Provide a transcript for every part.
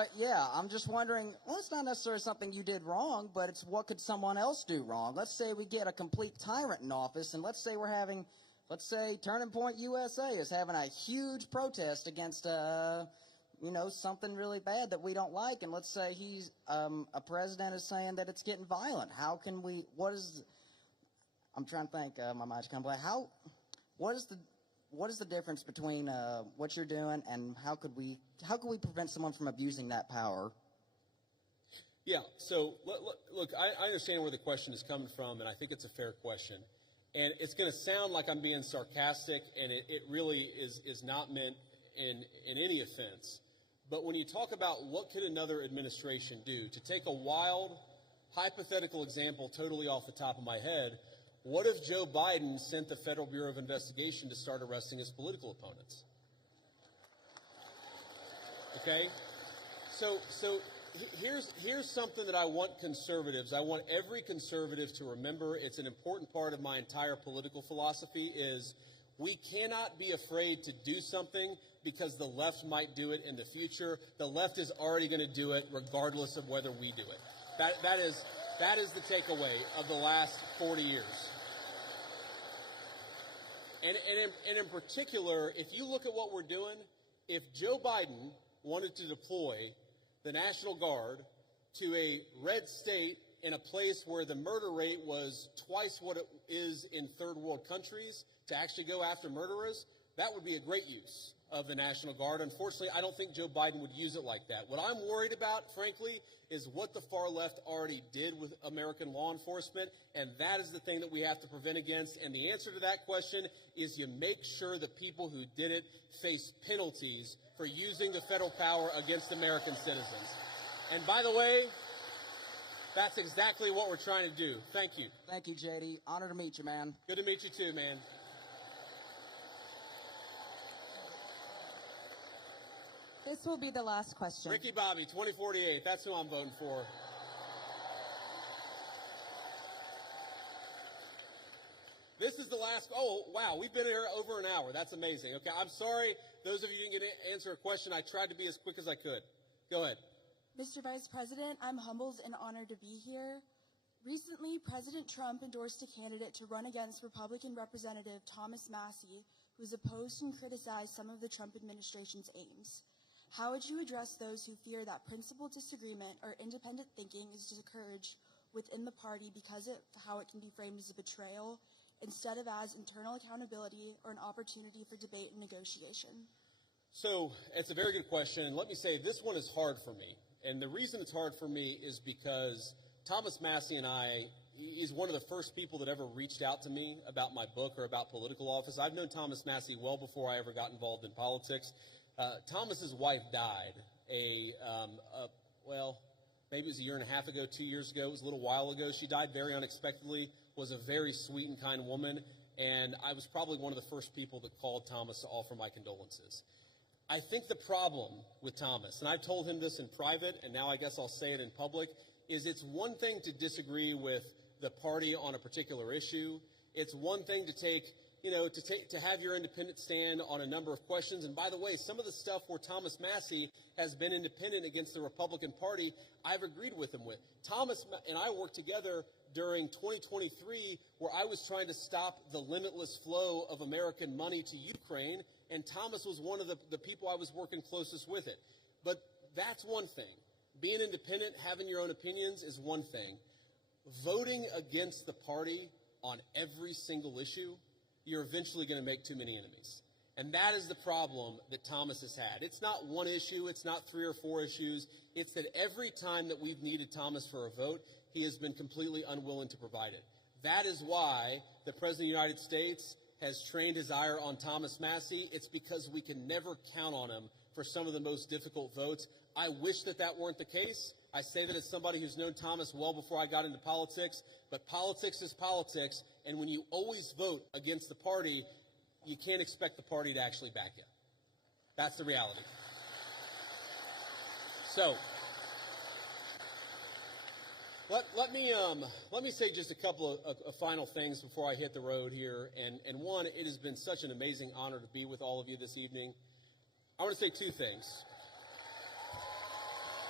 yeah, I'm just wondering, well, it's not necessarily something you did wrong, but it's what could someone else do wrong? Let's say we get a complete tyrant in office, and let's say Turning Point USA is having a huge protest against, something really bad that we don't like, and let's say a president is saying that it's getting violent. How can we, I'm trying to think, my mind's kind of blank. What is the difference between what you're doing and how could we prevent someone from abusing that power? Yeah, so look, I understand where the question is coming from, and I think it's a fair question. And it's going to sound like I'm being sarcastic, and it really is not meant in any offense. But when you talk about what could another administration do, to take a wild, hypothetical example totally off the top of my head, what if Joe Biden sent the Federal Bureau of Investigation to start arresting his political opponents? Okay? So here's something that I want every conservative to remember. It's an important part of my entire political philosophy is we cannot be afraid to do something because the left might do it in the future. The left is already going to do it regardless of whether we do it. That is the takeaway of the last 40 years. And in particular, if you look at what we're doing, if Joe Biden wanted to deploy the National Guard to a red state in a place where the murder rate was twice what it is in third world countries to actually go after murderers, that would be a great use of the National Guard. Unfortunately, I don't think Joe Biden would use it like that. What I'm worried about, frankly, is what the far left already did with American law enforcement, and that is the thing that we have to prevent against. And the answer to that question is you make sure the people who did it face penalties for using the federal power against American citizens. And by the way, that's exactly what we're trying to do. Thank you. Thank you, JD. Honor to meet you, man. Good to meet you too, man. This will be the last question. Ricky Bobby, 2048. That's who I'm voting for. This is the last. Oh, wow. We've been here over an hour. That's amazing. Okay, I'm sorry. Those of you who didn't get to answer a question, I tried to be as quick as I could. Go ahead. Mr. Vice President, I'm humbled and honored to be here. Recently, President Trump endorsed a candidate to run against Republican Representative Thomas Massie, who has opposed and criticized some of the Trump administration's aims. How would you address those who fear that principled disagreement or independent thinking is discouraged within the party because of how it can be framed as a betrayal, instead of as internal accountability or an opportunity for debate and negotiation? So it's a very good question. And let me say, this one is hard for me. And the reason it's hard for me is because Thomas Massie and he's one of the first people that ever reached out to me about my book or about political office. I've known Thomas Massie well before I ever got involved in politics. Thomas's wife died maybe it was a year and a half ago, 2 years ago. It was a little while ago. She died very unexpectedly, was a very sweet and kind woman, and I was probably one of the first people that called Thomas to offer my condolences. I think the problem with Thomas, and I've told him this in private, and now I guess I'll say it in public, is it's one thing to disagree with the party on a particular issue. It's one thing to have your independent stand on a number of questions. And by the way, some of the stuff where Thomas Massie has been independent against the Republican Party, I've agreed with him with. Thomas and I worked together during 2023 where I was trying to stop the limitless flow of American money to Ukraine, and Thomas was one of the people I was working closest with it. But that's one thing. Being independent, having your own opinions is one thing. Voting against the party on every single issue, you're eventually going to make too many enemies. And that is the problem that Thomas has had. It's not one issue. It's not 3 or 4 issues. It's that every time that we've needed Thomas for a vote, he has been completely unwilling to provide it. That is why the President of the United States has trained his ire on Thomas Massie. It's because we can never count on him for some of the most difficult votes. I wish that weren't the case. I say that as somebody who's known Thomas well before I got into politics, but politics is politics, and when you always vote against the party, you can't expect the party to actually back you. That's the reality. So, let me say just a couple of final things before I hit the road here. And one, it has been such an amazing honor to be with all of you this evening. I want to say 2 things.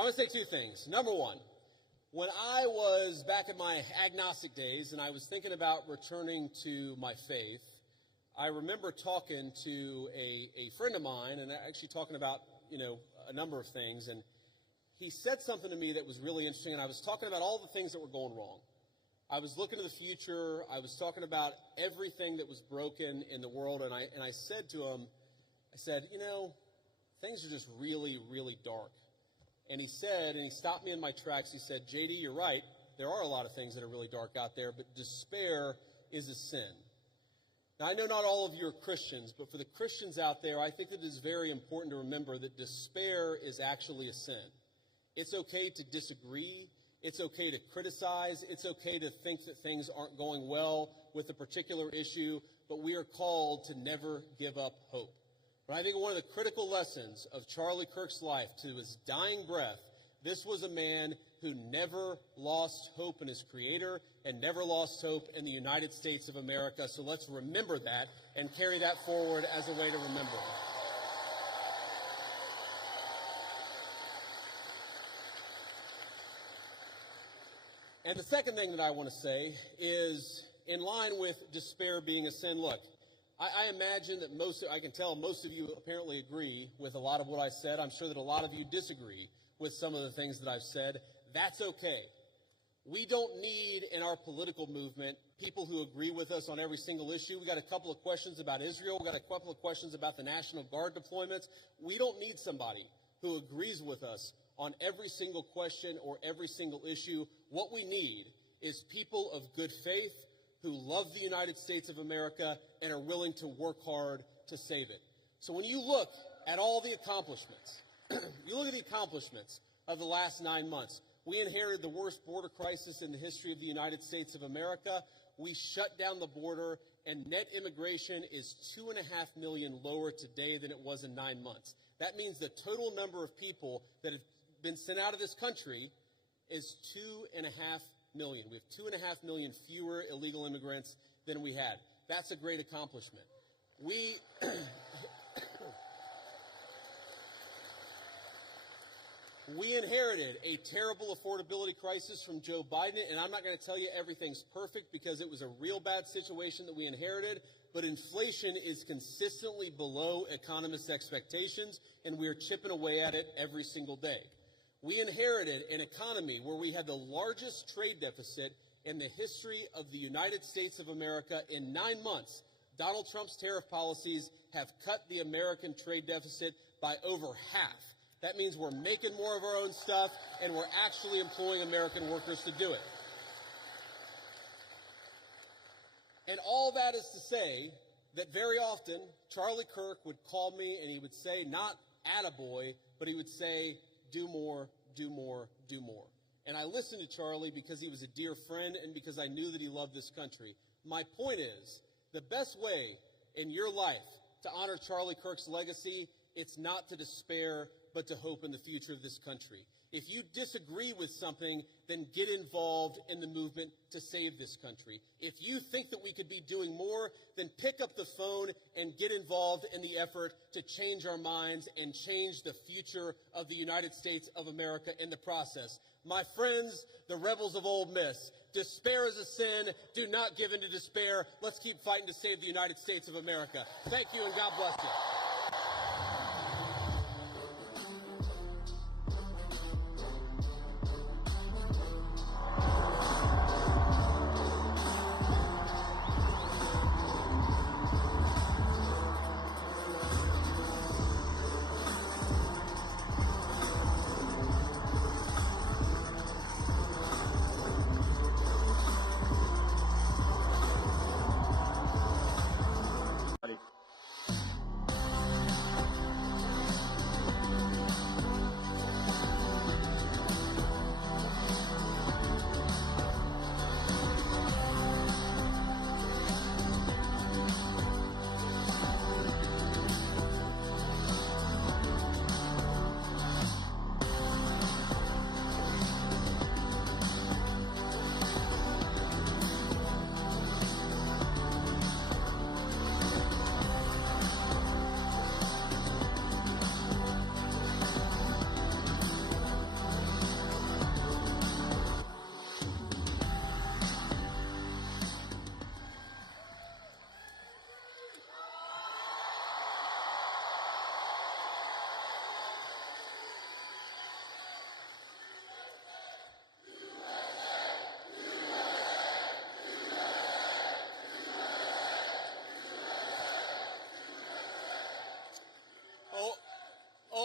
I want to say two things. Number one, when I was back in my agnostic days and I was thinking about returning to my faith, I remember talking to a friend of mine and actually talking about, a number of things. And he said something to me that was really interesting. And I was talking about all the things that were going wrong. I was looking to the future. I was talking about everything that was broken in the world. And I said to him, things are just really, really dark. And he said, and he stopped me in my tracks, he said, JD, you're right. There are a lot of things that are really dark out there, but despair is a sin. Now, I know not all of you are Christians, but for the Christians out there, I think it is very important to remember that despair is actually a sin. It's okay to disagree. It's okay to criticize. It's okay to think that things aren't going well with a particular issue, but we are called to never give up hope. But I think one of the critical lessons of Charlie Kirk's life to his dying breath, this was a man who never lost hope in his Creator and never lost hope in the United States of America. So let's remember that and carry that forward as a way to remember. And the second thing that I want to say is, in line with despair being a sin, look, I imagine that I can tell most of you apparently agree with a lot of what I said. I'm sure that a lot of you disagree with some of the things that I've said. That's okay. We don't need in our political movement people who agree with us on every single issue. We got a couple of questions about Israel. We got a couple of questions about the National Guard deployments. We don't need somebody who agrees with us on every single question or every single issue. What we need is people of good faith who love the United States of America and are willing to work hard to save it. So when you look at all the accomplishments, you look at the accomplishments of the last 9 months. We inherited the worst border crisis in the history of the United States of America. We shut down the border, and net immigration is 2.5 million lower today than it was in 9 months. That means the total number of people that have been sent out of this country is 2.5 million. We have 2.5 million fewer illegal immigrants than we had. That's a great accomplishment. We inherited a terrible affordability crisis from Joe Biden, and I'm not going to tell you everything's perfect because it was a real bad situation that we inherited, but inflation is consistently below economists' expectations, and we are chipping away at it every single day. We inherited an economy where we had the largest trade deficit in the history of the United States of America. In 9 months, Donald Trump's tariff policies have cut the American trade deficit by over half. That means we're making more of our own stuff, and we're actually employing American workers to do it. And all that is to say that very often Charlie Kirk would call me and he would say, not attaboy, but he would say, do more, do more, do more. And I listened to Charlie because he was a dear friend and because I knew that he loved this country. My point is, the best way in your life to honor Charlie Kirk's legacy, it's not to despair, but to hope in the future of this country. If you disagree with something, then get involved in the movement to save this country. If you think that we could be doing more, then pick up the phone and get involved in the effort to change our minds and change the future of the United States of America in the process. My friends, the rebels of Ole Miss, despair is a sin. Do not give in to despair. Let's keep fighting to save the United States of America. Thank you, and God bless you.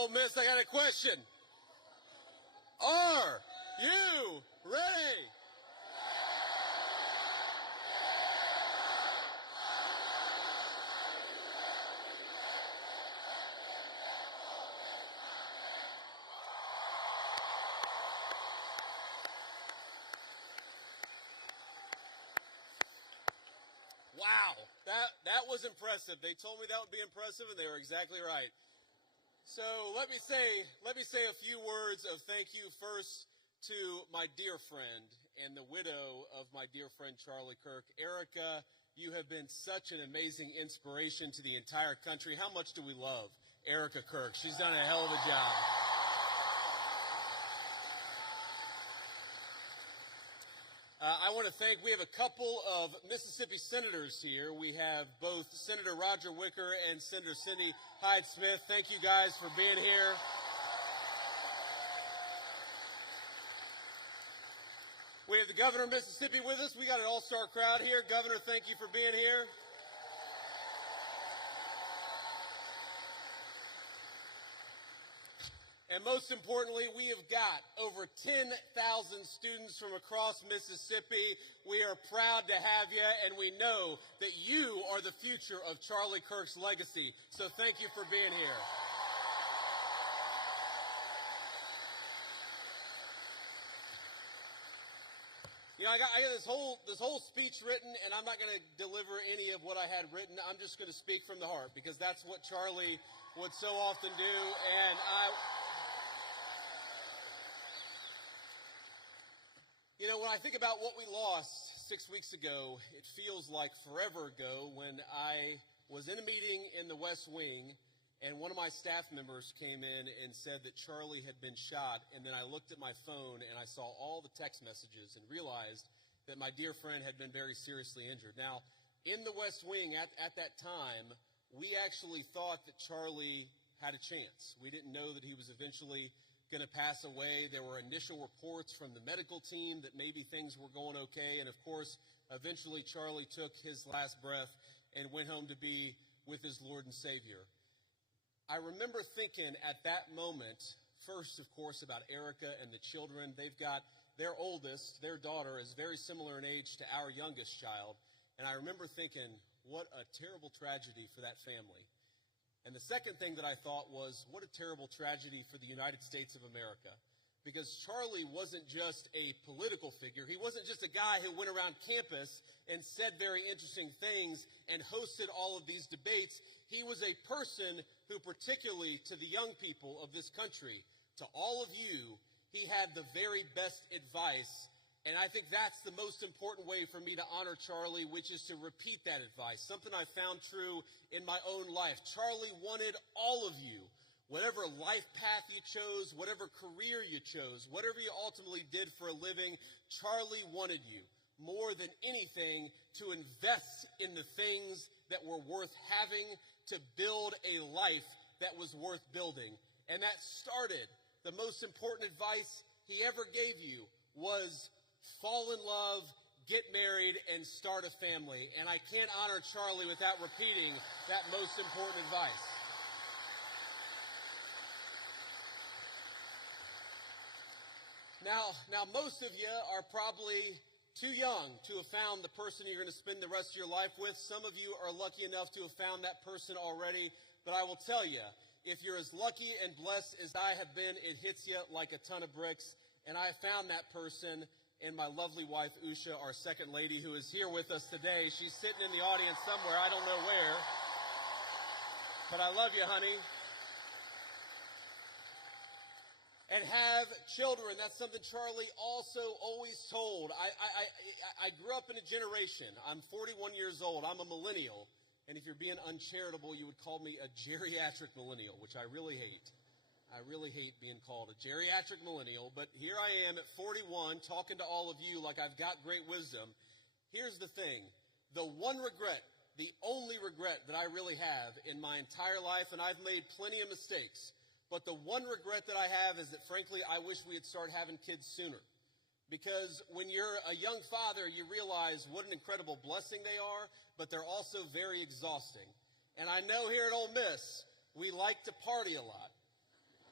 Ole Miss, I got a question. Are you ready? Wow, that was impressive. They told me that would be impressive, and they were exactly right. So let me say a few words of thank you first to my dear friend and the widow of my dear friend Charlie Kirk. Erica, you have been such an amazing inspiration to the entire country. How much do we love Erica Kirk? She's done a hell of a job. I want to thank, we have a couple of Mississippi senators here. We have both Senator Roger Wicker and Senator Cindy Hyde-Smith. Thank you guys for being here. We have the governor of Mississippi with us. We got an all-star crowd here. Governor, thank you for being here. And most importantly, we have got over 10,000 students from across Mississippi. We are proud to have you, and we know that you are the future of Charlie Kirk's legacy. So thank you for being here. You know, I got this whole speech written, and I'm not going to deliver any of what I had written. I'm just going to speak from the heart, because that's what Charlie would so often do. And you know, when I think about what we lost 6 weeks ago, it feels like forever ago when I was in a meeting in the West Wing, and one of my staff members came in and said that Charlie had been shot, and then I looked at my phone and I saw all the text messages and realized that my dear friend had been very seriously injured. Now, in the West Wing at that time, we actually thought that Charlie had a chance. We didn't know that he was eventually going to pass away. There were initial reports from the medical team that maybe things were going okay. And of course, eventually Charlie took his last breath and went home to be with his Lord and Savior. I remember thinking at that moment, first, of course, about Erica and the children. They've got their oldest, their daughter, is very similar in age to our youngest child. And I remember thinking, what a terrible tragedy for that family. And the second thing that I thought was, what a terrible tragedy for the United States of America. Because Charlie wasn't just a political figure. He wasn't just a guy who went around campus and said very interesting things and hosted all of these debates. He was a person who, particularly to the young people of this country, to all of you, he had the very best advice. And I think that's the most important way for me to honor Charlie, which is to repeat that advice, something I found true in my own life. Charlie wanted all of you, whatever life path you chose, whatever career you chose, whatever you ultimately did for a living, Charlie wanted you more than anything to invest in the things that were worth having, to build a life that was worth building. And that started, the most important advice he ever gave you was fall in love, get married, and start a family. And I can't honor Charlie without repeating that most important advice. Now, most of you are probably too young to have found the person you're going to spend the rest of your life with. Some of you are lucky enough to have found that person already. But I will tell you, if you're as lucky and blessed as I have been, it hits you like a ton of bricks. And I found that person in my lovely wife, Usha, our second lady, who is here with us today. She's sitting in the audience somewhere. I don't know where. But I love you, honey. And have children. That's something Charlie also always told. I grew up in a generation. I'm 41 years old. I'm a millennial. And if you're being uncharitable, you would call me a geriatric millennial, which I really hate. I really hate being called a geriatric millennial, but here I am at 41 talking to all of you like I've got great wisdom. Here's the thing. The one regret, the only regret that I really have in my entire life, and I've made plenty of mistakes, but the one regret that I have is that, frankly, I wish we had started having kids sooner. Because when you're a young father, you realize what an incredible blessing they are, but they're also very exhausting. And I know here at Ole Miss, we like to party a lot.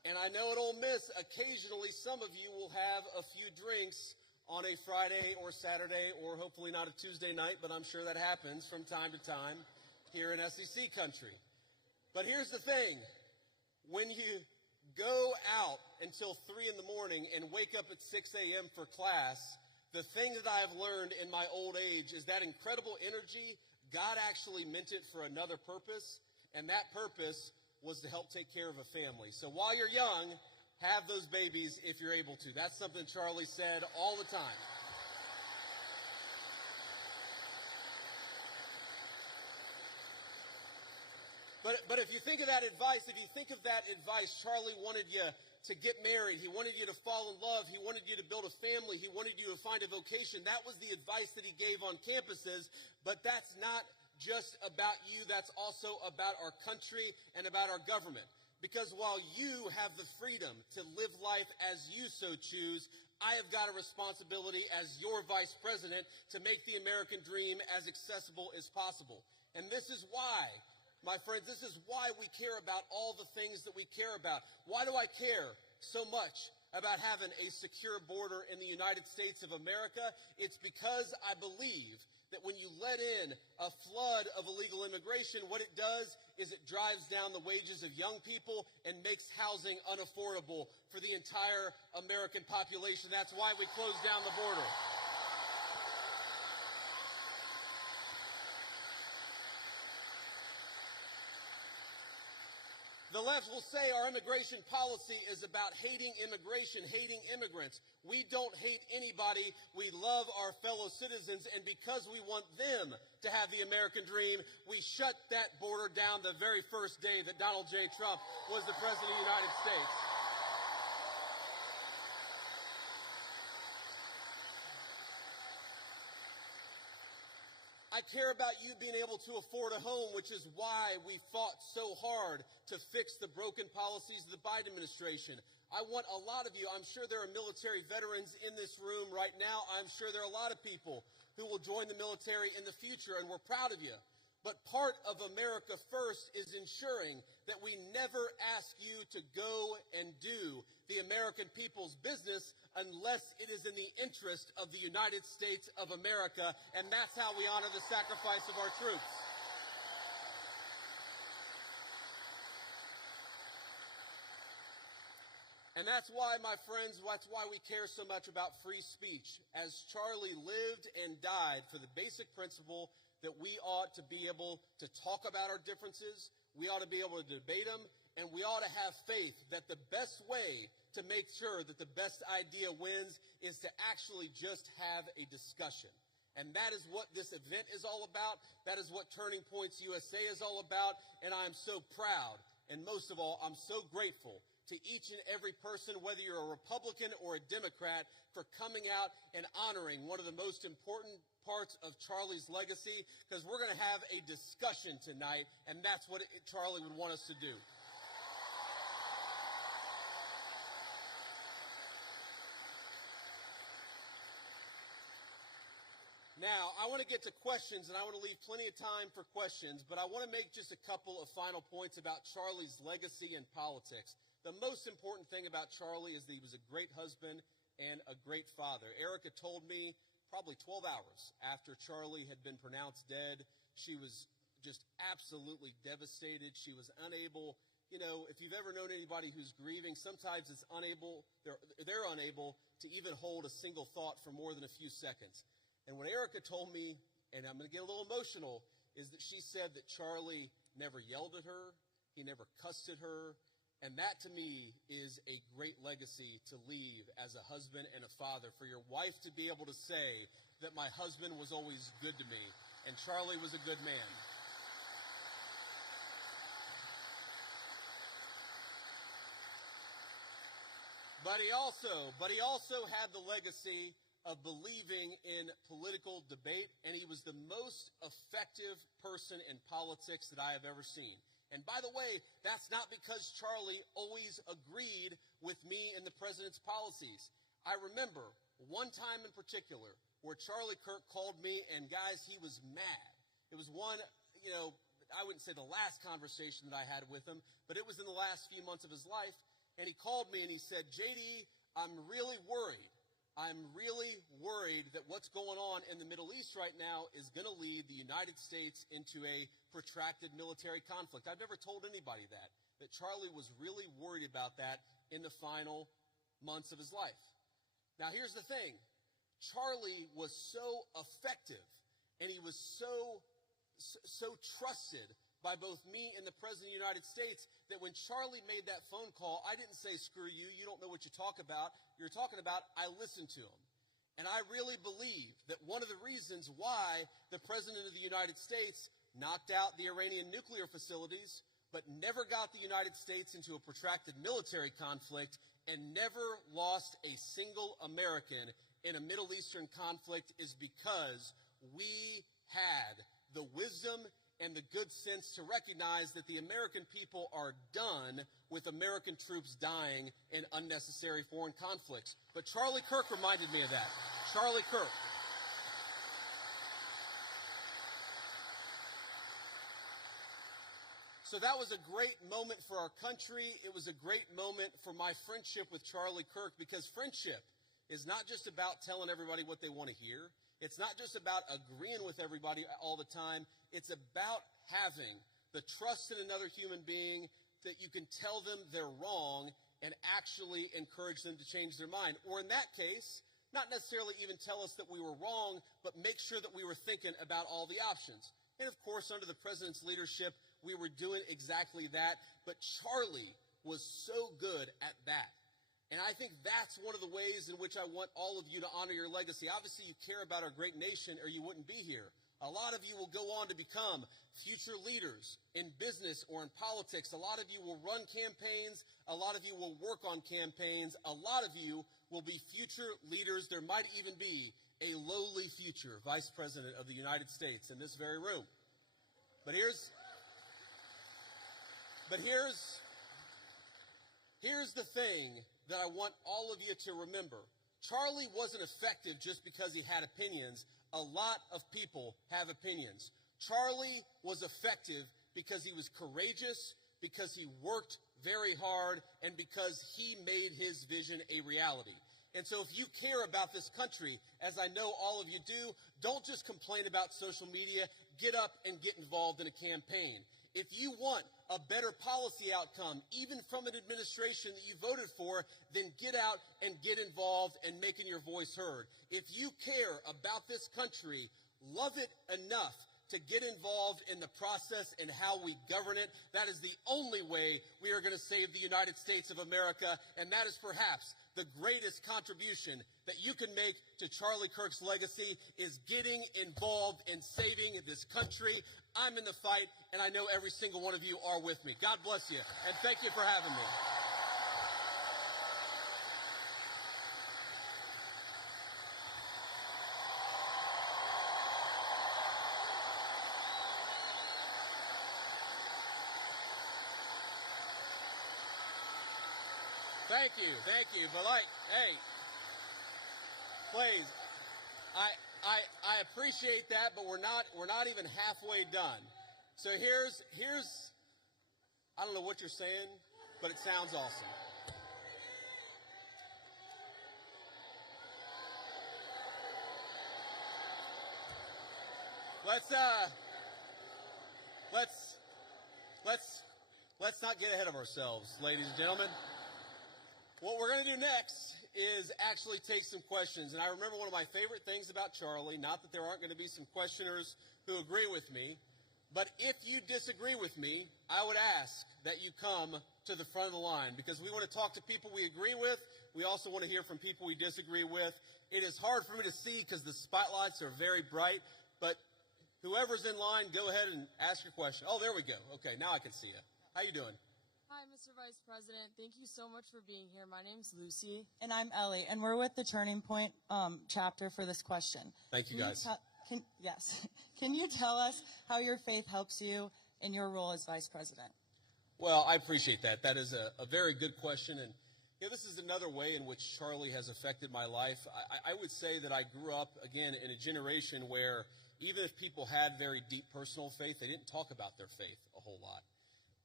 And I know at Ole Miss, occasionally some of you will have a few drinks on a Friday or Saturday, or hopefully not a Tuesday night, but I'm sure that happens from time to time here in SEC country. But here's the thing. When you go out until 3 in the morning and wake up at 6 a.m. for class, the thing that I have learned in my old age is that incredible energy, God actually meant it for another purpose, and that purpose was to help take care of a family. So while you're young, have those babies if you're able to. That's something Charlie said all the time. But if you think of that advice, Charlie wanted you to get married. He wanted you to fall in love. He wanted you to build a family. He wanted you to find a vocation. That was the advice that he gave on campuses. But that's not just about you. That's also about our country and about our government. Because while you have the freedom to live life as you so choose, I have got a responsibility as your vice president to make the American dream as accessible as possible. And this is why, my friends, this is why we care about all the things that we care about. Why do I care so much about having a secure border in the United States of America? It's because I believe that when you let in a flood of illegal immigration, what it does is it drives down the wages of young people and makes housing unaffordable for the entire American population. That's why we closed down the border. The left will say our immigration policy is about hating immigration, hating immigrants. We don't hate anybody. We love our fellow citizens, and because we want them to have the American dream, we shut that border down the very first day that Donald J. Trump was the President of the United States. I care about you being able to afford a home, which is why we fought so hard to fix the broken policies of the Biden administration. I want a lot of you, I'm sure there are military veterans in this room right now. I'm sure there are a lot of people who will join the military in the future, and we're proud of you. But part of America First is ensuring that we never ask you to go and do the American people's business unless it is in the interest of the United States of America, and that's how we honor the sacrifice of our troops. And that's why, my friends, that's why we care so much about free speech. As Charlie lived and died for the basic principle that we ought to be able to talk about our differences, we ought to be able to debate them, and we ought to have faith that the best way to make sure that the best idea wins is to actually just have a discussion. And that is what this event is all about. That is what Turning Points USA is all about. And I am so proud, and most of all, I'm so grateful to each and every person, whether you're a Republican or a Democrat, for coming out and honoring one of the most important parts of Charlie's legacy, because we're going to have a discussion tonight, and that's what Charlie would want us to do. Now, I want to get to questions, and I want to leave plenty of time for questions, but I want to make just a couple of final points about Charlie's legacy in politics. The most important thing about Charlie is that he was a great husband and a great father. Erica told me probably 12 hours after Charlie had been pronounced dead, she was just absolutely devastated. She was unable, if you've ever known anybody who's grieving, sometimes they're unable to even hold a single thought for more than a few seconds. And what Erica told me, and I'm going to get a little emotional, is that she said that Charlie never yelled at her, he never cussed at her, and that to me is a great legacy to leave as a husband and a father, for your wife to be able to say that my husband was always good to me, and Charlie was a good man. But he also had the legacy of believing in political debate, and he was the most effective person in politics that I have ever seen. And by the way, that's not because Charlie always agreed with me and the president's policies. I remember one time in particular where Charlie Kirk called me, and guys, he was mad. It was one, I wouldn't say the last conversation that I had with him, but it was in the last few months of his life. And he called me and he said, JD, I'm really worried. I'm really worried that what's going on in the Middle East right now is going to lead the United States into a protracted military conflict. I've never told anybody that Charlie was really worried about that in the final months of his life. Now, here's the thing. Charlie was so effective and he was so trusted by both me and the President of the United States that when Charlie made that phone call, I didn't say, screw you, you don't know what you're talking about. I listened to him. And I really believe that one of the reasons why the President of the United States knocked out the Iranian nuclear facilities, but never got the United States into a protracted military conflict and never lost a single American in a Middle Eastern conflict is because we had the wisdom and the good sense to recognize that the American people are done with American troops dying in unnecessary foreign conflicts. But Charlie Kirk reminded me of that. Charlie Kirk. So that was a great moment for our country. It was a great moment for my friendship with Charlie Kirk, because friendship is not just about telling everybody what they want to hear. It's not just about agreeing with everybody all the time. It's about having the trust in another human being that you can tell them they're wrong and actually encourage them to change their mind. Or in that case, not necessarily even tell us that we were wrong, but make sure that we were thinking about all the options. And of course, under the president's leadership, we were doing exactly that. But Charlie was so good at that. And I think that's one of the ways in which I want all of you to honor your legacy. Obviously, you care about our great nation or you wouldn't be here. A lot of you will go on to become future leaders in business or in politics. A lot of you will run campaigns. A lot of you will work on campaigns. A lot of you will be future leaders. There might even be a lowly future vice president of the United States in this very room. But here's the thing that I want all of you to remember. Charlie wasn't effective just because he had opinions. A lot of people have opinions. Charlie was effective because he was courageous, because he worked very hard, and because he made his vision a reality. And so if you care about this country, as I know all of you do, don't just complain about social media. Get up and get involved in a campaign. If you want a better policy outcome, even from an administration that you voted for, then get out and get involved and making your voice heard. If you care about this country, love it enough to get involved in the process and how we govern it. That is the only way we are going to save the United States of America, and that is perhaps the greatest contribution that you can make to Charlie Kirk's legacy is getting involved in saving this country. I'm in the fight, and I know every single one of you are with me. God bless you, and thank you for having me. Thank you. But hey, please, I appreciate that, but we're not even halfway done. So here's I don't know what you're saying, but it sounds awesome. Let's not get ahead of ourselves, ladies and gentlemen. What we're going to do next is actually take some questions. And I remember one of my favorite things about Charlie, not that there aren't going to be some questioners who agree with me, but if you disagree with me, I would ask that you come to the front of the line, because we want to talk to people we agree with. We also want to hear from people we disagree with. It is hard for me to see because the spotlights are very bright, but whoever's in line, go ahead and ask your question. Oh, there we go. Okay, now I can see you. How you doing? Hi, Mr. Vice President. Thank you so much for being here. My name's Lucy. And I'm Ellie, and we're with the Turning Point chapter for this question. Thank you, guys. Yes. Can you tell us how your faith helps you in your role as Vice President? Well, I appreciate that. That is a very good question. And this is another way in which Charlie has affected my life. I would say that I grew up, again, in a generation where even if people had very deep personal faith, they didn't talk about their faith a whole lot.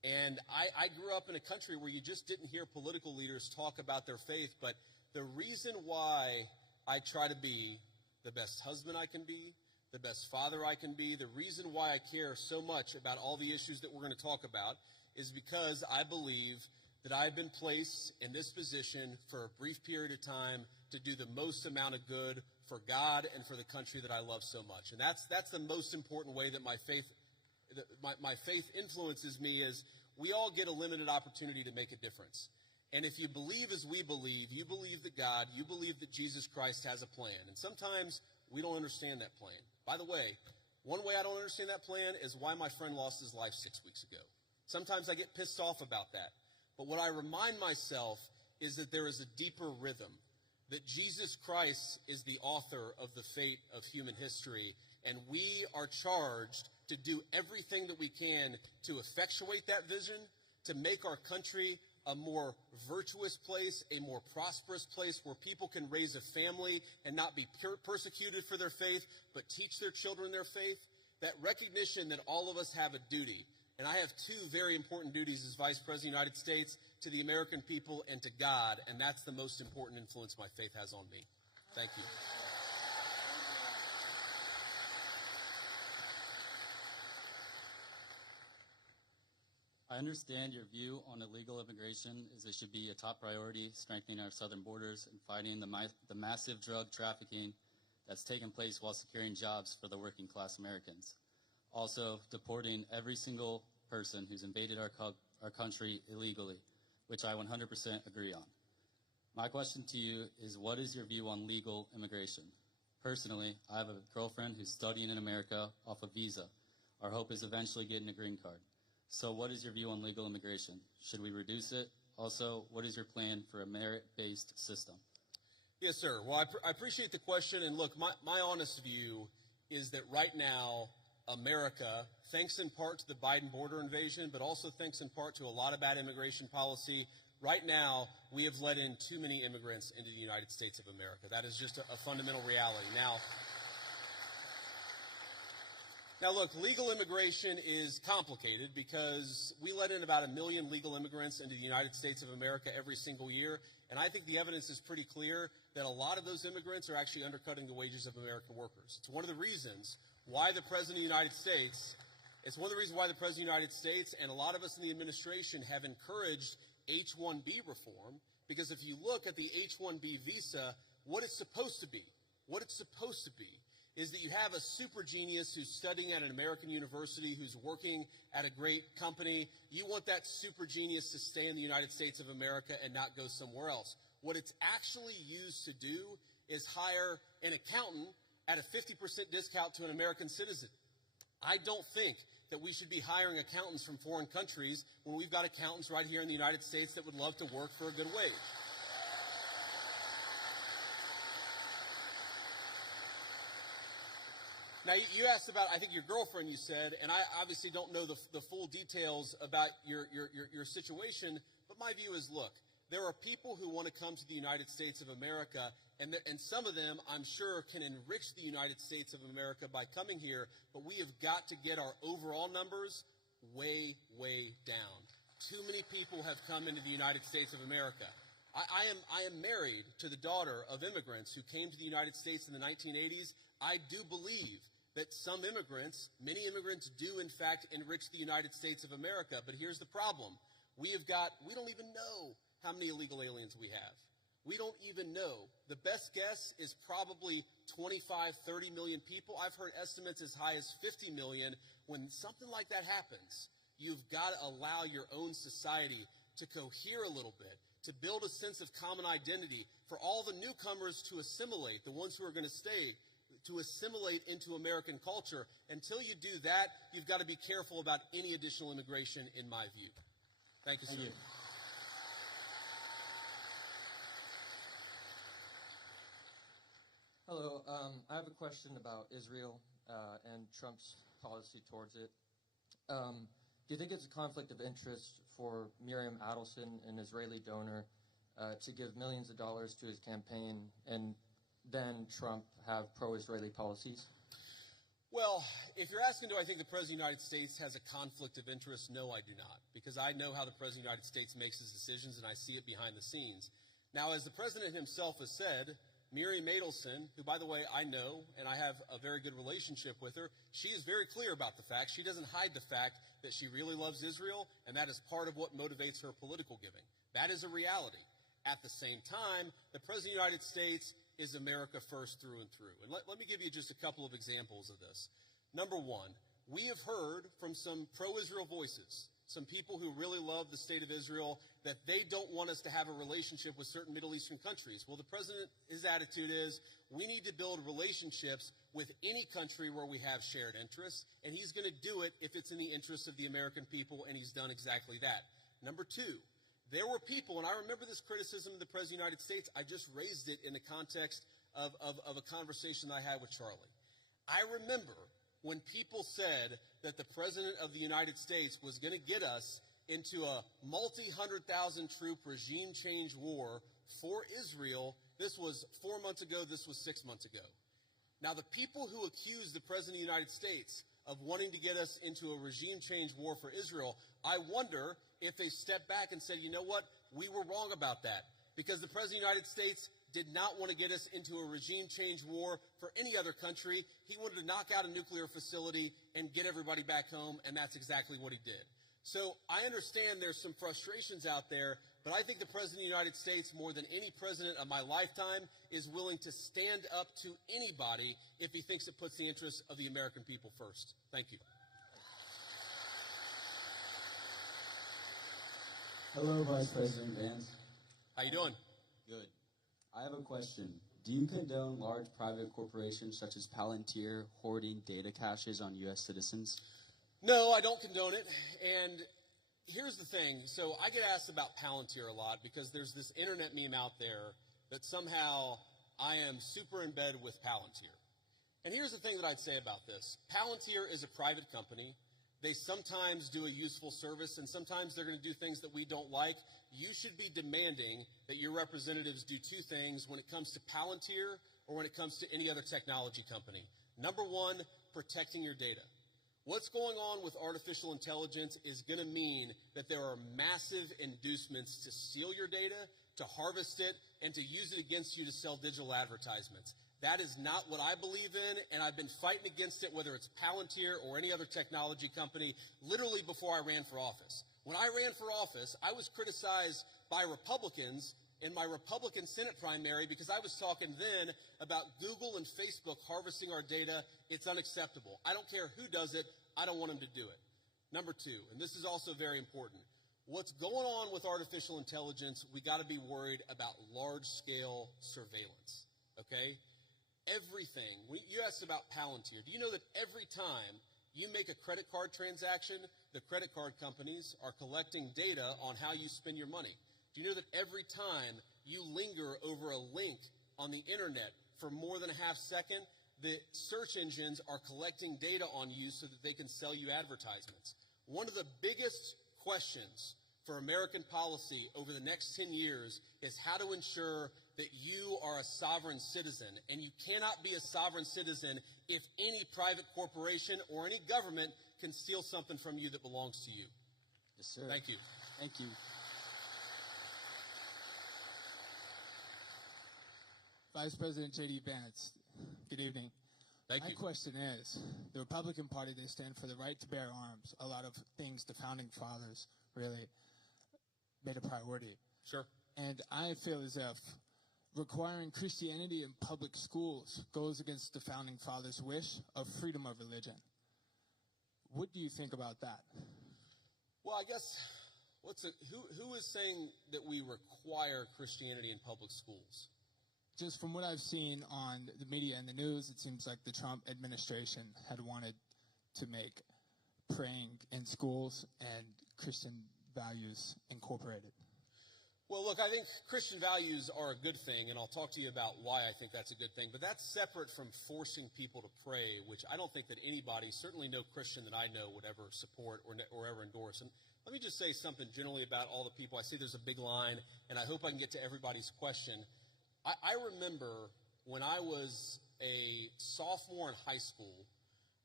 And I grew up in a country where you just didn't hear political leaders talk about their faith, but the reason why I try to be the best husband I can be, the best father I can be, the reason why I care so much about all the issues that we're going to talk about is because I believe that I've been placed in this position for a brief period of time to do the most amount of good for God and for the country that I love so much. And that's the most important way that my faith influences me is we all get a limited opportunity to make a difference. And if you believe as we believe, you believe that God, you believe that Jesus Christ has a plan. And sometimes we don't understand that plan. By the way, one way I don't understand that plan is why my friend lost his life 6 weeks ago. Sometimes I get pissed off about that. But what I remind myself is that there is a deeper rhythm, that Jesus Christ is the author of the fate of human history, and we are charged to do everything that we can to effectuate that vision, to make our country a more virtuous place, a more prosperous place where people can raise a family and not be persecuted for their faith, but teach their children their faith. That recognition that all of us have a duty. And I have two very important duties as Vice President of the United States to the American people and to God, and that's the most important influence my faith has on me. Thank you. I understand your view on illegal immigration is it should be a top priority, strengthening our southern borders and fighting the massive drug trafficking that's taken place while securing jobs for the working class Americans. Also, deporting every single person who's invaded our country illegally, which I 100% agree on. My question to you is, what is your view on legal immigration? Personally, I have a girlfriend who's studying in America off a visa. Our hope is eventually getting a green card. So what is your view on legal immigration? Should we reduce it? Also, what is your plan for a merit-based system? Yes, sir. Well, I appreciate the question. And look, my honest view is that right now, America, thanks in part to the Biden border invasion, but also thanks in part to a lot of bad immigration policy, right now, we have let in too many immigrants into the United States of America. That is just a fundamental reality. Now, look, legal immigration is complicated because we let in about 1 million legal immigrants into the United States of America every single year, and I think the evidence is pretty clear that a lot of those immigrants are actually undercutting the wages of American workers. It's one of the reasons why the President of the United States, and a lot of us in the administration have encouraged H-1B reform, because if you look at the H-1B visa, what it's supposed to be is that you have a super genius who's studying at an American university, who's working at a great company. You want that super genius to stay in the United States of America and not go somewhere else. What it's actually used to do is hire an accountant at a 50% discount to an American citizen. I don't think that we should be hiring accountants from foreign countries when we've got accountants right here in the United States that would love to work for a good wage. Now, you asked about, I think, your girlfriend, you said, and I obviously don't know the full details about your situation, but my view is, look, there are people who want to come to the United States of America, and some of them, I'm sure, can enrich the United States of America by coming here, but we have got to get our overall numbers way, way down. Too many people have come into the United States of America. I am married to the daughter of immigrants who came to the United States in the 1980s. I do believe that some immigrants, many immigrants do in fact enrich the United States of America, but here's the problem. We don't even know how many illegal aliens we have. We don't even know. The best guess is probably 25, 30 million people. I've heard estimates as high as 50 million. When something like that happens, you've got to allow your own society to cohere a little bit, to build a sense of common identity, for all the newcomers to assimilate, the ones who are going to stay, to assimilate into American culture. Until you do that, you've got to be careful about any additional immigration, in my view. Thank you, sir. Thank you. Hello. I have a question about Israel and Trump's policy towards it. Do you think it's a conflict of interest for Miriam Adelson, an Israeli donor, to give millions of dollars to his campaign and then Trump have pro-Israeli policies? Well, if you're asking, do I think the President of the United States has a conflict of interest? No, I do not, because I know how the President of the United States makes his decisions, and I see it behind the scenes. Now, as the President himself has said, Miriam Adelson, who, by the way, I know, and I have a very good relationship with her, she is very clear about the fact. She doesn't hide the fact that she really loves Israel, and that is part of what motivates her political giving. That is a reality. At the same time, the President of the United States is America first through and through. And let me give you just a couple of examples of this. Number one, we have heard from some pro-Israel voices, some people who really love the state of Israel, that they don't want us to have a relationship with certain Middle Eastern countries. Well, the president, his attitude is, we need to build relationships with any country where we have shared interests, and he's going to do it if it's in the interest of the American people, and he's done exactly that. Number two, there were people, and I remember this criticism of the President of the United States. I just raised it in the context of a conversation that I had with Charlie. I remember when people said that the President of the United States was going to get us into a multi-100,000 troop regime change war for Israel. This was 4 months ago. This was 6 months ago. Now, the people who accused the President of the United States of wanting to get us into a regime change war for Israel, I wonder if they stepped back and said, you know what, we were wrong about that, because the President of the United States did not want to get us into a regime change war for any other country. He wanted to knock out a nuclear facility and get everybody back home, and that's exactly what he did. So I understand there's some frustrations out there, but I think the President of the United States, more than any president of my lifetime, is willing to stand up to anybody if he thinks it puts the interests of the American people first. Thank you. Hello, Vice President Vance. How you doing? Good. I have a question. Do you condone large private corporations such as Palantir hoarding data caches on U.S. citizens? No, I don't condone it. And here's the thing. So I get asked about Palantir a lot because there's this internet meme out there that somehow I am super in bed with Palantir. And here's the thing that I'd say about this. Palantir is a private company. They sometimes do a useful service, and sometimes they're going to do things that we don't like. You should be demanding that your representatives do two things when it comes to Palantir or when it comes to any other technology company. Number one, protecting your data. What's going on with artificial intelligence is going to mean that there are massive inducements to steal your data, to harvest it, and to use it against you to sell digital advertisements. That is not what I believe in, and I've been fighting against it, whether it's Palantir or any other technology company, literally before I ran for office. When I ran for office, I was criticized by Republicans in my Republican Senate primary because I was talking then about Google and Facebook harvesting our data. It's unacceptable. I don't care who does it. I don't want them to do it. Number two, and this is also very important, what's going on with artificial intelligence, we got to be worried about large-scale surveillance, okay? Everything. You asked about Palantir. Do you know that every time you make a credit card transaction, the credit card companies are collecting data on how you spend your money? Do you know that every time you linger over a link on the internet for more than a half second, the search engines are collecting data on you so that they can sell you advertisements? One of the biggest questions for American policy over the next 10 years is how to ensure that you are a sovereign citizen. And you cannot be a sovereign citizen if any private corporation or any government can steal something from you that belongs to you. Yes, sir. Thank you. Thank you. Vice President J.D. Vance, good evening. Thank you. My question is, the Republican Party, they stand for the right to bear arms. A lot of things the founding fathers really made a priority. Sure. And I feel as if requiring Christianity in public schools goes against the founding fathers' wish of freedom of religion. What do you think about that? Well, I guess, who is saying that we require Christianity in public schools? Just from what I've seen on the media and the news, it seems like the Trump administration had wanted to make praying in schools and Christian values incorporated. Well, look, I think Christian values are a good thing, and I'll talk to you about why I think that's a good thing. But that's separate from forcing people to pray, which I don't think that anybody, certainly no Christian that I know, would ever support or ever endorse. And let me just say something generally about all the people. I see there's a big line, and I hope I can get to everybody's question. I remember when I was a sophomore in high school,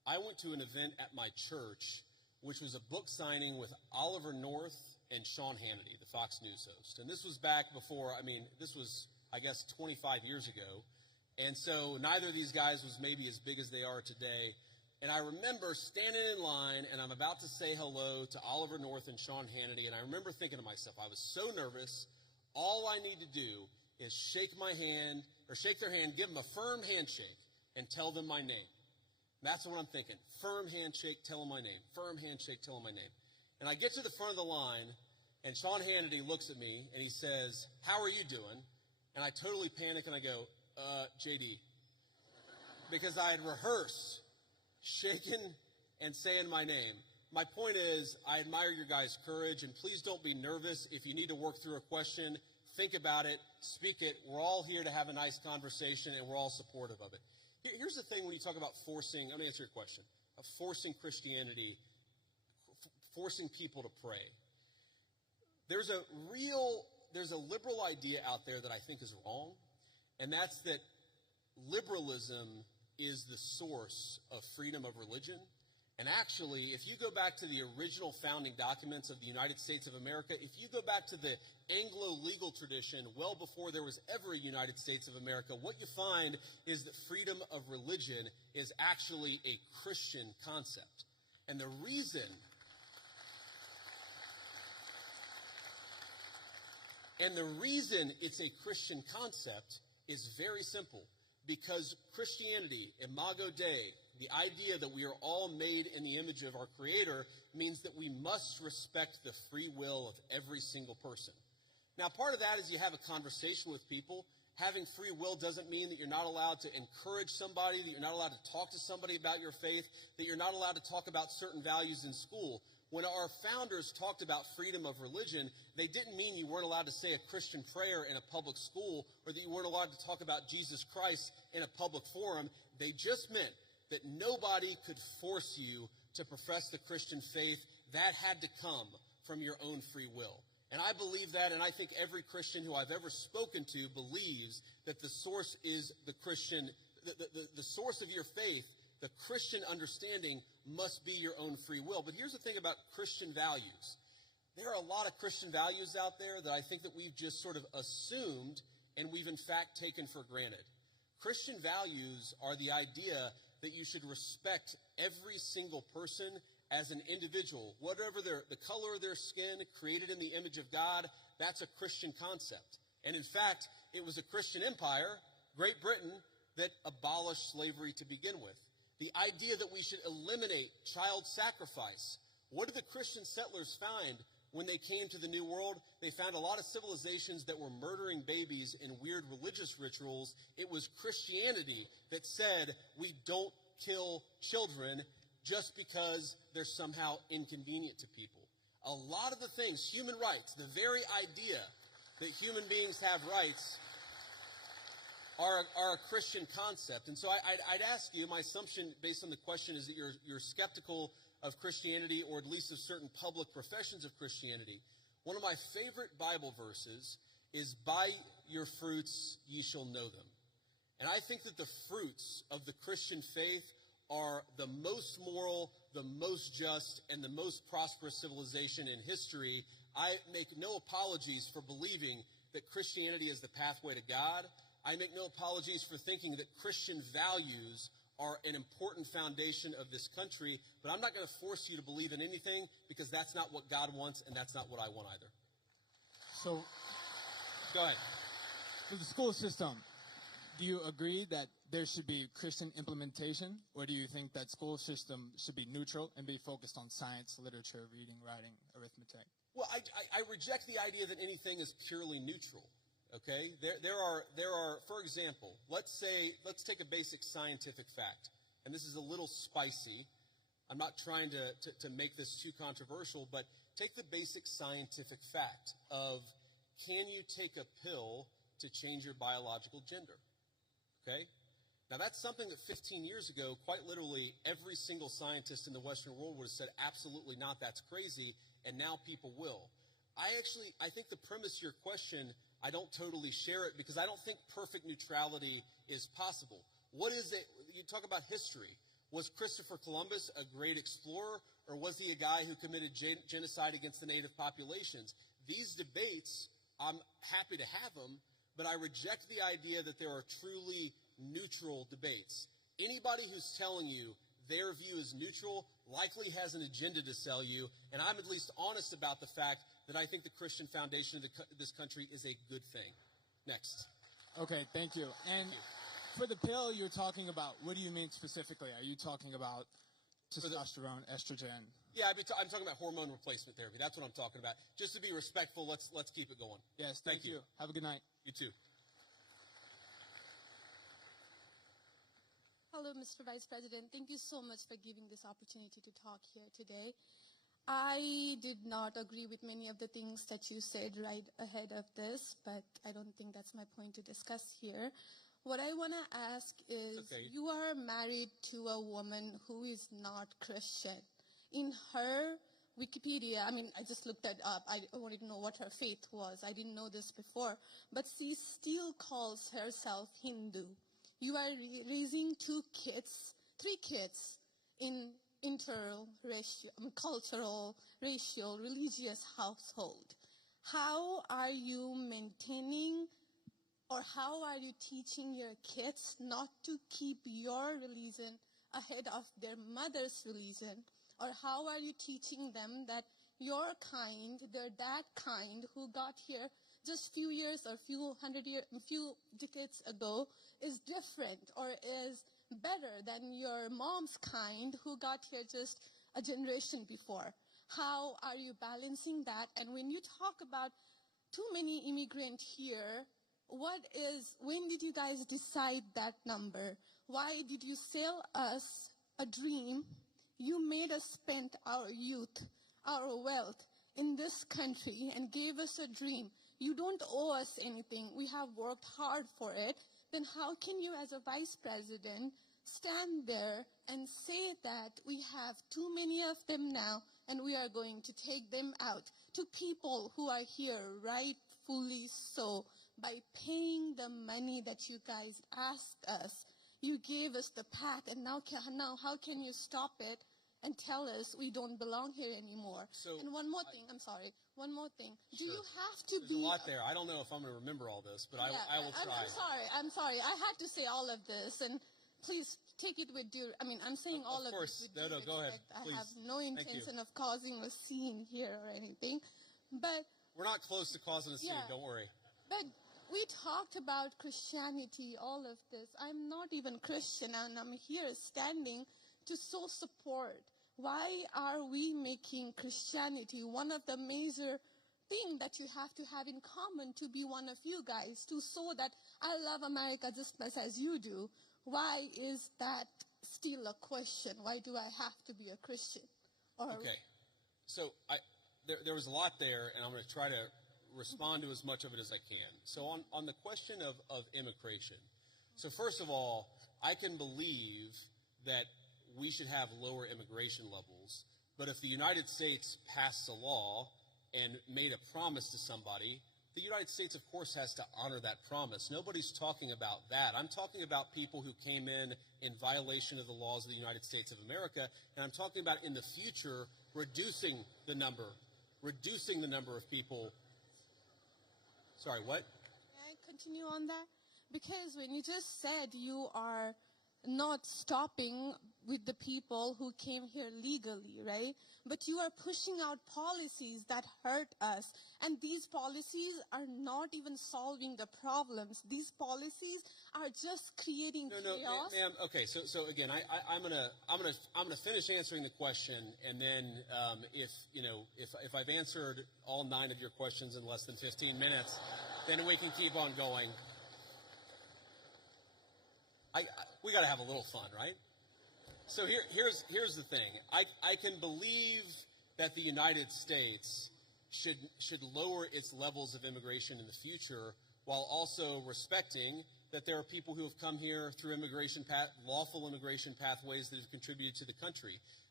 I went to an event at my church, which was a book signing with Oliver North and Sean Hannity, the Fox News host. And this was back before, this was, I guess, 25 years ago. And so neither of these guys was maybe as big as they are today. And I remember standing in line, and I'm about to say hello to Oliver North and Sean Hannity, and I remember thinking to myself, I was so nervous, all I need to do is shake their hand, give them a firm handshake, and tell them my name. That's what I'm thinking. Firm handshake, tell them my name. Firm handshake, tell them my name. And I get to the front of the line, and Sean Hannity looks at me, and he says, "How are you doing?" And I totally panic, and I go, JD. Because I had rehearsed shaking and saying my name. My point is, I admire your guys' courage, and please don't be nervous. If you need to work through a question, think about it, speak it. We're all here to have a nice conversation, and we're all supportive of it. Here's the thing when you talk about forcing, I'm going to answer your question, of forcing Christianity, forcing people to pray. There's a liberal idea out there that I think is wrong, and that's that liberalism is the source of freedom of religion. And actually, if you go back to the original founding documents of the United States of America, if you go back to the Anglo-legal tradition well before there was ever a United States of America, what you find is that freedom of religion is actually a Christian concept. And the reason it's a Christian concept is very simple. Because Christianity, Imago Dei, the idea that we are all made in the image of our Creator, means that we must respect the free will of every single person. Now, part of that is you have a conversation with people. Having free will doesn't mean that you're not allowed to encourage somebody, that you're not allowed to talk to somebody about your faith, that you're not allowed to talk about certain values in school. When our founders talked about freedom of religion, they didn't mean you weren't allowed to say a Christian prayer in a public school or that you weren't allowed to talk about Jesus Christ in a public forum. They just meant that nobody could force you to profess the Christian faith. That had to come from your own free will. And I believe that, and I think every Christian who I've ever spoken to believes that the source is the Christian, the source of your faith. The Christian understanding must be your own free will. But here's the thing about Christian values. There are a lot of Christian values out there that I think that we've just sort of assumed and we've in fact taken for granted. Christian values are the idea that you should respect every single person as an individual. Whatever the color of their skin, created in the image of God, that's a Christian concept. And in fact, it was a Christian empire, Great Britain, that abolished slavery to begin with. The idea that we should eliminate child sacrifice. What did the Christian settlers find when they came to the New World? They found a lot of civilizations that were murdering babies in weird religious rituals. It was Christianity that said we don't kill children just because they're somehow inconvenient to people. A lot of the things, human rights, the very idea that human beings have rights are a Christian concept. And so I'd ask you, my assumption based on the question is that you're skeptical of Christianity, or at least of certain public professions of Christianity. One of my favorite Bible verses is, "By your fruits ye shall know them." And I think that the fruits of the Christian faith are the most moral, the most just, and the most prosperous civilization in history. I make no apologies for believing that Christianity is the pathway to God. I make no apologies for thinking that Christian values are an important foundation of this country, but I'm not going to force you to believe in anything because that's not what God wants and that's not what I want either. So, Go ahead. for the school system, do you agree that there should be Christian implementation, or do you think that school system should be neutral and be focused on science, literature, reading, writing, arithmetic? Well, I reject the idea that anything is purely neutral. Okay, there are, for example, let's take a basic scientific fact, and this is a little spicy. I'm not trying to make this too controversial, but take the basic scientific fact of, can you take a pill to change your biological gender? Okay, now that's something that 15 years ago, quite literally, every single scientist in the Western world would have said, absolutely not, that's crazy, and now people will. I think the premise of your question, I don't totally share it because I don't think perfect neutrality is possible. What is it? You talk about history. Was Christopher Columbus a great explorer, or was he a guy who committed genocide against the native populations? These debates, I'm happy to have them, but I reject the idea that there are truly neutral debates. Anybody who's telling you their view is neutral likely has an agenda to sell you, and I'm at least honest about the fact that I think the Christian foundation of this country is a good thing. Next. Okay, thank you. And for the pill you're talking about, what do you mean specifically? Are you talking about testosterone, estrogen? Yeah, I'm talking about hormone replacement therapy. That's what I'm talking about. Just to be respectful, let's keep it going. Yes, thank you. Have a good night. You too. Hello, Mr. Vice President. Thank you so much for giving this opportunity to talk here today. I did not agree with many of the things that you said right ahead of this, but I don't think that's my point to discuss here. What I want to ask is, okay, you are married to a woman who is not Christian. In her Wikipedia, I mean, I just looked that up. I wanted to know what her faith was. I didn't know this before. But she still calls herself Hindu. You are raising three kids in cultural, racial, religious household. How are you maintaining, or how are you teaching your kids not to keep your religion ahead of their mother's religion? Or how are you teaching them that your kind, their dad kind, who got here just few years or few decades ago, is different or is better than your mom's kind, who got here just a generation before? How are you balancing that? And when you talk about too many immigrants here, when did you guys decide that number? Why did you sell us a dream? You made us spend our youth, our wealth in this country and gave us a dream. You don't owe us anything. We have worked hard for it. Then how can you, as a vice president, stand there and say that we have too many of them now and we are going to take them out to people who are here rightfully so by paying the money that you guys asked us? You gave us the pack, and now how can you stop it and tell us we don't belong here anymore? And one more thing. Do you have to There's be... a lot there. I don't know if I'm going to remember all this, but I will try. I'm sorry. I had to say all of this, and please take it with due... I'm saying all of course. this with due Go ahead. respect. Please. I have no intention of causing a scene here or anything, but... We're not close to causing a scene, don't worry. But we talked about Christianity, all of this. I'm not even Christian, and I'm here standing to show support. Why are we making Christianity one of the major things that you have to have in common to be one of you guys, to show that I love America just as you do? Why is that still a question? Why do I have to be a Christian? Okay. So there was a lot there, and I'm going to try to respond to as much of it as I can. So on the question of immigration, so first of all, I can believe that we should have lower immigration levels, but if the United States passed a law and made a promise to somebody, the United States, of course, has to honor that promise. Nobody's talking about that. I'm talking about people who came in violation of the laws of the United States of America, and I'm talking about in the future reducing the number of people. Sorry, what? Can I continue on that? Because when you just said you are not stopping with the people who came here legally, right? But you are pushing out policies that hurt us. And these policies are not even solving the problems. These policies are just creating chaos. No, ma'am. Okay, so again, I'm gonna finish answering the question, and then if I've answered all 9 of your questions in less than 15 minutes, then we can keep on going. We got to have a little fun, right? So here's the thing. I can believe that the United States should lower its levels of immigration in the future, while also respecting that there are people who have come here through lawful immigration pathways that have contributed to the country.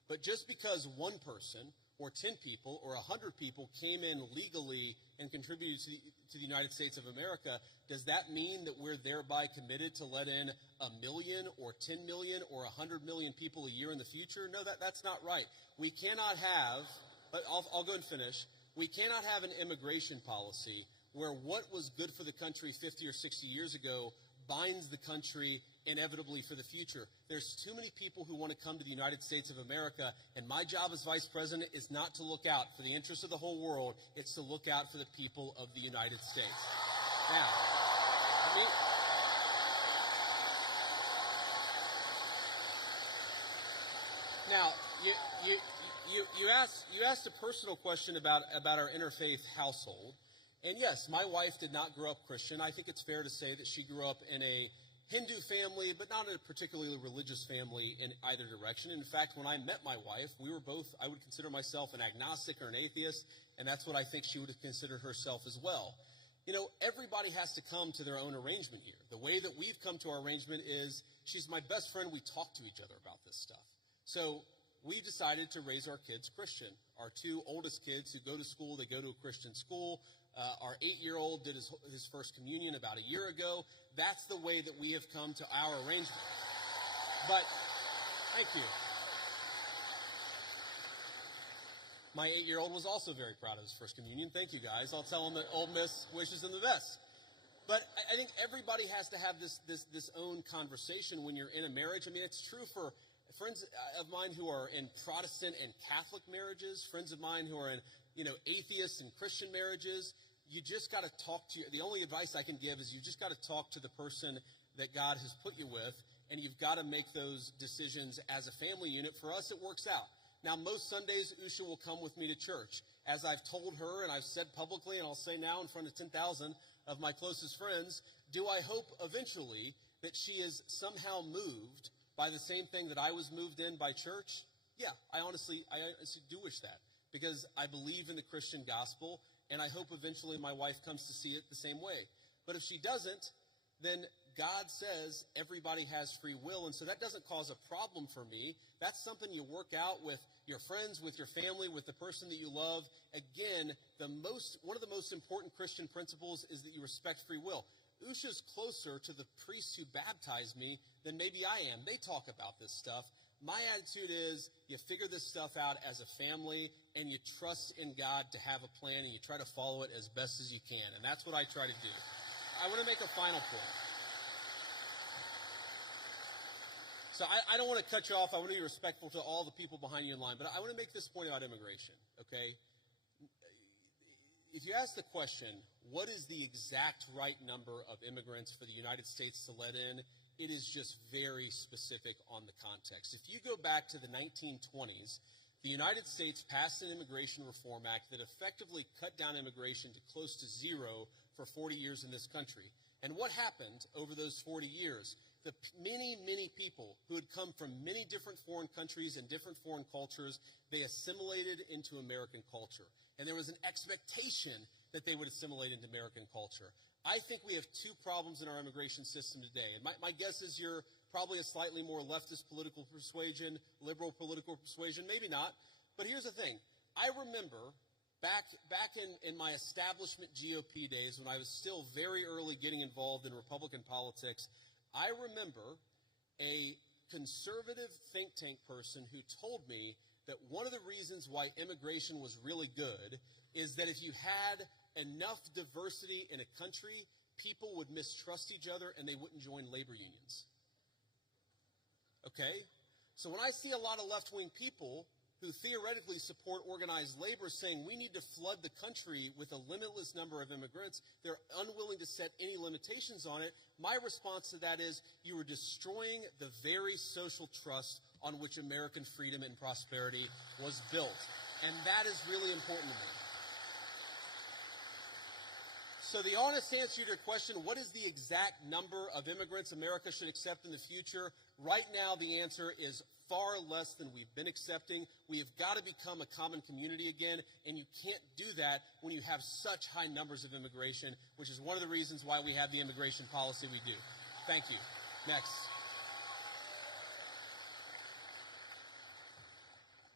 But just because one person or 10 people or 100 people came in legally and contributed to the United States of America, does that mean that we're thereby committed to let in 1 million or 10 million or 100 million people a year in the future? No, that's not right. We cannot have, but I'll go and finish. We cannot have an immigration policy where what was good for the country 50 or 60 years ago binds the country inevitably for the future. There's too many people who want to come to the United States of America, and my job as vice president is not to look out for the interests of the whole world. It's to look out for the people of the United States. Now, you asked a personal question about our interfaith household. And yes, my wife did not grow up Christian. I think it's fair to say that she grew up in a Hindu family, but not in a particularly religious family in either direction. In fact, when I met my wife, we were both, I would consider myself an agnostic or an atheist, and that's what I think she would have considered herself as well. You know, everybody has to come to their own arrangement here. The way that we've come to our arrangement is she's my best friend. We talk to each other about this stuff. So we decided to raise our kids Christian. Our two oldest kids who go to school, they go to a Christian school. Our 8-year-old did his first communion about a year ago. That's the way that we have come to our arrangement. But, thank you. My 8-year-old was also very proud of his first communion. Thank you, guys. I'll tell him that Ole Miss wishes him the best. But I think everybody has to have this own conversation when you're in a marriage. I mean, it's true for friends of mine who are in Protestant and Catholic marriages, friends of mine who are in, atheist and Christian marriages. You just got to talk to the only advice I can give is you just got to talk to the person that God has put you with, and you've got to make those decisions as a family unit. For us, it works out. Now, most Sundays, Usha will come with me to church. As I've told her, and I've said publicly, and I'll say now in front of 10,000 of my closest friends, do I hope eventually that she is somehow moved by the same thing that I was moved in by church? Yeah, I honestly do wish that, because I believe in the Christian gospel, and I hope eventually my wife comes to see it the same way. But if she doesn't, then God says everybody has free will, and so that doesn't cause a problem for me. That's something you work out with your friends, with your family, with the person that you love. Again, one of the most important Christian principles is that you respect free will. Usha's closer to the priests who baptized me than maybe I am. They talk about this stuff. My attitude is you figure this stuff out as a family, and you trust in God to have a plan, and you try to follow it as best as you can. And that's what I try to do. I want to make a final point. So I don't want to cut you off. I want to be respectful to all the people behind you in line. But I want to make this point about immigration, okay? If you ask the question, what is the exact right number of immigrants for the United States to let in, it is just very specific on the context. If you go back to the 1920s, the United States passed an Immigration Reform Act that effectively cut down immigration to close to zero for 40 years in this country. And what happened over those 40 years? The many, many people who had come from many different foreign countries and different foreign cultures, they assimilated into American culture. And there was an expectation that they would assimilate into American culture. I think we have two problems in our immigration system today. And my guess is you're probably a slightly more leftist political persuasion, liberal political persuasion, maybe not. But here's the thing. I remember back in my establishment GOP days when I was still very early getting involved in Republican politics, I remember a conservative think tank person who told me that one of the reasons why immigration was really good is that if you had enough diversity in a country, people would mistrust each other and they wouldn't join labor unions. Okay? So when I see a lot of left-wing people who theoretically support organized labor saying we need to flood the country with a limitless number of immigrants, they're unwilling to set any limitations on it. My response to that is you are destroying the very social trust on which American freedom and prosperity was built. And that is really important to me. So the honest answer to your question, what is the exact number of immigrants America should accept in the future? Right now, the answer is far less than we've been accepting. We have got to become a common community again, and you can't do that when you have such high numbers of immigration, which is one of the reasons why we have the immigration policy we do. Thank you. Next.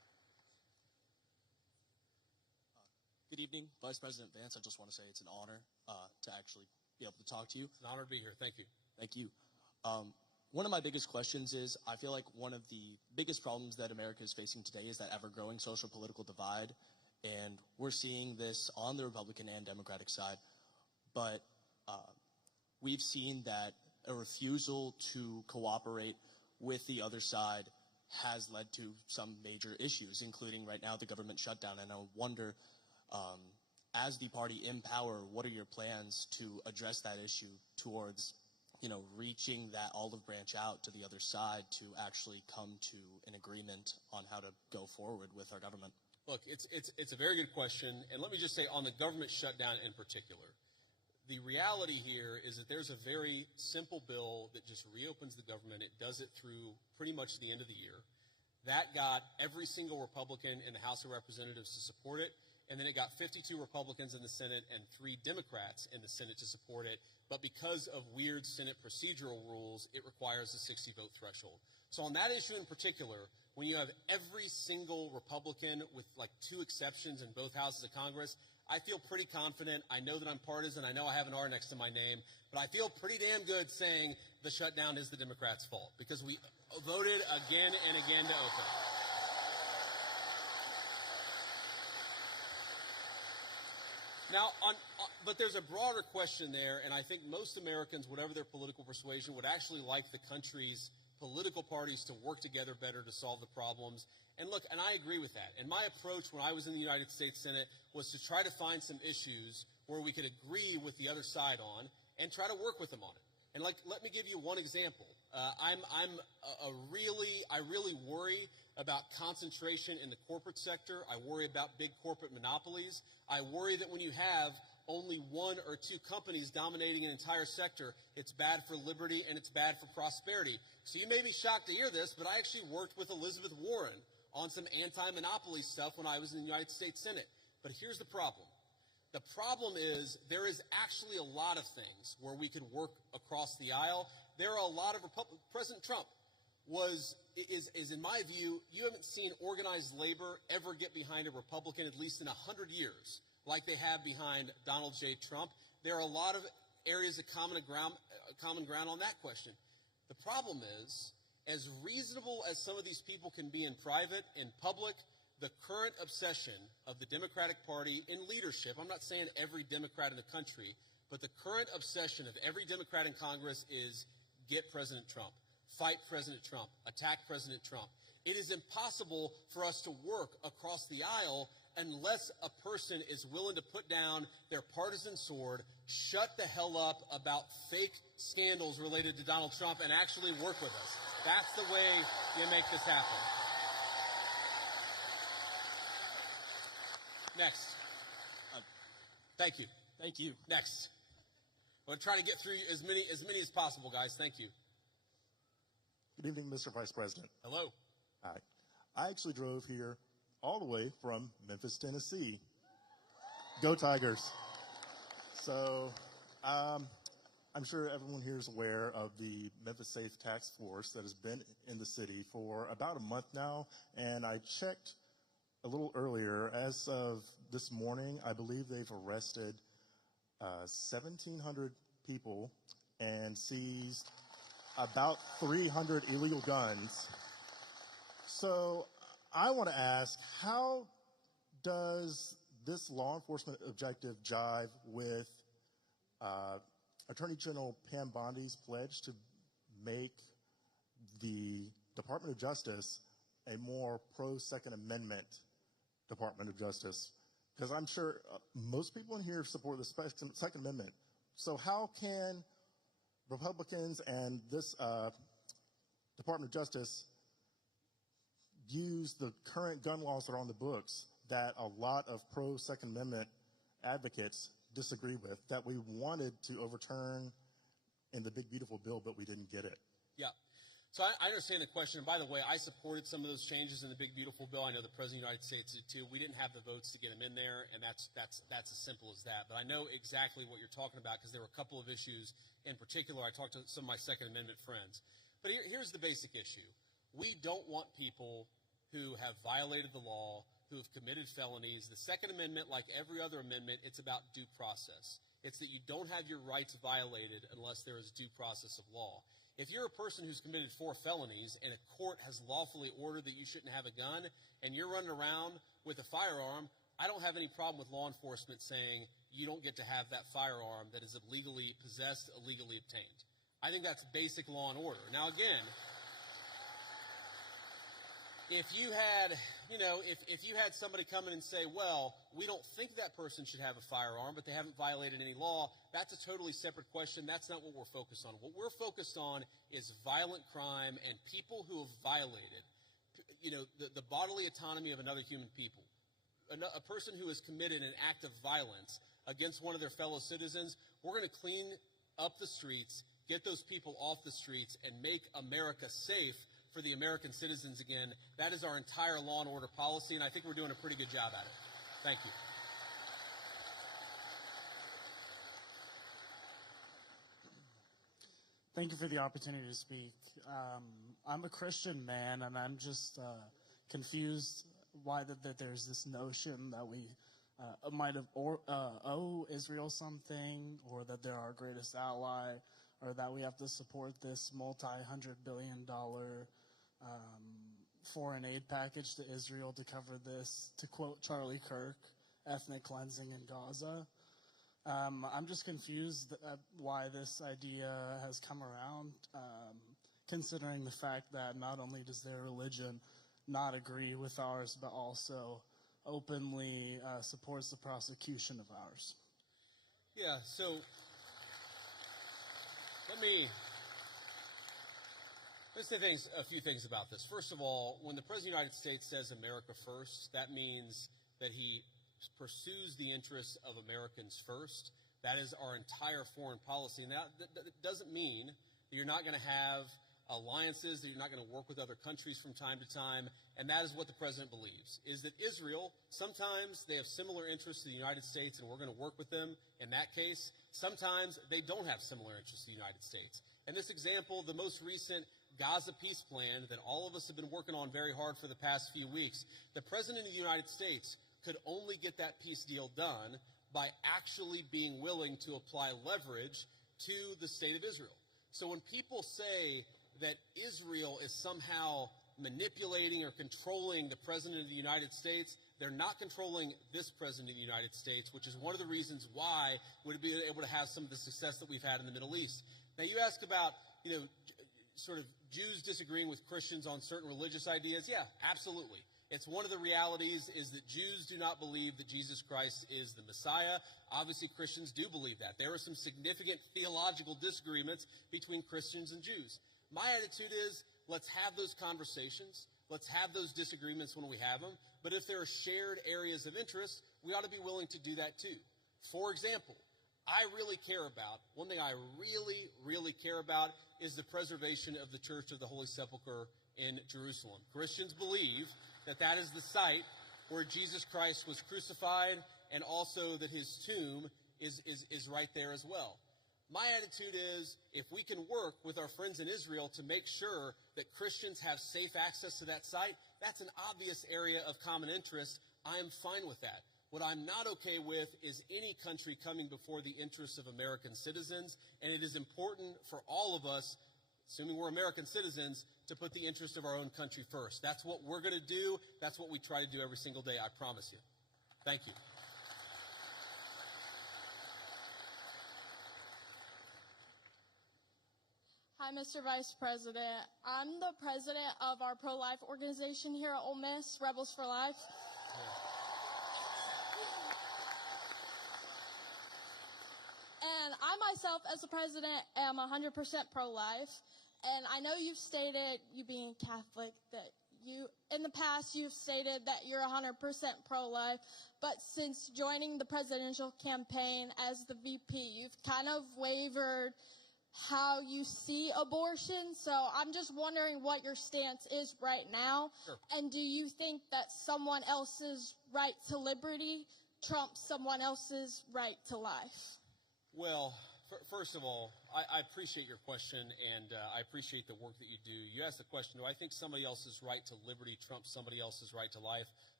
Good evening, Vice President Vance. I just want to say it's an honor to actually be able to talk to you. It's an honor to be here. Thank you. Thank you. One of my biggest questions is, I feel like one of the biggest problems that America is facing today is that ever-growing social political divide, and we're seeing this on the Republican and Democratic side. But we've seen that a refusal to cooperate with the other side has led to some major issues, including right now the government shutdown. And I wonder, as the party in power, what are your plans to address that issue towards, reaching that olive branch out to the other side to actually come to an agreement on how to go forward with our government? Look, it's a very good question, and let me just say on the government shutdown in particular, the reality here is that there's a very simple bill that just reopens the government. It does it through pretty much the end of the year. That got every single Republican in the House of Representatives to support it, and then it got 52 Republicans in the Senate and 3 Democrats in the Senate to support it. But because of weird Senate procedural rules, it requires a 60-vote threshold. So on that issue in particular, when you have every single Republican with like 2 exceptions in both houses of Congress, I feel pretty confident. I know that I'm partisan. I know I have an R next to my name. But I feel pretty damn good saying the shutdown is the Democrats' fault because we voted again and again to open. Now, but there's a broader question there, and I think most Americans, whatever their political persuasion, would actually like the country's political parties to work together better to solve the problems. And look, and I agree with that. And my approach when I was in the United States Senate was to try to find some issues where we could agree with the other side on and try to work with them on it. And let me give you one example. I really worry about concentration in the corporate sector. I worry about big corporate monopolies. I worry that when you have only 1 or 2 companies dominating an entire sector, it's bad for liberty and it's bad for prosperity. So you may be shocked to hear this, but I actually worked with Elizabeth Warren on some anti-monopoly stuff when I was in the United States Senate. But here's the problem. The problem is there is actually a lot of things where we could work across the aisle. There are a lot of President Trump is in my view, you haven't seen organized labor ever get behind a Republican at least in 100 years like they have behind Donald J. Trump. There are a lot of areas of common ground on that question. The problem is, as reasonable as some of these people can be in private, in public, the current obsession of the Democratic Party in leadership, I'm not saying every Democrat in the country, but the current obsession of every Democrat in Congress is get President Trump, fight President Trump, attack President Trump. It is impossible for us to work across the aisle unless a person is willing to put down their partisan sword, shut the hell up about fake scandals related to Donald Trump, and actually work with us. That's the way you make this happen. Next. Thank you. Thank you. Next. We're trying to get through as many as possible, guys. Thank you. Good evening, Mr. Vice President. Hello. Hi. I actually drove here all the way from Memphis, Tennessee. Go Tigers. So I'm sure everyone here is aware of the Memphis Safe Task Force that has been in the city for about a month now, and I checked a little earlier. As of this morning, I believe they've arrested 1,700 people and seized about 300 illegal guns. So I want to ask, how does this law enforcement objective jive with Attorney General Pam Bondi's pledge to make the Department of Justice a more pro-Second Amendment Department of Justice? Because I'm sure most people in here support the Second Amendment. So how can Republicans and this Department of Justice use the current gun laws that are on the books that a lot of pro-Second Amendment advocates disagree with, that we wanted to overturn in the big, beautiful bill, but we didn't get it? Yeah. So I understand the question. And by the way, I supported some of those changes in the big, beautiful bill. I know the President of the United States did too. We didn't have the votes to get them in there, and that's as simple as that. But I know exactly what you're talking about because there were a couple of issues in particular. I talked to some of my Second Amendment friends. But here's the basic issue. We don't want people who have violated the law who have committed felonies. The Second Amendment, like every other amendment, it's about due process. It's that you don't have your rights violated unless there is due process of law. If you're a person who's committed 4 felonies and a court has lawfully ordered that you shouldn't have a gun and you're running around with a firearm, I don't have any problem with law enforcement saying you don't get to have that firearm that is illegally possessed, illegally obtained. I think that's basic law and order. Now, again, if you had, if you had somebody come in and say, well, we don't think that person should have a firearm, but they haven't violated any law, that's a totally separate question. That's not what we're focused on. What we're focused on is violent crime and people who have violated, the bodily autonomy of another human people. A person who has committed an act of violence against one of their fellow citizens, we're going to clean up the streets, get those people off the streets, and make America safe for the American citizens again. That is our entire law and order policy, and I think we're doing a pretty good job at it. Thank you. Thank you for the opportunity to speak. I'm a Christian man, and I'm just confused why that there's this notion that we might have owe Israel something, or that they're our greatest ally, or that we have to support this multi-hundred-billion-dollar foreign aid package to Israel to cover this, to quote Charlie Kirk, ethnic cleansing in Gaza. I'm just confused at why this idea has come around, considering the fact that not only does their religion not agree with ours, but also openly supports the prosecution of ours. Yeah, so let's say a few things about this. First of all, when the President of the United States says America first, that means that he pursues the interests of Americans first. That is our entire foreign policy. And that doesn't mean that you're not going to have alliances, that you're not going to work with other countries from time to time. And that is what the President believes, is that Israel, sometimes they have similar interests to the United States and we're going to work with them in that case. Sometimes they don't have similar interests to the United States. And this example, the most recent Gaza peace plan that all of us have been working on very hard for the past few weeks, the President of the United States could only get that peace deal done by actually being willing to apply leverage to the state of Israel. So when people say that Israel is somehow manipulating or controlling the President of the United States, they're not controlling this President of the United States, which is one of the reasons why we'd be able to have some of the success that we've had in the Middle East. Now, you ask about, sort of Jews disagreeing with Christians on certain religious ideas. Yeah, absolutely. It's one of the realities is that Jews do not believe that Jesus Christ is the Messiah. Obviously, Christians do believe that. There are some significant theological disagreements between Christians and Jews. My attitude is, let's have those conversations. Let's have those disagreements when we have them. But if there are shared areas of interest, we ought to be willing to do that too. For example, one thing I really, really care about is the preservation of the Church of the Holy Sepulchre in Jerusalem. Christians believe that that is the site where Jesus Christ was crucified, and also that his tomb is right there as well. My attitude is, if we can work with our friends in Israel to make sure that Christians have safe access to that site, that's an obvious area of common interest. I am fine with that. What I'm not okay with is any country coming before the interests of American citizens, and it is important for all of us, assuming we're American citizens, to put the interest of our own country first. That's what we're going to do. That's what we try to do every single day, I promise you. Thank you. Hi, Mr. Vice President. I'm the president of our pro-life organization here at Ole Miss, Rebels for Life. And I myself, as the president, am 100% pro-life. And I know you've stated, you being Catholic, that in the past you've stated that you're 100% pro-life. But since joining the presidential campaign as the VP, you've kind of wavered how you see abortion. So I'm just wondering what your stance is right now. Sure. And do you think that someone else's right to liberty trumps someone else's right to life? Well, first of all, I appreciate your question, and I appreciate the work that you do. You asked the question, do I think somebody else's right to liberty trumps somebody else's right to life?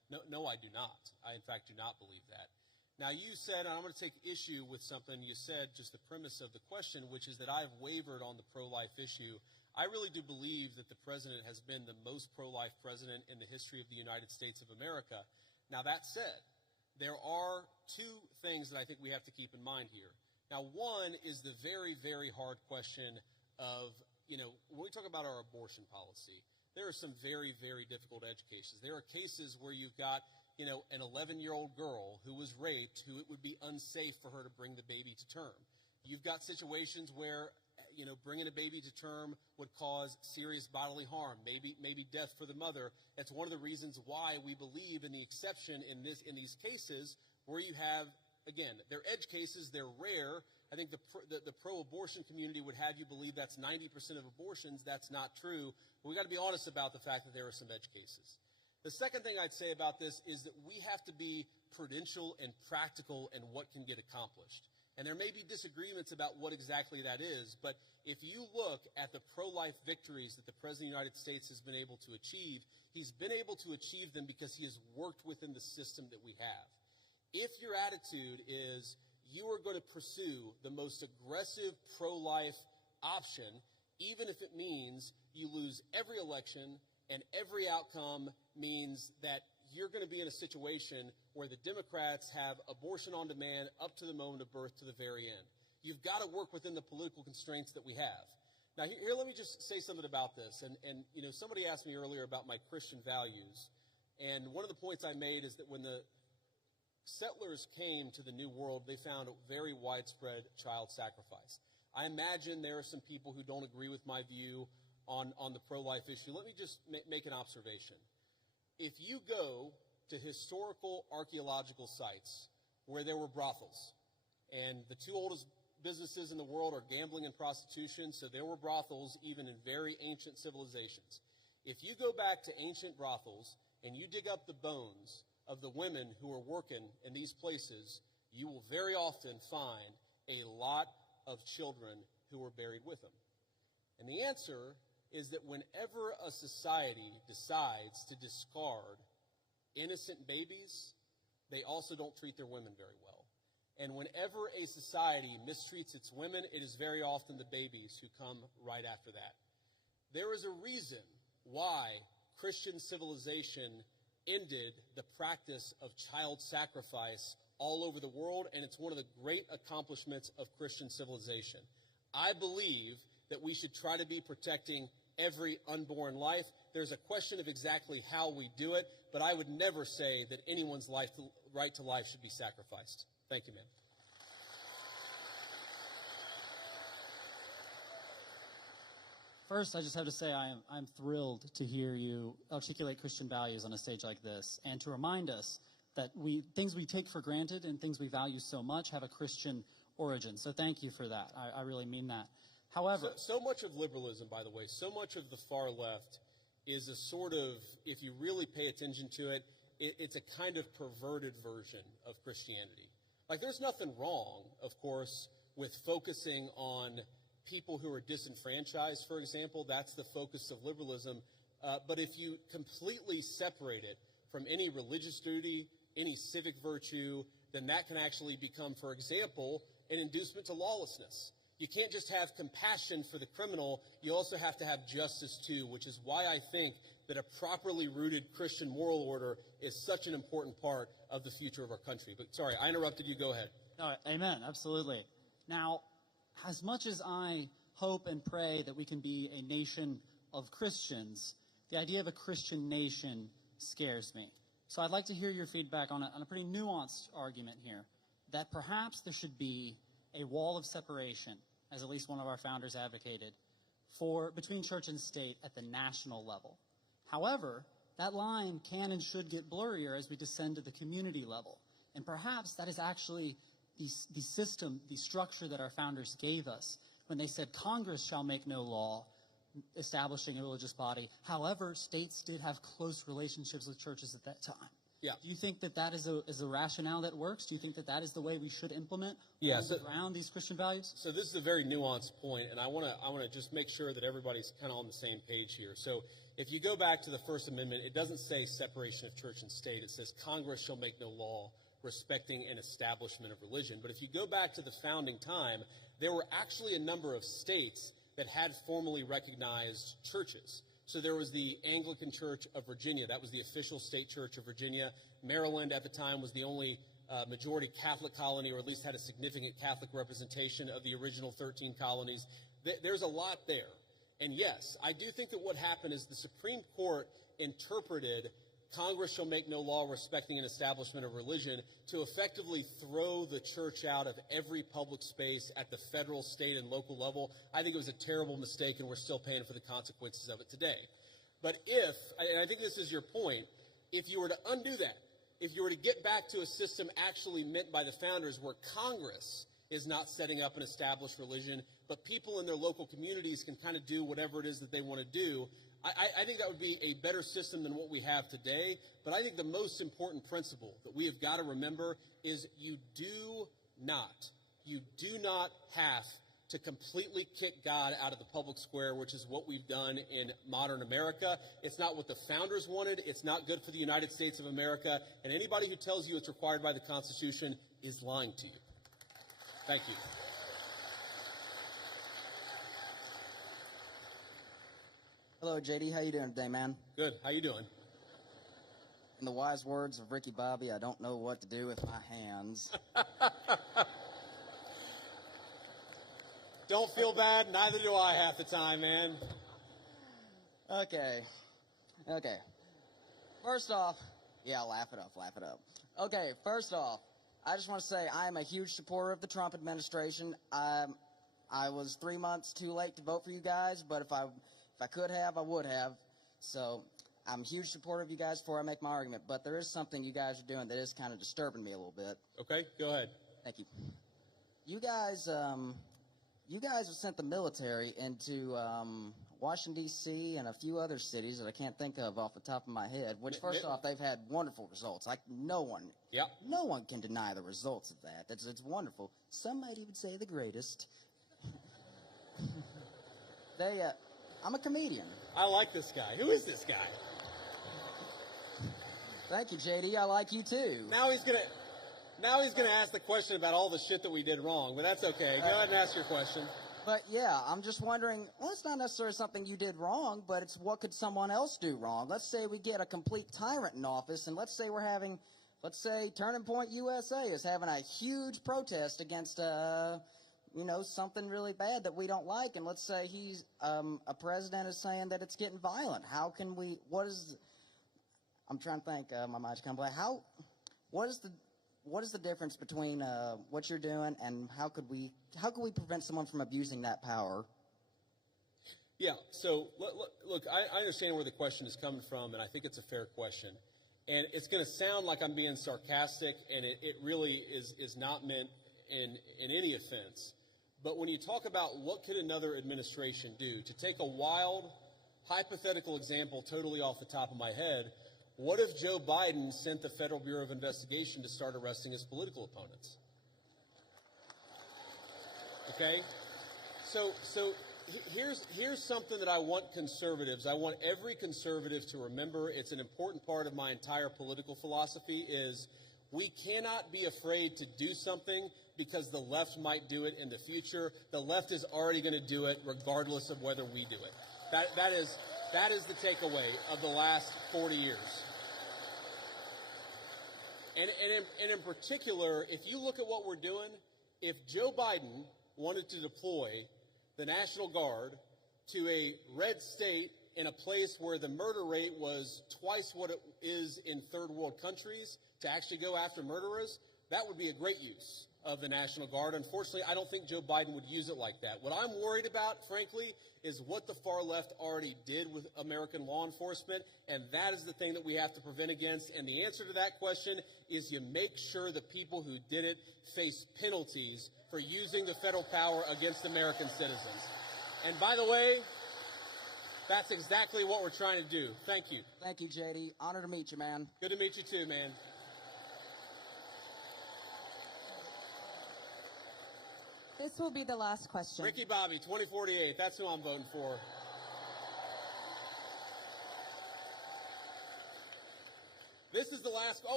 No, I do not. I, in fact, do not believe that. Now, you said, and I'm going to take issue with something you said, just the premise of the question, which is that I've wavered on the pro-life issue. I really do believe that the president has been the most pro-life president in the history of the United States of America. Now, that said, there are two things that I think we have to keep in mind here. Now, one is the very, very hard question of, when we talk about our abortion policy, there are some very, very difficult edge cases. There are cases where you've got, an 11-year-old girl who was raped, who it would be unsafe for her to bring the baby to term. You've got situations where, bringing a baby to term would cause serious bodily harm, maybe death for the mother. That's one of the reasons why we believe in the exception in these cases where you have, again, they're edge cases, they're rare. I think the pro-abortion community would have you believe that's 90% of abortions. That's not true. But we got to be honest about the fact that there are some edge cases. The second thing I'd say about this is that we have to be prudential and practical in what can get accomplished. And there may be disagreements about what exactly that is, but if you look at the pro-life victories that the President of the United States has been able to achieve, he's been able to achieve them because he has worked within the system that we have. If your attitude is you are going to pursue the most aggressive pro-life option, even if it means you lose every election and every outcome means that you're going to be in a situation where the Democrats have abortion on demand up to the moment of birth to the very end. You've got to work within the political constraints that we have. Now, here let me just say something about this. And somebody asked me earlier about my Christian values. And one of the points I made is that when the settlers came to the New World, they found a very widespread child sacrifice. I imagine there are some people who don't agree with my view on the pro-life issue. Let me just make an observation. If you go to historical archaeological sites where there were brothels, and the two oldest businesses in the world are gambling and prostitution, so there were brothels even in very ancient civilizations. If you go back to ancient brothels and you dig up the bones of the women who were working in these places, you will very often find a lot of children who were buried with them. And the answer is that whenever a society decides to discard innocent babies, they also don't treat their women very well. And whenever a society mistreats its women, it is very often the babies who come right after that. There is a reason why Christian civilization ended the practice of child sacrifice all over the world, and it's one of the great accomplishments of Christian civilization. I believe that we should try to be protecting every unborn life. There's a question of exactly how we do it, but I would never say that anyone's right to life should be sacrificed. Thank you, ma'am. First, I just have to say I'm thrilled to hear you articulate Christian values on a stage like this, and to remind us that things we take for granted and things we value so much have a Christian origin. So thank you for that. I really mean that. However, so much of liberalism, by the way, so much of the far left is a sort of, if you really pay attention to it, it's a kind of perverted version of Christianity. Like, there's nothing wrong, of course, with focusing on people who are disenfranchised, for example. That's the focus of liberalism. But if you completely separate it from any religious duty, any civic virtue, then that can actually become, for example, an inducement to lawlessness. You can't just have compassion for the criminal. You also have to have justice, too, which is why I think that a properly rooted Christian moral order is such an important part of the future of our country. But sorry, I interrupted you. Go ahead. All right, amen. Absolutely. Now, as much as I hope and pray that we can be a nation of Christians, the idea of a Christian nation scares me. So I'd like to hear your feedback on a pretty nuanced argument here, that perhaps there should be a wall of separation, as at least one of our founders advocated, between church and state at the national level. However, that line can and should get blurrier as we descend to the community level. And perhaps that is actually the system, the structure that our founders gave us when they said Congress shall make no law establishing a religious body. However, states did have close relationships with churches at that time. Yeah. Do you think that is a rationale that works? Do you think that is the way we should implement around these Christian values? So this is a very nuanced point, and I want to just make sure that everybody's kind of on the same page here. So If you go back to the First Amendment, it doesn't say separation of church and state. It says Congress shall make no law respecting an establishment of religion. But if you go back to the founding time, there were actually a number of states that had formally recognized churches. So there was the Anglican Church of Virginia. That was the official state church of Virginia. Maryland at the time was the only majority Catholic colony, or at least had a significant Catholic representation of the original 13 colonies. There's a lot there. And yes, I do think that what happened is the Supreme Court interpreted Congress shall make no law respecting an establishment of religion to effectively throw the church out of every public space at the federal, state, and local level. I think it was a terrible mistake, and we're still paying for the consequences of it today. But if, and I think this is your point, if you were to undo that, if you were to get back to a system actually meant by the founders where Congress is not setting up an established religion, but people in their local communities can kind of do whatever it is that they want to do, I think that would be a better system than what we have today. But I think the most important principle that we have got to remember is you do not have to completely kick God out of the public square, which is what we've done in modern America. It's not what the founders wanted. It's not good for the United States of America. And anybody who tells you it's required by the Constitution is lying to you. Thank you. Hello, JD. How you doing today, man? Good. How you doing? In the wise words of Ricky Bobby, I don't know what to do with my hands. Don't feel bad. Neither do I half the time, man. Okay. First off, yeah, laugh it up. Okay, first off, I just want to say I am a huge supporter of the Trump administration. I was 3 months too late to vote for you guys, but if I could have, I would have. So I'm a huge supporter of you guys before I make my argument. But there is something you guys are doing that is kind of disturbing me a little bit. Okay, go ahead. Thank you. You guys have sent the military into Washington, D.C. and a few other cities that I can't think of off the top of my head, which, first off, they've had wonderful results. Like, no one can deny the results of that. It's wonderful. Some might even say the greatest. I'm a comedian. I like this guy. Who is this guy? Thank you, JD. I like you, too. Now he's gonna ask the question about all the shit that we did wrong, but that's okay. Go ahead and ask your question. But yeah, I'm just wondering, well, it's not necessarily something you did wrong, but it's what could someone else do wrong? Let's say we get a complete tyrant in office, and let's say Turning Point USA is having a huge protest against, something really bad that we don't like, and let's say he's, a president is saying that it's getting violent. How can we, I'm trying to think, my mind's kind of blank. What is the difference between what you're doing and how could we prevent someone from abusing that power? Yeah, so look, I understand where the question is coming from, and I think it's a fair question. And it's going to sound like I'm being sarcastic, and it really is not meant in any offense. But when you talk about what could another administration do, to take a wild, hypothetical example totally off the top of my head, what if Joe Biden sent the Federal Bureau of Investigation to start arresting his political opponents? Okay? So here's something that I want I want every conservative to remember. It's an important part of my entire political philosophy is we cannot be afraid to do something because the left might do it in the future. The left is already going to do it regardless of whether we do it. That is the takeaway of the last 40 years. And in particular, if you look at what we're doing, if Joe Biden wanted to deploy the National Guard to a red state in a place where the murder rate was twice what it is in third world countries to actually go after murderers, that would be a great use of the National Guard. Unfortunately, I don't think Joe Biden would use it like that. What I'm worried about, frankly, is what the far left already did with American law enforcement, and that is the thing that we have to prevent against. And the answer to that question is you make sure the people who did it face penalties for using the federal power against American citizens. And by the way, that's exactly what we're trying to do. Thank you. Thank you, JD. Honor to meet you, man. Good to meet you too, man. This will be the last question. Ricky Bobby, 2048. That's who I'm voting for.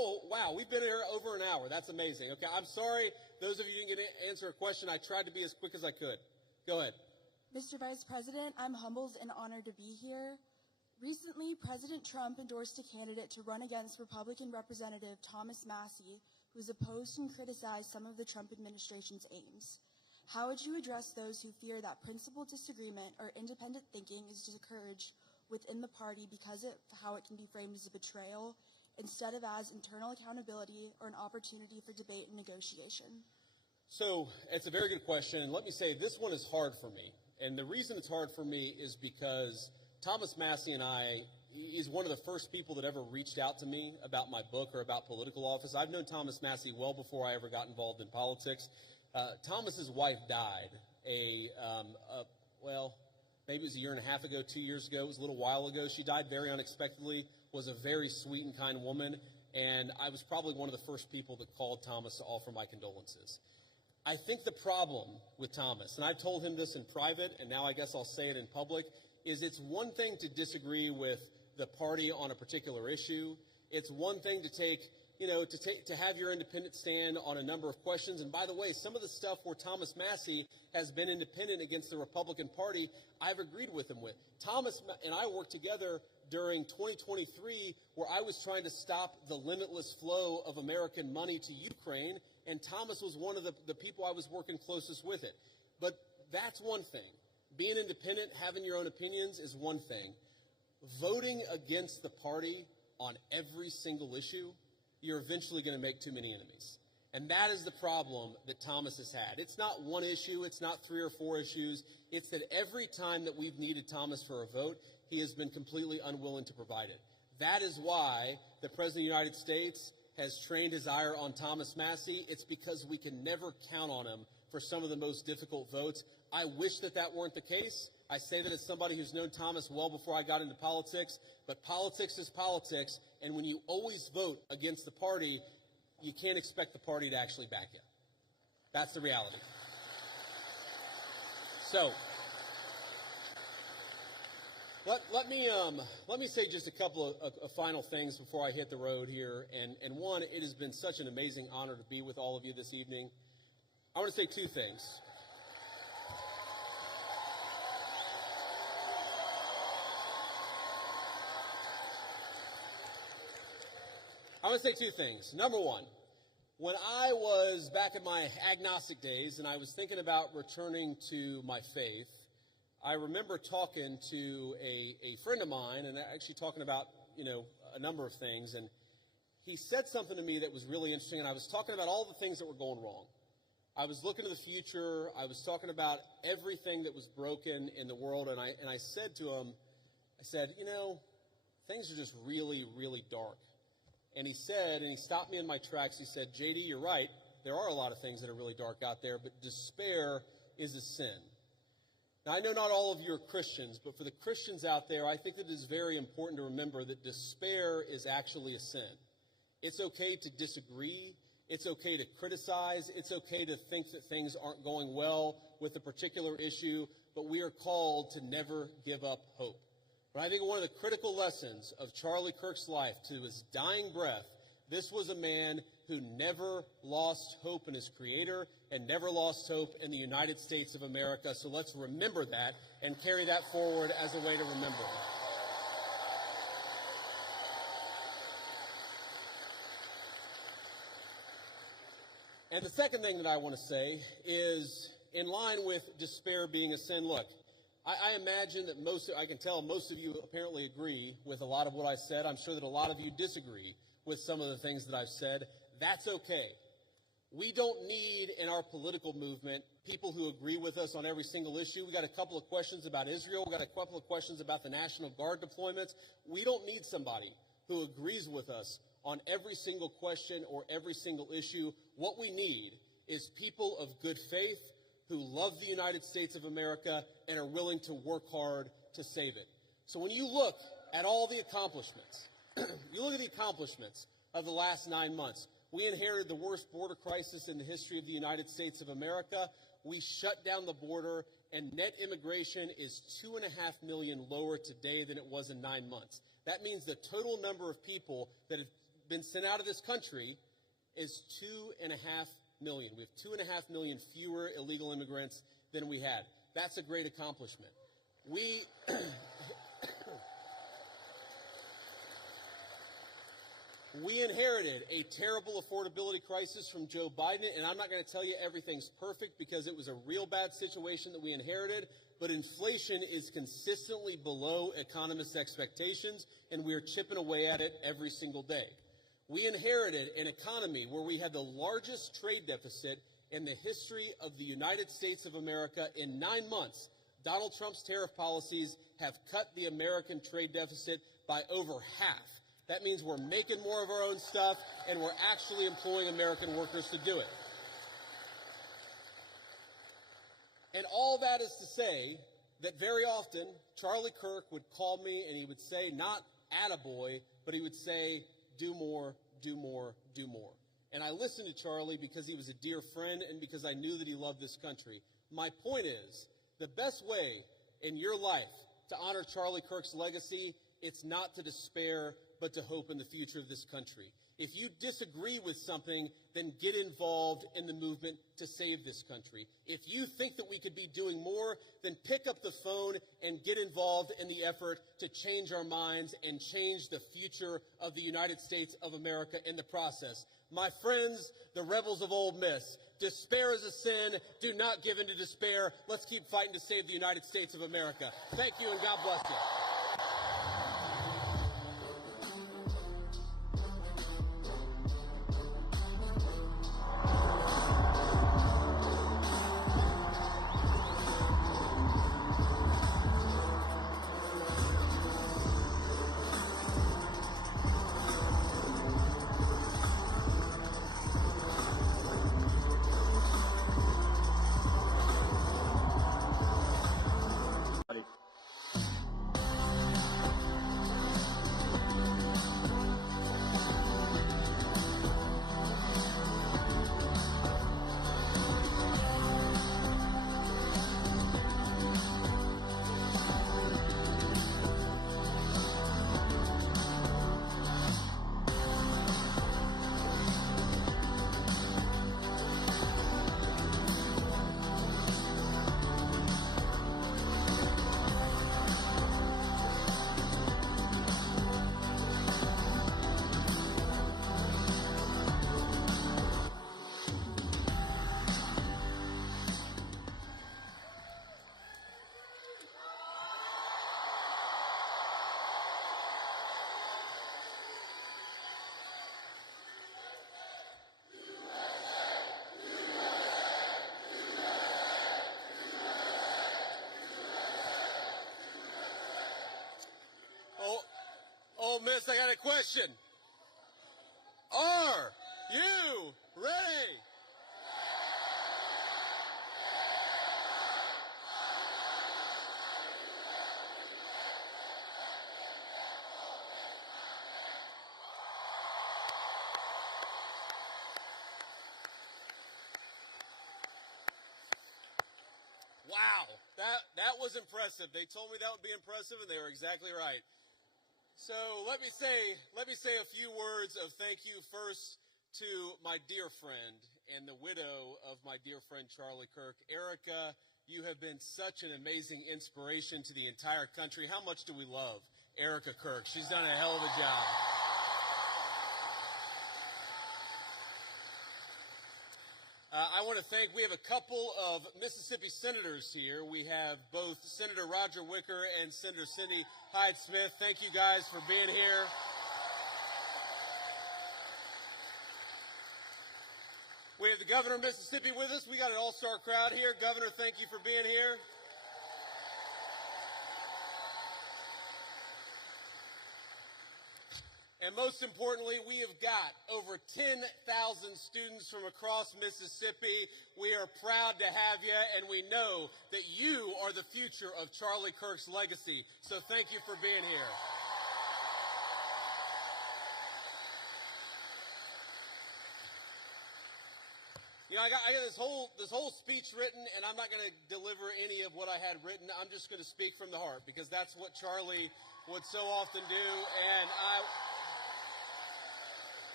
Oh, wow, we've been here over an hour. That's amazing. Okay, I'm sorry. Those of you who didn't get to answer a question, I tried to be as quick as I could. Go ahead. Mr. Vice President, I'm humbled and honored to be here. Recently, President Trump endorsed a candidate to run against Republican Representative Thomas Massie, who has opposed and criticized some of the Trump administration's aims. How would you address those who fear that principled disagreement or independent thinking is discouraged within the party because of how it can be framed as a betrayal instead of as internal accountability or an opportunity for debate and negotiation? So it's a very good question. And let me say, this one is hard for me. And the reason it's hard for me is because Thomas Massie and I, he's one of the first people that ever reached out to me about my book or about political office. I've known Thomas Massie well before I ever got involved in politics. Thomas's wife died well, maybe it was a year and a half ago, 2 years ago. It was a little while ago. She died very unexpectedly, was a very sweet and kind woman, and I was probably one of the first people that called Thomas to offer my condolences. I think the problem with Thomas, and I've told him this in private, and now I guess I'll say it in public, is it's one thing to disagree with the party on a particular issue. It's one thing to to have your independent stand on a number of questions. And by the way, some of the stuff where Thomas Massie has been independent against the Republican Party, I've agreed with him with. Thomas and I worked together during 2023 where I was trying to stop the limitless flow of American money to Ukraine, and Thomas was one of the people I was working closest with it. But that's one thing. Being independent, having your own opinions is one thing. Voting against the party on every single issue, you're eventually going to make too many enemies. And that is the problem that Thomas has had. It's not one issue. It's not 3 or 4 issues. It's that every time that we've needed Thomas for a vote, he has been completely unwilling to provide it. That is why the President of the United States has trained his ire on Thomas Massie. It's because we can never count on him for some of the most difficult votes. I wish that that weren't the case. I say that as somebody who's known Thomas well before I got into politics, but politics is politics, and when you always vote against the party, you can't expect the party to actually back you. That's the reality. So, let me say just a couple of final things before I hit the road here. And one, it has been such an amazing honor to be with all of you this evening. I want to say 2 things. I want to say 2 things. Number one, when I was back in my agnostic days and I was thinking about returning to my faith, I remember talking to a friend of mine and actually talking about, a number of things. And he said something to me that was really interesting. And I was talking about all the things that were going wrong. I was looking to the future. I was talking about everything that was broken in the world. And I said to him, things are just really, really dark. And he stopped me in my tracks. He said, JD, you're right. There are a lot of things that are really dark out there, but despair is a sin. Now, I know not all of you are Christians, but for the Christians out there, I think that it is very important to remember that despair is actually a sin. It's okay to disagree. It's okay to criticize. It's okay to think that things aren't going well with a particular issue, but we are called to never give up hope. But I think one of the critical lessons of Charlie Kirk's life to his dying breath, this was a man who never lost hope in his Creator and never lost hope in the United States of America. So let's remember that and carry that forward as a way to remember. And the second thing that I want to say is, in line with despair being a sin, look, I imagine that I can tell most of you apparently agree with a lot of what I said. I'm sure that a lot of you disagree with some of the things that I've said. That's okay. We don't need in our political movement people who agree with us on every single issue. We got a couple of questions about Israel. We got a couple of questions about the National Guard deployments. We don't need somebody who agrees with us on every single question or every single issue. What we need is people of good faith who love the United States of America and are willing to work hard to save it. So when you look at all the accomplishments, you look at the accomplishments of the last 9 months. We inherited the worst border crisis in the history of the United States of America. We shut down the border, and net immigration is 2.5 million lower today than it was in 9 months. That means the total number of people that have been sent out of this country is 2.5 million. We have 2.5 million fewer illegal immigrants than we had. That's a great accomplishment. We inherited a terrible affordability crisis from Joe Biden, and I'm not going to tell you everything's perfect because it was a real bad situation that we inherited, but inflation is consistently below economists' expectations, and we are chipping away at it every single day. We inherited an economy where we had the largest trade deficit in the history of the United States of America. In 9 months, Donald Trump's tariff policies have cut the American trade deficit by over half. That means we're making more of our own stuff, and we're actually employing American workers to do it. And all that is to say that very often Charlie Kirk would call me and he would say, not attaboy, but he would say, do more, do more, do more. And I listened to Charlie because he was a dear friend and because I knew that he loved this country. My point is, the best way in your life to honor Charlie Kirk's legacy, it's not to despair, but to hope in the future of this country. If you disagree with something, then get involved in the movement to save this country. If you think that we could be doing more, then pick up the phone and get involved in the effort to change our minds and change the future of the United States of America in the process. My friends, the rebels of Ole Miss, despair is a sin. Do not give in to despair. Let's keep fighting to save the United States of America. Thank you, and God bless you. Oh, Miss, I got a question. Are you ready? Wow, that was impressive. They told me that would be impressive, and they were exactly right. So let me say a few words of thank you first to my dear friend and the widow of my dear friend Charlie Kirk. Erica, you have been such an amazing inspiration to the entire country. How much do we love Erica Kirk? She's done a hell of a job. I want to thank, we have a couple of Mississippi senators here. We have both Senator Roger Wicker and Senator Cindy Hyde-Smith. Thank you guys for being here. We have the governor of Mississippi with us. We got an all-star crowd here. Governor, thank you for being here. And most importantly, we have got over 10,000 students from across Mississippi. We are proud to have you, and we know that you are the future of Charlie Kirk's legacy. So thank you for being here. You know, I got this whole speech written, and I'm not going to deliver any of what I had written. I'm just going to speak from the heart, because that's what Charlie would so often do. And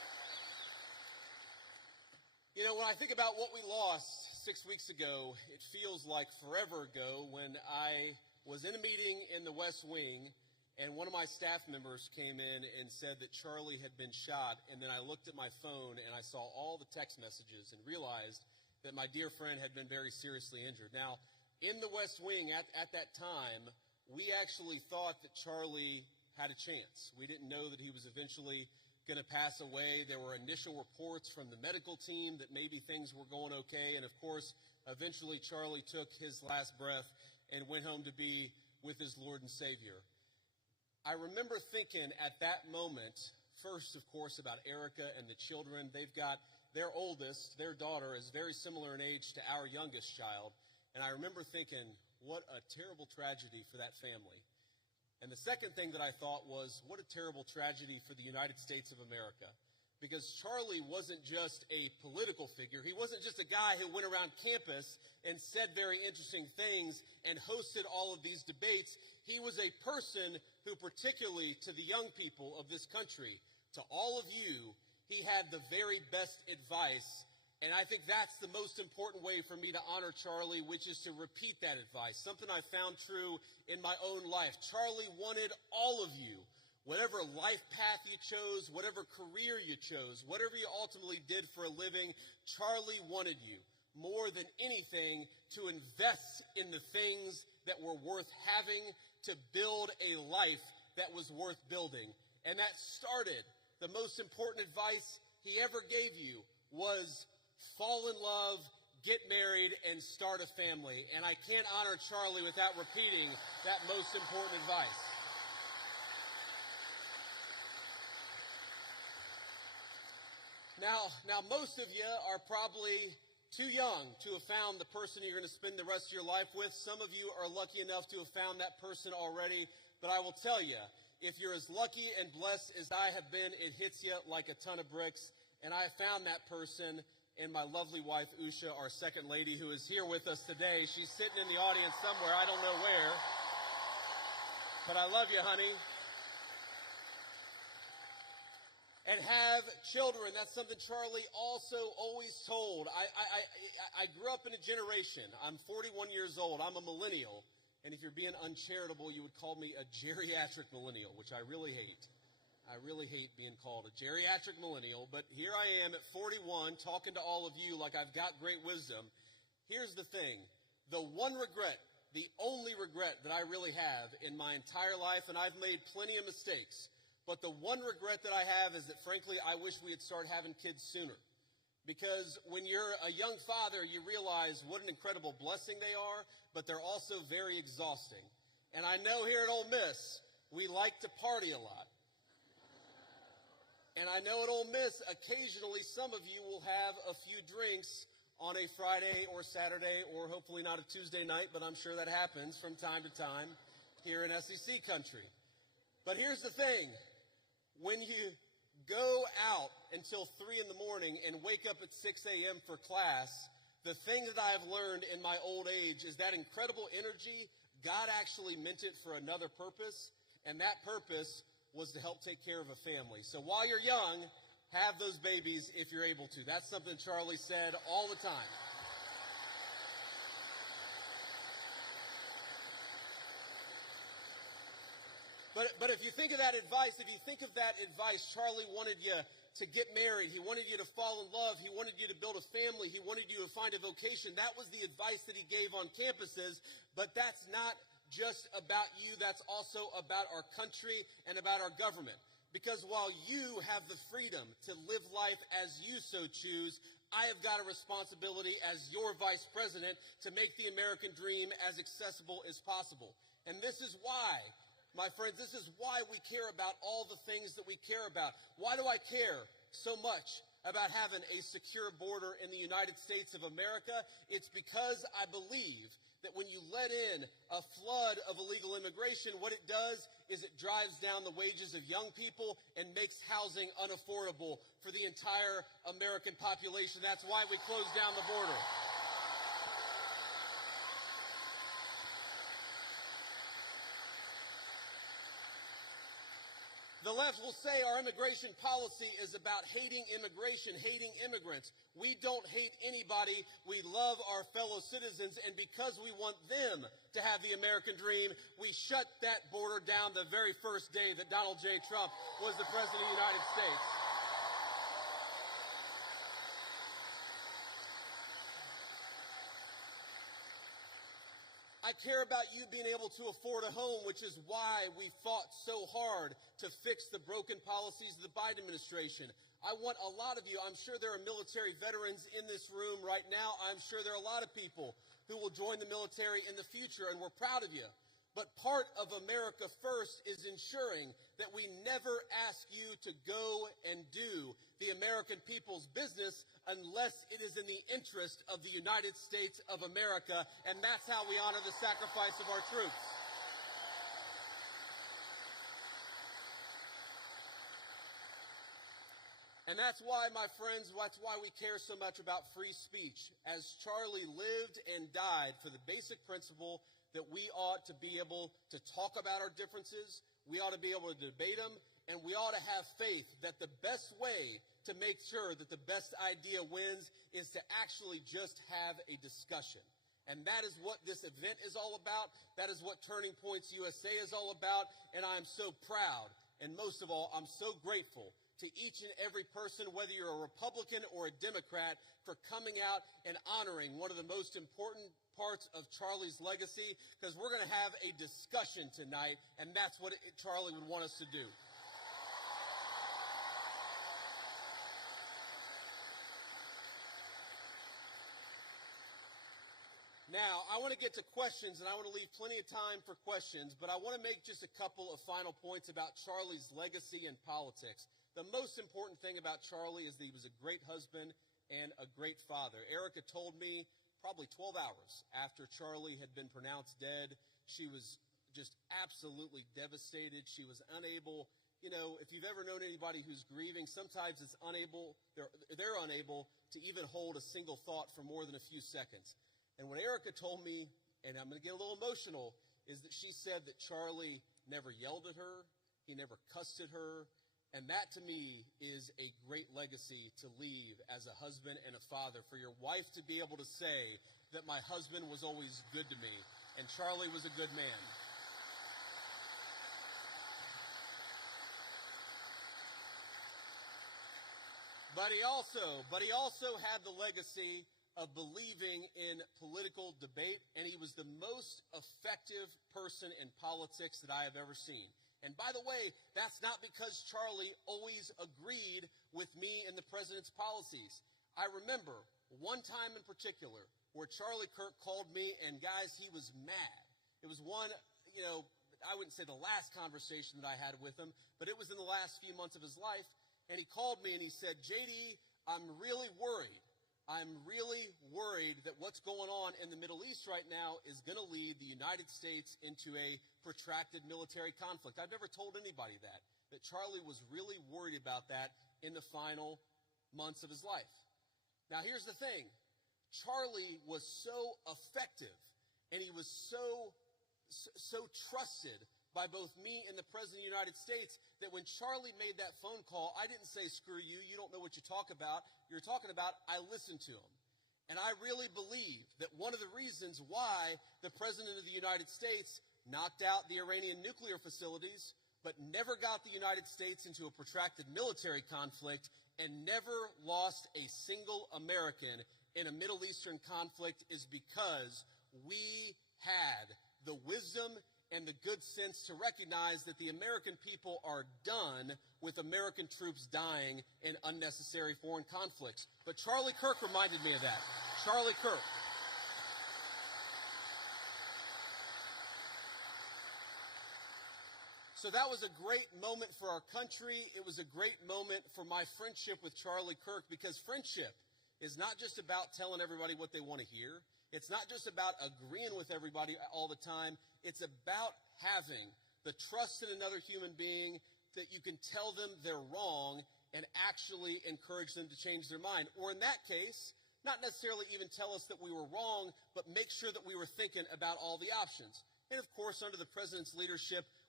when I think about what we lost 6 weeks ago, it feels like forever ago when I was in a meeting in the West Wing and one of my staff members came in and said that Charlie had been shot, and then I looked at my phone and I saw all the text messages and realized that my dear friend had been very seriously injured. Now, in the West Wing at that time, we actually thought that Charlie had a chance. We didn't know that he was eventually going to pass away. There were initial reports from the medical team that maybe things were going okay. And of course, eventually Charlie took his last breath and went home to be with his Lord and Savior. I remember thinking at that moment, first, of course, about Erica and the children. They've got their oldest, their daughter, is very similar in age to our youngest child. And I remember thinking, what a terrible tragedy for that family. And the second thing that I thought was, what a terrible tragedy for the United States of America. Because Charlie wasn't just a political figure. He wasn't just a guy who went around campus and said very interesting things and hosted all of these debates. He was a person who, particularly to the young people of this country, to all of you, he had the very best advice. And I think that's the most important way for me to honor Charlie, which is to repeat that advice, something I found true in my own life. Charlie wanted all of you, whatever life path you chose, whatever career you chose, whatever you ultimately did for a living, Charlie wanted you, more than anything, to invest in the things that were worth having, to build a life that was worth building. And that started, the most important advice he ever gave you was fall in love, get married, and start a family. And I can't honor Charlie without repeating that most important advice. Now, most of you are probably too young to have found the person you're going to spend the rest of your life with. Some of you are lucky enough to have found that person already. But I will tell you, if you're as lucky and blessed as I have been, it hits you like a ton of bricks. And I found that person in my lovely wife, Usha, our second lady, who is here with us today. She's sitting in the audience somewhere. I don't know where. But I love you, honey. And have children. That's something Charlie also always told. I grew up in a generation. I'm 41 years old. I'm a millennial. And if you're being uncharitable, you would call me a geriatric millennial, which I really hate. I really hate being called a geriatric millennial, but here I am at 41 talking to all of you like I've got great wisdom. Here's the thing. The one regret, the only regret that I really have in my entire life, and I've made plenty of mistakes, but the one regret that I have is that, frankly, I wish we had started having kids sooner. Because when you're a young father, you realize what an incredible blessing they are, but they're also very exhausting. And I know here at Ole Miss, we like to party a lot. And I know at Ole Miss, occasionally some of you will have a few drinks on a Friday or Saturday, or hopefully not a Tuesday night, but I'm sure that happens from time to time here in SEC country. But here's the thing. When you go out until 3 in the morning and wake up at 6 a.m. for class, the thing that I have learned in my old age is that incredible energy, God actually meant it for another purpose, and that purpose was to help take care of a family. So while you're young, have those babies if you're able to. That's something Charlie said all the time. But if you think of that advice, Charlie wanted you to get married. He wanted you to fall in love. He wanted you to build a family. He wanted you to find a vocation. That was the advice that he gave on campuses. But that's not just about you. That's also about our country and about our government. Because while you have the freedom to live life as you so choose, I have got a responsibility as your vice president to make the American dream as accessible as possible. And this is why, my friends, this is why we care about all the things that we care about. Why do I care so much about having a secure border in the United States of America? It's because I believe that when you let in a flood of illegal immigration, what it does is it drives down the wages of young people and makes housing unaffordable for the entire American population. That's why we closed down the border. The left will say our immigration policy is about hating immigration, hating immigrants. We don't hate anybody. We love our fellow citizens, and because we want them to have the American dream, we shut that border down the very first day that Donald J. Trump was the President of the United States. I care about you being able to afford a home, which is why we fought so hard to fix the broken policies of the Biden administration. I want a lot of you, I'm sure there are military veterans in this room right now. I'm sure there are a lot of people who will join the military in the future, and we're proud of you. But part of America First is ensuring that we never ask you to go and do the American people's business unless it is in the interest of the United States of America, and that's how we honor the sacrifice of our troops. And that's why, my friends, that's why we care so much about free speech. As Charlie lived and died for the basic principle that we ought to be able to talk about our differences, we ought to be able to debate them, and we ought to have faith that the best way to make sure that the best idea wins is to actually just have a discussion. And that is what this event is all about. That is what Turning Points USA is all about. And I'm so proud, and most of all, I'm so grateful to each and every person, whether you're a Republican or a Democrat, for coming out and honoring one of the most important parts of Charlie's legacy, because we're going to have a discussion tonight, and that's what Charlie would want us to do. Now, I want to get to questions, and I want to leave plenty of time for questions, but I want to make just a couple of final points about Charlie's legacy in politics. The most important thing about Charlie is that he was a great husband and a great father. Erica told me probably 12 hours after Charlie had been pronounced dead, she was just absolutely devastated. She was unable, you know, if you've ever known anybody who's grieving, sometimes it's unable, they're unable to even hold a single thought for more than a few seconds. And what Erica told me, and I'm going to get a little emotional, is that she said that Charlie never yelled at her, he never cussed at her, and that to me is a great legacy to leave as a husband and a father, for your wife to be able to say that my husband was always good to me and Charlie was a good man. But he also had the legacy of believing in political debate, and he was the most effective person in politics that I have ever seen. And by the way, that's not because Charlie always agreed with me and the president's policies. I remember one time in particular where Charlie Kirk called me, and guys, he was mad. It was one, you know, I wouldn't say the last conversation that I had with him, but it was in the last few months of his life. And he called me and he said, JD, I'm really worried. I'm really worried that what's going on in the Middle East right now is going to lead the United States into a protracted military conflict. I've never told anybody that Charlie was really worried about that in the final months of his life. Now, here's the thing. Charlie was so effective, and he was so trusted by both me and the President of the United States that when Charlie made that phone call, I didn't say, screw you, you don't know what you're talking about. I listened to him. And I really believe that one of the reasons why the President of the United States knocked out the Iranian nuclear facilities, but never got the United States into a protracted military conflict and never lost a single American in a Middle Eastern conflict is because we had the wisdom and the good sense to recognize that the American people are done with American troops dying in unnecessary foreign conflicts. But Charlie Kirk reminded me of that. Charlie Kirk. So that was a great moment for our country. It was a great moment for my friendship with Charlie Kirk, because friendship is not just about telling everybody what they want to hear. It's not just about agreeing with everybody all the time. It's about having the trust in another human being that you can tell them they're wrong and actually encourage them to change their mind. Or in that case, not necessarily even tell us that we were wrong, but make sure that we were thinking about all the options. And of course, under the president's leadership,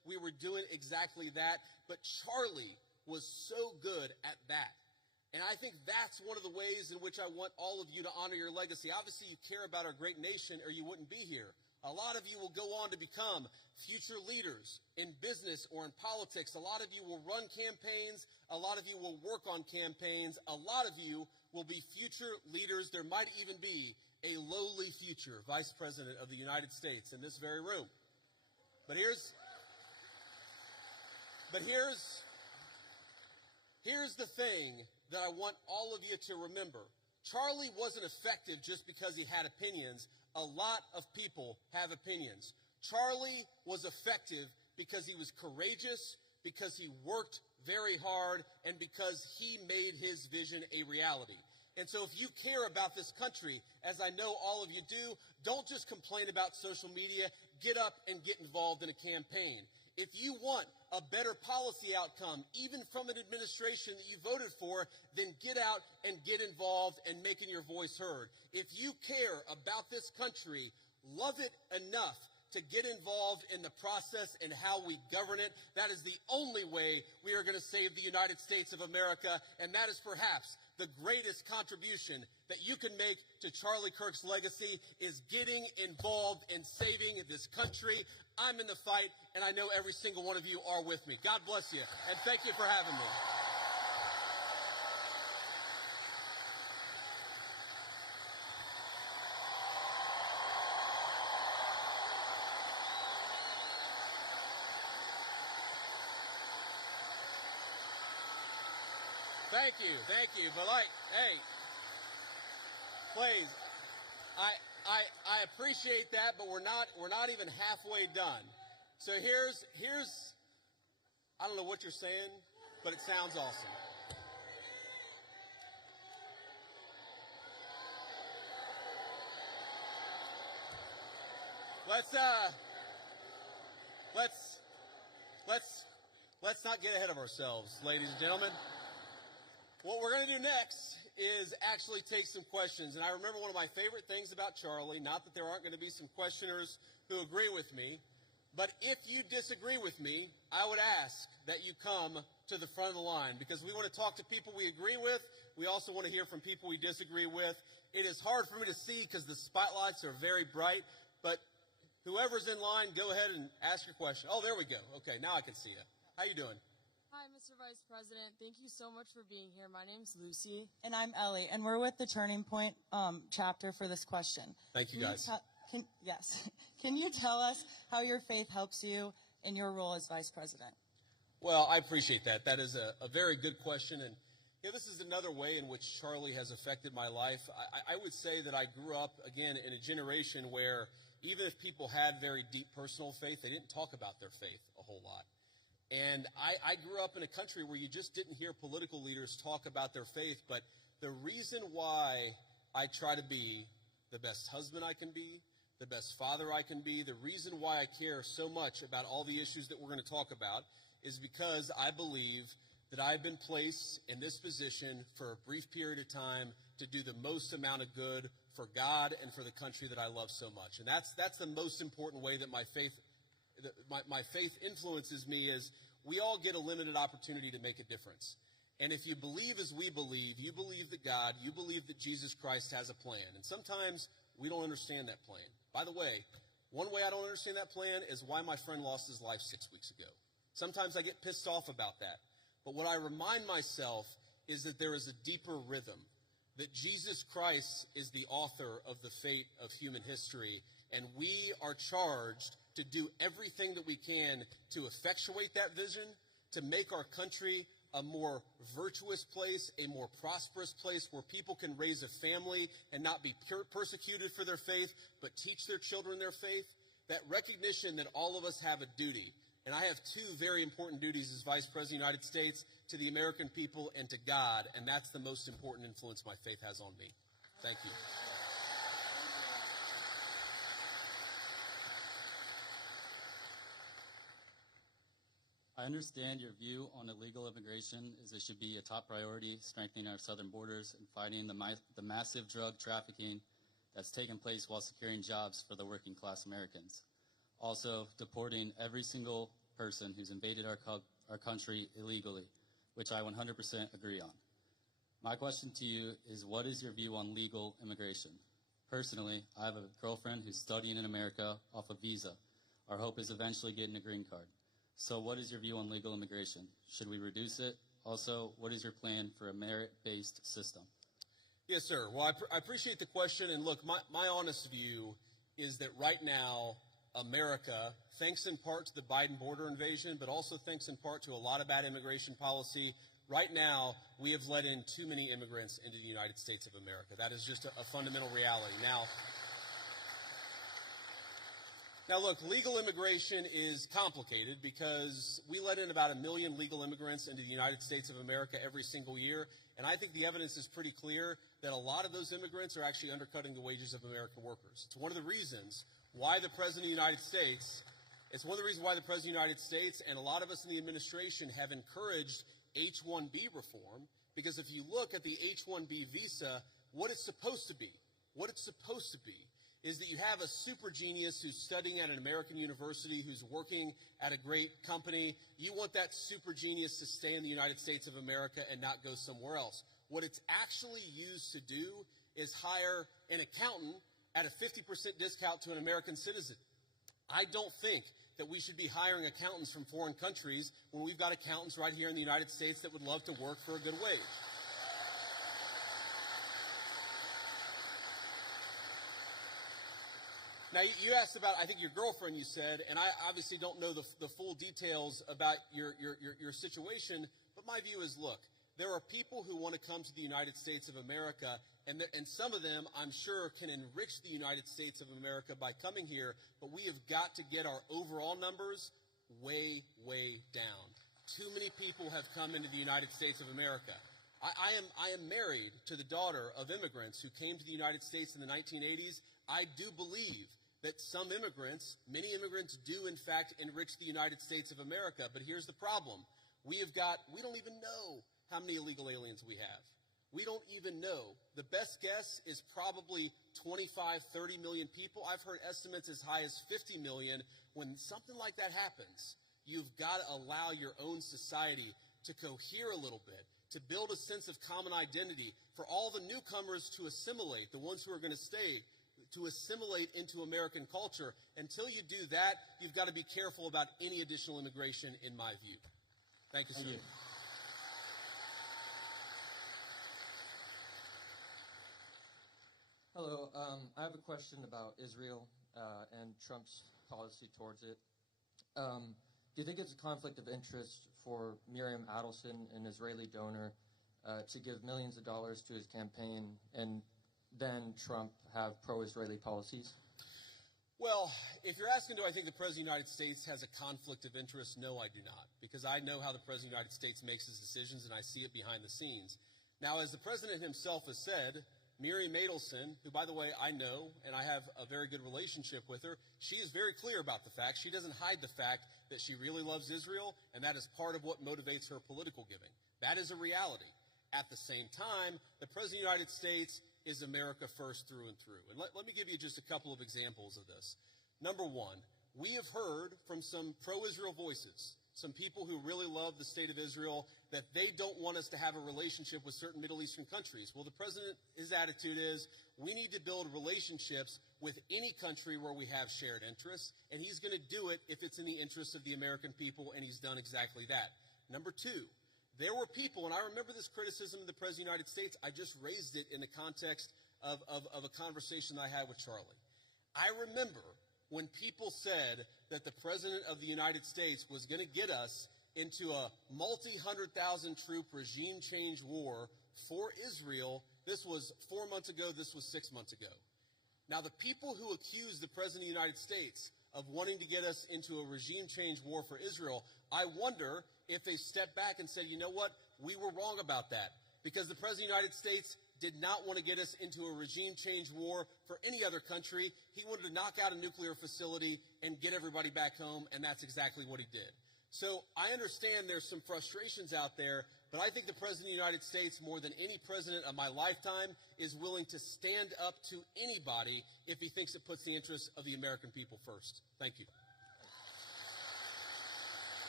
we were doing exactly that. But Charlie was so good at that. And I think that's one of the ways in which I want all of you to honor your legacy. Obviously, you care about our great nation or you wouldn't be here. A lot of you will go on to become future leaders in business or in politics. A lot of you will run campaigns. A lot of you will work on campaigns. A lot of you will be future leaders. There might even be a lowly future vice president of the United States in this very room. But here's the thing that I want all of you to remember. Charlie wasn't effective just because he had opinions. A lot of people have opinions. Charlie was effective because he was courageous, because he worked very hard, and because he made his vision a reality. And so if you care about this country, as I know all of you do, don't just complain about social media. Get up and get involved in a campaign. If you want a better policy outcome, even from an administration that you voted for, then get out and get involved and making your voice heard. If you care about this country, love it enough to get involved in the process and how we govern it. That is the only way we are going to save the United States of America, and that is perhaps the greatest contribution that you can make to Charlie Kirk's legacy is getting involved in saving this country. I'm in the fight, and I know every single one of you are with me. God bless you, and thank you for having me. Thank you. But hey, please, I appreciate that, but we're not even halfway done. So here's I don't know what you're saying, but it sounds awesome. Let's not get ahead of ourselves, ladies and gentlemen. What we're going to do next is actually take some questions. And I remember one of my favorite things about Charlie, not that there aren't going to be some questioners who agree with me, but if you disagree with me, I would ask that you come to the front of the line, because we want to talk to people we agree with. We also want to hear from people we disagree with. It is hard for me to see because the spotlights are very bright, but whoever's in line, go ahead and ask your question. Oh, there we go. Okay, now I can see you. How you doing? Hi, Mr. Vice President. Thank you so much for being here. My name's Lucy. And I'm Ellie, and we're with the Turning Point chapter for this question. Thank you, guys. Yes. Can you tell us how your faith helps you in your role as Vice President? Well, I appreciate that. That is a very good question. And this is another way in which Charlie has affected my life. I would say that I grew up, again, in a generation where even if people had very deep personal faith, they didn't talk about their faith a whole lot. And I grew up in a country where you just didn't hear political leaders talk about their faith. But the reason why I try to be the best husband I can be, the best father I can be, the reason why I care so much about all the issues that we're going to talk about is because I believe that I've been placed in this position for a brief period of time to do the most amount of good for God and for the country that I love so much. And that's the most important way that my faith influences me. Is we all get a limited opportunity to make a difference. And if you believe as we believe, you believe that God, you believe that Jesus Christ has a plan. And sometimes we don't understand that plan. By the way, one way I don't understand that plan is why my friend lost his life 6 weeks ago. Sometimes I get pissed off about that. But what I remind myself is that there is a deeper rhythm, that Jesus Christ is the author of the fate of human history, and we are charged to do everything that we can to effectuate that vision, to make our country a more virtuous place, a more prosperous place where people can raise a family and not be persecuted for their faith, but teach their children their faith. That recognition that all of us have a duty. And I have two very important duties as Vice President of the United States, to the American people and to God, and that's the most important influence my faith has on me. Thank you. I understand your view on illegal immigration is it should be a top priority, strengthening our southern borders and fighting the massive drug trafficking that's taken place while securing jobs for the working class Americans. Also, deporting every single person who's invaded our country illegally, which I 100% agree on. My question to you is, what is your view on legal immigration? Personally, I have a girlfriend who's studying in America off a visa. Our hope is eventually getting a green card. So what is your view on legal immigration? Should we reduce it? Also, what is your plan for a merit-based system? Yes, sir. Well, I appreciate the question. And look, my honest view is that right now, America, thanks in part to the Biden border invasion, but also thanks in part to a lot of bad immigration policy, right now, we have let in too many immigrants into the United States of America. That is just a fundamental reality. Now, look, legal immigration is complicated because we let in about 1 million legal immigrants into the United States of America every single year, and I think the evidence is pretty clear that a lot of those immigrants are actually undercutting the wages of American workers. It's one of the reasons why the President of the United States, and a lot of us in the administration have encouraged H-1B reform, because if you look at the H-1B visa, what it's supposed to be is that you have a super genius who's studying at an American university, who's working at a great company. You want that super genius to stay in the United States of America and not go somewhere else. What it's actually used to do is hire an accountant at a 50% discount to an American citizen. I don't think that we should be hiring accountants from foreign countries when we've got accountants right here in the United States that would love to work for a good wage. Now, you asked about, I think, your girlfriend, you said, and I obviously don't know the full details about your situation, but my view is, look, there are people who want to come to the United States of America, and some of them, I'm sure, can enrich the United States of America by coming here, but we have got to get our overall numbers way, way down. Too many people have come into the United States of America. I am married to the daughter of immigrants who came to the United States in the 1980s. I do believe that some immigrants, many immigrants do in fact enrich the United States of America, but here's the problem. We don't even know how many illegal aliens we have. We don't even know. The best guess is probably 25, 30 million people. I've heard estimates as high as 50 million. When something like that happens, you've got to allow your own society to cohere a little bit, to build a sense of common identity, for all the newcomers to assimilate, the ones who are going to stay, to assimilate into American culture. Until you do that, you've got to be careful about any additional immigration, in my view. Thank you, sir. Thank you. Hello. I have a question about Israel and Trump's policy towards it. Do you think it's a conflict of interest for Miriam Adelson, an Israeli donor, to give millions of dollars to his campaign and then Trump have pro-Israeli policies? Well, if you're asking, do I think the President of the United States has a conflict of interest? No, I do not, because I know how the President of the United States makes his decisions, and I see it behind the scenes. Now, as the President himself has said, Miriam Adelson, who, by the way, I know, and I have a very good relationship with her, she is very clear about the fact. She doesn't hide the fact that she really loves Israel, and that is part of what motivates her political giving. That is a reality. At the same time, the President of the United States is America first through and through. And let me give you just a couple of examples of this. Number one, we have heard from some pro-Israel voices, some people who really love the state of Israel, that they don't want us to have a relationship with certain Middle Eastern countries. Well, the president, his attitude is, we need to build relationships with any country where we have shared interests, and he's going to do it if it's in the interest of the American people, and he's done exactly that. Number two, there were people, and I remember this criticism of the President of the United States. I just raised it in the context of a conversation I had with Charlie. I remember when people said that the President of the United States was going to get us into a multi-100,000 troop regime change war for Israel. This was 4 months ago. This was 6 months ago. Now, the people who accused the President of the United States of wanting to get us into a regime change war for Israel, I wonder if they stepped back and said, you know what, we were wrong about that, because the President of the United States did not want to get us into a regime change war for any other country. He wanted to knock out a nuclear facility and get everybody back home, and that's exactly what he did. So I understand there's some frustrations out there, but I think the President of the United States, more than any president of my lifetime, is willing to stand up to anybody if he thinks it puts the interests of the American people first. Thank you.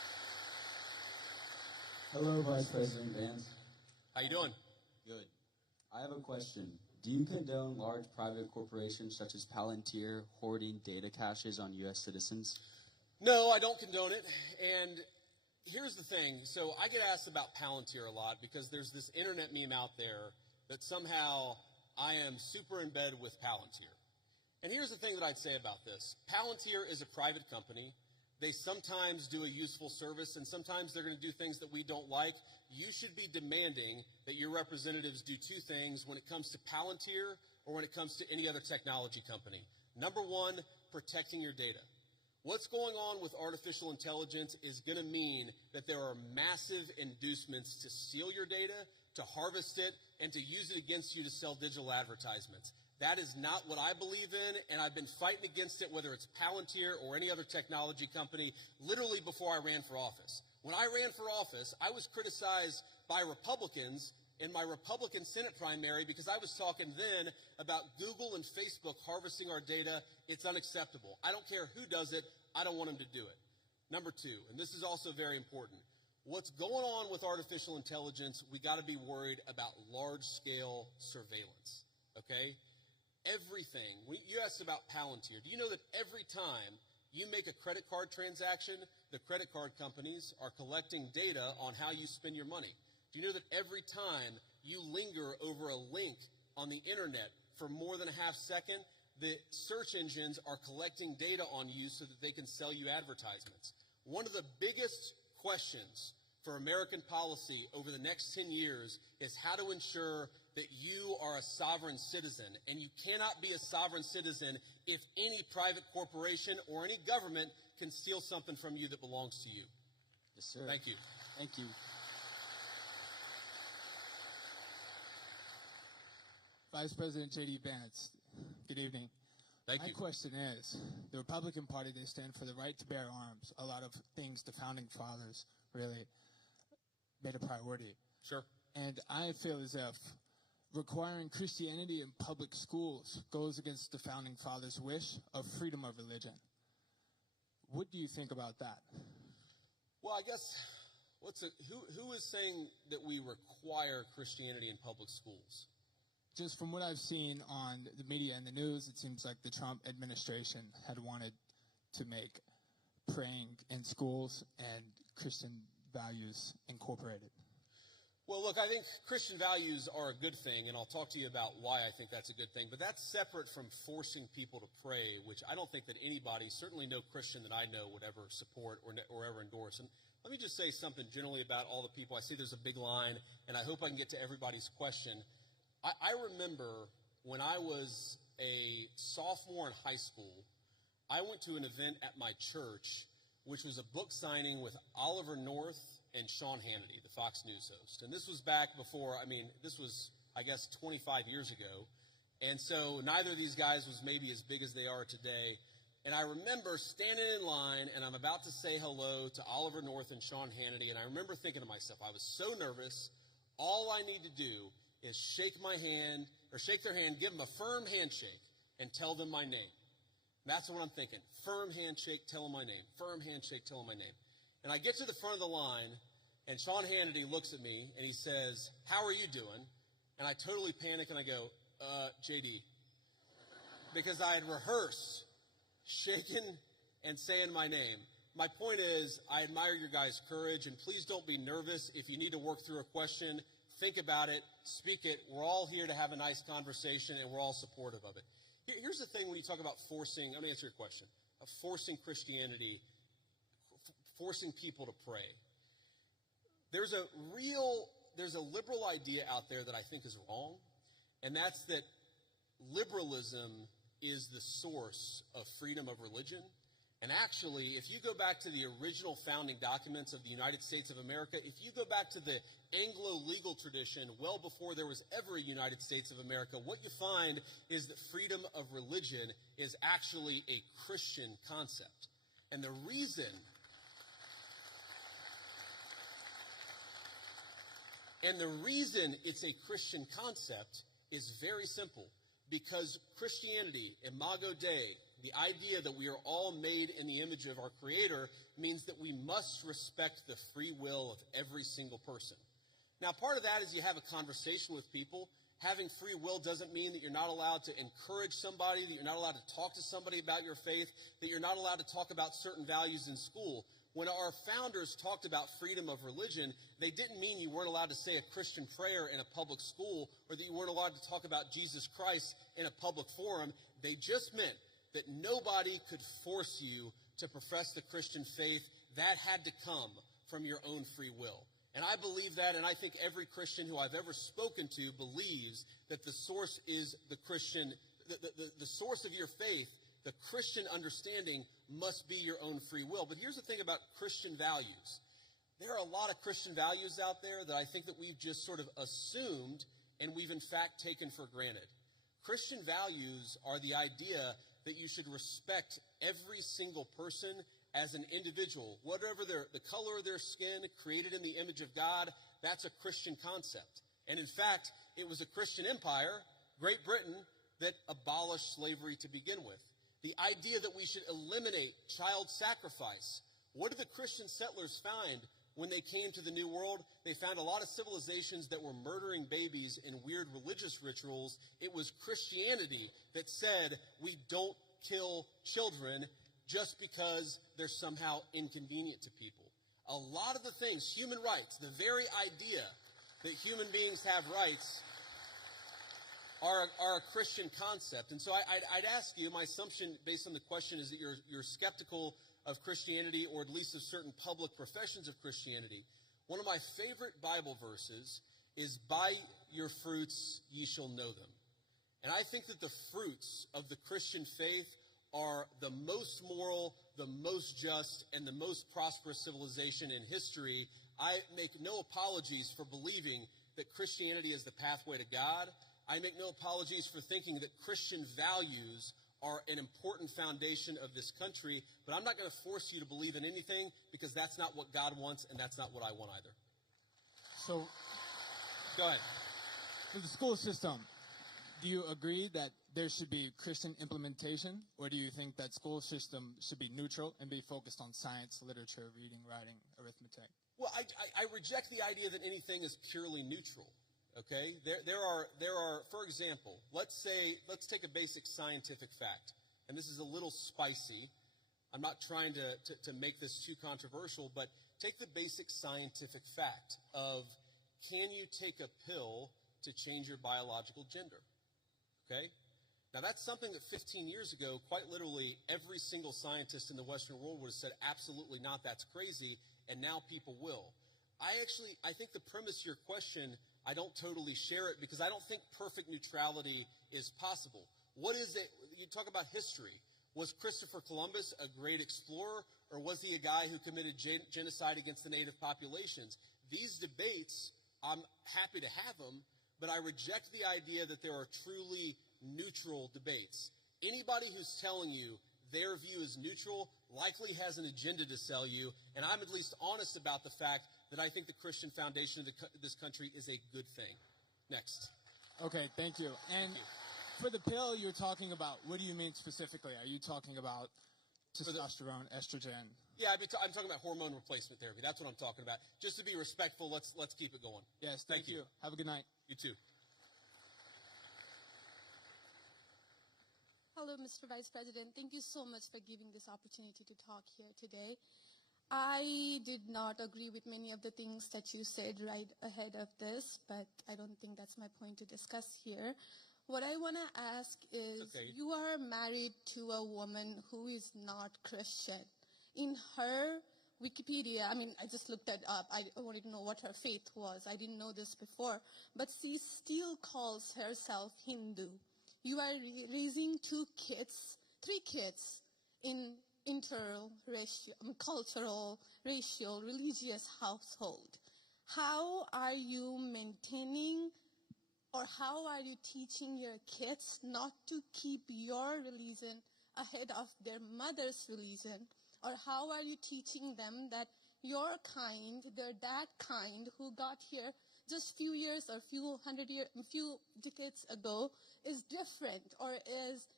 Hello, Vice President Vance. How you doing? Good. I have a question. Do you condone large private corporations such as Palantir hoarding data caches on U.S. citizens? No, I don't condone it. And here's the thing. So I get asked about Palantir a lot because there's this internet meme out there that somehow I am super in bed with Palantir. And here's the thing that I'd say about this. Palantir is a private company. They sometimes do a useful service, and sometimes they're going to do things that we don't like. You should be demanding that your representatives do two things when it comes to Palantir or when it comes to any other technology company. Number one, protecting your data. What's going on with artificial intelligence is going to mean that there are massive inducements to steal your data, to harvest it, and to use it against you to sell digital advertisements. That is not what I believe in, and I've been fighting against it, whether it's Palantir or any other technology company, literally before I ran for office. When I ran for office, I was criticized by Republicans in my Republican Senate primary because I was talking then about Google and Facebook harvesting our data. It's unacceptable. I don't care who does it. I don't want them to do it. Number two, and this is also very important, what's going on with artificial intelligence, we got to be worried about large-scale surveillance, okay? Everything. You asked about Palantir. Do you know that every time you make a credit card transaction, the credit card companies are collecting data on how you spend your money? Do you know that every time you linger over a link on the internet for more than a half second, the search engines are collecting data on you so that they can sell you advertisements? One of the biggest questions for American policy over the next 10 years is how to ensure that you are a sovereign citizen. And you cannot be a sovereign citizen if any private corporation or any government can steal something from you that belongs to you. Yes, sir. Thank you. Thank you. Vice President J.D. Vance, good evening. Thank you. My question is, the Republican Party, they stand for the right to bear arms. A lot of things the founding fathers really made a priority. Sure. And I feel as if requiring Christianity in public schools goes against the founding fathers' wish of freedom of religion. What do you think about that? Well, I guess, who is saying that we require Christianity in public schools? Just from what I've seen on the media and the news, it seems like the Trump administration had wanted to make praying in schools and Christian values incorporated. Well, look, I think Christian values are a good thing, and I'll talk to you about why I think that's a good thing. But that's separate from forcing people to pray, which I don't think that anybody, certainly no Christian that I know, would ever support or ever endorse. And let me just say something generally about all the people. I see there's a big line, and I hope I can get to everybody's question. I remember when I was a sophomore in high school, I went to an event at my church, which was a book signing with Oliver North and Sean Hannity, the Fox News host. And this was back before, this was, I guess, 25 years ago. And so neither of these guys was maybe as big as they are today. And I remember standing in line, and I'm about to say hello to Oliver North and Sean Hannity. And I remember thinking to myself, I was so nervous. All I need to do is shake their hand, give them a firm handshake, and tell them my name. That's what I'm thinking. Firm handshake, tell them my name. Firm handshake, tell them my name. And I get to the front of the line, and Sean Hannity looks at me, and he says, "How are you doing?" And I totally panic, and I go, JD. Because I had rehearsed shaking and saying my name. My point is, I admire your guys' courage, and please don't be nervous. If you need to work through a question, think about it, speak it. We're all here to have a nice conversation, and we're all supportive of it. Here's the thing when you talk about forcing, let me answer your question, of forcing Christianity, forcing people to pray. There's a liberal idea out there that I think is wrong, and that's that liberalism is the source of freedom of religion. And actually, if you go back to the original founding documents of the United States of America, if you go back to the Anglo legal tradition well before there was ever a United States of America, what you find is that freedom of religion is actually a Christian concept. And the reason it's a Christian concept is very simple. Because Christianity, Imago Dei, The idea that we are all made in the image of our Creator means that we must respect the free will of every single person. Now, part of that is you have a conversation with people. Having free will doesn't mean that you're not allowed to encourage somebody, that you're not allowed to talk to somebody about your faith, that you're not allowed to talk about certain values in school. When our founders talked about freedom of religion, they didn't mean you weren't allowed to say a Christian prayer in a public school or that you weren't allowed to talk about Jesus Christ in a public forum. They just meant that nobody could force you to profess the Christian faith. That had to come from your own free will. And I believe that, and I think every Christian who I've ever spoken to believes that the source is the Christian, the source of your faith, the Christian understanding must be your own free will. But here's the thing about Christian values. There are a lot of Christian values out there that I think that we've just sort of assumed and we've in fact taken for granted. Christian values are the idea that you should respect every single person as an individual, whatever the color of their skin, created in the image of God. That's a Christian concept. And in fact, it was a Christian empire, Great Britain, that abolished slavery to begin with. The idea that we should eliminate child sacrifice. What did the Christian settlers find when they came to the New World? They found a lot of civilizations that were murdering babies in weird religious rituals. It was Christianity that said we don't kill children just because they're somehow inconvenient to people. A lot of the things, human rights, the very idea that human beings have rights are a Christian concept. And so I'd ask you, my assumption based on the question is that you're skeptical of Christianity, or at least of certain public professions of Christianity. One of my favorite Bible verses is, "By your fruits ye shall know them." And I think that the fruits of the Christian faith are the most moral, the most just, and the most prosperous civilization in history. I make no apologies for believing that Christianity is the pathway to God. I make no apologies for thinking that Christian values are an important foundation of this country, but I'm not going to force you to believe in anything, because that's not what God wants, and that's not what I want either. So, go ahead. For the school system, do you agree that there should be Christian implementation, or do you think that school system should be neutral and be focused on science, literature, reading, writing, arithmetic? Well, I reject the idea that anything is purely neutral. Okay, there are, for example, let's take a basic scientific fact, and this is a little spicy. I'm not trying to make this too controversial, but take the basic scientific fact of, can you take a pill to change your biological gender? Okay, now that's something that 15 years ago, quite literally, every single scientist in the Western world would have said, absolutely not, that's crazy, and now people will. I think the premise of your question, I don't totally share it, because I don't think perfect neutrality is possible. What is it? You talk about history. Was Christopher Columbus a great explorer, or was he a guy who committed genocide against the native populations? These debates, I'm happy to have them, but I reject the idea that there are truly neutral debates. Anybody who's telling you their view is neutral likely has an agenda to sell you, and I'm at least honest about the fact that I think the Christian foundation of this country is a good thing. Next. Okay, thank you. And for the pill you're talking about, what do you mean specifically? Are you talking about testosterone, estrogen? Yeah, I'm talking about hormone replacement therapy. That's what I'm talking about. Just to be respectful, let's keep it going. Yes, thank you. Have a good night. You too. Hello, Mr. Vice President. Thank you so much for giving this opportunity to talk here today. I did not agree with many of the things that you said right ahead of this, but I don't think that's my point to discuss here. What I want to ask is, you are married to a woman who is not Christian. In her Wikipedia, I just looked that up. I wanted to know what her faith was. I didn't know this before. But she still calls herself Hindu. You are raising three kids in cultural, racial, religious household. How are you maintaining, or how are you teaching your kids not to keep your religion ahead of their mother's religion? Or how are you teaching them that your kind, they're that kind who got here just few years or few decades ago, is different or is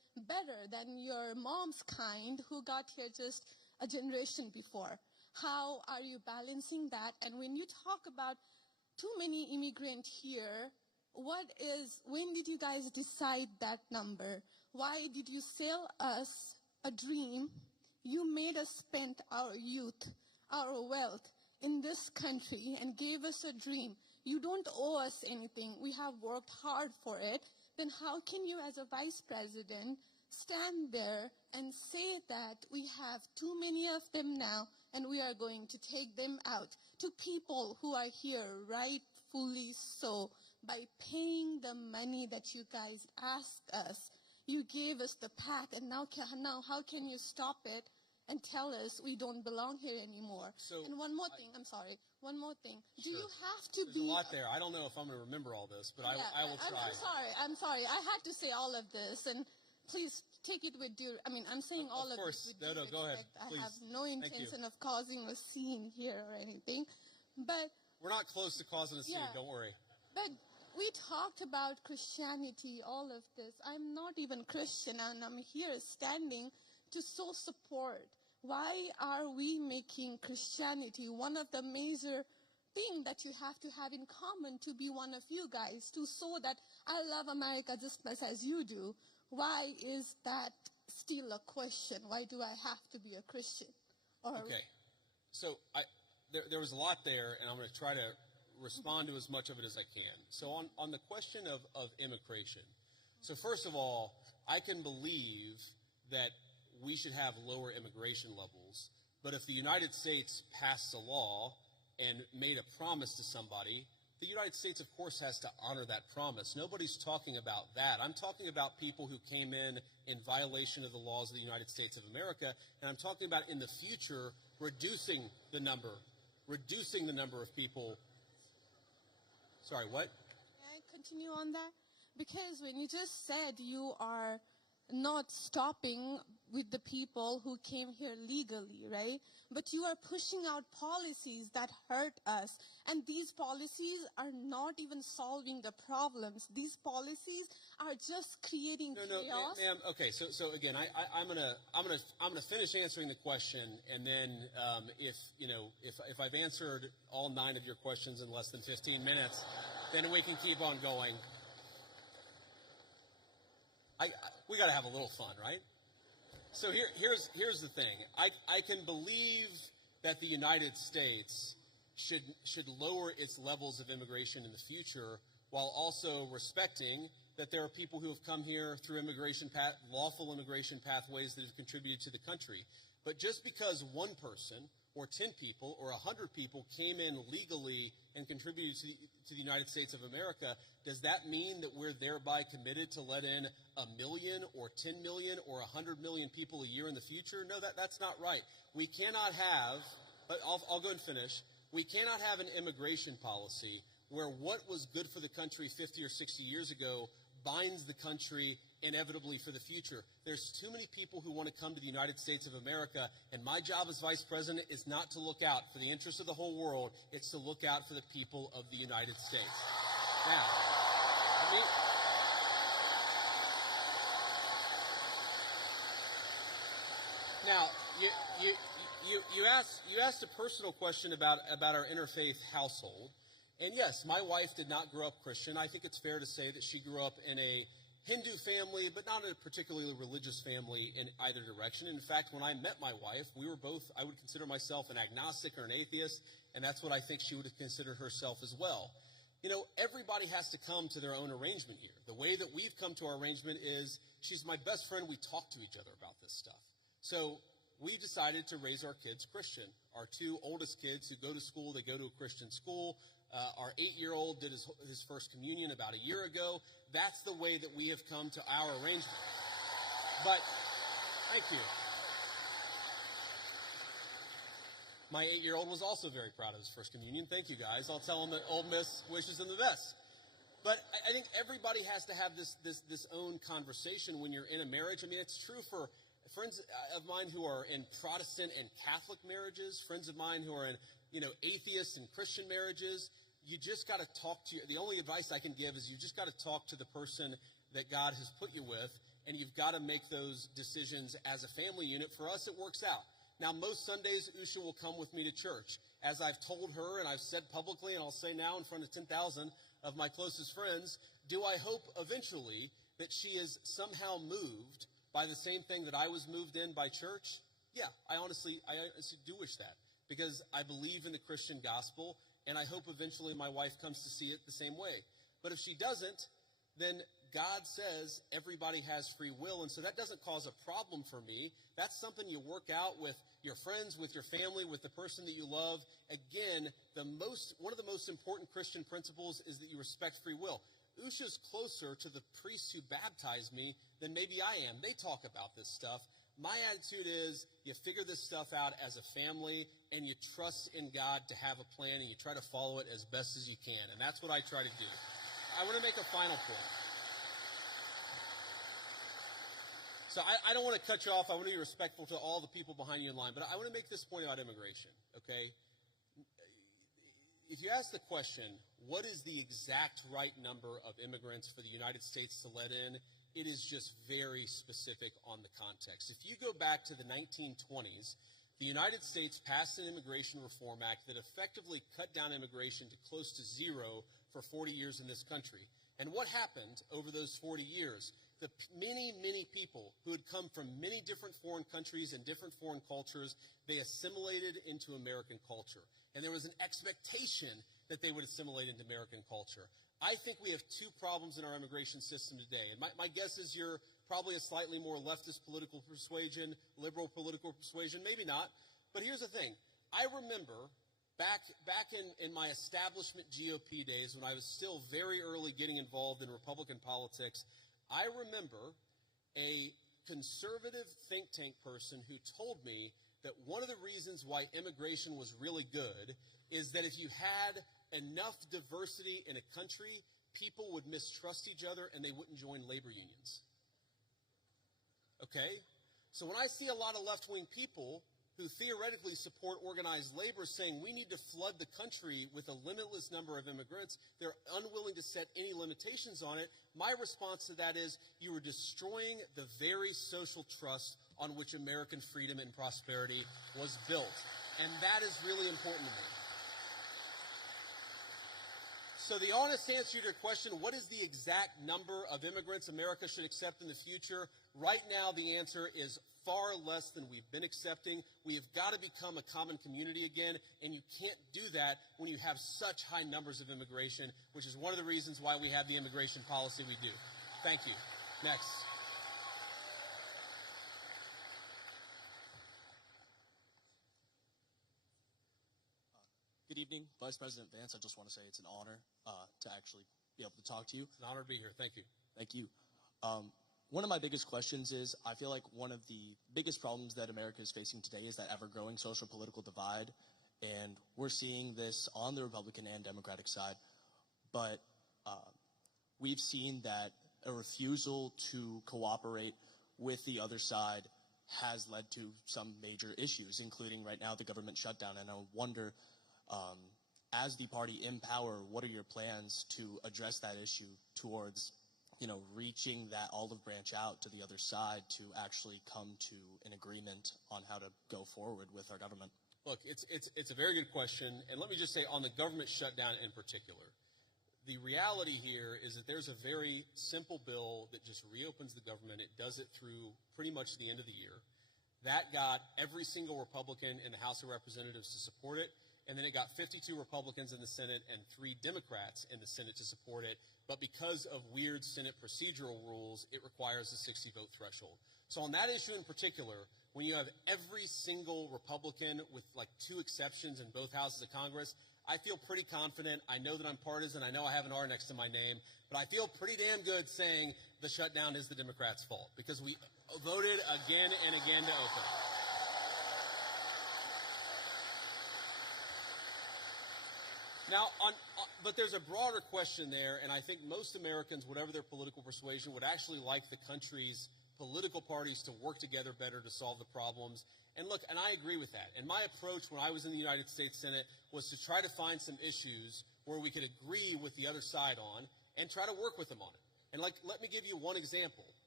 better than your mom's kind who got here just a generation before. How are you balancing that? And when you talk about too many immigrants here, when did you guys decide that number? Why did you sell us a dream? You made us spend our youth, our wealth in this country and gave us a dream. You don't owe us anything. We have worked hard for it. Then how can you, as a vice president, stand there and say that we have too many of them now and we are going to take them out to people who are here rightfully so by paying the money that you guys asked us? You gave us the path, and now how can you stop it and tell us we don't belong here anymore? And one more thing, I'm sorry. One more thing. Do you have to There's be... a lot there. I don't know if I'm going to remember all this, but Yeah, I will try. I'm sorry. I had to say all of this, and please take it with due... I'm saying all of course. this with due Go ahead. respect. Please. I have no Thank you. intention of causing a scene here or anything, but... We're not close to causing a scene, Yeah. don't worry. But we talked about Christianity, all of this. I'm not even Christian, and I'm here standing to show support. Why are we making Christianity one of the major things that you have to have in common to be one of you guys, to show that I love America just as much as you do? Why is that still a question? Why do I have to be a Christian? Okay. So there was a lot there, and I'm going to try to respond to as much of it as I can. So on the question of immigration, so first of all, I can believe that we should have lower immigration levels, but if the United States passed a law and made a promise to somebody, the United States, of course, has to honor that promise. Nobody's talking about that. I'm talking about people who came in violation of the laws of the United States of America, and I'm talking about in the future reducing the number of people. Sorry, what? Can I continue on that? Because when you just said you are not stopping with the people who came here legally, right? But you are pushing out policies that hurt us. And these policies are not even solving the problems. These policies are just creating chaos. No, ma'am. Okay, so again, I'm gonna finish answering the question, and then if I've answered all 9 of your questions in less than 15 minutes, then we can keep on going. We got to have a little fun, right? So here's the thing. I can believe that the United States should lower its levels of immigration in the future, while also respecting that there are people who have come here through lawful immigration pathways that have contributed to the country. But just because one person or 10 people or 100 people came in legally and contributed to the United States of America, does that mean that we're thereby committed to let in 1 million or 10 million or 100 million people a year in the future? No, that's not right. We cannot have, but I'll go and finish. We cannot have an immigration policy where what was good for the country 50 or 60 years ago binds the country inevitably for the future. There's too many people who want to come to the United States of America, and my job as vice president is not to look out for the interests of the whole world. It's to look out for the people of the United States. Now, you asked a personal question about our interfaith household. And yes, my wife did not grow up Christian. I think it's fair to say that she grew up in a Hindu family, but not a particularly religious family in either direction. In fact, when I met my wife, we were both, I would consider myself an agnostic or an atheist, and that's what I think she would have considered herself as well. You know, everybody has to come to their own arrangement here. The way that we've come to our arrangement is she's my best friend. We talk to each other about this stuff. So we decided to raise our kids Christian. Our 2 oldest kids who go to school, they go to a Christian school. Our 8-year-old did his first communion about a year ago. That's the way that we have come to our arrangement. But, thank you. My 8-year-old was also very proud of his first communion. Thank you, guys. I'll tell him that Ole Miss wishes him the best. But I think everybody has to have this own conversation when you're in a marriage. I mean, it's true for friends of mine who are in Protestant and Catholic marriages, friends of mine who are in, atheist and Christian marriages. You just got to talk to the only advice I can give is you just got to talk to the person that God has put you with and you've got to make those decisions as a family unit. For us, it works out. Now, most Sundays, Usha will come with me to church. As I've told her, and I've said publicly, and I'll say now in front of 10,000 of my closest friends, do I hope eventually that she is somehow moved by the same thing that I was moved in by church? Yeah, I honestly do wish that, because I believe in the Christian gospel, and I hope eventually my wife comes to see it the same way. But if she doesn't, then God says everybody has free will, and so that doesn't cause a problem for me. That's something you work out with your friends, with your family, with the person that you love. Again, one of the most important Christian principles is that you respect free will. Usha's closer to the priests who baptized me than maybe I am. They talk about this stuff. My attitude is you figure this stuff out as a family, and you trust in God to have a plan, and you try to follow it as best as you can, and that's what I try to do. I want to make a final point. So I don't want to cut you off. I want to be respectful to all the people behind you in line, but I want to make this point about immigration, okay? If you ask the question, what is the exact right number of immigrants for the United States to let in, it is just very specific on the context. If you go back to the 1920s, the United States passed an Immigration Reform Act that effectively cut down immigration to close to zero for 40 years in this country. And what happened over those 40 years? The many, many people who had come from many different foreign countries and different foreign cultures, they assimilated into American culture. And there was an expectation that they would assimilate into American culture. I think we have two problems in our immigration system today. And my guess is you're probably a slightly more leftist political persuasion, liberal political persuasion, maybe not. But here's the thing. I remember back in my establishment GOP days, when I was still very early getting involved in Republican politics, I remember a conservative think tank person who told me that one of the reasons why immigration was really good is that if you had enough diversity in a country, people would mistrust each other and they wouldn't join labor unions. Okay? So when I see a lot of left-wing people who theoretically support organized labor saying we need to flood the country with a limitless number of immigrants, they're unwilling to set any limitations on it. My response to that is you are destroying the very social trust on which American freedom and prosperity was built. And that is really important to me. So the honest answer to your question, what is the exact number of immigrants America should accept in the future? Right now, the answer is far less than we've been accepting. We have got to become a common community again, and you can't do that when you have such high numbers of immigration, which is one of the reasons why we have the immigration policy we do. Thank you. Next. Good evening, Vice President Vance. I just want to say it's an honor to actually be able to talk to you. It's an honor to be here. Thank you. Thank you. One of my biggest questions is, I feel like one of the biggest problems that America is facing today is that ever-growing social political divide, and we're seeing this on the Republican and Democratic side, but we've seen that a refusal to cooperate with the other side has led to some major issues, including right now the government shutdown, and I wonder, as the party in power, what are your plans to address that issue towards, reaching that olive branch out to the other side to actually come to an agreement on how to go forward with our government? Look, it's a very good question, and let me just say on the government shutdown in particular, the reality here is that there's a very simple bill that just reopens the government. It does it through pretty much the end of the year. That got every single Republican in the House of Representatives to support it. And then it got 52 Republicans in the Senate and 3 Democrats in the Senate to support it. But because of weird Senate procedural rules, it requires a 60-vote threshold. So on that issue in particular, when you have every single Republican with like 2 exceptions in both houses of Congress, I feel pretty confident. I know that I'm partisan. I know I have an R next to my name. But I feel pretty damn good saying the shutdown is the Democrats' fault because we voted again and again to open. Now, but there's a broader question there, and I think most Americans, whatever their political persuasion, would actually like the country's political parties to work together better to solve the problems. And look, and I agree with that. And my approach when I was in the United States Senate was to try to find some issues where we could agree with the other side on and try to work with them on it. And let me give you one example.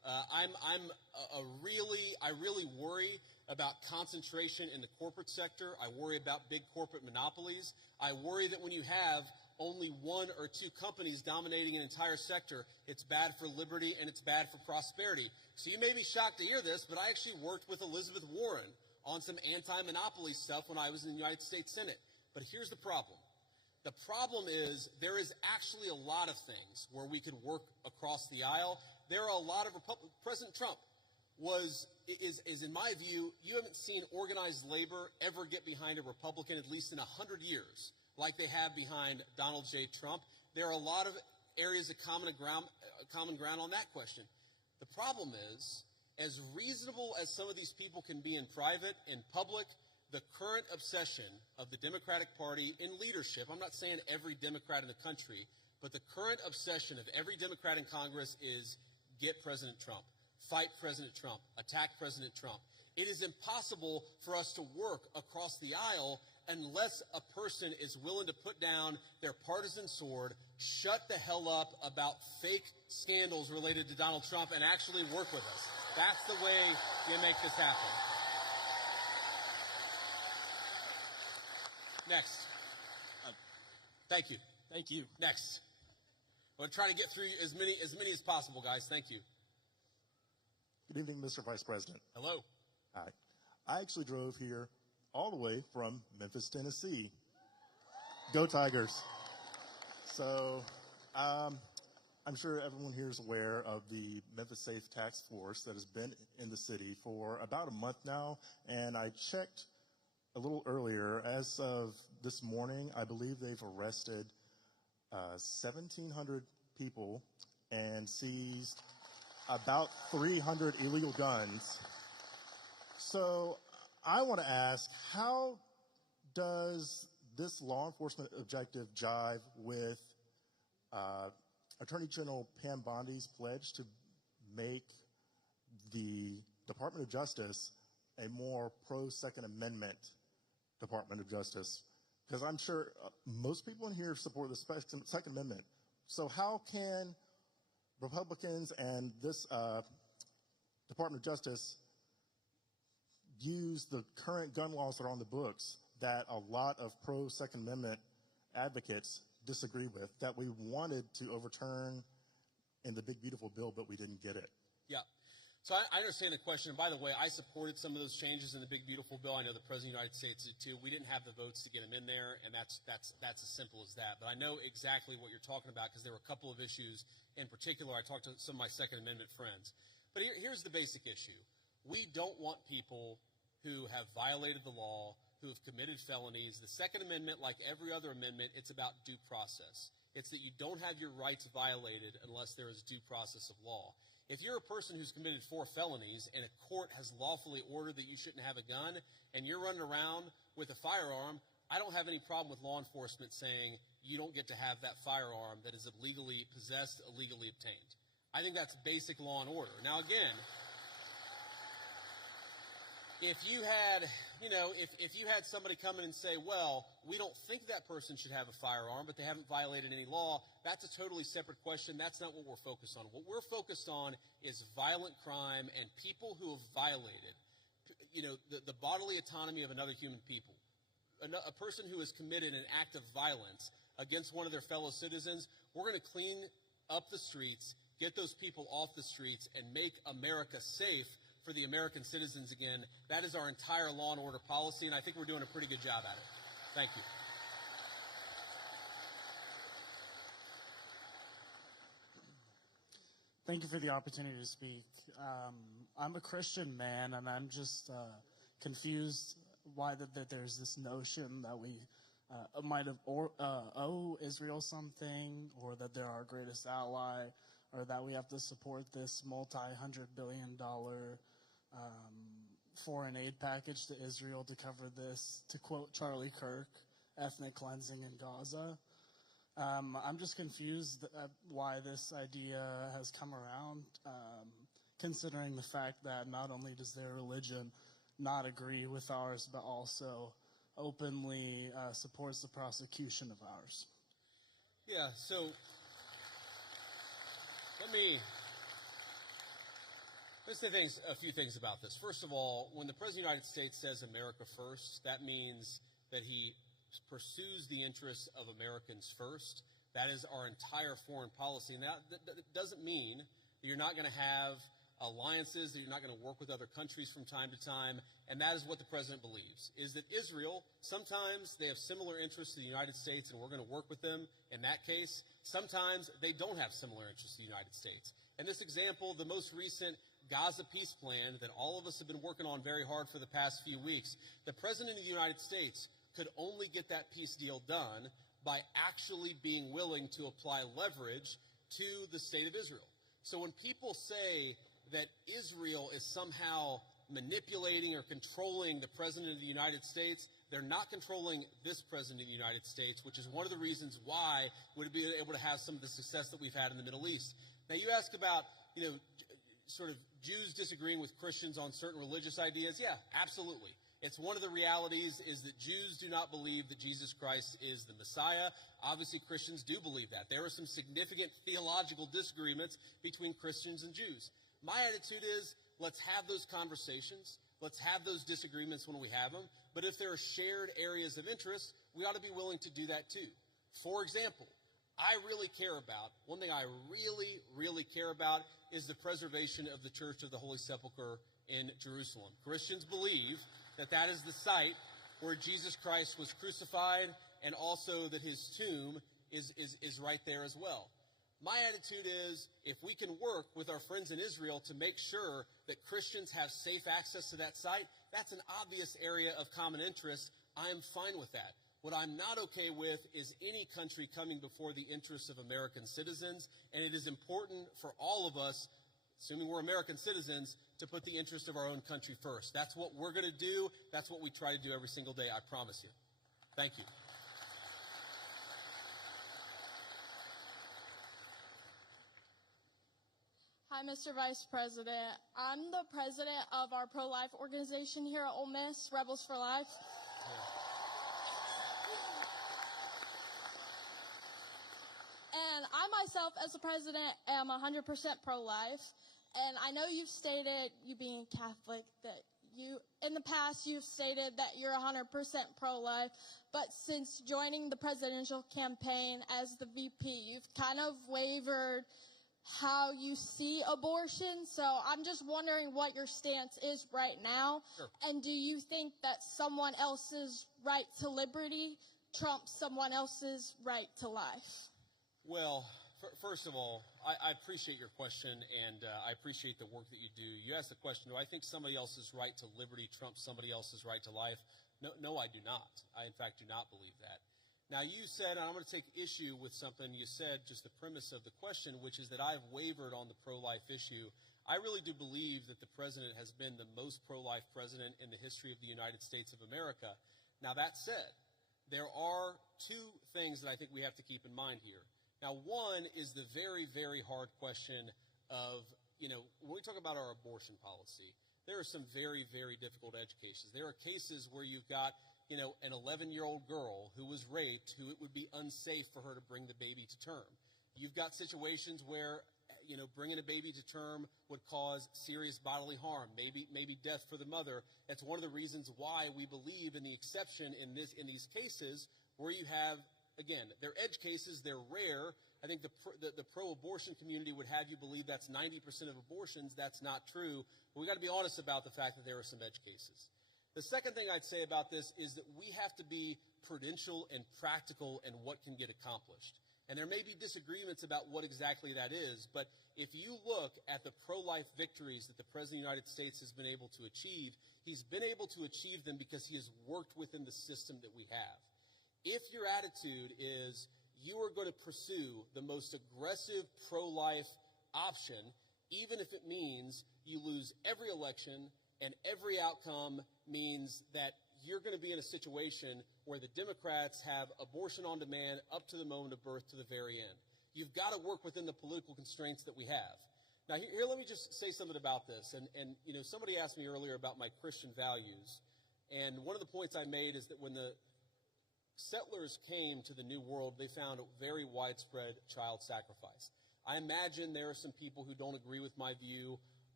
I really worry about concentration in the corporate sector. I worry about big corporate monopolies. I worry that when you have only one or two companies dominating an entire sector, it's bad for liberty and it's bad for prosperity. So you may be shocked to hear this, but I actually worked with Elizabeth Warren on some anti-monopoly stuff when I was in the United States Senate. But here's the problem. The problem is there is actually a lot of things where we could work across the aisle. There are a lot of President Trump is in my view, you haven't seen organized labor ever get behind a Republican at least in 100 years like they have behind Donald J. Trump. There are a lot of areas of common ground on that question. The problem is, as reasonable as some of these people can be in private, in public, the current obsession of the Democratic Party in leadership, I'm not saying every Democrat in the country, but the current obsession of every Democrat in Congress is get President Trump, fight President Trump, attack President Trump. It is impossible for us to work across the aisle unless a person is willing to put down their partisan sword, shut the hell up about fake scandals related to Donald Trump, and actually work with us. That's the way you make this happen. Next. Thank you. Thank you. Next. I'm going to try to get through as many as possible, guys. Thank you. Good evening, Mr. Vice President. Hello. Hi. I actually drove here all the way from Memphis, Tennessee. Go Tigers. So I'm sure everyone here is aware of the Memphis Safe Task Force that has been in the city for about a month now. And I checked a little earlier. As of this morning, I believe they've arrested 1,700 people and seized about 300 illegal guns. So I want to ask, how does this law enforcement objective jive with Attorney General Pam Bondi's pledge to make the Department of Justice a more pro-Second Amendment Department of Justice? Because I'm sure most people in here support the Second Amendment. So how can Republicans and this Department of Justice use the current gun laws that are on the books that a lot of pro-Second Amendment advocates disagree with, that we wanted to overturn in the big, beautiful bill, but we didn't get it? Yeah. So I understand the question. And by the way, I supported some of those changes in the big, beautiful bill. I know the President of the United States did too. We didn't have the votes to get them in there, and that's as simple as that. But I know exactly what you're talking about because there were a couple of issues in particular. I talked to some of my Second Amendment friends. But here's the basic issue. We don't want people who have violated the law, who have committed felonies. The Second Amendment, like every other amendment, it's about due process. It's that you don't have your rights violated unless there is due process of law. If you're a person who's committed 4 felonies and a court has lawfully ordered that you shouldn't have a gun and you're running around with a firearm, I don't have any problem with law enforcement saying you don't get to have that firearm that is illegally possessed, illegally obtained. I think that's basic law and order. Now, again, if you had somebody come in and say, well, we don't think that person should have a firearm, but they haven't violated any law, that's a totally separate question. That's not what we're focused on. What we're focused on is violent crime and people who have violated, the bodily autonomy of another human people. A person who has committed an act of violence against one of their fellow citizens, we're going to clean up the streets, get those people off the streets, and make America safe for the American citizens again. That is our entire law and order policy, and I think we're doing a pretty good job at it. Thank you. Thank you for the opportunity to speak. I'm a Christian man, and I'm just confused why that there's this notion that we might have owe Israel something, or that they're our greatest ally, or that we have to support this multi-hundred-billion-dollar foreign aid package to Israel to cover this, to quote Charlie Kirk, ethnic cleansing in Gaza. I'm just confused at why this idea has come around, considering the fact that not only does their religion not agree with ours, but also openly supports the prosecution of ours. Yeah, so let me Let's say a few things about this. First of all, when the President of the United States says America first, that means that he pursues the interests of Americans first. That is our entire foreign policy. And that doesn't mean that you're not going to have alliances, that you're not going to work with other countries from time to time. And that is what the President believes, is that Israel, sometimes they have similar interests to the United States, and we're going to work with them in that case. Sometimes they don't have similar interests to the United States. In this example, the most recent Gaza peace plan that all of us have been working on very hard for the past few weeks, the President of the United States could only get that peace deal done by actually being willing to apply leverage to the state of Israel. So when people say that Israel is somehow manipulating or controlling the President of the United States, they're not controlling this President of the United States, which is one of the reasons why we'd be able to have some of the success that we've had in the Middle East. Now, you ask about, sort of Jews disagreeing with Christians on certain religious ideas. Yeah, absolutely. It's one of the realities is that Jews do not believe that Jesus Christ is the Messiah. Obviously, Christians do believe that. There are some significant theological disagreements between Christians and Jews. My attitude is, let's have those conversations. Let's have those disagreements when we have them. But if there are shared areas of interest, we ought to be willing to do that too. For example, one thing I really, really care about is the preservation of the Church of the Holy Sepulchre in Jerusalem. Christians believe that that is the site where Jesus Christ was crucified, and also that his tomb is right there as well. My attitude is, if we can work with our friends in Israel to make sure that Christians have safe access to that site, that's an obvious area of common interest. I am fine with that. What I'm not okay with is any country coming before the interests of American citizens, and it is important for all of us, assuming we're American citizens, to put the interest of our own country first. That's what we're going to do. That's what we try to do every single day, I promise you. Thank you. Hi, Mr. Vice President. I'm the president of our pro-life organization here at Ole Miss, Rebels for Life. And I myself, as a president, am 100% pro-life. And I know you've stated, you being Catholic, that in the past, you've stated that you're 100% pro-life. But since joining the presidential campaign as the VP, you've kind of wavered how you see abortion. So I'm just wondering what your stance is right now. Sure. And do you think that someone else's right to liberty trumps someone else's right to life? Well, first of all, I appreciate your question, and I appreciate the work that you do. You asked the question, do I think somebody else's right to liberty trumps somebody else's right to life? No, I do not. I, in fact, do not believe that. Now, you said, and I'm going to take issue with something you said, just the premise of the question, which is that I've wavered on the pro-life issue. I really do believe that the president has been the most pro-life president in the history of the United States of America. Now, that said, there are two things that I think we have to keep in mind here. Now, one is the very, very hard question of, when we talk about our abortion policy, there are some very, very difficult edge cases. There are cases where you've got, an 11-year-old girl who was raped, who it would be unsafe for her to bring the baby to term. You've got situations where, bringing a baby to term would cause serious bodily harm, maybe death for the mother. That's one of the reasons why we believe in the exception in these cases where you have, again, they're edge cases, they're rare. I think the pro-abortion community would have you believe that's 90% of abortions. That's not true. But we got to be honest about the fact that there are some edge cases. The second thing I'd say about this is that we have to be prudential and practical in what can get accomplished. And there may be disagreements about what exactly that is, but if you look at the pro-life victories that the President of the United States has been able to achieve, he's been able to achieve them because he has worked within the system that we have. If your attitude is you are going to pursue the most aggressive pro-life option, even if it means you lose every election and every outcome means that you're going to be in a situation where the Democrats have abortion on demand up to the moment of birth to the very end. You've got to work within the political constraints that we have. Now, here let me just say something about this. And somebody asked me earlier about my Christian values. And one of the points I made is that when the settlers came to the New World, they found a very widespread child sacrifice. I imagine there are some people who don't agree with my view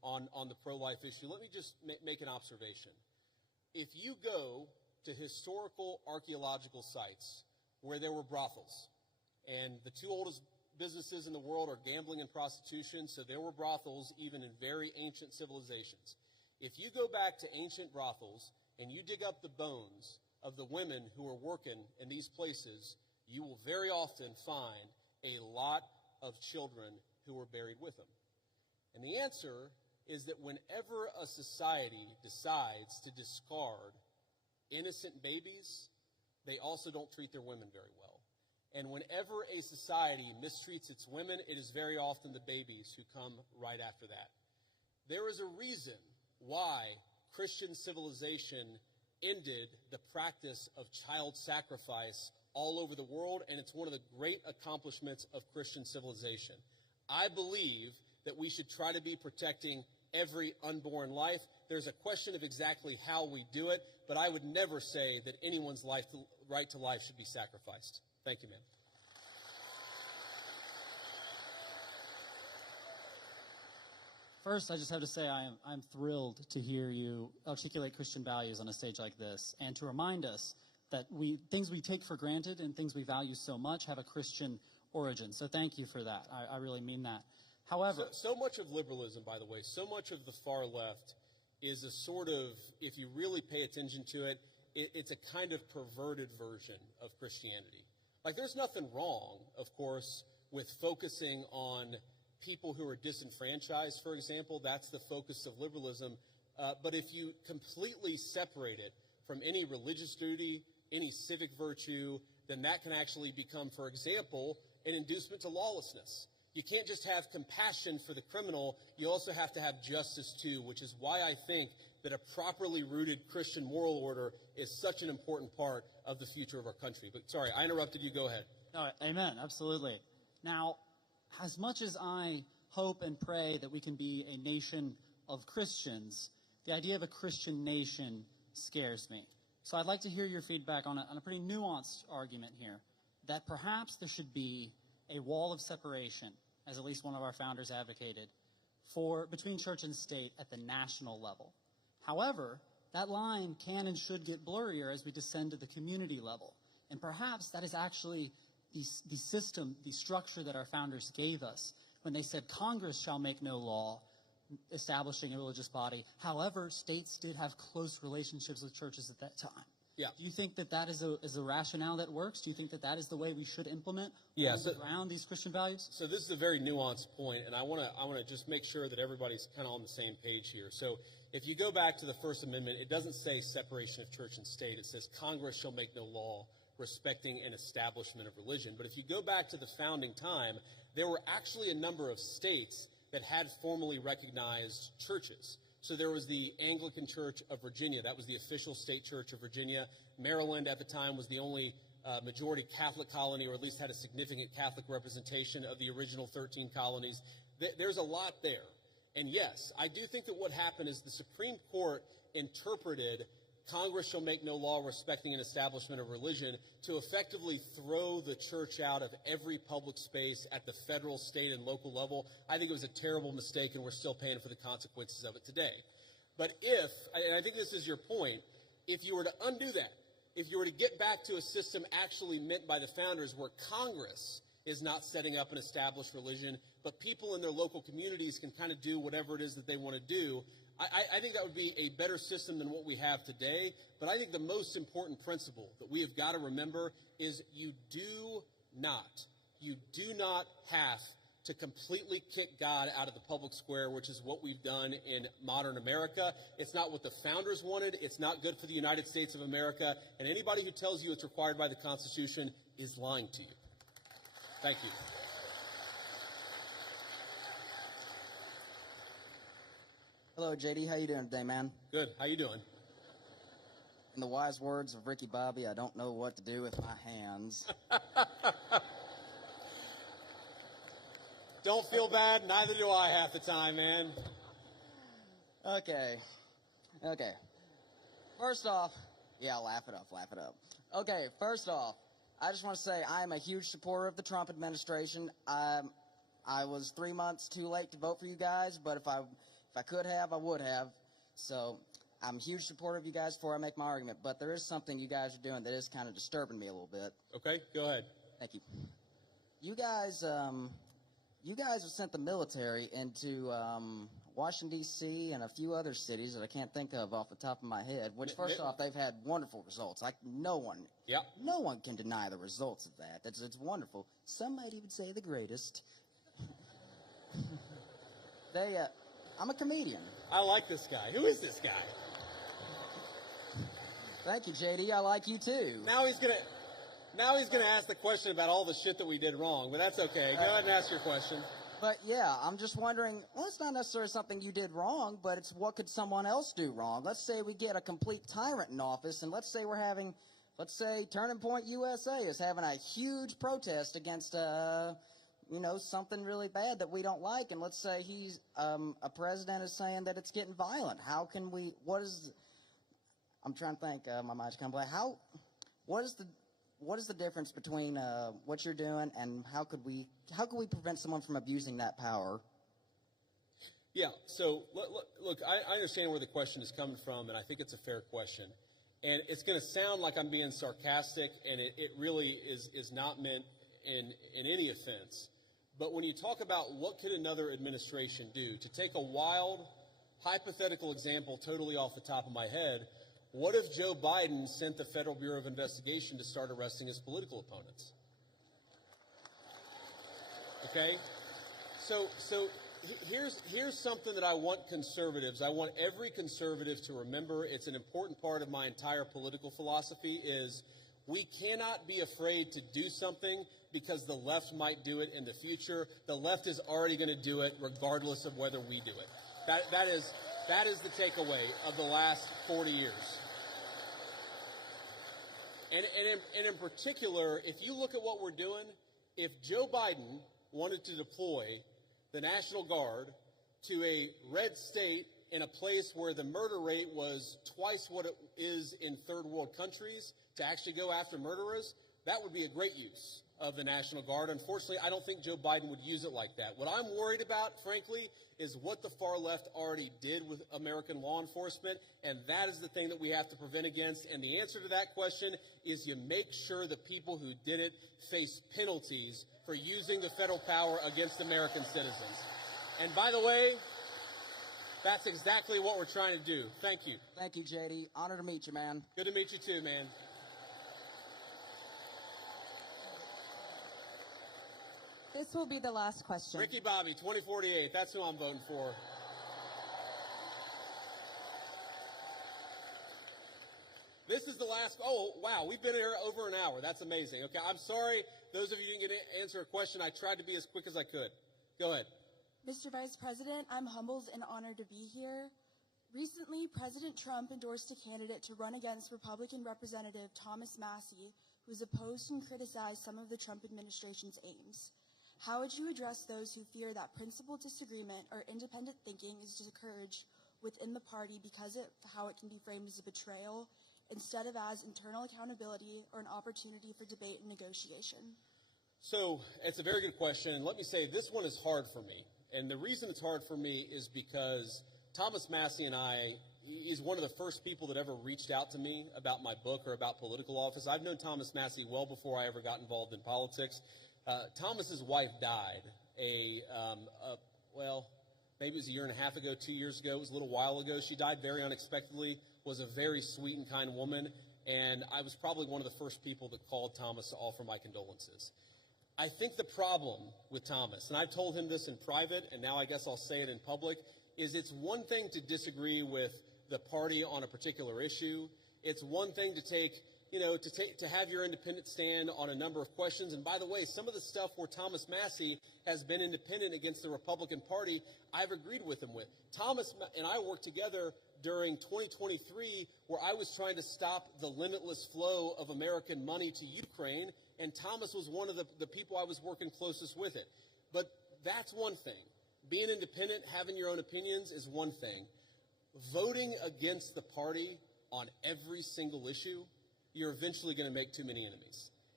on the pro-life issue, let me just make an observation. If you go to historical archaeological sites where there were brothels, and the two oldest businesses in the world are gambling and prostitution, so there were brothels even in very ancient civilizations. If you go back to ancient brothels and you dig up the bones of the women who were working in these places, you will very often find a lot of children who were buried with them. And the answer is that whenever a society decides to discard innocent babies, they also don't treat their women very well. And whenever a society mistreats its women, it is very often the babies who come right after that. There is a reason why Christian civilization ended the practice of child sacrifice all over the world, and it's one of the great accomplishments of Christian civilization. I believe that we should try to be protecting every unborn life. There's a question of exactly how we do it, but I would never say that anyone's right to life should be sacrificed. Thank you, ma'am. First, I just have to say I'm thrilled to hear you articulate Christian values on a stage like this, and to remind us that things we take for granted and things we value so much have a Christian origin. So thank you for that. I really mean that. However, so much of liberalism, by the way, so much of the far left is a sort of, if you really pay attention to it, it's a kind of perverted version of Christianity. Like, there's nothing wrong, of course, with focusing on people who are disenfranchised, for example. That's the focus of liberalism. But if you completely separate it from any religious duty, any civic virtue, then that can actually become, for example, an inducement to lawlessness. You can't just have compassion for the criminal, you also have to have justice too, which is why I think that a properly rooted Christian moral order is such an important part of the future of our country. But sorry, I interrupted you. Go ahead. No, amen, absolutely. Now, as much as I hope and pray that we can be a nation of Christians, the idea of a Christian nation scares me. So I'd like to hear your feedback on a pretty nuanced argument here, that perhaps there should be a wall of separation, as at least one of our founders advocated, between church and state at the national level. However, that line can and should get blurrier as we descend to the community level. And perhaps that is actually the system, the structure that our founders gave us when they said Congress shall make no law establishing a religious body. However, states did have close relationships with churches at that time. Yeah. Do you think that is a rationale that works? Do you think that is the way we should implement around these Christian values? So this is a very nuanced point, and I want to just make sure that everybody's kind of on the same page here. So if you go back to the First Amendment, it doesn't say separation of church and state. It says Congress shall make no law respecting an establishment of religion. But if you go back to the founding time, there were actually a number of states that had formally recognized churches. So there was the Anglican Church of Virginia. That was the official state church of Virginia. Maryland at the time was the only majority Catholic colony, or at least had a significant Catholic representation of the original 13 colonies. There's a lot there. And yes, I do think that what happened is the Supreme Court interpreted Congress shall make no law respecting an establishment of religion to effectively throw the church out of every public space at the federal, state, and local level. I think it was a terrible mistake, and we're still paying for the consequences of it today. But and I think this is your point, if you were to undo that, if you were to get back to a system actually meant by the founders where Congress is not setting up an established religion, but people in their local communities can kind of do whatever it is that they want to do, I think that would be a better system than what we have today. But I think the most important principle that we have got to remember is you do not have to completely kick God out of the public square, which is what we've done in modern America. It's not what the founders wanted. It's not good for the United States of America. And anybody who tells you it's required by the Constitution is lying to you. Thank you. Hello, JD. How you doing today, man? Good. How you doing? In the wise words of Ricky Bobby, I don't know what to do with my hands. Don't feel bad. Neither do I half the time, man. Okay. First off, laugh it up. Okay, first off, I just want to say I am a huge supporter of the Trump administration. I was 3 months too late to vote for you guys, but if I could have, I would have. So I'm a huge supporter of you guys before I make my argument, but there is something you guys are doing that is kind of disturbing me a little bit. Okay, go ahead. Thank you. You guys have sent the military into Washington, D.C. and a few other cities that I can't think of off the top of my head, which, first off, they've had wonderful results. No one can deny the results of that. It's wonderful. Some might even say the greatest. I'm a comedian. I like this guy. Who is this guy? Thank you, JD. I like you, too. Now he's gonna ask the question about all the shit that we did wrong, but that's okay. Go ahead and ask your question. But yeah, I'm just wondering, well, it's not necessarily something you did wrong, but it's what could someone else do wrong? Let's say we get a complete tyrant in office, and let's say Turning Point USA is having a huge protest against, something really bad that we don't like, and let's say a president is saying that it's getting violent. How can we, I'm trying to think, my mind's kind of blank. What is the difference between what you're doing and how could we prevent someone from abusing that power? Yeah, so look, I understand where the question is coming from, and I think it's a fair question. And it's going to sound like I'm being sarcastic, and it really is not meant in any offense. But when you talk about what could another administration do, to take a wild, hypothetical example totally off the top of my head, what if Joe Biden sent the Federal Bureau of Investigation to start arresting his political opponents? Okay? So here's something that I want every conservative to remember. It's an important part of my entire political philosophy is we cannot be afraid to do something because the left might do it in the future. The left is already going to do it regardless of whether we do it. That is the takeaway of the last 40 years. And in particular, if you look at what we're doing, if Joe Biden wanted to deploy the National Guard to a red state in a place where the murder rate was twice what it is in third world countries to actually go after murderers, that would be a great use of the National Guard. Unfortunately, I don't think Joe Biden would use it like that. What I'm worried about, frankly, is what the far left already did with American law enforcement, and that is the thing that we have to prevent against. And the answer to that question is you make sure the people who did it face penalties for using the federal power against American citizens. And by the way, that's exactly what we're trying to do. Thank you. Thank you, JD. Honor to meet you, man. Good to meet you too, man. This will be the last question. Ricky Bobby, 2048. That's who I'm voting for. This is the last. Oh, wow. We've been here over an hour. That's amazing. Okay, I'm sorry. Those of you who didn't get to answer a question, I tried to be as quick as I could. Go ahead. Mr. Vice President, I'm humbled and honored to be here. Recently, President Trump endorsed a candidate to run against Republican Representative Thomas Massie, who is opposed and criticized some of the Trump administration's aims. How would you address those who fear that principled disagreement or independent thinking is discouraged within the party because of how it can be framed as a betrayal instead of as internal accountability or an opportunity for debate and negotiation? So it's a very good question. And let me say this one is hard for me. And the reason it's hard for me is because Thomas Massie and he's one of the first people that ever reached out to me about my book or about political office. I've known Thomas Massie well before I ever got involved in politics. Thomas's wife died maybe it was a year and a half ago, 2 years ago. It was a little while ago. She died very unexpectedly, was a very sweet and kind woman, and I was probably one of the first people that called Thomas to offer my condolences. I think the problem with Thomas, and I've told him this in private, and now I guess I'll say it in public, is it's one thing to disagree with the party on a particular issue. It's one thing to have your independent stand on a number of questions. And by the way, some of the stuff where Thomas Massie has been independent against the Republican Party, I've agreed with him with. Thomas and I worked together during 2023 where I was trying to stop the limitless flow of American money to Ukraine, and Thomas was one of the people I was working closest with it. But that's one thing. Being independent, having your own opinions is one thing. Voting against the party on every single issue, you're eventually going to make too many enemies.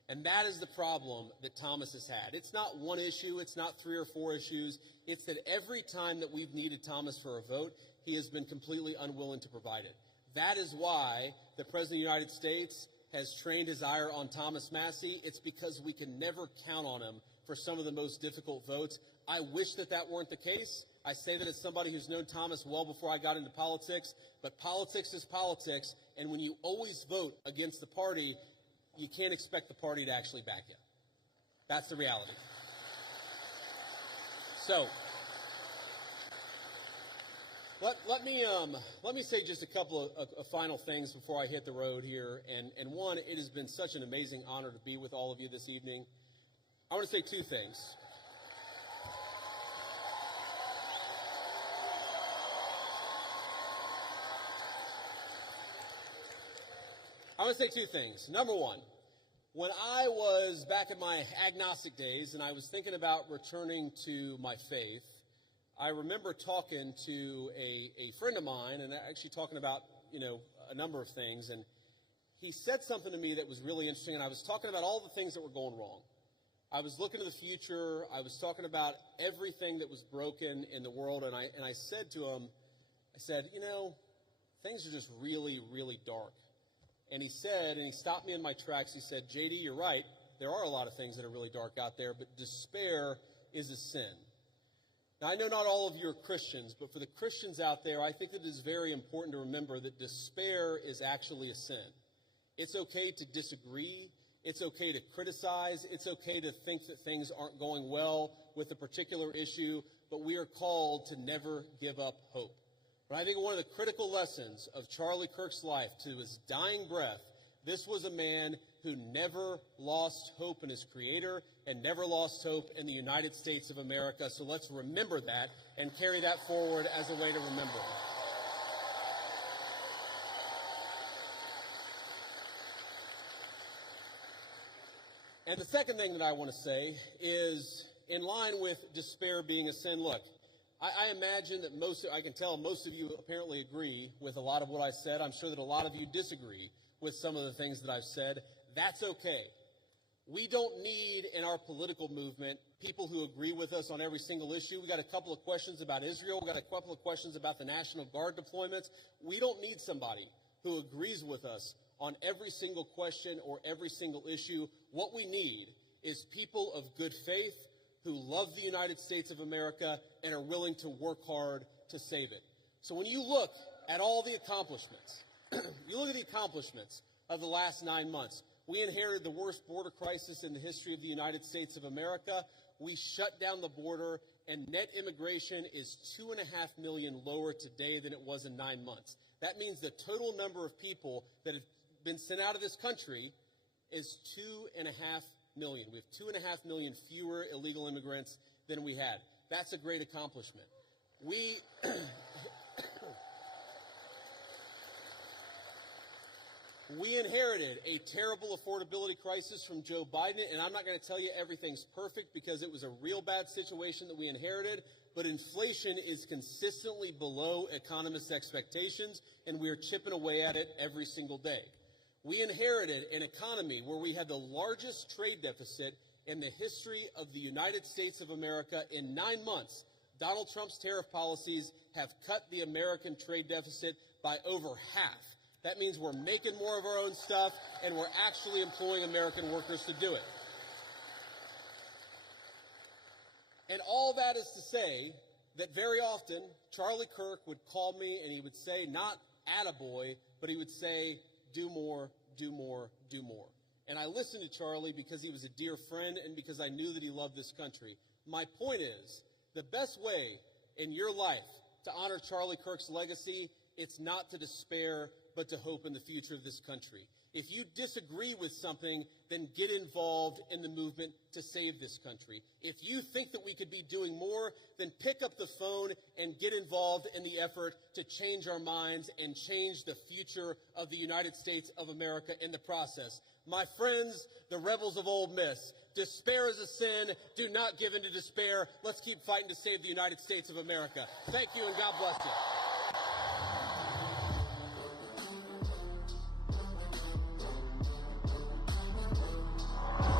And that is the problem that Thomas has had. It's not one issue. It's not 3 or 4 issues. It's that every time that we've needed Thomas for a vote, he has been completely unwilling to provide it. That is why the President of the United States has trained his ire on Thomas Massie. It's because we can never count on him for some of the most difficult votes. I wish that that weren't the case. I say that as somebody who's known Thomas well before I got into politics, but politics is politics, and when you always vote against the party, you can't expect the party to actually back you. That's the reality. So, let me say just a couple of final things before I hit the road here. And one, it has been such an amazing honor to be with all of you this evening. I want to say 2 things. I want to say 2 things. Number one, when I was back in my agnostic days and I was thinking about returning to my faith, I remember talking to a friend of mine and actually talking about, a number of things. And he said something to me that was really interesting. And I was talking about all the things that were going wrong. I was looking to the future. I was talking about everything that was broken in the world. And I said to him, things are just really, really dark. And he stopped me in my tracks. He said, JD, you're right. There are a lot of things that are really dark out there, but despair is a sin. Now, I know not all of you are Christians, but for the Christians out there, I think it is very important to remember that despair is actually a sin. It's okay to disagree. It's okay to criticize. It's okay to think that things aren't going well with a particular issue, but we are called to never give up hope. But I think one of the critical lessons of Charlie Kirk's life to his dying breath, this was a man who never lost hope in his creator and never lost hope in the United States of America. So let's remember that and carry that forward as a way to remember. And the second thing that I want to say is, in line with despair being a sin, look, I imagine that I can tell most of you apparently agree with a lot of what I said. I'm sure that a lot of you disagree with some of the things that I've said. That's okay. We don't need in our political movement people who agree with us on every single issue. We got a couple of questions about Israel. We got a couple of questions about the National Guard deployments. We don't need somebody who agrees with us on every single question or every single issue. What we need is people of good faith who love the United States of America and are willing to work hard to save it. So when you look at all the accomplishments, you look at the accomplishments of the last 9 months. We inherited the worst border crisis in the history of the United States of America. We shut down the border, and net immigration is 2.5 million lower today than it was in 9 months. That means the total number of people that have been sent out of this country is 2.5 million. We have 2.5 million fewer illegal immigrants than we had. That's a great accomplishment. We inherited a terrible affordability crisis from Joe Biden, and I'm not going to tell you everything's perfect because it was a real bad situation that we inherited, but inflation is consistently below economists' expectations, and we are chipping away at it every single day. We inherited an economy where we had the largest trade deficit in the history of the United States of America. In 9 months, Donald Trump's tariff policies have cut the American trade deficit by over half. That means we're making more of our own stuff, and we're actually employing American workers to do it. And all that is to say that very often, Charlie Kirk would call me and he would say, not attaboy, but he would say, do more, do more, do more. And I listened to Charlie because he was a dear friend and because I knew that he loved this country. My point is, the best way in your life to honor Charlie Kirk's legacy, it's not to despair, but to hope in the future of this country. If you disagree with something, then get involved in the movement to save this country. If you think that we could be doing more, then pick up the phone and get involved in the effort to change our minds and change the future of the United States of America in the process. My friends, the rebels of Ole Miss, despair is a sin. Do not give in to despair. Let's keep fighting to save the United States of America. Thank you, and God bless you.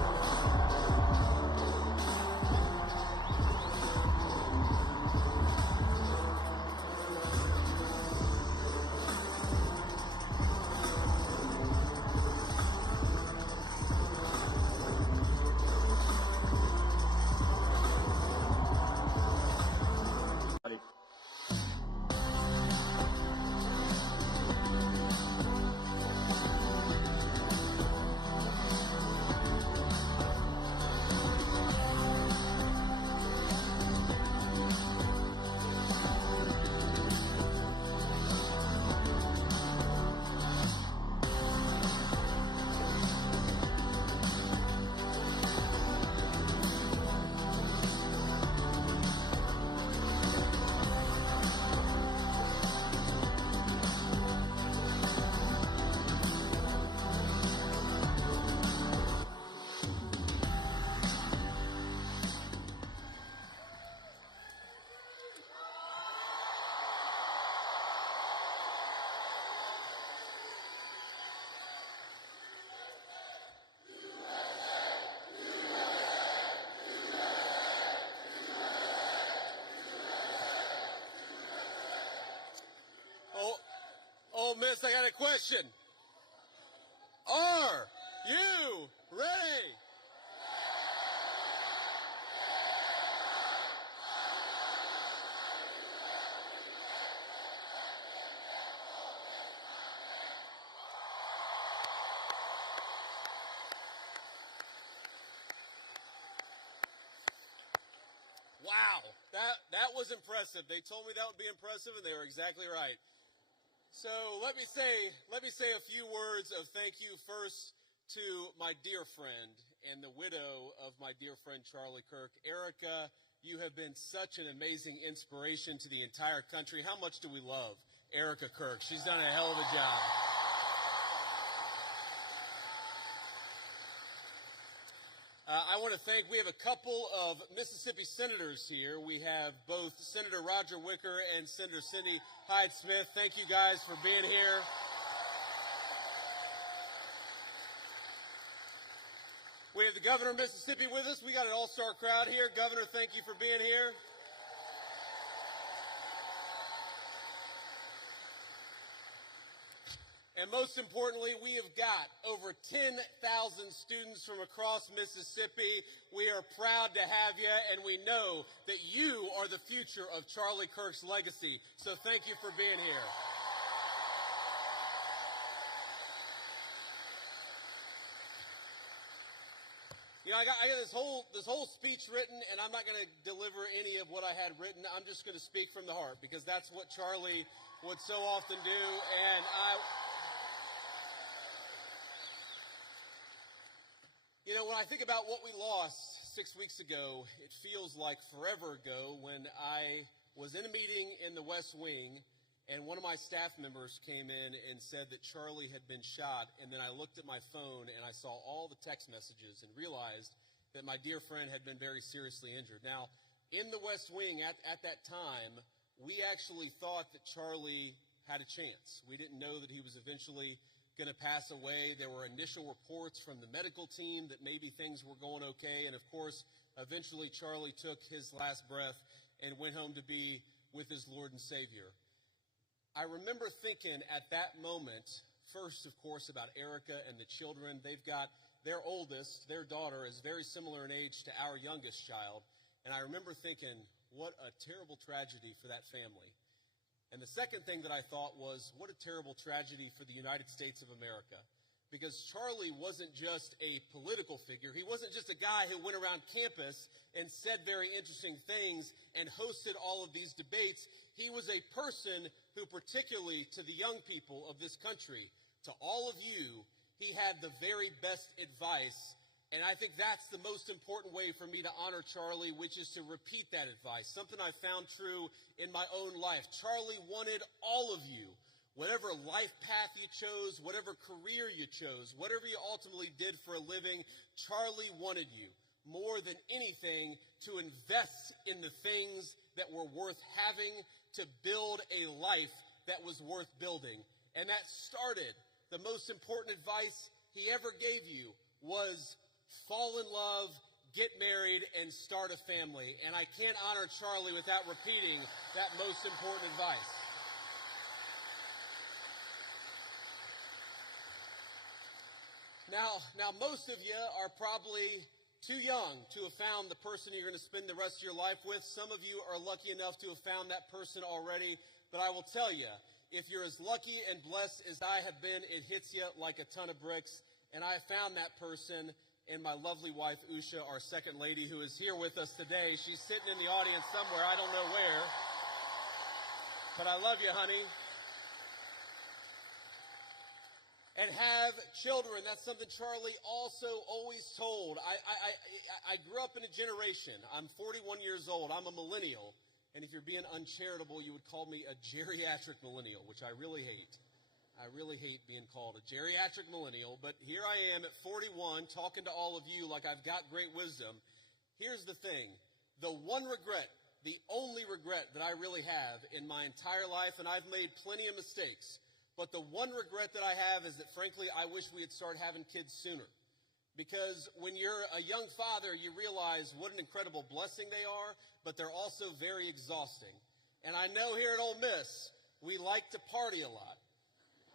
Ole Miss, I got a question. Are you ready? Wow, that was impressive. They told me that would be impressive, and they were exactly right. So let me say a few words of thank you first to my dear friend and the widow of my dear friend Charlie Kirk. Erica, you have been such an amazing inspiration to the entire country. How much do we love Erica Kirk? She's done a hell of a job. I want to thank, we have a couple of Mississippi senators here. We have both Senator Roger Wicker and Senator Cindy Hyde-Smith. Thank you guys for being here. We have the governor of Mississippi with us. We got an all-star crowd here. Governor, thank you for being here. And most importantly, we have got over 10,000 students from across Mississippi. We are proud to have you, and we know that you are the future of Charlie Kirk's legacy. So thank you for being here. You know, I got this whole speech written, and I'm not going to deliver any of what I had written. I'm just going to speak from the heart, because that's what Charlie would so often do. And you know, when I think about what we lost 6 weeks ago, it feels like forever ago when I was in a meeting in the West Wing and one of my staff members came in and said that Charlie had been shot. And then I looked at my phone and I saw all the text messages and realized that my dear friend had been very seriously injured. Now, in the West Wing at that time, we actually thought that Charlie had a chance. We didn't know that he was eventually going to pass away. There were initial reports from the medical team that maybe things were going okay. And of course, eventually Charlie took his last breath and went home to be with his Lord and Savior. I remember thinking at that moment, first, of course, about Erica and the children. They've got their oldest, their daughter, is very similar in age to our youngest child. And I remember thinking, what a terrible tragedy for that family. And the second thing that I thought was, what a terrible tragedy for the United States of America. Because Charlie wasn't just a political figure. He wasn't just a guy who went around campus and said very interesting things and hosted all of these debates. He was a person who, particularly to the young people of this country, to all of you, he had the very best advice. And I think that's the most important way for me to honor Charlie, which is to repeat that advice, something I found true in my own life. Charlie wanted all of you, whatever life path you chose, whatever career you chose, whatever you ultimately did for a living, Charlie wanted you, more than anything, to invest in the things that were worth having, to build a life that was worth building. And that started, the most important advice he ever gave you was fall in love, get married, and start a family. And I can't honor Charlie without repeating that most important advice. Now, most of you are probably too young to have found the person you're going to spend the rest of your life with. Some of you are lucky enough to have found that person already. But I will tell you, if you're as lucky and blessed as I have been, it hits you like a ton of bricks. And I found that person in my lovely wife, Usha, our second lady, who is here with us today. She's sitting in the audience somewhere. I don't know where. But I love you, honey. And have children. That's something Charlie also always told. I grew up in a generation. I'm 41 years old. I'm a millennial. And if you're being uncharitable, you would call me a geriatric millennial, which I really hate. I really hate being called a geriatric millennial, but here I am at 41 talking to all of you like I've got great wisdom. Here's the thing. The one regret, the only regret that I really have in my entire life, and I've made plenty of mistakes, but the one regret that I have is that, frankly, I wish we had started having kids sooner. Because when you're a young father, you realize what an incredible blessing they are, but they're also very exhausting. And I know here at Ole Miss, we like to party a lot.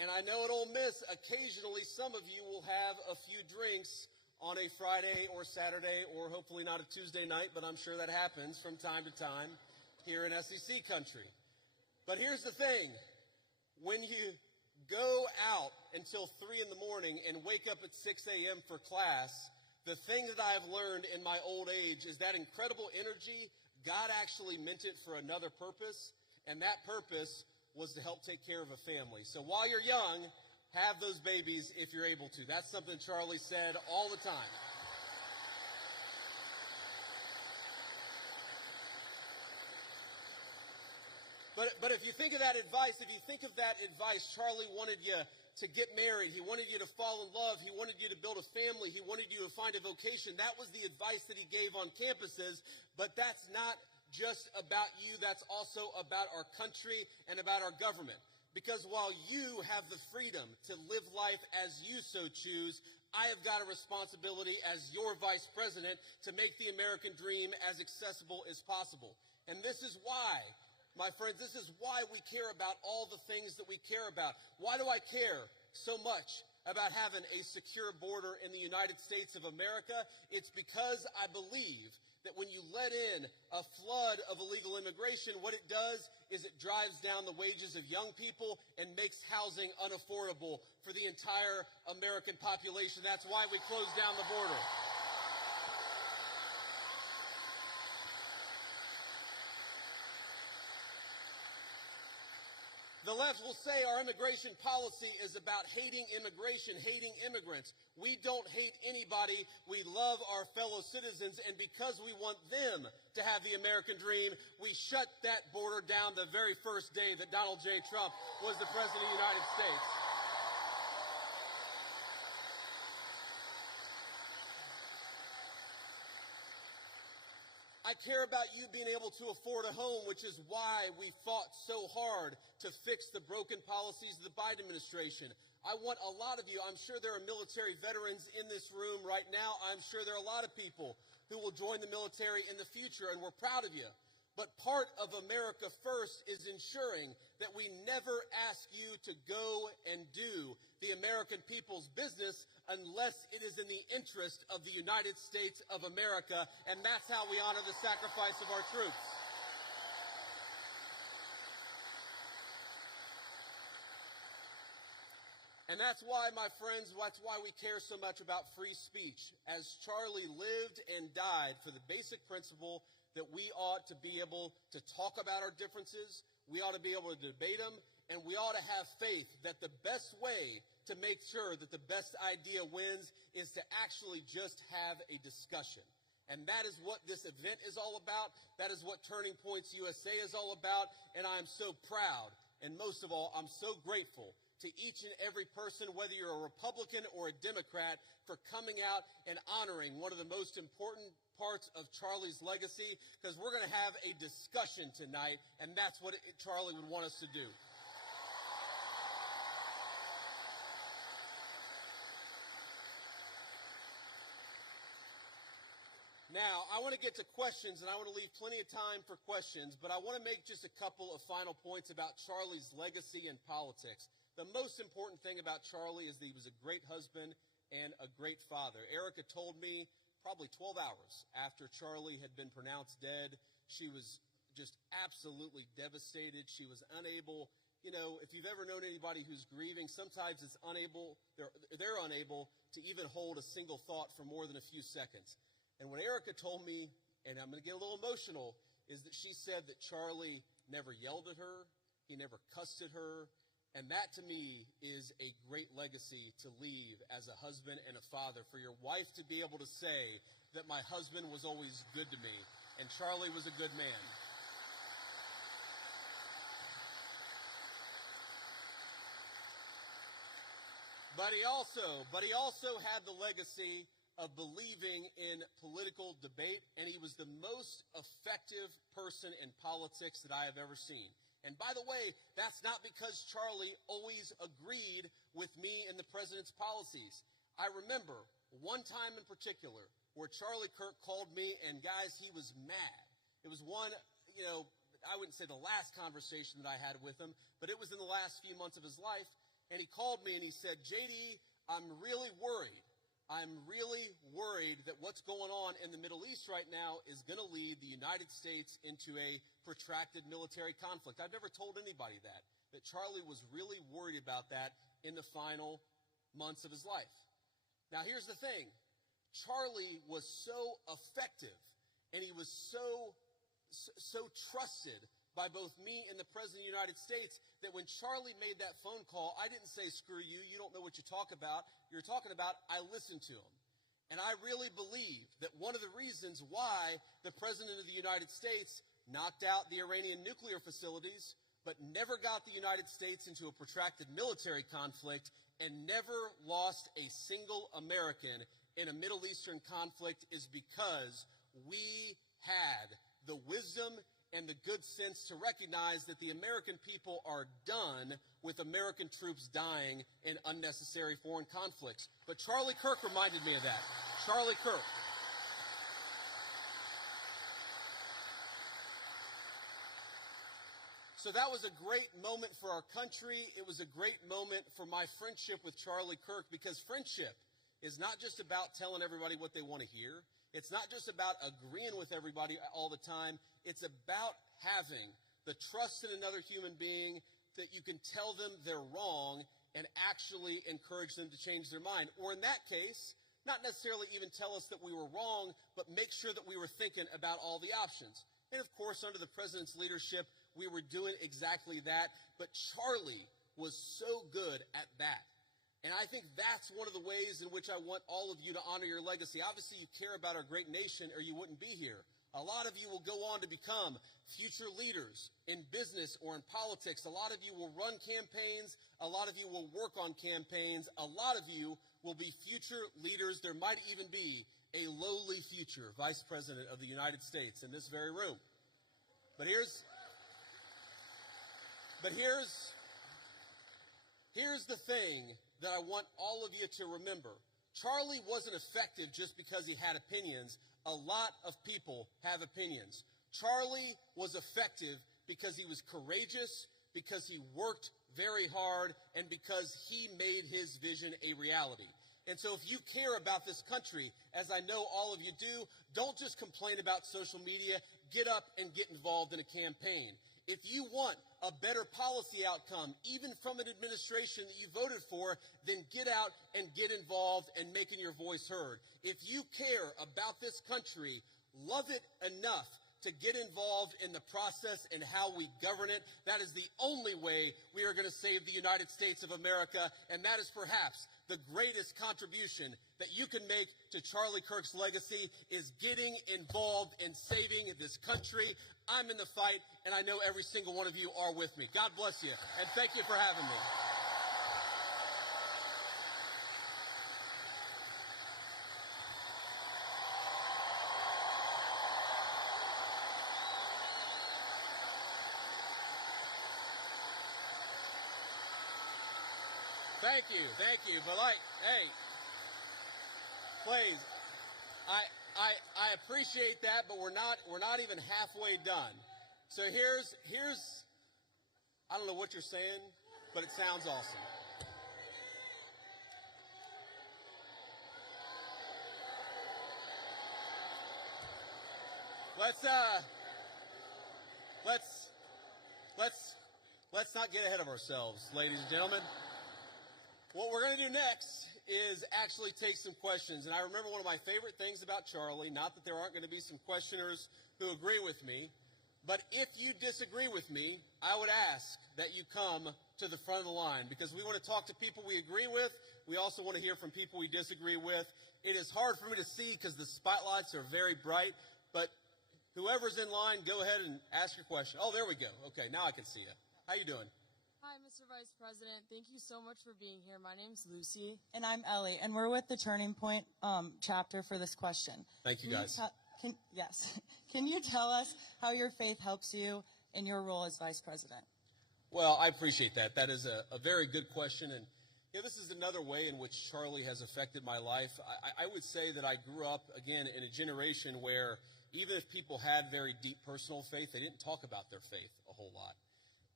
And I know at Ole Miss, occasionally some of you will have a few drinks on a Friday or Saturday, or hopefully not a Tuesday night, but I'm sure that happens from time to time here in SEC country. But here's the thing. When you go out until 3 in the morning and wake up at 6 a.m. for class, the thing that I've learned in my old age is that incredible energy, God actually meant it for another purpose, and that purpose was to help take care of a family. So while you're young, have those babies if you're able to. That's something Charlie said all the time. But if you think of that advice, Charlie wanted you to get married. He wanted you to fall in love. He wanted you to build a family. He wanted you to find a vocation. That was the advice that he gave on campuses. But that's not just about you. That's also about our country and about our government. Because while you have the freedom to live life as you so choose, I have got a responsibility as your vice president to make the American dream as accessible as possible. And this is why, my friends, this is why we care about all the things that we care about. Why do I care so much about having a secure border in the United States of America? It's because I believe that when you let in a flood of illegal immigration, what it does is it drives down the wages of young people and makes housing unaffordable for the entire American population. That's why we closed down the border. The left will say our immigration policy is about hating immigration, hating immigrants. We don't hate anybody. We love our fellow citizens, and because we want them to have the American dream, we shut that border down the very first day that Donald J. Trump was the President of the United States. I care about you being able to afford a home, which is why we fought so hard to fix the broken policies of the Biden administration. I want a lot of you, I'm sure there are military veterans in this room right now. I'm sure there are a lot of people who will join the military in the future, and we're proud of you. But part of America First is ensuring that we never ask you to go and do the American people's business unless it is in the interest of the United States of America, and that's how we honor the sacrifice of our troops. And that's why, my friends, that's why we care so much about free speech. As Charlie lived and died for the basic principle that we ought to be able to talk about our differences, we ought to be able to debate them, and we ought to have faith that the best way to make sure that the best idea wins is to actually just have a discussion. And that is what this event is all about. That is what Turning Points USA is all about. And I'm so proud, and most of all, I'm so grateful to each and every person, whether you're a Republican or a Democrat, for coming out and honoring one of the most important parts of Charlie's legacy, because we're going to have a discussion tonight, and that's what Charlie would want us to do. Now, I want to get to questions, and I want to leave plenty of time for questions, but I want to make just a couple of final points about Charlie's legacy in politics. The most important thing about Charlie is that he was a great husband and a great father. Erica told me probably 12 hours after Charlie had been pronounced dead, she was just absolutely devastated. She was unable, you know, if you've ever known anybody who's grieving, sometimes they're unable to even hold a single thought for more than a few seconds. And what Erica told me, and I'm going to get a little emotional, is that she said that Charlie never yelled at her, he never cussed at her, and that to me is a great legacy to leave as a husband and a father, for your wife to be able to say that my husband was always good to me, and Charlie was a good man. But he also had the legacy of believing in political debate, and he was the most effective person in politics that I have ever seen. And by the way, that's not because Charlie always agreed with me and the president's policies. I remember one time in particular where Charlie Kirk called me, and guys, he was mad. It was one, you know, I wouldn't say the last conversation that I had with him, but it was in the last few months of his life. and he called me and he said, JD, I'm really worried. I'm really worried that what's going on in the Middle East right now is going to lead the United States into a protracted military conflict. I've never told anybody that Charlie was really worried about that in the final months of his life. Now, here's the thing. Charlie was so effective, and he was so trusted by both me and the President of the United States that when Charlie made that phone call, I didn't say, screw you, you don't know what you're talking about. I listened to him. And I really believe that one of the reasons why the President of the United States knocked out the Iranian nuclear facilities, but never got the United States into a protracted military conflict and never lost a single American in a Middle Eastern conflict is because we had the wisdom and the good sense to recognize that the American people are done with American troops dying in unnecessary foreign conflicts. But Charlie Kirk reminded me of that. Charlie Kirk. So that was a great moment for our country. It was a great moment for my friendship with Charlie Kirk, because friendship is not just about telling everybody what they want to hear. It's not just about agreeing with everybody all the time. It's about having the trust in another human being that you can tell them they're wrong and actually encourage them to change their mind. Or in that case, not necessarily even tell us that we were wrong, but make sure that we were thinking about all the options. And of course, under the president's leadership, we were doing exactly that. But Charlie was so good at that. And I think that's one of the ways in which I want all of you to honor your legacy. Obviously, you care about our great nation or you wouldn't be here. A lot of you will go on to become future leaders in business or in politics. A lot of you will run campaigns. A lot of you will work on campaigns. A lot of you will be future leaders. There might even be a lowly future vice president of the United States in this very room. But here's the thing that I want all of you to remember. Charlie wasn't effective just because he had opinions. A lot of people have opinions. Charlie was effective because he was courageous, because he worked very hard, and because he made his vision a reality. And so if you care about this country, as I know all of you do, don't just complain about social media. Get up and get involved in a campaign. If you want a better policy outcome, even from an administration that you voted for, then get out and get involved and making your voice heard. If you care about this country, love it enough to get involved in the process and how we govern it. That is the only way we are going to save the United States of America, and that is perhaps the greatest contribution that you can make to Charlie Kirk's legacy is getting involved in saving this country. I'm in the fight, and I know every single one of you are with me. God bless you, and thank you for having me. Thank you. But hey, please, I appreciate that, but we're not even halfway done. So here's I don't know what you're saying, but it sounds awesome. Let's not get ahead of ourselves, ladies and gentlemen. What we're going to do next is actually take some questions. And I remember one of my favorite things about Charlie, not that there aren't going to be some questioners who agree with me, but if you disagree with me, I would ask that you come to the front of the line, because we want to talk to people we agree with. We also want to hear from people we disagree with. It is hard for me to see because the spotlights are very bright, but whoever's in line, go ahead and ask your question. Oh, there we go. Okay, now I can see you. How you doing? Hi, Mr. Vice President. Thank you so much for being here. My name's Lucy. And I'm Ellie, and we're with the Turning Point chapter for this question. Thank you, guys. Yes. Can you tell us how your faith helps you in your role as Vice President? Well, I appreciate that. That is a very good question. And this is another way in which Charlie has affected my life. I would say that I grew up, again, in a generation where even if people had very deep personal faith, they didn't talk about their faith a whole lot.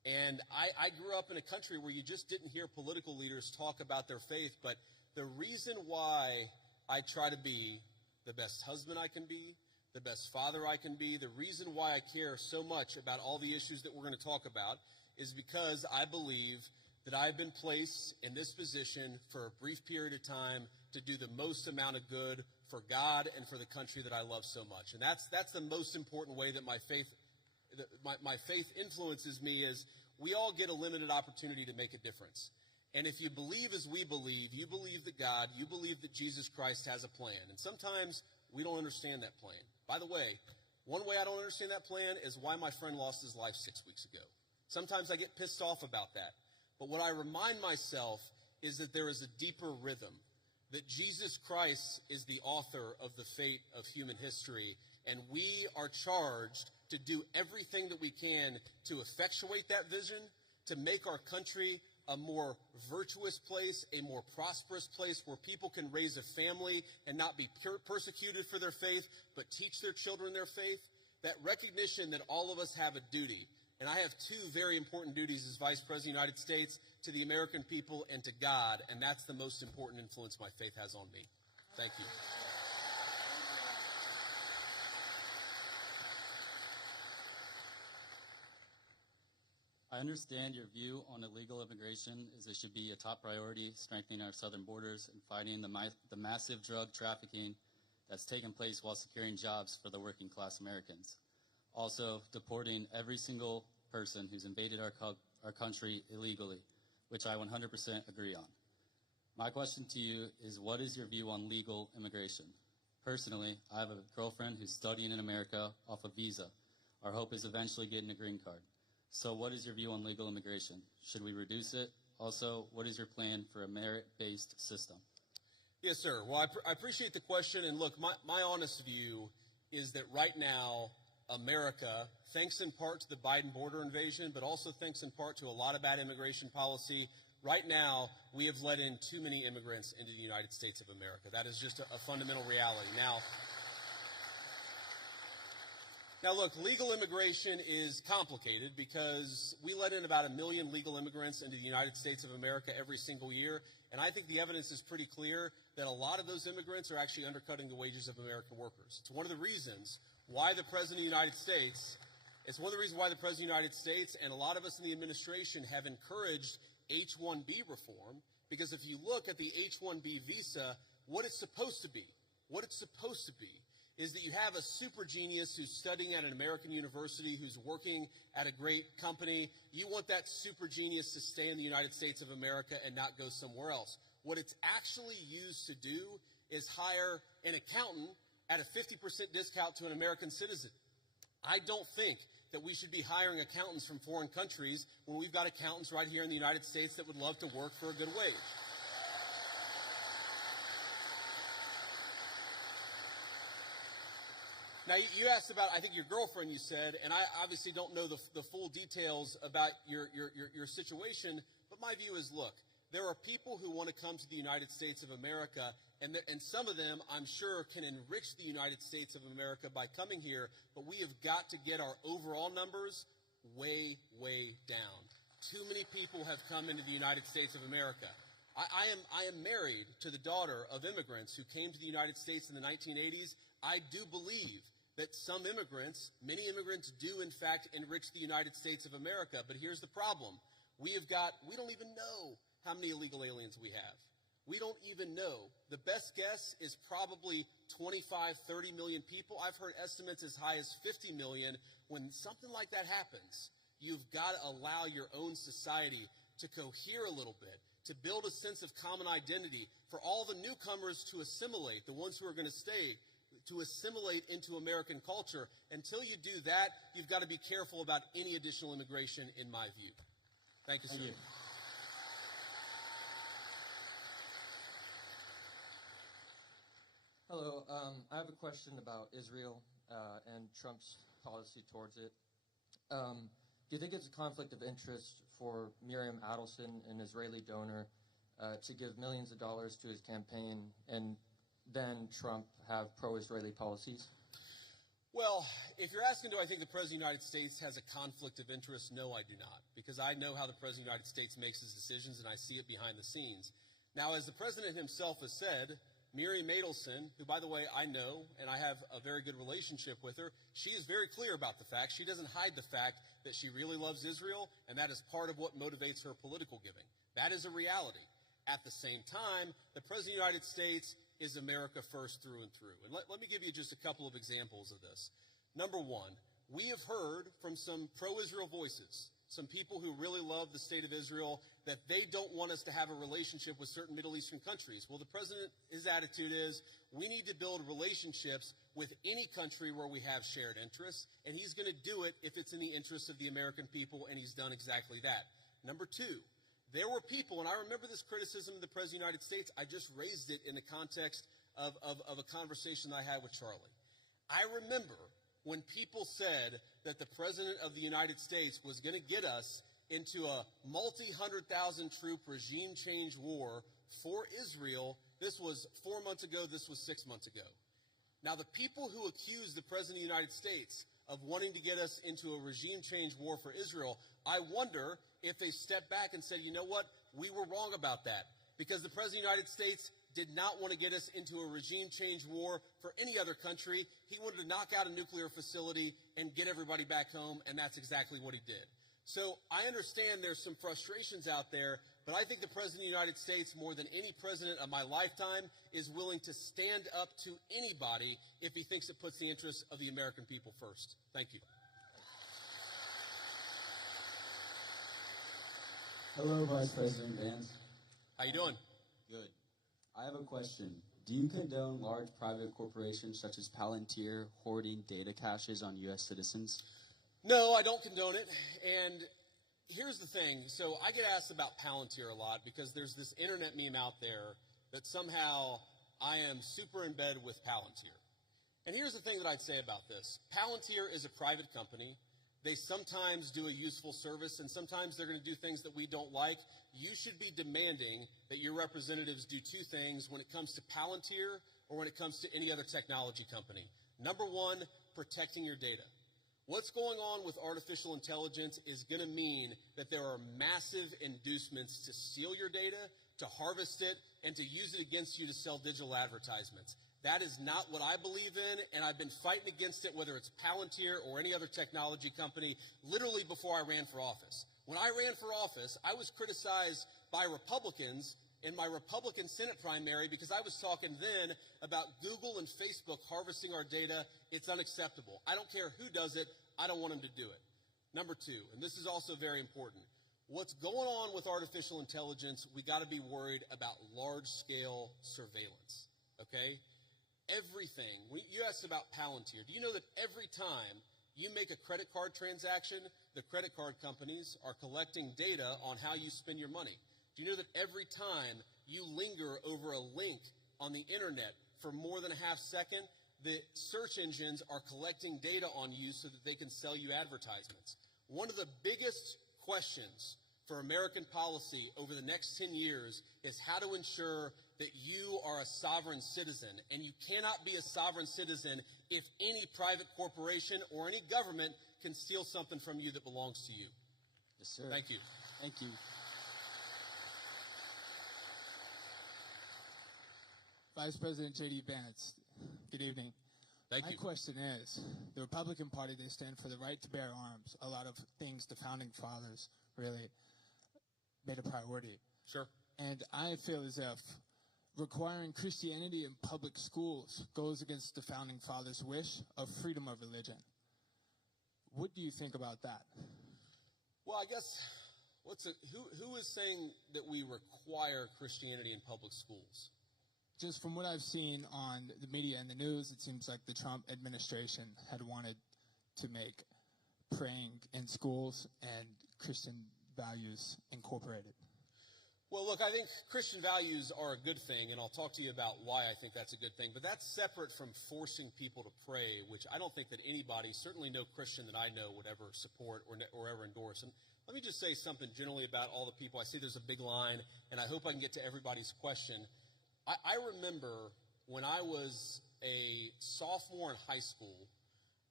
And I grew up in a country where you just didn't hear political leaders talk about their faith, but the reason why I try to be the best husband I can be, the best father I can be, the reason why I care so much about all the issues that we're going to talk about is because I believe that I've been placed in this position for a brief period of time to do the most amount of good for God and for the country that I love so much. And that's the most important way that my faith influences me is we all get a limited opportunity to make a difference. And if you believe as we believe, you believe that God, you believe that Jesus Christ has a plan. And sometimes we don't understand that plan. By the way, one way I don't understand that plan is why my friend lost his life 6 weeks ago. Sometimes I get pissed off about that. But what I remind myself is that there is a deeper rhythm, that Jesus Christ is the author of the fate of human history, and we are charged to do everything that we can to effectuate that vision, to make our country a more virtuous place, a more prosperous place where people can raise a family and not be persecuted for their faith, but teach their children their faith. That recognition that all of us have a duty. And I have two very important duties as Vice President of the United States to the American people and to God, and that's the most important influence my faith has on me. Thank you. I understand your view on illegal immigration is it should be a top priority, strengthening our southern borders and fighting the massive drug trafficking that's taken place while securing jobs for the working class Americans. Also, deporting every single person who's invaded our country illegally, which I 100% agree on. My question to you is, what is your view on legal immigration? Personally, I have a girlfriend who's studying in America off a visa. Our hope is eventually getting a green card. So what is your view on legal immigration? Should we reduce it? Also, what is your plan for a merit-based system? Yes, sir. Well, I appreciate the question. And look, my honest view is that right now, America, thanks in part to the Biden border invasion, but also thanks in part to a lot of bad immigration policy, right now we have let in too many immigrants into the United States of America. That is just a fundamental reality. Now, look, legal immigration is complicated because we let in about 1 million legal immigrants into the United States of America every single year, and I think the evidence is pretty clear that a lot of those immigrants are actually undercutting the wages of American workers. It's one of the reasons why the President of the United States, and a lot of us in the administration have encouraged H-1B reform, because if you look at the H-1B visa, what it's supposed to be is that you have a super genius who's studying at an American university, who's working at a great company. You want that super genius to stay in the United States of America and not go somewhere else. What it's actually used to do is hire an accountant at a 50% discount to an American citizen. I don't think that we should be hiring accountants from foreign countries when we've got accountants right here in the United States that would love to work for a good wage. Now, you asked about, I think, your girlfriend, you said, and I obviously don't know the full details about your situation, but my view is, look, there are people who want to come to the United States of America, and some of them, I'm sure, can enrich the United States of America by coming here, but we have got to get our overall numbers way, way down. Too many people have come into the United States of America. I am married to the daughter of immigrants who came to the United States in the 1980s. I do believe that some immigrants, many immigrants do in fact enrich the United States of America, but here's the problem. We don't even know how many illegal aliens we have. We don't even know. The best guess is probably 25, 30 million people. I've heard estimates as high as 50 million. When something like that happens, you've got to allow your own society to cohere a little bit, to build a sense of common identity, for all the newcomers to assimilate, the ones who are going to stay, to assimilate into American culture. Until you do that, you've got to be careful about any additional immigration, in my view. Thank you, sir. Thank you. Hello. I have a question about Israel and Trump's policy towards it. Do you think it's a conflict of interest for Miriam Adelson, an Israeli donor, to give millions of dollars to his campaign and then Trump have pro-Israeli policies? Well, if you're asking, do I think the President of the United States has a conflict of interest? No, I do not, because I know how the President of the United States makes his decisions, and I see it behind the scenes. Now, as the President himself has said, Miriam Adelson, who, by the way, I know, and I have a very good relationship with her, she is very clear about the fact. She doesn't hide the fact that she really loves Israel, and that is part of what motivates her political giving. That is a reality. At the same time, the President of the United States is America first through and through. And let me give you just a couple of examples of this. Number one, we have heard from some pro-Israel voices, some people who really love the state of Israel, that they don't want us to have a relationship with certain Middle Eastern countries. Well, the president, his attitude is, we need to build relationships with any country where we have shared interests, and he's going to do it if it's in the interest of the American people, and he's done exactly that. Number two, there were people, and I remember this criticism of the President of the United States, I just raised it in the context of a conversation I had with Charlie. I remember when people said that the President of the United States was going to get us into a multi-100,000 troop regime change war for Israel. This was 4 months ago. This was 6 months ago. Now, the people who accuse the President of the United States of wanting to get us into a regime change war for Israel, I wonder if they stepped back and said, you know what, we were wrong about that, because the President of the United States did not want to get us into a regime change war for any other country. He wanted to knock out a nuclear facility and get everybody back home, and that's exactly what he did. So I understand there's some frustrations out there, but I think the President of the United States, more than any president of my lifetime, is willing to stand up to anybody if he thinks it puts the interests of the American people first. Thank you. Hello, Vice President Vance. How you doing? Good. I have a question. Do you condone large private corporations such as Palantir hoarding data caches on U.S. citizens? No, I don't condone it. And here's the thing. So I get asked about Palantir a lot because there's this internet meme out there that somehow I am super in bed with Palantir. And here's the thing that I'd say about this. Palantir is a private company. They sometimes do a useful service, and sometimes they're going to do things that we don't like. You should be demanding that your representatives do two things when it comes to Palantir or when it comes to any other technology company. Number one, protecting your data. What's going on with artificial intelligence is going to mean that there are massive inducements to steal your data, to harvest it, and to use it against you to sell digital advertisements. That is not what I believe in, and I've been fighting against it, whether it's Palantir or any other technology company, literally before I ran for office. When I ran for office, I was criticized by Republicans in my Republican Senate primary because I was talking then about Google and Facebook harvesting our data. It's unacceptable. I don't care who does it. I don't want them to do it. Number two, and this is also very important, what's going on with artificial intelligence, we got to be worried about large-scale surveillance, okay? Everything. You asked about Palantir. Do you know that every time you make a credit card transaction, the credit card companies are collecting data on how you spend your money? Do you know that every time you linger over a link on the internet for more than a half second, the search engines are collecting data on you so that they can sell you advertisements? One of the biggest questions for American policy over the next 10 years is how to ensure that you are a sovereign citizen. And you cannot be a sovereign citizen if any private corporation or any government can steal something from you that belongs to you. Yes, sir. Thank you. Thank you. Vice President J.D. Vance, good evening. Thank My you. question is, the Republican Party, they stand for the right to bear arms. A lot of things the founding fathers really made a priority. Sure. And I feel as if requiring Christianity in public schools goes against the founding fathers' wish of freedom of religion. What do you think about that? Well, I guess, who is saying that we require Christianity in public schools? Just from what I've seen on the media and the news, it seems like the Trump administration had wanted to make praying in schools and Christian values incorporated. Well, look, I think Christian values are a good thing, and I'll talk to you about why I think that's a good thing. But that's separate from forcing people to pray, which I don't think that anybody, certainly no Christian that I know, would ever support or ever endorse. And let me just say something generally about all the people. I see there's a big line, and I hope I can get to everybody's question. I remember when I was a sophomore in high school,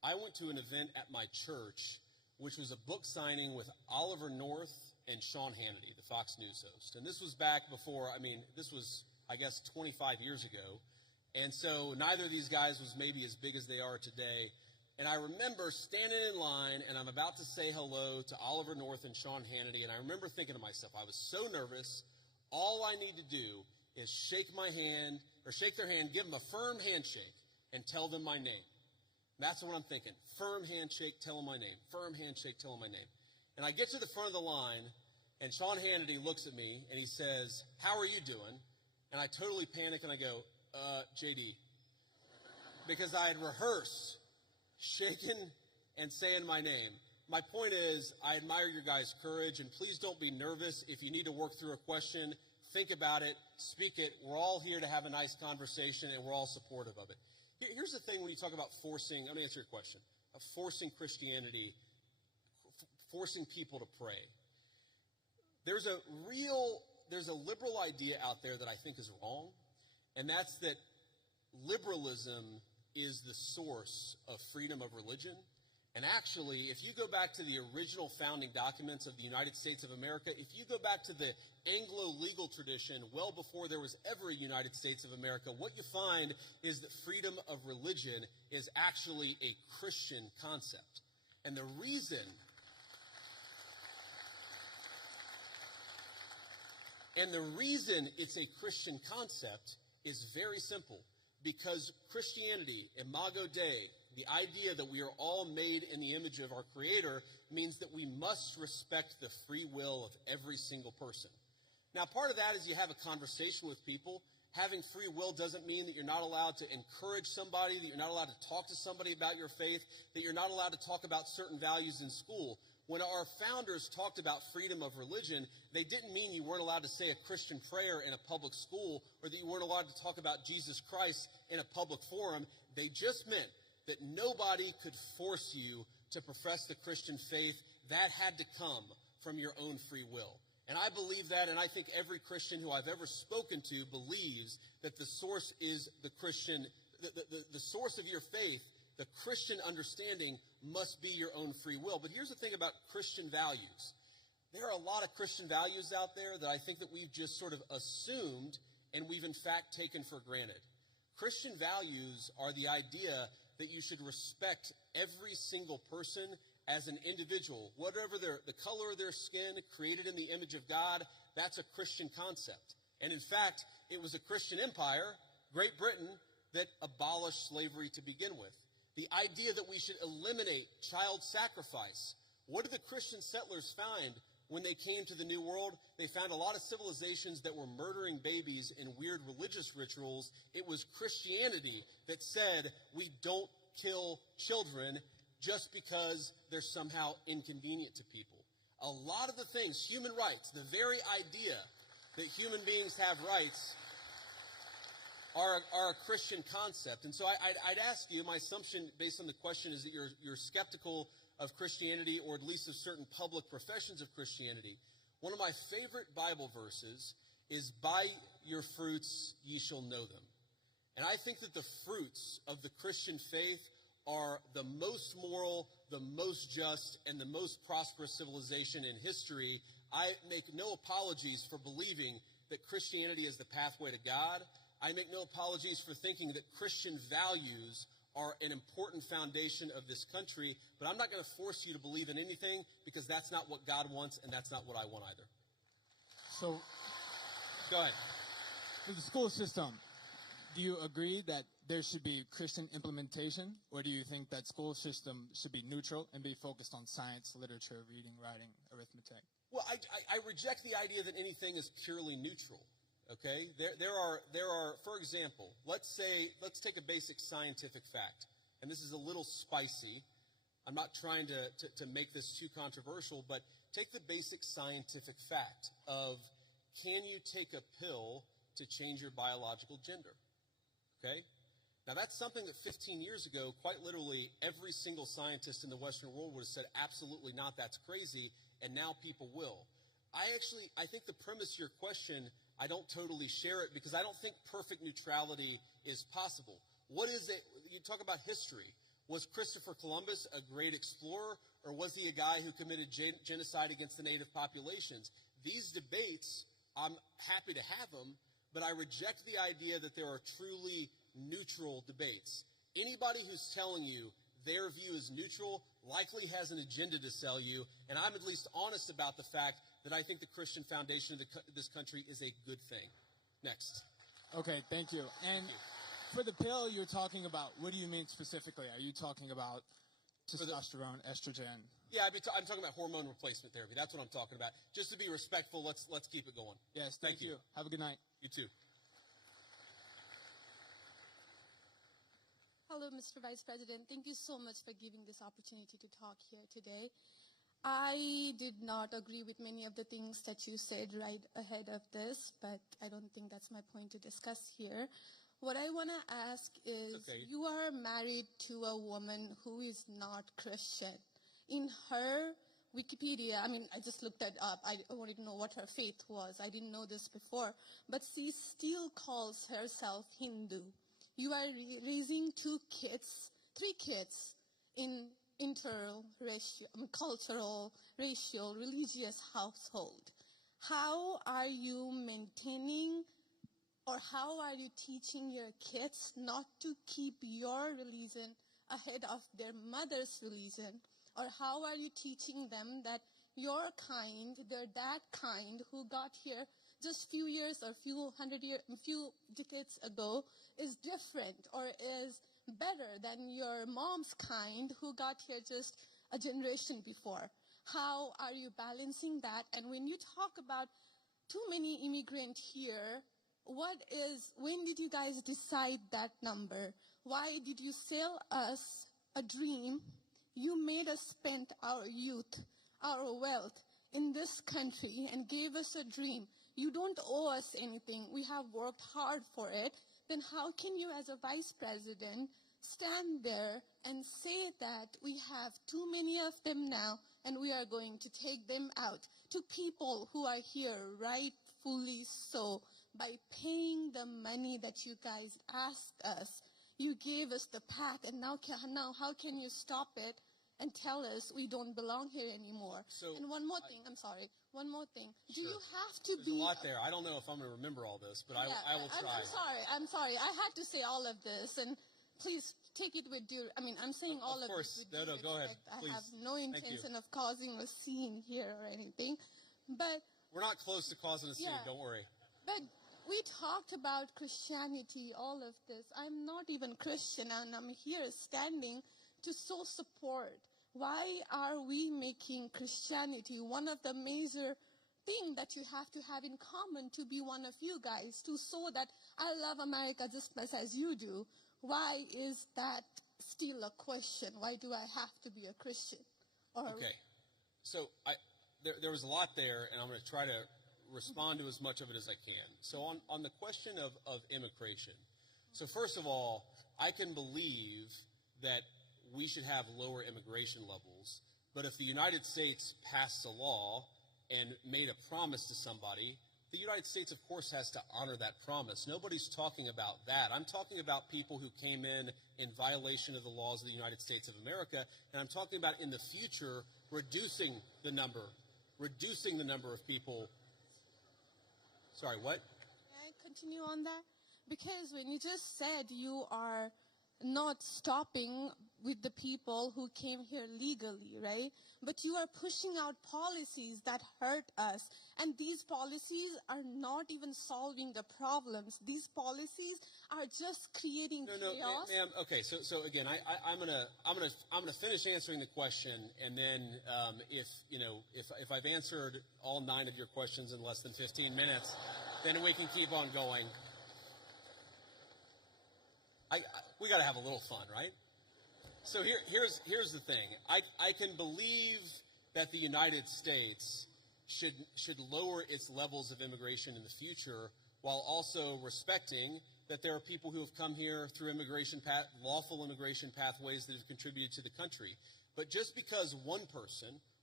I went to an event at my church, which was a book signing with Oliver North and Sean Hannity, the Fox News host. And this was back before, this was, I guess, 25 years ago. And so neither of these guys was maybe as big as they are today. And I remember standing in line, and I'm about to say hello to Oliver North and Sean Hannity, and I remember thinking to myself, I was so nervous, all I need to do is shake their hand, give them a firm handshake, and tell them my name. That's what I'm thinking. Firm handshake, tell them my name. Firm handshake, tell them my name. And I get to the front of the line, and Sean Hannity looks at me, and he says, "How are you doing?" And I totally panic, and I go, JD. Because I had rehearsed shaking and saying my name. My point is, I admire your guys' courage, and please don't be nervous. If you need to work through a question, think about it, speak it. We're all here to have a nice conversation, and we're all supportive of it. Here's the thing when you talk about forcing, let me answer your question, of forcing Christianity, forcing people to pray. There's a liberal idea out there that I think is wrong, and that's that liberalism is the source of freedom of religion. And actually, if you go back to the original founding documents of the United States of America, if you go back to the Anglo-legal tradition well before there was ever a United States of America, what you find is that freedom of religion is actually a Christian concept. And the reason it's a Christian concept is very simple. Because Christianity, Imago Dei, the idea that we are all made in the image of our Creator, means that we must respect the free will of every single person. Now, part of that is you have a conversation with people. Having free will doesn't mean that you're not allowed to encourage somebody, that you're not allowed to talk to somebody about your faith, that you're not allowed to talk about certain values in school. When our founders talked about freedom of religion, they didn't mean you weren't allowed to say a Christian prayer in a public school or that you weren't allowed to talk about Jesus Christ in a public forum. They just meant that nobody could force you to profess the Christian faith. That had to come from your own free will. And I believe that, and I think every Christian who I've ever spoken to believes that the source is the Christian, the source of your faith. The Christian understanding must be your own free will. But here's the thing about Christian values. There are a lot of Christian values out there that I think that we've just sort of assumed and we've in fact taken for granted. Christian values are the idea that you should respect every single person as an individual. Whatever the color of their skin, created in the image of God, that's a Christian concept. And in fact, it was a Christian empire, Great Britain, that abolished slavery to begin with. The idea that we should eliminate child sacrifice. What did the Christian settlers find when they came to the New World? They found a lot of civilizations that were murdering babies in weird religious rituals. It was Christianity that said we don't kill children just because they're somehow inconvenient to people. A lot of the things, human rights, the very idea that human beings have rights are a Christian concept. And so I'd ask you, my assumption based on the question is that you're skeptical of Christianity, or at least of certain public professions of Christianity. One of my favorite Bible verses is, "By your fruits ye shall know them." And I think that the fruits of the Christian faith are the most moral, the most just, and the most prosperous civilization in history. I make no apologies for believing that Christianity is the pathway to God. I make no apologies for thinking that Christian values are an important foundation of this country, but I'm not going to force you to believe in anything because that's not what God wants and that's not what I want either. So, go ahead. With the school system, do you agree that there should be Christian implementation, or do you think that school system should be neutral and be focused on science, literature, reading, writing, arithmetic? Well, I reject the idea that anything is purely neutral. Okay, there are, for example, let's take a basic scientific fact, and this is a little spicy. I'm not trying to make this too controversial, but take the basic scientific fact of, can you take a pill to change your biological gender? Okay, now that's something that 15 years ago, quite literally, every single scientist in the Western world would have said, absolutely not, that's crazy, and now people will. I think the premise of your question, I don't totally share it because I don't think perfect neutrality is possible. What is it? You talk about history. Was Christopher Columbus a great explorer, or was he a guy who committed genocide against the native populations? These debates, I'm happy to have them, but I reject the idea that there are truly neutral debates. Anybody who's telling you their view is neutral likely has an agenda to sell you, and I'm at least honest about the fact that I think the Christian foundation of this country is a good thing. Next. Okay, thank you. And for the pill you're talking about, what do you mean specifically? Are you talking about testosterone, estrogen? Yeah, I'm talking about hormone replacement therapy. That's what I'm talking about. Just to be respectful, let's keep it going. Yes, thank you. Have a good night. You too. Hello, Mr. Vice President. Thank you so much for giving this opportunity to talk here today. I did not agree with many of the things that you said right ahead of this, but I don't think that's my point to discuss here. What I want to ask is, you are married to a woman who is not Christian. In her Wikipedia, I mean, I just looked it up. I wanted to know what her faith was. I didn't know this before. But she still calls herself Hindu. You are raising three kids in cultural, racial, religious household. How are you maintaining, or how are you teaching your kids not to keep your religion ahead of their mother's religion? Or how are you teaching them that your kind, they're that kind who got here just few years or few decades ago is different or is better than your mom's kind who got here just a generation before? How are you balancing that? And when you talk about too many immigrants here, when did you guys decide that number? Why did you sell us a dream? You made us spend our youth, our wealth in this country and gave us a dream. You don't owe us anything. We have worked hard for it. Then how can you, as a vice president, stand there and say that we have too many of them now and we are going to take them out to people who are here rightfully so by paying the money that you guys asked us? You gave us the pack, and now how can you stop it and tell us we don't belong here anymore? And one more thing. Do you have to There's a lot there. I don't know if I'm going to remember all this, but I will try. I'm sorry. I had to say all of this, and please take it with due. I mean, I'm saying all of this with due respect. Go ahead. Please. I have no intention of causing a scene here or anything, but we're not close to causing a scene. Don't worry. But we talked about Christianity, all of this. I'm not even Christian, and I'm here standing to show support. Why are we making Christianity one of the major things that you have to have in common to be one of you guys, to show that I love America just as you do? Why is that still a question? Why do I have to be a Christian? Okay. So there was a lot there, and I'm going to try to respond to as much of it as I can. So on the question of immigration, so first of all, I can believe that we should have lower immigration levels, but if the United States passed a law and made a promise to somebody, the United States, of course, has to honor that promise. Nobody's talking about that. I'm talking about people who came in violation of the laws of the United States of America, and I'm talking about in the future reducing the number of people. Sorry, what? Can I continue on that? Because when you just said you are not stopping with the people who came here legally, right? But you are pushing out policies that hurt us. And these policies are not even solving the problems. These policies are just creating chaos. No, ma'am. Okay, so again, I'm gonna finish answering the question, and then if I've answered all 9 of your questions in less than 15 minutes, then we can keep on going. We got to have a little fun, right? So here's the thing. I can believe that the United States should lower its levels of immigration in the future, while also respecting that there are people who have come here through lawful immigration pathways that have contributed to the country. But just because one person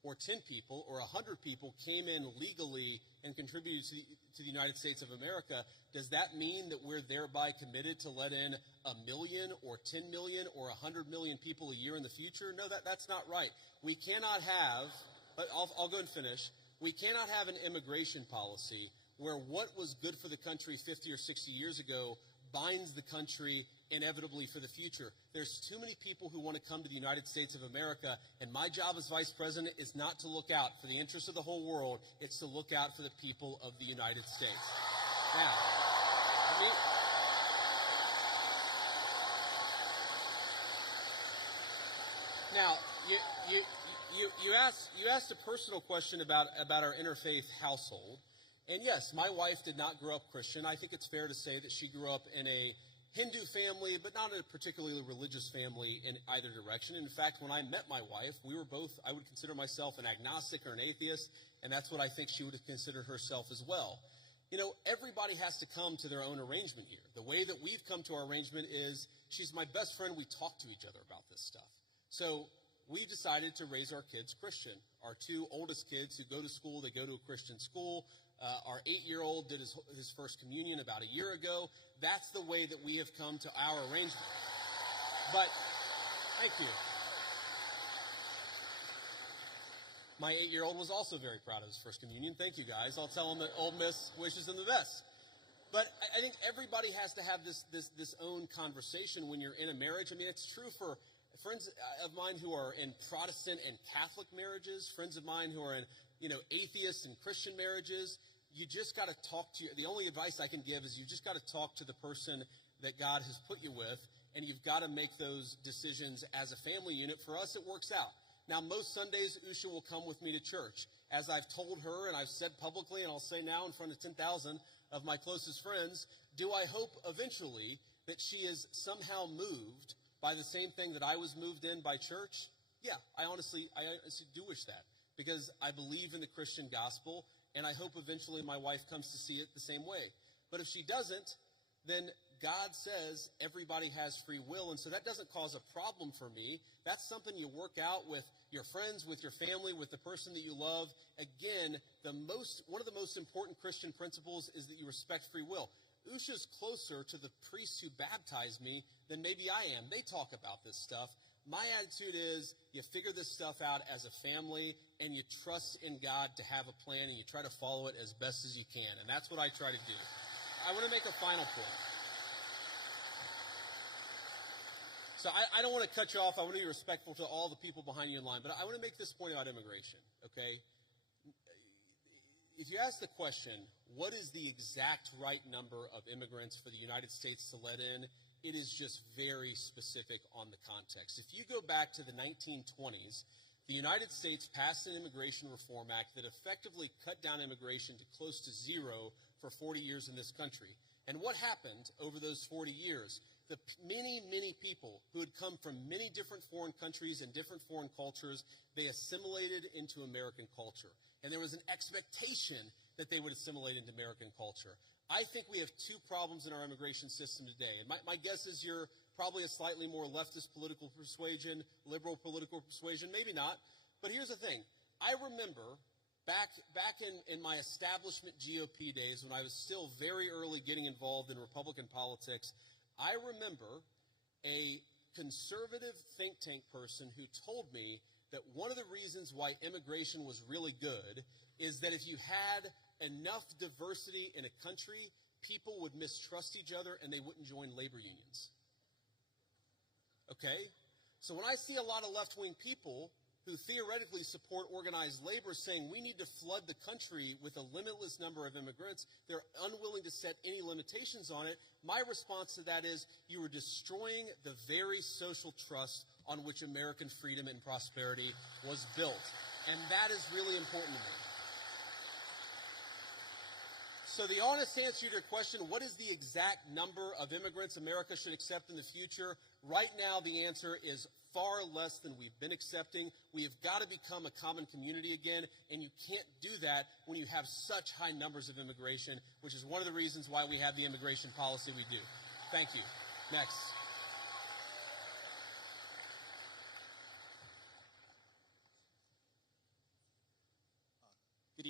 or 10 people or 100 people came in legally and contributed to the United States of America, does that mean that we're thereby committed to let in 1 million or 10 million or 100 million people a year in the future? No, that's not right. We cannot have, but I'll go and finish. We cannot have an immigration policy where what was good for the country 50 or 60 years ago binds the country inevitably for the future. There's too many people who want to come to the United States of America, and my job as vice president is not to look out for the interests of the whole world. It's to look out for the people of the United States. Now, you asked a personal question about our interfaith household. And yes, my wife did not grow up Christian. I think it's fair to say that she grew up in a Hindu family, but not a particularly religious family in either direction. In fact, when I met my wife, we were both, I would consider myself an agnostic or an atheist, and that's what I think she would have considered herself as well. You know, everybody has to come to their own arrangement here. The way that we've come to our arrangement is she's my best friend. We talk to each other about this stuff. So we decided to raise our kids Christian. Our two oldest kids who go to school, they go to a Christian school. Our 8-year-old did his first communion about a year ago. That's the way that we have come to our arrangement. But, thank you. My 8-year-old was also very proud of his first communion. Thank you, guys. I'll tell him that Ole Miss wishes him the best. But I think everybody has to have this own conversation when you're in a marriage. I mean, it's true for friends of mine who are in Protestant and Catholic marriages, friends of mine who are in, atheist and Christian marriages. You just got to talk to the only advice I can give is you just got to talk to the person that God has put you with, and you've got to make those decisions as a family unit. For us, it works out. Now, most Sundays, Usha will come with me to church. As I've told her, and I've said publicly, and I'll say now in front of 10,000 of my closest friends, do I hope eventually that she is somehow moved by the same thing that I was moved in by church? Yeah, I honestly do wish that, because I believe in the Christian gospel, and I hope eventually my wife comes to see it the same way. But if she doesn't, then God says everybody has free will, and so that doesn't cause a problem for me. That's something you work out with your friends, with your family, with the person that you love. Again, one of the most important Christian principles is that you respect free will. Usha's closer to the priests who baptized me than maybe I am. They talk about this stuff. My attitude is you figure this stuff out as a family, and you trust in God to have a plan, and you try to follow it as best as you can. And that's what I try to do. I want to make a final point. So I don't want to cut you off. I want to be respectful to all the people behind you in line. But I want to make this point about immigration, okay? If you ask the question, what is the exact right number of immigrants for the United States to let in, it is just very specific on the context. If you go back to the 1920s, the United States passed an Immigration Reform Act that effectively cut down immigration to close to zero for 40 years in this country. And what happened over those 40 years? The many, many people who had come from many different foreign countries and different foreign cultures, they assimilated into American culture. And there was an expectation that they would assimilate into American culture. I think we have two problems in our immigration system today. And my guess is you're probably a slightly more leftist political persuasion, liberal political persuasion, maybe not. But here's the thing. I remember back in my establishment GOP days when I was still very early getting involved in Republican politics, I remember a conservative think tank person who told me that one of the reasons why immigration was really good is that if you had enough diversity in a country, people would mistrust each other and they wouldn't join labor unions. Okay? So when I see a lot of left-wing people who theoretically support organized labor saying we need to flood the country with a limitless number of immigrants, they're unwilling to set any limitations on it. My response to that is you are destroying the very social trust on which American freedom and prosperity was built. And that is really important to me. So the honest answer to your question, what is the exact number of immigrants America should accept in the future? Right now, the answer is far less than we've been accepting. We have got to become a common community again, and you can't do that when you have such high numbers of immigration, which is one of the reasons why we have the immigration policy we do. Thank you. Next.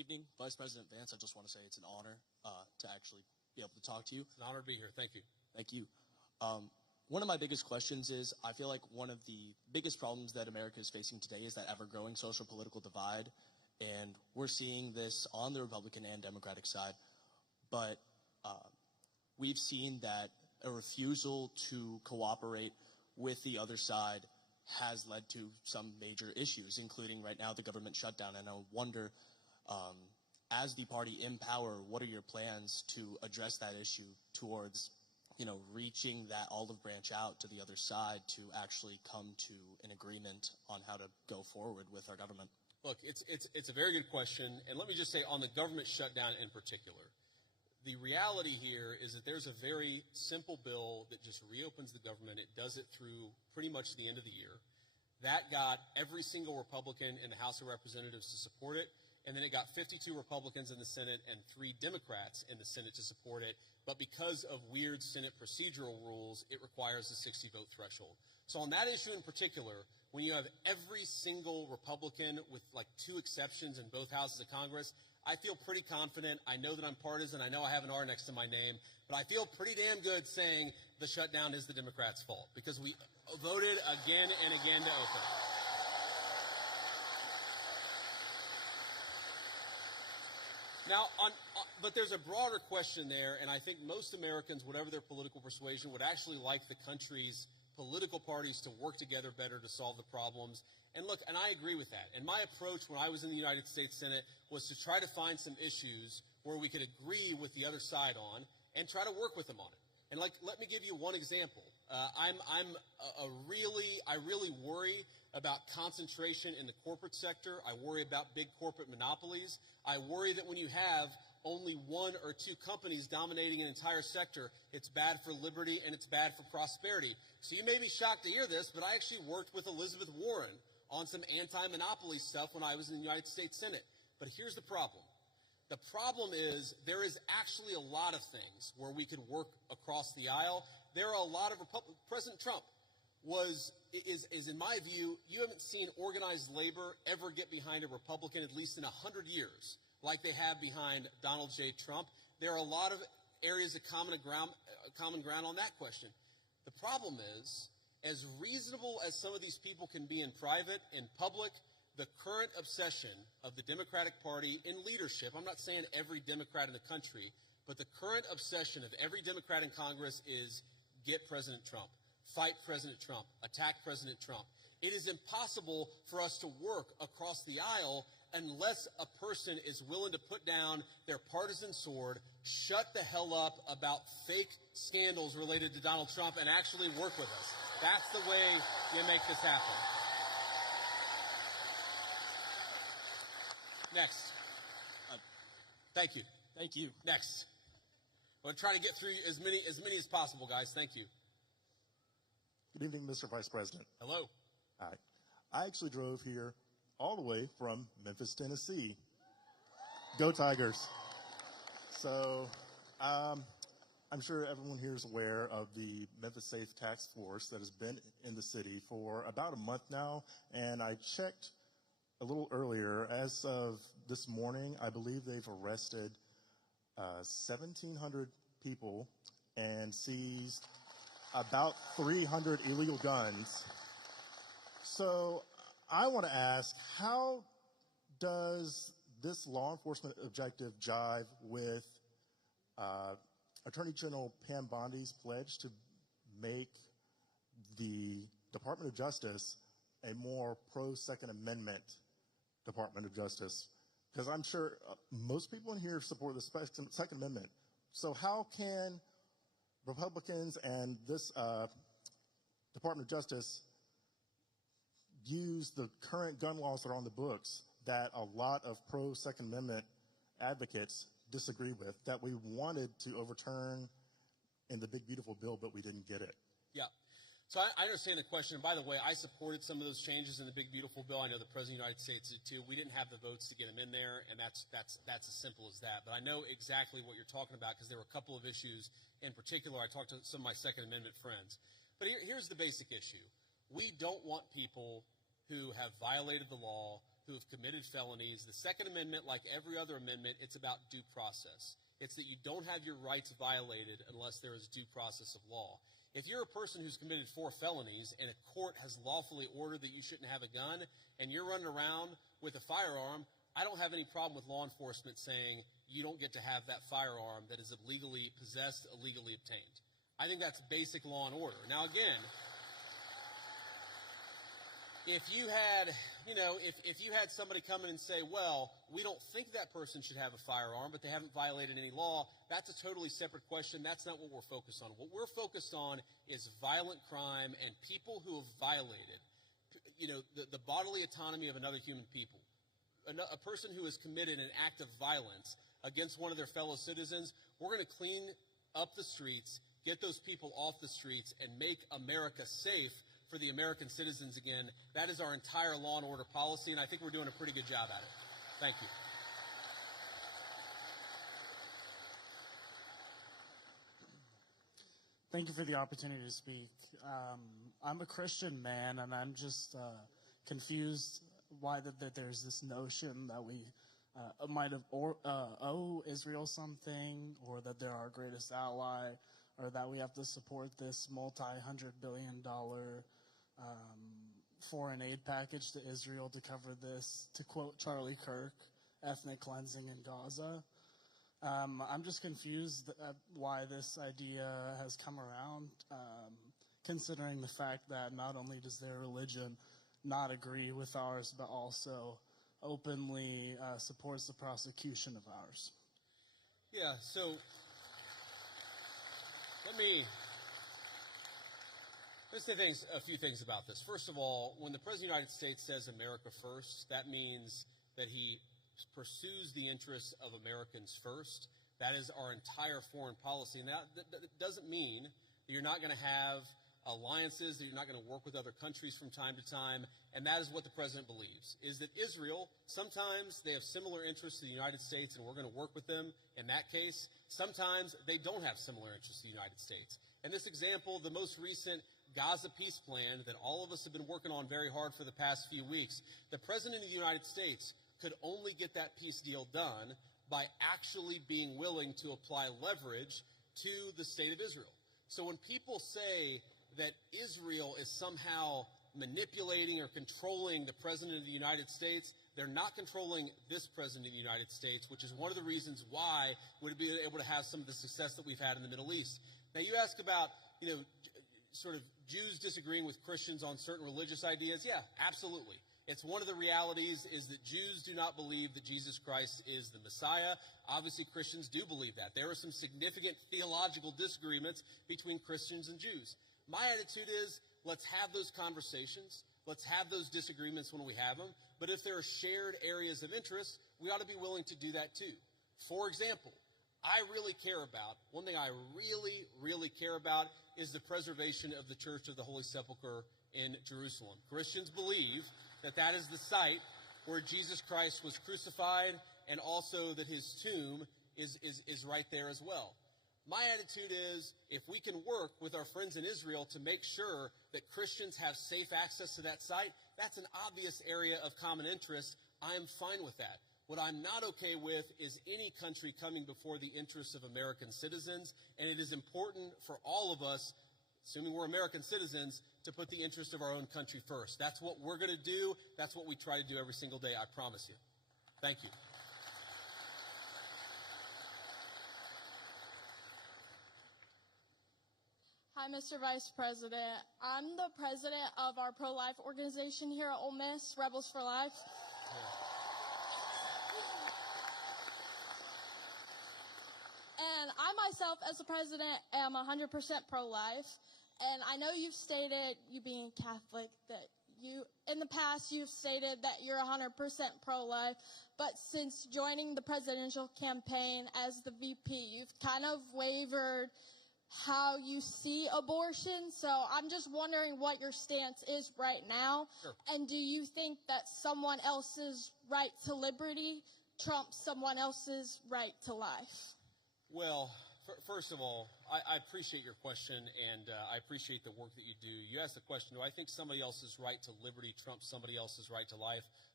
evening, Vice President Vance. I just want to say it's an honor to actually be able to talk to you. It's an honor to be here. Thank you. Thank you. One of my biggest questions is, I feel like one of the biggest problems that America is facing today is that ever-growing social political divide, and we're seeing this on the Republican and Democratic side. But we've seen that a refusal to cooperate with the other side has led to some major issues, including right now the government shutdown. And I wonder, as the party in power, what are your plans to address that issue towards, reaching that olive branch out to the other side to actually come to an agreement on how to go forward with our government? Look, it's a very good question. And let me just say, on the government shutdown in particular, the reality here is that there's a very simple bill that just reopens the government. It does it through pretty much the end of the year. That got every single Republican in the House of Representatives to support it. And then it got 52 Republicans in the Senate and 3 Democrats in the Senate to support it. But because of weird Senate procedural rules, it requires a 60-vote threshold. So on that issue in particular, when you have every single Republican with like 2 exceptions in both houses of Congress, I feel pretty confident. I know that I'm partisan. I know I have an R next to my name. But I feel pretty damn good saying the shutdown is the Democrats' fault because we voted again and again to open it. Now, but there's a broader question there, and I think most Americans, whatever their political persuasion, would actually like the country's political parties to work together better to solve the problems. And look, and I agree with that. And my approach when I was in the United States Senate was to try to find some issues where we could agree with the other side on and try to work with them on it. And let me give you one example. I really worry about concentration in the corporate sector. I worry about big corporate monopolies. I worry that when you have only 1 or 2 companies dominating an entire sector, it's bad for liberty and it's bad for prosperity. So you may be shocked to hear this, but I actually worked with Elizabeth Warren on some anti-monopoly stuff when I was in the United States Senate. But here's the problem. The problem is there is actually a lot of things where we could work across the aisle. There are a lot of President Trump is in my view, you haven't seen organized labor ever get behind a Republican at least in 100 years like they have behind Donald J. Trump. There are a lot of areas of common ground on that question. The problem is, as reasonable as some of these people can be in private, in public, the current obsession of the Democratic Party in leadership, I'm not saying every Democrat in the country, but the current obsession of every Democrat in Congress is get President Trump, fight President Trump, attack President Trump. It is impossible for us to work across the aisle unless a person is willing to put down their partisan sword, shut the hell up about fake scandals related to Donald Trump, and actually work with us. That's the way you make this happen. Next. Thank you. Thank you. Next. I'm going to try to get through as many as possible, guys. Thank you. Good evening, Mr. Vice President. Hello. Hi. I actually drove here all the way from Memphis, Tennessee. Go Tigers. So I'm sure everyone here is aware of the Memphis Safe Task Force that has been in the city for about a month now. And I checked a little earlier. As of this morning, I believe they've arrested 1,700 people and seized about 300 illegal guns. So I want to ask, how does this law enforcement objective jive with Attorney General Pam Bondi's pledge to make the Department of Justice a more pro-Second Amendment Department of Justice? Because I'm sure most people in here support the Second Amendment. So how can Republicans and this Department of Justice use the current gun laws that are on the books that a lot of pro-Second Amendment advocates disagree with, that we wanted to overturn in the big, beautiful bill, but we didn't get it? Yeah. So I understand the question. And by the way, I supported some of those changes in the big, beautiful bill. I know the President of the United States did too. We didn't have the votes to get them in there, and that's as simple as that. But I know exactly what you're talking about because there were a couple of issues in particular. I talked to some of my Second Amendment friends. But here's the basic issue. We don't want people who have violated the law who have committed felonies. The Second Amendment, like every other amendment, it's about due process. It's that you don't have your rights violated unless there is due process of law. If you're a person who's committed 4 felonies and a court has lawfully ordered that you shouldn't have a gun and you're running around with a firearm, I don't have any problem with law enforcement saying you don't get to have that firearm that is illegally possessed, illegally obtained. I think that's basic law and order. Now, again, if you had, if you had somebody come in and say, well, we don't think that person should have a firearm, but they haven't violated any law, that's a totally separate question. That's not what we're focused on. What we're focused on is violent crime and people who have violated, the bodily autonomy of another human people. A person who has committed an act of violence against one of their fellow citizens, we're going to clean up the streets, get those people off the streets, and make America safe for the American citizens again. That is our entire law and order policy, and I think we're doing a pretty good job at it. Thank you. Thank you for the opportunity to speak. I'm a Christian man, and I'm just confused why that there's this notion that we might have owe Israel something, or that they're our greatest ally, or that we have to support this multi-hundred-billion-dollar foreign aid package to Israel to cover this, to quote Charlie Kirk, ethnic cleansing in Gaza. I'm just confused at why this idea has come around, considering the fact that not only does their religion not agree with ours, but also openly supports the prosecution of ours. Yeah, so let's say a few things about this. First of all, when the President of the United States says America first, that means that he pursues the interests of Americans first. That is our entire foreign policy. And that doesn't mean that you're not going to have alliances, that you're not going to work with other countries from time to time. And that is what the President believes, is that Israel, sometimes they have similar interests to the United States and we're going to work with them in that case. Sometimes they don't have similar interests to the United States. And this example, the most recent Gaza peace plan that all of us have been working on very hard for the past few weeks, the President of the United States could only get that peace deal done by actually being willing to apply leverage to the state of Israel. So when people say that Israel is somehow manipulating or controlling the President of the United States, they're not controlling this President of the United States, which is one of the reasons why we'd be able to have some of the success that we've had in the Middle East. Now, you ask about, sort of Jews disagreeing with Christians on certain religious ideas. Yeah, absolutely. It's one of the realities is that Jews do not believe that Jesus Christ is the Messiah. Obviously, Christians do believe that. There are some significant theological disagreements between Christians and Jews. My attitude is, let's have those conversations. Let's have those disagreements when we have them. But if there are shared areas of interest, we ought to be willing to do that too. For example, one thing I really, really care about is the preservation of the Church of the Holy Sepulchre in Jerusalem. Christians believe that that is the site where Jesus Christ was crucified, and also that his tomb is right there as well. My attitude is, if we can work with our friends in Israel to make sure that Christians have safe access to that site, that's an obvious area of common interest. I'm fine with that. What I'm not okay with is any country coming before the interests of American citizens, and it is important for all of us, assuming we're American citizens, to put the interest of our own country first. That's what we're going to do. That's what we try to do every single day, I promise you. Thank you. Hi, Mr. Vice President. I'm the president of our pro-life organization here at Ole Miss, Rebels for Life. And I myself, as the president, am 100% pro-life. And I know you've stated, you being Catholic, that in the past, you've stated that you're 100% pro-life. But since joining the presidential campaign as the VP, you've kind of wavered how you see abortion. So I'm just wondering what your stance is right now. Sure. And do you think that someone else's right to liberty trumps someone else's right to life? Well, first of all, I appreciate your question, and I appreciate the work that you do. You asked the question, do I think somebody else's right to liberty trumps somebody else's right to life?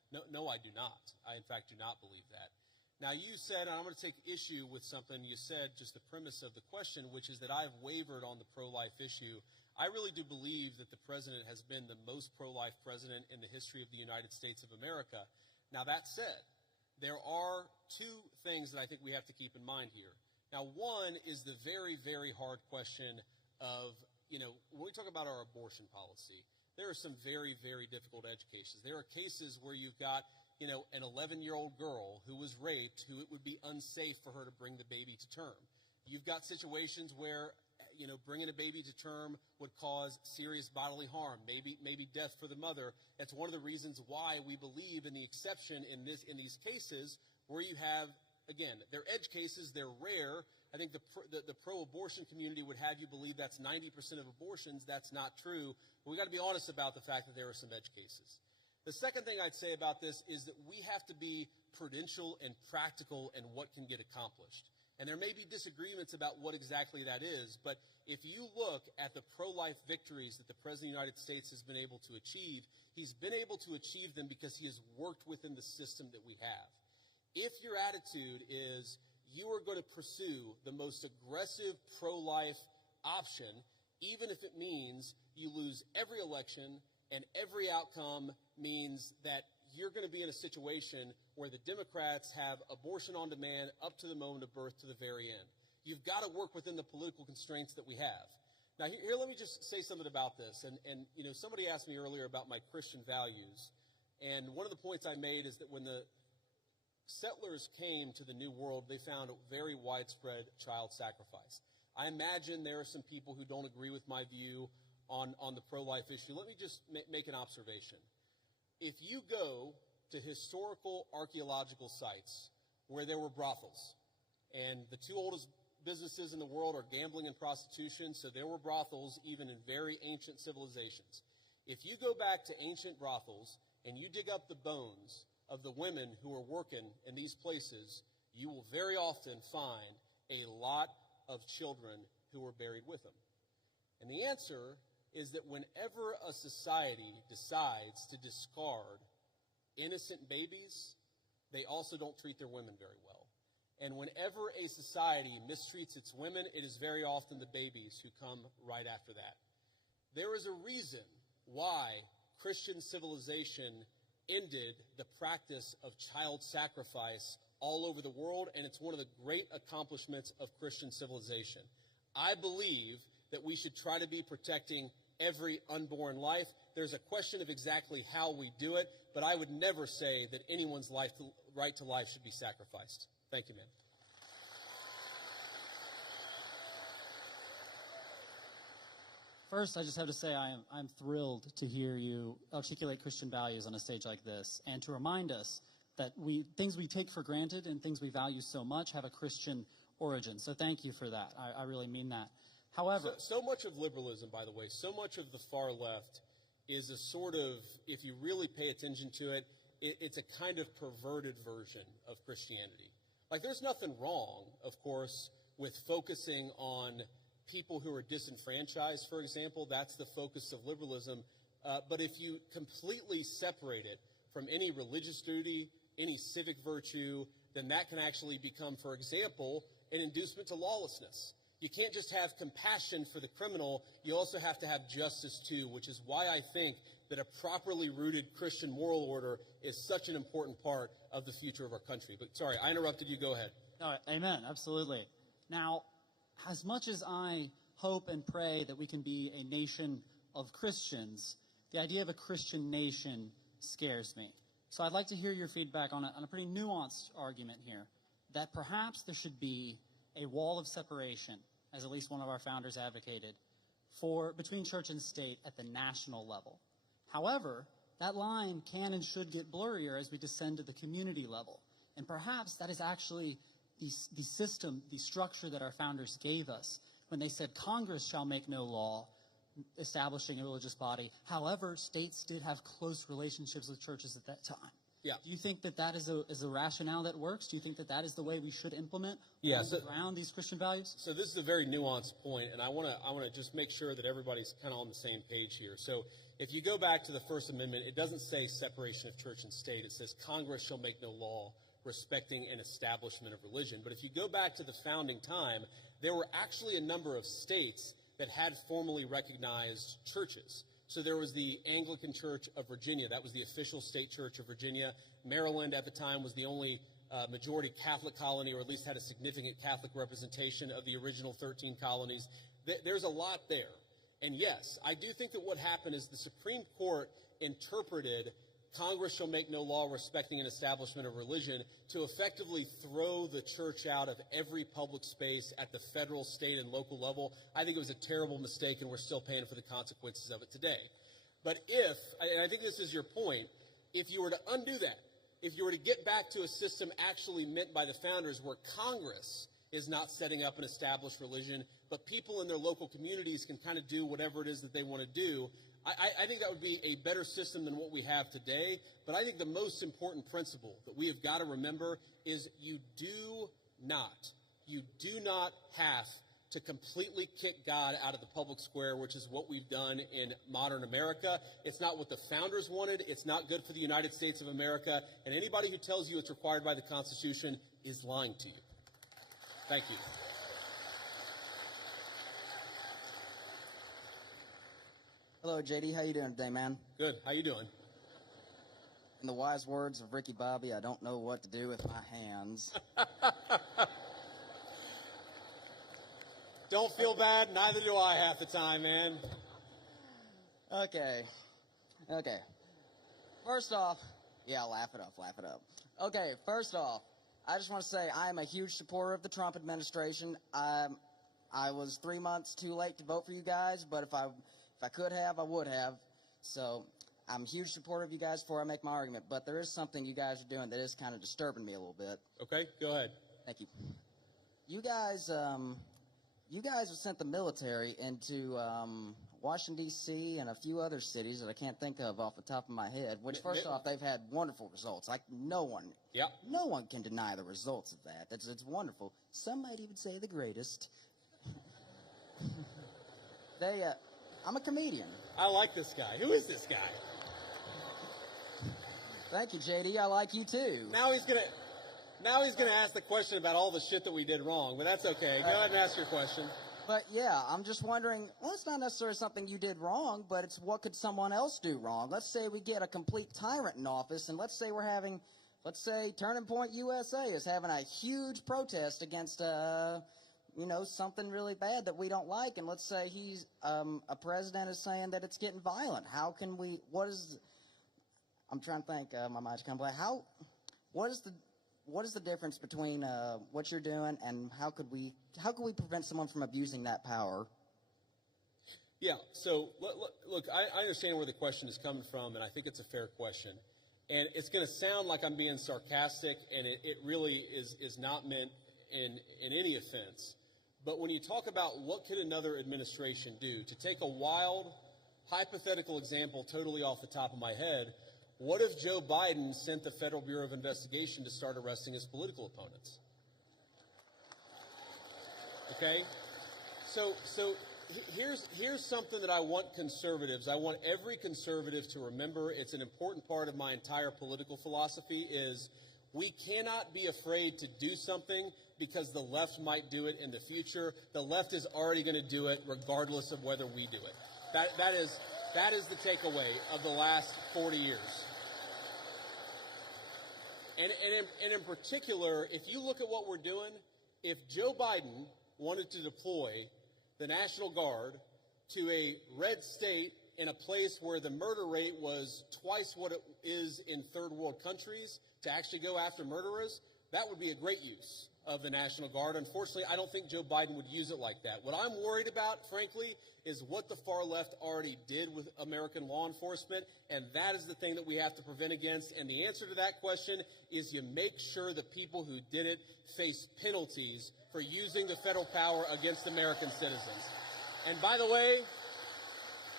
No, I do not. I, in fact, do not believe that. Now, you said, and I'm going to take issue with something you said, just the premise of the question, which is that I've wavered on the pro-life issue. I really do believe that the president has been the most pro-life president in the history of the United States of America. Now, that said, there are two things that I think we have to keep in mind here. Now, one is the very, very hard question of, when we talk about our abortion policy, there are some very, very difficult edge cases. There are cases where you've got, an 11-year-old girl who was raped, who it would be unsafe for her to bring the baby to term. You've got situations where, bringing a baby to term would cause serious bodily harm, maybe death for the mother. That's one of the reasons why we believe in the exception in these cases where you have, again, they're edge cases, they're rare. I think the pro-abortion community would have you believe that's 90% of abortions. That's not true. But we got to be honest about the fact that there are some edge cases. The second thing I'd say about this is that we have to be prudential and practical in what can get accomplished. And there may be disagreements about what exactly that is, but if you look at the pro-life victories that the President of the United States has been able to achieve, he's been able to achieve them because he has worked within the system that we have. If your attitude is you are going to pursue the most aggressive pro-life option, even if it means you lose every election and every outcome means that you're going to be in a situation where the Democrats have abortion on demand up to the moment of birth to the very end. You've got to work within the political constraints that we have. Now, here let me just say something about this. And somebody asked me earlier about my Christian values. And one of the points I made is that when the settlers came to the New World, they found a very widespread child sacrifice. I imagine there are some people who don't agree with my view on the pro-life issue. Let me just make an observation. If you go to historical archaeological sites where there were brothels, and the two oldest businesses in the world are gambling and prostitution, so there were brothels even in very ancient civilizations. If you go back to ancient brothels and you dig up the bones of the women who are working in these places, you will very often find a lot of children who were buried with them. And the answer is that whenever a society decides to discard innocent babies, they also don't treat their women very well. And whenever a society mistreats its women, it is very often the babies who come right after that. There is a reason why Christian civilization ended the practice of child sacrifice all over the world, and it's one of the great accomplishments of Christian civilization. I believe that we should try to be protecting every unborn life. There's a question of exactly how we do it, but I would never say that anyone's right to life should be sacrificed. Thank you, ma'am. First, I just have to say I'm thrilled to hear you articulate Christian values on a stage like this, and to remind us that things we take for granted and things we value so much have a Christian origin. So thank you for that. I really mean that. However, so much of liberalism, by the way, so much of the far left is a sort of, if you really pay attention to it, it's a kind of perverted version of Christianity. Like, there's nothing wrong, of course, with focusing on people who are disenfranchised, for example. That's the focus of liberalism. But if you completely separate it from any religious duty, any civic virtue, then that can actually become, for example, an inducement to lawlessness. You can't just have compassion for the criminal, you also have to have justice too, which is why I think that a properly rooted Christian moral order is such an important part of the future of our country. But sorry, I interrupted you. Go ahead. No, amen, absolutely. Now, as much as I hope and pray that we can be a nation of Christians, the idea of a Christian nation scares me. So I'd like to hear your feedback on a pretty nuanced argument here, that perhaps there should be a wall of separation, as at least one of our founders advocated, between church and state at the national level. However, that line can and should get blurrier as we descend to the community level. And perhaps that is actually the system, the structure that our founders gave us when they said Congress shall make no law establishing a religious body. However, states did have close relationships with churches at that time. Yeah. Do you think that is a rationale that works? Do you think that is the way we should implement around these Christian values? So this is a very nuanced point, and I want to just make sure that everybody's kind of on the same page here. So if you go back to the First Amendment, it doesn't say separation of church and state. It says Congress shall make no law respecting an establishment of religion. But if you go back to the founding time, there were actually a number of states that had formally recognized churches. So there was the Anglican Church of Virginia. That was the official state church of Virginia. Maryland at the time was the only majority Catholic colony, or at least had a significant Catholic representation of the original 13 colonies. There's a lot there. And yes, I do think that what happened is the Supreme Court interpreted Congress shall make no law respecting an establishment of religion to effectively throw the church out of every public space at the federal, state, and local level. I think it was a terrible mistake, and we're still paying for the consequences of it today. But and I think this is your point, if you were to undo that, if you were to get back to a system actually meant by the founders where Congress is not setting up an established religion, but people in their local communities can kind of do whatever it is that they want to do, I think that would be a better system than what we have today. But I think the most important principle that we have got to remember is you do not have to completely kick God out of the public square, which is what we've done in modern America. It's not what the founders wanted. It's not good for the United States of America. And anybody who tells you it's required by the Constitution is lying to you. Thank you. Hello, JD. How you doing today, man? Good. How you doing? In the wise words of Ricky Bobby, I don't know what to do with my hands. Don't feel bad. Neither do I half the time, man. Okay. First off, yeah, laugh it up. Okay, first off, I just want to say I am a huge supporter of the Trump administration. I was 3 months too late to vote for you guys, but if I could have, I would have. So I'm a huge supporter of you guys before I make my argument. But there is something you guys are doing that is kind of disturbing me a little bit. Okay, go ahead. Thank you. You guys have sent the military into Washington, D.C. and a few other cities that I can't think of off the top of my head, which, first off, they've had wonderful results. Like, no one can deny the results of that. It's wonderful. Some might even say the greatest. I'm a comedian. I like this guy. Who is this guy? Thank you, JD. I like you, too. Now he's gonna ask the question about all the shit that we did wrong, but that's okay. Go ahead and ask your question. But yeah, I'm just wondering, well, it's not necessarily something you did wrong, but it's what could someone else do wrong? Let's say we get a complete tyrant in office, and let's say Turning Point USA is having a huge protest against, something really bad that we don't like, and let's say a president is saying that it's getting violent. How can we, I'm trying to think, my mind's kind of blank. What is the difference between what you're doing and how could we prevent someone from abusing that power? Yeah, so look, I understand where the question is coming from, and I think it's a fair question. And it's going to sound like I'm being sarcastic, and it really is not meant in any offense. But when you talk about what could another administration do, to take a wild, hypothetical example totally off the top of my head, what if Joe Biden sent the Federal Bureau of Investigation to start arresting his political opponents? Okay? So here's something that I want conservatives, I want every conservative to remember. It's an important part of my entire political philosophy is we cannot be afraid to do something because the left might do it in the future. The left is already going to do it regardless of whether we do it. That is the takeaway of the last 40 years. And in particular, if you look at what we're doing, if Joe Biden wanted to deploy the National Guard to a red state in a place where the murder rate was twice what it is in third world countries to actually go after murderers, that would be a great use of the National Guard. Unfortunately, I don't think Joe Biden would use it like that. What I'm worried about, frankly, is what the far left already did with American law enforcement, and that is the thing that we have to prevent against. And the answer to that question is you make sure the people who did it face penalties for using the federal power against American citizens. And by the way,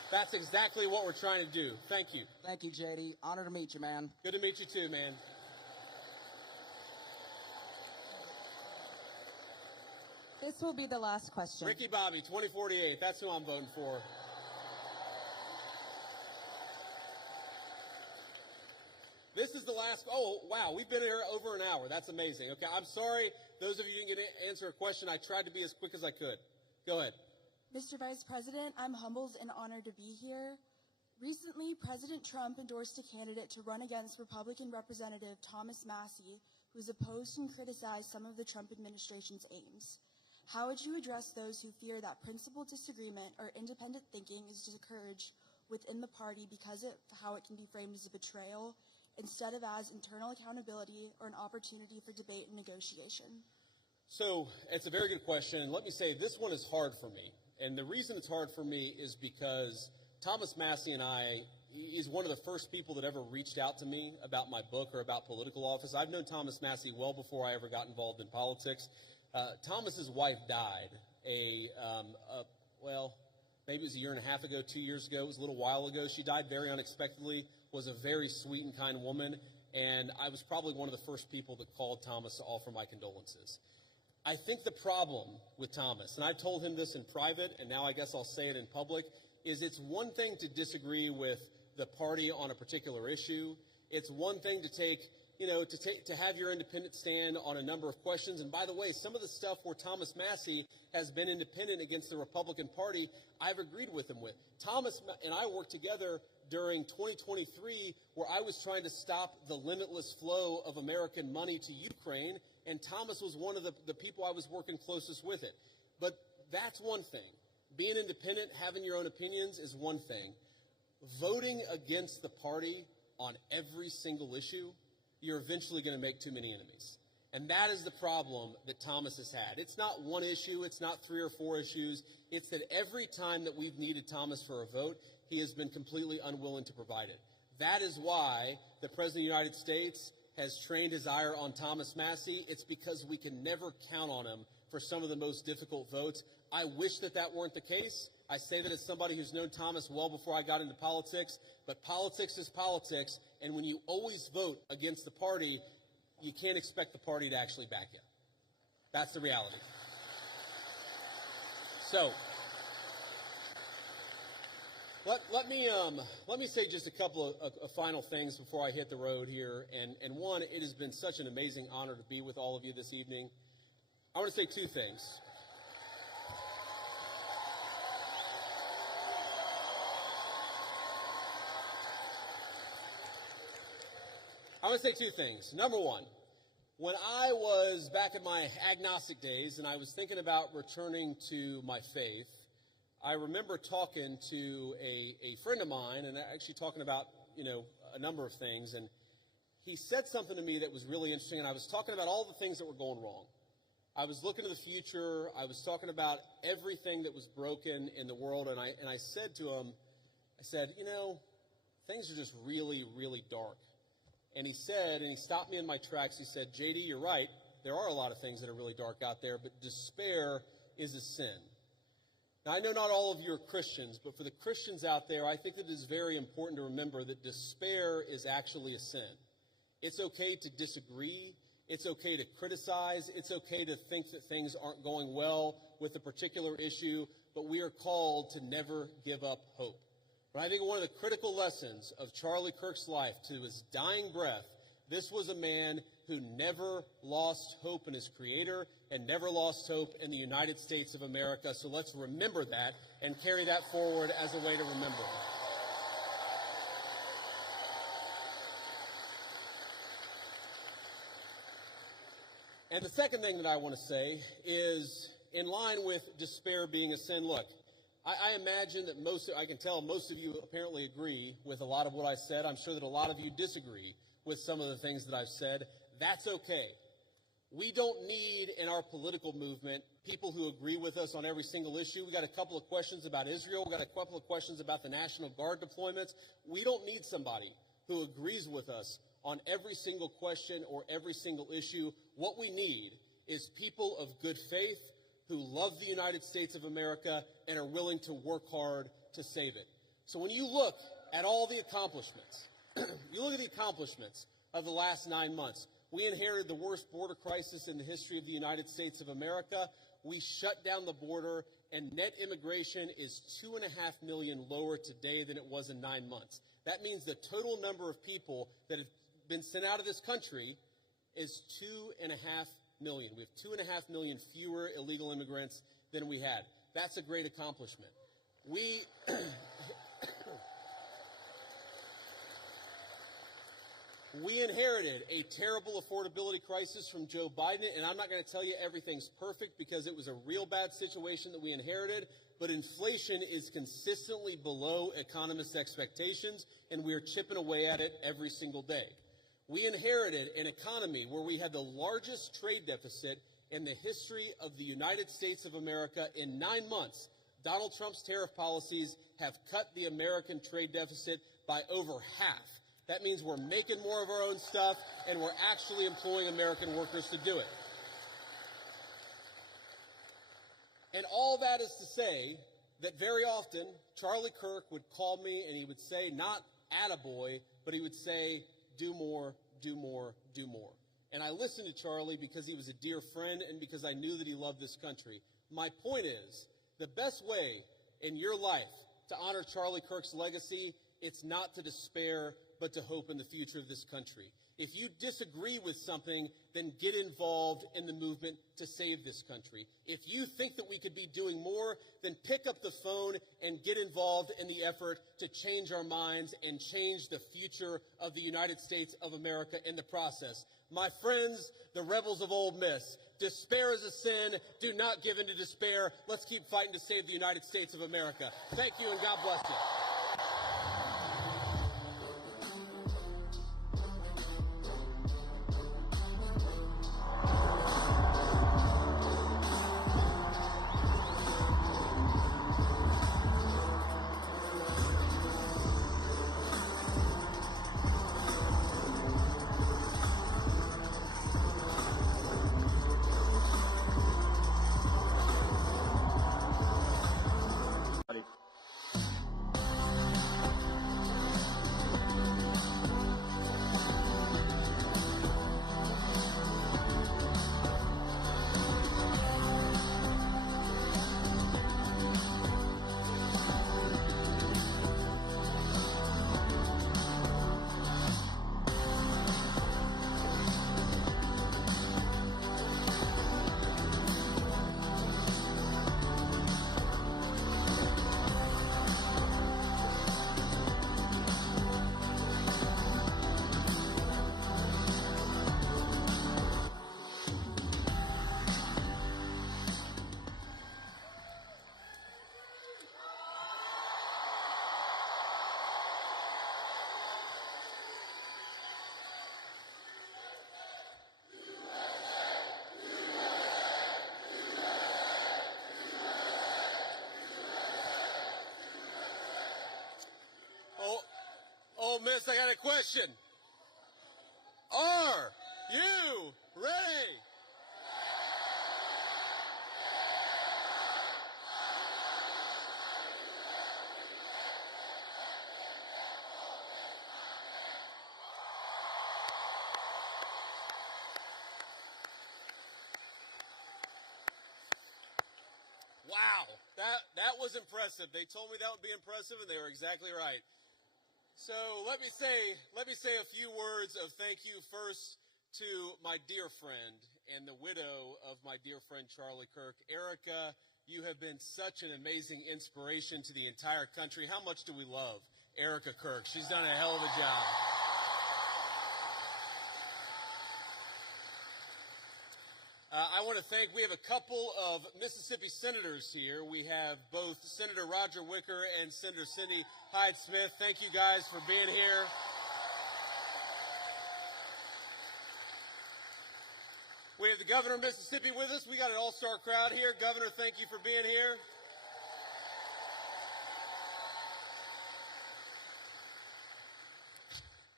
That's exactly what we're trying to do. Thank you. Thank you, JD. Honor to meet you, man. Good to meet you too, man. This will be the last question. Ricky Bobby, 2048. That's who I'm voting for. This is the last. Oh, wow. We've been here over an hour. That's amazing. Okay, I'm sorry. Those of you who didn't get to answer a question, I tried to be as quick as I could. Go ahead. Mr. Vice President, I'm humbled and honored to be here. Recently, President Trump endorsed a candidate to run against Republican Representative Thomas Massie, who has opposed and criticized some of the Trump administration's aims. How would you address those who fear that principled disagreement or independent thinking is discouraged within the party because of how it can be framed as a betrayal, instead of as internal accountability or an opportunity for debate and negotiation? So it's a very good question. And let me say, this one is hard for me. And the reason it's hard for me is because Thomas Massie and he's one of the first people that ever reached out to me about my book or about political office. I've known Thomas Massie well before I ever got involved in politics. Thomas's wife died well, maybe it was a year and a half ago, 2 years ago. It was a little while ago. She died very unexpectedly, was a very sweet and kind woman, and I was probably one of the first people that called Thomas to offer my condolences. I think the problem with Thomas, and I told him this in private, and now I guess I'll say it in public, is it's one thing to disagree with the party on a particular issue. It's one thing to have your independent stand on a number of questions. And by the way, some of the stuff where Thomas Massie has been independent against the Republican Party, I've agreed with him with. Thomas and I worked together during 2023, where I was trying to stop the limitless flow of American money to Ukraine, and Thomas was one of the people I was working closest with it. But that's one thing. Being independent, having your own opinions is one thing. Voting against the party on every single issue, you're eventually going to make too many enemies. And that is the problem that Thomas has had. It's not one issue. It's not 3 or 4 issues. It's that every time that we've needed Thomas for a vote, he has been completely unwilling to provide it. That is why the President of the United States has trained his ire on Thomas Massie. It's because we can never count on him for some of the most difficult votes. I wish that that weren't the case. I say that as somebody who's known Thomas well before I got into politics, but politics is politics, and when you always vote against the party, you can't expect the party to actually back you. That's the reality. So, let me say just a couple of final things before I hit the road here. And one, it has been such an amazing honor to be with all of you this evening. I want to say 2 things. I want to say 2 things. Number one, when I was back in my agnostic days and I was thinking about returning to my faith, I remember talking to a friend of mine and actually talking about, a number of things. And he said something to me that was really interesting. And I was talking about all the things that were going wrong. I was looking to the future. I was talking about everything that was broken in the world. And I said to him, things are just really, really dark. And he stopped me in my tracks. He said, JD, you're right. There are a lot of things that are really dark out there, but despair is a sin. Now, I know not all of you are Christians, but for the Christians out there, I think it is very important to remember that despair is actually a sin. It's okay to disagree. It's okay to criticize. It's okay to think that things aren't going well with a particular issue, but we are called to never give up hope. But I think one of the critical lessons of Charlie Kirk's life to his dying breath, this was a man who never lost hope in his Creator and never lost hope in the United States of America. So let's remember that and carry that forward as a way to remember. And the second thing that I want to say is, in line with despair being a sin, look, I imagine that I can tell most of you apparently agree with a lot of what I said. I'm sure that a lot of you disagree with some of the things that I've said. That's okay. We don't need in our political movement people who agree with us on every single issue. We got a couple of questions about Israel. We got a couple of questions about the National Guard deployments. We don't need somebody who agrees with us on every single question or every single issue. What we need is people of good faith who love the United States of America and are willing to work hard to save it. So when you look at all the accomplishments, you look at the accomplishments of the last 9 months. We inherited the worst border crisis in the history of the United States of America. We shut down the border, and net immigration is 2.5 million lower today than it was in 9 months. That means the total number of people that have been sent out of this country is 2.5 million. We have 2.5 million fewer illegal immigrants than we had. That's a great accomplishment. We inherited a terrible affordability crisis from Joe Biden, and I'm not going to tell you everything's perfect because it was a real bad situation that we inherited, but inflation is consistently below economists' expectations, and we are chipping away at it every single day. We inherited an economy where we had the largest trade deficit in the history of the United States of America. In 9 months, Donald Trump's tariff policies have cut the American trade deficit by over half. That means we're making more of our own stuff, and we're actually employing American workers to do it. And all that is to say that very often Charlie Kirk would call me and he would say, not attaboy, but he would say, do more, do more, do more. And I listened to Charlie because he was a dear friend and because I knew that he loved this country. My point is, the best way in your life to honor Charlie Kirk's legacy, it's not to despair, but to hope in the future of this country. If you disagree with something, then get involved in the movement to save this country. If you think that we could be doing more, then pick up the phone and get involved in the effort to change our minds and change the future of the United States of America in the process. My friends, the rebels of Ole Miss, despair is a sin. Do not give in to despair. Let's keep fighting to save the United States of America. Thank you, and God bless you. Oh, Miss, I got a question. Are you ready? Wow, that was impressive. They told me that would be impressive, and they were exactly right. So let me say a few words of thank you first to my dear friend and the widow of my dear friend Charlie Kirk. Erica, you have been such an amazing inspiration to the entire country. How much do we love Erica Kirk? She's done a hell of a job. I want to thank, we have a couple of Mississippi senators here. We have both Senator Roger Wicker and Senator Cindy Hyde-Smith. Thank you guys for being here. We have the governor of Mississippi with us. We got an all-star crowd here. Governor, thank you for being here.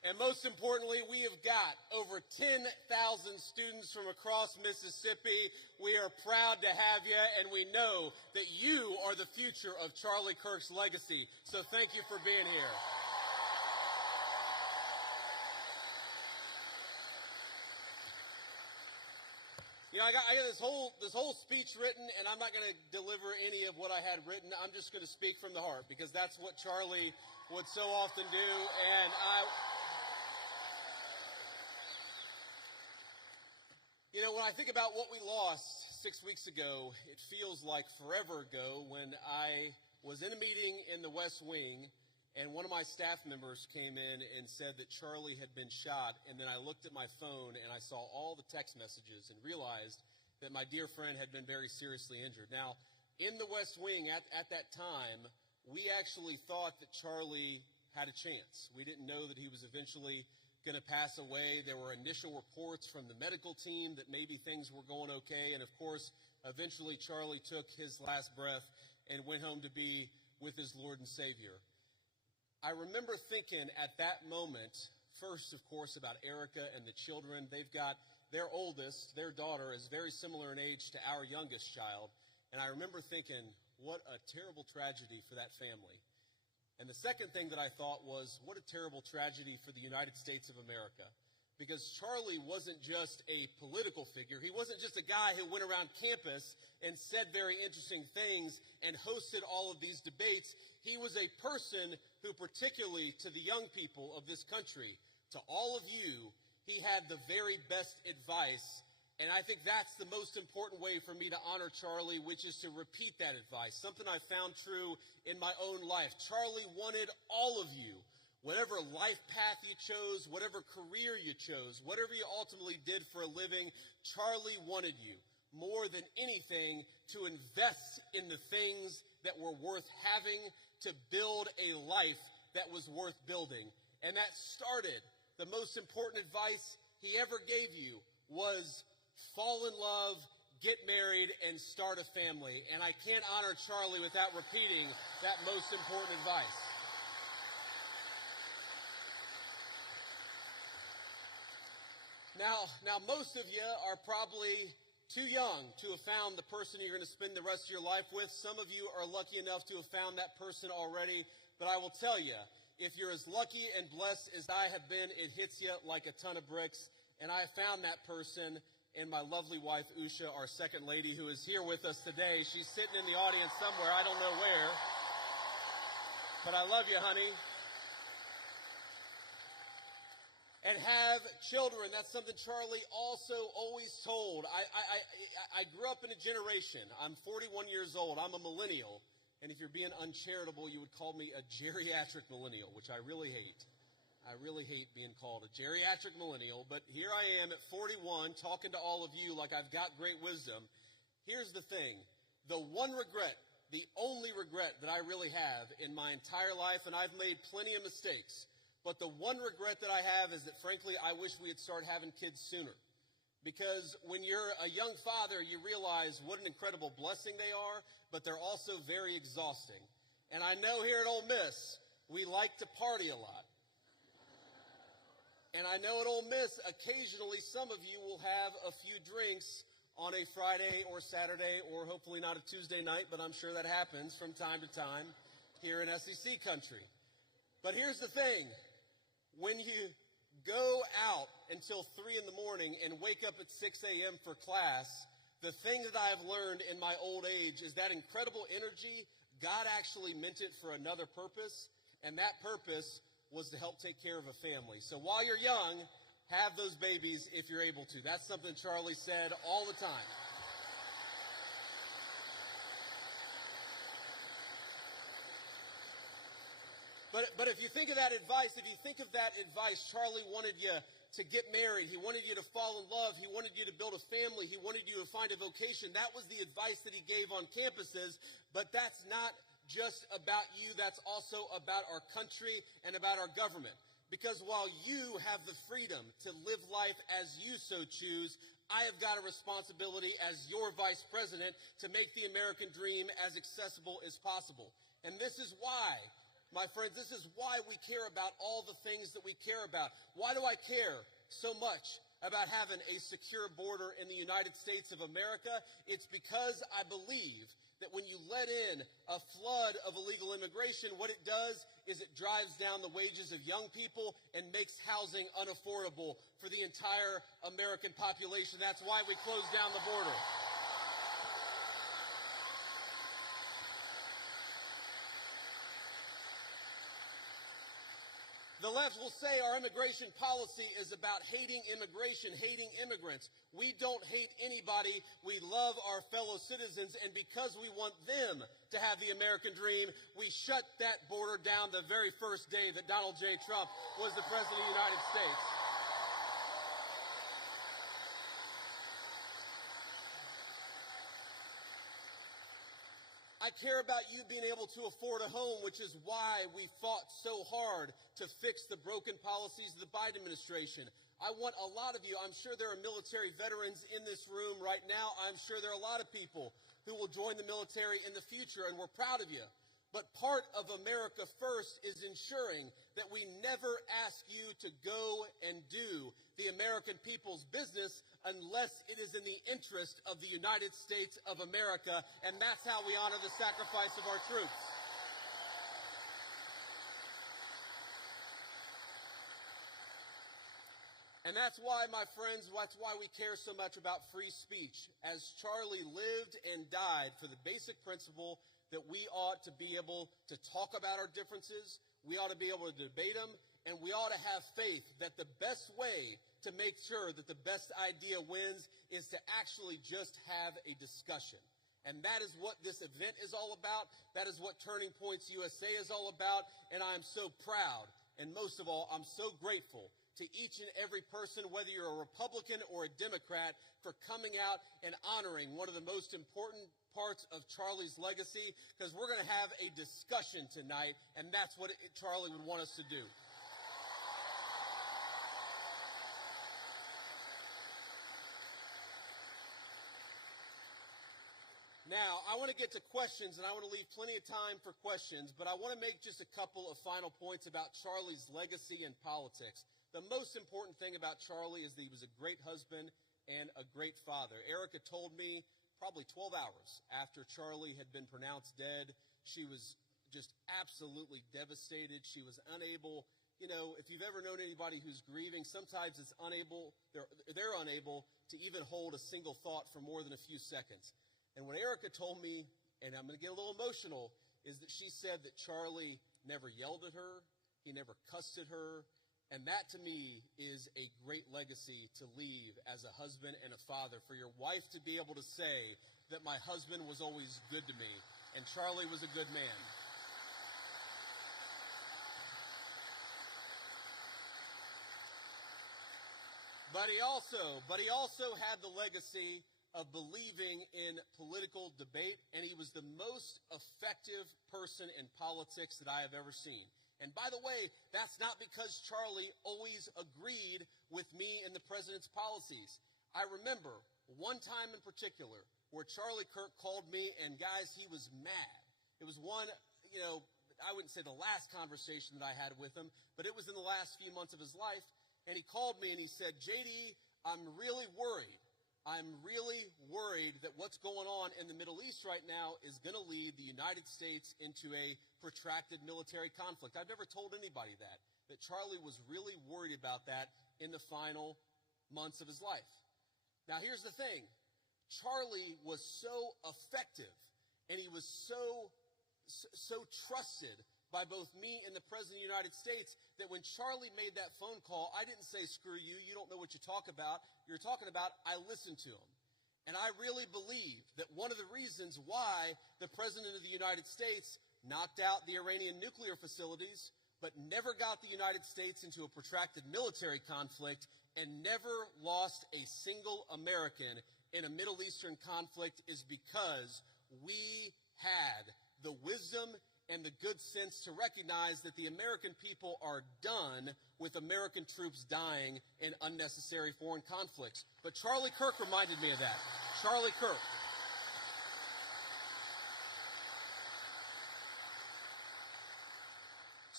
And most importantly, we have got over 10,000 students from across Mississippi. We are proud to have you, and we know that you are the future of Charlie Kirk's legacy. So thank you for being here. You know, I got this whole speech written, and I'm not going to deliver any of what I had written. I'm just going to speak from the heart, because that's what Charlie would so often do. And you know, when I think about what we lost 6 weeks ago, it feels like forever ago when I was in a meeting in the West Wing, and one of my staff members came in and said that Charlie had been shot, and then I looked at my phone and I saw all the text messages and realized that my dear friend had been very seriously injured. Now, in the West Wing at that time, we actually thought that Charlie had a chance. We didn't know that he was eventually going to pass away. There were initial reports from the medical team that maybe things were going okay, and of course, eventually Charlie took his last breath and went home to be with his Lord and Savior. I remember thinking at that moment, first, of course, about Erica and the children. They've got their oldest, their daughter, is very similar in age to our youngest child. And I remember thinking, what a terrible tragedy for that family. And the second thing that I thought was, what a terrible tragedy for the United States of America. Because Charlie wasn't just a political figure. He wasn't just a guy who went around campus and said very interesting things and hosted all of these debates. He was a person who, particularly to the young people of this country, to all of you, he had the very best advice. And I think that's the most important way for me to honor Charlie, which is to repeat that advice, something I found true in my own life. Charlie wanted all of you, whatever life path you chose, whatever career you chose, whatever you ultimately did for a living, Charlie wanted you, more than anything, to invest in the things that were worth having, to build a life that was worth building. And that started, the most important advice he ever gave you was fall in love, get married, and start a family. And I can't honor Charlie without repeating that most important advice. Now, most of you are probably too young to have found the person you're going to spend the rest of your life with. Some of you are lucky enough to have found that person already. But I will tell you, if you're as lucky and blessed as I have been, it hits you like a ton of bricks. And I found that person in my lovely wife, Usha, our second lady, who is here with us today. She's sitting in the audience somewhere. I don't know where. But I love you, honey. And have children. That's something Charlie also always told. I grew up in a generation. I'm 41 years old. I'm a millennial. And if you're being uncharitable, you would call me a geriatric millennial, which I really hate. I really hate being called a geriatric millennial. But here I am at 41 talking to all of you like I've got great wisdom. Here's the thing. The one regret, the only regret that I really have in my entire life, and I've made plenty of mistakes, but the one regret that I have is that, frankly, I wish we had started having kids sooner. Because when you're a young father, you realize what an incredible blessing they are, but they're also very exhausting. And I know here at Ole Miss, we like to party a lot. And I know at Ole Miss, occasionally some of you will have a few drinks on a Friday or Saturday, or hopefully not a Tuesday night, but I'm sure that happens from time to time here in SEC country. But here's the thing. When you go out until 3 in the morning and wake up at 6 a.m. for class, the thing that I've learned in my old age is that incredible energy, God actually meant it for another purpose, and that purpose was to help take care of a family. So while you're young, have those babies if you're able to. That's something Charlie said all the time. But if you think of that advice, Charlie wanted you to get married. He wanted you to fall in love. He wanted you to build a family. He wanted you to find a vocation. That was the advice that he gave on campuses. But that's not just about you. That's also about our country and about our government. Because while you have the freedom to live life as you so choose, I have got a responsibility as your vice president to make the American dream as accessible as possible. And this is why my friends, this is why we care about all the things that we care about. Why do I care so much about having a secure border in the United States of America? It's because I believe that when you let in a flood of illegal immigration, what it does is it drives down the wages of young people and makes housing unaffordable for the entire American population. That's why we closed down the border. The left will say our immigration policy is about hating immigration, hating immigrants. We don't hate anybody. We love our fellow citizens, and because we want them to have the American dream, we shut that border down the very first day that Donald J. Trump was the President of the United States. I care about you being able to afford a home, which is why we fought so hard to fix the broken policies of the Biden administration. I want a lot of you, I'm sure there are military veterans in this room right now. I'm sure there are a lot of people who will join the military in the future, and we're proud of you. But part of America First is ensuring that we never ask you to go and do the American people's business unless it is in the interest of the United States of America, and that's how we honor the sacrifice of our troops. And that's why, my friends, that's why we care so much about free speech. As Charlie lived and died for the basic principle that we ought to be able to talk about our differences, we ought to be able to debate them, and we ought to have faith that the best way to make sure that the best idea wins is to actually just have a discussion. And that is what this event is all about. That is what Turning Points USA is all about. And I am so proud, and most of all, I'm so grateful to each and every person, whether you're a Republican or a Democrat, for coming out and honoring one of the most important parts of Charlie's legacy, because we're going to have a discussion tonight, and that's what Charlie would want us to do. Now, I want to get to questions, and I want to leave plenty of time for questions, but I want to make just a couple of final points about Charlie's legacy in politics. The most important thing about Charlie is that he was a great husband and a great father. Erica told me probably 12 hours after Charlie had been pronounced dead, she was just absolutely devastated. She was unable, you know, if you've ever known anybody who's grieving, sometimes it's unable, they're unable to even hold a single thought for more than a few seconds. And what Erica told me, and I'm going to get a little emotional, is that she said that Charlie never yelled at her, he never cussed at her, and that to me is a great legacy to leave as a husband and a father, for your wife to be able to say that my husband was always good to me, and Charlie was a good man. But he also had the legacy of believing in political debate, and he was the most effective person in politics that I have ever seen. And by the way, that's not because Charlie always agreed with me and the president's policies. I remember one time in particular where Charlie Kirk called me, and guys, he was mad. It was one, you know, I wouldn't say the last conversation that I had with him, but it was in the last few months of his life. And he called me and he said, JD, I'm really worried. I'm really worried that what's going on in the Middle East right now is going to lead the United States into a protracted military conflict. I've never told anybody that Charlie was really worried about that in the final months of his life. Now, here's the thing. Charlie was so effective, and he was so trusted by both me and the President of the United States that when Charlie made that phone call, I didn't say, screw you, you don't know what you're talking about. I listened to him. And I really believe that one of the reasons why the President of the United States knocked out the Iranian nuclear facilities, but never got the United States into a protracted military conflict and never lost a single American in a Middle Eastern conflict is because we had the wisdom and the good sense to recognize that the American people are done with American troops dying in unnecessary foreign conflicts. But Charlie Kirk reminded me of that. Charlie Kirk.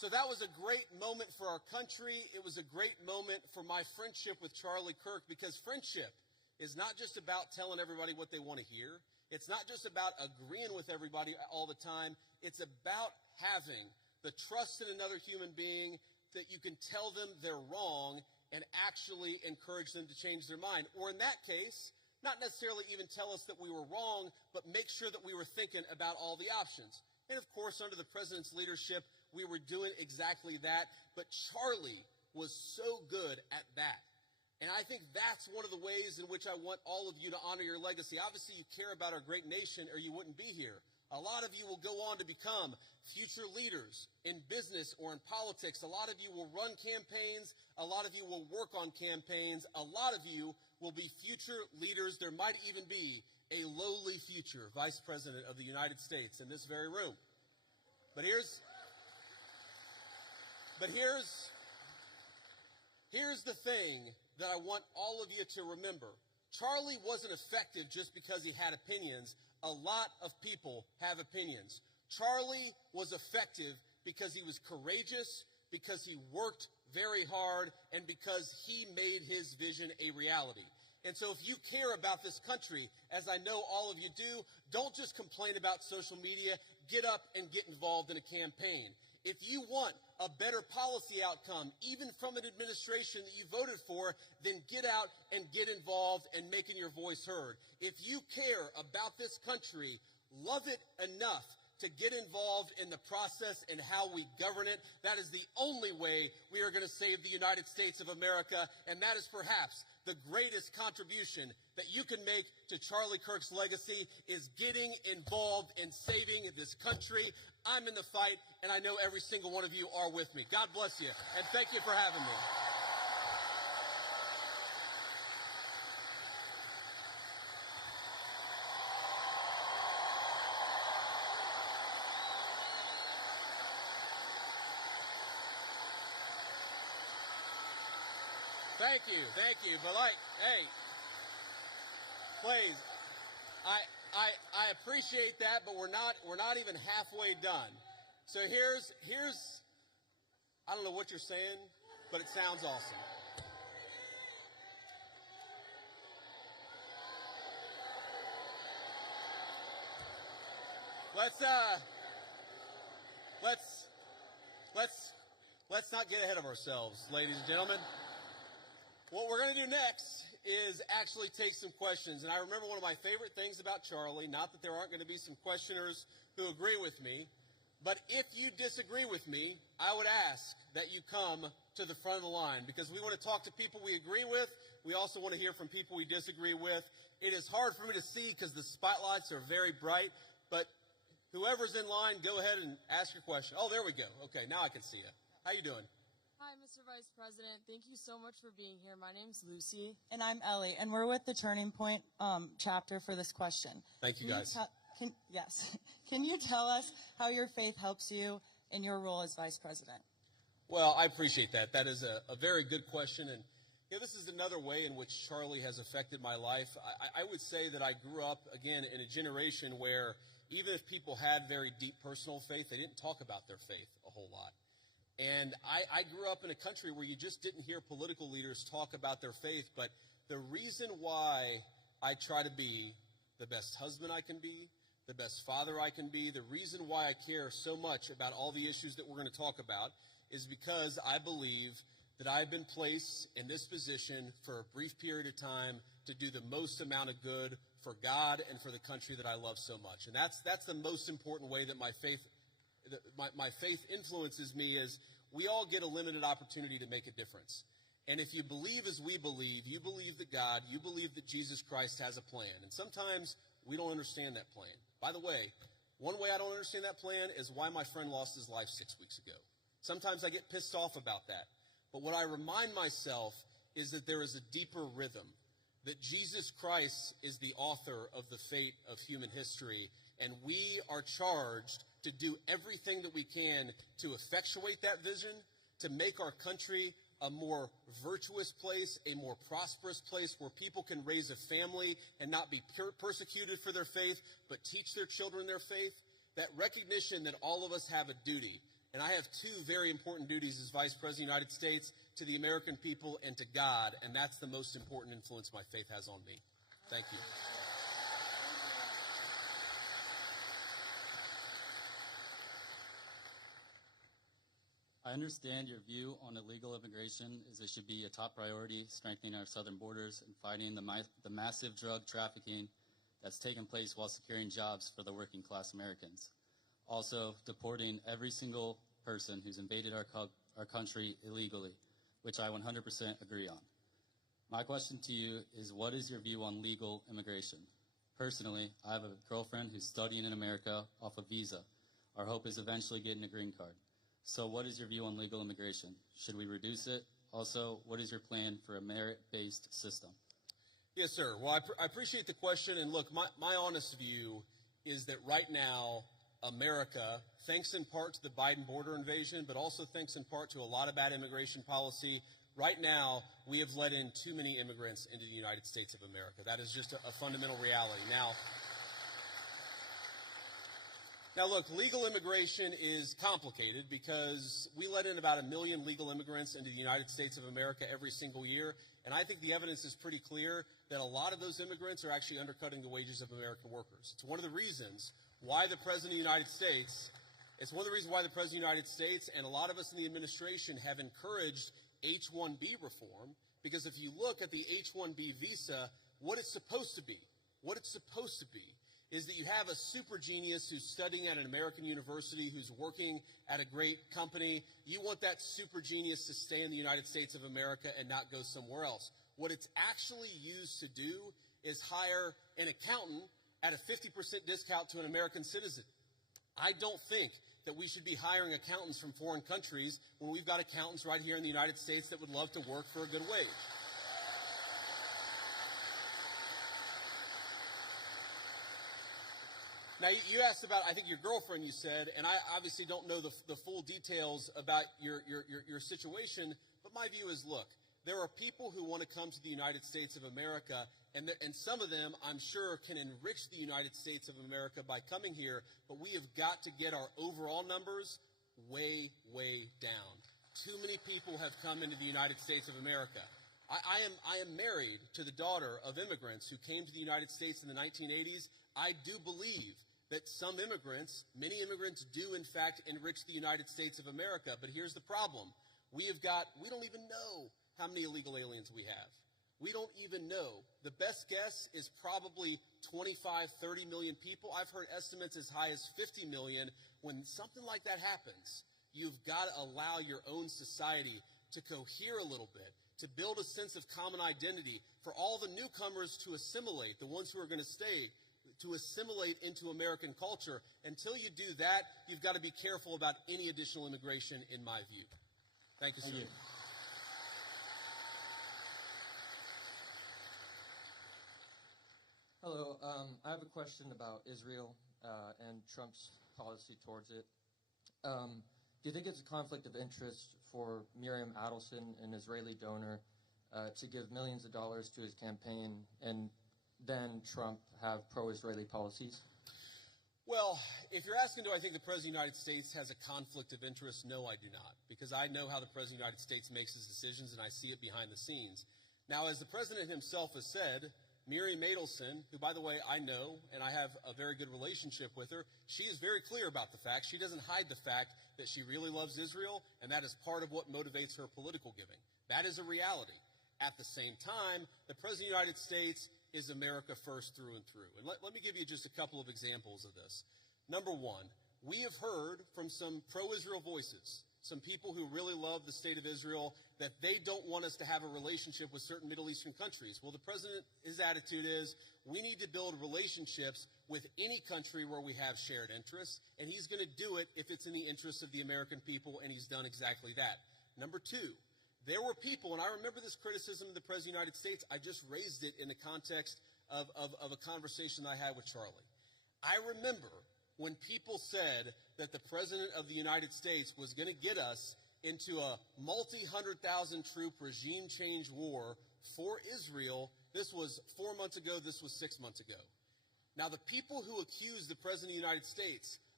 So that was a great moment for our country. It was a great moment for my friendship with Charlie Kirk, because friendship is not just about telling everybody what they want to hear. It's not just about agreeing with everybody all the time. It's about having the trust in another human being that you can tell them they're wrong and actually encourage them to change their mind. Or in that case, not necessarily even tell us that we were wrong, but make sure that we were thinking about all the options. And of course, under the president's leadership, we were doing exactly that. But Charlie was so good at that. And I think that's one of the ways in which I want all of you to honor your legacy. Obviously, you care about our great nation or you wouldn't be here. A lot of you will go on to become future leaders in business or in politics. A lot of you will run campaigns. A lot of you will work on campaigns. A lot of you will be future leaders. There might even be a lowly future vice president of the United States in this very room. But here's the thing that I want all of you to remember. Charlie wasn't effective just because he had opinions. A lot of people have opinions. Charlie was effective because he was courageous, because he worked very hard, and because he made his vision a reality. And so if you care about this country, as I know all of you do, don't just complain about social media. Get up and get involved in a campaign. If you want a better policy outcome, even from an administration that you voted for, then get out and get involved and making your voice heard. If you care about this country, love it enough to get involved in the process and how we govern it. That is the only way we are going to save the United States of America, and that is perhaps the greatest contribution that you can make to Charlie Kirk's legacy is getting involved in saving this country. I'm in the fight, and I know every single one of you are with me. God bless you, and thank you for having me. Thank you. But hey, please, I appreciate that, but we're not even halfway done. So here's I don't know what you're saying, but it sounds awesome. Let's not get ahead of ourselves, ladies and gentlemen. What we're going to do next is actually take some questions. And I remember one of my favorite things about Charlie, not that there aren't going to be some questioners who agree with me, but if you disagree with me, I would ask that you come to the front of the line, because we want to talk to people we agree with. We also want to hear from people we disagree with. It is hard for me to see because the spotlights are very bright, but whoever's in line, go ahead and ask your question. Oh, there we go. Okay, now I can see you. How you doing? Hi, Mr. Vice President. Thank you so much for being here. My name's Lucy. And I'm Ellie, and we're with the Turning Point chapter for this question. Thank you, guys. Yes. Can you tell us how your faith helps you in your role as Vice President? Well, I appreciate that. That is a very good question. And this is another way in which Charlie has affected my life. I would say that I grew up, again, in a generation where even if people had very deep personal faith, they didn't talk about their faith a whole lot. And I grew up in a country where you just didn't hear political leaders talk about their faith. But the reason why I try to be the best husband I can be, the best father I can be, the reason why I care so much about all the issues that we're going to talk about is because I believe that I've been placed in this position for a brief period of time to do the most amount of good for God and for the country that I love so much. And that's the most important way that my faith influences me. Is we all get a limited opportunity to make a difference. And if you believe as we believe, you believe that God, you believe that Jesus Christ has a plan. And sometimes we don't understand that plan. By the way, one way I don't understand that plan is why my friend lost his life 6 weeks ago. Sometimes I get pissed off about that. But what I remind myself is that there is a deeper rhythm, that Jesus Christ is the author of the fate of human history, and we are charged to do everything that we can to effectuate that vision, to make our country a more virtuous place, a more prosperous place where people can raise a family and not be persecuted for their faith, but teach their children their faith. That recognition that all of us have a duty. And I have two very important duties as Vice President of the United States, to the American people and to God, and that's the most important influence my faith has on me. Thank you. I understand your view on illegal immigration is it should be a top priority, strengthening our southern borders and fighting the massive drug trafficking that's taken place while securing jobs for the working class Americans. Also, deporting every single person who's invaded our country illegally, which I 100% agree on. My question to you is, what is your view on legal immigration? Personally, I have a girlfriend who's studying in America off a visa. Our hope is eventually getting a green card. So what is your view on legal immigration? Should we reduce it? Also, what is your plan for a merit-based system? Yes, sir. Well, I appreciate the question. And look, my honest view is that right now, America, thanks in part to the Biden border invasion, but also thanks in part to a lot of bad immigration policy, right now, we have let in too many immigrants into the United States of America. That is just a fundamental reality. Now, look, legal immigration is complicated because we let in about 1 million legal immigrants into the United States of America every single year, and I think the evidence is pretty clear that a lot of those immigrants are actually undercutting the wages of American workers. It's one of the reasons why the President of the United States, and a lot of us in the administration have encouraged H-1B reform, because if you look at the H-1B visa, what it's supposed to be is that you have a super genius who's studying at an American university, who's working at a great company. You want that super genius to stay in the United States of America and not go somewhere else. What it's actually used to do is hire an accountant at a 50% discount to an American citizen. I don't think that we should be hiring accountants from foreign countries when we've got accountants right here in the United States that would love to work for a good wage. Now, you asked about, I think, your girlfriend, you said, and I obviously don't know the full details about your situation, but my view is, look, there are people who want to come to the United States of America, and some of them, I'm sure, can enrich the United States of America by coming here, but we have got to get our overall numbers way, way down. Too many people have come into the United States of America. I am married to the daughter of immigrants who came to the United States in the 1980s. I do believe that some immigrants, many immigrants do in fact enrich the United States of America, but here's the problem. We don't even know how many illegal aliens we have. We don't even know. The best guess is probably 25, 30 million people. I've heard estimates as high as 50 million. When something like that happens, you've got to allow your own society to cohere a little bit, to build a sense of common identity, for all the newcomers to assimilate, the ones who are going to stay, to assimilate into American culture. Until you do that, you've got to be careful about any additional immigration, in my view. Thank you, sir. Thank you. Hello. I have a question about Israel and Trump's policy towards it. Do you think it's a conflict of interest for Miriam Adelson, an Israeli donor, to give millions of dollars to his campaign and then Trump have pro-Israeli policies? Well, if you're asking, do I think the President of the United States has a conflict of interest? No, I do not, because I know how the President of the United States makes his decisions, and I see it behind the scenes. Now, as the President himself has said, Miriam Adelson, who, by the way, I know, and I have a very good relationship with her, she is very clear about the fact. She doesn't hide the fact that she really loves Israel, and that is part of what motivates her political giving. That is a reality. At the same time, the President of the United States is America first through and through. And let me give you just a couple of examples of this. Number one, we have heard from some pro-Israel voices, some people who really love the state of Israel, that they don't want us to have a relationship with certain Middle Eastern countries. Well, the president, his attitude is, we need to build relationships with any country where we have shared interests, and he's going to do it if it's in the interest of the American people, and he's done exactly that. Number two, there were people, and I remember this criticism of the President of the United States. I just raised it in the context of a conversation I had with Charlie. I remember when people said that the President of the United States was going to get us into a multi-100,000 troop regime change war for Israel. This was 4 months ago. This was 6 months ago. Now, the people who accused the President of the United States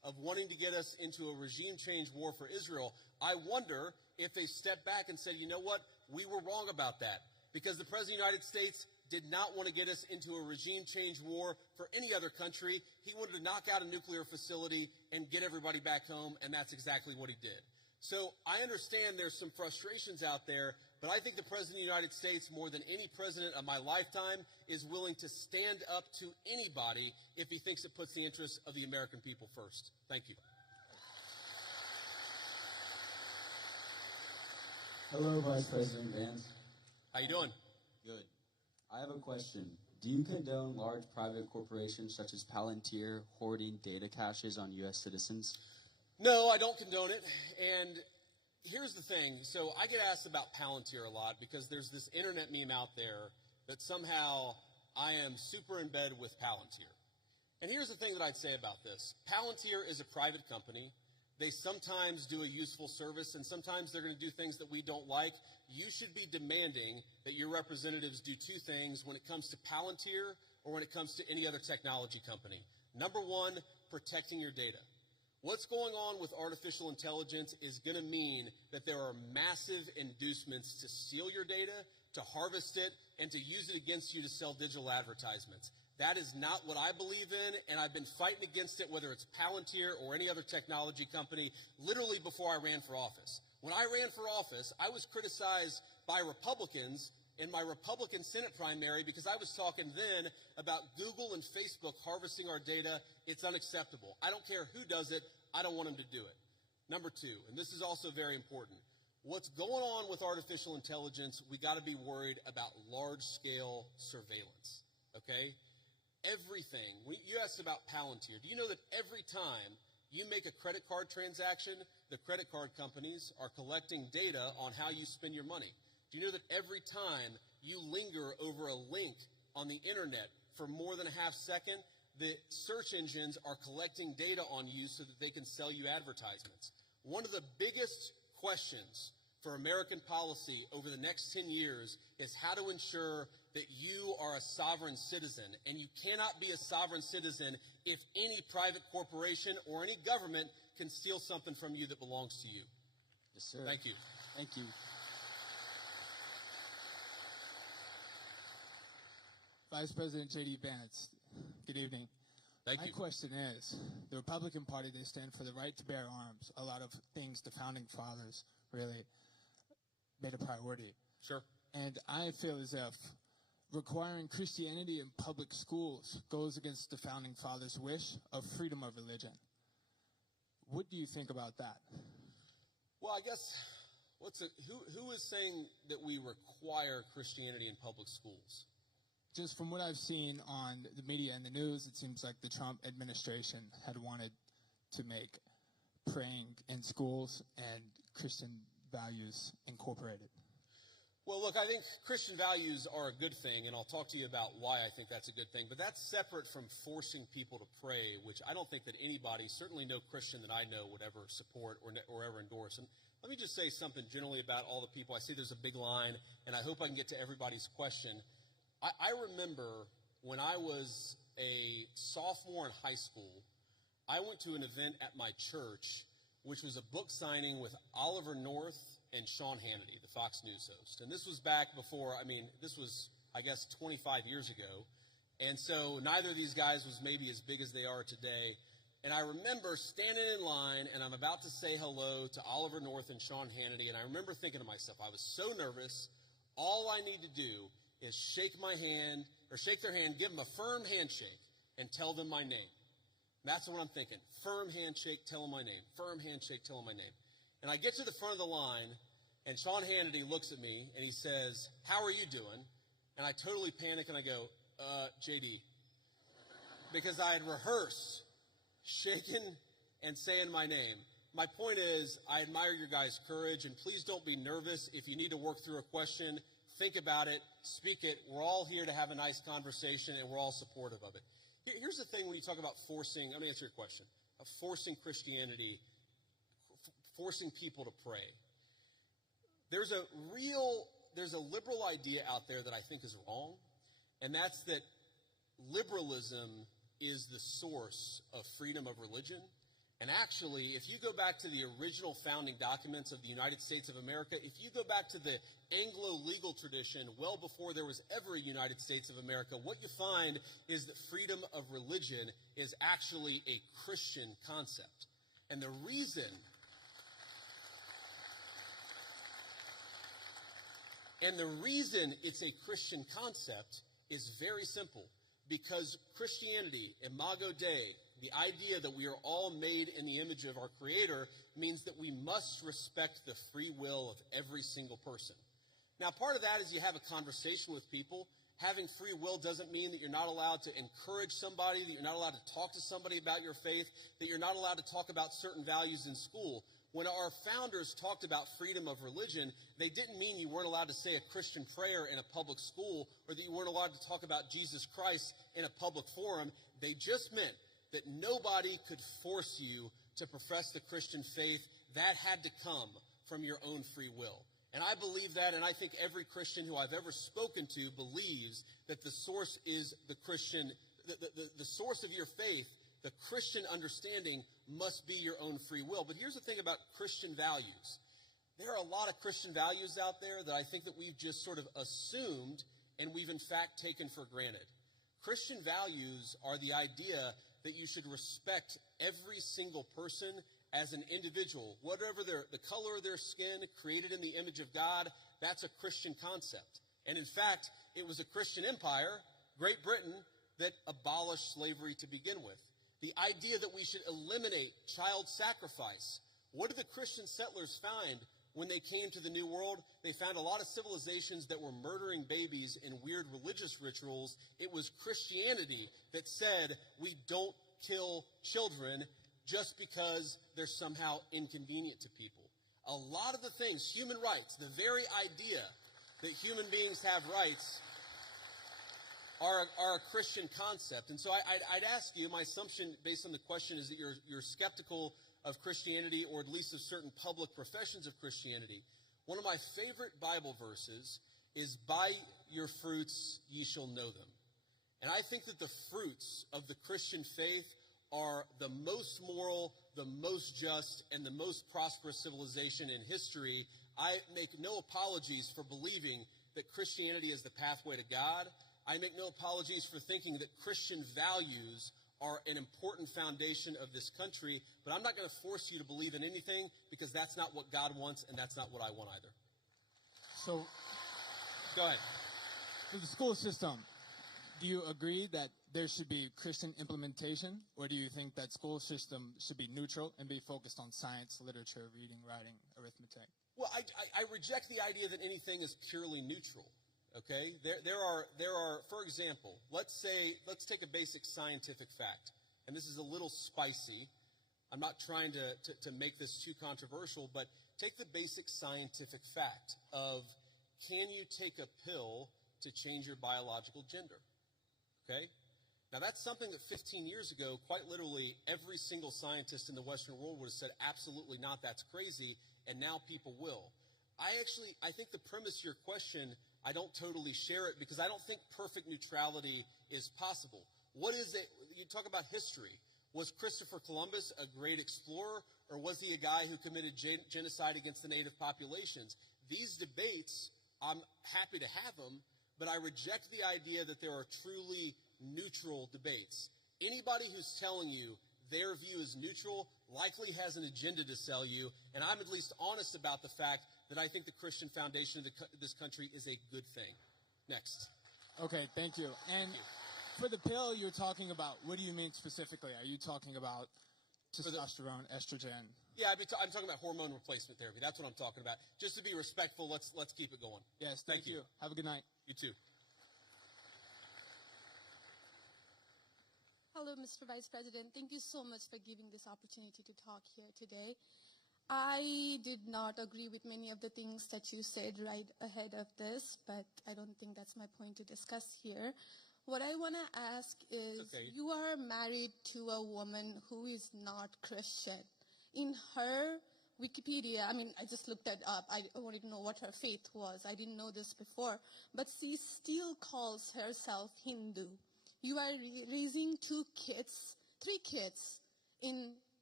of wanting to get us into a regime change war for Israel, I wonder if they stepped back and said, you know what, we were wrong about that. Because the President of the United States did not want to get us into a regime change war for any other country. He wanted to knock out a nuclear facility and get everybody back home, and that's exactly what he did. So I understand there's some frustrations out there, but I think the President of the United States, more than any president of my lifetime, is willing to stand up to anybody if he thinks it puts the interests of the American people first. Thank you. Hello, Vice President Vance. How you doing? Good. I have a question. Do you condone large private corporations such as Palantir hoarding data caches on U.S. citizens? No, I don't condone it. And here's the thing. So I get asked about Palantir a lot because there's this internet meme out there that somehow I am super in bed with Palantir. And here's the thing that I'd say about this. Palantir is a private company. They sometimes do a useful service, and sometimes they're going to do things that we don't like. You should be demanding that your representatives do two things when it comes to Palantir or when it comes to any other technology company. Number one, protecting your data. What's going on with artificial intelligence is going to mean that there are massive inducements to steal your data, to harvest it, and to use it against you to sell digital advertisements. That is not what I believe in, and I've been fighting against it, whether it's Palantir or any other technology company, literally before I ran for office. When I ran for office, I was criticized by Republicans in my Republican Senate primary because I was talking then about Google and Facebook harvesting our data. It's unacceptable. I don't care who does it. I don't want them to do it. Number two, and this is also very important, what's going on with artificial intelligence, we got to be worried about large-scale surveillance, okay? Everything. You asked about Palantir. Do you know that every time you make a credit card transaction, the credit card companies are collecting data on how you spend your money? Do you know that every time you linger over a link on the internet for more than a half second, the search engines are collecting data on you so that they can sell you advertisements? One of the biggest questions for American policy over the next 10 years is how to ensure that you are a sovereign citizen. And you cannot be a sovereign citizen if any private corporation or any government can steal something from you that belongs to you. Yes, sir. Thank you. Thank you. Vice President J.D. Vance, good evening. Thank you. My question is, the Republican Party, they stand for the right to bear arms. A lot of things the founding fathers really made a priority. Sure. And I feel as if requiring Christianity in public schools goes against the founding fathers' wish of freedom of religion. What do you think about that? Well, I guess, who is saying that we require Christianity in public schools? Just from what I've seen on the media and the news, it seems like the Trump administration had wanted to make praying in schools and Christian values incorporated. Well, look, I think Christian values are a good thing, and I'll talk to you about why I think that's a good thing. But that's separate from forcing people to pray, which I don't think that anybody, certainly no Christian that I know, would ever support or ever endorse. And let me just say something generally about all the people. I see there's a big line, and I hope I can get to everybody's question. I remember when I was a sophomore in high school, I went to an event at my church, which was a book signing with Oliver North and Sean Hannity, the Fox News host. And this was back before, this was, I guess, 25 years ago. And so neither of these guys was maybe as big as they are today. And I remember standing in line, and I'm about to say hello to Oliver North and Sean Hannity, and I remember thinking to myself, I was so nervous, all I need to do is shake their hand, give them a firm handshake, and tell them my name. That's what I'm thinking. Firm handshake, tell them my name. Firm handshake, tell them my name. And I get to the front of the line, and Sean Hannity looks at me, and he says, "How are you doing?" And I totally panic, and I go, JD. Because I had rehearsed shaking and saying my name. My point is, I admire your guys' courage, and please don't be nervous. If you need to work through a question, think about it, speak it. We're all here to have a nice conversation, and we're all supportive of it. Here's the thing when you talk about forcing, I'm going to answer your question, of forcing Christianity, forcing people to pray. There's a liberal idea out there that I think is wrong, and that's that liberalism is the source of freedom of religion, And actually, if you go back to the original founding documents of the United States of America, if you go back to the Anglo legal tradition well before there was ever a United States of America, what you find is that freedom of religion is actually a Christian concept. And the reason it's a Christian concept is very simple. Because Christianity, Imago Dei, the idea that we are all made in the image of our Creator, means that we must respect the free will of every single person. Now, part of that is you have a conversation with people. Having free will doesn't mean that you're not allowed to encourage somebody, that you're not allowed to talk to somebody about your faith, that you're not allowed to talk about certain values in school. When our founders talked about freedom of religion, they didn't mean you weren't allowed to say a Christian prayer in a public school or that you weren't allowed to talk about Jesus Christ in a public forum. They just meant that nobody could force you to profess the Christian faith. That had to come from your own free will. And I believe that, and I think every Christian who I've ever spoken to believes that the source is the Christian, the source of your faith. The Christian understanding must be your own free will. But here's the thing about Christian values. There are a lot of Christian values out there that I think that we've just sort of assumed and we've in fact taken for granted. Christian values are the idea that you should respect every single person as an individual. Whatever the color of their skin, created in the image of God, that's a Christian concept. And in fact, it was a Christian empire, Great Britain, that abolished slavery to begin with. The idea that we should eliminate child sacrifice. What did the Christian settlers find when they came to the New World? They found a lot of civilizations that were murdering babies in weird religious rituals. It was Christianity that said we don't kill children just because they're somehow inconvenient to people. A lot of the things, human rights, the very idea that human beings have rights are a Christian concept. And so I'd ask you, my assumption based on the question is that you're skeptical of Christianity, or at least of certain public professions of Christianity. One of my favorite Bible verses is, "By your fruits ye shall know them." And I think that the fruits of the Christian faith are the most moral, the most just, and the most prosperous civilization in history. I make no apologies for believing that Christianity is the pathway to God. I make no apologies for thinking that Christian values are an important foundation of this country, but I'm not going to force you to believe in anything, because that's not what God wants, and that's not what I want either. So, go ahead. For the school system, do you agree that there should be Christian implementation, or do you think that school system should be neutral and be focused on science, literature, reading, writing, arithmetic? Well, I reject the idea that anything is purely neutral. Okay, there are, for example, let's take a basic scientific fact, and this is a little spicy. I'm not trying to make this too controversial, but take the basic scientific fact of, can you take a pill to change your biological gender? Okay, now that's something that 15 years ago, quite literally, every single scientist in the Western world would have said, absolutely not, that's crazy, and now people will. I think the premise of your question, I don't totally share it, because I don't think perfect neutrality is possible. What is it? You talk about history. Was Christopher Columbus a great explorer, or was he a guy who committed genocide against the native populations? These debates, I'm happy to have them, but I reject the idea that there are truly neutral debates. Anybody who's telling you their view is neutral likely has an agenda to sell you, and I'm at least honest about the fact that I think the Christian foundation of this country is a good thing. Next. Okay, thank you. And for the pill you're talking about, what do you mean specifically? Are you talking about testosterone, estrogen? Yeah, I'm talking about hormone replacement therapy. That's what I'm talking about. Just to be respectful, let's keep it going. Yes, thank you. Have a good night. You too. Hello, Mr. Vice President. Thank you so much for giving this opportunity to talk here today. I did not agree with many of the things that you said right ahead of this, but I don't think that's my point to discuss here. What I want to ask is, okay, you are married to a woman who is not Christian. In her Wikipedia, I just looked that up. I wanted to know what her faith was. I didn't know this before. But she still calls herself Hindu. You are raising three kids in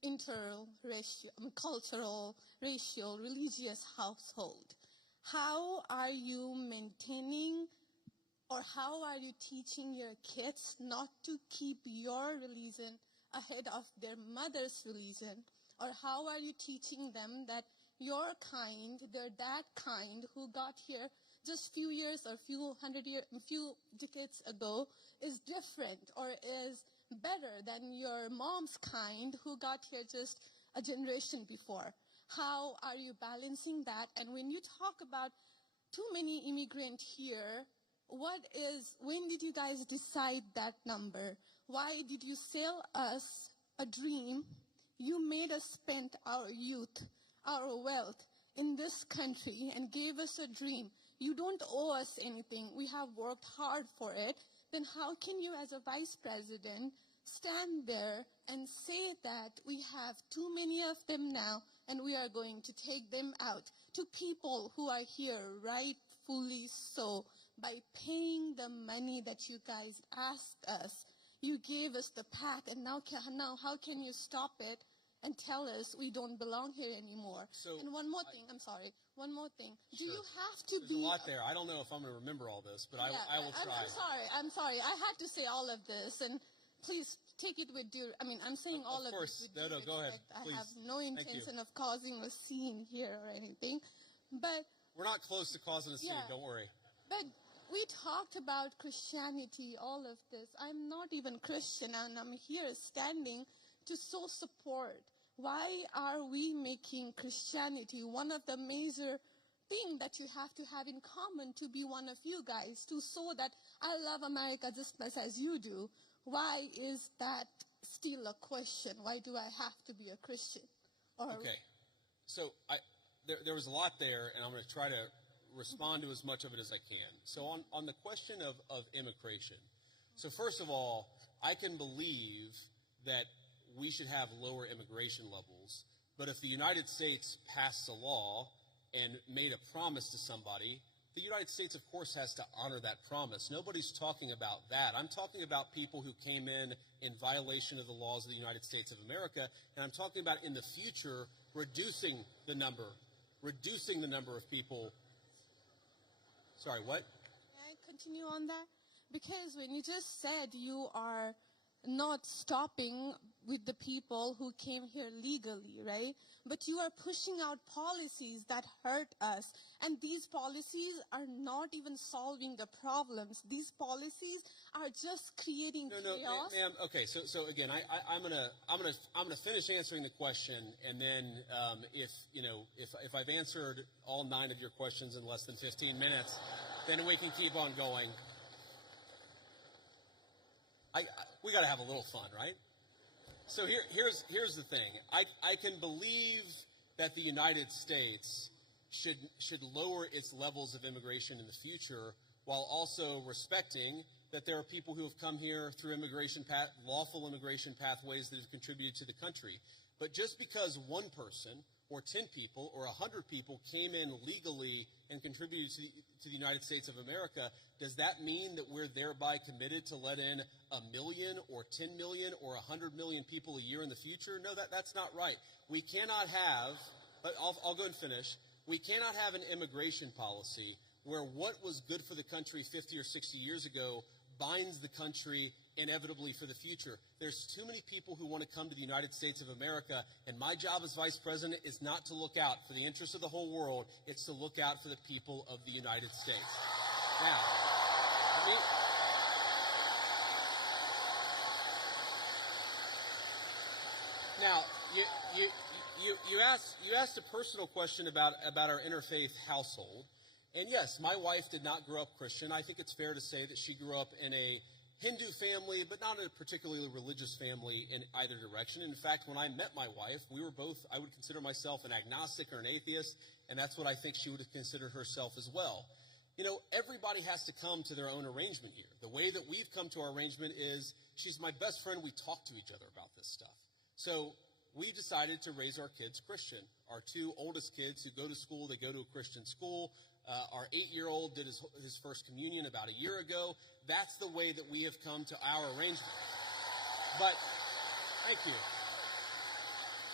cultural, racial, religious household. How are you maintaining or how are you teaching your kids not to keep your religion ahead of their mother's religion? Or how are you teaching them that your kind, they're that kind who got here just few years or few decades ago is different or is better than your mom's kind who got here just a generation before? How are you balancing that? And when you talk about too many immigrants here, when did you guys decide that number? Why did you sell us a dream? You made us spend our youth, our wealth in this country and gave us a dream. You don't owe us anything. We have worked hard for it. Then how can you as a vice president stand there and say that we have too many of them now and we are going to take them out to people who are here rightfully so by paying the money that you guys asked us? You gave us the pack, and now how can you stop it and tell us we don't belong here anymore? And one more thing, I'm sorry. One more thing. Do you have to There's be... a lot there. I don't know if I'm going to remember all this, but I will try. I'm sorry. I had to say all of this, and please take it with due... I'm saying all of this with due go ahead. respect. Please. I have no intention of causing a scene here or anything, but... We're not close to causing a scene, don't worry. But we talked about Christianity, all of this. I'm not even Christian, and I'm here standing to show support. Why are we making Christianity one of the major things that you have to have in common to be one of you guys, to show that I love America just as much as you do? Why is that still a question? Why do I have to be a Christian? Okay. So there was a lot there, and I'm going to try to respond to as much of it as I can. So on the question of immigration, so first of all, I can believe that we should have lower immigration levels, but if the United States passed a law and made a promise to somebody, the United States, of course, has to honor that promise. Nobody's talking about that. I'm talking about people who came in violation of the laws of the United States of America, and I'm talking about in the future reducing the number of people. Sorry, what? Can I continue on that? Because when you just said you are not stopping with the people who came here legally, right? But you are pushing out policies that hurt us. And these policies are not even solving the problems. These policies are just creating chaos. No, ma'am. Okay, so again, I'm gonna finish answering the question, and then if I've answered all 9 of your questions in less than 15 minutes, then we can keep on going. We got to have a little fun, right? So here's the thing. I can believe that the United States should lower its levels of immigration in the future, while also respecting that there are people who have come here through lawful immigration pathways that have contributed to the country. But just because one person or 10 people or 100 people came in legally and contributed to the United States of America, does that mean that we're thereby committed to let in 1 million or 10 million or 100 million people a year in the future? No, that's not right. We cannot have, but I'll go and finish. We cannot have an immigration policy where what was good for the country 50 or 60 years ago binds the country inevitably for the future. There's too many people who want to come to the United States of America, and my job as vice president is not to look out for the interests of the whole world. It's to look out for the people of the United States. Now, you asked a personal question about our interfaith household. And yes, my wife did not grow up Christian. I think it's fair to say that she grew up in a Hindu family, but not in a particularly religious family in either direction. In fact, when I met my wife, we were both, I would consider myself an agnostic or an atheist, and that's what I think she would have considered herself as well. You know, everybody has to come to their own arrangement here. The way that we've come to our arrangement is she's my best friend. We talk to each other about this stuff. So we decided to raise our kids Christian. Our 2 oldest kids who go to school, they go to a Christian school. Our 8-year-old did his first communion about a year ago. That's the way that we have come to our arrangement. But, thank you.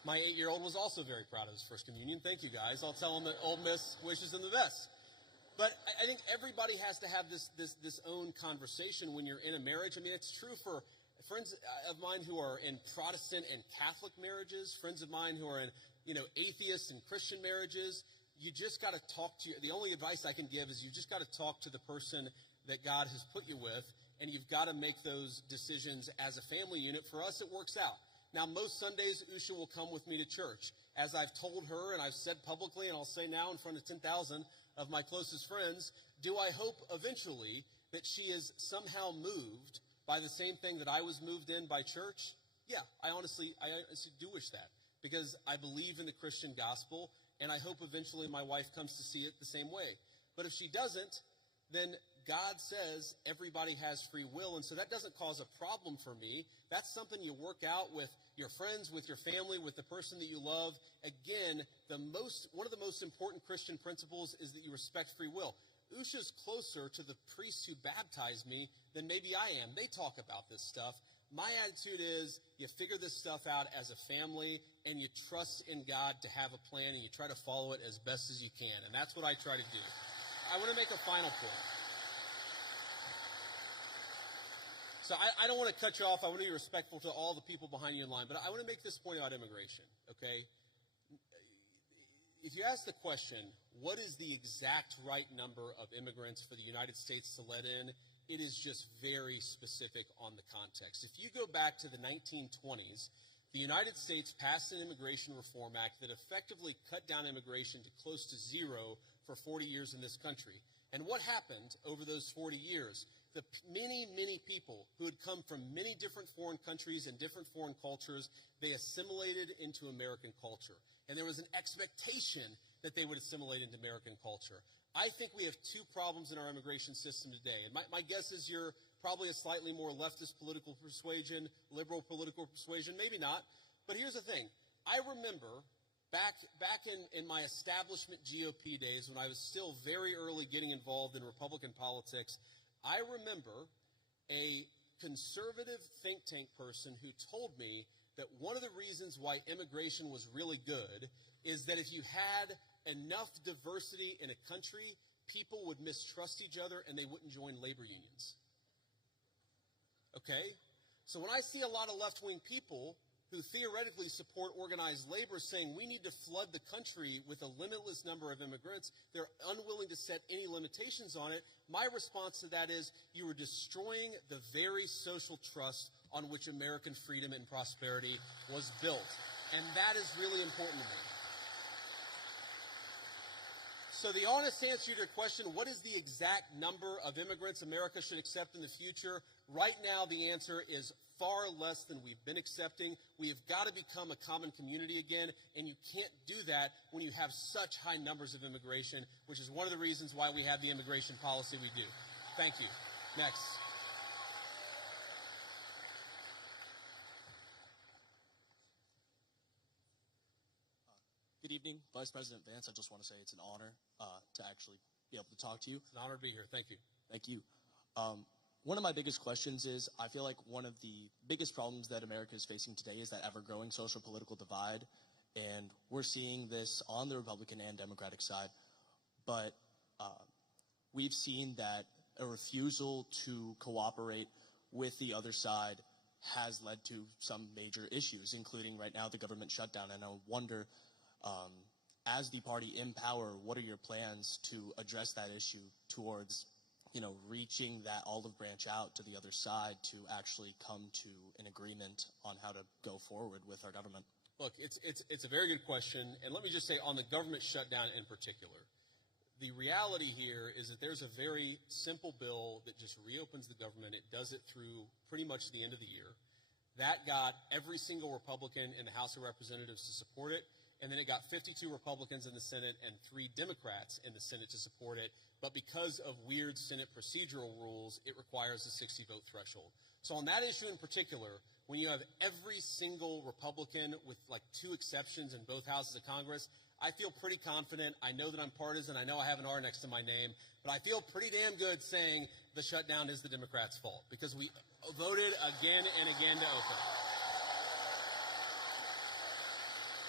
My 8-year-old was also very proud of his first communion. Thank you, guys. I'll tell him that Ole Miss wishes him the best. But I think everybody has to have this own conversation when you're in a marriage. I mean, it's true for friends of mine who are in Protestant and Catholic marriages, friends of mine who are in, atheist and Christian marriages. You just got to talk to the only advice I can give is you just got to talk to the person that God has put you with, and you've got to make those decisions as a family unit. For us, it works out. Now, most Sundays, Usha will come with me to church. As I've told her, and I've said publicly, and I'll say now in front of 10,000 of my closest friends, do I hope eventually that she is somehow moved by the same thing that I was moved in by church? Yeah, I honestly do wish that, because I believe in the Christian gospel, and I hope eventually my wife comes to see it the same way. But if she doesn't, then God says everybody has free will, and so that doesn't cause a problem for me. That's something you work out with your friends, with your family, with the person that you love. Again, one of the most important Christian principles is that you respect free will. Usha's closer to the priest who baptized me than maybe I am. They talk about this stuff. My attitude is you figure this stuff out as a family, and you trust in God to have a plan, and you try to follow it as best as you can, and that's what I try to do. I want to make a final point. So I don't want to cut you off. I want to be respectful to all the people behind you in line, but I want to make this point about immigration, okay? If you ask the question, what is the exact right number of immigrants for the United States to let in, it is just very specific on the context. If you go back to the 1920s, the United States passed an Immigration Reform Act that effectively cut down immigration to close to zero for 40 years in this country. And what happened over those 40 years? The many, many people who had come from many different foreign countries and different foreign cultures, they assimilated into American culture. And there was an expectation that they would assimilate into American culture. I think we have two problems in our immigration system today. And my guess is you're probably a slightly more leftist political persuasion, liberal political persuasion, maybe not. But here's the thing. I remember back in my establishment GOP days when I was still very early getting involved in Republican politics, I remember a conservative think tank person who told me that one of the reasons why immigration was really good is that if you had enough diversity in a country, people would mistrust each other and they wouldn't join labor unions. Okay? So when I see a lot of left-wing people who theoretically support organized labor saying we need to flood the country with a limitless number of immigrants, they're unwilling to set any limitations on it. My response to that is you are destroying the very social trust on which American freedom and prosperity was built. And that is really important to me. So the honest answer to your question, what is the exact number of immigrants America should accept in the future? Right now, the answer is far less than we've been accepting. We have got to become a common community again, and you can't do that when you have such high numbers of immigration, which is one of the reasons why we have the immigration policy we do. Thank you. Next. Good evening, Vice President Vance. I just want to say it's an honor to actually be able to talk to you. It's an honor to be here. Thank you. Thank you. One of my biggest questions is I feel like one of the biggest problems that America is facing today is that ever-growing social political divide, and we're seeing this on the Republican and Democratic side. But we've seen that a refusal to cooperate with the other side has led to some major issues, including right now the government shutdown. And I wonder, as the party in power, what are your plans to address that issue towards reaching that olive branch out to the other side to actually come to an agreement on how to go forward with our government? Look, it's a very good question, and let me just say on the government shutdown in particular, the reality here is that there's a very simple bill that just reopens the government. It does it through pretty much the end of the year. That got every single Republican in the House of Representatives to support it, and then it got 52 Republicans in the Senate and 3 Democrats in the Senate to support it. But because of weird Senate procedural rules, it requires a 60-vote threshold. So on that issue in particular, when you have every single Republican with like 2 exceptions in both houses of Congress, I feel pretty confident. I know that I'm partisan. I know I have an R next to my name. But I feel pretty damn good saying the shutdown is the Democrats' fault because we voted again and again to open it.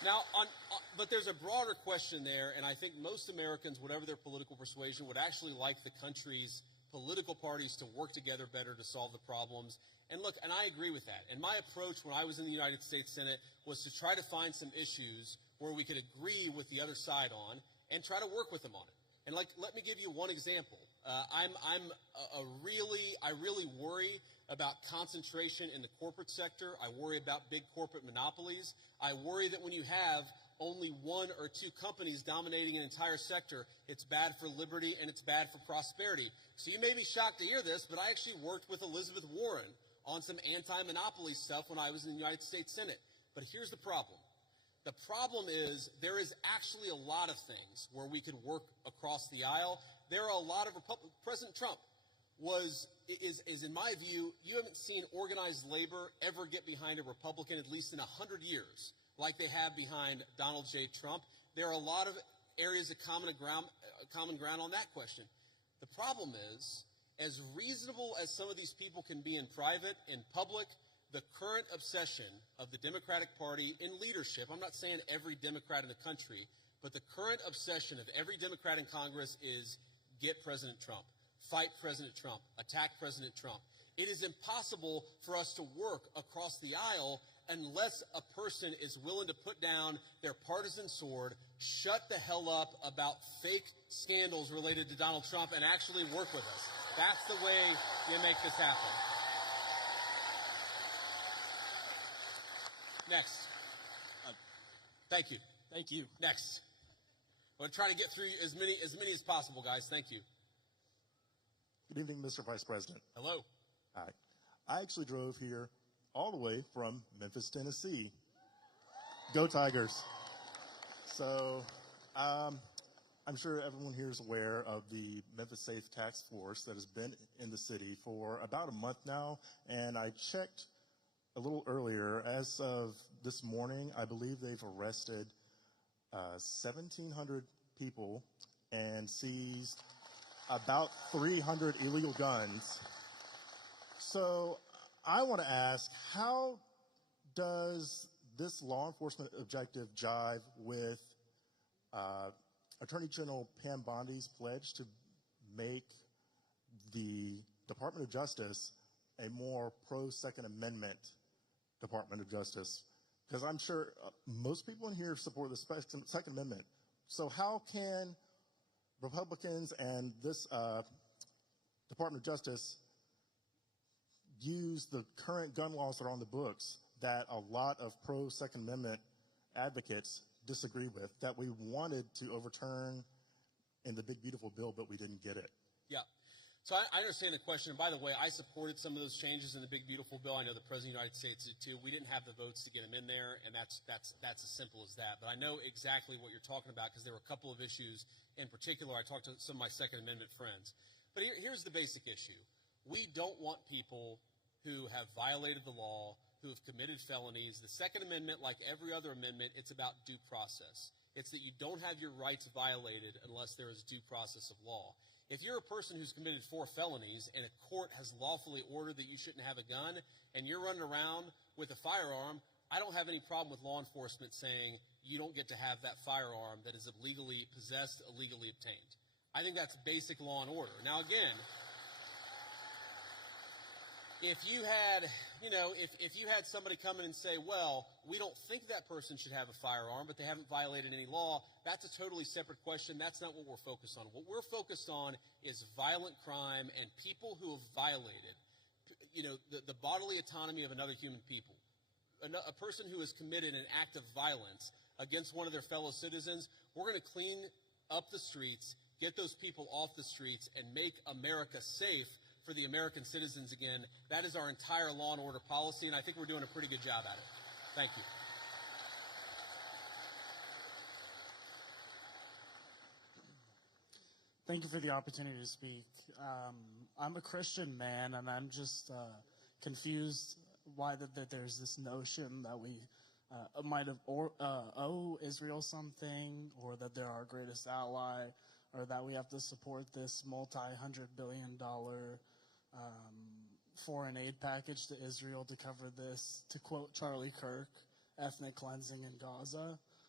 Now, but there's a broader question there, and I think most Americans, whatever their political persuasion, would actually like the country's political parties to work together better to solve the problems. And look, and I agree with that. And my approach when I was in the United States Senate was to try to find some issues where we could agree with the other side on and try to work with them on it. And let me give you one example. I really worry about concentration in the corporate sector. I worry about big corporate monopolies. I worry that when you have only one or two companies dominating an entire sector, it's bad for liberty and it's bad for prosperity. So you may be shocked to hear this, but I actually worked with Elizabeth Warren on some anti-monopoly stuff when I was in the United States Senate. But here's the problem. The problem is there is actually a lot of things where we could work across the aisle. There are a lot of President Trump is in my view, you haven't seen organized labor ever get behind a Republican at least in 100 years like they have behind Donald J. Trump. There are a lot of areas of common ground on that question. The problem is, as reasonable as some of these people can be in private, in public, the current obsession of the Democratic Party in leadership, I'm not saying every Democrat in the country, but the current obsession of every Democrat in Congress is get President Trump, fight President Trump, attack President Trump. It is impossible for us to work across the aisle unless a person is willing to put down their partisan sword, shut the hell up about fake scandals related to Donald Trump, and actually work with us. That's the way you make this happen. Next. Thank you. Thank you. Next. I'm going to try to get through as many as possible, guys. Thank you. Good evening, Mr. Vice President. Hello. Hi. I actually drove here all the way from Memphis, Tennessee. Go Tigers. So I'm sure everyone here is aware of the Memphis Safe Task Force that has been in the city for about a month now, and I checked a little earlier. As of this morning, I believe they've arrested 1,700 people and seized about 300 illegal guns. So I want to ask, how does this law enforcement objective jive with Attorney General Pam Bondi's pledge to make the Department of Justice a more pro-Second Amendment Department of Justice? Because I'm sure most people in here support the Second Amendment. So how can Republicans and this Department of Justice use the current gun laws that are on the books that a lot of pro-Second Amendment advocates disagree with, that we wanted to overturn in the big, beautiful bill, but we didn't get it? Yeah. So I understand the question. And by the way, I supported some of those changes in the big, beautiful bill. I know the President of the United States did too. We didn't have the votes to get them in there, and that's as simple as that. But I know exactly what you're talking about because there were a couple of issues in particular. I talked to some of my Second Amendment friends. But here's the basic issue. We don't want people who have violated the law, who have committed felonies. The Second Amendment, like every other amendment, it's about due process. It's that you don't have your rights violated unless there is due process of law. If you're a person who's committed 4 felonies and a court has lawfully ordered that you shouldn't have a gun and you're running around with a firearm, I don't have any problem with law enforcement saying you don't get to have that firearm that is illegally possessed, illegally obtained. I think that's basic law and order. Now, again, if you had somebody come in and say, well, we don't think that person should have a firearm, but they haven't violated any law, that's a totally separate question. That's not what we're focused on. What we're focused on is violent crime and people who have violated, the bodily autonomy of another human people. A person who has committed an act of violence against one of their fellow citizens, we're going to clean up the streets, get those people off the streets, and make America safe for the American citizens again. That is our entire law and order policy, and I think we're doing a pretty good job at it. Thank you. Thank you for the opportunity to speak. I'm a Christian man, and I'm just confused why that there's this notion that we might have owe Israel something, or that they're our greatest ally, or that we have to support this multi-hundred-billion-dollar foreign aid package to Israel to cover this, to quote Charlie Kirk, ethnic cleansing in Gaza.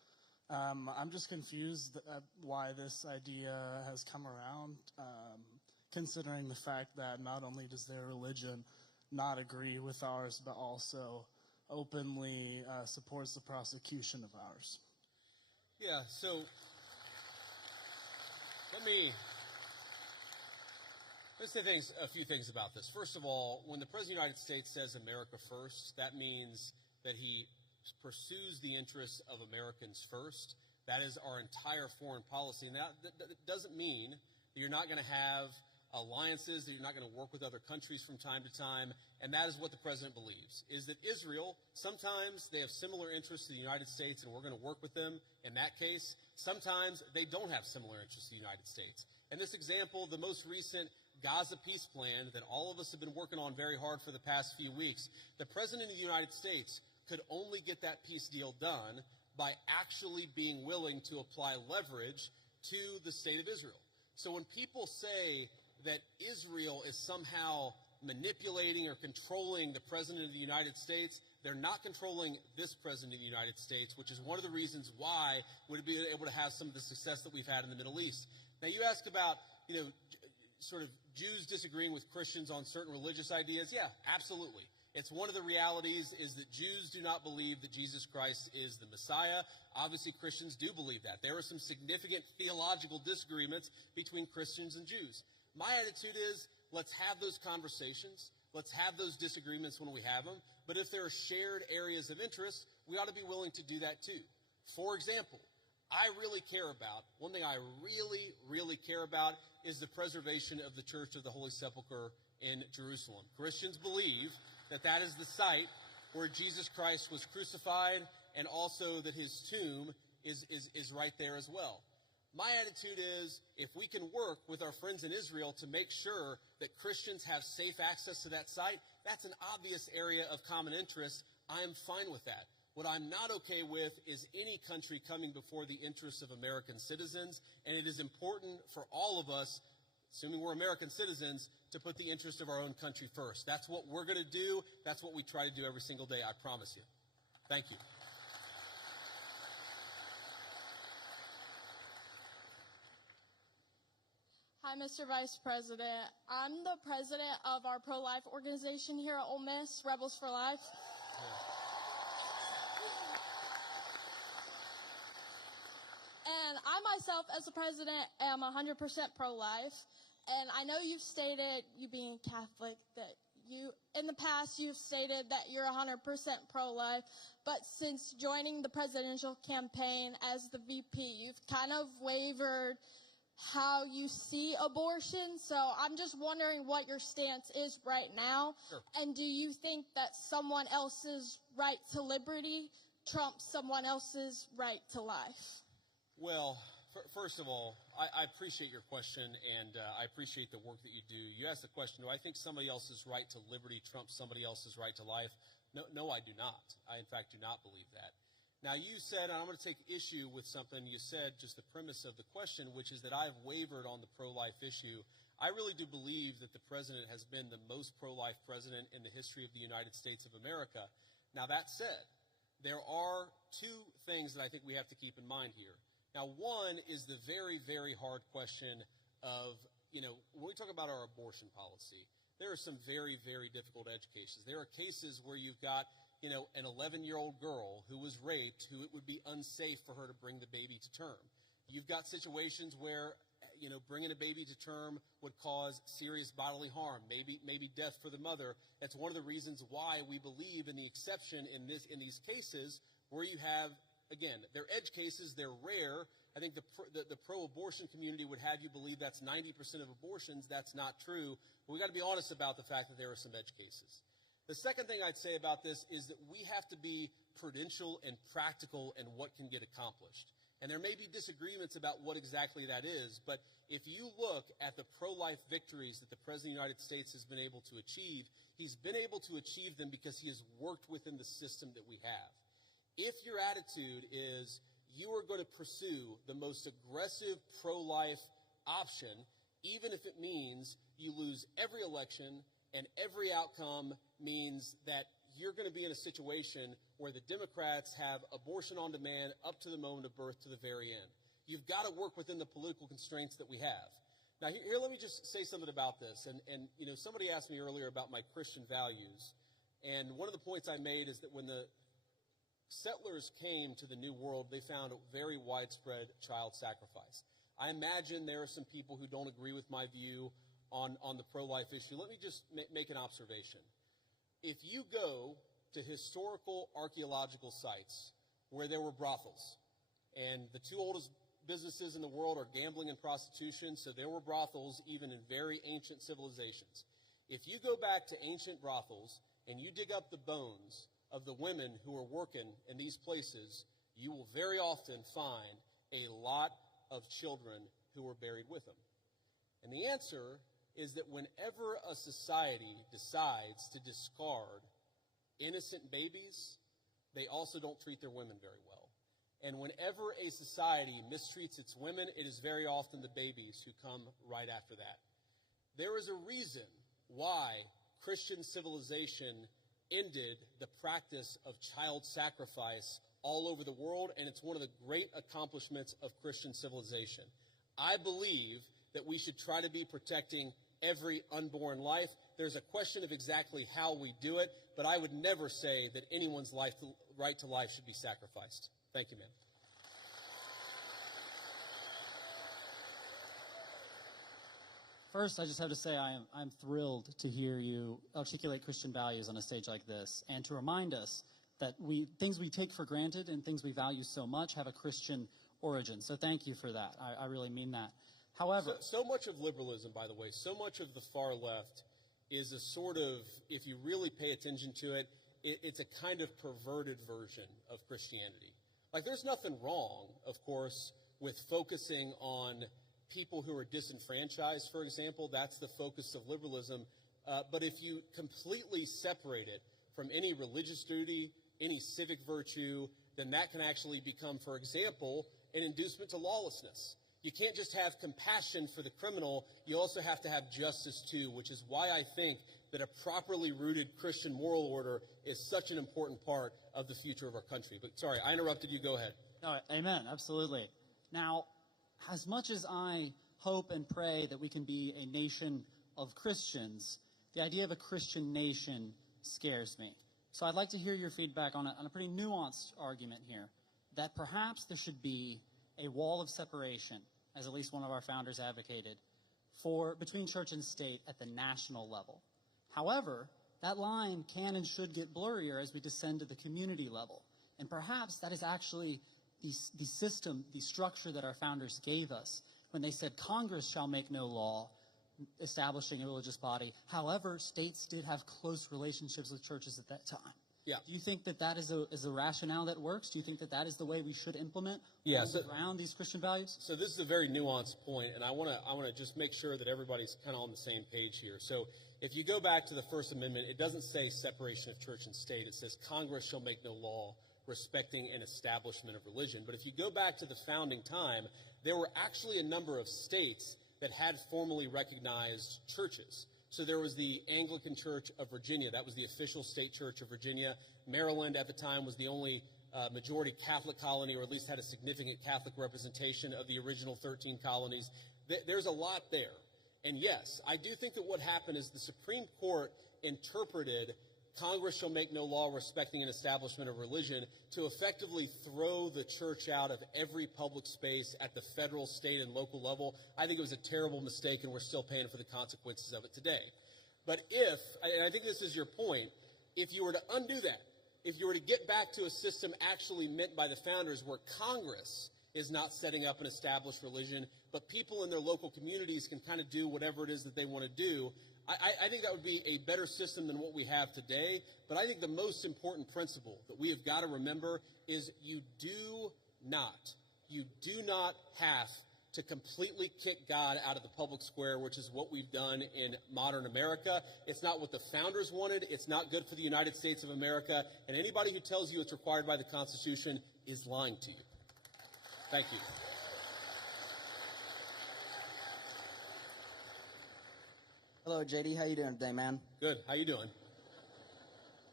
I'm just confused at why this idea has come around, considering the fact that not only does their religion not agree with ours, but also openly supports the prosecution of ours. Yeah, so let's say a few things about this. First of all, when the President of the United States says America first, that means that he pursues the interests of Americans first. That is our entire foreign policy. And that doesn't mean that you're not going to have alliances, that you're not going to work with other countries from time to time. And that is what the president believes, is that Israel, sometimes they have similar interests to the United States, and we're going to work with them in that case. Sometimes they don't have similar interests to the United States. And this example, the most recent Gaza peace plan that all of us have been working on very hard for the past few weeks, the president of the United States could only get that peace deal done by actually being willing to apply leverage to the state of Israel. So when people say that Israel is somehow manipulating or controlling the president of the United States, they're not controlling this president of the United States, which is one of the reasons why we'd be able to have some of the success that we've had in the Middle East. Now, you ask about, sort of Jews disagreeing with Christians on certain religious ideas. Yeah, absolutely. It's one of the realities is that Jews do not believe that Jesus Christ is the Messiah. Obviously, Christians do believe that. There are some significant theological disagreements between Christians and Jews. My attitude is, let's have those conversations. Let's have those disagreements when we have them. But if there are shared areas of interest, we ought to be willing to do that too. For example, one thing I really, really care about is the preservation of the Church of the Holy Sepulchre in Jerusalem. Christians believe that that is the site where Jesus Christ was crucified, and also that his tomb is right there as well. My attitude is, if we can work with our friends in Israel to make sure that Christians have safe access to that site, that's an obvious area of common interest. I am fine with that. What I'm not okay with is any country coming before the interests of American citizens, and it is important for all of us, assuming we're American citizens, to put the interest of our own country first. That's what we're going to do. That's what we try to do every single day, I promise you. Thank you. Hi, Mr. Vice President. I'm the president of our pro-life organization here at Ole Miss, Rebels for Life. And I myself, as a president, am 100% pro-life. And I know you've stated, you being Catholic, that in the past, you've stated that you're 100% pro-life. But since joining the presidential campaign as the VP, you've kind of wavered how you see abortion. So I'm just wondering what your stance is right now. Sure. And do you think that someone else's right to liberty trumps someone else's right to life? Well, first of all, I appreciate your question, and I appreciate the work that you do. You asked the question, do I think somebody else's right to liberty trumps somebody else's right to life? No, I do not. I, in fact, do not believe that. Now, you said, and I'm going to take issue with something you said, just the premise of the question, which is that I've wavered on the pro-life issue. I really do believe that the president has been the most pro-life president in the history of the United States of America. Now, that said, there are two things that I think we have to keep in mind here. Now, one is the very, very hard question of, when we talk about our abortion policy, there are some very, very difficult edge cases. There are cases where you've got, an 11-year-old girl who was raped, who it would be unsafe for her to bring the baby to term. You've got situations where, bringing a baby to term would cause serious bodily harm, maybe death for the mother. That's one of the reasons why we believe in the exception in these cases where you have, again, they're edge cases, they're rare. I think the pro-abortion community would have you believe that's 90% of abortions. That's not true. But we got to be honest about the fact that there are some edge cases. The second thing I'd say about this is that we have to be prudential and practical in what can get accomplished. And there may be disagreements about what exactly that is, but if you look at the pro-life victories that the President of the United States has been able to achieve, he's been able to achieve them because he has worked within the system that we have. If your attitude is you are going to pursue the most aggressive pro-life option, even if it means you lose every election and every outcome means that you're going to be in a situation where the Democrats have abortion on demand up to the moment of birth to the very end. You've got to work within the political constraints that we have. Now, here let me just say something about this. And you know, somebody asked me earlier about my Christian values. And one of the points I made is that when the settlers came to the New World, they found a very widespread child sacrifice. I imagine there are some people who don't agree with my view on the pro-life issue. Let me just make an observation. If you go to historical archaeological sites where there were brothels, and the two oldest businesses in the world are gambling and prostitution, so there were brothels even in very ancient civilizations. If you go back to ancient brothels and you dig up the bones of the women who were working in these places, you will very often find a lot of children who were buried with them. And the answer is that whenever a society decides to discard innocent babies, they also don't treat their women very well. And whenever a society mistreats its women, it is very often the babies who come right after that. There is a reason why Christian civilization ended the practice of child sacrifice all over the world, and it's one of the great accomplishments of Christian civilization. I believe that we should try to be protecting every unborn life. There's a question of exactly how we do it, but I would never say that anyone's right to life should be sacrificed. Thank you, ma'am. First, I just have to say I'm thrilled to hear you articulate Christian values on a stage like this, and to remind us that things we take for granted and things we value so much have a Christian origin. So thank you for that. I really mean that. However, so much of liberalism, by the way, so much of the far left is a sort of, if you really pay attention to it, it's a kind of perverted version of Christianity. Like, there's nothing wrong, of course, with focusing on people who are disenfranchised, for example. That's the focus of liberalism. But if you completely separate it from any religious duty, any civic virtue, then that can actually become, for example, an inducement to lawlessness. You can't just have compassion for the criminal. You also have to have justice, too, which is why I think that a properly rooted Christian moral order is such an important part of the future of our country. But sorry, I interrupted you. Go ahead. No, amen. Absolutely. Now, as much as I hope and pray that we can be a nation of Christians, the idea of a Christian nation scares me. So I'd like to hear your feedback on a pretty nuanced argument here, that perhaps there should be a wall of separation, as at least one of our founders advocated, between church and state at the national level. However, that line can and should get blurrier as we descend to the community level. And perhaps that is actually the system, the structure that our founders gave us when they said Congress shall make no law establishing a religious body. However, states did have close relationships with churches at that time. Yeah. Do you think that is a rationale that works? Do you think that is the way we should implement around these Christian values? So this is a very nuanced point, and I want to just make sure that everybody's kind of on the same page here. So if you go back to the First Amendment, it doesn't say separation of church and state. It says Congress shall make no law respecting an establishment of religion. But if you go back to the founding time, there were actually a number of states that had formally recognized churches. So there was the Anglican Church of Virginia. That was the official state church of Virginia. Maryland at the time was the only majority Catholic colony, or at least had a significant Catholic representation of the original 13 colonies. There's a lot there. And yes, I do think that what happened is the Supreme Court interpreted Congress shall make no law respecting an establishment of religion to effectively throw the church out of every public space at the federal, state, and local level. I think it was a terrible mistake, and we're still paying for the consequences of it today. But and I think this is your point, if you were to undo that, if you were to get back to a system actually meant by the founders where Congress is not setting up an established religion, but people in their local communities can kind of do whatever it is that they want to do, I think that would be a better system than what we have today. But I think the most important principle that we have got to remember is you do not have to completely kick God out of the public square, which is what we've done in modern America. It's not what the founders wanted. It's not good for the United States of America. And anybody who tells you it's required by the Constitution is lying to you. Thank you. Hello, JD. How you doing today, man? Good. How you doing?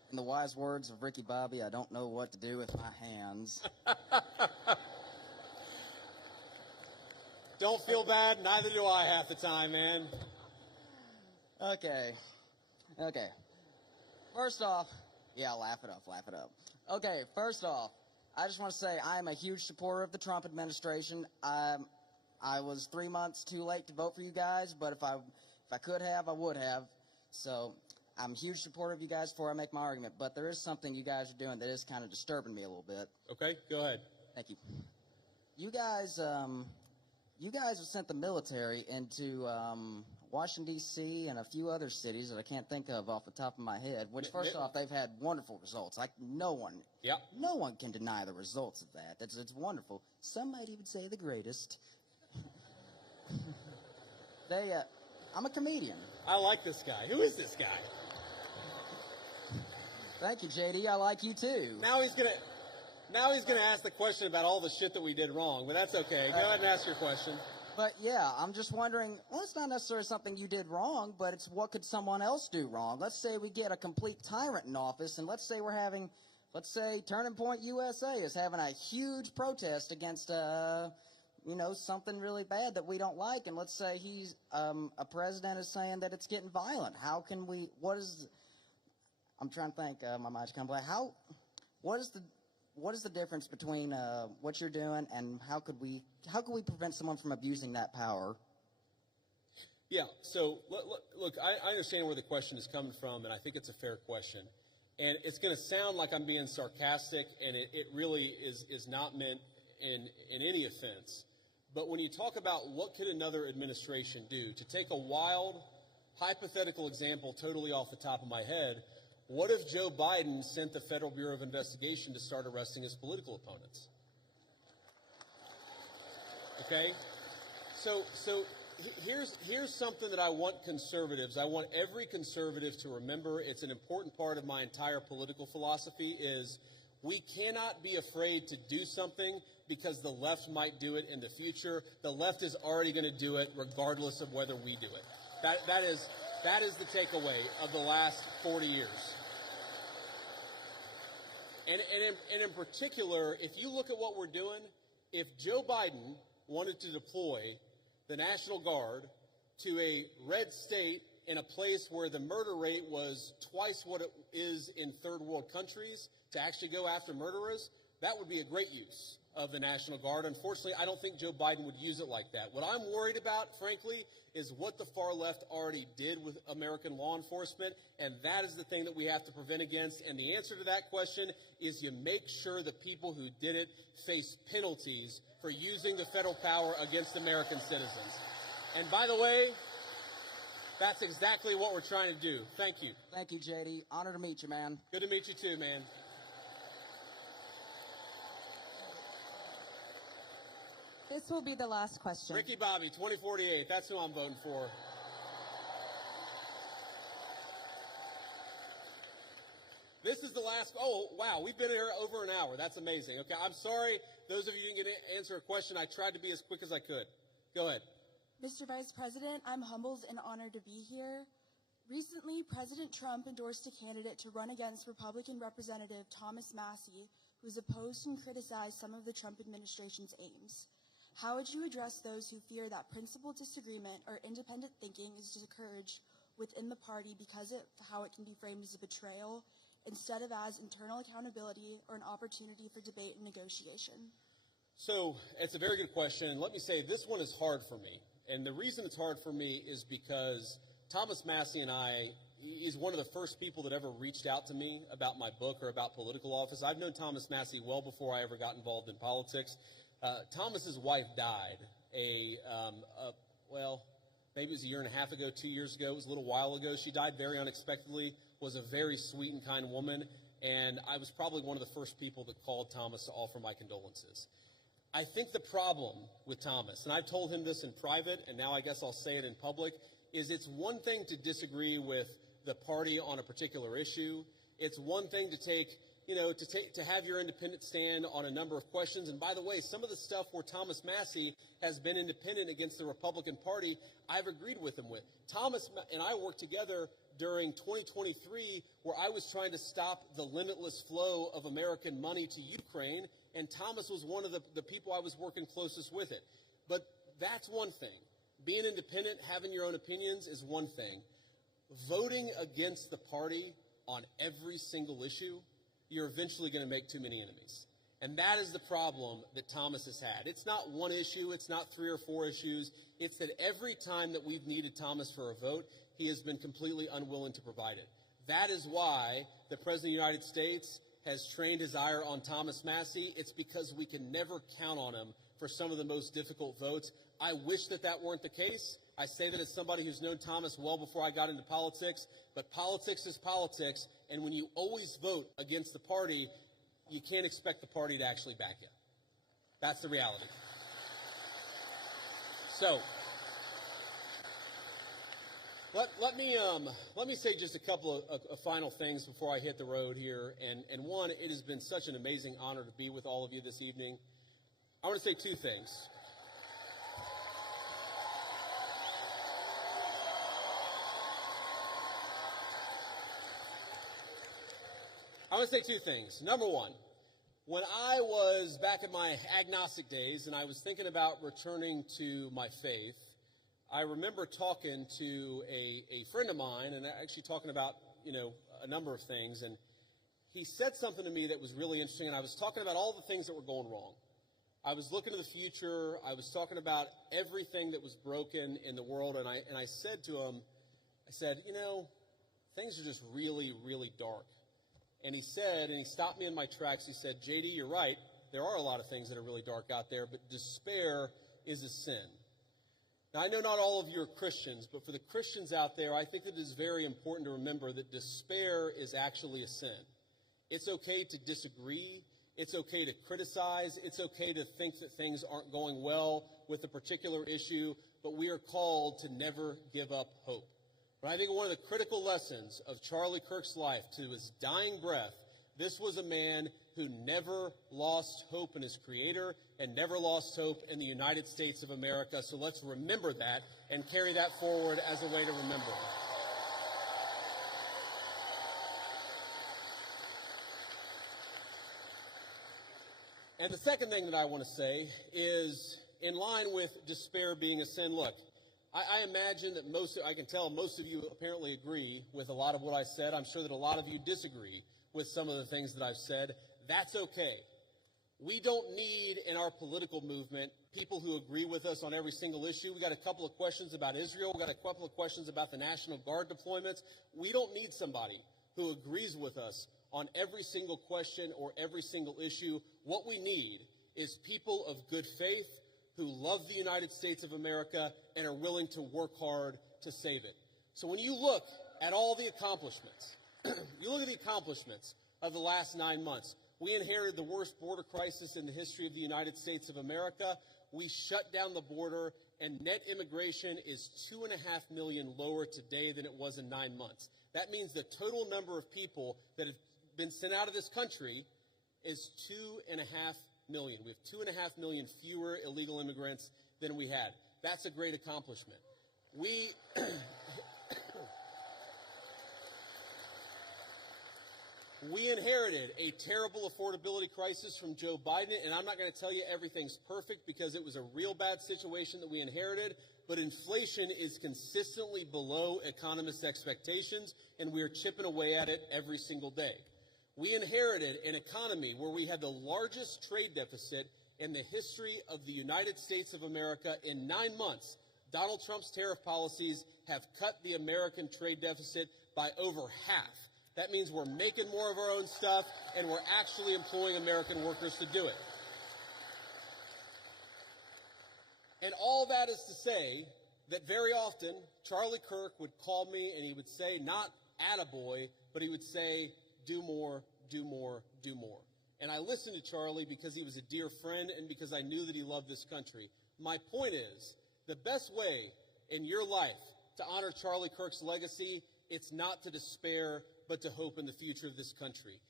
In the wise words of Ricky Bobby, I don't know what to do with my hands. Don't feel bad. Neither do I half the time, man. Okay. First off, yeah, laugh it up. Okay, first off, I just want to say I am a huge supporter of the Trump administration. I was 3 months too late to vote for you guys, but if I could have, I would have. So I'm a huge supporter of you guys before I make my argument. But there is something you guys are doing that is kind of disturbing me a little bit. Okay, go ahead. Thank you. You guys have sent the military into Washington, D.C. and a few other cities that I can't think of off the top of my head, which, first off, they've had wonderful results. Like, no one can deny the results of that. It's wonderful. Some might even say the greatest. I'm a comedian. I like this guy. Who is this guy? Thank you, JD. I like you, too. Now he's gonna ask the question about all the shit that we did wrong, but that's okay. Go ahead and ask your question. But yeah, I'm just wondering, well, it's not necessarily something you did wrong, but it's what could someone else do wrong? Let's say we get a complete tyrant in office, and let's say Turning Point USA is having a huge protest against, something really bad that we don't like, and let's say a president is saying that it's getting violent. How can we, I'm trying to think, my mind's kind of blank. What is the difference between what you're doing and how could we prevent someone from abusing that power? Yeah, so look, I understand where the question is coming from, and I think it's a fair question. And it's going to sound like I'm being sarcastic, and it really is not meant in any offense. But when you talk about what could another administration do, to take a wild, hypothetical example totally off the top of my head, what if Joe Biden sent the Federal Bureau of Investigation to start arresting his political opponents? Okay? So here's something that I want conservatives, I want every conservative to remember. It's an important part of my entire political philosophy is we cannot be afraid to do something because the left might do it in the future. The left is already going to do it regardless of whether we do it. That is the takeaway of the last 40 years. And in particular, if you look at what we're doing, if Joe Biden wanted to deploy the National Guard to a red state in a place where the murder rate was twice what it is in third world countries to actually go after murderers, that would be a great use of the National Guard. Unfortunately, I don't think Joe Biden would use it like that. What I'm worried about, frankly, is what the far left already did with American law enforcement, and that is the thing that we have to prevent against. And the answer to that question is you make sure the people who did it face penalties for using the federal power against American citizens. And by the way, that's exactly what we're trying to do. Thank you. Thank you, JD. Honor to meet you, man. Good to meet you too, man. This will be the last question. Ricky Bobby, 2048. That's who I'm voting for. This is the last. Oh, wow. We've been here over an hour. That's amazing. Okay. I'm sorry. Those of you who didn't get to answer a question, I tried to be as quick as I could. Go ahead. Mr. Vice President, I'm humbled and honored to be here. Recently, President Trump endorsed a candidate to run against Republican Representative Thomas Massie, who is opposed and criticized some of the Trump administration's aims. How would you address those who fear that principled disagreement or independent thinking is discouraged within the party because of how it can be framed as a betrayal instead of as internal accountability or an opportunity for debate and negotiation? So it's a very good question. Let me say this one is hard for me. And the reason it's hard for me is because Thomas Massie and he's one of the first people that ever reached out to me about my book or about political office. I've known Thomas Massie well before I ever got involved in politics. Thomas's wife died maybe it was a year and a half ago, 2 years ago. It was a little while ago. She died very unexpectedly, was a very sweet and kind woman, and I was probably one of the first people that called Thomas to offer my condolences. I think the problem with Thomas, and I've told him this in private, and now I guess I'll say it in public, is it's one thing to disagree with the party on a particular issue. It's one thing to have your independent stand on a number of questions. And by the way, some of the stuff where Thomas Massie has been independent against the Republican Party, I've agreed with him with. Thomas and I worked together during 2023 where I was trying to stop the limitless flow of American money to Ukraine, and Thomas was one of the people I was working closest with it. But that's one thing. Being independent, having your own opinions is one thing. Voting against the party on every single issue, you're eventually going to make too many enemies. And that is the problem that Thomas has had. It's not one issue. It's not 3 or 4 issues. It's that every time that we've needed Thomas for a vote, he has been completely unwilling to provide it. That is why the President of the United States has trained his ire on Thomas Massie. It's because we can never count on him for some of the most difficult votes. I wish that that weren't the case. I say that as somebody who's known Thomas well before I got into politics, but politics is politics, and when you always vote against the party, you can't expect the party to actually back you. That's the reality. So, let me say just a couple of final things before I hit the road here. And one, it has been such an amazing honor to be with all of you this evening. I want to say 2 things. I want to say 2 things. Number one, when I was back in my agnostic days and I was thinking about returning to my faith, I remember talking to a friend of mine and actually talking about, a number of things. And he said something to me that was really interesting. And I was talking about all the things that were going wrong. I was looking to the future. I was talking about everything that was broken in the world. And I said to him, things are just really, really dark. And he stopped me in my tracks. He said, JD, you're right. There are a lot of things that are really dark out there, but despair is a sin. Now, I know not all of you are Christians, but for the Christians out there, I think it is very important to remember that despair is actually a sin. It's okay to disagree. It's okay to criticize. It's okay to think that things aren't going well with a particular issue, but we are called to never give up hope. But I think one of the critical lessons of Charlie Kirk's life to his dying breath, this was a man who never lost hope in his Creator and never lost hope in the United States of America. So let's remember that and carry that forward as a way to remember. And the second thing that I want to say is, in line with despair being a sin, look, I imagine that I can tell most of you apparently agree with a lot of what I said. I'm sure that a lot of you disagree with some of the things that I've said. That's okay. We don't need in our political movement people who agree with us on every single issue. We got a couple of questions about Israel. We got a couple of questions about the National Guard deployments. We don't need somebody who agrees with us on every single question or every single issue. What we need is people of good faith who love the United States of America and are willing to work hard to save it. So when you look at all the accomplishments, you look at the accomplishments of the last 9 months. We inherited the worst border crisis in the history of the United States of America. We shut down the border, and net immigration is 2.5 million lower today than it was in 9 months. That means the total number of people that have been sent out of this country is 2.5 million. We have 2.5 million fewer illegal immigrants than we had. That's a great accomplishment. We inherited a terrible affordability crisis from Joe Biden, and I'm not going to tell you everything's perfect because it was a real bad situation that we inherited, but inflation is consistently below economists' expectations, and we are chipping away at it every single day. We inherited an economy where we had the largest trade deficit in the history of the United States of America. In 9 months, Donald Trump's tariff policies have cut the American trade deficit by over half. That means we're making more of our own stuff, and we're actually employing American workers to do it. And all that is to say that very often, Charlie Kirk would call me and he would say, not attaboy, but he would say, do more, do more, do more. And I listened to Charlie because he was a dear friend and because I knew that he loved this country. My point is, the best way in your life to honor Charlie Kirk's legacy, it's not to despair, but to hope in the future of this country.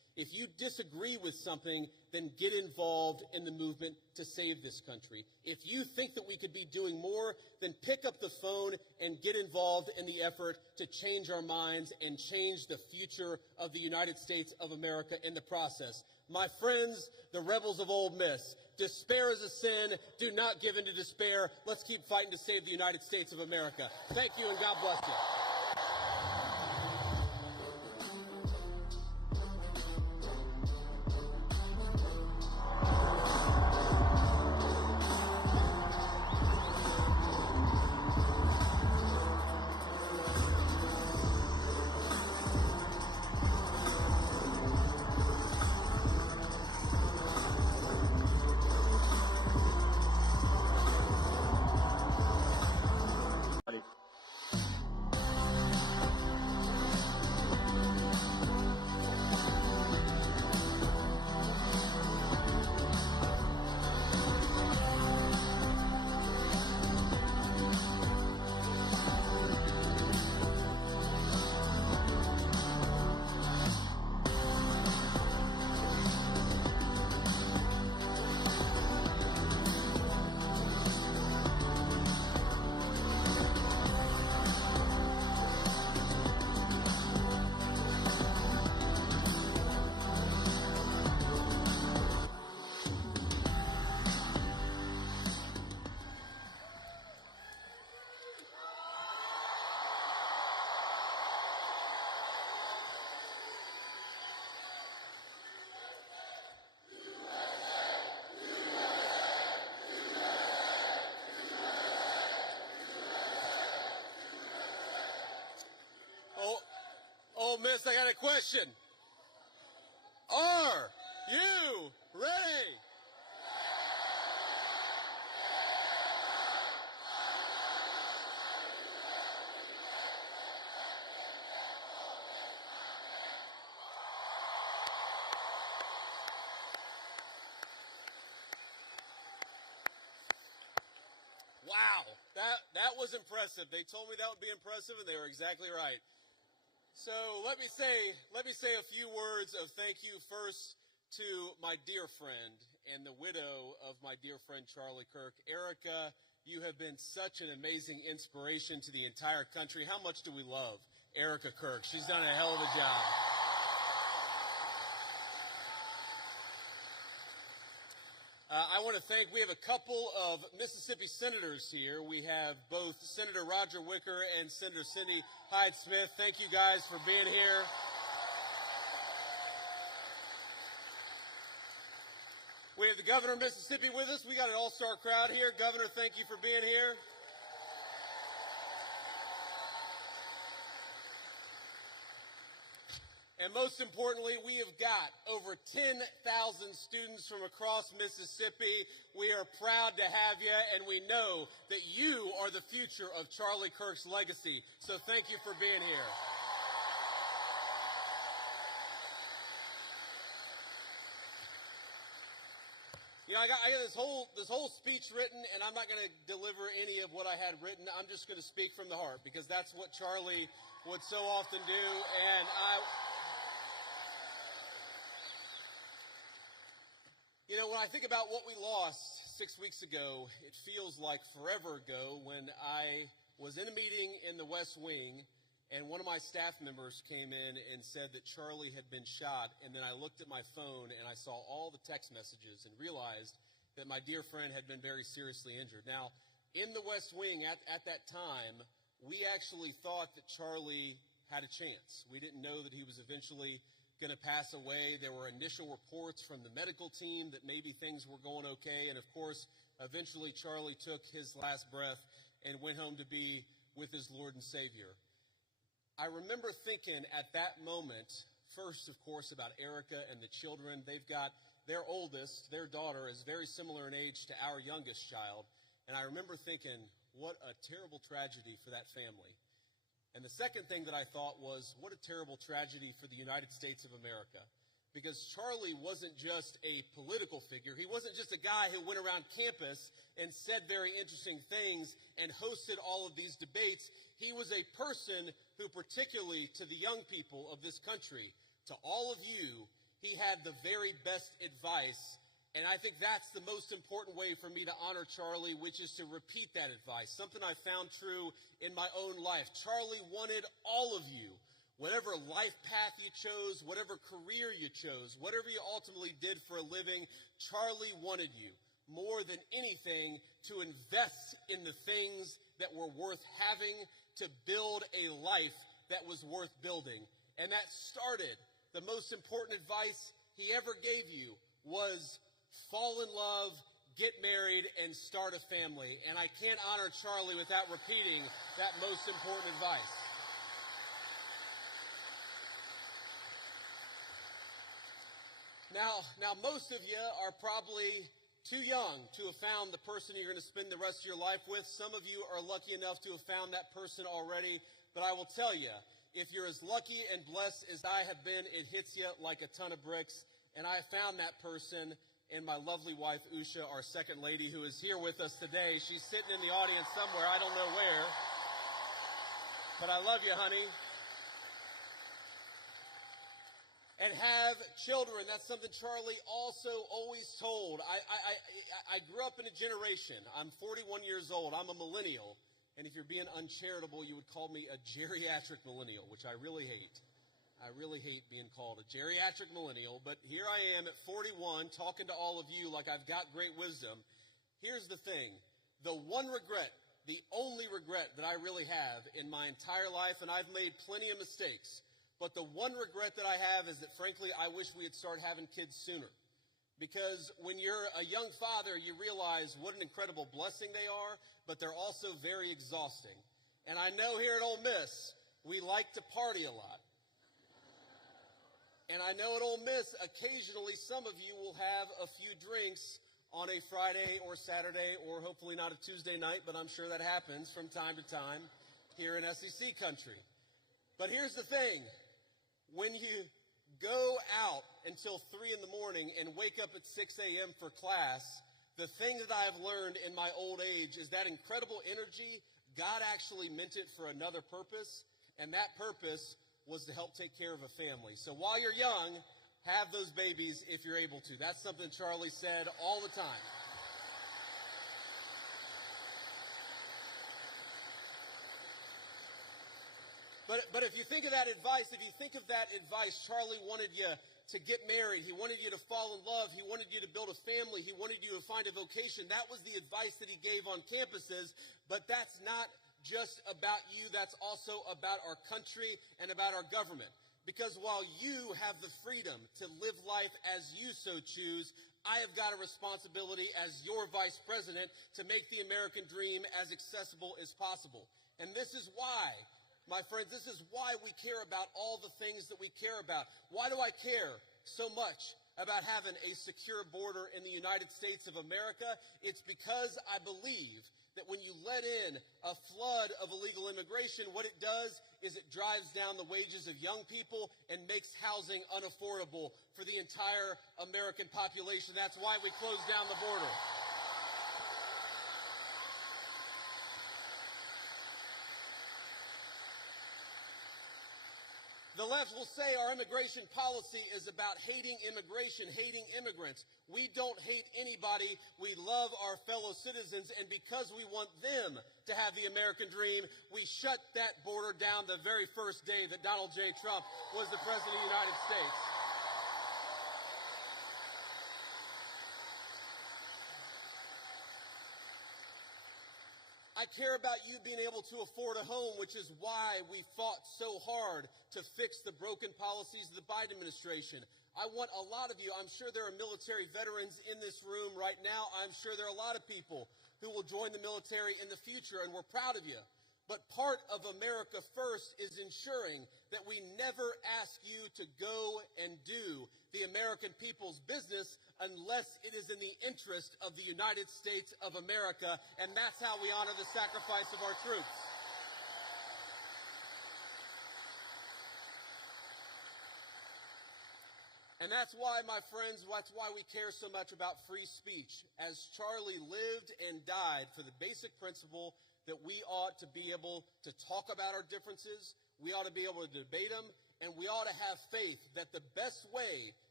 If you disagree with something, then get involved in the movement to save this country. If you think that we could be doing more, then pick up the phone and get involved in the effort to change our minds and change the future of the United States of America in the process. My friends, the rebels of Ole Miss, despair is a sin. Do not give in to despair. Let's keep fighting to save the United States of America. Thank you, and God bless you. Oh, Miss, I got a question. Are you ready? Wow, that was impressive. They told me that would be impressive, and they were exactly right. So let me say a few words of thank you first to my dear friend and the widow of my dear friend Charlie Kirk. Erica, you have been such an amazing inspiration to the entire country. How much do we love Erica Kirk? She's done a hell of a job. I want to thank, we have a couple of Mississippi senators here. We have both Senator Roger Wicker and Senator Cindy Hyde-Smith. Thank you guys for being here. We have the governor of Mississippi with us. We got an all-star crowd here. Governor, thank you for being here. And most importantly, we have got over 10,000 students from across Mississippi. We are proud to have you, and we know that you are the future of Charlie Kirk's legacy. So thank you for being here. You know, I got this whole speech written, and I'm not going to deliver any of what I had written. I'm just going to speak from the heart, because that's what Charlie would so often do. And you know, when I think about what we lost 6 weeks ago, it feels like forever ago when I was in a meeting in the West Wing, and one of my staff members came in and said that Charlie had been shot, and then I looked at my phone and I saw all the text messages and realized that my dear friend had been very seriously injured. Now, in the West Wing at that time, we actually thought that Charlie had a chance. We didn't know that he was eventually going to pass away. There were initial reports from the medical team that maybe things were going okay. And of course, eventually Charlie took his last breath and went home to be with his Lord and Savior. I remember thinking at that moment, first, of course, about Erica and the children. They've got their oldest, their daughter, is very similar in age to our youngest child. And I remember thinking, what a terrible tragedy for that family. And the second thing that I thought was, what a terrible tragedy for the United States of America. Because Charlie wasn't just a political figure. He wasn't just a guy who went around campus and said very interesting things and hosted all of these debates. He was a person who, particularly to the young people of this country, to all of you, he had the very best advice. And I think that's the most important way for me to honor Charlie, which is to repeat that advice, something I found true in my own life. Charlie wanted all of you, whatever life path you chose, whatever career you chose, whatever you ultimately did for a living, Charlie wanted you more than anything to invest in the things that were worth having, to build a life that was worth building. And that started, the most important advice he ever gave you was fall in love, get married, and start a family. And I can't honor Charlie without repeating that most important advice. Now, most of you are probably too young to have found the person you're going to spend the rest of your life with. Some of you are lucky enough to have found that person already. But I will tell you, if you're as lucky and blessed as I have been, it hits you like a ton of bricks. And I found that person in my lovely wife, Usha, our second lady, who is here with us today. She's sitting in the audience somewhere. I don't know where. But I love you, honey. And have children. That's something Charlie also always told. I grew up in a generation. I'm 41 years old. I'm a millennial. And if you're being uncharitable, you would call me a geriatric millennial, which I really hate. I really hate being called a geriatric millennial. But here I am at 41 talking to all of you like I've got great wisdom. Here's the thing. The one regret, the only regret that I really have in my entire life, and I've made plenty of mistakes, but the one regret that I have is that, frankly, I wish we had started having kids sooner. Because when you're a young father, you realize what an incredible blessing they are, but they're also very exhausting. And I know here at Ole Miss, we like to party a lot. And I know at Ole Miss, occasionally some of you will have a few drinks on a Friday or Saturday, or hopefully not a Tuesday night, but I'm sure that happens from time to time here in SEC country. But here's the thing. When you go out until 3 in the morning and wake up at 6 a.m. for class, the thing that I've learned in my old age is that incredible energy, God actually meant it for another purpose, and that purpose was to help take care of a family. So while you're young, have those babies if you're able to. That's something Charlie said all the time. But if you think of that advice, Charlie wanted you to get married. He wanted you to fall in love. He wanted you to build a family. He wanted you to find a vocation. That was the advice that he gave on campuses. But that's not just about you. That's also about our country and about our government. Because while you have the freedom to live life as you so choose, I have got a responsibility as your vice president to make the American dream as accessible as possible. And this is why, my friends, this is why we care about all the things that we care about. Why do I care so much about having a secure border in the United States of America? It's because I believe that when you let in a flood of illegal immigration, what it does is it drives down the wages of young people and makes housing unaffordable for the entire American population. That's why we closed down the border. The left will say our immigration policy is about hating immigration, hating immigrants. We don't hate anybody. We love our fellow citizens, and because we want them to have the American dream, we shut that border down the very first day that Donald J. Trump was the President of the United States. I care about you being able to afford a home, which is why we fought so hard to fix the broken policies of the Biden administration. I want a lot of you, I'm sure there are military veterans in this room right now. I'm sure there are a lot of people who will join the military in the future, and we're proud of you. But part of America First is ensuring that we never ask you to go and do the American people's business unless it is in the interest of the United States of America, and that's how we honor the sacrifice of our troops. And that's why, my friends, that's why we care so much about free speech. As Charlie lived and died for the basic principle that we ought to be able to talk about our differences, we ought to be able to debate them, and we ought to have faith that the best way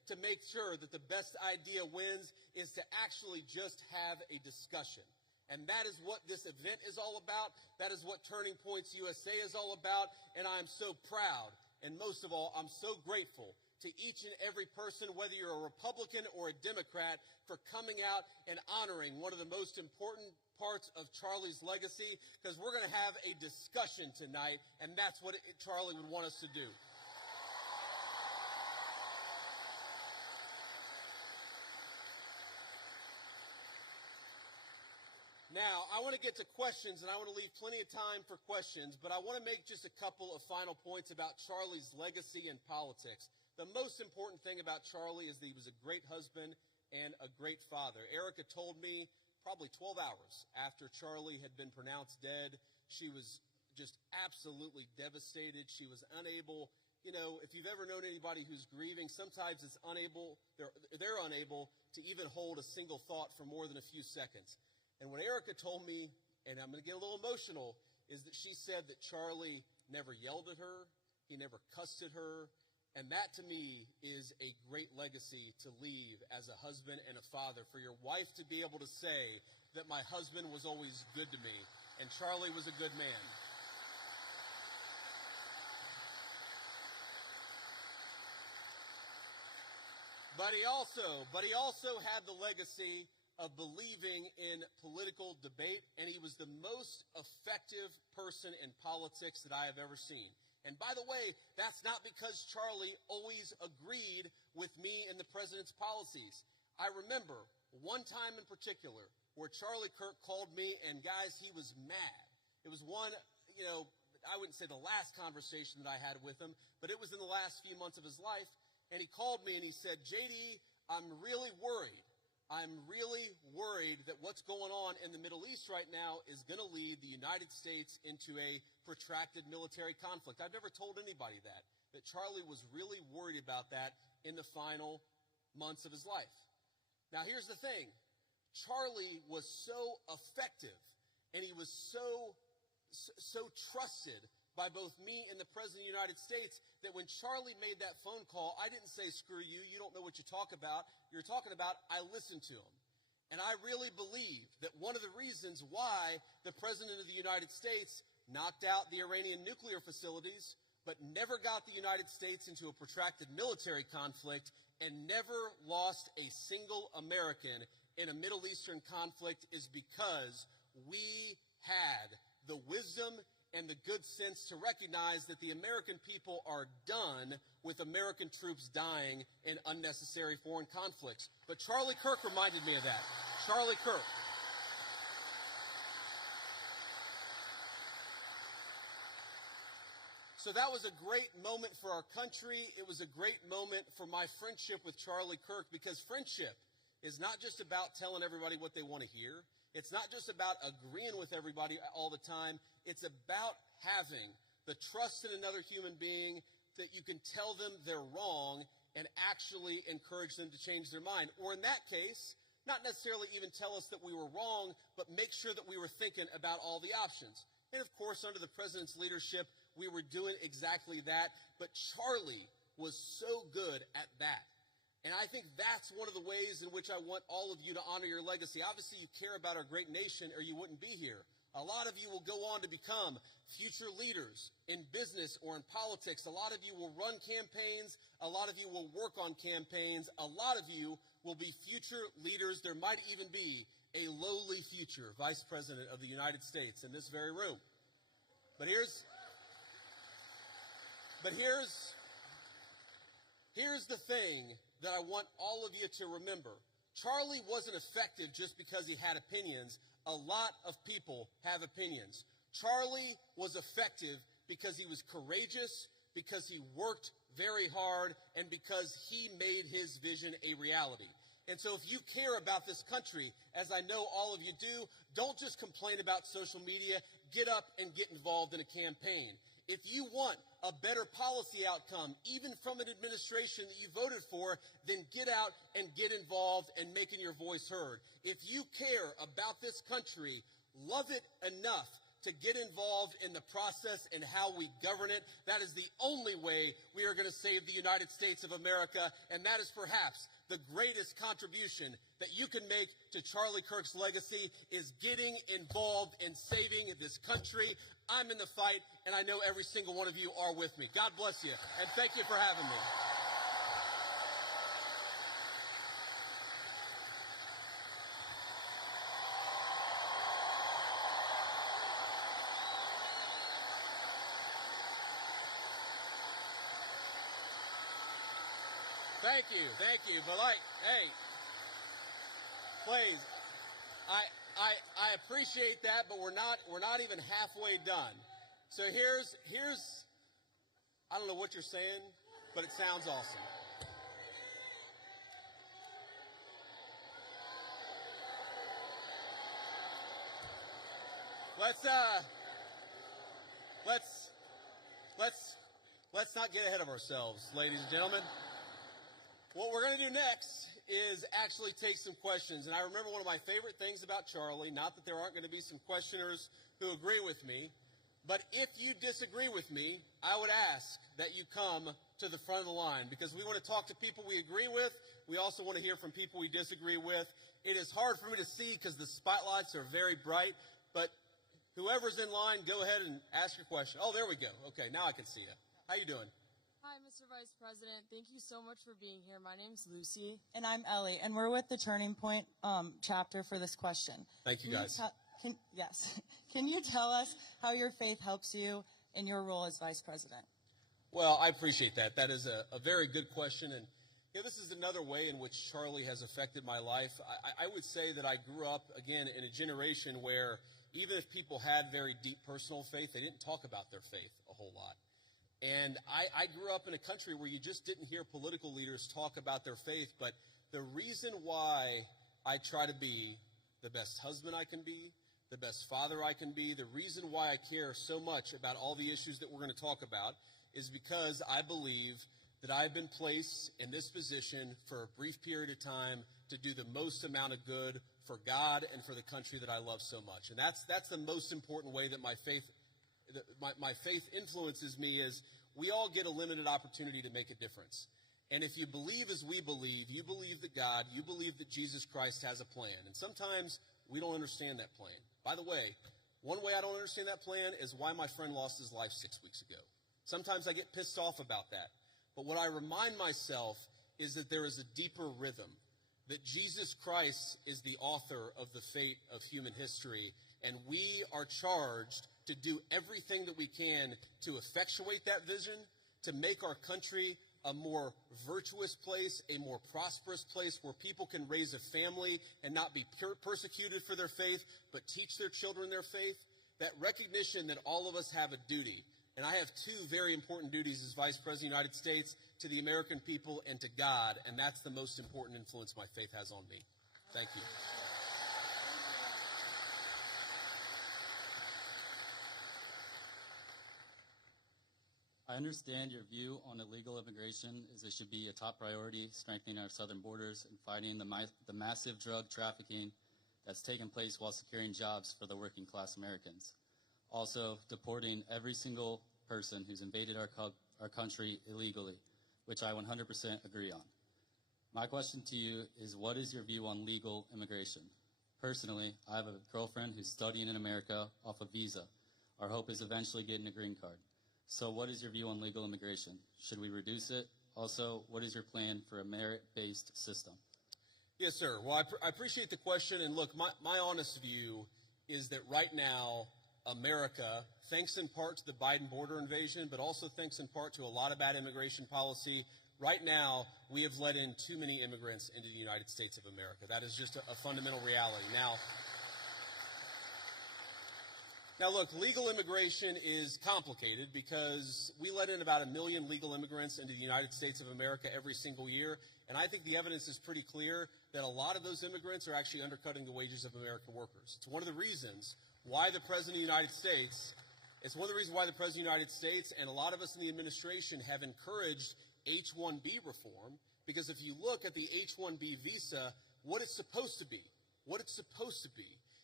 to make sure that the best idea wins is to actually just have a discussion. And that is what this event is all about. That is what Turning Points USA is all about. And I'm so proud. And most of all, I'm so grateful to each and every person, whether you're a Republican or a Democrat, for coming out and honoring one of the most important parts of Charlie's legacy, because we're going to have a discussion tonight, and that's what Charlie would want us to do. Now, I want to get to questions, and I want to leave plenty of time for questions, but I want to make just a couple of final points about Charlie's legacy in politics. The most important thing about Charlie is that he was a great husband and a great father. Erica told me probably 12 hours after Charlie had been pronounced dead, she was just absolutely devastated. She was unable, you know, if you've ever known anybody who's grieving, sometimes it's they're unable to even hold a single thought for more than a few seconds. And what Erica told me, and I'm going to get a little emotional, is that she said that Charlie never yelled at her, he never cussed at her, and that to me is a great legacy to leave as a husband and a father, for your wife to be able to say that my husband was always good to me, and Charlie was a good man. But he also had the legacy of believing in political debate, and he was the most effective person in politics that I have ever seen. And by the way, that's not because Charlie always agreed with me and the president's policies. I remember one time in particular where Charlie Kirk called me, and guys, he was mad. It was one, you know, I wouldn't say the last conversation that I had with him, but it was in the last few months of his life. And he called me and he said, JD, I'm really worried. I'm really worried that what's going on in the Middle East right now is going to lead the United States into a protracted military conflict. I've never told anybody that Charlie was really worried about that in the final months of his life. Now, here's the thing. Charlie was so effective, and he was so trusted by both me and the President of the United States that when Charlie made that phone call, I didn't say, screw you, you don't know what you're talking about. I listened to him. And I really believe that one of the reasons why the President of the United States knocked out the Iranian nuclear facilities, but never got the United States into a protracted military conflict and never lost a single American in a Middle Eastern conflict is because we had the wisdom and the good sense to recognize that the American people are done with American troops dying in unnecessary foreign conflicts. But Charlie Kirk reminded me of that. Charlie Kirk. So that was a great moment for our country. It was a great moment for my friendship with Charlie Kirk, because friendship is not just about telling everybody what they want to hear. It's not just about agreeing with everybody all the time. It's about having the trust in another human being that you can tell them they're wrong and actually encourage them to change their mind. Or in that case, not necessarily even tell us that we were wrong, but make sure that we were thinking about all the options. And of course, under the president's leadership, we were doing exactly that. But Charlie was so good at that. And I think that's one of the ways in which I want all of you to honor your legacy. Obviously, you care about our great nation or you wouldn't be here. A lot of you will go on to become future leaders in business or in politics. A lot of you will run campaigns. A lot of you will work on campaigns. A lot of you will be future leaders. There might even be a lowly future vice president of the United States in this very room. But here's the thing that I want all of you to remember. Charlie wasn't effective just because he had opinions. A lot of people have opinions. Charlie was effective because he was courageous, because he worked very hard, and because he made his vision a reality. And so if you care about this country, as I know all of you do, don't just complain about social media. Get up and get involved in a campaign. If you want a better policy outcome, even from an administration that you voted for, then get out and get involved and making your voice heard. If you care about this country, love it enough to get involved in the process and how we govern it. That is the only way we are going to save the United States of America, and that is perhaps the greatest contribution that you can make to Charlie Kirk's legacy is getting involved in saving this country. I'm in the fight, and I know every single one of you are with me. God bless you, and thank you for having me. Thank you. But hey, please, I appreciate that, but we're not even halfway done. So here's, I don't know what you're saying, but it sounds awesome. Let's not get ahead of ourselves, ladies and gentlemen. What we're going to do next is actually take some questions. And I remember one of my favorite things about Charlie, not that there aren't going to be some questioners who agree with me, but if you disagree with me, I would ask that you come to the front of the line, because we want to talk to people we agree with. We also want to hear from people we disagree with. It is hard for me to see because the spotlights are very bright, but whoever's in line, go ahead and ask your question. Oh, there we go. Okay, now I can see you. How you doing? Hi, Mr. Vice President. Thank you so much for being here. My name's Lucy. And I'm Ellie, and we're with the Turning Point chapter for this question. Thank you, guys. Yes. Can you tell us how your faith helps you in your role as Vice President? Well, I appreciate that. That is a very good question. And this is another way in which Charlie has affected my life. I would say that I grew up, again, in a generation where even if people had very deep personal faith, they didn't talk about their faith a whole lot. And I grew up in a country where you just didn't hear political leaders talk about their faith. But the reason why I try to be the best husband I can be, the best father I can be, the reason why I care so much about all the issues that we're going to talk about is because I believe that I've been placed in this position for a brief period of time to do the most amount of good for God and for the country that I love so much. And that's the most important way that my faith influences me is we all get a limited opportunity to make a difference. And if you believe as we believe, you believe that God, you believe that Jesus Christ has a plan. And sometimes we don't understand that plan. By the way, one way I don't understand that plan is why my friend lost his life 6 weeks ago. Sometimes I get pissed off about that. But what I remind myself is that there is a deeper rhythm, that Jesus Christ is the author of the fate of human history, and we are charged to do everything that we can to effectuate that vision, to make our country a more virtuous place, a more prosperous place where people can raise a family and not be persecuted for their faith, but teach their children their faith. That recognition that all of us have a duty. And I have two very important duties as Vice President of the United States, to the American people and to God, and that's the most important influence my faith has on me. Thank you. I understand your view on illegal immigration is it should be a top priority, strengthening our southern borders and fighting the massive drug trafficking that's taken place while securing jobs for the working class Americans. Also, deporting every single person who's invaded our country illegally, which I 100% agree on. My question to you is, what is your view on legal immigration? Personally, I have a girlfriend who's studying in America off a visa. Our hope is eventually getting a green card. So what is your view on legal immigration? Should we reduce it? Also, what is your plan for a merit-based system? Yes, sir. Well, I appreciate the question. And look, my honest view is that right now, America, thanks in part to the Biden border invasion, but also thanks in part to a lot of bad immigration policy, right now we have let in too many immigrants into the United States of America. That is just a fundamental reality. Now, look, legal immigration is complicated because we let in about 1 million legal immigrants into the United States of America every single year, and I think the evidence is pretty clear that a lot of those immigrants are actually undercutting the wages of American workers. It's one of the reasons why the President of the United States, and a lot of us in the administration have encouraged H-1B reform, because if you look at the H-1B visa, what it's supposed to be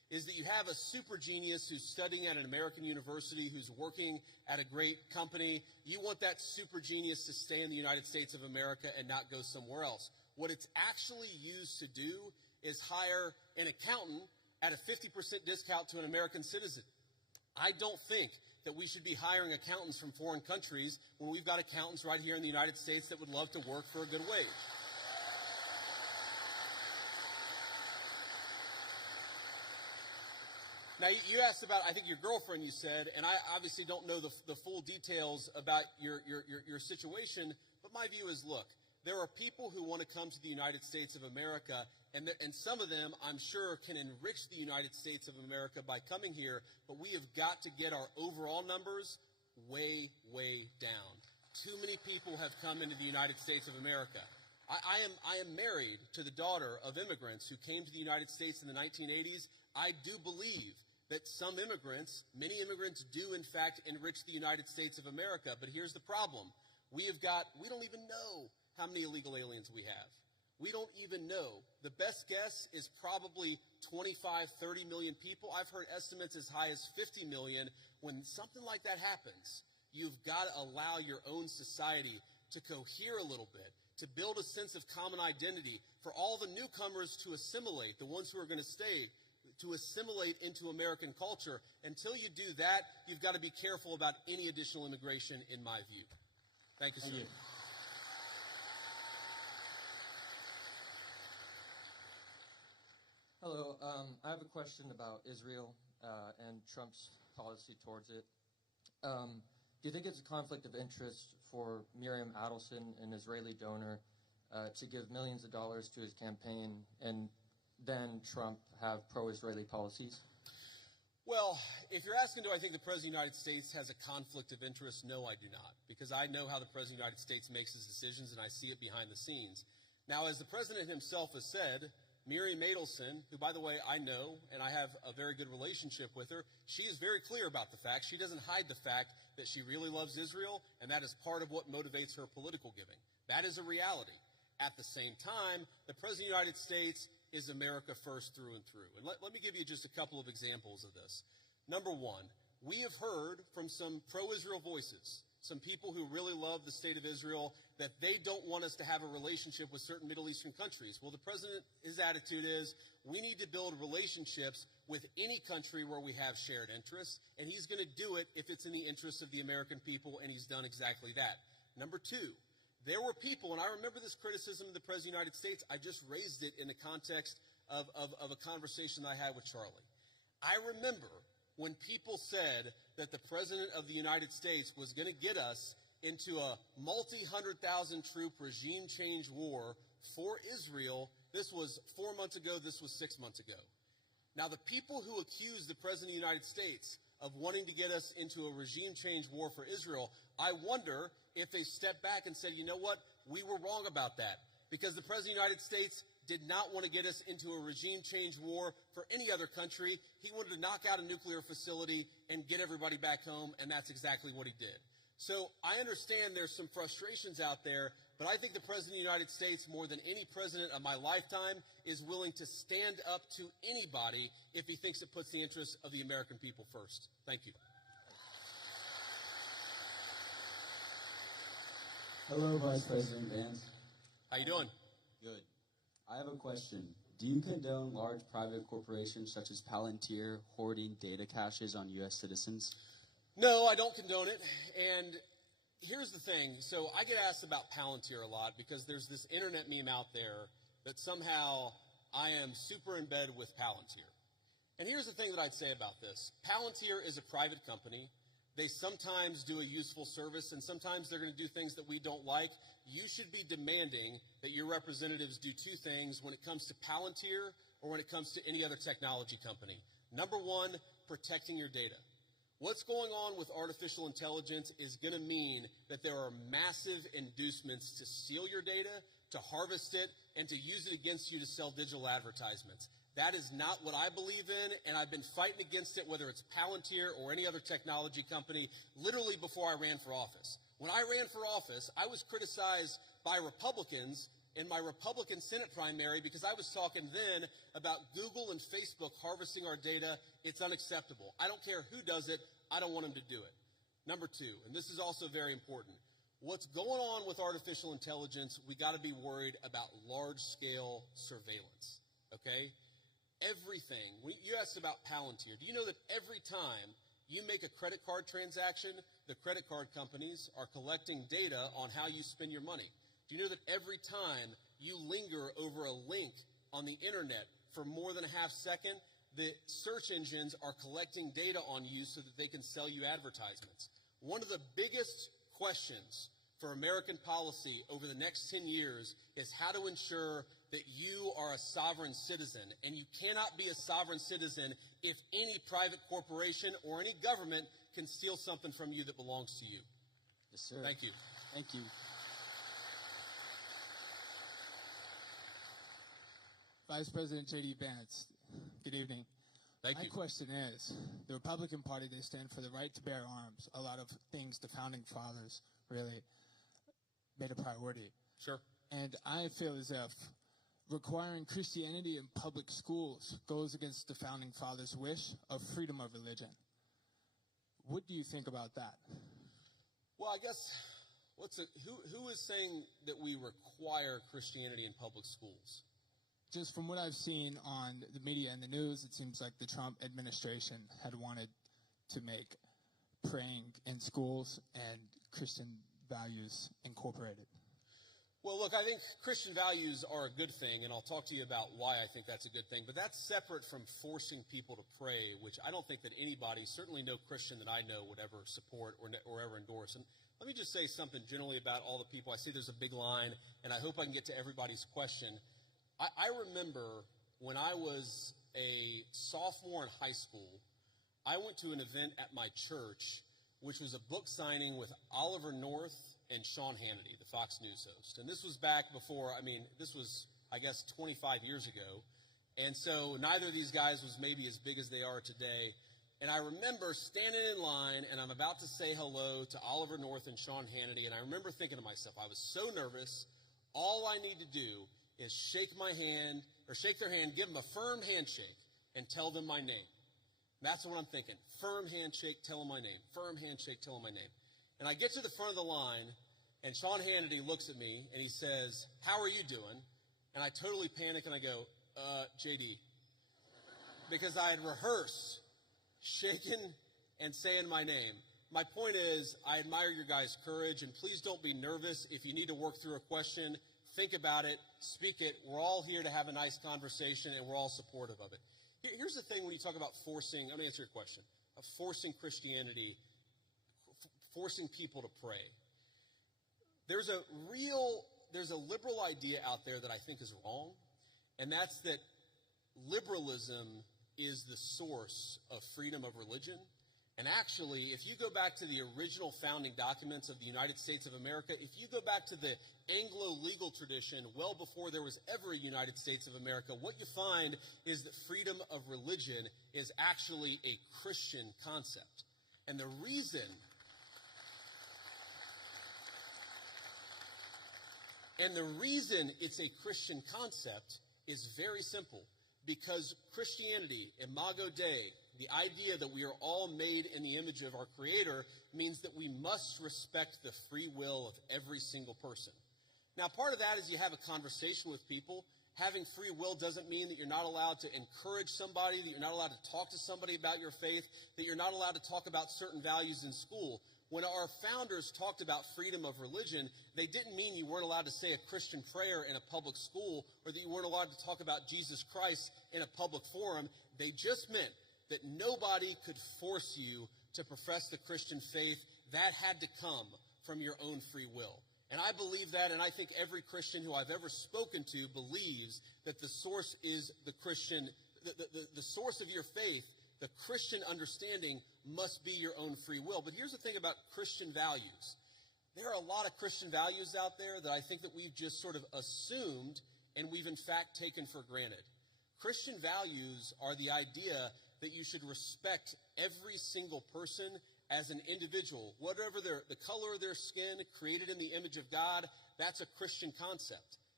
is that you have a super genius who's studying at an American university, who's working at a great company. You want that super genius to stay in the United States of America and not go somewhere else. What it's actually used to do is hire an accountant at a 50% discount to an American citizen. I don't think that we should be hiring accountants from foreign countries when we've got accountants right here in the United States that would love to work for a good wage. Now, you asked about, I think, your girlfriend, you said, and I obviously don't know the full details about your situation, but my view is, look, there are people who want to come to the United States of America, and some of them, I'm sure, can enrich the United States of America by coming here, but we have got to get our overall numbers way, way down. Too many people have come into the United States of America. I am married to the daughter of immigrants who came to the United States in the 1980s. I do believe that some immigrants, many immigrants do in fact enrich the United States of America, but here's the problem. We don't even know how many illegal aliens we have. We don't even know. The best guess is probably 25, 30 million people. I've heard estimates as high as 50 million. When something like that happens, you've got to allow your own society to cohere a little bit, to build a sense of common identity, for all the newcomers to assimilate, the ones who are going to stay, to assimilate into American culture. Until you do that, you've got to be careful about any additional immigration, in my view. Thank you, sir. Thank you. Hello. I have a question about Israel and Trump's policy towards it. Do you think it's a conflict of interest for Miriam Adelson, an Israeli donor, to give millions of dollars to his campaign and then Trump have pro-Israeli policies? Well, if you're asking, do I think the President of the United States has a conflict of interest? No, I do not, because I know how the President of the United States makes his decisions, and I see it behind the scenes. Now, as the President himself has said, Miriam Adelson, who, by the way, I know, and I have a very good relationship with her, she is very clear about the fact. She doesn't hide the fact that she really loves Israel, and that is part of what motivates her political giving. That is a reality. At the same time, the President of the United States is America first through and through. And let me give you just a couple of examples of this. Number one, we have heard from some pro-Israel voices, some people who really love the state of Israel, that they don't want us to have a relationship with certain Middle Eastern countries. Well, the president, his attitude is, we need to build relationships with any country where we have shared interests, and he's going to do it if it's in the interest of the American people, and he's done exactly that. Number two, there were people, and I remember this criticism of the President of the United States. I just raised it in the context of a conversation I had with Charlie. I remember when people said that the President of the United States was going to get us into a multi-100,000 troop regime change war for Israel. This was 4 months ago. This was 6 months ago. Now, the people who accused the President of the United States of wanting to get us into a regime change war for Israel, I wonder if they stepped back and said, you know what, we were wrong about that, because the President of the United States did not want to get us into a regime change war for any other country. He wanted to knock out a nuclear facility and get everybody back home, and that's exactly what he did. So I understand there's some frustrations out there, but I think the President of the United States, more than any president of my lifetime, is willing to stand up to anybody if he thinks it puts the interests of the American people first. Thank you. Hello, Vice President Vance. How you doing? Good. I have a question. Do you condone large private corporations such as Palantir hoarding data caches on U.S. citizens? No, I don't condone it. And here's the thing. So I get asked about Palantir a lot because there's this internet meme out there that somehow I am super in bed with Palantir. And here's the thing that I'd say about this. Palantir is a private company. They sometimes do a useful service, and sometimes they're going to do things that we don't like. You should be demanding that your representatives do two things when it comes to Palantir or when it comes to any other technology company. Number one, protecting your data. What's going on with artificial intelligence is going to mean that there are massive inducements to steal your data, to harvest it, and to use it against you to sell digital advertisements. That is not what I believe in, and I've been fighting against it, whether it's Palantir or any other technology company, literally before I ran for office. When I ran for office, I was criticized by Republicans in my Republican Senate primary because I was talking then about Google and Facebook harvesting our data. It's unacceptable. I don't care who does it. I don't want them to do it. Number two, and this is also very important, what's going on with artificial intelligence, we got to be worried about large-scale surveillance, okay? Everything. You asked about Palantir. Do you know that every time you make a credit card transaction, the credit card companies are collecting data on how you spend your money? Do you know that every time you linger over a link on the internet for more than a half second, the search engines are collecting data on you so that they can sell you advertisements? One of the biggest questions for American policy over the next 10 years is how to ensure that you are a sovereign citizen. And you cannot be a sovereign citizen if any private corporation or any government can steal something from you that belongs to you. Yes, sir. Thank you. Thank you. Vice President J.D. Vance, good evening. Thank My you. question is, the Republican Party, they stand for the right to bear arms. A lot of things the Founding Fathers really made a priority. Sure. And I feel as if requiring Christianity in public schools goes against the Founding Fathers' wish of freedom of religion. What do you think about that? Well, I guess, who is saying that we require Christianity in public schools? Just from what I've seen on the media and the news, it seems like the Trump administration had wanted to make praying in schools and Christian values incorporated. Well, look, I think Christian values are a good thing, and I'll talk to you about why I think that's a good thing. But that's separate from forcing people to pray, which I don't think that anybody, certainly no Christian that I know, would ever support or ever endorse. And let me just say something generally about all the people. I see there's a big line, and I hope I can get to everybody's question. I remember when I was a sophomore in high school, I went to an event at my church, which was a book signing with Oliver North and Sean Hannity, the Fox News host. And this was back before, this was, I guess, 25 years ago. And so neither of these guys was maybe as big as they are today. And I remember standing in line, and I'm about to say hello to Oliver North and Sean Hannity. And I remember thinking to myself, I was so nervous. All I need to do is shake their hand, give them a firm handshake, and tell them my name. That's what I'm thinking. Firm handshake, tell them my name. Firm handshake, tell them my name. And I get to the front of the line, and Sean Hannity looks at me, and he says, "How are you doing?" And I totally panic, and I go, JD. Because I had rehearsed shaking and saying my name. My point is, I admire your guys' courage, and please don't be nervous. If you need to work through a question, think about it, speak it. We're all here to have a nice conversation, and we're all supportive of it. Here's the thing when you talk about forcing, let me answer your question, of forcing Christianity, forcing people to pray. There's a liberal idea out there that I think is wrong, and that's that liberalism is the source of freedom of religion. And actually, if you go back to the original founding documents of the United States of America, if you go back to the Anglo legal tradition well before there was ever a United States of America, what you find is that freedom of religion is actually a Christian concept. And the reason it's a Christian concept is very simple. Because Christianity, Imago Dei, the idea that we are all made in the image of our Creator, means that we must respect the free will of every single person. Now, part of that is you have a conversation with people. Having free will doesn't mean that you're not allowed to encourage somebody, that you're not allowed to talk to somebody about your faith, that you're not allowed to talk about certain values in school. When our founders talked about freedom of religion, they didn't mean you weren't allowed to say a Christian prayer in a public school or that you weren't allowed to talk about Jesus Christ in a public forum. They just meant that nobody could force you to profess the Christian faith. That had to come from your own free will. And I believe that, and I think every Christian who I've ever spoken to believes that the source is the Christian, the source of your faith, the Christian understanding must be your own free will. But here's the thing about Christian values. There are a lot of Christian values out there that I think that we've just sort of assumed and we've in fact taken for granted. Christian values are the idea that you should respect every single person as an individual, whatever the color of their skin, created in the image of God. That's a Christian concept.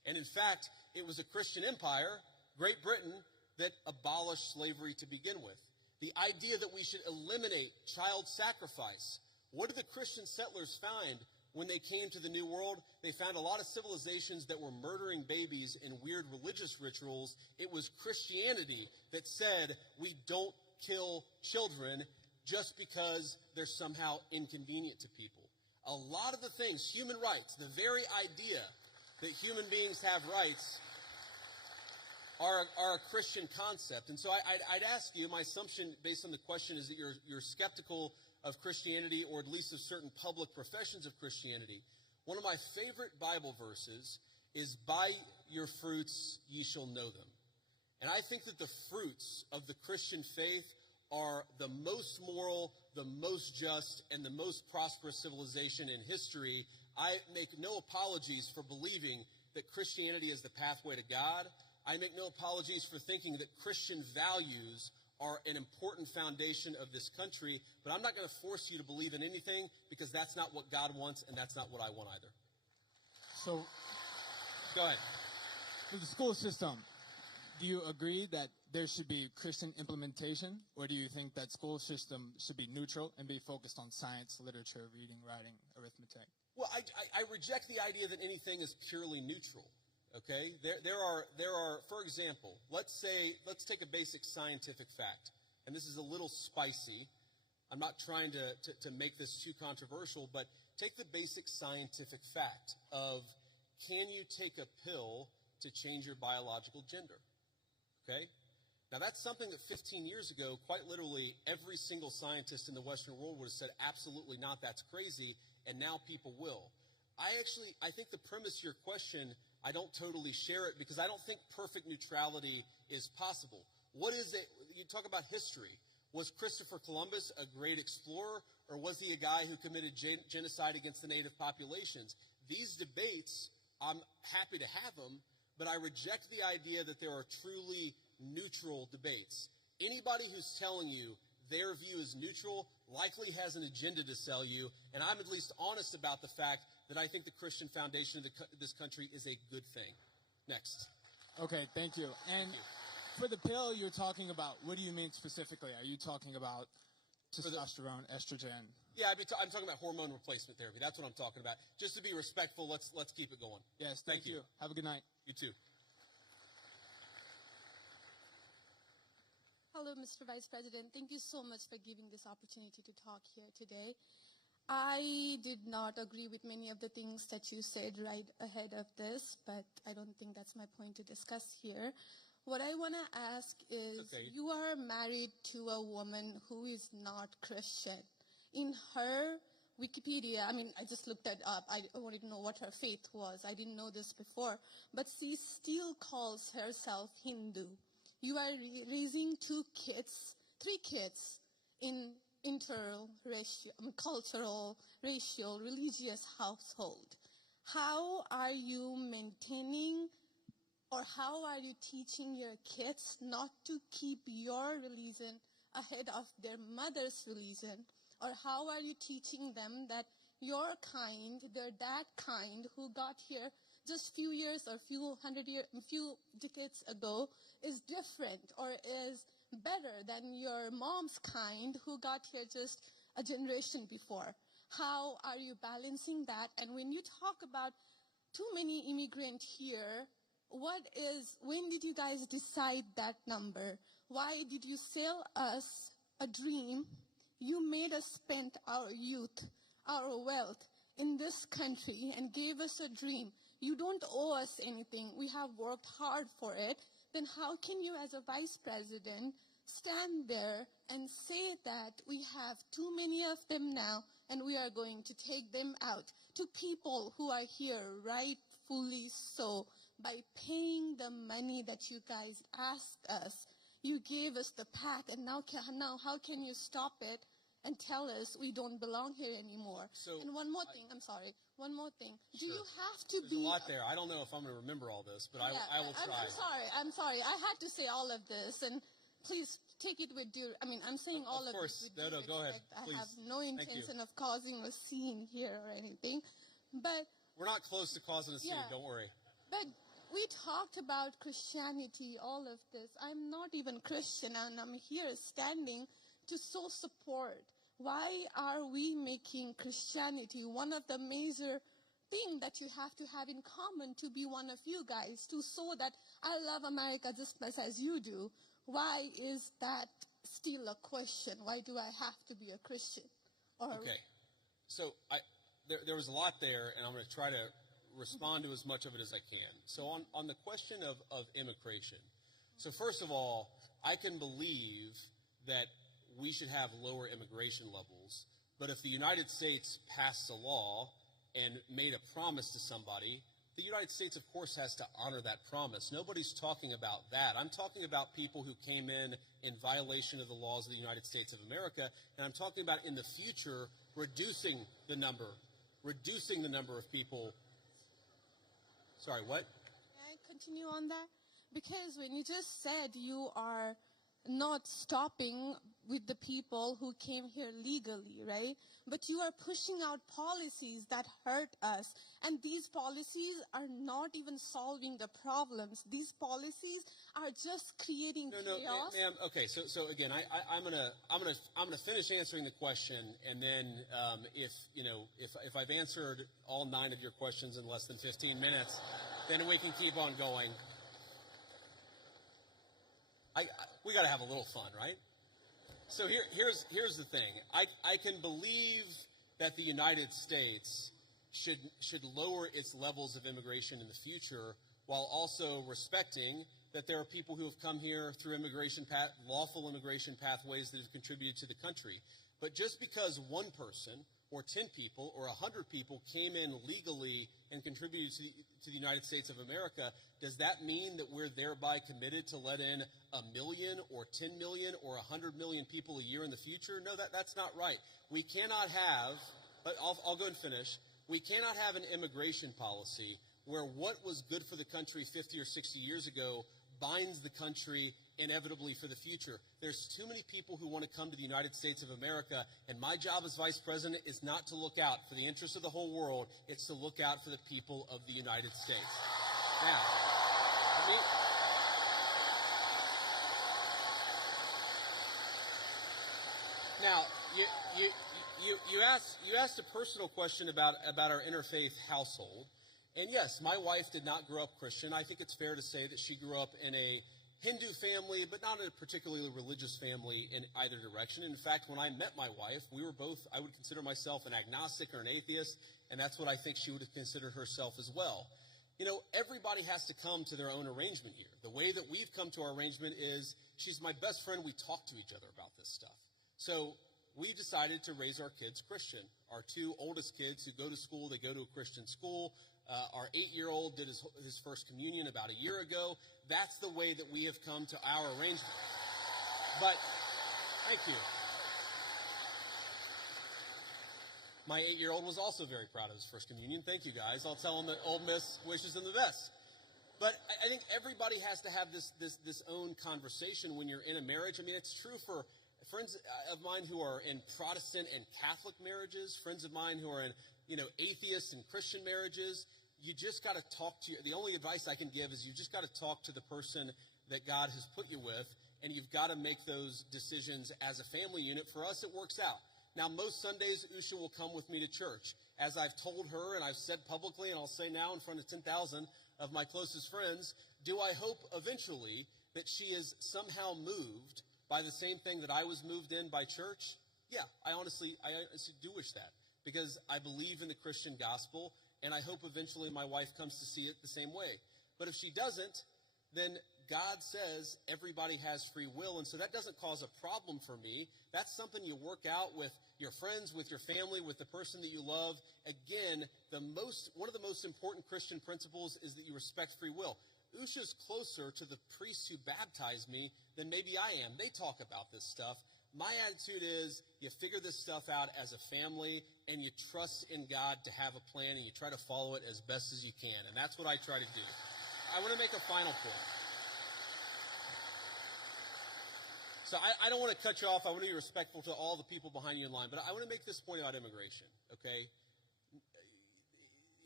And in fact, it was a Christian empire, Great Britain, that abolished slavery to begin with. The idea that we should eliminate child sacrifice. What did the Christian settlers find when they came to the New World? They found a lot of civilizations that were murdering babies in weird religious rituals. It was Christianity that said we don't kill children just because they're somehow inconvenient to people. A lot of the things, human rights, the very idea that human beings have rights are a Christian concept. And so I'd ask you, my assumption based on the question is that you're skeptical of Christianity, or at least of certain public professions of Christianity. One of my favorite Bible verses is, "By your fruits ye shall know them." And I think that the fruits of the Christian faith are the most moral, the most just, and the most prosperous civilization in history. I make no apologies for believing that Christianity is the pathway to God. I make no apologies for thinking that Christian values are an important foundation of this country, but I'm not going to force you to believe in anything, because that's not what God wants, and that's not what I want either. So, go ahead. For the school system, do you agree that there should be Christian implementation, or do you think that school system should be neutral and be focused on science, literature, reading, writing, arithmetic? Well, I reject the idea that anything is purely neutral. Okay, there are, for example, let's take a basic scientific fact, and this is a little spicy. I'm not trying to make this too controversial, but take the basic scientific fact of, can you take a pill to change your biological gender? Okay, now that's something that 15 years ago, quite literally, every single scientist in the Western world would have said, absolutely not, that's crazy, and now people will. I think the premise of your question, I don't totally share it, because I don't think perfect neutrality is possible. What is it? You talk about history. Was Christopher Columbus a great explorer, or was he a guy who committed genocide against the native populations? These debates, I'm happy to have them, but I reject the idea that there are truly neutral debates. Anybody who's telling you their view is neutral likely has an agenda to sell you, and I'm at least honest about the fact that I think the Christian foundation of this country is a good thing. Next. Okay, thank you. And for the pill you're talking about, what do you mean specifically? Are you talking about testosterone, estrogen? Yeah, I'm talking about hormone replacement therapy. That's what I'm talking about. Just to be respectful, let's keep it going. Yes, thank you. Have a good night. You too. Hello, Mr. Vice President. Thank you so much for giving this opportunity to talk here today. I did not agree with many of the things that you said right ahead of this, but I don't think that's my point to discuss here. What I want to ask is, you are married to a woman who is not Christian. In her Wikipedia, I just looked it up. I wanted to know what her faith was. I didn't know this before. But she still calls herself Hindu. You are raising three kids in cultural, racial, religious household. How are you maintaining, or how are you teaching your kids not to keep your religion ahead of their mother's religion? Or how are you teaching them that your kind, that kind who got here just few years or few decades ago is different, or is better than your mom's kind who got here just a generation before? How are you balancing that? And when you talk about too many immigrants here, when did you guys decide that number? Why did you sell us a dream? You made us spend our youth, our wealth in this country and gave us a dream. You don't owe us anything. We have worked hard for it. Then how can you, as a vice president, stand there and say that we have too many of them now and we are going to take them out to people who are here rightfully so by paying the money that you guys asked us? You gave us the pack, and now how can you stop it and tell us we don't belong here anymore? And one more thing. Do you have to There's a lot there. I don't know if I'm going to remember all this, but I will try. I'm sorry. I had to say all of this, and please take it with due. I'm saying all of this with due go ahead. I have no intention of causing a scene here or anything, but we're not close to causing a scene. Don't worry. But we talked about Christianity, all of this. I'm not even Christian, and I'm here standing to show support. Why are we making Christianity one of the major things that you have to have in common to be one of you guys, to show that I love America just as much as you do? Why is that still a question? Why do I have to be a Christian? Okay. So there was a lot there, and I'm going to try to respond to as much of it as I can. So on the question of immigration, so first of all, I can believe that we should have lower immigration levels, but if the United States passed a law and made a promise to somebody, the United States, of course, has to honor that promise. Nobody's talking about that. I'm talking about people who came in violation of the laws of the United States of America, and I'm talking about in the future reducing the number of people. Sorry, what? Can I continue on that? Because when you just said you are not stopping with the people who came here legally, right? But you are pushing out policies that hurt us. And these policies are not even solving the problems. These policies are just creating chaos. No, ma'am. Okay, so again, I'm gonna finish answering the question, and then if I've answered all 9 of your questions in less than 15 minutes, then we can keep on going. We got to have a little fun, right? So here's the thing. I can believe that the United States should lower its levels of immigration in the future, while also respecting that there are people who have come here through lawful immigration pathways that have contributed to the country. But just because one person or 10 people or 100 people came in legally and contributed to the United States of America, does that mean that we're thereby committed to let in 1 million or 10 million or 100 million people a year in the future? No, that's not right. We cannot have, but I'll go and finish. We cannot have an immigration policy where what was good for the country 50 or 60 years ago binds the country inevitably for the future. There's too many people who want to come to the United States of America, and my job as vice president is not to look out for the interests of the whole world. It's to look out for the people of the United States. Now, you asked a personal question about our interfaith household. And yes, my wife did not grow up Christian. I think it's fair to say that she grew up in a Hindu family, but not a particularly religious family in either direction. In fact, when I met my wife, we were both, I would consider myself an agnostic or an atheist, and that's what I think she would have considered herself as well. You know, everybody has to come to their own arrangement here. The way that we've come to our arrangement is she's my best friend. We talk to each other about this stuff. So we decided to raise our kids Christian. Our 2 oldest kids who go to school, they go to a Christian school. Our 8-year-old did his first communion about a year ago. That's the way that we have come to our arrangement. But, thank you. My 8-year-old was also very proud of his first communion. Thank you, guys. I'll tell him that Ole Miss wishes him the best. But I think everybody has to have this own conversation when you're in a marriage. I mean, it's true for friends of mine who are in Protestant and Catholic marriages, friends of mine who are in, atheist and Christian marriages. You just got to talk to the only advice I can give is you just got to talk to the person that God has put you with, and you've got to make those decisions as a family unit. For us, it works out. Now, most Sundays, Usha will come with me to church. As I've told her, and I've said publicly, and I'll say now in front of 10,000 of my closest friends, do I hope eventually that she is somehow moved by the same thing that I was moved in by church? Yeah, I honestly do wish that, because I believe in the Christian gospel, and I hope eventually my wife comes to see it the same way. But if she doesn't, then God says everybody has free will, and so that doesn't cause a problem for me. That's something you work out with your friends, with your family, with the person that you love. Again, one of the most important Christian principles is that you respect free will. Usha's closer to the priests who baptized me than maybe I am. They talk about this stuff. My attitude is you figure this stuff out as a family, and you trust in God to have a plan, and you try to follow it as best as you can. And that's what I try to do. I want to make a final point. So I don't want to cut you off. I want to be respectful to all the people behind you in line. But I want to make this point about immigration, okay?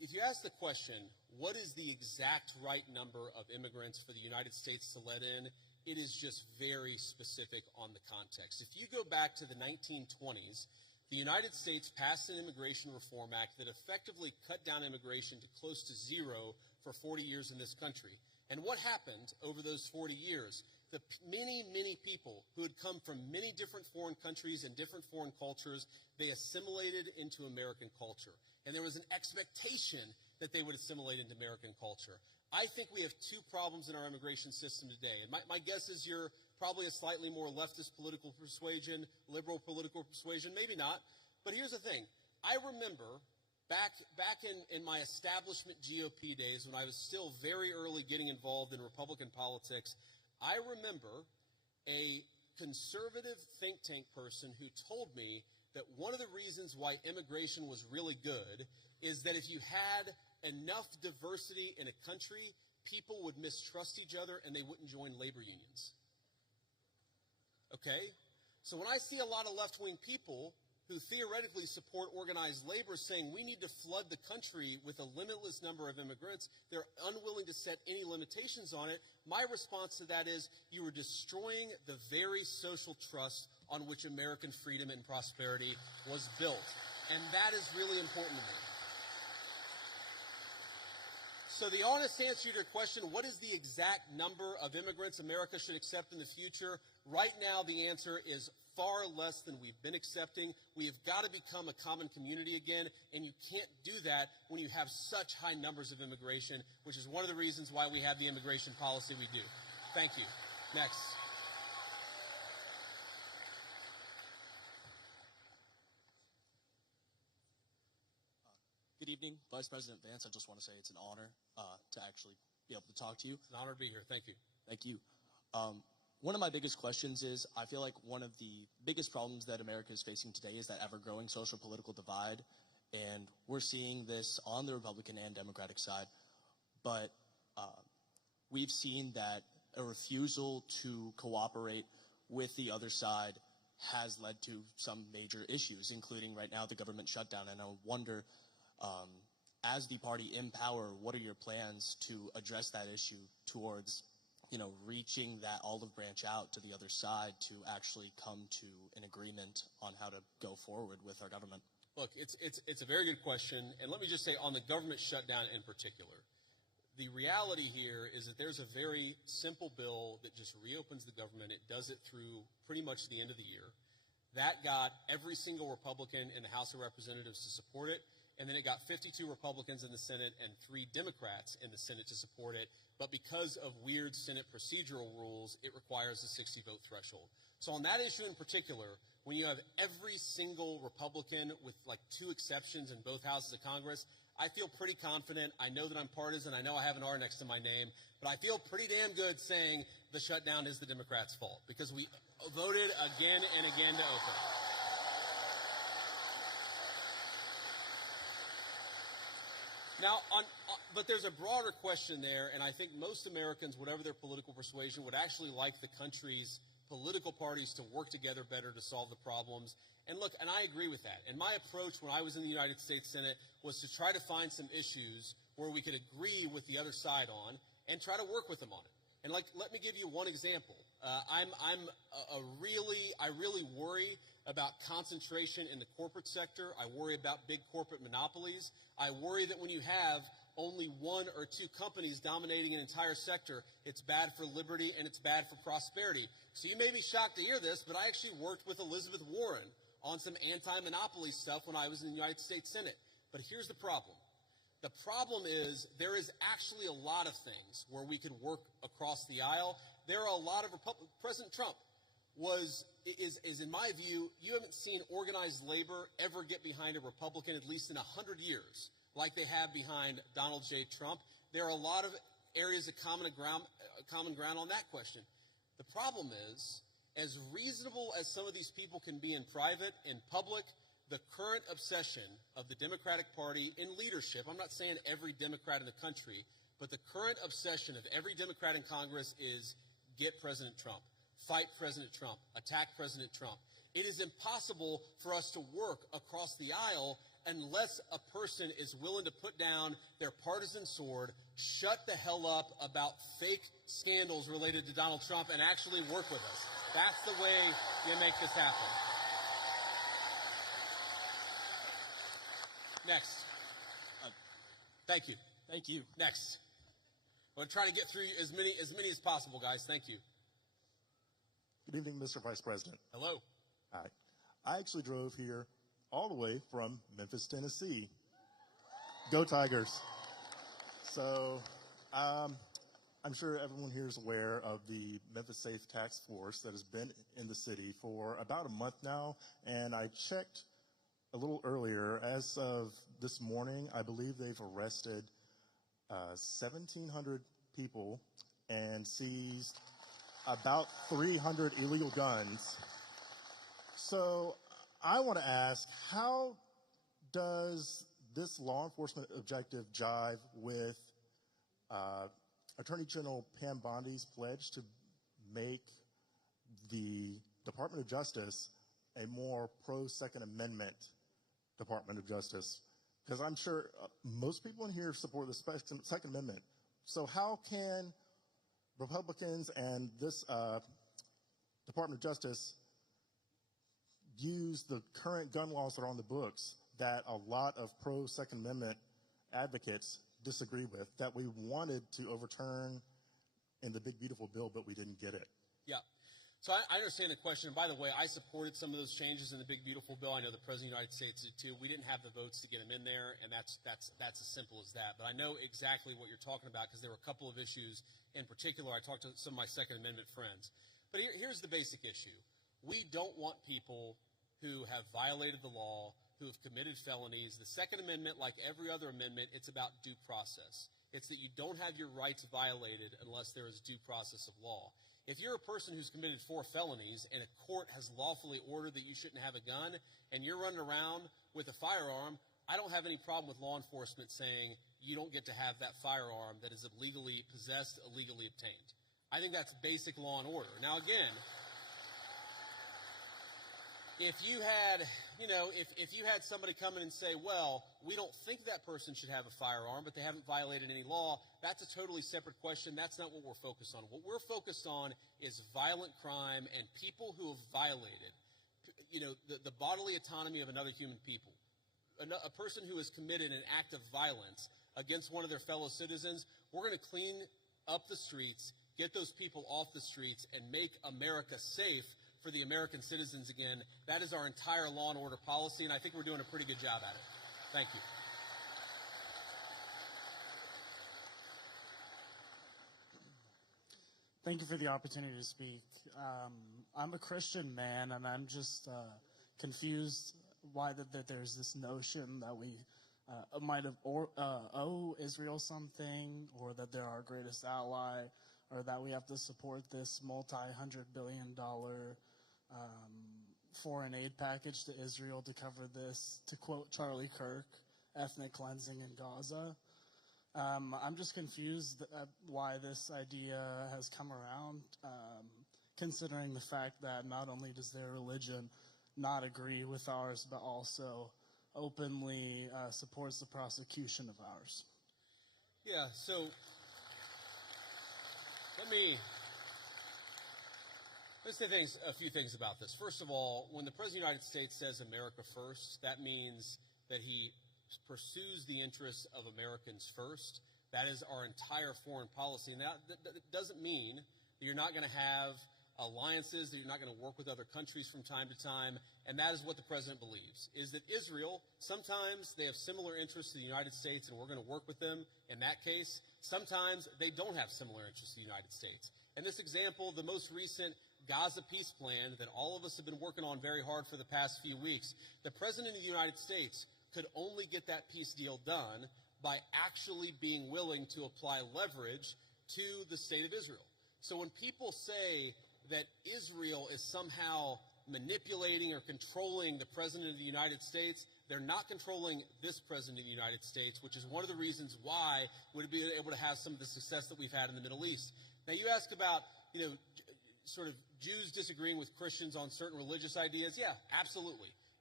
if you ask the question, what is the exact right number of immigrants for the United States to let in, it is just very specific on the context. If you go back to the 1920s, the United States passed an Immigration Reform Act that effectively cut down immigration to close to zero for 40 years in this country. And what happened over those 40 years? The many, many people who had come from many different foreign countries and different foreign cultures, they assimilated into American culture. And there was an expectation that they would assimilate into American culture. I think we have two problems in our immigration system today. And my guess is you're probably a slightly more leftist political persuasion, liberal political persuasion, maybe not. But here's the thing. I remember back in my establishment GOP days when I was still very early getting involved in Republican politics, I remember a conservative think tank person who told me that one of the reasons why immigration was really good is that if you had enough diversity in a country, people would mistrust each other and they wouldn't join labor unions. Okay? So when I see a lot of left-wing people who theoretically support organized labor saying we need to flood the country with a limitless number of immigrants, they're unwilling to set any limitations on it, my response to that is you are destroying the very social trust on which American freedom and prosperity was built. And that is really important to me. So the honest answer to your question, what is the exact number of immigrants America should accept in the future? Right now, the answer is far less than we've been accepting. We have got to become a common community again, and you can't do that when you have such high numbers of immigration, which is one of the reasons why we have the immigration policy we do. Thank you. Next. Good evening, Vice President Vance. I just want to say it's an honor to actually be able to talk to you. It's an honor to be here. Thank you. Thank you. One of my biggest questions is, I feel like one of the biggest problems that America is facing today is that ever-growing social political divide, and we're seeing this on the Republican and Democratic side, but we've seen that a refusal to cooperate with the other side has led to some major issues, including right now the government shutdown, and I wonder, as the party in power, what are your plans to address that issue towards, reaching that olive branch out to the other side to actually come to an agreement on how to go forward with our government? Look, it's a very good question, and let me just say on the government shutdown in particular, the reality here is that there's a very simple bill that just reopens the government. It does it through pretty much the end of the year. That got every single Republican in the House of Representatives to support it. And then it got 52 Republicans in the Senate and 3 Democrats in the Senate to support it. But because of weird Senate procedural rules, it requires a 60-vote threshold. So on that issue in particular, when you have every single Republican with like 2 exceptions in both houses of Congress, I feel pretty confident. I know that I'm partisan. I know I have an R next to my name. But I feel pretty damn good saying the shutdown is the Democrats' fault because we voted again and again to open. Now, but there's a broader question there, and I think most Americans, whatever their political persuasion, would actually like the country's political parties to work together better to solve the problems. And look, and I agree with that. And my approach when I was in the United States Senate was to try to find some issues where we could agree with the other side on and try to work with them on it. And let me give you one example. I really worry about concentration in the corporate sector. I worry about big corporate monopolies. I worry that when you have only 1 or 2 companies dominating an entire sector, it's bad for liberty and it's bad for prosperity. So you may be shocked to hear this, but I actually worked with Elizabeth Warren on some anti-monopoly stuff when I was in the United States Senate. But here's the problem. The problem is there is actually a lot of things where we could work across the aisle. There are a lot of President Trump is in my view, you haven't seen organized labor ever get behind a Republican at least in 100 years like they have behind Donald J. Trump. There are a lot of areas of common ground on that question. The problem is, as reasonable as some of these people can be in private, in public, the current obsession of the Democratic Party in leadership, I'm not saying every Democrat in the country, but the current obsession of every Democrat in Congress is get President Trump, fight President Trump, attack President Trump. It is impossible for us to work across the aisle unless a person is willing to put down their partisan sword, shut the hell up about fake scandals related to Donald Trump, and actually work with us. That's the way you make this happen. Next. Thank you. Thank you. Next. I'm going to try to get through as many as possible, guys. Thank you. Good evening, Mr. Vice President. Hello. Hi. I actually drove here all the way from Memphis, Tennessee. Go Tigers. So I'm sure everyone here is aware of the Memphis Safe Task Force that has been in the city for about a month now. And I checked a little earlier. As of this morning, I believe they've arrested 1,700 people and seized about 300 illegal guns. So I want to ask, how does this law enforcement objective jive with Attorney General Pam Bondi's pledge to make the Department of Justice a more pro-Second Amendment Department of Justice? Because I'm sure most people in here support the Second Amendment. So how can Republicans and this Department of Justice use the current gun laws that are on the books that a lot of pro-Second Amendment advocates disagree with, that we wanted to overturn in the Big Beautiful Bill, but we didn't get it? Yeah. So I understand the question. And by the way, I supported some of those changes in the Big Beautiful Bill. I know the President of the United States did too. We didn't have the votes to get them in there, and that's as simple as that. But I know exactly what you're talking about because there were a couple of issues in particular. I talked to some of my Second Amendment friends. But here's the basic issue. We don't want people who have violated the law, who have committed felonies. The Second Amendment, like every other amendment, it's about due process. It's that you don't have your rights violated unless there is due process of law. If you're a person who's committed 4 felonies and a court has lawfully ordered that you shouldn't have a gun and you're running around with a firearm, I don't have any problem with law enforcement saying you don't get to have that firearm that is illegally possessed, illegally obtained. I think that's basic law and order. Now, again, if you had somebody come in and say, well, we don't think that person should have a firearm, but they haven't violated any law, that's a totally separate question. That's not what we're focused on. What we're focused on is violent crime and people who have violated, the bodily autonomy of another human people. A person who has committed an act of violence against one of their fellow citizens, we're going to clean up the streets, get those people off the streets, and make America safe for the American citizens again. That is our entire law and order policy, and I think we're doing a pretty good job at it. Thank you. Thank you for the opportunity to speak. I'm a Christian man, and I'm just confused why that there's this notion that we might have owe Israel something, or that they're our greatest ally, or that we have to support this multi-hundred-billion-dollar foreign aid package to Israel to cover this, to quote Charlie Kirk, ethnic cleansing in Gaza. I'm just confused at why this idea has come around, considering the fact that not only does their religion not agree with ours, but also openly supports the prosecution of ours. Yeah, so let's say a few things about this. First of all, when the President of the United States says America first, that means that he pursues the interests of Americans first. That is our entire foreign policy. And that doesn't mean that you're not going to have alliances, that you're not going to work with other countries from time to time. And that is what the President believes, is that Israel, sometimes they have similar interests to the United States, and we're going to work with them in that case. Sometimes they don't have similar interests to the United States. In this example, the most recent Gaza peace plan that all of us have been working on very hard for the past few weeks, the President of the United States could only get that peace deal done by actually being willing to apply leverage to the state of Israel. So when people say that Israel is somehow manipulating or controlling the President of the United States, they're not controlling this President of the United States, which is one of the reasons why we'd be able to have some of the success that we've had in the Middle East. Now, you ask about, sort of Jews disagreeing with Christians on certain religious ideas. Yeah, absolutely.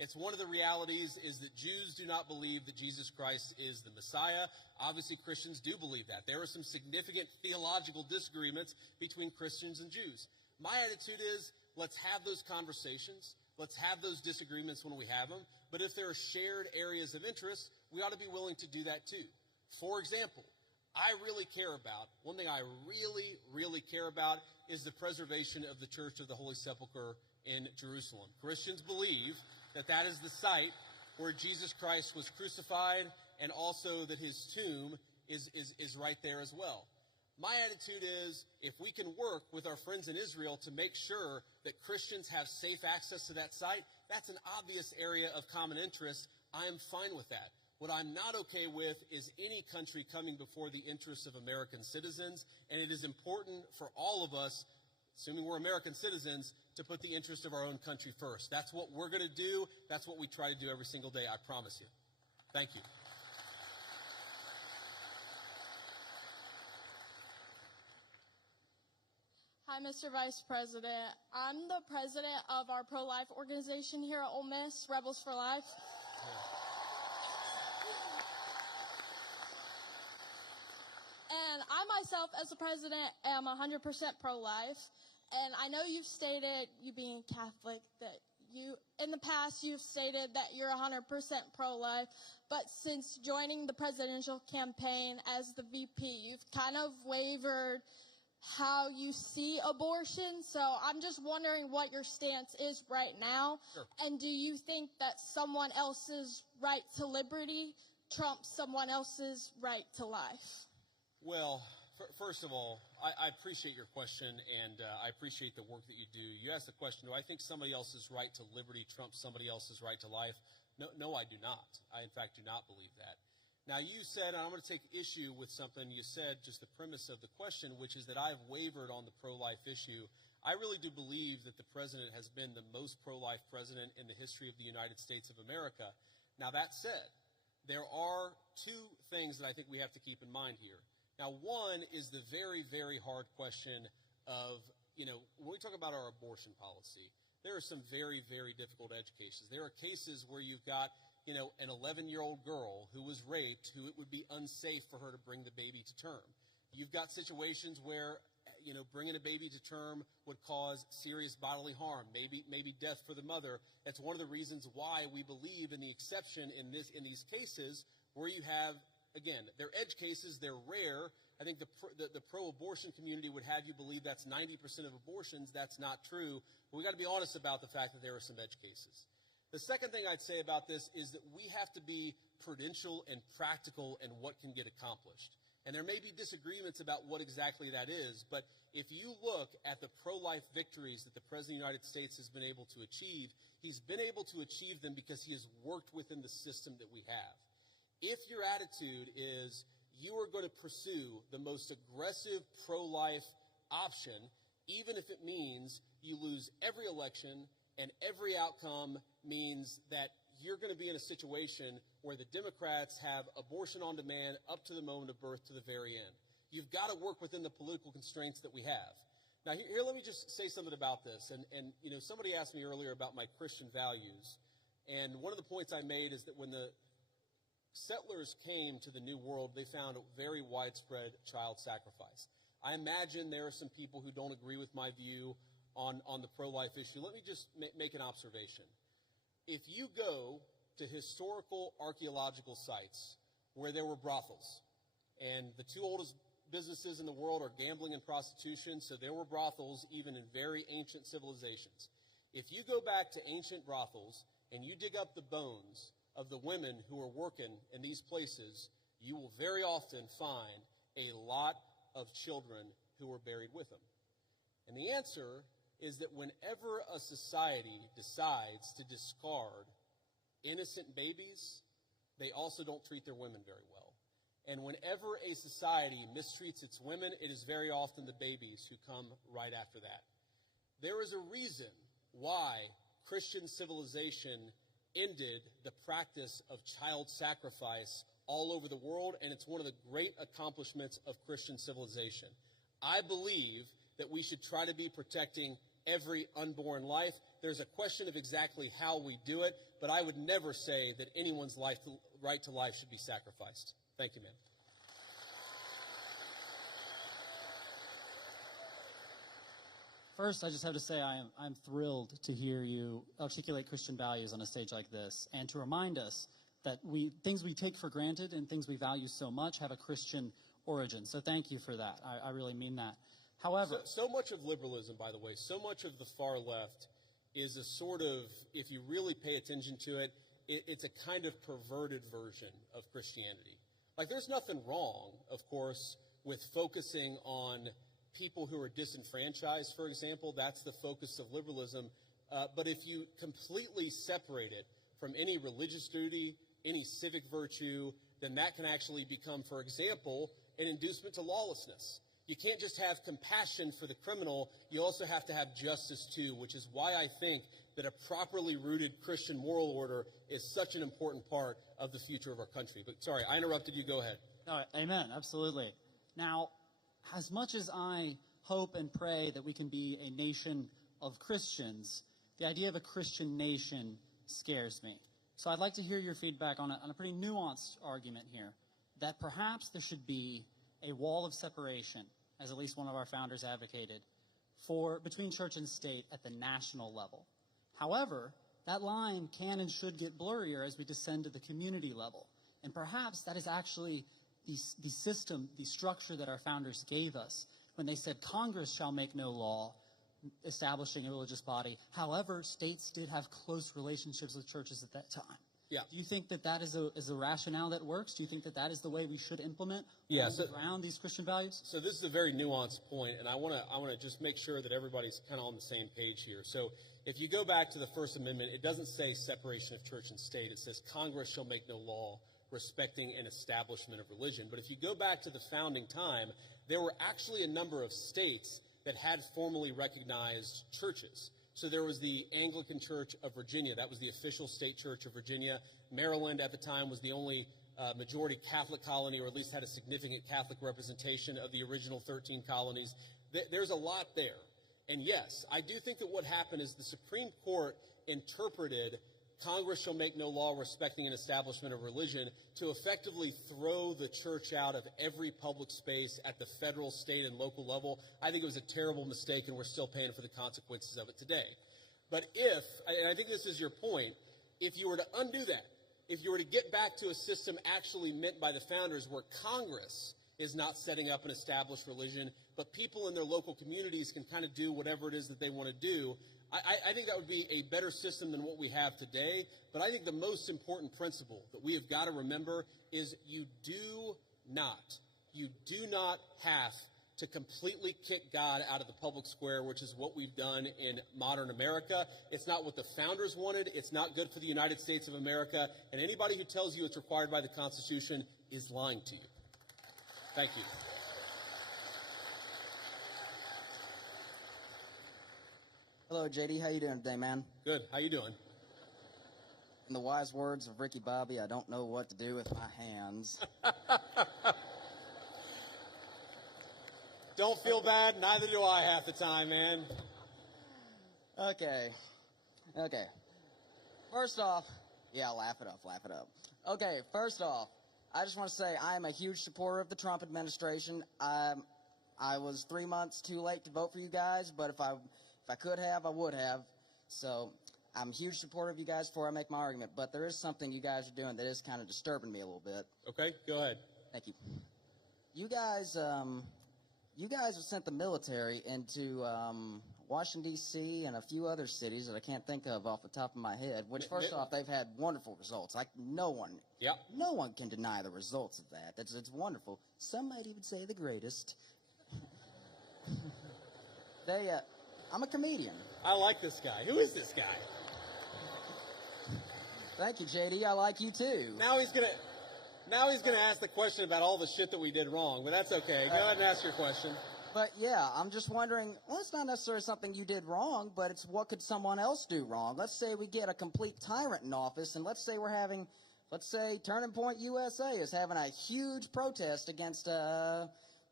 It's one of the realities is that Jews do not believe that Jesus Christ is the Messiah. Obviously, Christians do believe that. There are some significant theological disagreements between Christians and Jews. My attitude is, let's have those conversations. Let's have those disagreements when we have them. But if there are shared areas of interest, we ought to be willing to do that too. For example, one thing I really, really care about is the preservation of the Church of the Holy Sepulchre in Jerusalem. Christians believe that that is the site where Jesus Christ was crucified, and also that his tomb is right there as well. My attitude is, if we can work with our friends in Israel to make sure that Christians have safe access to that site, that's an obvious area of common interest. I am fine with that. What I'm not okay with is any country coming before the interests of American citizens, and it is important for all of us, assuming we're American citizens, to put the interest of our own country first. That's what we're going to do. That's what we try to do every single day, I promise you. Thank you. Hi, Mr. Vice President. I'm the president of our pro-life organization here at Ole Miss, Rebels for Life. And I myself, as a president, am 100% pro-life. And I know you've stated, you being Catholic, that in the past you've stated that you're 100% pro-life. But since joining the presidential campaign as the VP, you've kind of wavered how you see abortion. So I'm just wondering what your stance is right now. Sure. And do you think that someone else's right to liberty trumps someone else's right to life? Well, first of all, I appreciate your question, and I appreciate the work that you do. You asked the question, do I think somebody else's right to liberty trumps somebody else's right to life? No, I do not. I, in fact, do not believe that. Now, you said, and I'm going to take issue with something you said, just the premise of the question, which is that I've wavered on the pro-life issue. I really do believe that the president has been the most pro-life president in the history of the United States of America. Now, that said, there are two things that I think we have to keep in mind here. Now, one is the very, very hard question of, when we talk about our abortion policy, there are some very, very difficult edge cases. There are cases where you've got, an 11-year-old girl who was raped, who it would be unsafe for her to bring the baby to term. You've got situations where, bringing a baby to term would cause serious bodily harm, maybe death for the mother. That's one of the reasons why we believe in the exception in these cases where you have, again, they're edge cases, they're rare. I think the pro-abortion community would have you believe that's 90% of abortions. That's not true. But we got to be honest about the fact that there are some edge cases. The second thing I'd say about this is that we have to be prudential and practical in what can get accomplished. And there may be disagreements about what exactly that is, but if you look at the pro-life victories that the President of the United States has been able to achieve, he's been able to achieve them because he has worked within the system that we have. If your attitude is you are going to pursue the most aggressive pro-life option, even if it means you lose every election and every outcome means that you're going to be in a situation where the Democrats have abortion on demand up to the moment of birth to the very end. You've got to work within the political constraints that we have. Now, here let me just say something about this. And somebody asked me earlier about my Christian values. And one of the points I made is that when the settlers came to the New World, they found a very widespread child sacrifice. I imagine there are some people who don't agree with my view on the pro-life issue. Let me just make an observation. If you go to historical archaeological sites where there were brothels, and the two oldest businesses in the world are gambling and prostitution, so there were brothels even in very ancient civilizations. If you go back to ancient brothels and you dig up the bones of the women who are working in these places, you will very often find a lot of children who were buried with them. And the answer is that whenever a society decides to discard innocent babies, they also don't treat their women very well. And whenever a society mistreats its women, it is very often the babies who come right after that. There is a reason why Christian civilization ended the practice of child sacrifice all over the world, and it's one of the great accomplishments of Christian civilization. I believe that we should try to be protecting every unborn life. There's a question of exactly how we do it, but I would never say that anyone's right to life should be sacrificed. Thank you, ma'am. First, I just have to say I'm thrilled to hear you articulate Christian values on a stage like this, and to remind us that things we take for granted and things we value so much have a Christian origin. So thank you for that. I really mean that. However, so much of liberalism, by the way, so much of the far left is a sort of, if you really pay attention to it, it's a kind of perverted version of Christianity. Like, there's nothing wrong, of course, with focusing on people who are disenfranchised, for example. That's the focus of liberalism. But if you completely separate it from any religious duty, any civic virtue, then that can actually become, for example, an inducement to lawlessness. You can't just have compassion for the criminal, you also have to have justice too, which is why I think that a properly rooted Christian moral order is such an important part of the future of our country. But sorry, I interrupted you. Go ahead. all right, amen, absolutely. Now, as much as I hope and pray that we can be a nation of Christians, the idea of a Christian nation scares me. So I'd like to hear your feedback on a pretty nuanced argument here, that perhaps there should be a wall of separation, as at least one of our founders advocated, between church and state at the national level. However, that line can and should get blurrier as we descend to the community level. And perhaps that is actually the system, the structure that our founders gave us when they said Congress shall make no law establishing a religious body. However, states did have close relationships with churches at that time. Yeah. Do you think that that is a rationale that works? Do you think that that is the way we should implement around these Christian values? So this is a very nuanced point, and I want to just make sure that everybody's kind of on the same page here. So if you go back to the First Amendment, it doesn't say separation of church and state. It says Congress shall make no law respecting an establishment of religion. But if you go back to the founding time, there were actually a number of states that had formally recognized churches. So there was the Anglican Church of Virginia. That was the official state church of Virginia. Maryland at the time was the only majority Catholic colony, or at least had a significant Catholic representation of the original 13 colonies. There's a lot there. And yes, I do think that what happened is the Supreme Court interpreted Congress shall make no law respecting an establishment of religion to effectively throw the church out of every public space at the federal, state, and local level. I think it was a terrible mistake, and we're still paying for the consequences of it today. But and I think this is your point, if you were to undo that, if you were to get back to a system actually meant by the founders where Congress is not setting up an established religion, but people in their local communities can kind of do whatever it is that they want to do, I think that would be a better system than what we have today. But I think the most important principle that we have got to remember is you do not have to completely kick God out of the public square, which is what we've done in modern America. It's not what the founders wanted. It's not good for the United States of America. And anybody who tells you it's required by the Constitution is lying to you. Thank you. Hello, JD. How you doing today, man? Good. How you doing? In the wise words of Ricky Bobby, I don't know what to do with my hands. Don't feel bad. Neither do I half the time, man. Okay. First off, yeah, laugh it up. Okay, first off, I just want to say I am a huge supporter of the Trump administration. I was 3 months too late to vote for you guys, but if I could have, I would have. So I'm a huge supporter of you guys before I make my argument. But there is something you guys are doing that is kind of disturbing me a little bit. Okay, go ahead. Thank you. You guys have sent the military into Washington, D.C. and a few other cities that I can't think of off the top of my head, which, first off, they've had wonderful results. Like, no one can deny the results of that. It's wonderful. Some might even say the greatest. I'm a comedian. I like this guy. Who is this guy? Thank you, JD. I like you, too. Now he's gonna ask the question about all the shit that we did wrong, but that's okay. Go ahead and ask your question. But yeah, I'm just wondering, well, it's not necessarily something you did wrong, but it's what could someone else do wrong? Let's say we get a complete tyrant in office, and let's say Turning Point USA is having a huge protest against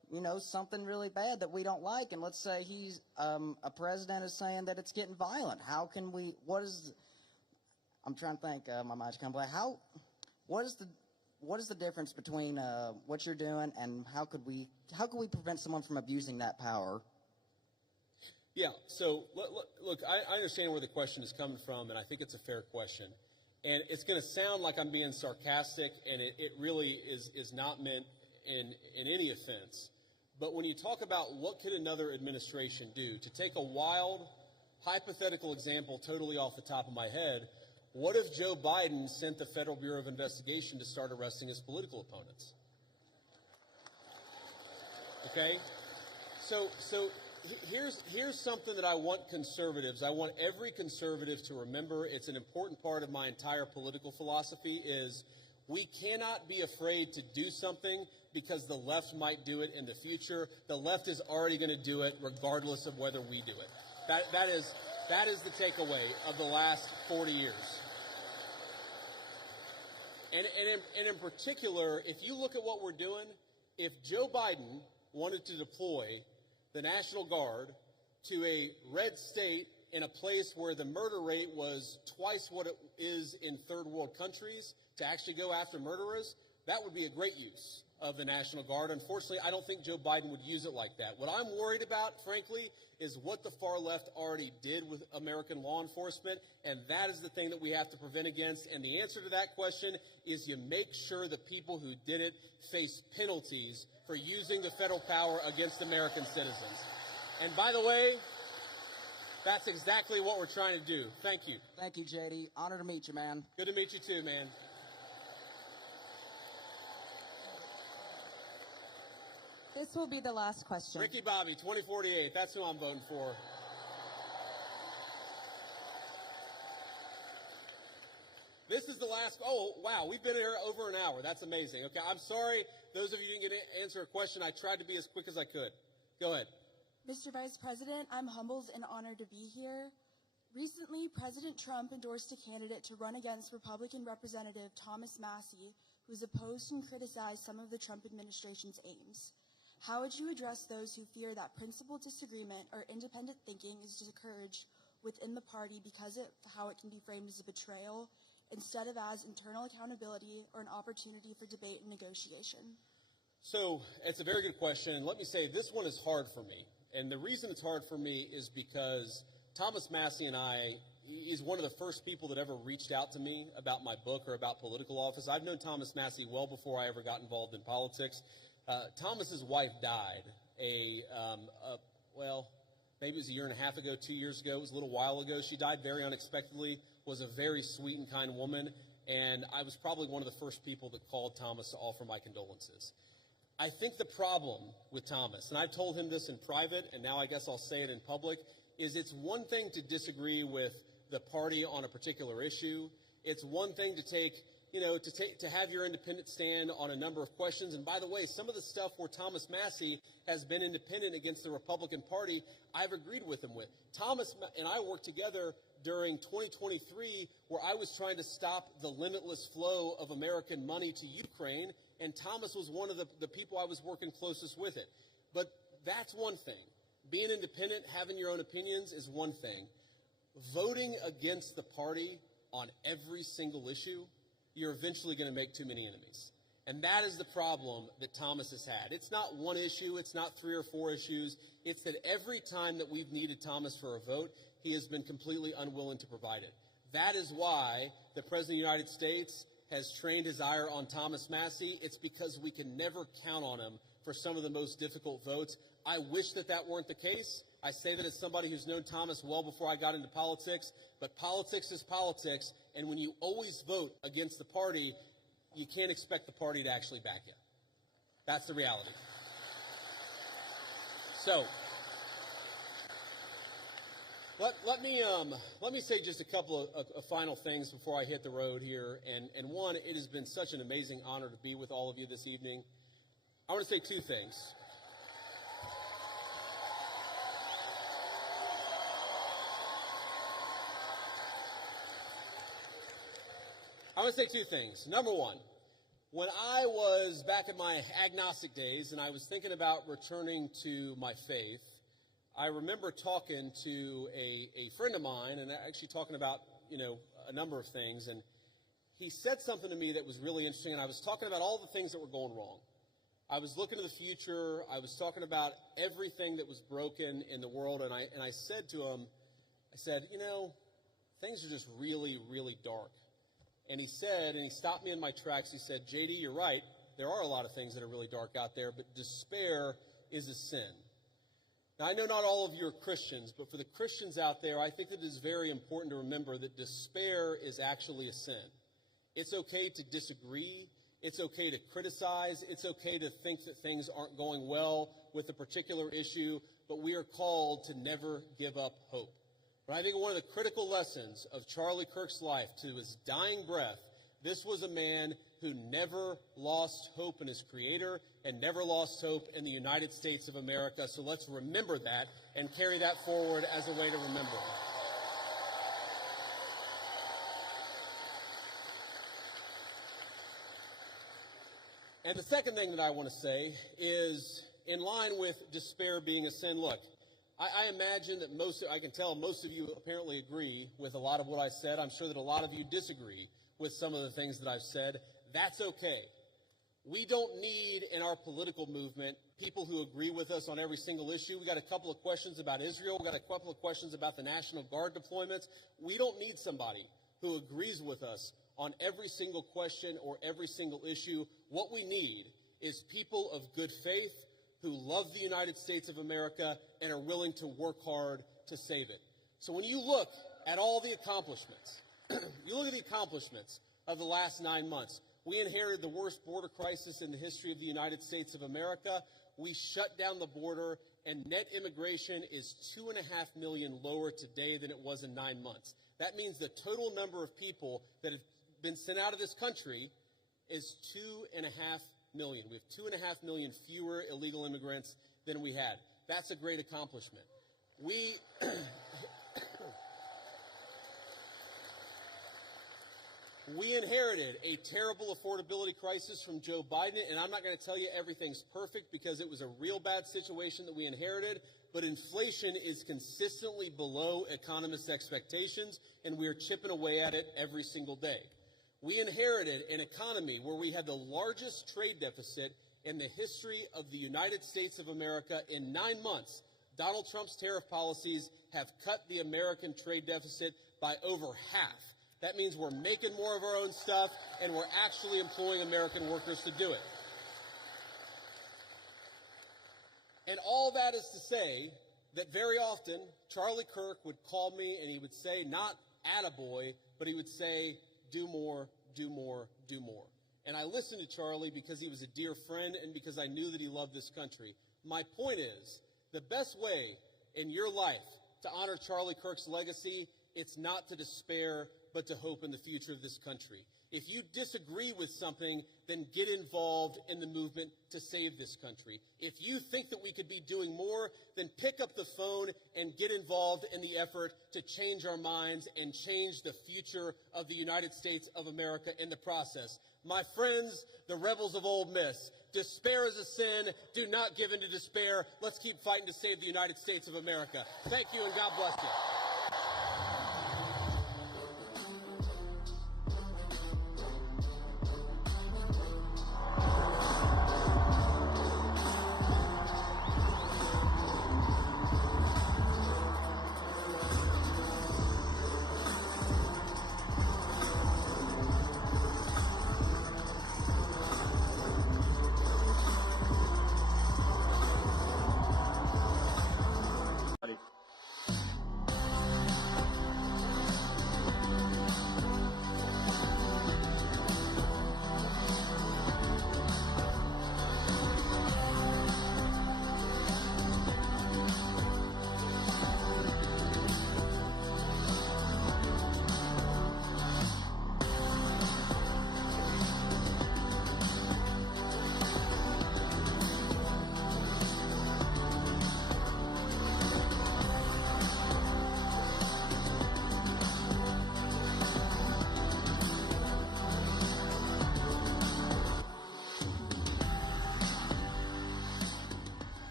something really bad that we don't like, and let's say he's a president is saying that it's getting violent. How can we? I'm trying to think. My mind's kind of blank. What is the difference between what you're doing and how could we prevent someone from abusing that power? Yeah, so look, I understand where the question is coming from, and I think it's a fair question. And it's going to sound like I'm being sarcastic, and it really is not meant in any offense. But when you talk about what could another administration do, to take a wild, hypothetical example totally off the top of my head, what if Joe Biden sent the Federal Bureau of Investigation to start arresting his political opponents? Okay? So here's something that I want every conservative to remember. It's an important part of my entire political philosophy is we cannot be afraid to do something because the left might do it in the future. The left is already going to do it regardless of whether we do it. That is the takeaway of the last 40 years. And in particular, if you look at what we're doing, if Joe Biden wanted to deploy the National Guard to a red state in a place where the murder rate was twice what it is in third world countries to actually go after murderers, that would be a great use of the National Guard. Unfortunately, I don't think Joe Biden would use it like that. What I'm worried about, frankly, is what the far left already did with American law enforcement, and that is the thing that we have to prevent against. And the answer to that question is you make sure the people who did it face penalties for using the federal power against American citizens. And by the way, that's exactly what we're trying to do. Thank you. Thank you, JD. Honor to meet you, man. Good to meet you too, man. This will be the last question. Ricky Bobby, 2048. That's who I'm voting for. This is the last. Oh, wow. We've been here over an hour. That's amazing. Okay, I'm sorry. Those of you who didn't get to answer a question, I tried to be as quick as I could. Go ahead. Mr. Vice President, I'm humbled and honored to be here. Recently, President Trump endorsed a candidate to run against Republican Representative Thomas Massie, who is opposed and criticized some of the Trump administration's aims. How would you address those who fear that principled disagreement or independent thinking is discouraged within the party because of how it can be framed as a betrayal instead of as internal accountability or an opportunity for debate and negotiation? So it's a very good question. And let me say this one is hard for me. And the reason it's hard for me is because Thomas Massie and he's one of the first people that ever reached out to me about my book or about political office. I've known Thomas Massie well before I ever got involved in politics. Thomas's wife died maybe it was a year and a half ago, 2 years ago. It was a little while ago. She died very unexpectedly, was a very sweet and kind woman, and I was probably one of the first people that called Thomas to offer my condolences. I think the problem with Thomas, and I told him this in private, and now I guess I'll say it in public, is it's one thing to disagree with the party on a particular issue. It's one thing to have your independent stand on a number of questions. And by the way, some of the stuff where Thomas Massie has been independent against the Republican Party, I've agreed with him with. Thomas and I worked together during 2023 where I was trying to stop the limitless flow of American money to Ukraine, and Thomas was one of the people I was working closest with it. But that's one thing. Being independent, having your own opinions is one thing. Voting against the party on every single issue, you're eventually going to make too many enemies. And that is the problem that Thomas has had. It's not one issue. It's not 3 or 4 issues. It's that every time that we've needed Thomas for a vote, he has been completely unwilling to provide it. That is why the President of the United States has trained his ire on Thomas Massie. It's because we can never count on him for some of the most difficult votes. I wish that weren't the case. I say that as somebody who's known Thomas well before I got into politics, but politics is politics, and when you always vote against the party, you can't expect the party to actually back you. That's the reality. So, let me say just a couple of final things before I hit the road here. And one, it has been such an amazing honor to be with all of you this evening. I want to say 2 things. I want to say 2 things. Number one, When I was back in my agnostic days and I was thinking about returning to my faith, I remember talking to a friend of mine and actually talking about, a number of things. And he said something to me that was really interesting. And I was talking about all the things that were going wrong. I was looking to the future. I was talking about everything that was broken in the world. And I said to him, things are just really, really dark. And he stopped me in my tracks. He said, JD, you're right. There are a lot of things that are really dark out there, but despair is a sin. Now, I know not all of you are Christians, but for the Christians out there, I think it is very important to remember that despair is actually a sin. It's okay to disagree. It's okay to criticize. It's okay to think that things aren't going well with a particular issue, but we are called to never give up hope. But I think one of the critical lessons of Charlie Kirk's life to his dying breath, this was a man who never lost hope in his Creator and never lost hope in the United States of America. So let's remember that and carry that forward as a way to remember. And the second thing that I want to say is, in line with despair being a sin, look, I imagine that I can tell most of you apparently agree with a lot of what I said. I'm sure that a lot of you disagree with some of the things that I've said. That's okay. We don't need in our political movement people who agree with us on every single issue. We got a couple of questions about Israel. We got a couple of questions about the National Guard deployments. We don't need somebody who agrees with us on every single question or every single issue. What we need is people of good faith who love the United States of America and are willing to work hard to save it. So when you look at all the accomplishments, you look at the accomplishments of the last 9 months. We inherited the worst border crisis in the history of the United States of America. We shut down the border, and net immigration is 2.5 million lower today than it was in 9 months. That means the total number of people that have been sent out of this country is 2.5 million. We have 2.5 million fewer illegal immigrants than we had. That's a great accomplishment. We inherited a terrible affordability crisis from Joe Biden, and I'm not going to tell you everything's perfect because it was a real bad situation that we inherited, but inflation is consistently below economists' expectations, and we are chipping away at it every single day. We inherited an economy where we had the largest trade deficit in the history of the United States of America. In 9 months, Donald Trump's tariff policies have cut the American trade deficit by over half. That means we're making more of our own stuff, and we're actually employing American workers to do it. And all that is to say that very often, Charlie Kirk would call me and he would say, not attaboy, but he would say, do more, do more, do more. And I listened to Charlie because he was a dear friend and because I knew that he loved this country. My point is, the best way in your life to honor Charlie Kirk's legacy, it's not to despair, but to hope in the future of this country. If you disagree with something, then get involved in the movement to save this country. If you think that we could be doing more, then pick up the phone and get involved in the effort to change our minds and change the future of the United States of America in the process. My friends, the rebels of Ole Miss, despair is a sin. Do not give in to despair. Let's keep fighting to save the United States of America. Thank you, and God bless you.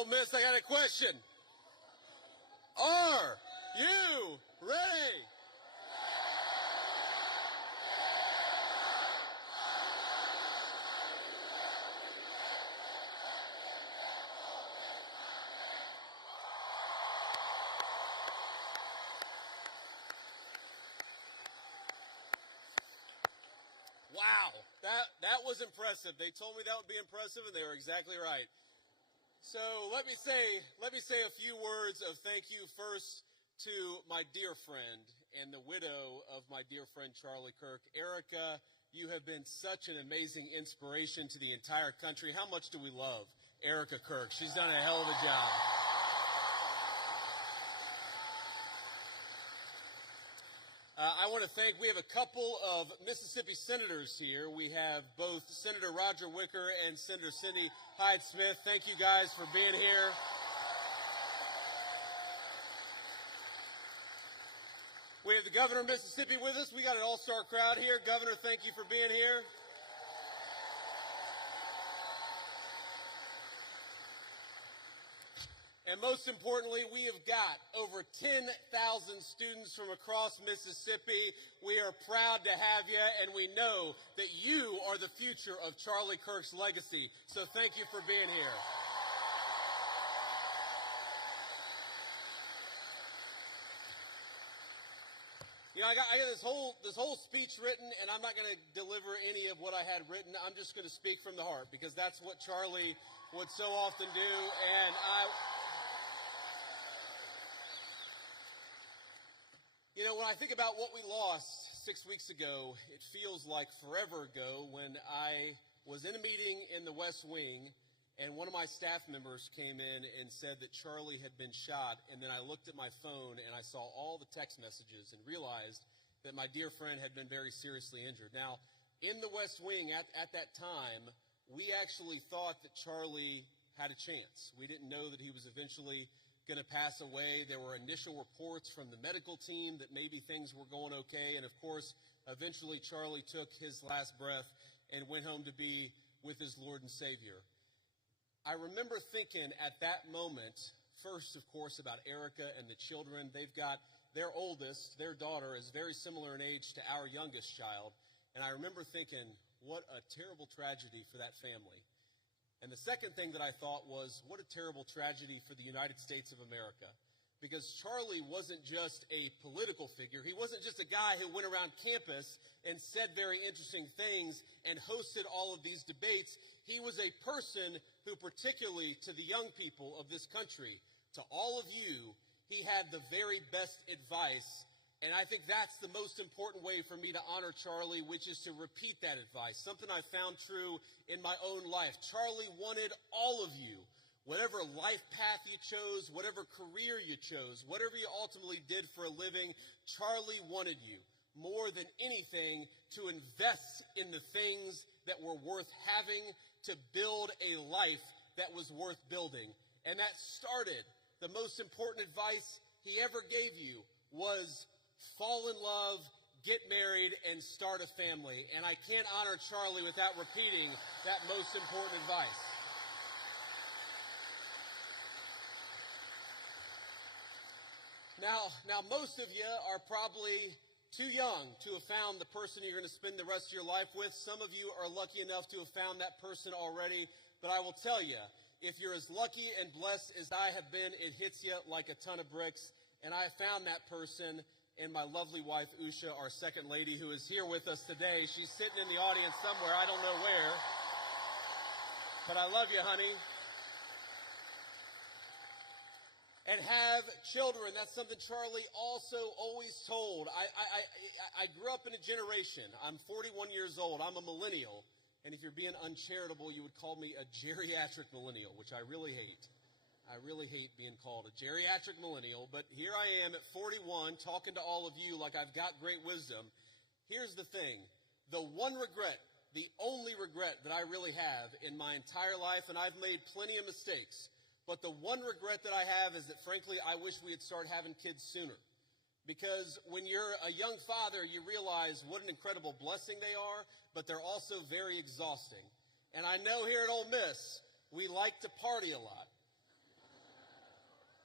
Ole Miss, I got a question. Are you ready? Wow, that was impressive. They told me that would be impressive, and they were exactly right. So let me say a few words of thank you first to my dear friend and the widow of my dear friend Charlie Kirk. Erica, you have been such an amazing inspiration to the entire country. How much do we love Erica Kirk? She's done a hell of a job. I want to thank, we have a couple of Mississippi senators here. We have both Senator Roger Wicker and Senator Cindy Hyde-Smith. Thank you guys for being here. We have the governor of Mississippi with us. We got an all-star crowd here. Governor, thank you for being here. And most importantly, we have got over 10,000 students from across Mississippi. We are proud to have you, and we know that you are the future of Charlie Kirk's legacy. So thank you for being here. You know, I got this whole speech written, and I'm not going to deliver any of what I had written. I'm just going to speak from the heart, because that's what Charlie would so often do. And you know, when I think about what we lost 6 weeks ago, it feels like forever ago when I was in a meeting in the West Wing and one of my staff members came in and said that Charlie had been shot, and then I looked at my phone and I saw all the text messages and realized that my dear friend had been very seriously injured. Now, in the West Wing at that time, we actually thought that Charlie had a chance. We didn't know that he was eventually going to pass away. There were initial reports from the medical team that maybe things were going okay. And of course, eventually Charlie took his last breath and went home to be with his Lord and Savior. I remember thinking at that moment, first, of course, about Erica and the children. They've got their oldest, their daughter, is very similar in age to our youngest child. And I remember thinking, what a terrible tragedy for that family. And the second thing that I thought was, what a terrible tragedy for the United States of America. Because Charlie wasn't just a political figure. He wasn't just a guy who went around campus and said very interesting things and hosted all of these debates. He was a person who, particularly to the young people of this country, to all of you, he had the very best advice. And I think that's the most important way for me to honor Charlie, which is to repeat that advice, something I found true in my own life. Charlie wanted all of you, whatever life path you chose, whatever career you chose, whatever you ultimately did for a living, Charlie wanted you, more than anything, to invest in the things that were worth having, to build a life that was worth building. And that started, the most important advice he ever gave you was fall in love, get married, and start a family. And I can't honor Charlie without repeating that most important advice. Now, most of you are probably too young to have found the person you're going to spend the rest of your life with. Some of you are lucky enough to have found that person already. But I will tell you, if you're as lucky and blessed as I have been, it hits you like a ton of bricks. And I found that person in my lovely wife, Usha, our second lady, who is here with us today. She's sitting in the audience somewhere. I don't know where. But I love you, honey. And have children. That's something Charlie also always told. I grew up in a generation. I'm 41 years old. I'm a millennial. And if you're being uncharitable, you would call me a geriatric millennial, which I really hate. I really hate being called a geriatric millennial, but here I am at 41 talking to all of you like I've got great wisdom. Here's the thing. The one regret, the only regret that I really have in my entire life, and I've made plenty of mistakes, but the one regret that I have is that, frankly, I wish we had started having kids sooner. Because when you're a young father, you realize what an incredible blessing they are, but they're also very exhausting. And I know here at Ole Miss, we like to party a lot.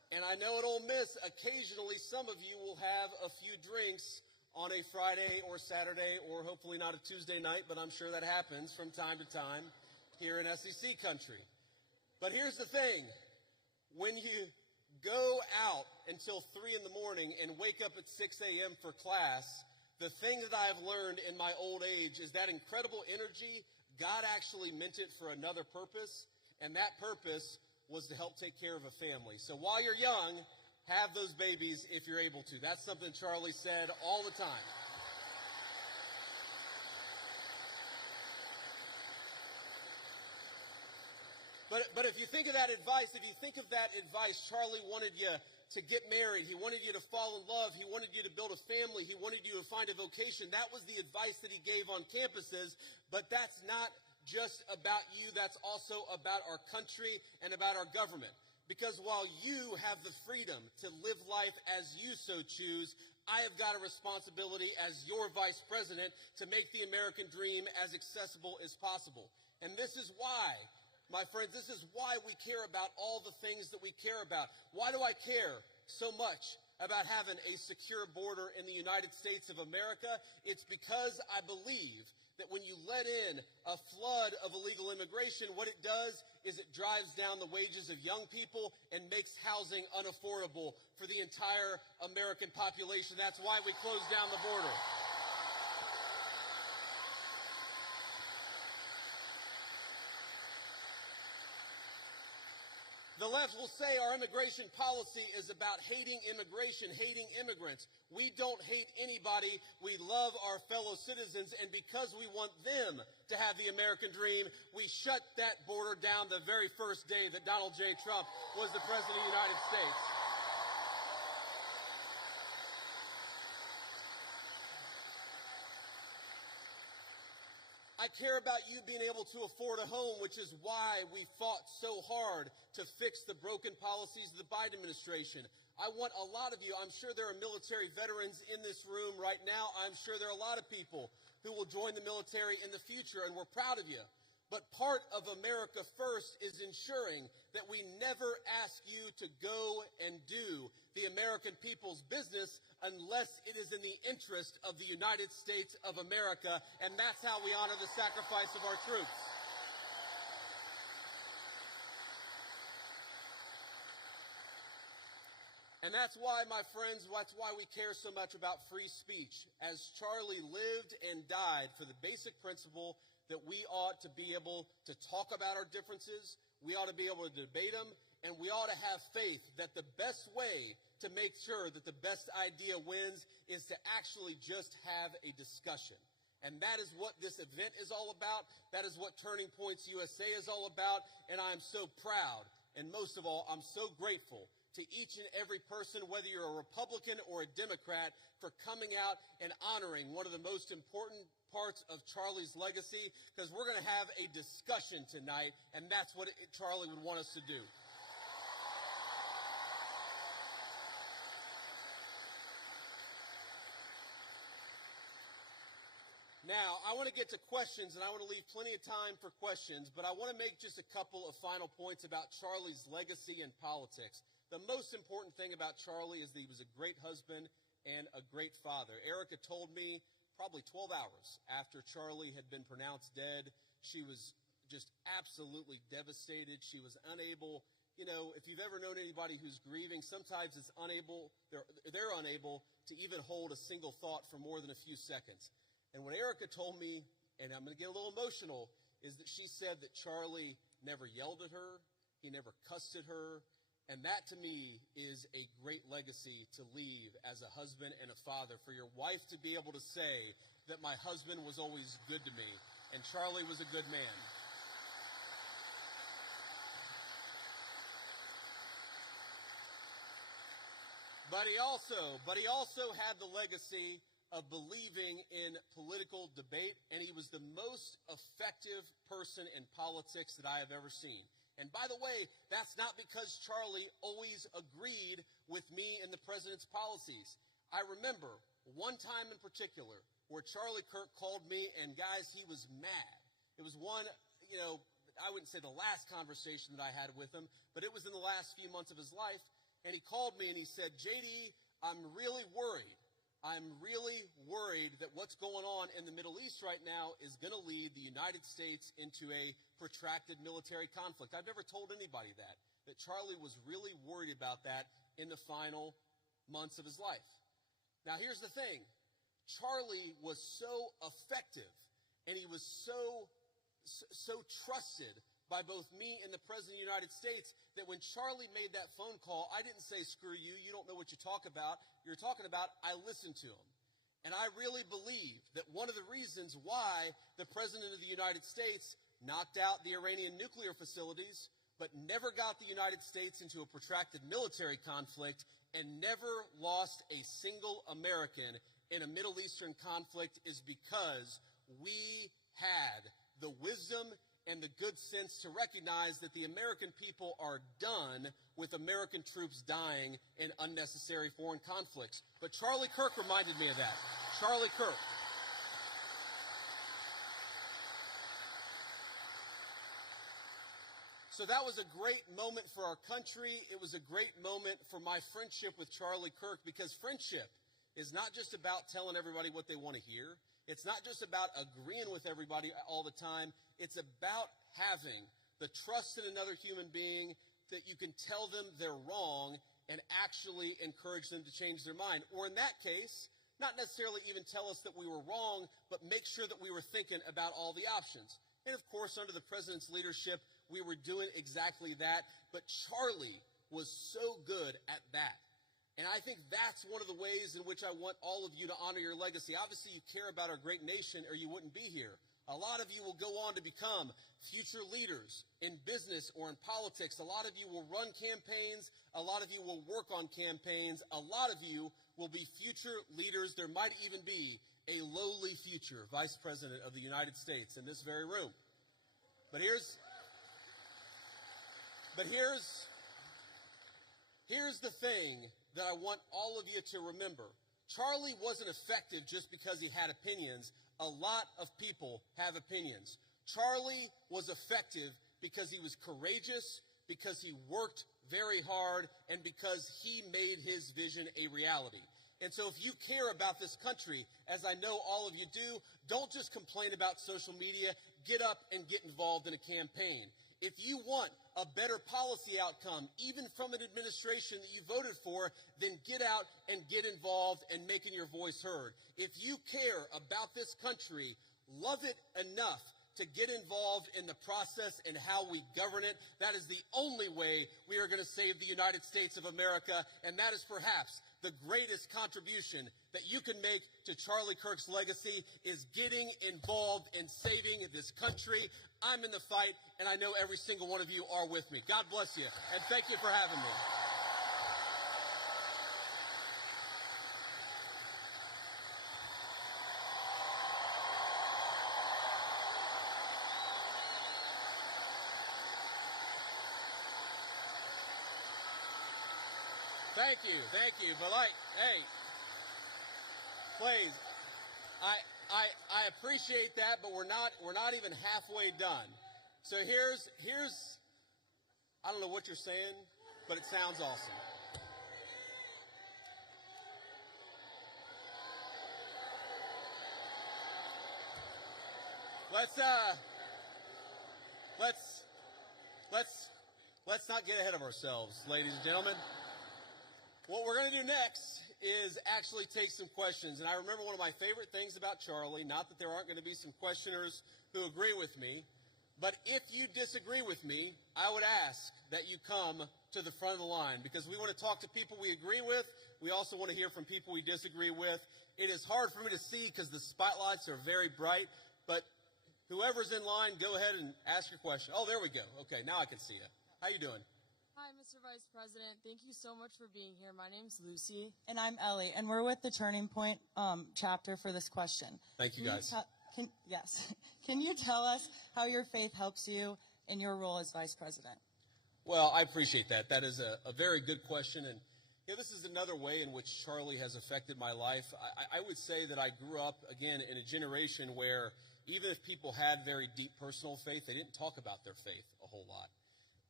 And I know at Ole Miss, occasionally some of you will have a few drinks on a Friday or Saturday, or hopefully not a Tuesday night, but I'm sure that happens from time to time here in SEC country. But here's the thing. When you go out until 3 in the morning and wake up at 6 a.m. for class, the thing that I've learned in my old age is that incredible energy, God actually meant it for another purpose, and that purpose was to help take care of a family. So while you're young, have those babies if you're able to. That's something Charlie said all the time. But if you think of that advice, Charlie wanted you to get married. He wanted you to fall in love. He wanted you to build a family. He wanted you to find a vocation. That was the advice that he gave on campuses. But that's not just about you. That's also about our country and about our government. Because while you have the freedom to live life as you so choose, I have got a responsibility as your vice president to make the American dream as accessible as possible. And this is why, my friends, this is why we care about all the things that we care about. Why do I care so much about having a secure border in the United States of America? It's because I believe that when you let in a flood of illegal immigration, what it does is it drives down the wages of young people and makes housing unaffordable for the entire American population. That's why we closed down the border. The left will say our immigration policy is about hating immigration, hating immigrants. We don't hate anybody. We love our fellow citizens, and because we want them to have the American dream, we shut that border down the very first day that Donald J. Trump was the President of the United States. I care about you being able to afford a home, which is why we fought so hard to fix the broken policies of the Biden administration. I want a lot of you, I'm sure there are military veterans in this room right now. I'm sure there are a lot of people who will join the military in the future, and we're proud of you. But part of America First is ensuring that we never ask you to go and do the American people's business unless it is in the interest of the United States of America, and that's how we honor the sacrifice of our troops. And that's why, my friends, that's why we care so much about free speech. As Charlie lived and died for the basic principle that we ought to be able to talk about our differences, we ought to be able to debate them, and we ought to have faith that the best way to make sure that the best idea wins is to actually just have a discussion. And that is what this event is all about. That is what Turning Points USA is all about. And I'm so proud, and most of all, I'm so grateful to each and every person, whether you're a Republican or a Democrat, for coming out and honoring one of the most important parts of Charlie's legacy, because we're going to have a discussion tonight, and that's what Charlie would want us to do. Now, I want to get to questions, and I want to leave plenty of time for questions, but I want to make just a couple of final points about Charlie's legacy in politics. The most important thing about Charlie is that he was a great husband and a great father. Erica told me probably 12 hours after Charlie had been pronounced dead, she was just absolutely devastated. She was unable, you know, if you've ever known anybody who's grieving, sometimes it's unable, they're unable to even hold a single thought for more than a few seconds. And what Erica told me, and I'm going to get a little emotional, is that she said that Charlie never yelled at her, he never cussed at her, and that to me is a great legacy to leave as a husband and a father, for your wife to be able to say that my husband was always good to me and Charlie was a good man. But he also had the legacy of believing in political debate, and he was the most effective person in politics that I have ever seen. And by the way, that's not because Charlie always agreed with me and the president's policies. I remember one time in particular where Charlie Kirk called me, and guys, he was mad. It was one, you know, I wouldn't say the last conversation that I had with him, but it was in the last few months of his life. And he called me and he said, JD, I'm really worried. I'm really worried that what's going on in the Middle East right now is going to lead the United States into a protracted military conflict. I've never told anybody that Charlie was really worried about that in the final months of his life. Now, here's the thing. Charlie was so effective and he was so trusted by both me and the President of the United States that when Charlie made that phone call, I didn't say, screw you, you don't know what you're talking about. I listened to him. And I really believe that one of the reasons why the President of the United States knocked out the Iranian nuclear facilities, but never got the United States into a protracted military conflict and never lost a single American in a Middle Eastern conflict is because we had the wisdom and the good sense to recognize that the American people are done with American troops dying in unnecessary foreign conflicts. But Charlie Kirk reminded me of that. Charlie Kirk. So that was a great moment for our country. It was a great moment for my friendship with Charlie Kirk, because friendship is not just about telling everybody what they want to hear. It's not just about agreeing with everybody all the time. It's about having the trust in another human being that you can tell them they're wrong and actually encourage them to change their mind. Or in that case, not necessarily even tell us that we were wrong, but make sure that we were thinking about all the options. And of course, under the president's leadership, we were doing exactly that. But Charlie was so good at that. And I think that's one of the ways in which I want all of you to honor your legacy. Obviously, you care about our great nation or you wouldn't be here. A lot of you will go on to become future leaders in business or in politics. A lot of you will run campaigns. A lot of you will work on campaigns. A lot of you will be future leaders. There might even be a lowly future vice president of the United States in this very room. But here's the thing that I want all of you to remember. Charlie wasn't effective just because he had opinions. A lot of people have opinions. Charlie was effective because he was courageous, because he worked very hard, and because he made his vision a reality. And so if you care about this country, as I know all of you do, don't just complain about social media. Get up and get involved in a campaign. If you want a better policy outcome, even from an administration that you voted for, then get out and get involved and making your voice heard. If you care about this country, love it enough to get involved in the process and how we govern it. That is the only way we are going to save the United States of America, and that is perhaps the greatest contribution that you can make to Charlie Kirk's legacy is getting involved in saving this country. I'm in the fight, and I know every single one of you are with me. God bless you, and thank you for having me. Thank you. But hey, please, I appreciate that, but we're not even halfway done. So here's I don't know what you're saying, but it sounds awesome. Let's not get ahead of ourselves, ladies and gentlemen. What we're going to do next is actually take some questions. And I remember one of my favorite things about Charlie, not that there aren't going to be some questioners who agree with me, but if you disagree with me, I would ask that you come to the front of the line, because we want to talk to people we agree with. We also want to hear from people we disagree with. It is hard for me to see because the spotlights are very bright, but whoever's in line, go ahead and ask your question. Oh, there we go. Okay, now I can see you. How you doing? Hi, Mr. Vice President. Thank you so much for being here. My name's Lucy. And I'm Ellie, and we're with the Turning Point chapter for this question. Thank you, guys. Yes. Can you tell us how your faith helps you in your role as Vice President? Well, I appreciate that. That is a very good question. And this is another way in which Charlie has affected my life. I would say that I grew up, again, in a generation where even if people had very deep personal faith, they didn't talk about their faith a whole lot.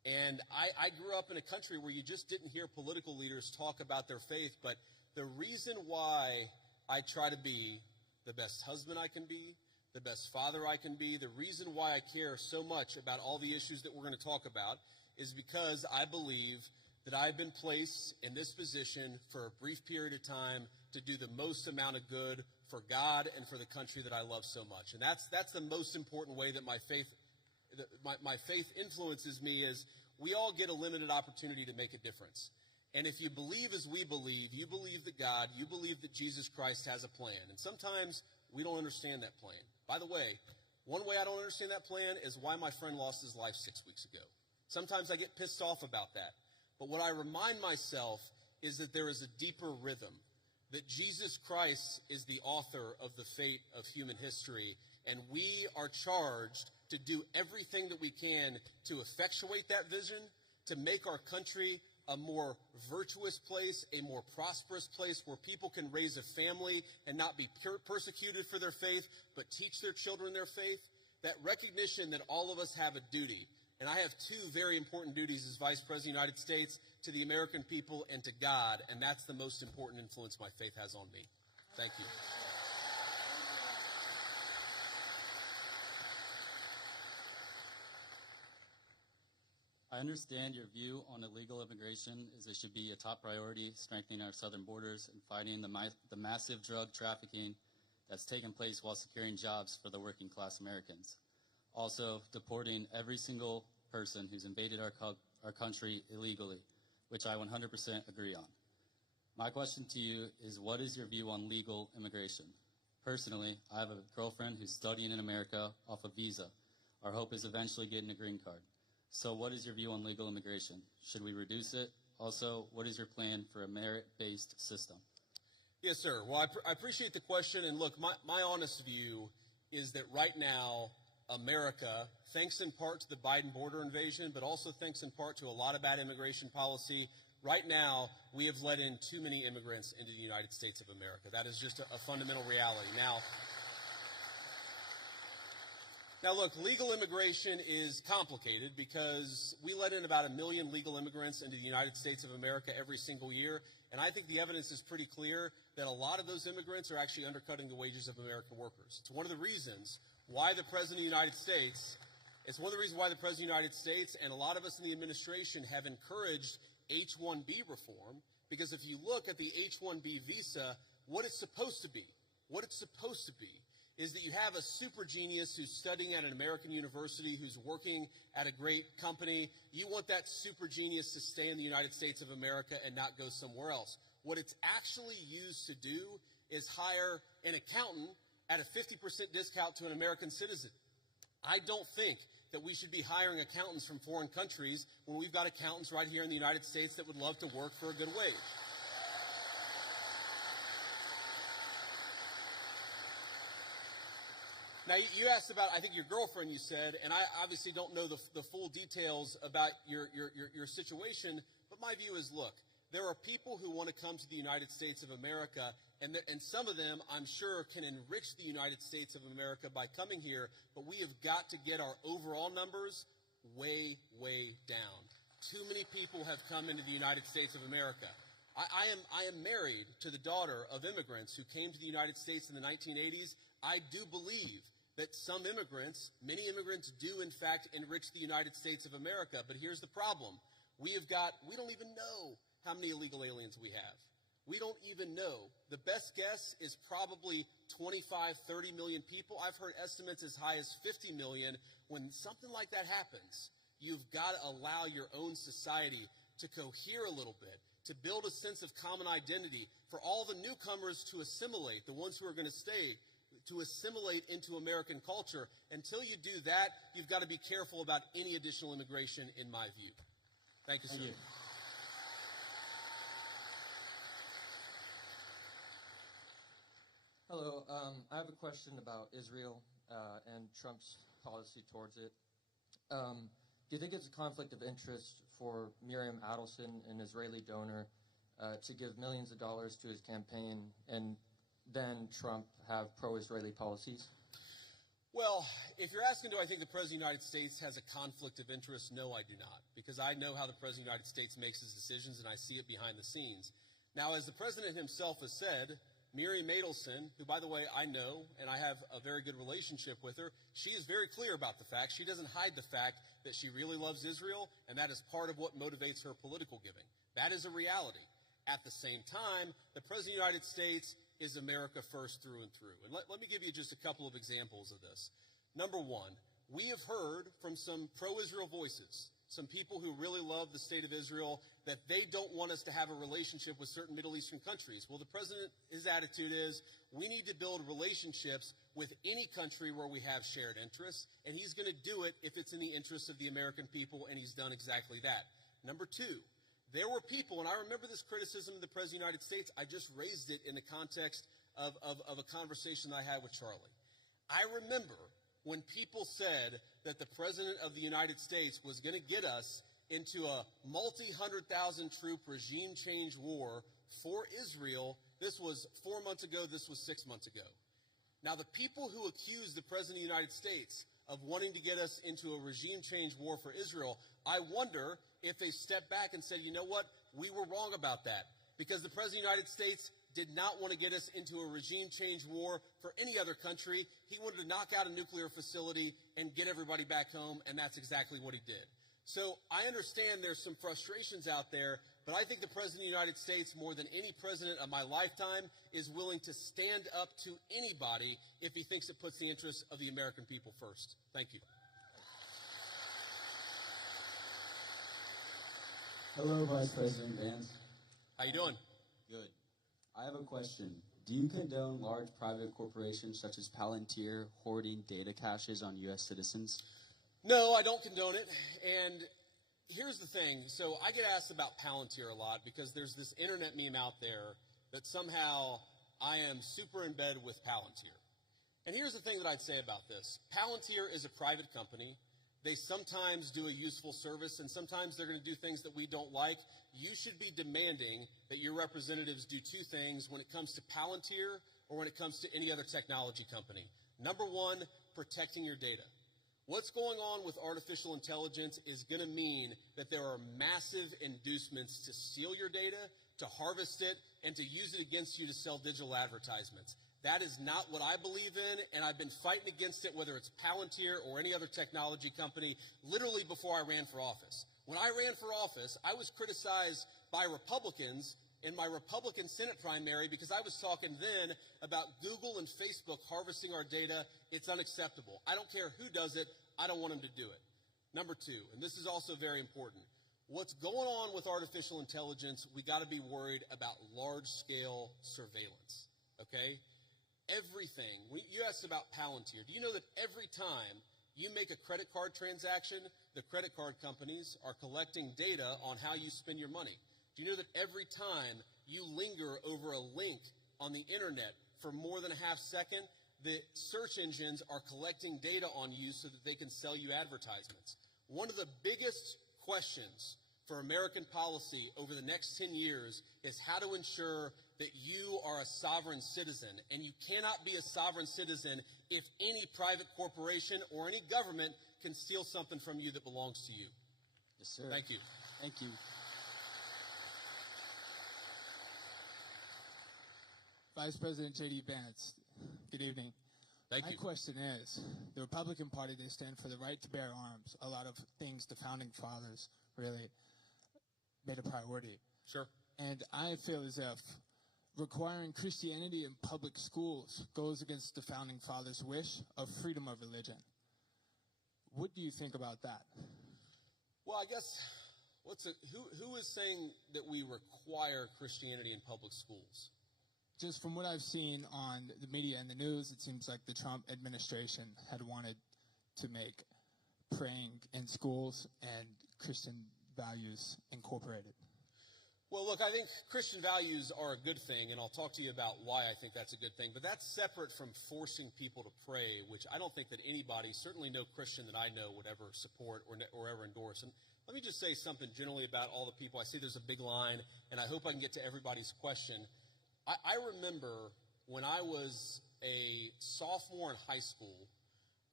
And I grew up in a country where you just didn't hear political leaders talk about their faith, but the reason why I try to be the best husband I can be, the best father I can be, the reason why I care so much about all the issues that we're going to talk about is because I believe that I've been placed in this position for a brief period of time to do the most amount of good for God and for the country that I love so much. And that's the most important way that my faith influences me is we all get a limited opportunity to make a difference. And if you believe as we believe, you believe that God, you believe that Jesus Christ has a plan. And sometimes we don't understand that plan. By the way, one way I don't understand that plan is why my friend lost his life 6 weeks ago. Sometimes I get pissed off about that. But what I remind myself is that there is a deeper rhythm, that Jesus Christ is the author of the fate of human history, and we are charged to do everything that we can to effectuate that vision, to make our country a more virtuous place, a more prosperous place where people can raise a family and not be persecuted for their faith, but teach their children their faith. That recognition that all of us have a duty. And I have two very important duties as Vice President of the United States to the American people and to God, and that's the most important influence my faith has on me. Thank you. I understand your view on illegal immigration is it should be a top priority, strengthening our southern borders and fighting the massive drug trafficking that's taken place while securing jobs for the working class Americans. Also, deporting every single person who's invaded our country illegally, which I 100% agree on. My question to you is, what is your view on legal immigration? Personally, I have a girlfriend who's studying in America off a visa. Our hope is eventually getting a green card. So what is your view on legal immigration? Should we reduce it? Also, what is your plan for a merit-based system? Yes, sir. Well, I appreciate the question. And look, my honest view is that right now, America, thanks in part to the Biden border invasion, but also thanks in part to a lot of bad immigration policy, right now we have let in too many immigrants into the United States of America. That is just a fundamental reality. Now, look, legal immigration is complicated because we let in about 1 million legal immigrants into the United States of America every single year, and I think the evidence is pretty clear that a lot of those immigrants are actually undercutting the wages of American workers. It's one of the reasons why the President of the United States, and a lot of us in the administration have encouraged H-1B reform, because if you look at the H-1B visa, what it's supposed to be is that you have a super genius who's studying at an American university, who's working at a great company. You want that super genius to stay in the United States of America and not go somewhere else. What it's actually used to do is hire an accountant at a 50% discount to an American citizen. I don't think that we should be hiring accountants from foreign countries when we've got accountants right here in the United States that would love to work for a good wage. Now, you asked about, I think, your girlfriend, you said, and I obviously don't know the full details about your situation, but my view is, look, there are people who want to come to the United States of America, and some of them, I'm sure, can enrich the United States of America by coming here, but we have got to get our overall numbers way, way down. Too many people have come into the United States of America. I am married to the daughter of immigrants who came to the United States in the 1980s. I do believe that many immigrants do in fact enrich the United States of America, but here's the problem. We don't even know how many illegal aliens we have. We don't even know. The best guess is probably 25, 30 million people. I've heard estimates as high as 50 million. When something like that happens, you've got to allow your own society to cohere a little bit, to build a sense of common identity, for all the newcomers to assimilate, the ones who are going to stay, to assimilate into American culture. Until you do that, you've got to be careful about any additional immigration, in my view. Thank you, sir. Thank you. Hello. I have a question about Israel and Trump's policy towards it. Do you think it's a conflict of interest for Miriam Adelson, an Israeli donor, to give millions of dollars to his campaign and then Trump have pro-Israeli policies? Well, if you're asking, do I think the President of the United States has a conflict of interest? No, I do not, because I know how the President of the United States makes his decisions, and I see it behind the scenes. Now, as the President himself has said, Miriam Adelson, who, by the way, I know, and I have a very good relationship with her, she is very clear about the fact. She doesn't hide the fact that she really loves Israel, and that is part of what motivates her political giving. That is a reality. At the same time, the President of the United States is America first through and through. And let me give you just a couple of examples of this. Number one, we have heard from some pro-Israel voices, some people who really love the state of Israel, that they don't want us to have a relationship with certain Middle Eastern countries. Well, the president, his attitude is, we need to build relationships with any country where we have shared interests, and he's going to do it if it's in the interests of the American people, and he's done exactly that. Number two, there were people, and I remember this criticism of the President of the United States, I just raised it in the context of a conversation I had with Charlie. I remember when people said that the President of the United States was going to get us into a multi-100,000 troop regime change war for Israel. This was 4 months ago. This was 6 months ago. Now, the people who accused the President of the United States of wanting to get us into a regime change war for Israel, I wonder if they stepped back and said, you know what, we were wrong about that, because the President of the United States did not want to get us into a regime change war for any other country. He wanted to knock out a nuclear facility and get everybody back home, and that's exactly what he did. So I understand there's some frustrations out there, but I think the President of the United States, more than any president of my lifetime, is willing to stand up to anybody if he thinks it puts the interests of the American people first. Thank you. Hello, Vice President Vance. How you doing? Good. I have a question. Do you condone large private corporations such as Palantir hoarding data caches on U.S. citizens? No, I don't condone it. And here's the thing. So I get asked about Palantir a lot because there's this internet meme out there that somehow I am super in bed with Palantir. And here's the thing that I'd say about this. Palantir is a private company. They sometimes do a useful service, and sometimes they're going to do things that we don't like. You should be demanding that your representatives do two things when it comes to Palantir or when it comes to any other technology company. Number one, protecting your data. What's going on with artificial intelligence is going to mean that there are massive inducements to steal your data, to harvest it, and to use it against you to sell digital advertisements. That is not what I believe in, and I've been fighting against it, whether it's Palantir or any other technology company, literally before I ran for office. When I ran for office, I was criticized by Republicans in my Republican Senate primary because I was talking then about Google and Facebook harvesting our data. It's unacceptable. I don't care who does it. I don't want them to do it. Number two, and this is also very important, what's going on with artificial intelligence, we got to be worried about large-scale surveillance, okay? Everything. You asked about Palantir. Do you know that every time you make a credit card transaction, the credit card companies are collecting data on how you spend your money? Do you know that every time you linger over a link on the internet for more than a half second, the search engines are collecting data on you so that they can sell you advertisements? One of the biggest questions for American policy over the next 10 years is how to ensure that you are a sovereign citizen. And you cannot be a sovereign citizen if any private corporation or any government can steal something from you that belongs to you. Yes, sir. Thank you. Thank you. Vice President J.D. Vance, good evening. Thank My you. question is, the Republican Party, they stand for the right to bear arms. A lot of things the founding fathers really made a priority. Sure. And I feel as if requiring Christianity in public schools goes against the founding fathers' wish of freedom of religion. What do you think about that? Well, I guess, who is saying that we require Christianity in public schools? Just from what I've seen on the media and the news, it seems like the Trump administration had wanted to make praying in schools and Christian values incorporated. Well, look, I think Christian values are a good thing, and I'll talk to you about why I think that's a good thing. But that's separate from forcing people to pray, which I don't think that anybody, certainly no Christian that I know, would ever support or ever endorse. And let me just say something generally about all the people. I see there's a big line, and I hope I can get to everybody's question. I remember when I was a sophomore in high school,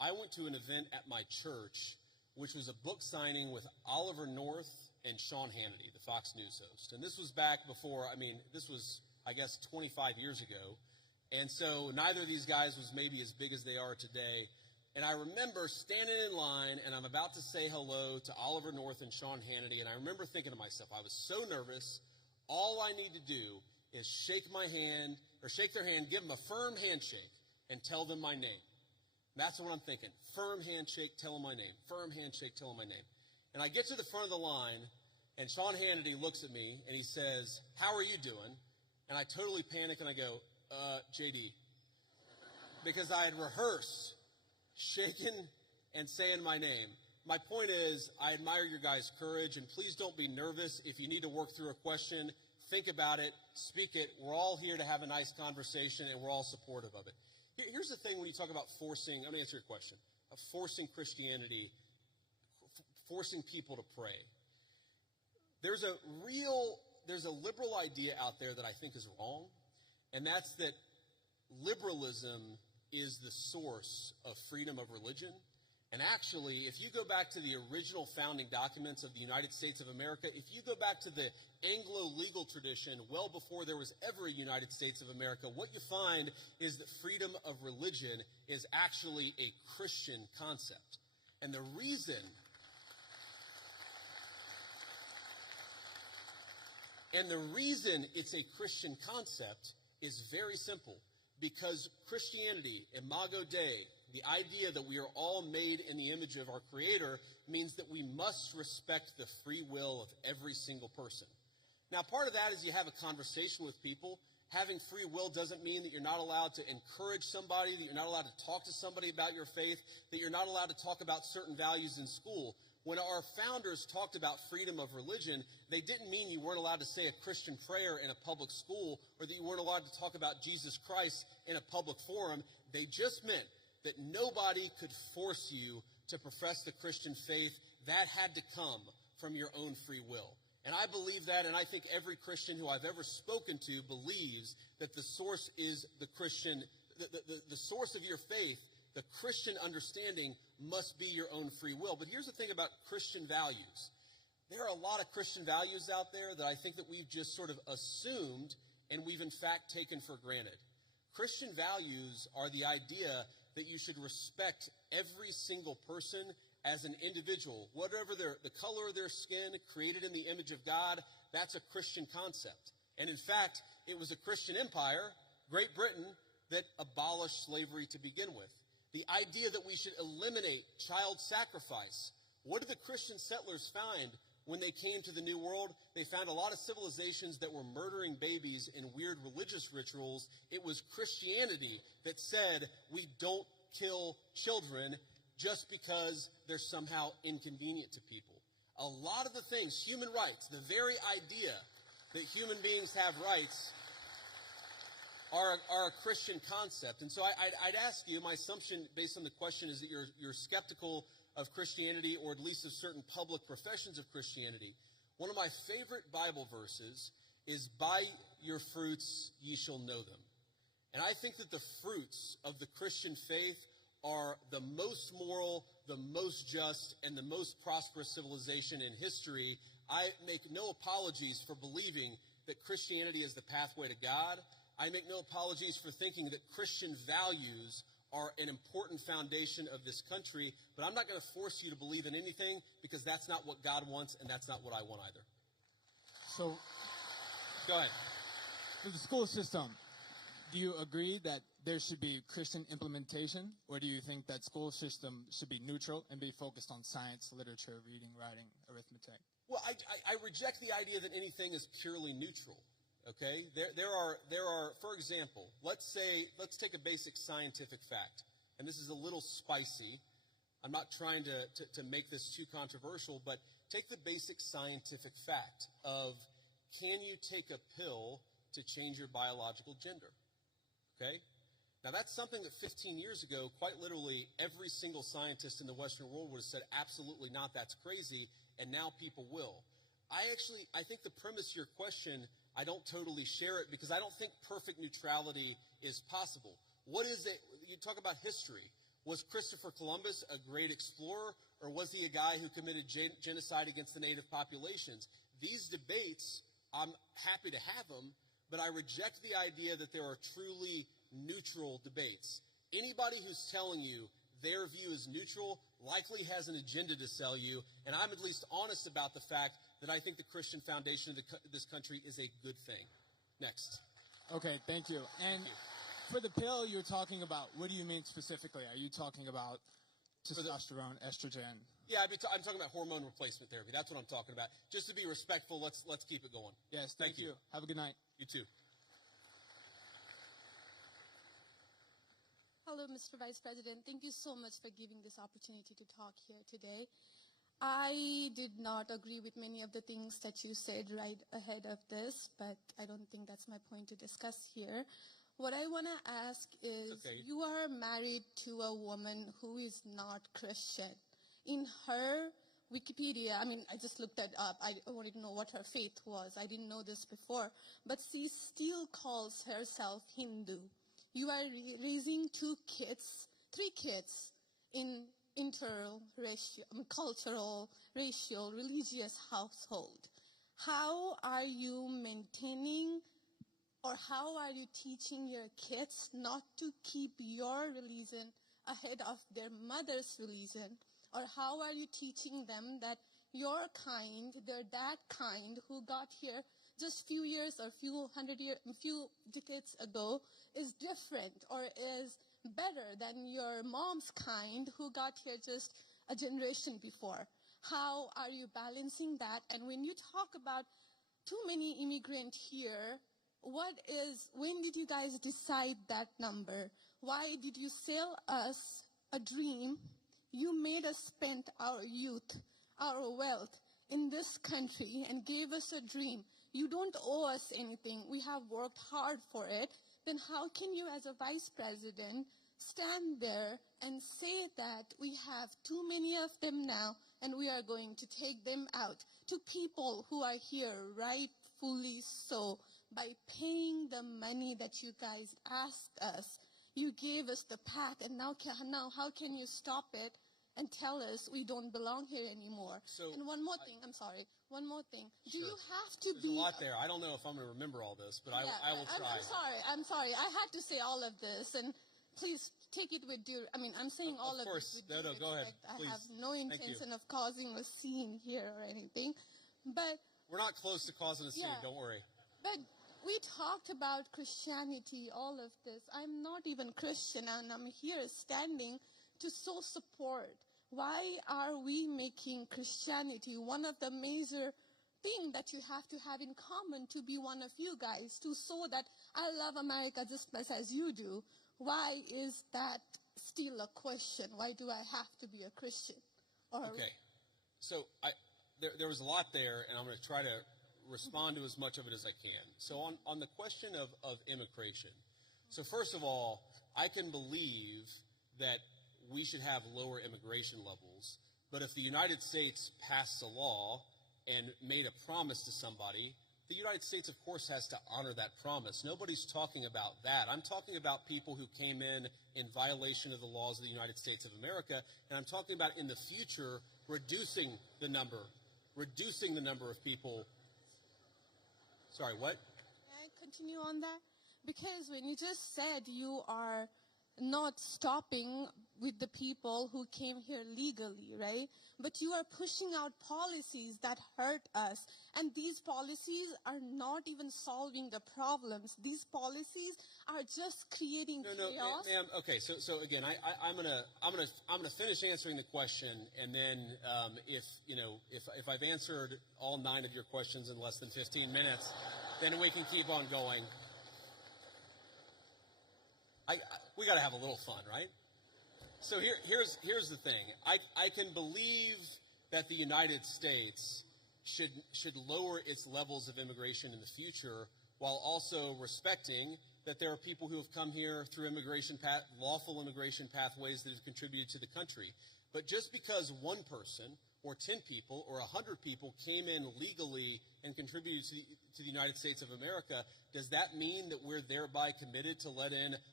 I went to an event at my church, which was a book signing with Oliver North and Sean Hannity, the Fox News host. And this was back before, this was, I guess, 25 years ago. And so neither of these guys was maybe as big as they are today. And I remember standing in line, and I'm about to say hello to Oliver North and Sean Hannity, and I remember thinking to myself, I was so nervous, all I need to do is shake my hand, or shake their hand, give them a firm handshake, and tell them my name. That's what I'm thinking. Firm handshake, tell them my name. Firm handshake, tell them my name. And I get to the front of the line, and Sean Hannity looks at me, and he says, "How are you doing?" And I totally panic, and I go, JD. Because I had rehearsed shaking and saying my name. My point is, I admire your guys' courage, and please don't be nervous. If you need to work through a question, think about it, speak it. We're all here to have a nice conversation, and we're all supportive of it. Here's the thing when you talk about forcing, I'm going to answer your question, of forcing Christianity, forcing people to pray. There's a liberal idea out there that I think is wrong, and that's that liberalism is the source of freedom of religion. And actually, if you go back to the original founding documents of the United States of America, if you go back to the Anglo-legal tradition well before there was ever a United States of America, what you find is that freedom of religion is actually a Christian concept. And the reason it's a Christian concept is very simple. Because Christianity, Imago Dei, the idea that we are all made in the image of our Creator, means that we must respect the free will of every single person. Now, part of that is you have a conversation with people. Having free will doesn't mean that you're not allowed to encourage somebody, that you're not allowed to talk to somebody about your faith, that you're not allowed to talk about certain values in school. When our founders talked about freedom of religion, they didn't mean you weren't allowed to say a Christian prayer in a public school or that you weren't allowed to talk about Jesus Christ in a public forum. They just meant that nobody could force you to profess the Christian faith. That had to come from your own free will. And I believe that, and I think every Christian who I've ever spoken to believes that the source is the Christian, the source of your faith. The Christian understanding must be your own free will. But here's the thing about Christian values. There are a lot of Christian values out there that I think that we've just sort of assumed and we've in fact taken for granted. Christian values are the idea that you should respect every single person as an individual. Whatever the color of their skin, created in the image of God, that's a Christian concept. And in fact, it was a Christian empire, Great Britain, that abolished slavery to begin with. The idea that we should eliminate child sacrifice. What did the Christian settlers find when they came to the New World? They found a lot of civilizations that were murdering babies in weird religious rituals. It was Christianity that said we don't kill children just because they're somehow inconvenient to people. A lot of the things, human rights, the very idea that human beings have rights are a Christian concept. And so I'd ask you, my assumption based on the question is that you're skeptical of Christianity, or at least of certain public professions of Christianity. One of my favorite Bible verses is, "By your fruits ye shall know them." And I think that the fruits of the Christian faith are the most moral, the most just, and the most prosperous civilization in history. I make no apologies for believing that Christianity is the pathway to God. I make no apologies for thinking that Christian values are an important foundation of this country, but I'm not going to force you to believe in anything because that's not what God wants and that's not what I want either. So, go ahead. For the school system, do you agree that there should be Christian implementation, or do you think that school system should be neutral and be focused on science, literature, reading, writing, arithmetic? Well, I reject the idea that anything is purely neutral. Okay, there are, for example, let's take a basic scientific fact, and this is a little spicy. I'm not trying to make this too controversial, but take the basic scientific fact of, can you take a pill to change your biological gender? Okay, now that's something that 15 years ago, quite literally, every single scientist in the Western world would have said, absolutely not, that's crazy, and now people will. I think the premise of your question, I don't totally share it because I don't think perfect neutrality is possible. What is it? You talk about history. Was Christopher Columbus a great explorer, or was he a guy who committed genocide against the native populations? These debates, I'm happy to have them, but I reject the idea that there are truly neutral debates. Anybody who's telling you their view is neutral likely has an agenda to sell you, and I'm at least honest about the fact that I think the Christian foundation of this country is a good thing. Next. Okay, thank you. And for the pill you're talking about, what do you mean specifically? Are you talking about testosterone, estrogen? Yeah, I'm talking about hormone replacement therapy. That's what I'm talking about. Just to be respectful, let's keep it going. Yes, thank you. Have a good night. You too. Hello, Mr. Vice President. Thank you so much for giving this opportunity to talk here today. I did not agree with many of the things that you said right ahead of this, but I don't think that's my point to discuss here. What I want to ask is, you are married to a woman who is not Christian. In her Wikipedia, I mean, I just looked that up. I wanted to know what her faith was. I didn't know this before. But she still calls herself Hindu. You are raising three kids in cultural, racial, religious household. How are you maintaining, or how are you teaching your kids not to keep your religion ahead of their mother's religion? Or how are you teaching them that your kind, their dad kind, who got here just few years or few decades ago, is different or is better than your mom's kind who got here just a generation before? How are you balancing that? And when you talk about too many immigrants here, when did you guys decide that number? Why did you sell us a dream? You made us spend our youth, our wealth in this country and gave us a dream. You don't owe us anything. We have worked hard for it. Then how can you, as a vice president, stand there and say that we have too many of them now and we are going to take them out to people who are here rightfully so by paying the money that you guys asked us? You gave us the pack, and now how can you stop it and tell us we don't belong here anymore? And one more thing. Do you have to There's a lot there. I don't know if I'm going to remember all this, but I will try. I'm sorry. I had to say all of this, and please take it with I'm saying all of course. this with No, go ahead. Please. I have no intention of causing a scene here or anything, but we're not close to causing a scene. Yeah. Don't worry. But we talked about Christianity, all of this. I'm not even Christian, and I'm here standing to show support. Why are we making Christianity one of the major things that you have to have in common to be one of you guys, to show that I love America just as you do? Why is that still a question? Why do I have to be a Christian? Okay. So there was a lot there, and I'm going to try to respond to as much of it as I can. So on the question of immigration, so first of all, I can believe that we should have lower immigration levels, but if the United States passed a law and made a promise to somebody, the United States, of course, has to honor that promise. Nobody's talking about that. I'm talking about people who came in violation of the laws of the United States of America, and I'm talking about in the future reducing the number of people. Sorry, what? Can I continue on that? Because when you just said you are not stopping with the people who came here legally, right? But you are pushing out policies that hurt us. And these policies are not even solving the problems. These policies are just creating chaos. No, ma'am. Okay, so again, I'm gonna finish answering the question, and then if I've answered all 9 of your questions in less than 15 minutes, then we can keep on going. We got to have a little fun, right? So here's the thing. I can believe that the United States should lower its levels of immigration in the future, while also respecting that there are people who have come here through lawful immigration pathways that have contributed to the country. But just because one person or 10 people or 100 people came in legally and contributed to the United States of America, does that mean that we're thereby committed to let in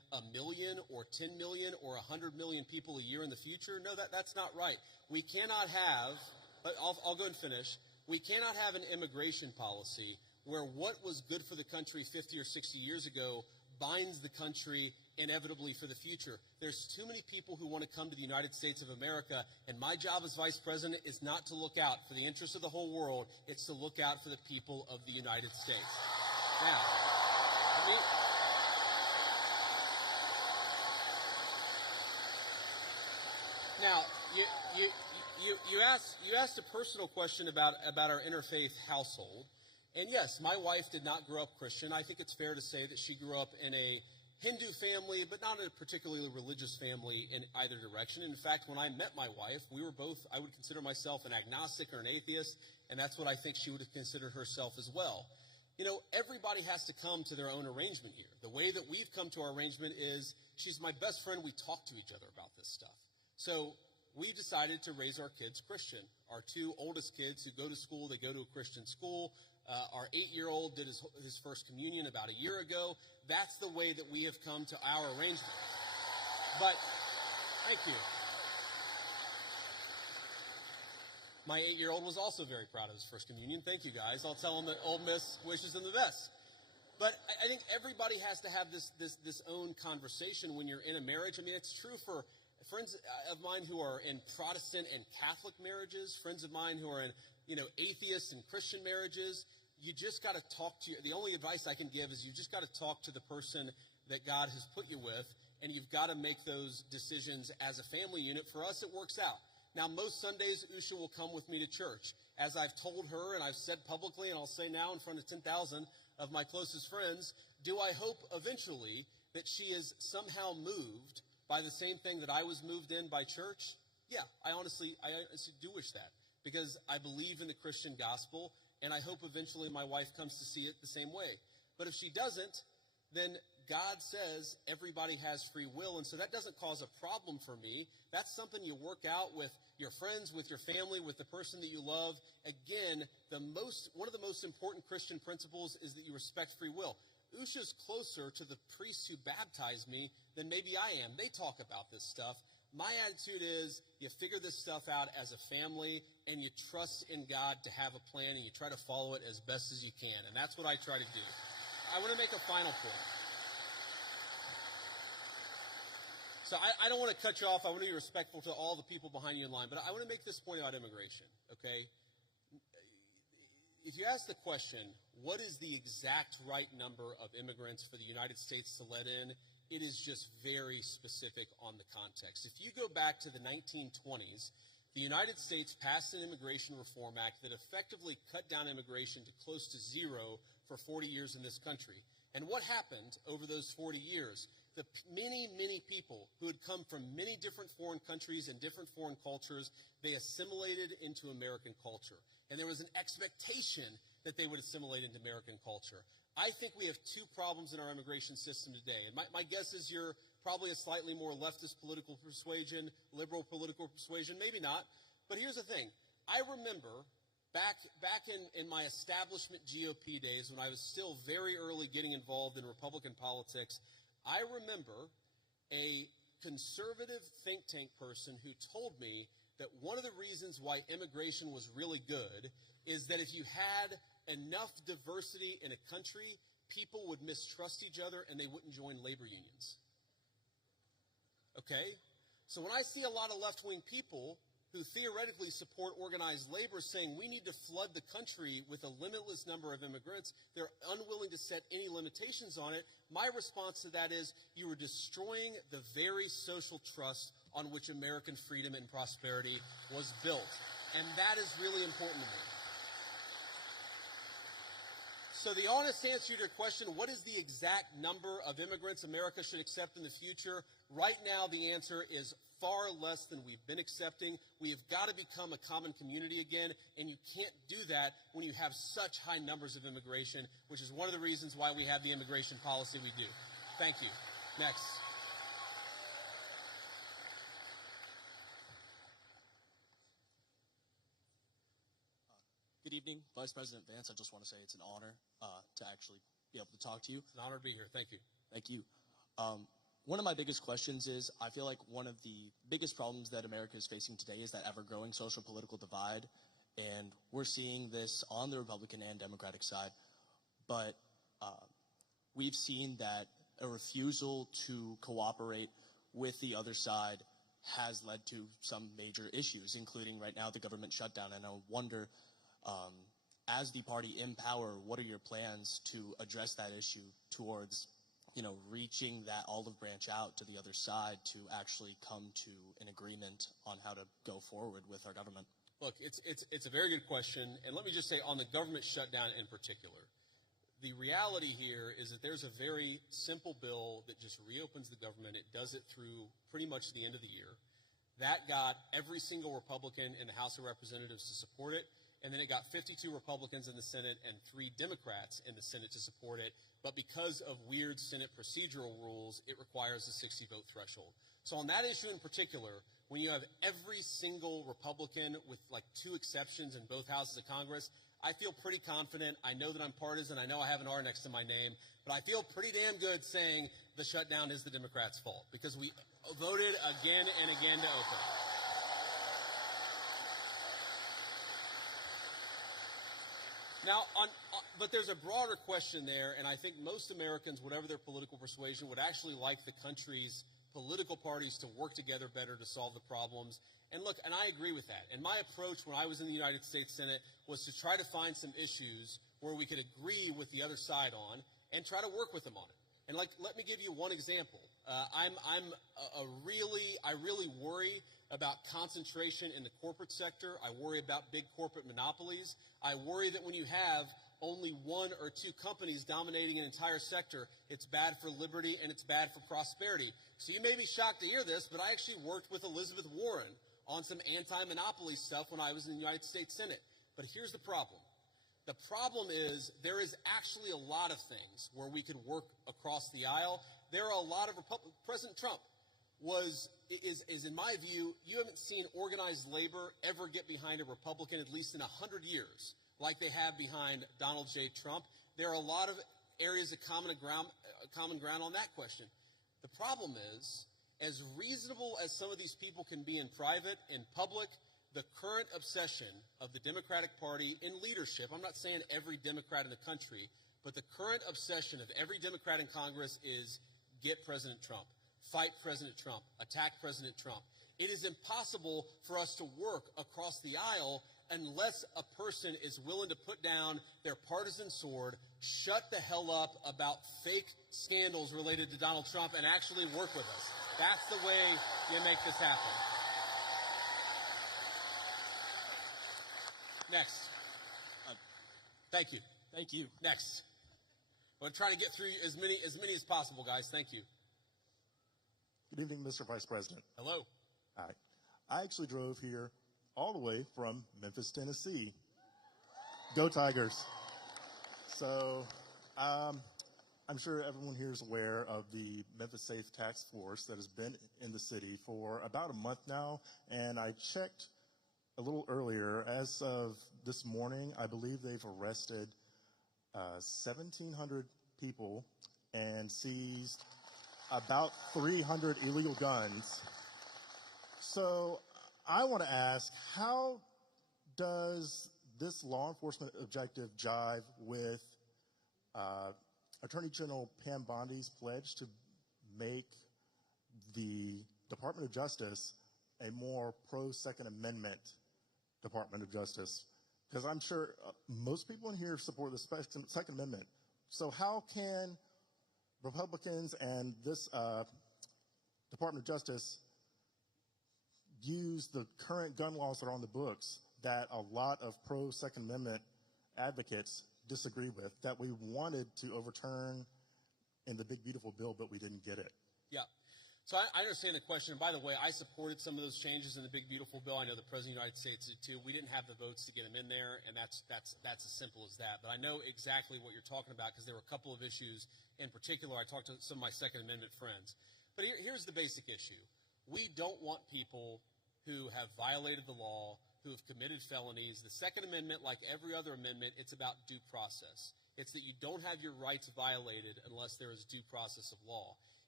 1 million or 10 million or 100 million people a year in the future? No, that's not right. We cannot have, but I'll go and finish. We cannot have an immigration policy where what was good for the country 50 or 60 years ago binds the country inevitably for the future. There's too many people who want to come to the United States of America, and my job as vice president is not to look out for the interests of the whole world. It's to look out for the people of the United States. Now, you asked a personal question about our interfaith household. And yes, my wife did not grow up Christian. I think it's fair to say that she grew up in a Hindu family, but not in a particularly religious family in either direction. In fact, when I met my wife, we were both, I would consider myself an agnostic or an atheist, and that's what I think she would have considered herself as well. You know, everybody has to come to their own arrangement here. The way that we've come to our arrangement is she's my best friend. We talk to each other about this stuff. So we decided to raise our kids Christian. Our two oldest kids who go to school, they go to a Christian school. Our 8-year-old did his first communion about a year ago. That's the way that we have come to our arrangement. But, thank you. My 8-year-old was also very proud of his first communion. Thank you, guys. I'll tell him that Ole Miss wishes him the best. But I think everybody has to have this own conversation when you're in a marriage. I mean, it's true for friends of mine who are in Protestant and Catholic marriages, friends of mine who are in, atheist and Christian marriages. You just got to talk to the only advice I can give is you just got to talk to the person that God has put you with, and you've got to make those decisions as a family unit. For us, it works out. Now, most Sundays, Usha will come with me to church. As I've told her, and I've said publicly, and I'll say now in front of 10,000 of my closest friends, do I hope eventually that she is somehow moved by the same thing that I was moved in by church? Yeah, I honestly do wish that, because I believe in the Christian gospel, and I hope eventually my wife comes to see it the same way. But if she doesn't, then God says everybody has free will, and so that doesn't cause a problem for me. That's something you work out with your friends, with your family, with the person that you love. Again, one of the most important Christian principles is that you respect free will. Usha's closer to the priests who baptized me than maybe I am. They talk about this stuff. My attitude is you figure this stuff out as a family, and you trust in God to have a plan, and you try to follow it as best as you can. And that's what I try to do. I want to make a final point. So I don't want to cut you off. I want to be respectful to all the people behind you in line. But I want to make this point about immigration, okay? If you ask the question, what is the exact right number of immigrants for the United States to let in, it is just very specific on the context. If you go back to the 1920s, the United States passed an Immigration Reform Act that effectively cut down immigration to close to zero for 40 years in this country. And what happened over those 40 years? The many, many people who had come from many different foreign countries and different foreign cultures, they assimilated into American culture. And there was an expectation that they would assimilate into American culture. I think we have two problems in our immigration system today. And my guess is you're probably a slightly more leftist political persuasion, liberal political persuasion, maybe not. But here's the thing. I remember back in my establishment GOP days when I was still very early getting involved in Republican politics, I remember a conservative think tank person who told me that one of the reasons why immigration was really good is that if you had enough diversity in a country, people would mistrust each other and they wouldn't join labor unions. Okay? So when I see a lot of left-wing people who theoretically support organized labor saying we need to flood the country with a limitless number of immigrants, they're unwilling to set any limitations on it. My response to that is you are destroying the very social trust on which American freedom and prosperity was built. And that is really important to me. So the honest answer to your question, what is the exact number of immigrants America should accept in the future? Right now, the answer is far less than we've been accepting. We have got to become a common community again, and you can't do that when you have such high numbers of immigration, which is one of the reasons why we have the immigration policy we do. Thank you. Next. Good evening, Vice President Vance. I just want to say it's an honor to actually be able to talk to you. It's an honor to be here. Thank you. Thank you. One of my biggest questions is, I feel like one of the biggest problems that America is facing today is that ever-growing social political divide, and we're seeing this on the Republican and Democratic side. But we've seen that a refusal to cooperate with the other side has led to some major issues, including right now the government shutdown. And I wonder, as the party in power, what are your plans to address that issue towards, reaching that olive branch out to the other side to actually come to an agreement on how to go forward with our government? Look, it's a very good question, and let me just say on the government shutdown in particular, the reality here is that there's a very simple bill that just reopens the government. It does it through pretty much the end of the year. That got every single Republican in the House of Representatives to support it, and then it got 52 Republicans in the Senate and 3 Democrats in the Senate to support it. But because of weird Senate procedural rules, it requires a 60-vote threshold. So on that issue in particular, when you have every single Republican with like 2 exceptions in both houses of Congress, I feel pretty confident. I know that I'm partisan. I know I have an R next to my name. But I feel pretty damn good saying the shutdown is the Democrats' fault because we voted again and again to open. Now, but there's a broader question there, and I think most Americans, whatever their political persuasion, would actually like the country's political parties to work together better to solve the problems. And look, and I agree with that. And my approach when I was in the United States Senate was to try to find some issues where we could agree with the other side on and try to work with them on it. And let me give you one example. I really worry about concentration in the corporate sector. I worry about big corporate monopolies. I worry that when you have only 1 or 2 companies dominating an entire sector, it's bad for liberty and it's bad for prosperity. So you may be shocked to hear this, but I actually worked with Elizabeth Warren on some anti-monopoly stuff when I was in the United States Senate. But here's the problem. The problem is there is actually a lot of things where we could work across the aisle. There are a lot of President Trump is in my view, you haven't seen organized labor ever get behind a Republican at least in 100 years like they have behind Donald J. Trump. There are a lot of areas of common ground on that question. The problem is, as reasonable as some of these people can be in private, in public, the current obsession of the Democratic Party in leadership, I'm not saying every Democrat in the country, but the current obsession of every Democrat in Congress is get President Trump, fight President Trump, attack President Trump. It is impossible for us to work across the aisle unless a person is willing to put down their partisan sword, shut the hell up about fake scandals related to Donald Trump, and actually work with us. That's the way you make this happen. Next. Thank you. Thank you. Next. We're trying to get through as many as possible, guys. Thank you. Good evening, Mr. Vice President. Hello. Hi. I actually drove here all the way from Memphis, Tennessee. Go Tigers. So I'm sure everyone here is aware of the Memphis Safe Task Force that has been in the city for about a month now, and I checked a little earlier. As of this morning, I believe they've arrested 1,700 people and seized about 300 illegal guns. So I want to ask, how does this law enforcement objective jive with Attorney General Pam Bondi's pledge to make the Department of Justice a more pro-Second Amendment Department of Justice? Because I'm sure most people in here support the Second Amendment. So how can Republicans and this Department of Justice use the current gun laws that are on the books that a lot of pro-Second Amendment advocates disagree with, that we wanted to overturn in the big, beautiful bill, but we didn't get it? Yeah. So I understand the question. And by the way, I supported some of those changes in the big, beautiful bill. I know the President of the United States did too. We didn't have the votes to get them in there, and that's as simple as that. But I know exactly what you're talking about because there were a couple of issues in particular. I talked to some of my Second Amendment friends. But here's the basic issue. We don't want people who have violated the law, who have committed felonies. The Second Amendment, like every other amendment, it's about due process. It's that you don't have your rights violated unless there is due process of law.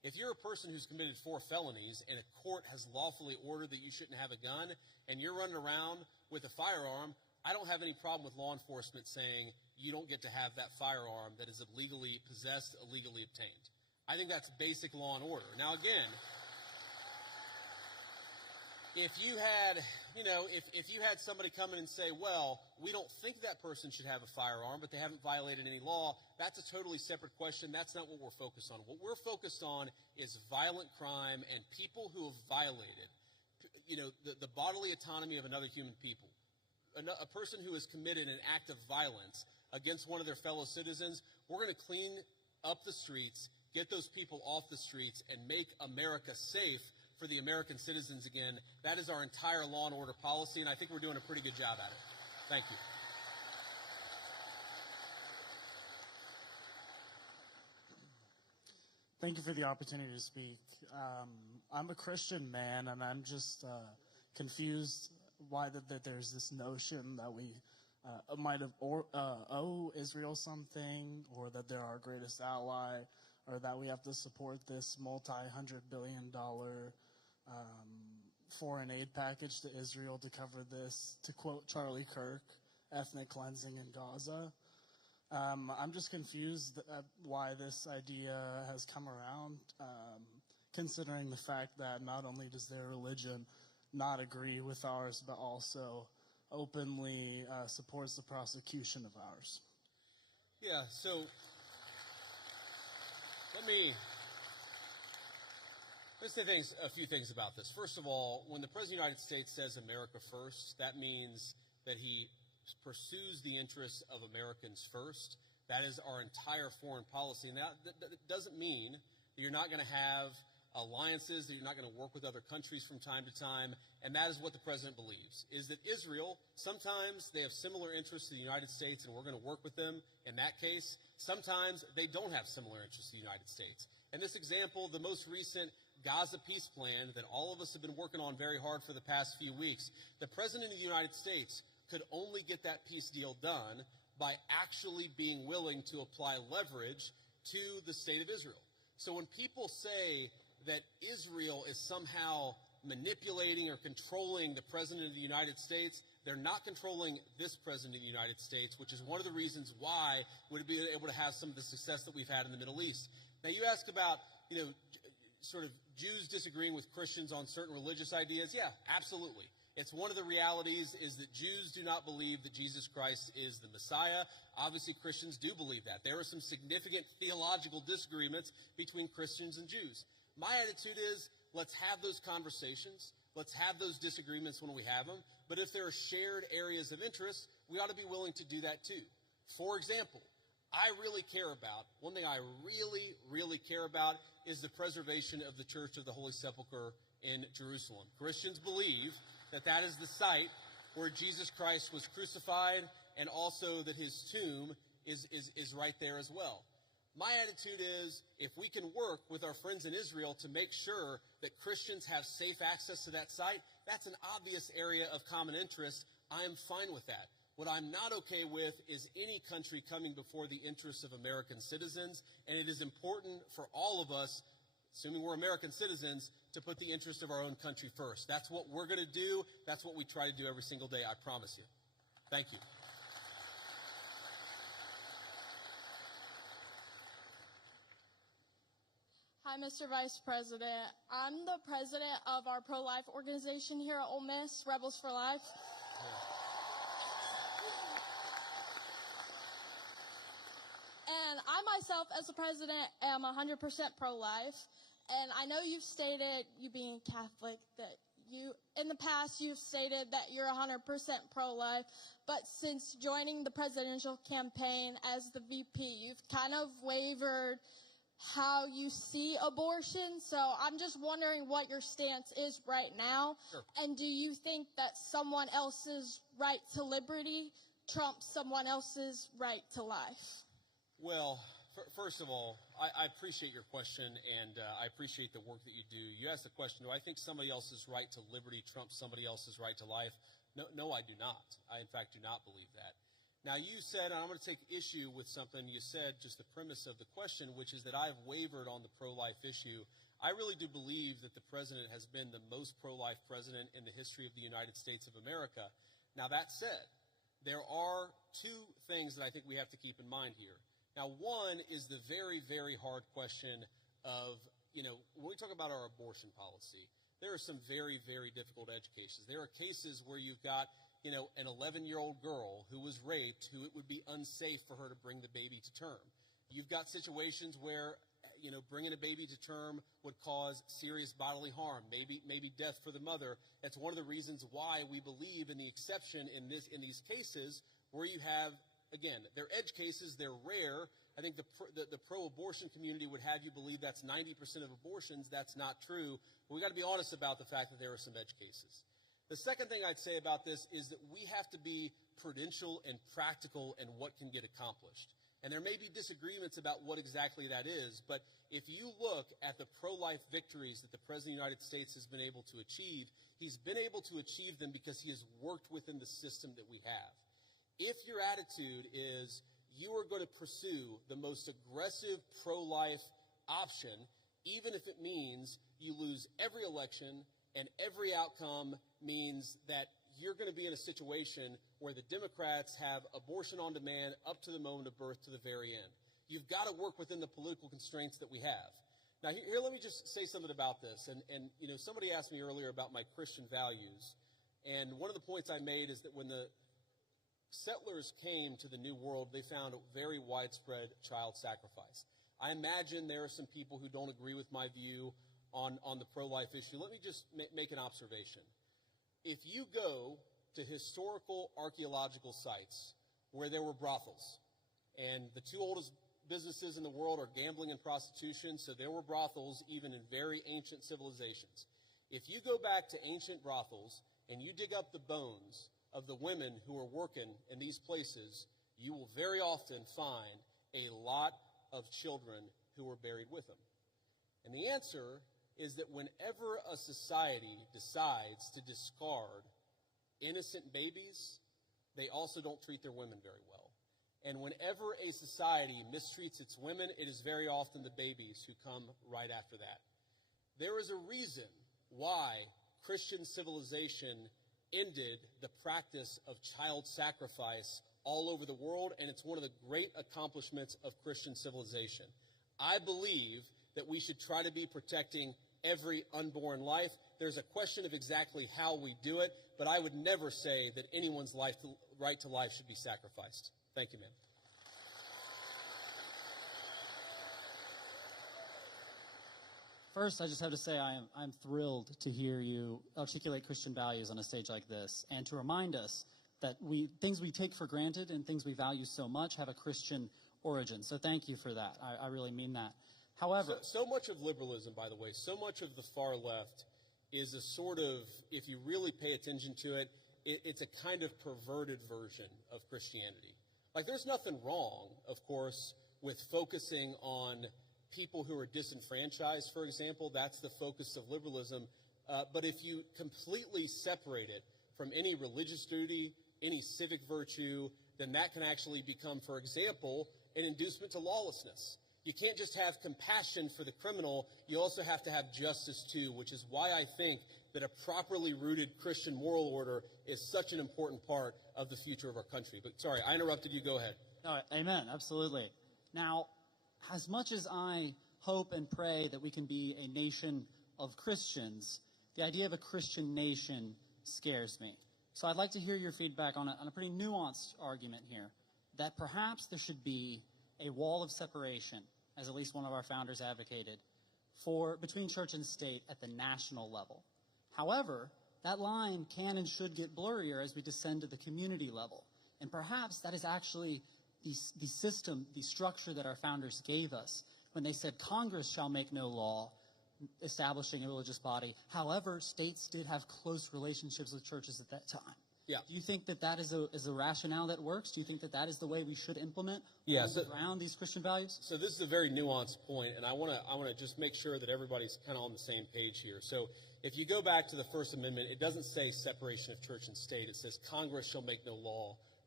If you're a person who's committed 4 felonies and a court has lawfully ordered that you shouldn't have a gun and you're running around with a firearm, I don't have any problem with law enforcement saying you don't get to have that firearm that is illegally possessed, illegally obtained. I think that's basic law and order. Now, again, if you had somebody come in and say, well, we don't think that person should have a firearm, but they haven't violated any law, that's a totally separate question. That's not what we're focused on. What we're focused on is violent crime and people who have violated, the bodily autonomy of another human people. A person who has committed an act of violence against one of their fellow citizens, we're going to clean up the streets, get those people off the streets, and make America safe for the American citizens again. That is our entire law and order policy, and I think we're doing a pretty good job at it. Thank you. Thank you for the opportunity to speak. I'm a Christian man, and I'm just confused why that there's this notion that we might have owe Israel something, or that they're our greatest ally, or that we have to support this multi-hundred-billion-dollar foreign aid package to Israel to cover this, to quote Charlie Kirk, ethnic cleansing in Gaza. I'm just confused at why this idea has come around, considering the fact that not only does their religion not agree with ours, but also openly supports the prosecution of ours. Yeah, so let's say a few things about this. First of all, when the President of the United States says America first, that means that he pursues the interests of Americans first. That is our entire foreign policy. And that doesn't mean that you're not going to have alliances, that you're not going to work with other countries from time to time. And that is what the President believes, is that Israel, sometimes they have similar interests to the United States and we're going to work with them in that case. Sometimes they don't have similar interests to the United States. And this example, the most recent Gaza peace plan that all of us have been working on very hard for the past few weeks, the President of the United States could only get that peace deal done by actually being willing to apply leverage to the state of Israel. So when people say that Israel is somehow manipulating or controlling the President of the United States, they're not controlling this President of the United States, which is one of the reasons why we'd be able to have some of the success that we've had in the Middle East. Now, you ask about, sort of Jews disagreeing with Christians on certain religious ideas. Yeah, absolutely. It's one of the realities is that Jews do not believe that Jesus Christ is the Messiah. Obviously, Christians do believe that. There are some significant theological disagreements between Christians and Jews. My attitude is, let's have those conversations. Let's have those disagreements when we have them. But if there are shared areas of interest, we ought to be willing to do that too. For example, one thing I really, really care about is the preservation of the Church of the Holy Sepulchre in Jerusalem. Christians believe that that is the site where Jesus Christ was crucified, and also that his tomb is right there as well. My attitude is, if we can work with our friends in Israel to make sure that Christians have safe access to that site, that's an obvious area of common interest. I am fine with that. What I'm not okay with is any country coming before the interests of American citizens, and it is important for all of us, assuming we're American citizens, to put the interest of our own country first. That's what we're going to do. That's what we try to do every single day, I promise you. Thank you. Hi, Mr. Vice President. I'm the president of our pro-life organization here at Ole Miss, Rebels for Life. And I myself, as the president, am 100% pro-life. And I know you've stated, you being Catholic, that in the past, you've stated that you're 100% pro-life. But since joining the presidential campaign as the VP, you've kind of wavered how you see abortion. So I'm just wondering what your stance is right now. Sure. And do you think that someone else's right to liberty trumps someone else's right to life? Well, first of all, I appreciate your question, and I appreciate the work that you do. You asked the question, do I think somebody else's right to liberty trumps somebody else's right to life? No, I do not. I, in fact, do not believe that. Now, you said, and I'm going to take issue with something you said, just the premise of the question, which is that I've wavered on the pro-life issue. I really do believe that the president has been the most pro-life president in the history of the United States of America. Now, that said, there are two things that I think we have to keep in mind here. Now, one is the very, very hard question of, when we talk about our abortion policy, there are some very, very difficult edge cases. There are cases where you've got, an 11-year-old girl who was raped, who it would be unsafe for her to bring the baby to term. You've got situations where, bringing a baby to term would cause serious bodily harm, maybe death for the mother. That's one of the reasons why we believe in the exception in these cases where you have, again, they're edge cases, they're rare. I think the pro-abortion community would have you believe that's 90% of abortions. That's not true. But we got to be honest about the fact that there are some edge cases. The second thing I'd say about this is that we have to be prudential and practical in what can get accomplished. And there may be disagreements about what exactly that is, but if you look at the pro-life victories that the President of the United States has been able to achieve, he's been able to achieve them because he has worked within the system that we have. If your attitude is you are going to pursue the most aggressive pro-life option, even if it means you lose every election and every outcome means that you're going to be in a situation where the Democrats have abortion on demand up to the moment of birth to the very end. You've got to work within the political constraints that we have. Now, here let me just say something about this. And somebody asked me earlier about my Christian values. And one of the points I made is that when the settlers came to the New World, they found a very widespread child sacrifice. I imagine there are some people who don't agree with my view on the pro-life issue. Let me just make an observation. If you go to historical archaeological sites where there were brothels, and the two oldest businesses in the world are gambling and prostitution, so there were brothels even in very ancient civilizations. If you go back to ancient brothels and you dig up the bones of the women who are working in these places, you will very often find a lot of children who were buried with them. And the answer is that whenever a society decides to discard innocent babies, they also don't treat their women very well. And whenever a society mistreats its women, it is very often the babies who come right after that. There is a reason why Christian civilization ended the practice of child sacrifice all over the world, and it's one of the great accomplishments of Christian civilization. I believe that we should try to be protecting every unborn life. There's a question of exactly how we do it, but I would never say that anyone's right to life should be sacrificed. Thank you, ma'am. First, I just have to say I'm thrilled to hear you articulate Christian values on a stage like this and to remind us that things we take for granted and things we value so much have a Christian origin. So thank you for that. I really mean that. However, so much of liberalism, by the way, so much of the far left is a sort of, if you really pay attention to it, it's a kind of perverted version of Christianity. Like, there's nothing wrong, of course, with focusing on people who are disenfranchised, for example. That's the focus of liberalism. But if you completely separate it from any religious duty, any civic virtue, then that can actually become, for example, an inducement to lawlessness. You can't just have compassion for the criminal. You also have to have justice, too, which is why I think that a properly rooted Christian moral order is such an important part of the future of our country. But sorry, I interrupted you. Go ahead. All right, amen, absolutely. Now, as much as I hope and pray that we can be a nation of Christians, the idea of a Christian nation scares me. So I'd like to hear your feedback on a pretty nuanced argument here, that perhaps there should be a wall of separation, as at least one of our founders advocated, between church and state at the national level. However, that line can and should get blurrier as we descend to the community level. And perhaps that is actually the system, the structure that our founders gave us when they said Congress shall make no law establishing a religious body. However, states did have close relationships with churches at that time. Yeah. Do you think that is a rationale that works? Do you think that is the way we should implement around these Christian values? So this is a very nuanced point, and I want to just make sure that everybody's kind of on the same page here. So if you go back to the First Amendment, it doesn't say separation of church and state. It says Congress shall make no law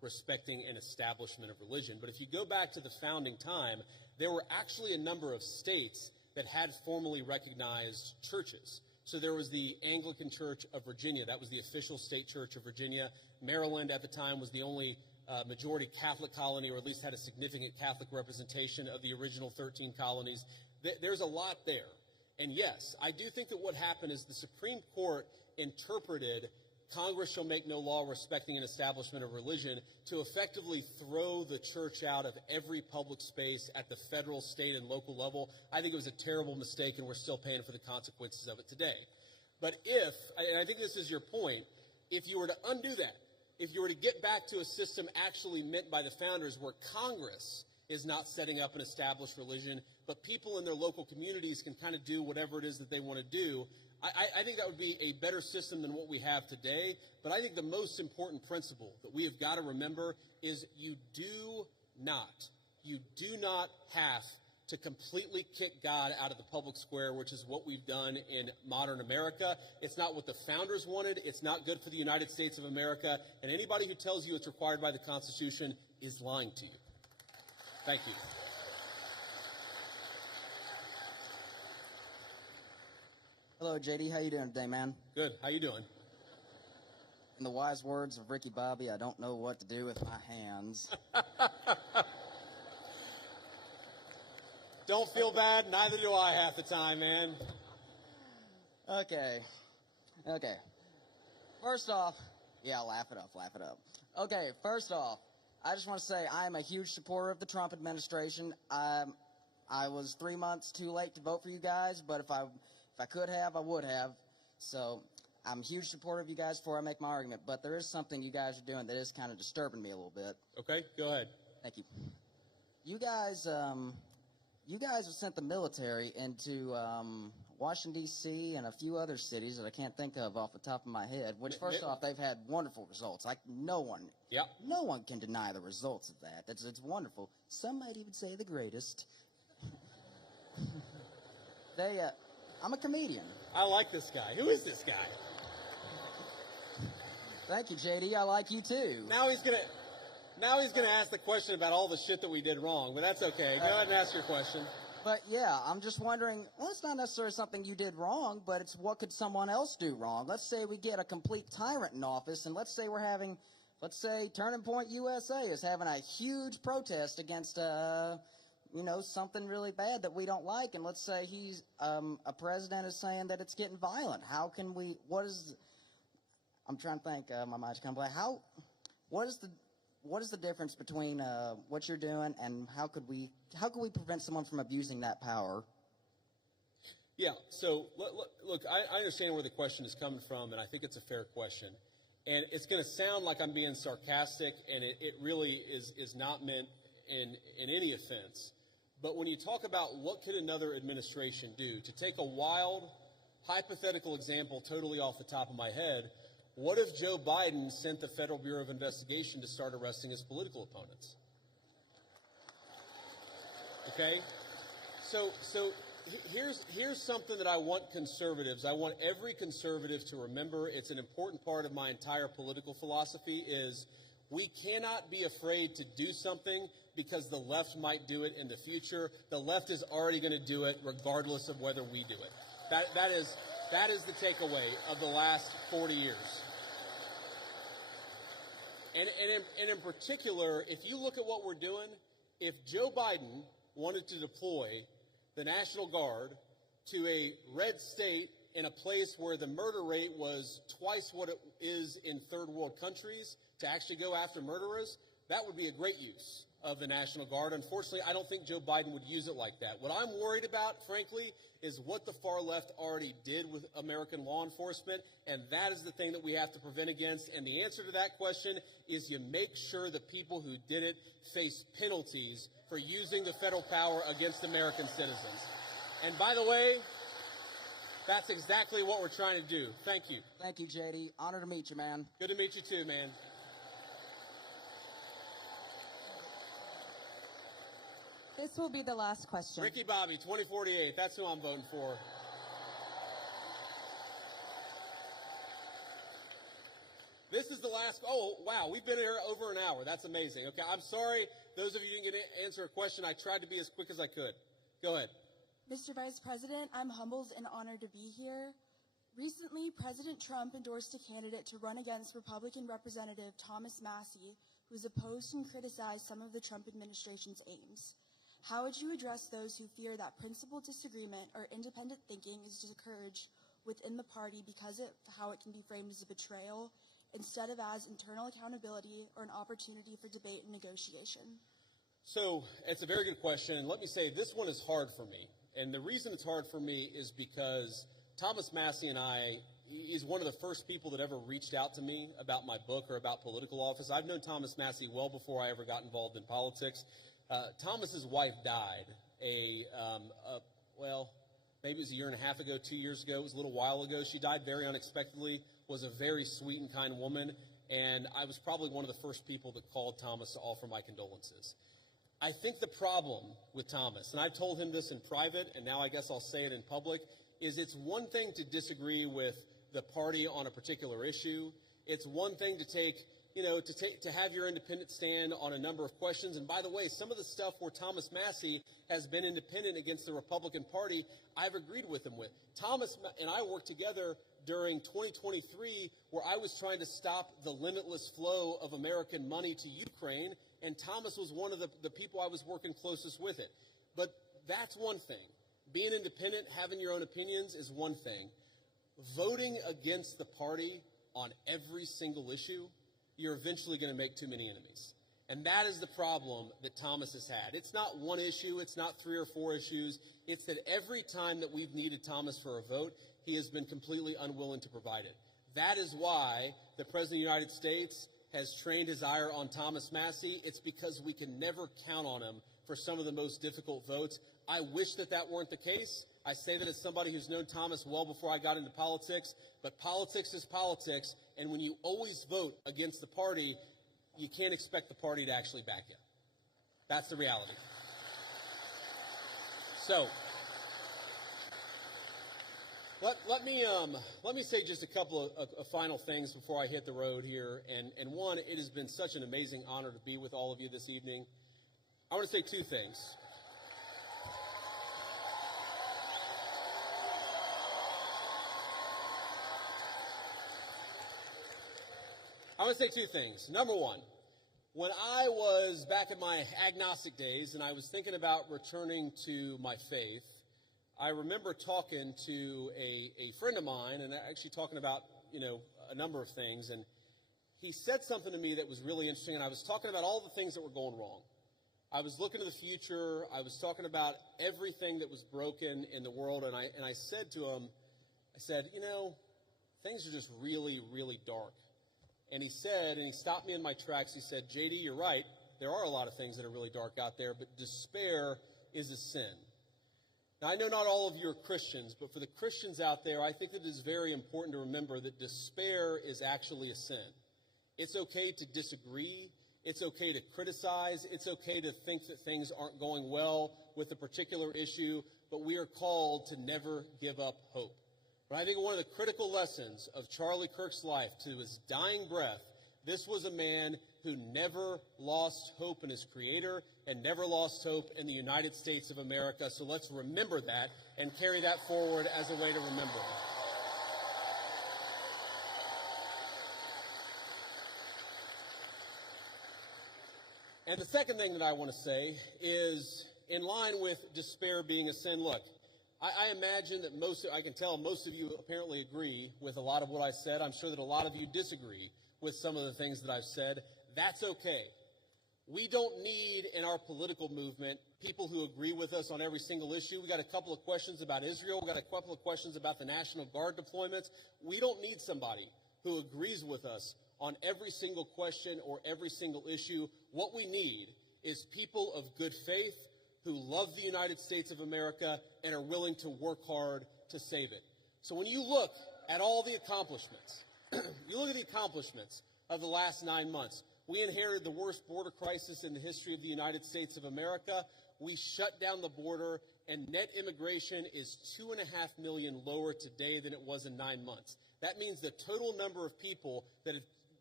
respecting an establishment of religion. But if you go back to the founding time, there were actually a number of states that had formally recognized churches. So there was the Anglican Church of Virginia. That was the official state church of Virginia. Maryland at the time was the only majority Catholic colony, or at least had a significant Catholic representation of the original 13 colonies. There's a lot there. And yes, I do think that what happened is the Supreme Court interpreted Congress shall make no law respecting an establishment of religion to effectively throw the church out of every public space at the federal, state, and local level. I think it was a terrible mistake, and we're still paying for the consequences of it today. But if, and I think this is your point, if you were to undo that, if you were to get back to a system actually meant by the founders where Congress is not setting up an established religion, but people in their local communities can kind of do whatever it is that they want to do, I think that would be a better system than what we have today. But I think the most important principle that we have got to remember is you do not have to completely kick God out of the public square, which is what we've done in modern America. It's not what the founders wanted. It's not good for the United States of America. And anybody who tells you it's required by the Constitution is lying to you. Thank you. Hello, JD. How you doing today, man? Good. How you doing? In the wise words of Ricky Bobby, I don't know what to do with my hands. Don't feel bad. Neither do I half the time, man. Okay. First off, yeah, laugh it up. Okay, first off, I just want to say I am a huge supporter of the Trump administration. I was 3 months too late to vote for you guys, but if I could have, I would have. So I'm a huge supporter of you guys before I make my argument. But there is something you guys are doing that is kind of disturbing me a little bit. Okay, go ahead. Thank you. You guys have sent the military into Washington, D.C. and a few other cities that I can't think of off the top of my head, which, first off, they've had wonderful results. Like, no one can deny the results of that. It's wonderful. Some might even say the greatest. I'm a comedian. I like this guy. Who is this guy? Thank you, JD. I like you, too. Now he's gonna ask the question about all the shit that we did wrong, but that's okay. Go ahead and ask your question. But yeah, I'm just wondering, well, it's not necessarily something you did wrong, but it's what could someone else do wrong? Let's say we get a complete tyrant in office, and let's say Turning Point USA is having a huge protest against, something really bad that we don't like, and let's say he's, a president is saying that it's getting violent. How can we, I'm trying to think, my mind's kind of blank. What is the difference between what you're doing and how could we prevent someone from abusing that power? Yeah, so look, I understand where the question is coming from, and I think it's a fair question. And it's going to sound like I'm being sarcastic, and it really is not meant in any offense. But when you talk about what could another administration do, to take a wild, hypothetical example totally off the top of my head, what if Joe Biden sent the Federal Bureau of Investigation to start arresting his political opponents? Okay? So here's something that I want I want every conservative to remember. It's an important part of my entire political philosophy is we cannot be afraid to do something because the left might do it in the future. The left is already going to do it regardless of whether we do it. That is the takeaway of the last 40 years. And in particular, if you look at what we're doing, if Joe Biden wanted to deploy the National Guard to a red state in a place where the murder rate was twice what it is in third world countries to actually go after murderers, that would be a great use of the National Guard. Unfortunately, I don't think Joe Biden would use it like that. What I'm worried about, frankly, is what the far left already did with American law enforcement, and that is the thing that we have to prevent against. And the answer to that question is you make sure the people who did it face penalties for using the federal power against American citizens. And by the way, that's exactly what we're trying to do. Thank you. Thank you, JD. Honor to meet you, man. Good to meet you too, man. This will be the last question. Ricky Bobby, 2048. That's who I'm voting for. This is the last. Oh, Oh, wow, we've been here over an hour. That's amazing. Okay, I'm sorry. Those of you who didn't get to answer a question, I tried to be as quick as I could. Go ahead. Mr. Vice President, I'm humbled and honored to be here. Recently, President Trump endorsed a candidate to run against Republican Representative Thomas Massie, who is opposed and criticized some of the Trump administration's aims. How would you address those who fear that principled disagreement or independent thinking is discouraged within the party because of how it can be framed as a betrayal, instead of as internal accountability or an opportunity for debate and negotiation? So it's a very good question. And let me say, this one is hard for me. And the reason it's hard for me is because Thomas Massie and he's one of the first people that ever reached out to me about my book or about political office. I've known Thomas Massie well before I ever got involved in politics. Thomas's wife died maybe it was a year and a half ago, 2 years ago. It was a little while ago. She died very unexpectedly, was a very sweet and kind woman, and I was probably one of the first people that called Thomas to offer my condolences. I think the problem with Thomas, and I've told him this in private, and now I guess I'll say it in public, is it's one thing to disagree with the party on a particular issue. It's one thing to have your independent stand on a number of questions. And by the way, some of the stuff where Thomas Massie has been independent against the Republican Party, I've agreed with him with. Thomas and I worked together during 2023, where I was trying to stop the limitless flow of American money to Ukraine, and Thomas was one of the people I was working closest with it. But that's one thing. Being independent, having your own opinions is one thing. Voting against the party on every single issue, you're eventually going to make too many enemies. And that is the problem that Thomas has had. It's not one issue. It's not 3 or 4 issues. It's that every time that we've needed Thomas for a vote, he has been completely unwilling to provide it. That is why the President of the United States has trained his ire on Thomas Massie. It's because we can never count on him for some of the most difficult votes. I wish that weren't the case. I say that as somebody who's known Thomas well before I got into politics, but politics is politics, and when you always vote against the party, you can't expect the party to actually back you. That's the reality. So, let me say just a couple of final things before I hit the road here. And one, it has been such an amazing honor to be with all of you this evening. I want to say 2 things. I want to say 2 things. Number one, when I was back in my agnostic days and I was thinking about returning to my faith, I remember talking to a friend of mine and actually talking about, a number of things. And he said something to me that was really interesting. And I was talking about all the things that were going wrong. I was looking to the future. I was talking about everything that was broken in the world. And I said to him, things are just really, really dark. And he stopped me in my tracks. He said, JD, you're right. There are a lot of things that are really dark out there, but despair is a sin. Now, I know not all of you are Christians, but for the Christians out there, I think it is very important to remember that despair is actually a sin. It's okay to disagree. It's okay to criticize. It's okay to think that things aren't going well with a particular issue, but we are called to never give up hope. But I think one of the critical lessons of Charlie Kirk's life, to his dying breath, this was a man who never lost hope in his Creator and never lost hope in the United States of America. So let's remember that and carry that forward as a way to remember. And the second thing that I want to say is, in line with despair being a sin, look, I imagine that most of you apparently agree with a lot of what I said. I'm sure that a lot of you disagree with some of the things that I've said. That's okay. We don't need in our political movement people who agree with us on every single issue. We got a couple of questions about Israel. We got a couple of questions about the National Guard deployments. We don't need somebody who agrees with us on every single question or every single issue. What we need is people of good faith who love the United States of America and are willing to work hard to save it. So when you look at all the accomplishments, you look at the accomplishments of the last 9 months. We inherited the worst border crisis in the history of the United States of America. We shut down the border, and net immigration is 2.5 million lower today than it was in 9 months. That means the total number of people that have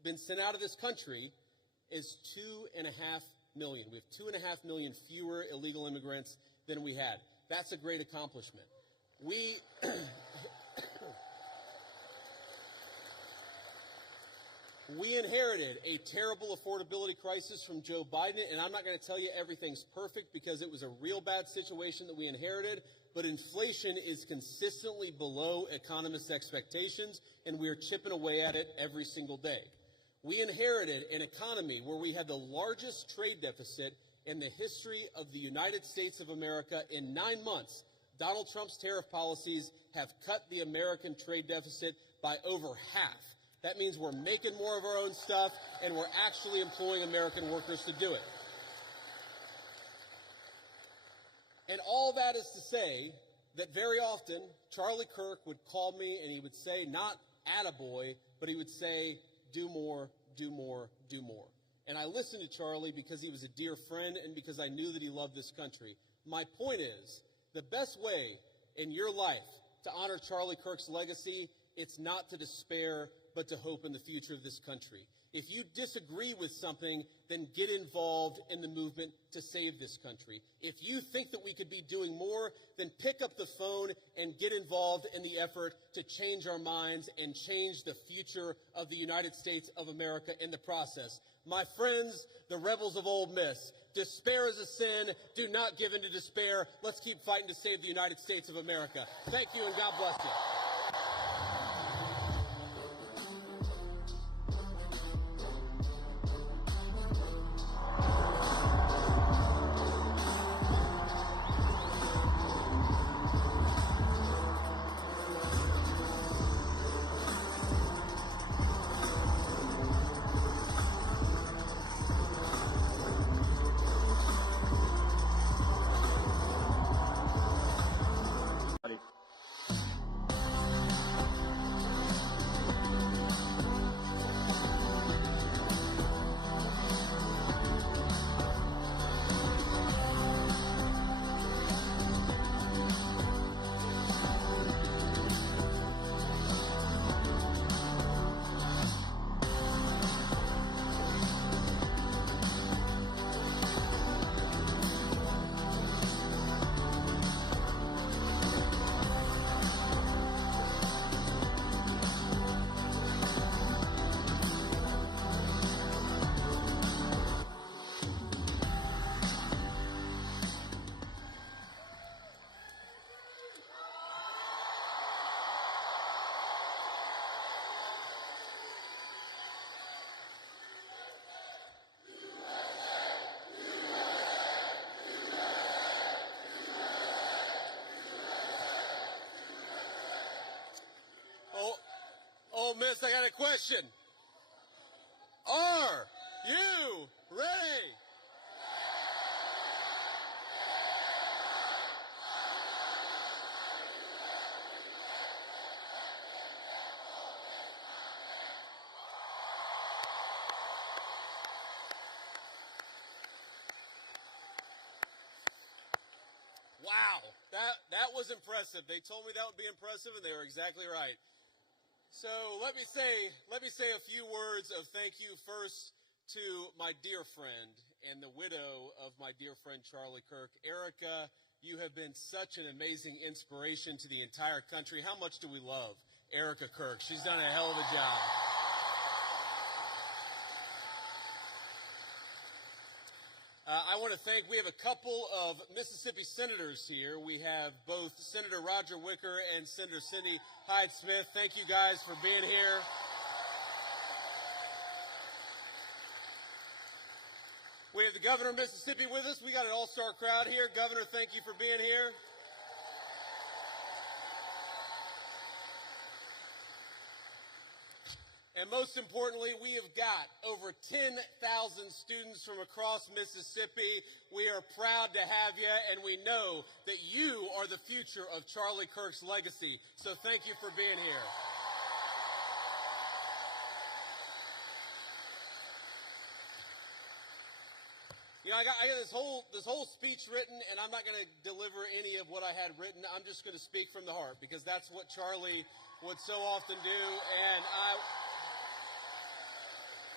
been sent out of this country is 2.5 million. We have 2.5 million fewer illegal immigrants than we had. That's a great accomplishment. We inherited a terrible affordability crisis from Joe Biden, and I'm not going to tell you everything's perfect because it was a real bad situation that we inherited, but inflation is consistently below economists' expectations, and we are chipping away at it every single day. We inherited an economy where we had the largest trade deficit in the history of the United States of America. In 9 months, Donald Trump's tariff policies have cut the American trade deficit by over half. That means we're making more of our own stuff, and we're actually employing American workers to do it. And all that is to say that very often Charlie Kirk would call me and he would say, not attaboy, but he would say, do more, do more, do more. And I listened to Charlie because he was a dear friend and because I knew that he loved this country. My point is, the best way in your life to honor Charlie Kirk's legacy, it's not to despair, but to hope in the future of this country. If you disagree with something, then get involved in the movement to save this country. If you think that we could be doing more, then pick up the phone and get involved in the effort to change our minds and change the future of the United States of America in the process. My friends, the rebels of Ole Miss, despair is a sin. Do not give in to despair. Let's keep fighting to save the United States of America. Thank you, and God bless you. Oh, Miss, I got a question. Are you ready? Wow, that was impressive. They told me that would be impressive, and they were exactly right. So let me say a few words of thank you first to my dear friend and the widow of my dear friend Charlie Kirk. Erica, you have been such an amazing inspiration to the entire country. How much do we love Erica Kirk? She's done a hell of a job. I want to thank, we have a couple of Mississippi senators here. We have both Senator Roger Wicker and Senator Cindy Hyde-Smith. Thank you guys for being here. We have the governor of Mississippi with us. We got an all-star crowd here. Governor, thank you for being here. And most importantly, we have got over 10,000 students from across Mississippi. We are proud to have you, and we know that you are the future of Charlie Kirk's legacy. So thank you for being here. You know, I got this whole speech written, and I'm not going to deliver any of what I had written. I'm just going to speak from the heart, because that's what Charlie would so often do. And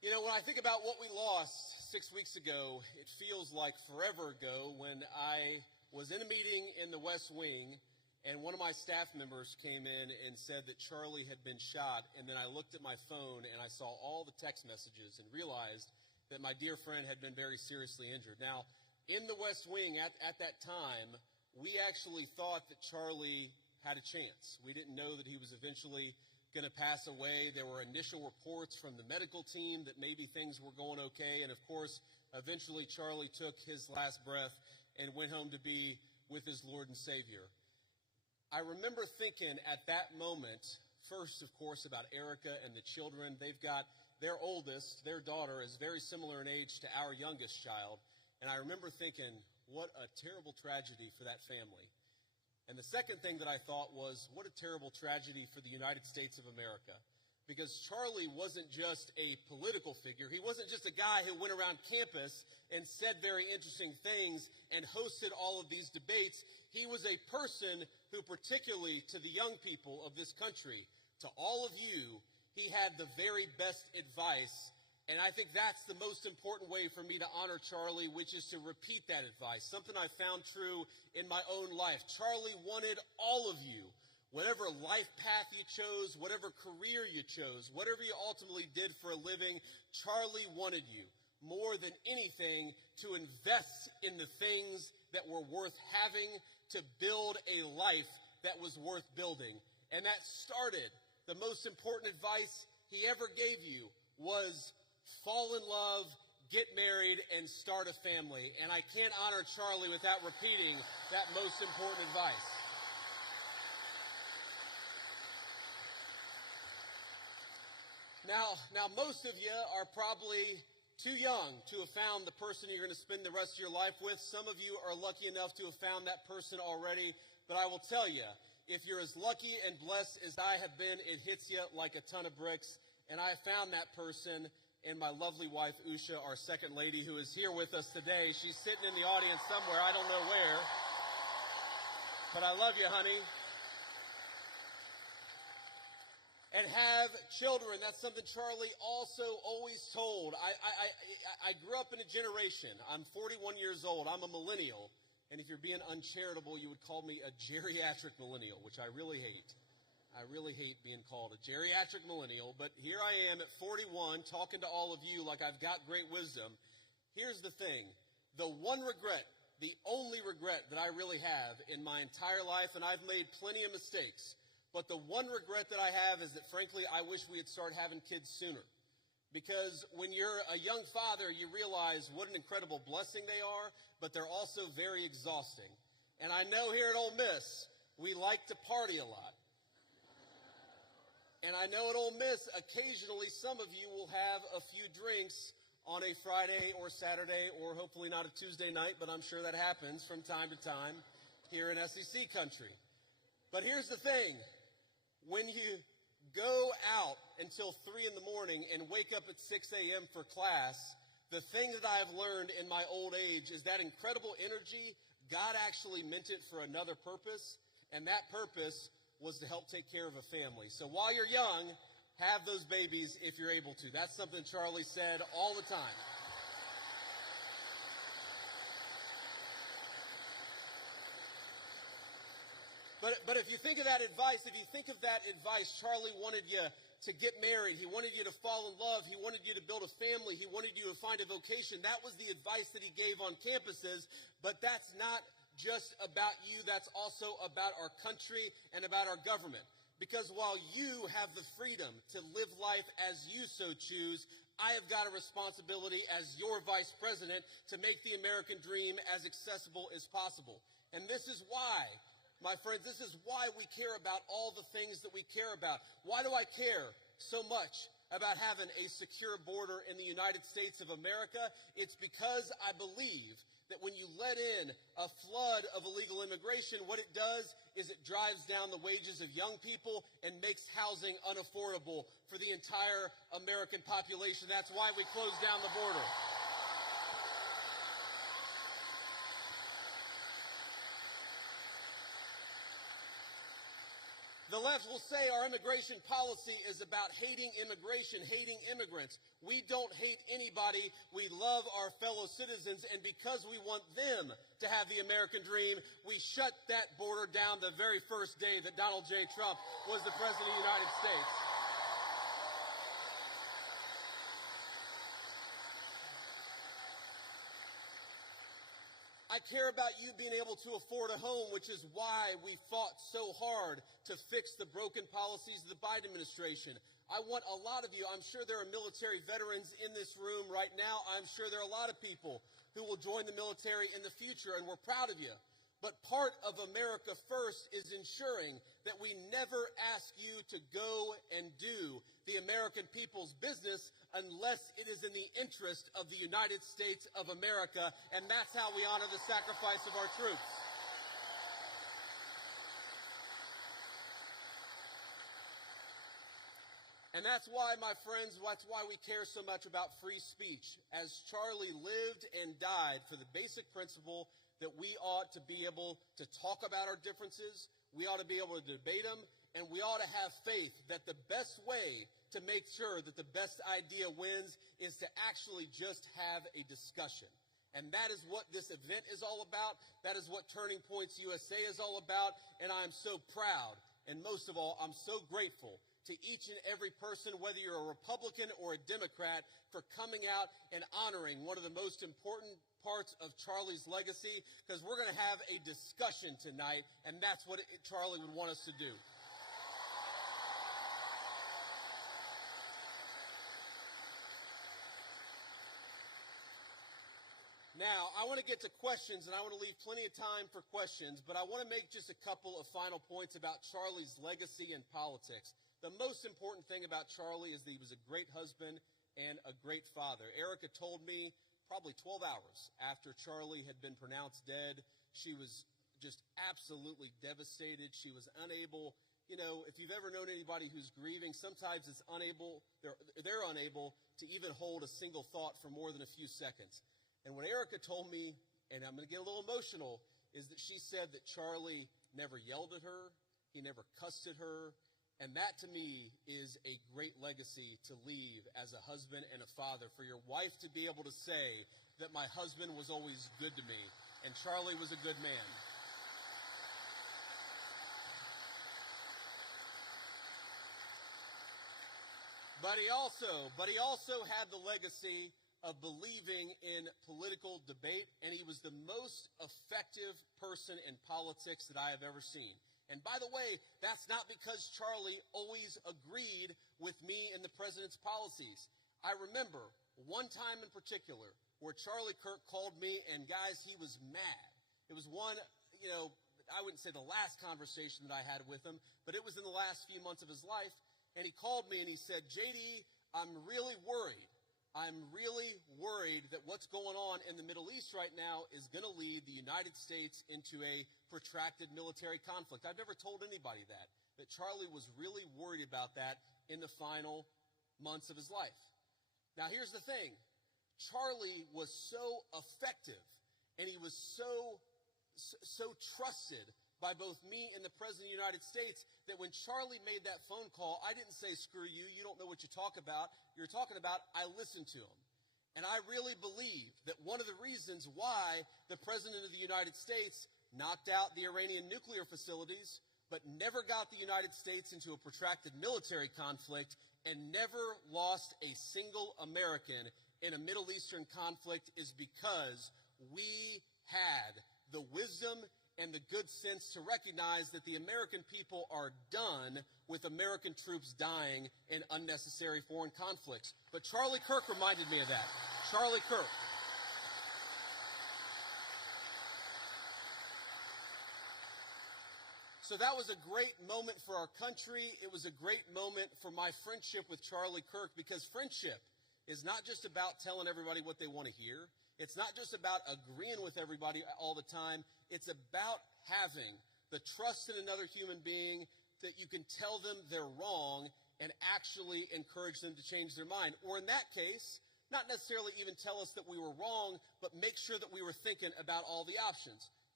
You know, when I think about what we lost 6 weeks ago, it feels like forever ago when I was in a meeting in the West Wing and one of my staff members came in and said that Charlie had been shot, and then I looked at my phone and I saw all the text messages and realized that my dear friend had been very seriously injured. Now, in the West Wing at that time, we actually thought that Charlie had a chance. We didn't know that he was eventually going to pass away. There were initial reports from the medical team that maybe things were going okay. And of course, eventually Charlie took his last breath and went home to be with his Lord and Savior. I remember thinking at that moment, first, of course, about Erica and the children. They've got their oldest, their daughter, is very similar in age to our youngest child. And I remember thinking, what a terrible tragedy for that family. And the second thing that I thought was, what a terrible tragedy for the United States of America. Because Charlie wasn't just a political figure. He wasn't just a guy who went around campus and said very interesting things and hosted all of these debates. He was a person who, particularly to the young people of this country, to all of you, he had the very best advice. And I think that's the most important way for me to honor Charlie, which is to repeat that advice, something I found true in my own life. Charlie wanted all of you, whatever life path you chose, whatever career you chose, whatever you ultimately did for a living, Charlie wanted you, more than anything, to invest in the things that were worth having, to build a life that was worth building. And that started, the most important advice he ever gave you was fall in love, get married, and start a family. And I can't honor Charlie without repeating that most important advice. Now, most of you are probably too young to have found the person you're going to spend the rest of your life with. Some of you are lucky enough to have found that person already. But I will tell you, if you're as lucky and blessed as I have been, it hits you like a ton of bricks. And I found that person in my lovely wife, Usha, our second lady, who is here with us today. She's sitting in the audience somewhere. I don't know where. But I love you, honey. And have children. That's something Charlie also always told. I grew up in a generation. I'm 41 years old. I'm a millennial. And if you're being uncharitable, you would call me a geriatric millennial, which I really hate. I really hate being called a geriatric millennial, but here I am at 41 talking to all of you like I've got great wisdom. Here's the thing. The one regret, the only regret that I really have in my entire life, and I've made plenty of mistakes, but the one regret that I have is that, frankly, I wish we had started having kids sooner. Because when you're a young father, you realize what an incredible blessing they are, but they're also very exhausting. And I know here at Ole Miss, we like to party a lot. And I know at Ole Miss, occasionally some of you will have a few drinks on a Friday or Saturday, or hopefully not a Tuesday night, but I'm sure that happens from time to time here in SEC country. But here's the thing. When you go out until 3 in the morning and wake up at 6 a.m. for class, the thing that I have learned in my old age is that incredible energy, God actually meant it for another purpose, and that purpose was to help take care of a family. So while you're young, have those babies if you're able to. That's something Charlie said all the time. But if you think of that advice, Charlie wanted you to get married. He wanted you to fall in love. He wanted you to build a family. He wanted you to find a vocation. That was the advice that he gave on campuses, but that's not just about you, that's also about our country and about our government. Because while you have the freedom to live life as you so choose, I have got a responsibility as your vice president to make the American dream as accessible as possible. And this is why, my friends, this is why we care about all the things that we care about. Why do I care so much about having a secure border in the United States of America? It's because I believe that when you let in a flood of illegal immigration, what it does is it drives down the wages of young people and makes housing unaffordable for the entire American population. That's why we closed down the border. The left will say our immigration policy is about hating immigration, hating immigrants. We don't hate anybody. We love our fellow citizens, and because we want them to have the American dream, we shut that border down the very first day that Donald J. Trump was the President of the United States. I care about you being able to afford a home, which is why we fought so hard to fix the broken policies of the Biden administration. I want a lot of you, I'm sure there are military veterans in this room right now. I'm sure there are a lot of people who will join the military in the future, and we're proud of you. But part of America First is ensuring that we never ask you to go and do the American people's business unless it is in the interest of the United States of America, and that's how we honor the sacrifice of our troops. And that's why, my friends, that's why we care so much about free speech. As Charlie lived and died for the basic principle that we ought to be able to talk about our differences, we ought to be able to debate them, and we ought to have faith that the best way to make sure that the best idea wins is to actually just have a discussion. And that is what this event is all about. That is what Turning Points USA is all about. And I'm so proud, and most of all, I'm so grateful to each and every person, whether you're a Republican or a Democrat, for coming out and honoring one of the most important parts of Charlie's legacy, because we're going to have a discussion tonight, and that's what Charlie would want us to do. Now, I want to get to questions, and I want to leave plenty of time for questions, but I want to make just a couple of final points about Charlie's legacy in politics. The most important thing about Charlie is that he was a great husband and a great father. Erica told me probably 12 hours after Charlie had been pronounced dead, she was just absolutely devastated. She was unable, you know, if you've ever known anybody who's grieving, sometimes it's unable, they're unable to even hold a single thought for more than a few seconds. And what Erica told me, and I'm going to get a little emotional, is that she said that Charlie never yelled at her, he never cussed at her, and that to me is a great legacy to leave as a husband and a father, for your wife to be able to say that my husband was always good to me, and Charlie was a good man. But he also had the legacy of believing in political debate, and he was the most effective person in politics that I have ever seen. And by the way, that's not because Charlie always agreed with me and the president's policies. I remember one time in particular where Charlie Kirk called me, and guys, he was mad. It was one, you know, I wouldn't say the last conversation that I had with him, but it was in the last few months of his life. And he called me and he said, JD, I'm really worried. I'm really worried that what's going on in the Middle East right now is going to lead the United States into a protracted military conflict. I've never told anybody that Charlie was really worried about that in the final months of his life. Now, here's the thing. Charlie was so effective, and he was so trusted by both me and the President of the United States that when Charlie made that phone call, I didn't say, screw you, you don't know what you're talking about. I listened to him. And I really believe that one of the reasons why the President of the United States knocked out the Iranian nuclear facilities, but never got the United States into a protracted military conflict and never lost a single American in a Middle Eastern conflict is because we had the wisdom and the good sense to recognize that the American people are done with American troops dying in unnecessary foreign conflicts. But Charlie Kirk reminded me of that. Charlie Kirk. So that was a great moment for our country. It was a great moment for my friendship with Charlie Kirk, because friendship is not just about telling everybody what they want to hear. It's not just about agreeing with everybody all the time. It's about having the trust in another human being that you can tell them they're wrong and actually encourage them to change their mind. Or in that case, not necessarily even tell us that we were wrong, but make sure that we were thinking about all the options.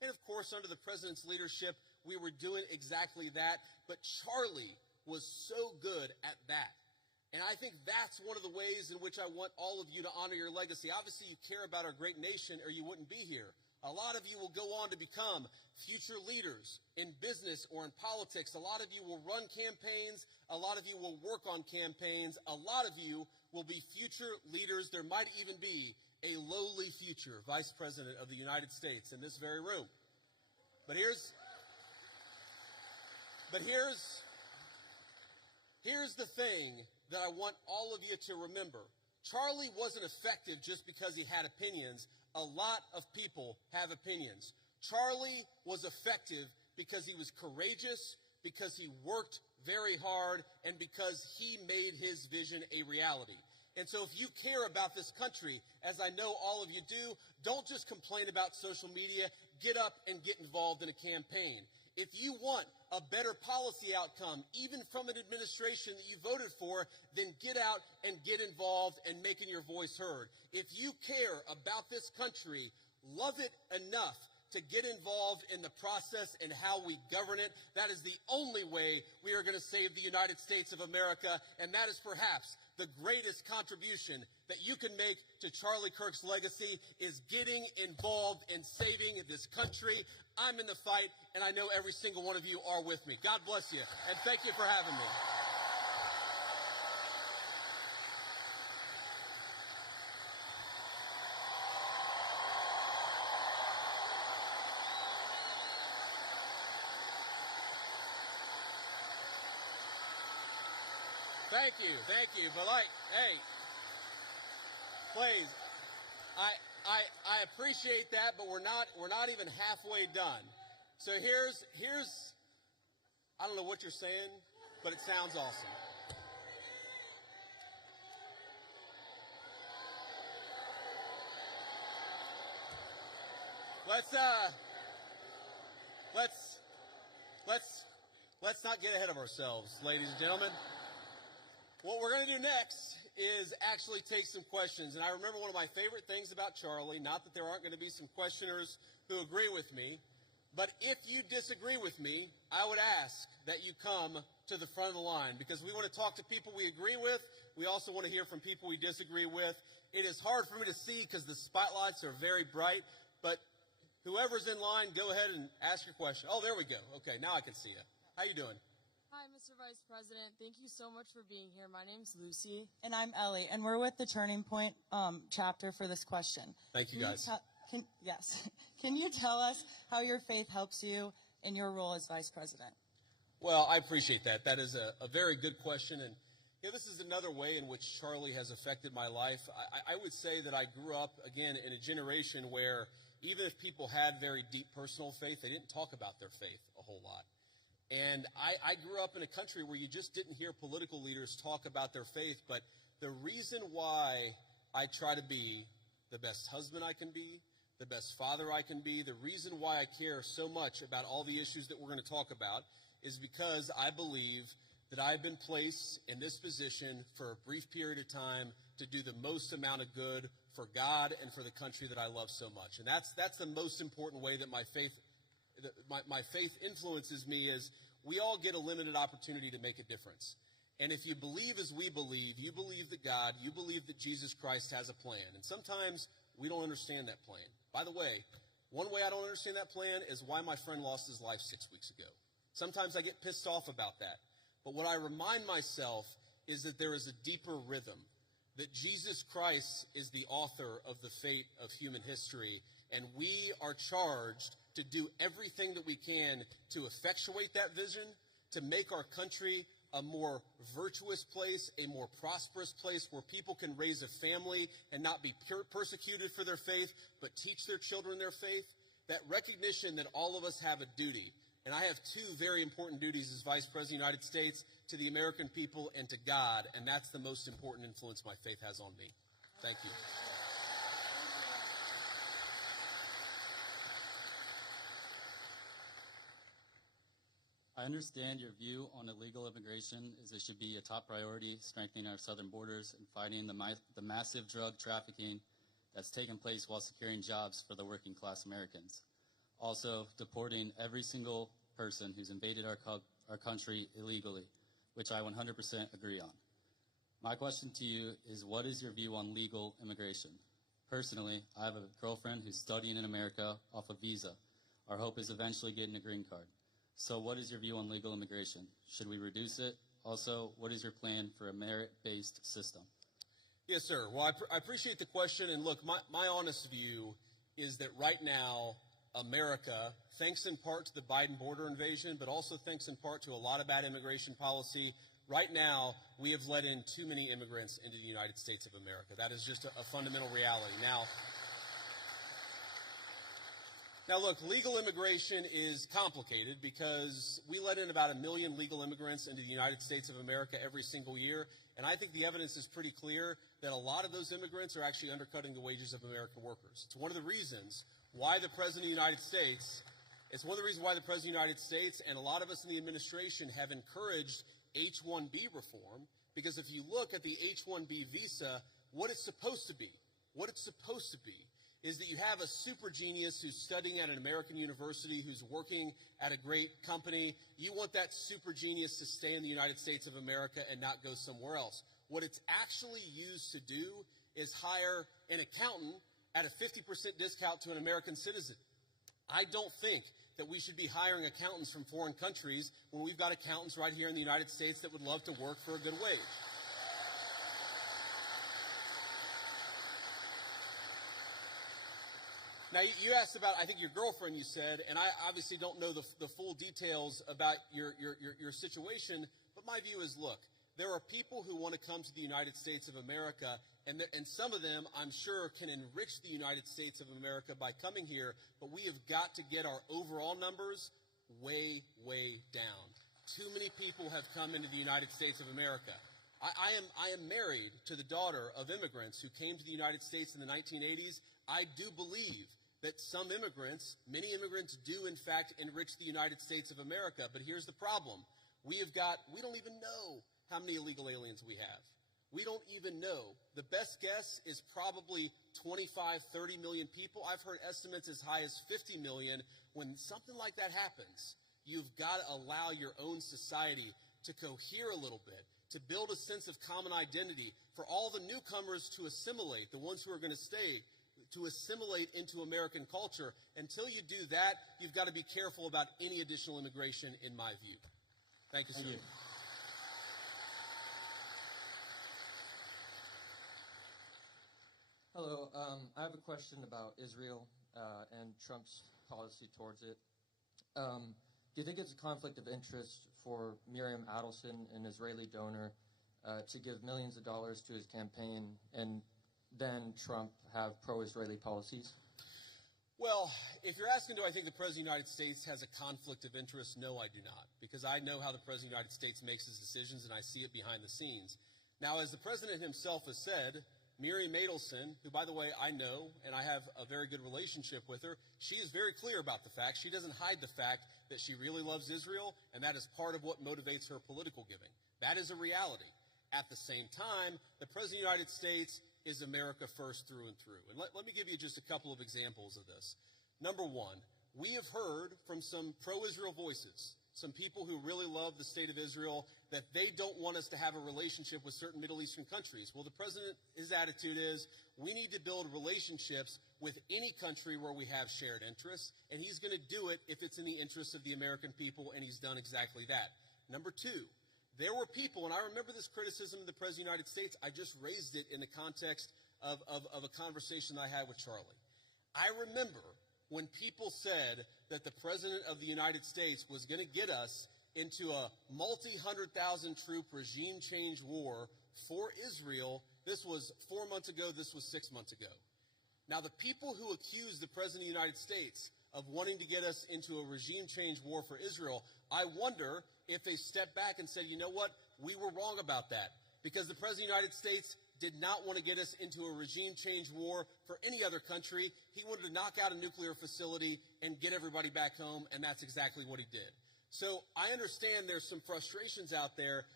And of course, under the president's leadership, we were doing exactly that. But Charlie was so good at that. And I think that's one of the ways in which I want all of you to honor your legacy. Obviously, you care about our great nation or you wouldn't be here. A lot of you will go on to become future leaders in business or in politics. A lot of you will run campaigns. A lot of you will work on campaigns. A lot of you will be future leaders. There might even be a lowly future vice president of the United States in this very room. But here's the thing that I want all of you to remember. Charlie wasn't effective just because he had opinions. A lot of people have opinions. Charlie was effective because he was courageous, because he worked very hard, and because he made his vision a reality. And so if you care about this country, as I know all of you do, don't just complain about social media. Get up and get involved in a campaign. If you want a better policy outcome, even from an administration that you voted for, then get out and get involved and making your voice heard. If you care about this country, love it enough to get involved in the process and how we govern it. That is the only way we are going to save the United States of America, and that is perhaps the greatest contribution that you can make to Charlie Kirk's legacy is getting involved in saving this country. I'm in the fight, and I know every single one of you are with me. God bless you, and thank you for having me. Thank you. But hey, please, I appreciate that, but we're not even halfway done. So here's I don't know what you're saying, but it sounds awesome. Let's not get ahead of ourselves, ladies and gentlemen. What we're going to do next is actually take some questions. And I remember one of my favorite things about Charlie, not that there aren't going to be some questioners who agree with me, but if you disagree with me, I would ask that you come to the front of the line, because we want to talk to people we agree with. We also want to hear from people we disagree with. It is hard for me to see because the spotlights are very bright, but whoever's in line, go ahead and ask your question. Oh, there we go. Okay, now I can see you. How you doing? Hi, Mr. Vice President. Thank you so much for being here. My name's Lucy. And I'm Ellie, and we're with the Turning Point chapter for this question. Thank you, guys. Yes. Can you tell us how your faith helps you in your role as Vice President? Well, I appreciate that. That is a very good question. And this is another way in which Charlie has affected my life. I would say that I grew up, again, in a generation where even if people had very deep personal faith, they didn't talk about their faith a whole lot. And I grew up in a country where you just didn't hear political leaders talk about their faith. But the reason why I try to be the best husband I can be, the best father I can be, the reason why I care so much about all the issues that we're going to talk about is because I believe that I've been placed in this position for a brief period of time to do the most amount of good for God and for the country that I love so much. And that's the most important way that my faith influences me. Is we all get a limited opportunity to make a difference. And if you believe as we believe, you believe that God, you believe that Jesus Christ has a plan. And sometimes we don't understand that plan. By the way, one way I don't understand that plan is why my friend lost his life 6 weeks ago. Sometimes I get pissed off about that. But what I remind myself is that there is a deeper rhythm, that Jesus Christ is the author of the fate of human history, and we are charged to do everything that we can to effectuate that vision, to make our country a more virtuous place, a more prosperous place where people can raise a family and not be persecuted for their faith, but teach their children their faith. That recognition that all of us have a duty. And I have two very important duties as Vice President of the United States, to the American people and to God, and that's the most important influence my faith has on me. Thank you. I understand your view on illegal immigration is it should be a top priority, strengthening our southern borders and fighting the massive drug trafficking that's taken place while securing jobs for the working class Americans. Also, deporting every single person who's invaded our country illegally, which I 100% agree on. My question to you is, what is your view on legal immigration? Personally, I have a girlfriend who's studying in America off a visa. Our hope is eventually getting a green card. So what is your view on legal immigration? Should we reduce it? Also, what is your plan for a merit-based system? Yes, sir. Well, I appreciate the question. And look, my honest view is that right now, America, thanks in part to the Biden border invasion, but also thanks in part to a lot of bad immigration policy, right now, we have let in too many immigrants into the United States of America. That is just a fundamental reality. Now, look, legal immigration is complicated because we let in about 1 million legal immigrants into the United States of America every single year, and I think the evidence is pretty clear that a lot of those immigrants are actually undercutting the wages of American workers. It's one of the reasons why the President of the United States, and a lot of us in the administration have encouraged H-1B reform, because if you look at the H-1B visa, what it's supposed to be is that you have a super genius who's studying at an American university, who's working at a great company. You want that super genius to stay in the United States of America and not go somewhere else. What it's actually used to do is hire an accountant at a 50% discount to an American citizen. I don't think that we should be hiring accountants from foreign countries when we've got accountants right here in the United States that would love to work for a good wage. Now, you asked about, I think, your girlfriend, you said, and I obviously don't know the full details about your situation, but my view is, look, there are people who want to come to the United States of America, and some of them, I'm sure, can enrich the United States of America by coming here, but we have got to get our overall numbers way, way down. Too many people have come into the United States of America. I am married to the daughter of immigrants who came to the United States in the 1980s. I do believe that some immigrants, many immigrants do in fact enrich the United States of America, but here's the problem. We don't even know how many illegal aliens we have. We don't even know. The best guess is probably 25, 30 million people. I've heard estimates as high as 50 million. When something like that happens, you've got to allow your own society to cohere a little bit, to build a sense of common identity, for all the newcomers to assimilate, the ones who are going to stay, to assimilate into American culture. Until you do that, you've got to be careful about any additional immigration, in my view. Thank you, sir. Thank you. Hello. I have a question about Israel and Trump's policy towards it. Do you think it's a conflict of interest for Miriam Adelson, an Israeli donor, to give millions of dollars to his campaign and then Trump have pro-Israeli policies? Well, if you're asking, do I think the President of the United States has a conflict of interest? No, I do not, because I know how the President of the United States makes his decisions, and I see it behind the scenes. Now, as the President himself has said, Miriam Adelson, who, by the way, I know, and I have a very good relationship with her, she is very clear about the fact. She doesn't hide the fact that she really loves Israel, and that is part of what motivates her political giving. That is a reality. At the same time, the President of the United States is America first through and through. And let me give you just a couple of examples of this. Number one, we have heard from some pro-Israel voices, some people who really love the state of Israel, that they don't want us to have a relationship with certain Middle Eastern countries. Well, the president, his attitude is, we need to build relationships with any country where we have shared interests, and he's going to do it if it's in the interest of the American people, and he's done exactly that. Number two, there were people, and I remember this criticism of the President of the United States. I just raised it in the context of a conversation that I had with Charlie. I remember when people said that the President of the United States was going to get us into a multi-100,000 troop regime change war for Israel. This was 4 months ago. This was 6 months ago. Now, the people who accused the President of the United States of wanting to get us into a regime change war for Israel, I wonder if they stepped back and said, you know what, we were wrong about that, because the President of the United States did not want to get us into a regime change war for any other country. He wanted to knock out a nuclear facility and get everybody back home, and that's exactly what he did. So I understand there's some frustrations out there,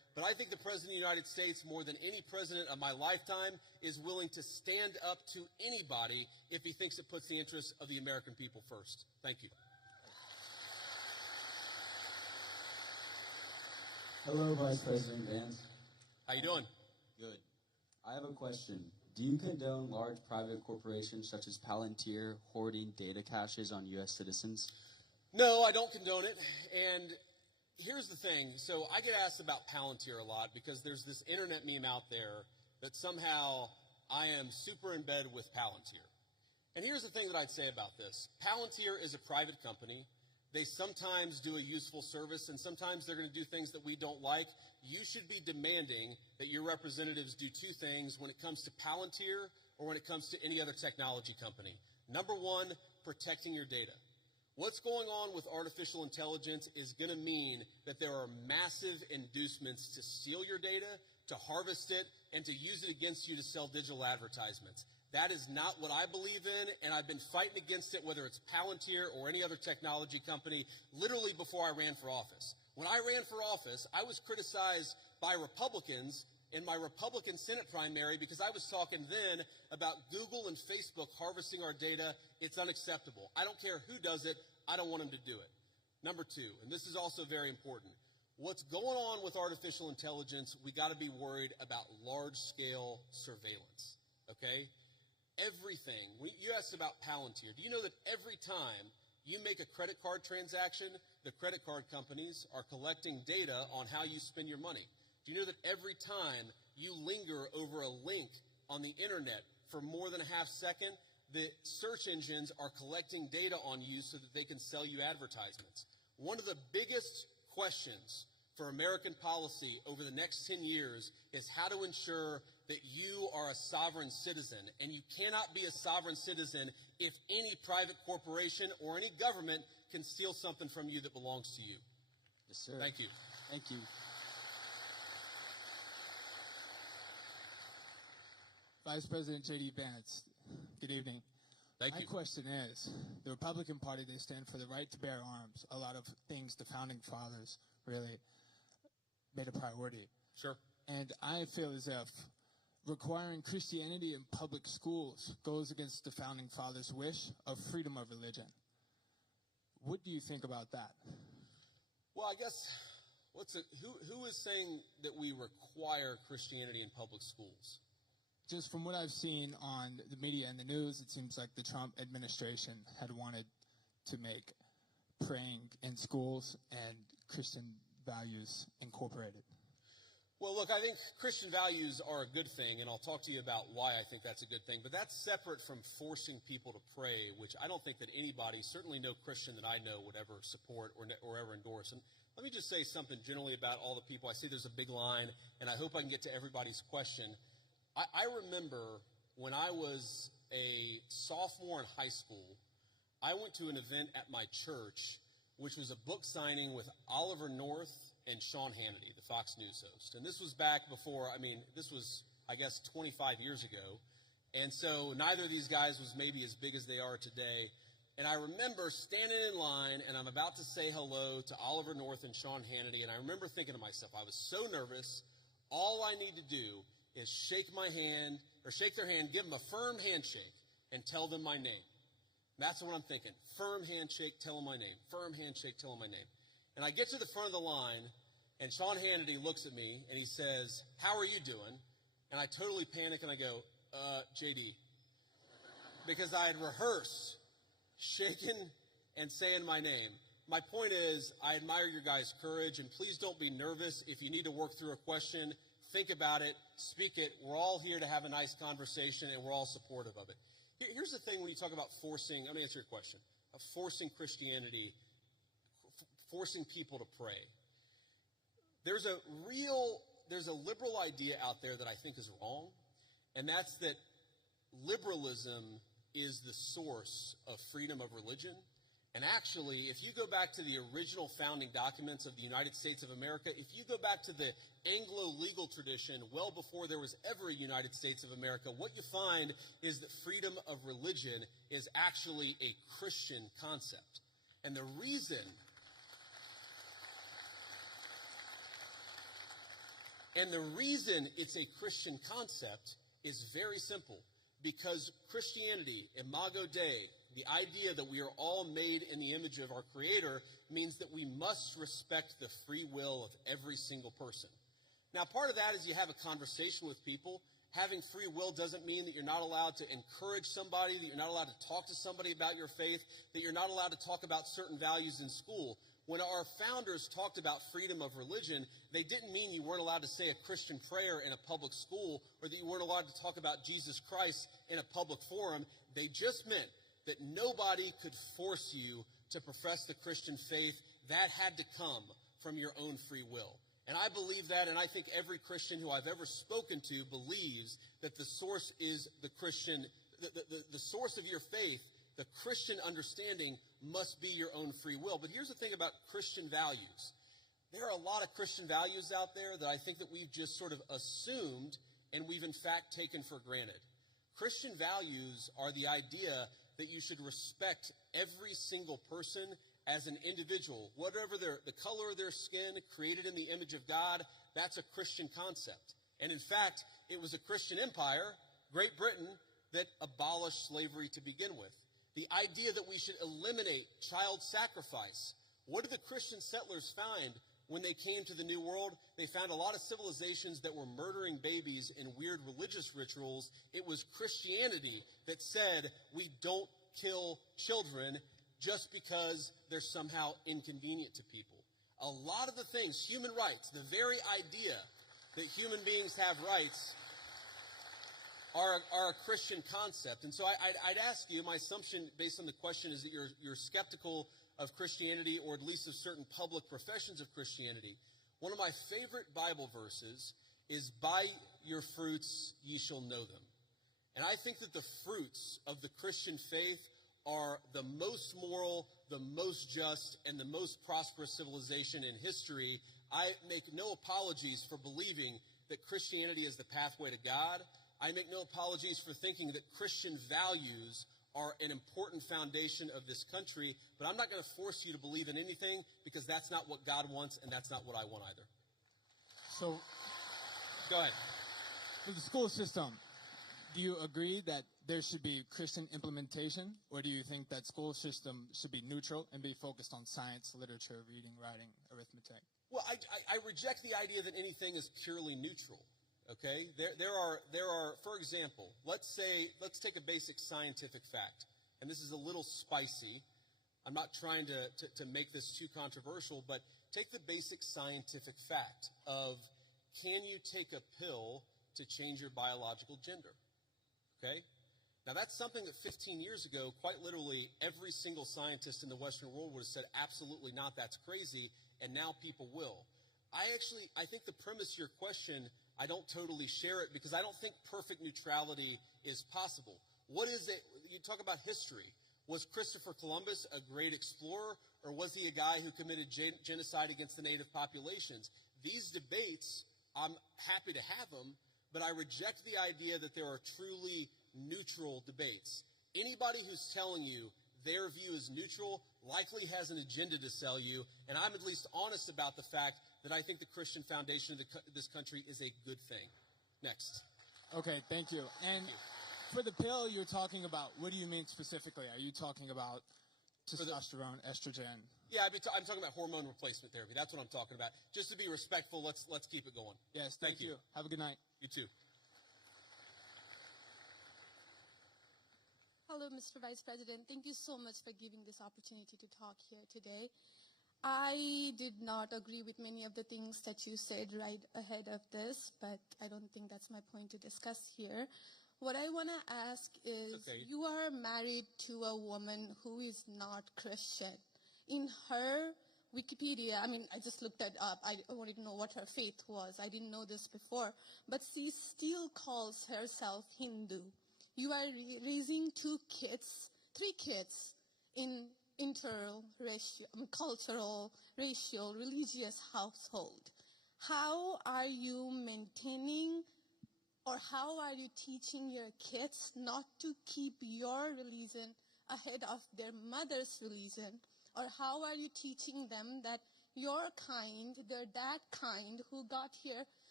but I think the President of the United States, more than any president of my lifetime, is willing to stand up to anybody if he thinks it puts the interests of the American people first. Thank you. Hello, Vice President Vance. How you doing? Good. I have a question. Do you condone large private corporations such as Palantir hoarding data caches on U.S. citizens? No, I don't condone it. And here's the thing. So I get asked about Palantir a lot because there's this internet meme out there that somehow I am super in bed with Palantir. And here's the thing that I'd say about this. Palantir is a private company. They sometimes do a useful service, and sometimes they're going to do things that we don't like. You should be demanding that your representatives do two things when it comes to Palantir or when it comes to any other technology company. Number one, protecting your data. What's going on with artificial intelligence is going to mean that there are massive inducements to steal your data, to harvest it, and to use it against you to sell digital advertisements. That is not what I believe in, and I've been fighting against it, whether it's Palantir or any other technology company, literally before I ran for office. When I ran for office, I was criticized by Republicans in my Republican Senate primary because I was talking then about Google and Facebook harvesting our data. It's unacceptable. I don't care who does it. I don't want them to do it. Number two, and this is also very important, what's going on with artificial intelligence, we got to be worried about large-scale surveillance, okay? Everything. You asked about Palantir. Do you know that every time you make a credit card transaction, the credit card companies are collecting data on how you spend your money? Do you know that every time you linger over a link on the internet for more than a half second, the search engines are collecting data on you so that they can sell you advertisements? One of the biggest questions for American policy over the next 10 years is how to ensure that you are a sovereign citizen. And you cannot be a sovereign citizen if any private corporation or any government can steal something from you that belongs to you. Yes, sir. Thank you. Thank you. Vice President J.D. Vance, good evening. Thank you. My question is, the Republican Party, they stand for the right to bear arms. A lot of things the founding fathers really made a priority. Sure. And I feel as if requiring Christianity in public schools goes against the founding fathers' wish of freedom of religion. What do you think about that? Well, I guess, who is saying that we require Christianity in public schools? Just from what I've seen on the media and the news, it seems like the Trump administration had wanted to make praying in schools and Christian values incorporated. Well, look, I think Christian values are a good thing, and I'll talk to you about why I think that's a good thing. But that's separate from forcing people to pray, which I don't think that anybody, certainly no Christian that I know, would ever support or ever endorse. And let me just say something generally about all the people. I see there's a big line, and I hope I can get to everybody's question. I remember when I was a sophomore in high school, I went to an event at my church, which was a book signing with Oliver North and Sean Hannity, the Fox News host. And this was back before, this was, I guess, 25 years ago. And so neither of these guys was maybe as big as they are today. And I remember standing in line, and I'm about to say hello to Oliver North and Sean Hannity, and I remember thinking to myself, I was so nervous, all I need to do is shake their hand, give them a firm handshake, and tell them my name. That's what I'm thinking. Firm handshake, tell them my name. Firm handshake, tell them my name. And I get to the front of the line, and Sean Hannity looks at me, and he says, "How are you doing?" And I totally panic, and I go, JD. Because I had rehearsed shaking and saying my name. My point is, I admire your guys' courage, and please don't be nervous. If you need to work through a question, think about it, speak it. We're all here to have a nice conversation, and we're all supportive of it. Here's the thing when you talk about forcing, let me answer your question, of forcing Christianity, forcing people to pray. There's a liberal idea out there that I think is wrong, and that's that liberalism is the source of freedom of religion. And actually, if you go back to the original founding documents of the United States of America, if you go back to the Anglo-legal tradition well before there was ever a United States of America, what you find is that freedom of religion is actually a Christian concept. And the reason And the reason it's a Christian concept is very simple. Because Christianity, Imago Dei, the idea that we are all made in the image of our Creator, means that we must respect the free will of every single person. Now, part of that is you have a conversation with people. Having free will doesn't mean that you're not allowed to encourage somebody, that you're not allowed to talk to somebody about your faith, that you're not allowed to talk about certain values in school. When our founders talked about freedom of religion, they didn't mean you weren't allowed to say a Christian prayer in a public school or that you weren't allowed to talk about Jesus Christ in a public forum. They just meant that nobody could force you to profess the Christian faith. That had to come from your own free will. And I believe that, and I think every Christian who I've ever spoken to believes that the source is the Christian, the source of your faith, the Christian understanding must be your own free will. But here's the thing about Christian values. There are a lot of Christian values out there that I think that we've just sort of assumed and we've in fact taken for granted. Christian values are the idea that you should respect every single person as an individual, whatever the color of their skin, created in the image of God. That's a Christian concept. And in fact, it was a Christian empire, Great Britain, that abolished slavery to begin with. The idea that we should eliminate child sacrifice. What did the Christian settlers find when they came to the New World? They found a lot of civilizations that were murdering babies in weird religious rituals. It was Christianity that said we don't kill children just because they're somehow inconvenient to people. A lot of the things, human rights, the very idea that human beings have rights are a Christian concept. And so I'd ask you, my assumption based on the question is that you're skeptical of Christianity, or at least of certain public professions of Christianity. One of my favorite Bible verses is, "By your fruits ye shall know them." And I think that the fruits of the Christian faith are the most moral, the most just, and the most prosperous civilization in history. I make no apologies for believing that Christianity is the pathway to God. I make no apologies for thinking that Christian values are an important foundation of this country, but I'm not going to force you to believe in anything because that's not what God wants and that's not what I want either. So, go ahead. For the school system, do you agree that there should be Christian implementation, or do you think that school system should be neutral and be focused on science, literature, reading, writing, arithmetic? Well, I reject the idea that anything is purely neutral. Okay, there are, for example, let's take a basic scientific fact, and this is a little spicy. I'm not trying to make this too controversial, but take the basic scientific fact of, can you take a pill to change your biological gender? Okay, now that's something that 15 years ago, quite literally, every single scientist in the Western world would have said, absolutely not, that's crazy, and now people will. I think the premise of your question, I don't totally share it because I don't think perfect neutrality is possible. What is it? You talk about history. Was Christopher Columbus a great explorer, or was he a guy who committed genocide against the native populations? These debates, I'm happy to have them, but I reject the idea that there are truly neutral debates. Anybody who's telling you their view is neutral likely has an agenda to sell you, and I'm at least honest about the fact that I think the Christian foundation of this country is a good thing. Next. Okay, thank you. And for the pill you're talking about, what do you mean specifically? Are you talking about testosterone, estrogen? Yeah, I'm talking about hormone replacement therapy. That's what I'm talking about. Just to be respectful, let's keep it going. Yes, thank you. Have a good night. You too. Hello, Mr. Vice President. Thank you so much for giving this opportunity to talk here today. I did not agree with many of the things that you said right ahead of this, but I don't think that's my point to discuss here. What I want to ask is, you are married to a woman who is not Christian. In her Wikipedia, I mean, I just looked that up. I wanted to know what her faith was. I didn't know this before. But she still calls herself Hindu. You are raising three kids in cultural, racial, religious household. How are you maintaining, or how are you teaching your kids not to keep your religion ahead of their mother's religion? Or how are you teaching them that your kind, they're that kind who got here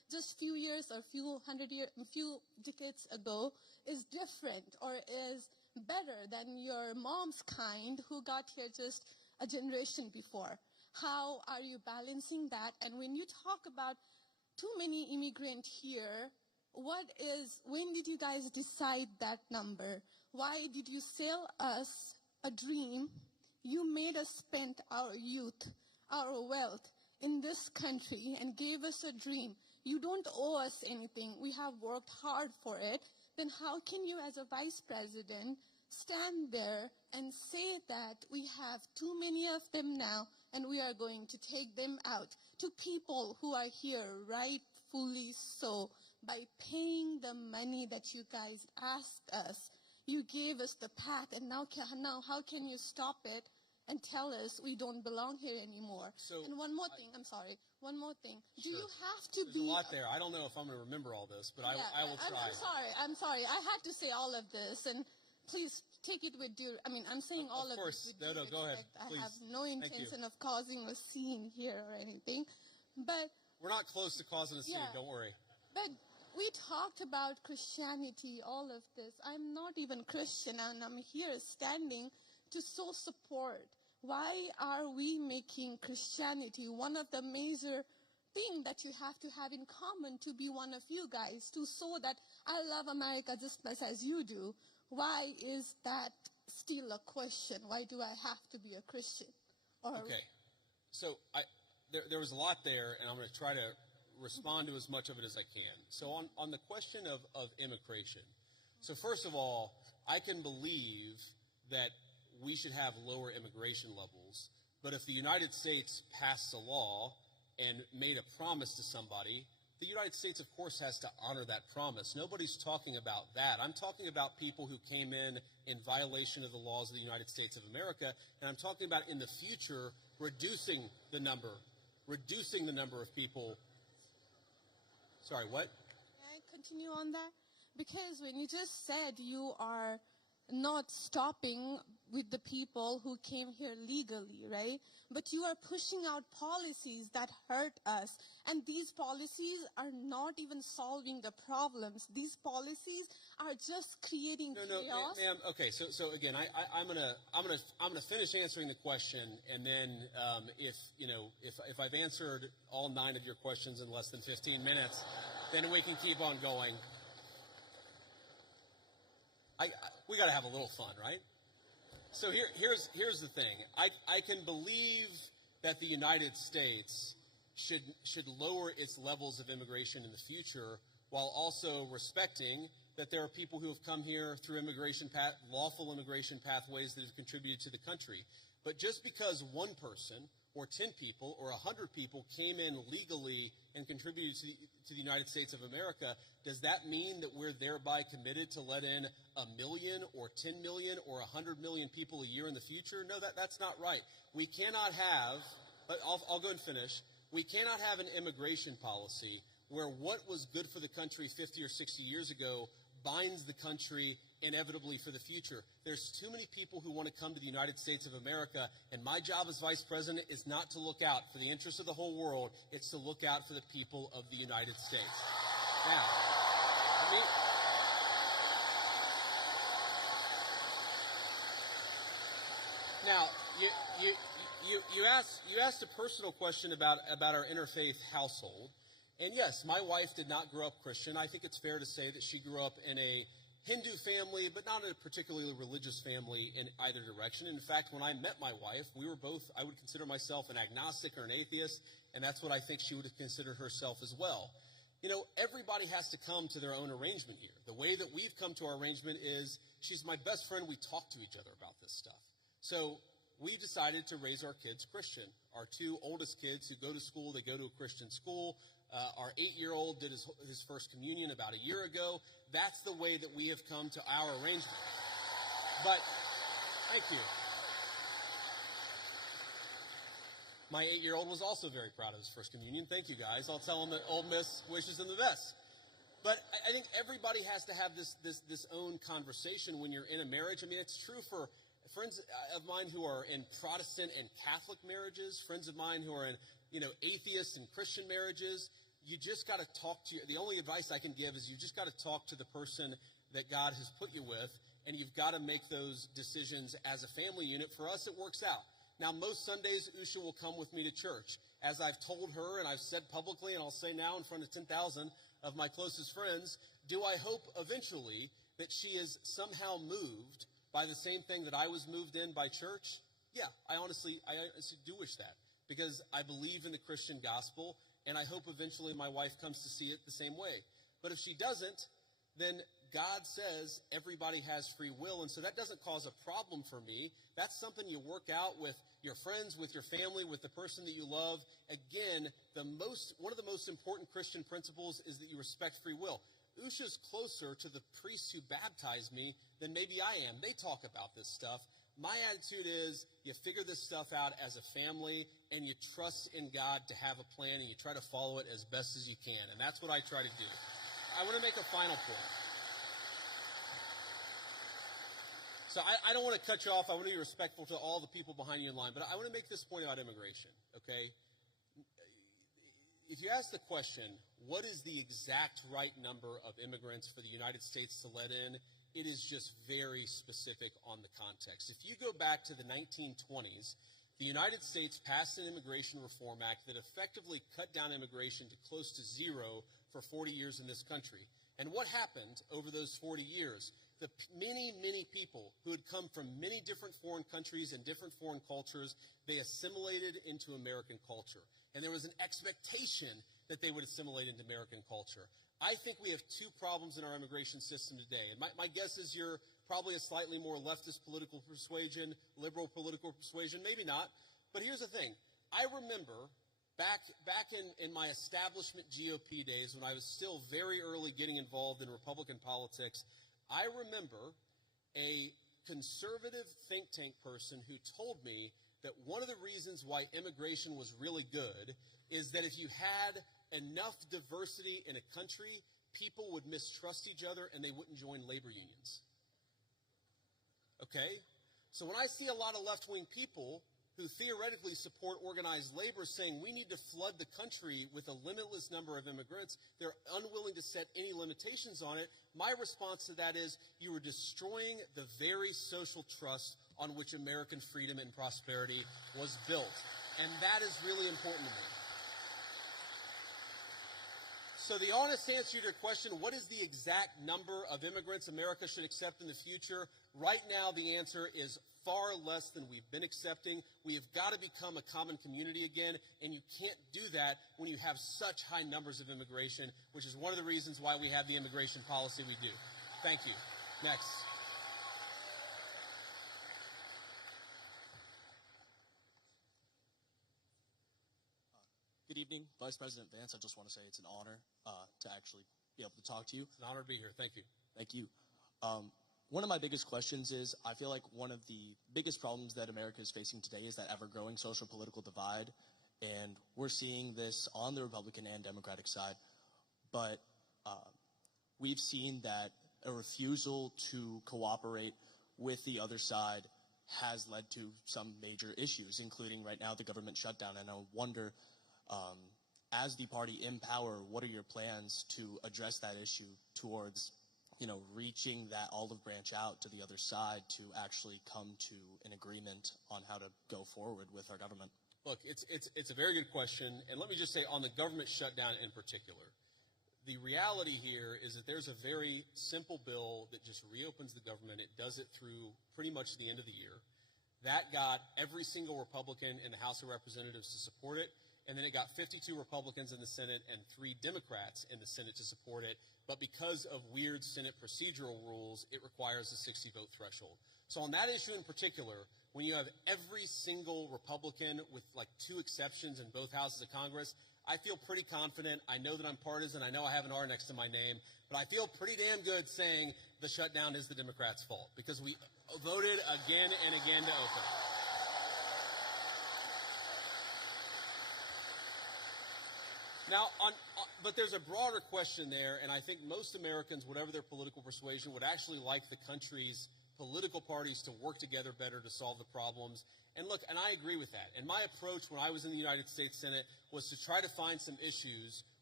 just few years or few decades ago is different or is better than your mom's kind who got here just a generation before? How are you balancing that? And when you talk about too many immigrants here, when did you guys decide that number? Why did you sell us a dream? You made us spend our youth, our wealth in this country and gave us a dream. You don't owe us anything. We have worked hard for it. Then how can you, as a vice president, stand there and say that we have too many of them now and we are going to take them out to people who are here rightfully so by paying the money that you guys asked us? You gave us the path, and now how can you stop it and tell us we don't belong here anymore? And one more thing. One more thing. Do you have to There's be... a lot there. I don't know if I'm going to remember all this, but I will try. I'm sorry. I had to say all of this, and please take it with due... I'm saying all of course. this with due Go ahead. respect. Please. I have no intention of causing a scene here or anything, but... We're not close to causing a scene. Don't worry. But we talked about Christianity, all of this. I'm not even Christian, and I'm here standing to show support. Why are we making Christianity one of the major things that you have to have in common to be one of you guys, to show that I love America just as much as you do? Why is that still a question? Why do I have to be a Christian? Okay. So there was a lot there, and I'm going to try to respond to as much of it as I can. So on the question of immigration, so first of all, I can believe that we should have lower immigration levels, but if the United States passed a law and made a promise to somebody, the United States, of course, has to honor that promise. Nobody's talking about that. I'm talking about people who came in violation of the laws of the United States of America, and I'm talking about in the future reducing the number of people. Sorry, what? Can I continue on that? Because when you just said you are not stopping with the people who came here legally, right? But you are pushing out policies that hurt us. And these policies are not even solving the problems. These policies are just creating chaos. No, ma'am. Okay, so again, I'm gonna finish answering the question, and then if I've answered all 9 of your questions in less than 15 minutes, then we can keep on going. We got to have a little fun, right? So here's the thing. I can believe that the United States should lower its levels of immigration in the future, while also respecting that there are people who have come here through lawful immigration pathways that have contributed to the country. But just because one person or 10 people or 100 people came in legally and contributed to the United States of America, does that mean that we're thereby committed to let in 1 million or 10 million or 100 million people a year in the future? No, that's not right. We cannot have, but I'll go and finish. We cannot have an immigration policy where what was good for the country 50 or 60 years ago binds the country inevitably for the future. There's too many people who want to come to the United States of America, and my job as vice president is not to look out for the interests of the whole world. It's to look out for the people of the United States. Now, you asked a personal question about our interfaith household. And yes, my wife did not grow up Christian. I think it's fair to say that she grew up in a Hindu family, but not in a particularly religious family in either direction. In fact, when I met my wife, we were both, I would consider myself an agnostic or an atheist, and that's what I think she would have considered herself as well. You know, everybody has to come to their own arrangement here. The way that we've come to our arrangement is she's my best friend. We talk to each other about this stuff. So we've decided to raise our kids Christian. Our 2 oldest kids who go to school, they go to a Christian school. Our 8-year-old did his first communion about a year ago. That's the way that we have come to our arrangement. But, thank you. My 8-year-old was also very proud of his first communion. Thank you, guys. I'll tell him that Ole Miss wishes him the best. But I think everybody has to have this own conversation when you're in a marriage. I mean, it's true for friends of mine who are in Protestant and Catholic marriages, friends of mine who are in, atheist and Christian marriages. you just got to talk to the only advice I can give is you just got to talk to the person that God has put you with, and you've got to make those decisions as a family unit. For us, it works out. Now, most Sundays, Usha will come with me to church. As I've told her, and I've said publicly, and I'll say now in front of 10,000 of my closest friends, do I hope eventually that she is somehow moved by the same thing that I was moved in by church? Yeah, I honestly do wish that, because I believe in the Christian gospel, and I hope eventually my wife comes to see it the same way. But if she doesn't, then God says everybody has free will, and so that doesn't cause a problem for me. That's something you work out with your friends, with your family, with the person that you love. Again, one of the most important Christian principles is that you respect free will. Usha's closer to the priest who baptized me than maybe I am. They talk about this stuff. My attitude is you figure this stuff out as a family, and you trust in God to have a plan, and you try to follow it as best as you can, and that's what I try to do. I want to make a final point. So I don't want to cut you off. I want to be respectful to all the people behind you in line, but I want to make this point about immigration, okay? If you ask the question, what is the exact right number of immigrants for the United States to let in, it is just very specific on the context. If you go back to the 1920s, the United States passed an Immigration Reform Act that effectively cut down immigration to close to zero for 40 years in this country. And what happened over those 40 years? The many, many people who had come from many different foreign countries and different foreign cultures, they assimilated into American culture. And there was an expectation that they would assimilate into American culture. I think we have two problems in our immigration system today. And my guess is you're probably a slightly more leftist political persuasion, liberal political persuasion, maybe not. But here's the thing. I remember back in my establishment GOP days, when I was still very early getting involved in Republican politics, I remember a conservative think tank person who told me that one of the reasons why immigration was really good is that if you had enough diversity in a country, people would mistrust each other and they wouldn't join labor unions. Okay? So when I see a lot of left-wing people who theoretically support organized labor saying we need to flood the country with a limitless number of immigrants, they're unwilling to set any limitations on it. My response to that is you are destroying the very social trust on which American freedom and prosperity was built. And that is really important to me. So the honest answer to your question, what is the exact number of immigrants America should accept in the future? Right now, the answer is far less than we've been accepting. We have got to become a common community again, and you can't do that when you have such high numbers of immigration, which is one of the reasons why we have the immigration policy we do. Thank you. Next. Good evening, Vice President Vance. I just want to say it's an honor to actually be able to talk to you. It's an honor to be here. Thank you. Thank you. One of my biggest questions is, I feel like one of the biggest problems that America is facing today is that ever-growing social political divide, and we're seeing this on the Republican and Democratic side. But we've seen that a refusal to cooperate with the other side has led to some major issues, including right now the government shutdown. And I wonder, as the party in power, what are your plans to address that issue towards, reaching that olive branch out to the other side to actually come to an agreement on how to go forward with our government? Look, it's a very good question, and let me just say on the government shutdown in particular, the reality here is that there's a very simple bill that just reopens the government. It does it through pretty much the end of the year. That got every single Republican in the House of Representatives to support it, and then it got 52 Republicans in the Senate and 3 Democrats in the Senate to support it. But because of weird Senate procedural rules, it requires a 60-vote threshold. So on that issue in particular, when you have every single Republican with like 2 exceptions in both houses of Congress, I feel pretty confident. I know that I'm partisan. I know I have an R next to my name. But I feel pretty damn good saying the shutdown is the Democrats' fault because we voted again and again to open. Now, but there's a broader question there, and I think most Americans, whatever their political persuasion, would actually like the country's political parties to work together better to solve the problems. And look, and I agree with that. And my approach when I was in the United States Senate was to try to find some issues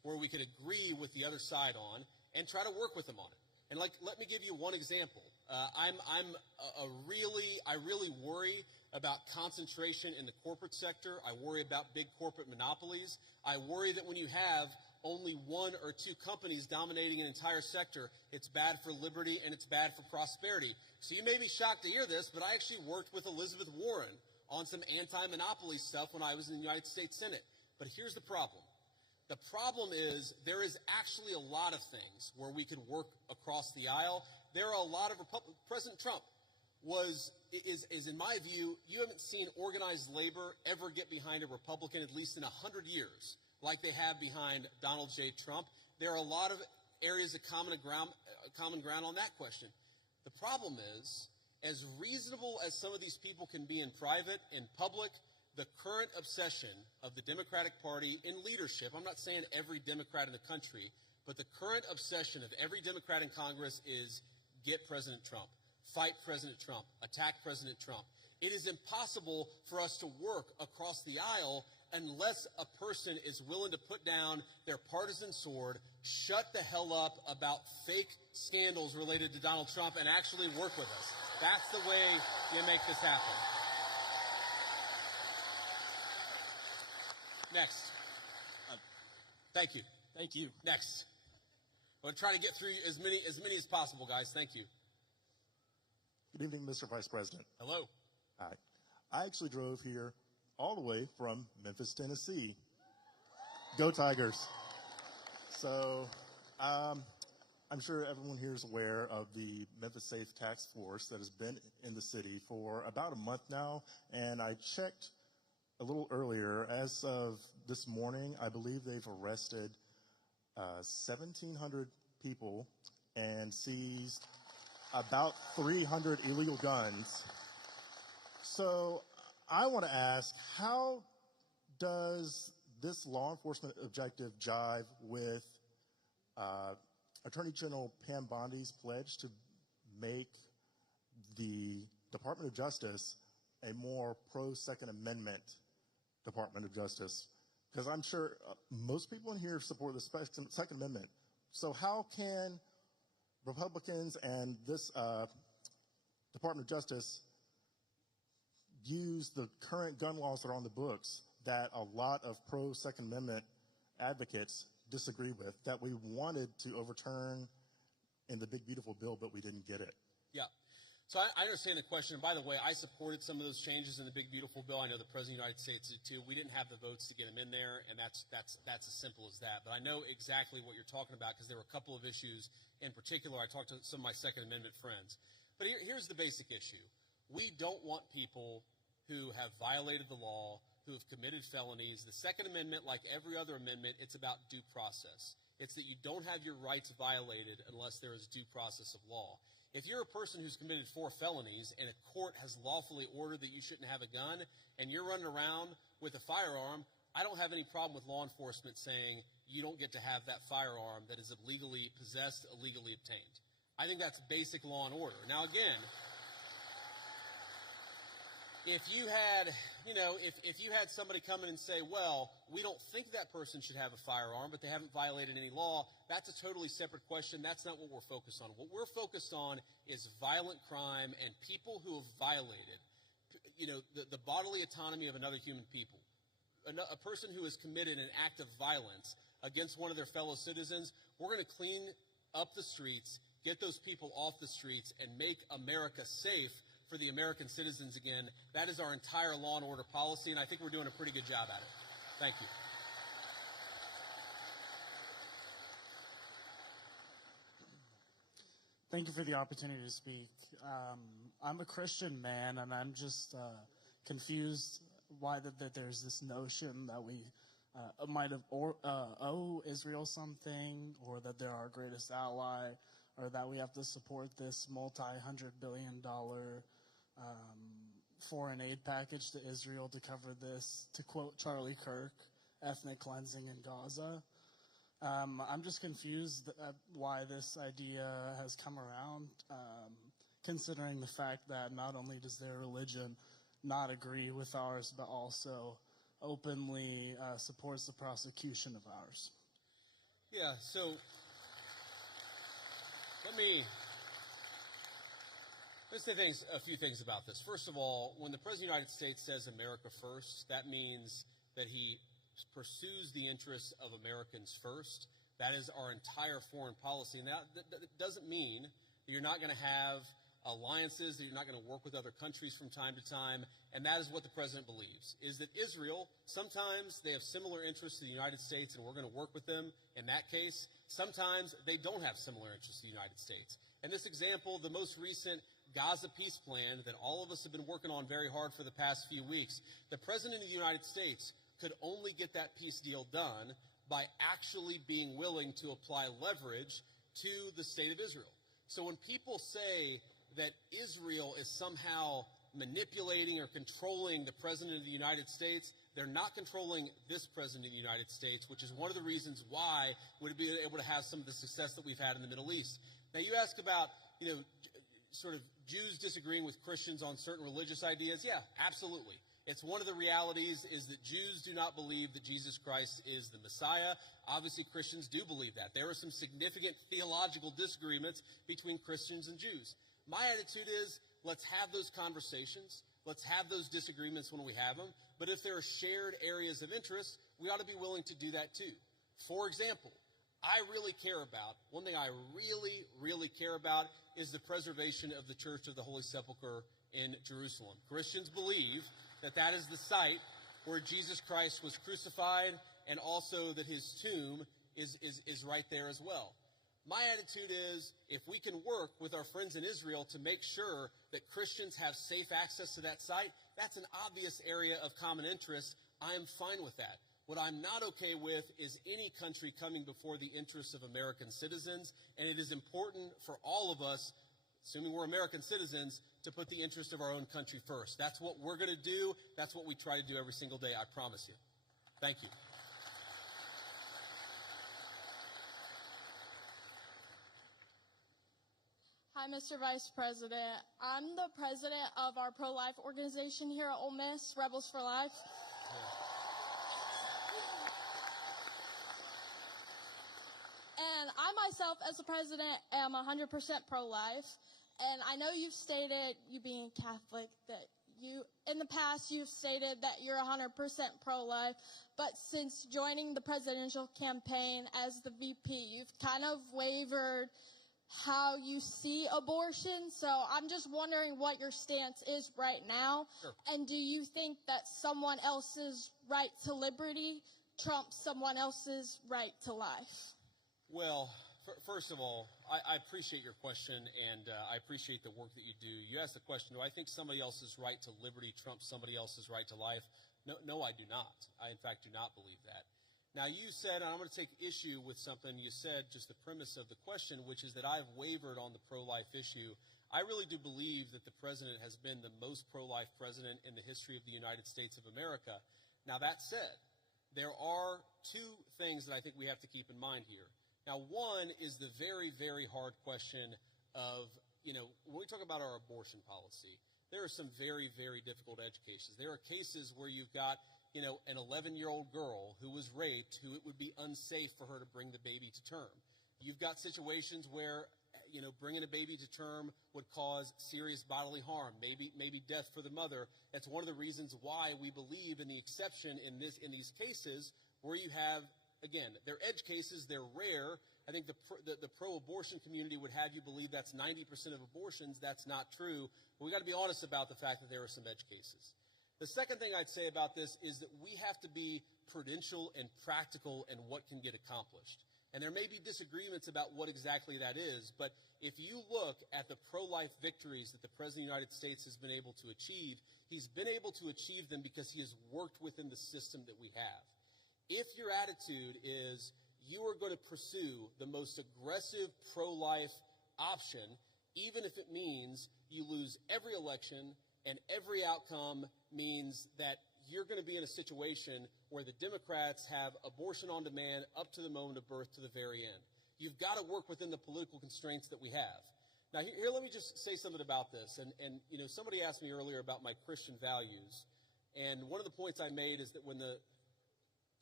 where we could agree with the other side on and try to work with them on it. And let me give you one example. I really worry about concentration in the corporate sector. I worry about big corporate monopolies. I worry that when you have only one or two companies dominating an entire sector, it's bad for liberty and it's bad for prosperity. So you may be shocked to hear this, but I actually worked with Elizabeth Warren on some anti-monopoly stuff when I was in the United States Senate. But here's the problem. The problem is there is actually a lot of things where we could work across the aisle. There are a lot of President Trump is in my view, you haven't seen organized labor ever get behind a Republican at least in 100 years like they have behind Donald J. Trump. There are a lot of areas of common ground on that question. The problem is, as reasonable as some of these people can be in private, in public, the current obsession of the Democratic Party in leadership, I'm not saying every Democrat in the country, but the current obsession of every Democrat in Congress is get President Trump, fight President Trump, attack President Trump. It is impossible for us to work across the aisle unless a person is willing to put down their partisan sword, shut the hell up about fake scandals related to Donald Trump, and actually work with us. That's the way you make this happen. Next. Thank you. Thank you. Next. I'm going to try to get through as many as possible, guys. Thank you. Good evening, Mr. Vice President. Hello. Hi. I actually drove here all the way from Memphis, Tennessee. Go Tigers. So I'm sure everyone here is aware of the Memphis Safe Task Force that has been in the city for about a month now, and I checked a little earlier. As of this morning, I believe they've arrested 1,700 people and seized about 300 illegal guns. So I want to ask, how does this law enforcement objective jive with Attorney General Pam Bondi's pledge to make the Department of Justice a more pro-Second Amendment Department of Justice? Because I'm sure most people in here support the Second Amendment. So how can Republicans and this Department of Justice use the current gun laws that are on the books that a lot of pro-Second Amendment advocates disagree with, that we wanted to overturn in the big, beautiful bill, but we didn't get it? Yeah. So I understand the question. And by the way, I supported some of those changes in the big, beautiful bill. I know the President of the United States did too. We didn't have the votes to get them in there, and that's as simple as that. But I know exactly what you're talking about because there were a couple of issues in particular. I talked to some of my Second Amendment friends. But here's the basic issue. We don't want people who have violated the law, who have committed felonies. The Second Amendment, like every other amendment, it's about due process. It's that you don't have your rights violated unless there is due process of law. If you're a person who's committed 4 felonies and a court has lawfully ordered that you shouldn't have a gun and you're running around with a firearm, I don't have any problem with law enforcement saying you don't get to have that firearm that is illegally possessed, illegally obtained. I think that's basic law and order. Now, again, if you had somebody come in and say, well, we don't think that person should have a firearm, but they haven't violated any law, that's a totally separate question. That's not what we're focused on. What we're focused on is violent crime and people who have violated, the bodily autonomy of another human people. A person who has committed an act of violence against one of their fellow citizens, we're going to clean up the streets, get those people off the streets, and make America safe for the American citizens again. That is our entire law and order policy, and I think we're doing a pretty good job at it. Thank you. Thank you for the opportunity to speak. I'm a Christian man, and I'm just confused why that there's this notion that we might have owe Israel something, or that they're our greatest ally, or that we have to support this multi-hundred-billion-dollar foreign aid package to Israel to cover this, to quote Charlie Kirk, ethnic cleansing in Gaza. I'm just confused at why this idea has come around, considering the fact that not only does their religion not agree with ours, but also openly supports the prosecution of ours. Yeah, so let's say a few things about this. First of all, when the President of the United States says America first, that means that he pursues the interests of Americans first. That is our entire foreign policy. And that doesn't mean that you're not going to have alliances, that you're not going to work with other countries from time to time. And that is what the president believes, is that Israel, sometimes they have similar interests to the United States, and we're going to work with them in that case. Sometimes they don't have similar interests to the United States. And this example, the most recent Gaza peace plan that all of us have been working on very hard for the past few weeks, the president of the United States could only get that peace deal done by actually being willing to apply leverage to the state of Israel. So when people say that Israel is somehow manipulating or controlling the president of the United States, they're not controlling this president of the United States, which is one of the reasons why we'd be able to have some of the success that we've had in the Middle East. Now, you asked about, sort of Jews disagreeing with Christians on certain religious ideas. Yeah, absolutely. It's one of the realities is that Jews do not believe that Jesus Christ is the Messiah. Obviously, Christians do believe that. There are some significant theological disagreements between Christians and Jews. My attitude is, let's have those conversations. Let's have those disagreements when we have them. But if there are shared areas of interest, we ought to be willing to do that too. For example, one thing I really care about is the preservation of the Church of the Holy Sepulchre in Jerusalem. Christians believe that that is the site where Jesus Christ was crucified, and also that his tomb is right there as well. My attitude is, if we can work with our friends in Israel to make sure that Christians have safe access to that site, that's an obvious area of common interest. I am fine with that. What I'm not okay with is any country coming before the interests of American citizens, and it is important for all of us, assuming we're American citizens, to put the interest of our own country first. That's what we're going to do. That's what we try to do every single day, I promise you. Thank you. Hi, Mr. Vice President. I'm the president of our pro-life organization here at Ole Miss, Rebels for Life. And I myself, as a president, am 100% pro-life. And I know you've stated, you being Catholic, that in the past, you've stated that you're 100% pro-life. But since joining the presidential campaign as the VP, you've kind of wavered how you see abortion. So I'm just wondering what your stance is right now. Sure. And do you think that someone else's right to liberty trumps someone else's right to life? Well, first of all, I appreciate your question, and I appreciate the work that you do. You asked the question, do I think somebody else's right to liberty trumps somebody else's right to life? No, I do not. I, in fact, do not believe that. Now, you said, and I'm going to take issue with something you said, just the premise of the question, which is that I've wavered on the pro-life issue. I really do believe that the president has been the most pro-life president in the history of the United States of America. Now, that said, there are two things that I think we have to keep in mind here. Now, one is the very, very hard question of, when we talk about our abortion policy, there are some very, very difficult edge cases. There are cases where you've got, an 11-year-old girl who was raped, who it would be unsafe for her to bring the baby to term. You've got situations where, bringing a baby to term would cause serious bodily harm, maybe death for the mother. That's one of the reasons why we believe in the exception in these cases where you have, again, they're edge cases, they're rare. I think the pro-abortion community would have you believe that's 90% of abortions. That's not true. But we got to be honest about the fact that there are some edge cases. The second thing I'd say about this is that we have to be prudential and practical in what can get accomplished. And there may be disagreements about what exactly that is, but if you look at the pro-life victories that the President of the United States has been able to achieve, he's been able to achieve them because he has worked within the system that we have. If your attitude is you are going to pursue the most aggressive pro-life option, even if it means you lose every election and every outcome means that you're going to be in a situation where the Democrats have abortion on demand up to the moment of birth to the very end. You've got to work within the political constraints that we have. Now, here let me just say something about this. And somebody asked me earlier about my Christian values. And one of the points I made is that when the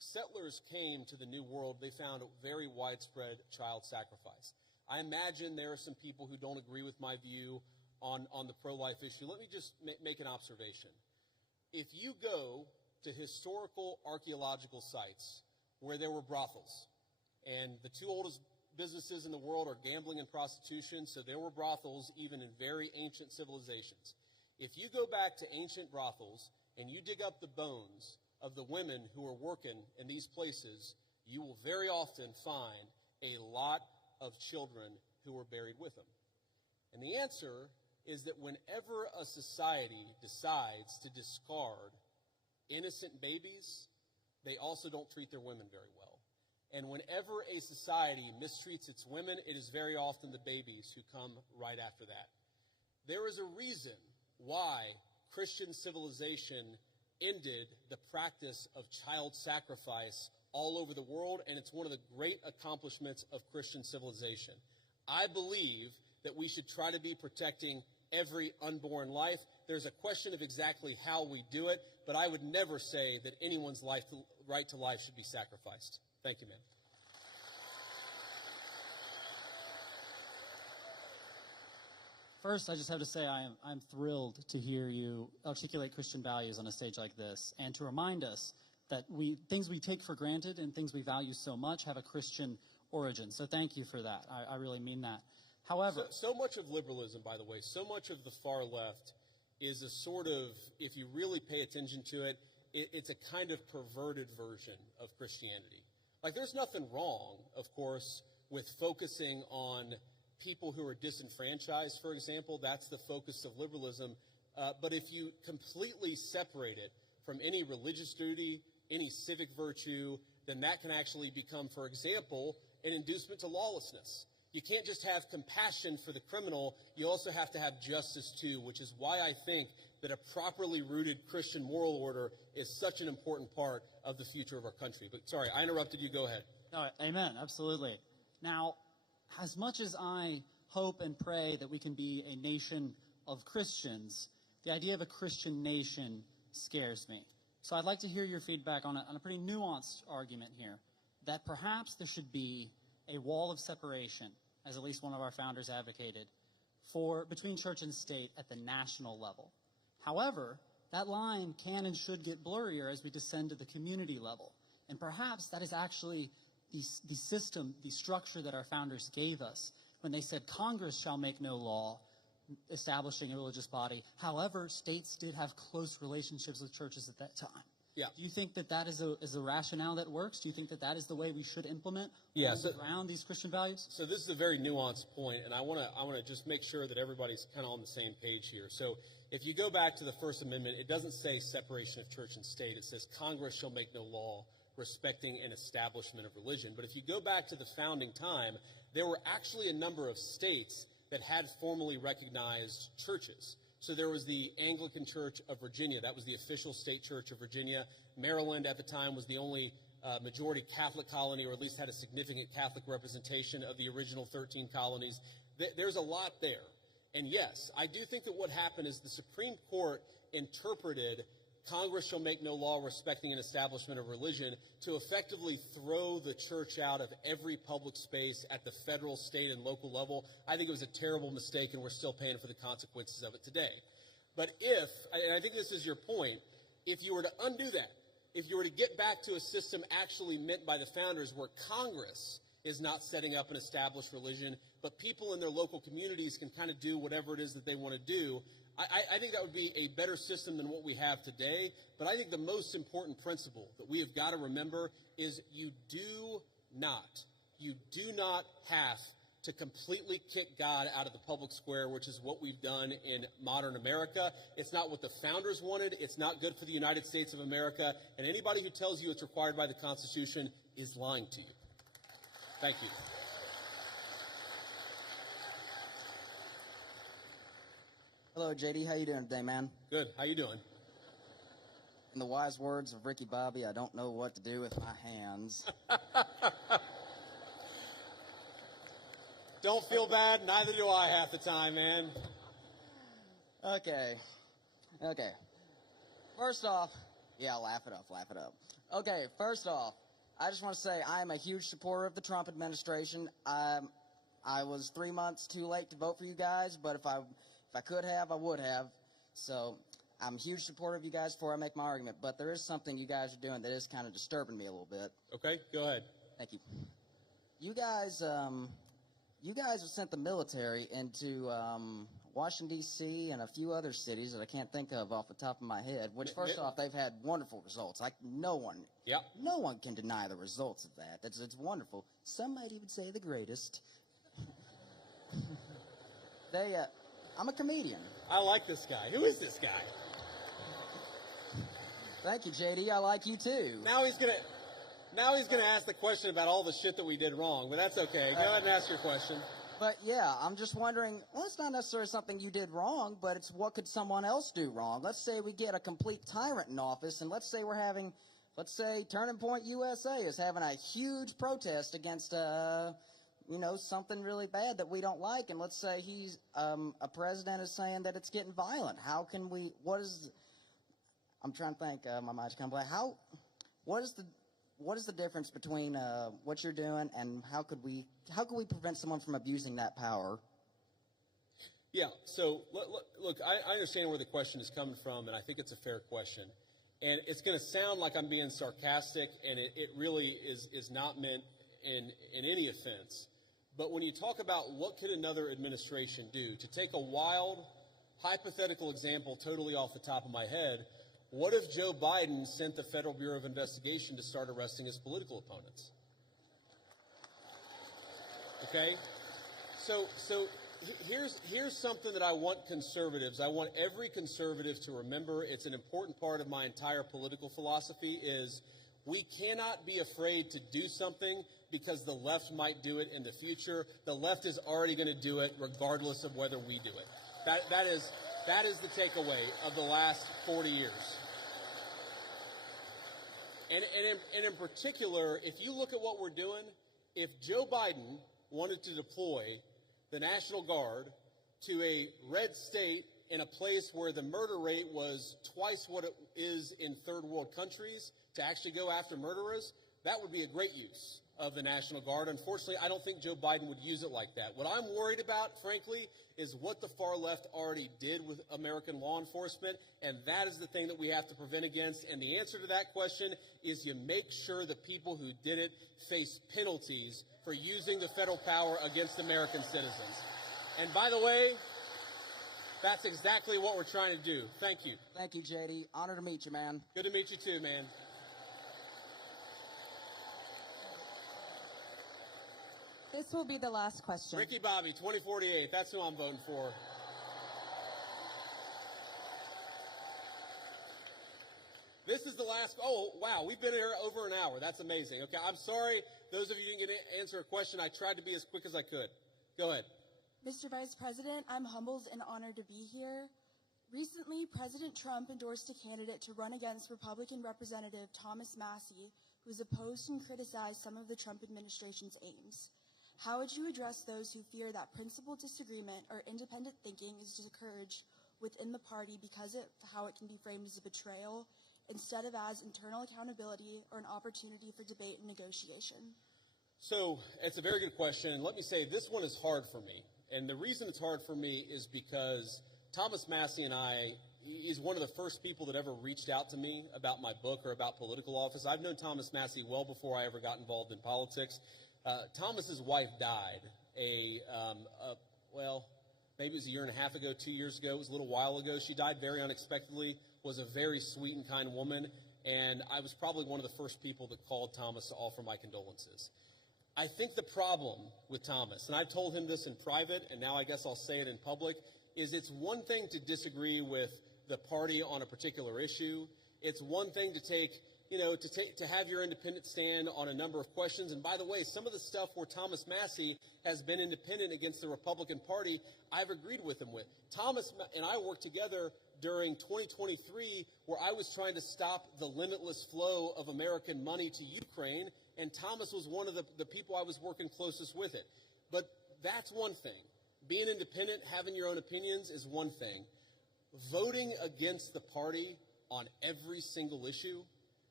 settlers came to the New World, they found a very widespread child sacrifice. I imagine there are some people who don't agree with my view on the pro-life issue. Let me just make an observation. If you go to historical archaeological sites where there were brothels, and the two oldest businesses in the world are gambling and prostitution, so there were brothels even in very ancient civilizations. If you go back to ancient brothels and you dig up the bones of the women who were working in these places, you will very often find a lot of children who were buried with them. And the answer is that whenever a society decides to discard innocent babies, they also don't treat their women very well. And whenever a society mistreats its women, it is very often the babies who come right after that. There is a reason why Christian civilization ended the practice of child sacrifice all over the world, and it's one of the great accomplishments of Christian civilization. I believe that we should try to be protecting every unborn life. There's a question of exactly how we do it, but I would never say that anyone's right to life should be sacrificed. Thank you, ma'am. First, I just have to say I'm thrilled to hear you articulate Christian values on a stage like this, and to remind us that things we take for granted and things we value so much have a Christian origin. So thank you for that. I really mean that. However, so much of liberalism, by the way, so much of the far left is a sort of, if you really pay attention to it, it's a kind of perverted version of Christianity. Like, there's nothing wrong, of course, with focusing on people who are disenfranchised, for example. That's the focus of liberalism. But if you completely separate it from any religious duty, any civic virtue, then that can actually become, for example, an inducement to lawlessness. You can't just have compassion for the criminal, you also have to have justice too, which is why I think that a properly rooted Christian moral order is such an important part of the future of our country. But sorry, I interrupted you. Go ahead. No, amen, absolutely. Now, as much as I hope and pray that we can be a nation of Christians, the idea of a Christian nation scares me. So I'd like to hear your feedback on a pretty nuanced argument here, that perhaps there should be a wall of separation, as at least one of our founders advocated, between church and state at the national level. However, that line can and should get blurrier as we descend to the community level. And perhaps that is actually the system, the structure that our founders gave us when they said Congress shall make no law establishing a religious body. However, states did have close relationships with churches at that time. Yeah. Do you think that is a rationale that works? Do you think that is the way we should implement around these Christian values? So this is a very nuanced point, and I want to just make sure that everybody's kind of on the same page here. So if you go back to the First Amendment, it doesn't say separation of church and state. It says Congress shall make no law respecting an establishment of religion. But if you go back to the founding time, there were actually a number of states that had formally recognized churches. So there was the Anglican Church of Virginia. That was the official state church of Virginia. Maryland at the time was the only majority Catholic colony, or at least had a significant Catholic representation of the original 13 colonies. There's a lot there. And yes, I do think that what happened is the Supreme Court interpreted Congress shall make no law respecting an establishment of religion to effectively throw the church out of every public space at the federal, state, and local level. I think it was a terrible mistake, and we're still paying for the consequences of it today. But and I think this is your point, if you were to undo that, if you were to get back to a system actually meant by the founders where Congress is not setting up an established religion, but people in their local communities can kind of do whatever it is that they want to do, I think that would be a better system than what we have today. But I think the most important principle that we have got to remember is you do not have to completely kick God out of the public square, which is what we've done in modern America. It's not what the founders wanted. It's not good for the United States of America. And anybody who tells you it's required by the Constitution is lying to you. Thank you. Hello, JD. How you doing today, man? Good. How you doing? In the wise words of Ricky Bobby, I don't know what to do with my hands. Don't feel bad. Neither do I half the time, man. Okay. First off, yeah, laugh it up. Okay, first off, I just want to say I am a huge supporter of the Trump administration. I was 3 months too late to vote for you guys, but if I could have, I would have. So I'm a huge supporter of you guys before I make my argument. But there is something you guys are doing that is kind of disturbing me a little bit. Okay, go ahead. Thank you. You guys have sent the military into Washington, D.C. and a few other cities that I can't think of off the top of my head, which, first off, they've had wonderful results. Like, no one can deny the results of that. It's wonderful. Some might even say the greatest. I'm a comedian. I like this guy. Who is this guy? Thank you, JD. I like you, too. Now he's gonna ask the question about all the shit that we did wrong, but that's okay. Go ahead and ask your question. But yeah, I'm just wondering, well, it's not necessarily something you did wrong, but it's what could someone else do wrong? Let's say we get a complete tyrant in office, and let's say Turning Point USA is having a huge protest against, something really bad that we don't like, and let's say a president is saying that it's getting violent. How can we, I'm trying to think, my mind's kind of blank. What is the difference between what you're doing and how could we prevent someone from abusing that power? Yeah, so look, I understand where the question is coming from, and I think it's a fair question. And it's going to sound like I'm being sarcastic, and it really is not meant in any offense. But when you talk about what could another administration do, to take a wild, hypothetical example totally off the top of my head, what if Joe Biden sent the Federal Bureau of Investigation to start arresting his political opponents? Okay? So here's something that I want I want every conservative to remember. It's an important part of my entire political philosophy is we cannot be afraid to do something because the left might do it in the future. The left is already going to do it regardless of whether we do it. That is the takeaway of the last 40 years. And in particular, if you look at what we're doing, if Joe Biden wanted to deploy the National Guard to a red state in a place where the murder rate was twice what it is in third world countries to actually go after murderers, that would be a great use of the National Guard. Unfortunately, I don't think Joe Biden would use it like that. What I'm worried about, frankly, is what the far left already did with American law enforcement, and that is the thing that we have to prevent against. And the answer to that question is you make sure the people who did it face penalties for using the federal power against American citizens. And by the way, that's exactly what we're trying to do. Thank you. Thank you, JD. Honor to meet you, man. Good to meet you too, man. This will be the last question. Ricky Bobby, 2048. That's who I'm voting for. This is the last. Oh, wow. We've been here over an hour. That's amazing. Okay, I'm sorry. Those of you who didn't get to answer a question, I tried to be as quick as I could. Go ahead. Mr. Vice President, I'm humbled and honored to be here. Recently, President Trump endorsed a candidate to run against Republican Representative Thomas Massie, who is opposed and criticized some of the Trump administration's aims. How would you address those who fear that principled disagreement or independent thinking is discouraged within the party because of how it can be framed as a betrayal instead of as internal accountability or an opportunity for debate and negotiation? So it's a very good question. And let me say this one is hard for me. And the reason it's hard for me is because Thomas Massie and he's one of the first people that ever reached out to me about my book or about political office. I've known Thomas Massie well before I ever got involved in politics. Thomas's wife died maybe it was a year and a half ago, 2 years ago. It was a little while ago. She died very unexpectedly, was a very sweet and kind woman, and I was probably one of the first people that called Thomas to offer my condolences. I think the problem with Thomas, and I've told him this in private, and now I guess I'll say it in public, is it's one thing to disagree with the party on a particular issue. It's one thing to have your independent stand on a number of questions. And by the way, some of the stuff where Thomas Massie has been independent against the Republican Party, I've agreed with him with. Thomas and I worked together during 2023 where I was trying to stop the limitless flow of American money to Ukraine, and Thomas was one of the people I was working closest with it. But that's one thing. Being independent, having your own opinions is one thing. Voting against the party on every single issue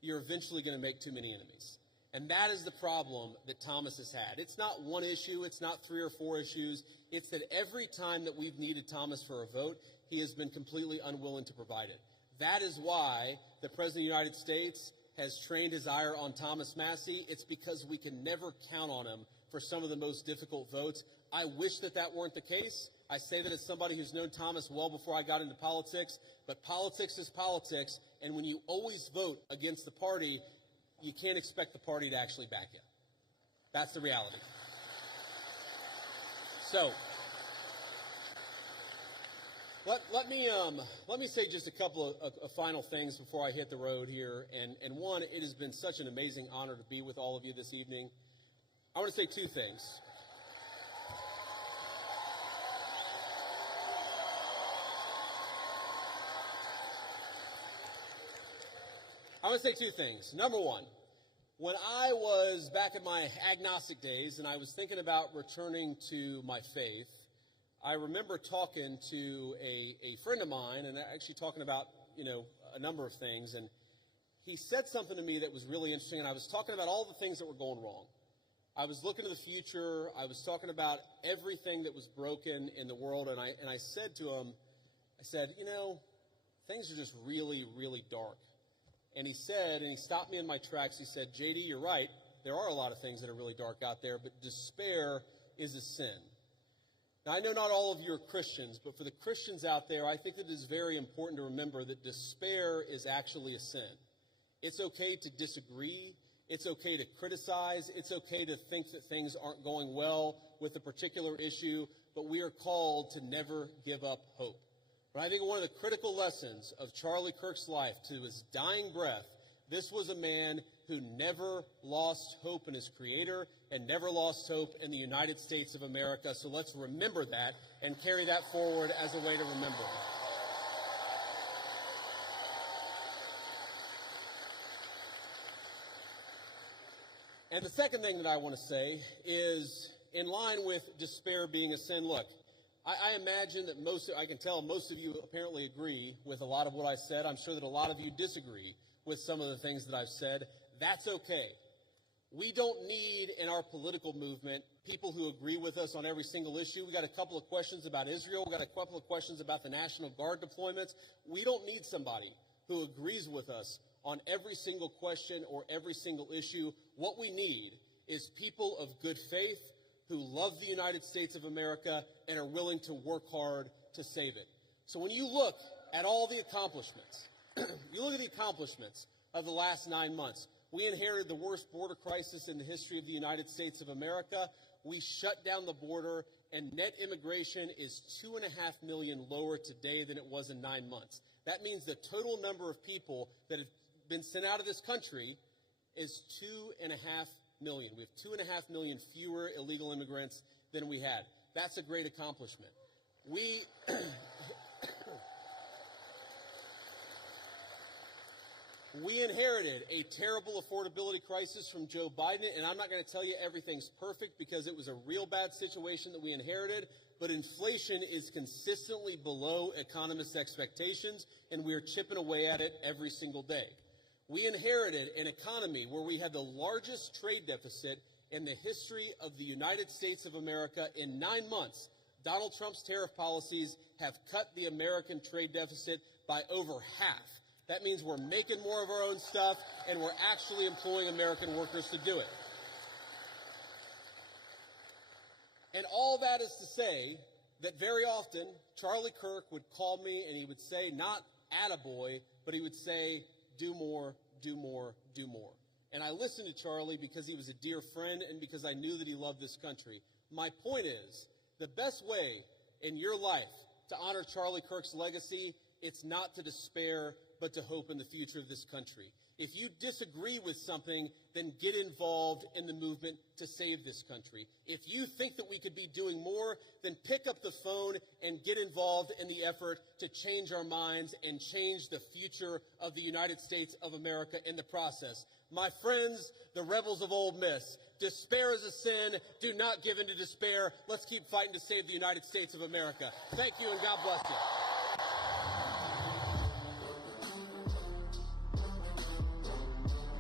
you're eventually going to make too many enemies. And that is the problem that Thomas has had. It's not one issue. It's not 3 or 4 issues. It's that every time that we've needed Thomas for a vote, he has been completely unwilling to provide it. That is why the President of the United States has trained his ire on Thomas Massie. It's because we can never count on him for some of the most difficult votes. I wish that that weren't the case. I say that as somebody who's known Thomas well before I got into politics, but politics is politics, and when you always vote against the party, you can't expect the party to actually back you. That's the reality. So, let me say just a couple of final things before I hit the road here. And one, it has been such an amazing honor to be with all of you this evening. I want to say 2 things. I want to say 2 things. Number one, when I was back in my agnostic days and I was thinking about returning to my faith, I remember talking to a friend of mine and actually talking about, a number of things. And he said something to me that was really interesting. And I was talking about all the things that were going wrong. I was looking to the future. I was talking about everything that was broken in the world. And I said to him, things are just really, really dark. And he stopped me in my tracks. He said, JD, you're right. There are a lot of things that are really dark out there, but despair is a sin. Now, I know not all of you are Christians, but for the Christians out there, I think it is very important to remember that despair is actually a sin. It's okay to disagree. It's okay to criticize. It's okay to think that things aren't going well with a particular issue, but we are called to never give up hope. But I think one of the critical lessons of Charlie Kirk's life to his dying breath, this was a man who never lost hope in his Creator and never lost hope in the United States of America. So let's remember that and carry that forward as a way to remember. And the second thing that I want to say is, in line with despair being a sin, look, I imagine that I can tell most of you apparently agree with a lot of what I said. I'm sure that a lot of you disagree with some of the things that I've said. That's okay. We don't need in our political movement people who agree with us on every single issue. We got a couple of questions about Israel. We got a couple of questions about the National Guard deployments. We don't need somebody who agrees with us on every single question or every single issue. What we need is people of good faith who love the United States of America and are willing to work hard to save it. So when you look at all the accomplishments, you look at the accomplishments of the last 9 months. We inherited the worst border crisis in the history of the United States of America. We shut down the border, and net immigration is 2.5 million lower today than it was in 9 months. That means the total number of people that have been sent out of this country is 2.5 million. We have 2.5 million fewer illegal immigrants than we had. That's a great accomplishment. We inherited a terrible affordability crisis from Joe Biden, and I'm not going to tell you everything's perfect because it was a real bad situation that we inherited, but inflation is consistently below economists' expectations, and we are chipping away at it every single day. We inherited an economy where we had the largest trade deficit in the history of the United States of America. In 9 months, Donald Trump's tariff policies have cut the American trade deficit by over half. That means we're making more of our own stuff, and we're actually employing American workers to do it. And all that is to say that very often, Charlie Kirk would call me and he would say, not attaboy, but he would say, do more, do more, do more. And I listened to Charlie because he was a dear friend and because I knew that he loved this country. My point is, the best way in your life to honor Charlie Kirk's legacy, it's not to despair, but to hope in the future of this country. If you disagree with something, then get involved in the movement to save this country. If you think that we could be doing more, then pick up the phone and get involved in the effort to change our minds and change the future of the United States of America in the process. My friends, the rebels of Ole Miss, despair is a sin. Do not give in to despair. Let's keep fighting to save the United States of America. Thank you, and God bless you.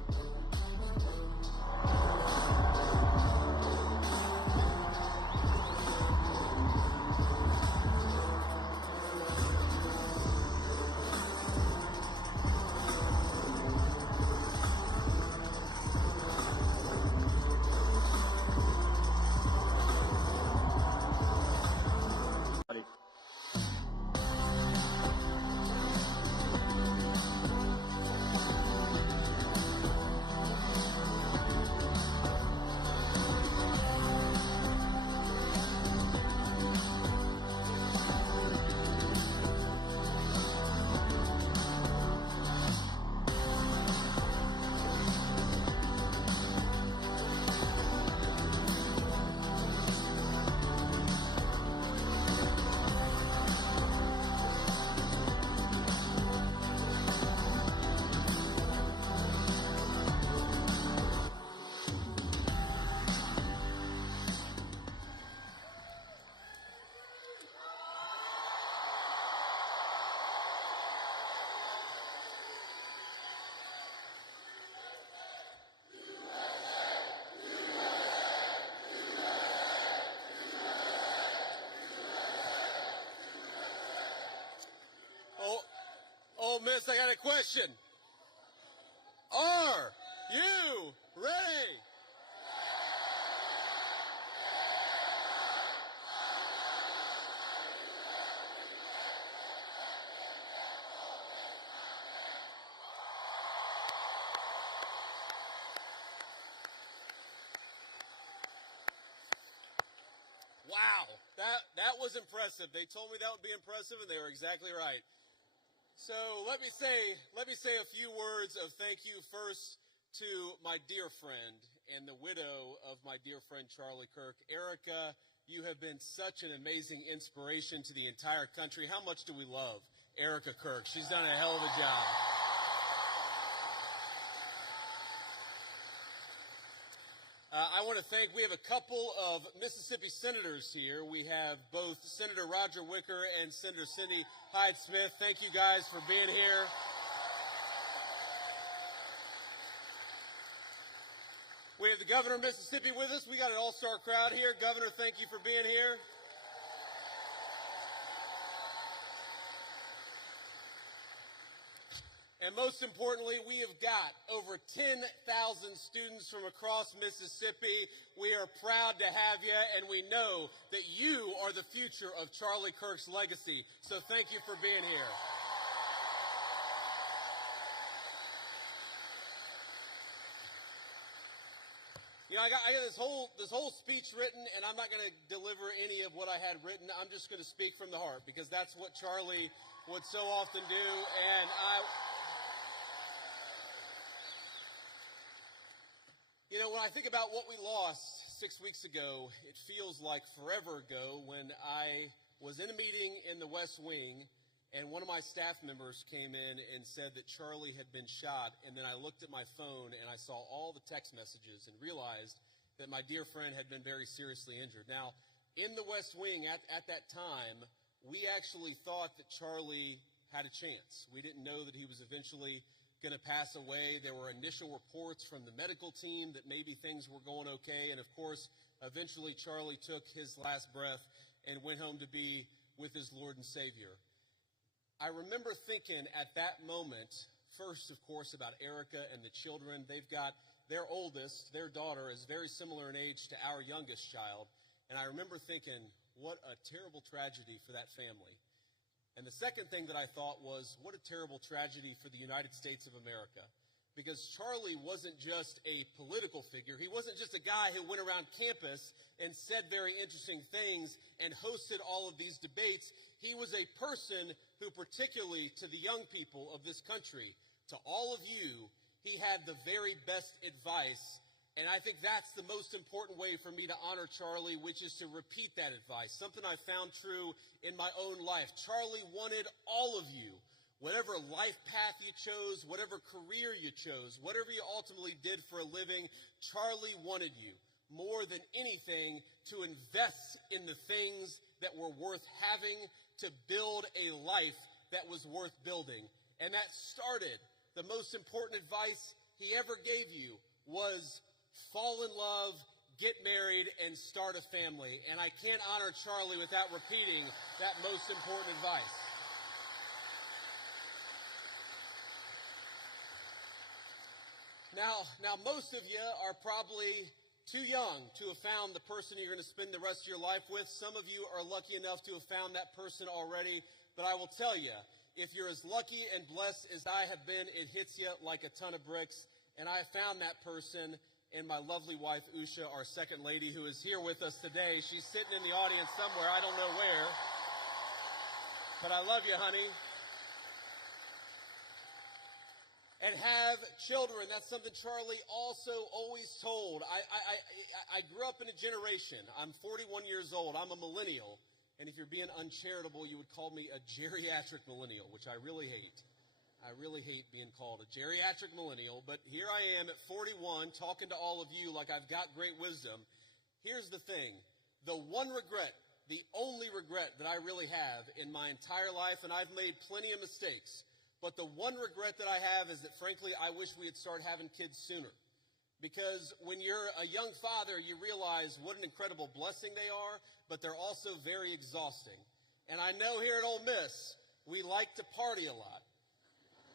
Miss, I got a question. Are you ready? Wow, that was impressive. They told me that would be impressive, and they were exactly right. So let me say a few words of thank you first to my dear friend and the widow of my dear friend Charlie Kirk. Erica, you have been such an amazing inspiration to the entire country. How much do we love Erica Kirk? She's done a hell of a job. I want to thank, we have a couple of Mississippi senators here. We have both Senator Roger Wicker and Senator Cindy Hyde-Smith. Thank you guys for being here. We have the governor of Mississippi with us. We got an all-star crowd here. Governor, thank you for being here. And most importantly, we have got over 10,000 students from across Mississippi. We are proud to have you, and we know that you are the future of Charlie Kirk's legacy. So thank you for being here. You know, I got this whole speech written, and I'm not going to deliver any of what I had written. I'm just going to speak from the heart, because that's what Charlie would so often do. And you know, when I think about what we lost 6 weeks ago, it feels like forever ago when I was in a meeting in the West Wing, and one of my staff members came in and said that Charlie had been shot, and then I looked at my phone and I saw all the text messages and realized that my dear friend had been very seriously injured. Now, in the West Wing at that time, we actually thought that Charlie had a chance. We didn't know that he was eventually going to pass away. There were initial reports from the medical team that maybe things were going okay. And of course, eventually Charlie took his last breath and went home to be with his Lord and Savior. I remember thinking at that moment, first, of course, about Erica and the children. They've got their oldest, their daughter, is very similar in age to our youngest child. And I remember thinking, what a terrible tragedy for that family. And the second thing that I thought was, what a terrible tragedy for the United States of America. Because Charlie wasn't just a political figure. He wasn't just a guy who went around campus and said very interesting things and hosted all of these debates. He was a person who, particularly to the young people of this country, to all of you, he had the very best advice. And I think that's the most important way for me to honor Charlie, which is to repeat that advice, something I found true in my own life. Charlie wanted all of you, whatever life path you chose, whatever career you chose, whatever you ultimately did for a living, Charlie wanted you more than anything to invest in the things that were worth having, to build a life that was worth building. And that started, the most important advice he ever gave you was fall in love, get married, and start a family. And I can't honor Charlie without repeating that most important advice. Now, most of you are probably too young to have found the person you're going to spend the rest of your life with. Some of you are lucky enough to have found that person already. But I will tell you, if you're as lucky and blessed as I have been, it hits you like a ton of bricks. And I found that person in my lovely wife, Usha, our second lady, who is here with us today. She's sitting in the audience somewhere. I don't know where. But I love you, honey. And have children. That's something Charlie also always told. I grew up in a generation. I'm 41 years old. I'm a millennial. And if you're being uncharitable, you would call me a geriatric millennial, which I really hate. I really hate being called a geriatric millennial, but here I am at 41 talking to all of you like I've got great wisdom. Here's the thing. The one regret, the only regret that I really have in my entire life, and I've made plenty of mistakes, but the one regret that I have is that, frankly, I wish we had started having kids sooner. Because when you're a young father, you realize what an incredible blessing they are, but they're also very exhausting. And I know here at Ole Miss, we like to party a lot.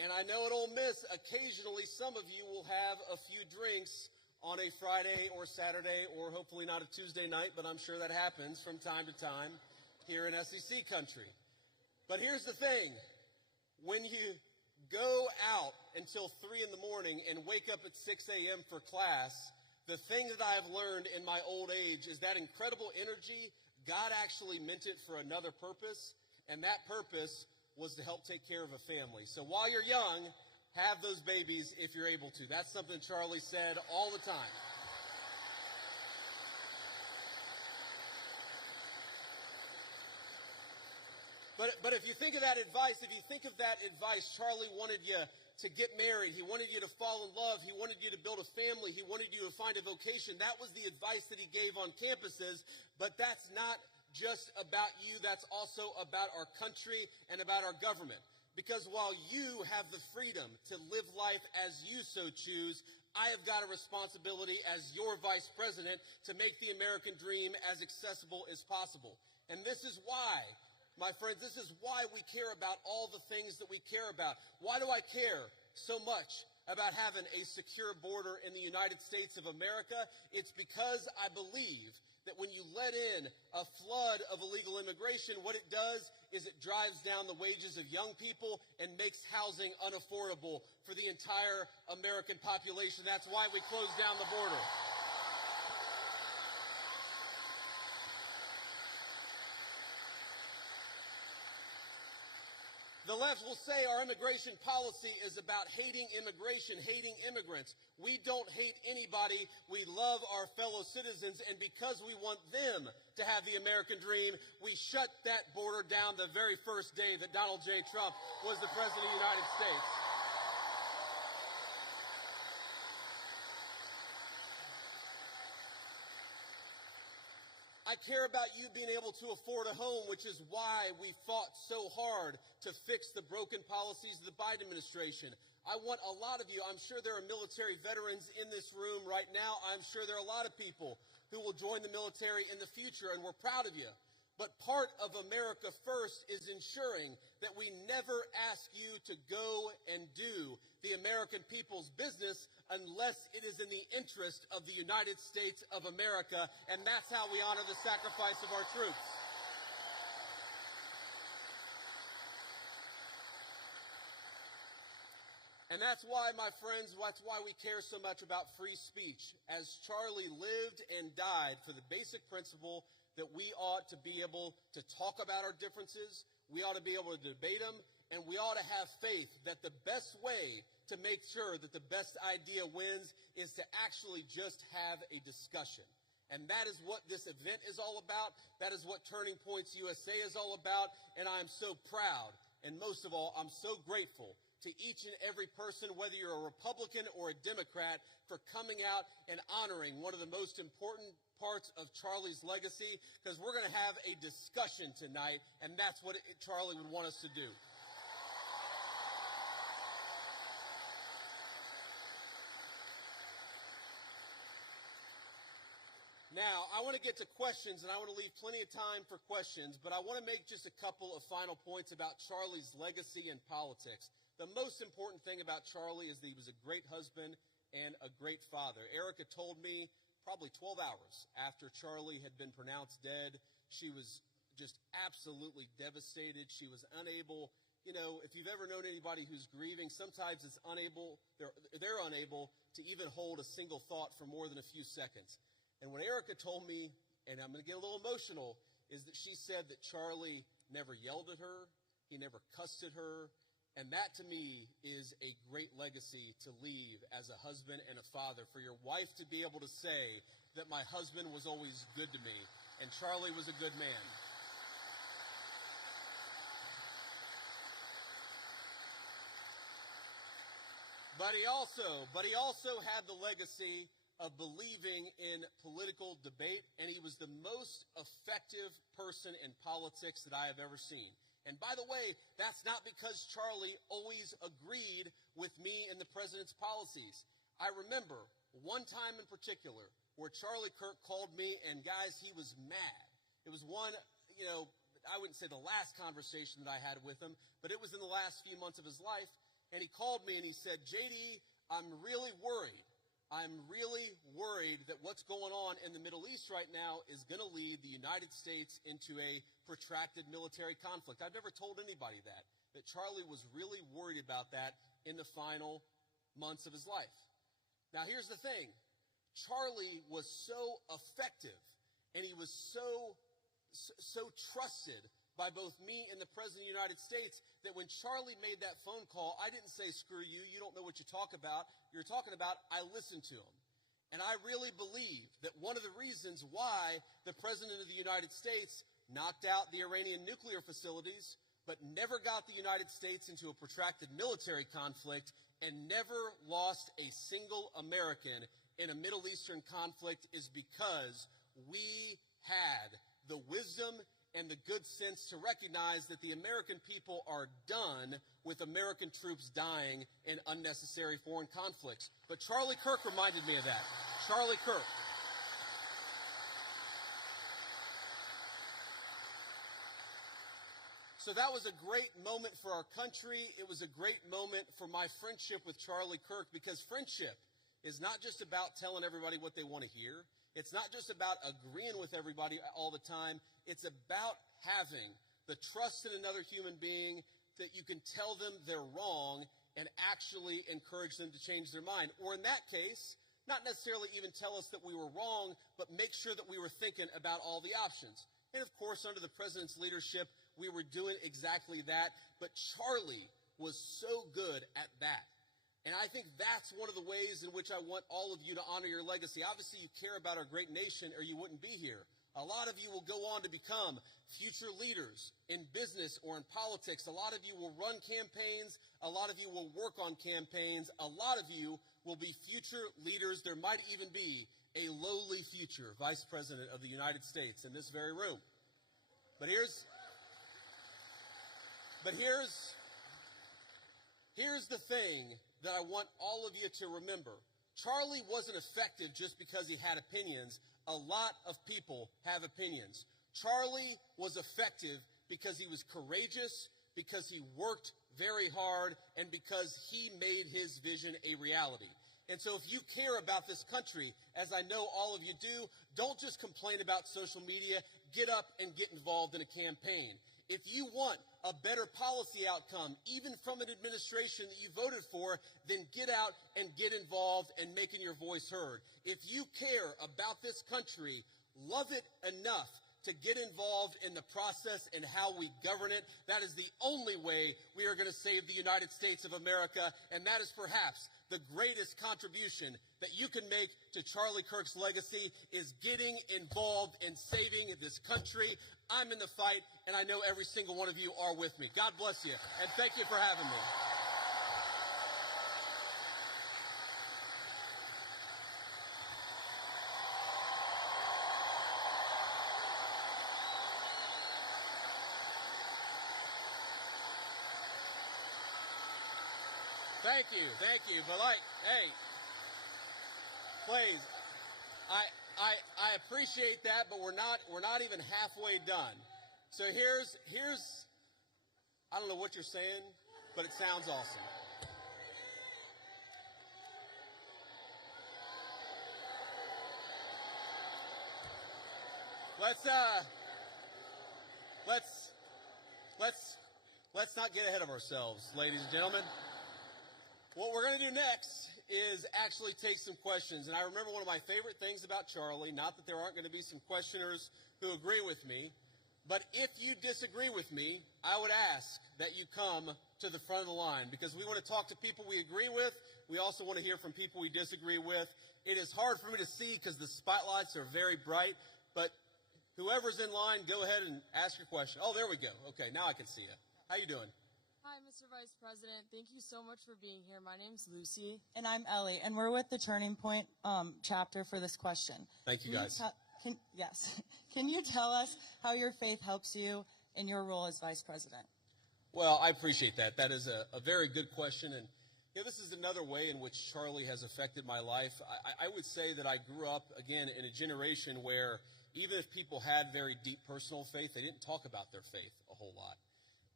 And I know at Ole Miss, occasionally some of you will have a few drinks on a Friday or Saturday or hopefully not a Tuesday night, but I'm sure that happens from time to time here in SEC country. But here's the thing. When you go out until 3 in the morning and wake up at 6 a.m. for class, the thing that I've learned in my old age is that incredible energy, God actually meant it for another purpose, and that purpose was to help take care of a family. So while you're young, have those babies if you're able to. That's something Charlie said all the time. But if you think of that advice, Charlie wanted you to get married. He wanted you to fall in love. He wanted you to build a family. He wanted you to find a vocation. That was the advice that he gave on campuses. But that's not just about you. That's also about our country and about our government. Because while you have the freedom to live life as you so choose, I have got a responsibility as your vice president to make the American dream as accessible as possible. And this is why, my friends, this is why we care about all the things that we care about. Why do I care so much about having a secure border in the United States of America? It's because I believe that when you let in a flood of illegal immigration, what it does is it drives down the wages of young people and makes housing unaffordable for the entire American population. That's why we closed down the border. The left will say our immigration policy is about hating immigration, hating immigrants. We don't hate anybody. We love our fellow citizens, and because we want them to have the American dream, we shut that border down the very first day that Donald J. Trump was the President of the United States. I care about you being able to afford a home, which is why we fought so hard to fix the broken policies of the Biden administration. I want a lot of you, I'm sure there are military veterans in this room right now. I'm sure there are a lot of people who will join the military in the future, and we're proud of you. But part of America First is ensuring that we never ask you to go and do the American people's business unless it is in the interest of the United States of America, and that's how we honor the sacrifice of our troops. And that's why, my friends, that's why we care so much about free speech. As Charlie lived and died for the basic principle that we ought to be able to talk about our differences, we ought to be able to debate them, and we ought to have faith that the best way to make sure that the best idea wins is to actually just have a discussion. And that is what this event is all about. That is what Turning Points USA is all about. And I'm so proud, and most of all, I'm so grateful to each and every person, whether you're a Republican or a Democrat, for coming out and honoring one of the most important parts of Charlie's legacy, because we're going to have a discussion tonight, and that's what Charlie would want us to do. Now, I want to get to questions, and I want to leave plenty of time for questions, but I want to make just a couple of final points about Charlie's legacy in politics. The most important thing about Charlie is that he was a great husband and a great father. Erica told me probably 12 hours after Charlie had been pronounced dead, she was just absolutely devastated. She was unable, you know, if you've ever known anybody who's grieving, sometimes it's unable, they're unable to even hold a single thought for more than a few seconds. And what Erica told me, and I'm going to get a little emotional, is that she said that Charlie never yelled at her, he never cussed at her, and that to me is a great legacy to leave as a husband and a father, for your wife to be able to say that my husband was always good to me, and Charlie was a good man. But he also had the legacy of believing in political debate, and he was the most effective person in politics that I have ever seen. And by the way, that's not because Charlie always agreed with me and the president's policies. I remember one time in particular where Charlie Kirk called me, and guys, he was mad. It was one, you know, I wouldn't say the last conversation that I had with him, but it was in the last few months of his life. And he called me and he said, JD, I'm really worried. I'm really worried that what's going on in the Middle East right now is going to lead the United States into a protracted military conflict. I've never told anybody that Charlie was really worried about that in the final months of his life. Now, here's the thing. Charlie was so effective and he was so trusted by both me and the President of the United States that when Charlie made that phone call, I didn't say, screw you, you don't know what you're talking about. I listened to him. And I really believe that one of the reasons why the President of the United States knocked out the Iranian nuclear facilities, but never got the United States into a protracted military conflict and never lost a single American in a Middle Eastern conflict is because we had the wisdom and the good sense to recognize that the American people are done with American troops dying in unnecessary foreign conflicts. But Charlie Kirk reminded me of that. Charlie Kirk. So that was a great moment for our country. It was a great moment for my friendship with Charlie Kirk, because friendship is not just about telling everybody what they want to hear. It's not just about agreeing with everybody all the time. It's about having the trust in another human being that you can tell them they're wrong and actually encourage them to change their mind. Or in that case, not necessarily even tell us that we were wrong, but make sure that we were thinking about all the options. And of course, under the president's leadership, we were doing exactly that. But Charlie was so good at that. And I think that's one of the ways in which I want all of you to honor your legacy. Obviously, you care about our great nation or you wouldn't be here. A lot of you will go on to become future leaders in business or in politics. A lot of you will run campaigns. A lot of you will work on campaigns. A lot of you will be future leaders. There might even be a lowly future vice president of the United States in this very room. But here's the thing that I want all of you to remember. Charlie wasn't effective just because he had opinions. A lot of people have opinions. Charlie was effective because he was courageous, because he worked very hard, and because he made his vision a reality. And so if you care about this country, as I know all of you do, don't just complain about social media. Get up and get involved in a campaign. If you want a better policy outcome, even from an administration that you voted for, then get out and get involved and making your voice heard. If you care about this country, love it enough to get involved in the process and how we govern it. That is the only way we are going to save the United States of America, and that is perhaps the greatest contribution that you can make to Charlie Kirk's legacy is getting involved in saving this country. I'm in the fight, and I know every single one of you are with me. God bless you, and thank you for having me. Thank you. But hey, please, I appreciate that, but we're not even halfway done. So here's I don't know what you're saying, but it sounds awesome. Let's not get ahead of ourselves, ladies and gentlemen. What we're going to do next is actually take some questions. And I remember one of my favorite things about Charlie, not that there aren't going to be some questioners who agree with me, but if you disagree with me, I would ask that you come to the front of the line, because we want to talk to people we agree with. We also want to hear from people we disagree with. It is hard for me to see because the spotlights are very bright, but whoever's in line, go ahead and ask your question. Oh, there we go. Okay, now I can see you. How you doing? Hi, Mr. Vice President. Thank you so much for being here. My name's Lucy. And I'm Ellie, and we're with the Turning Point chapter for this question. Thank you, guys. Yes. Can you tell us how your faith helps you in your role as Vice President? Well, I appreciate that. That is a very good question. And this is another way in which Charlie has affected my life. I would say that I grew up, again, in a generation where even if people had very deep personal faith, they didn't talk about their faith a whole lot.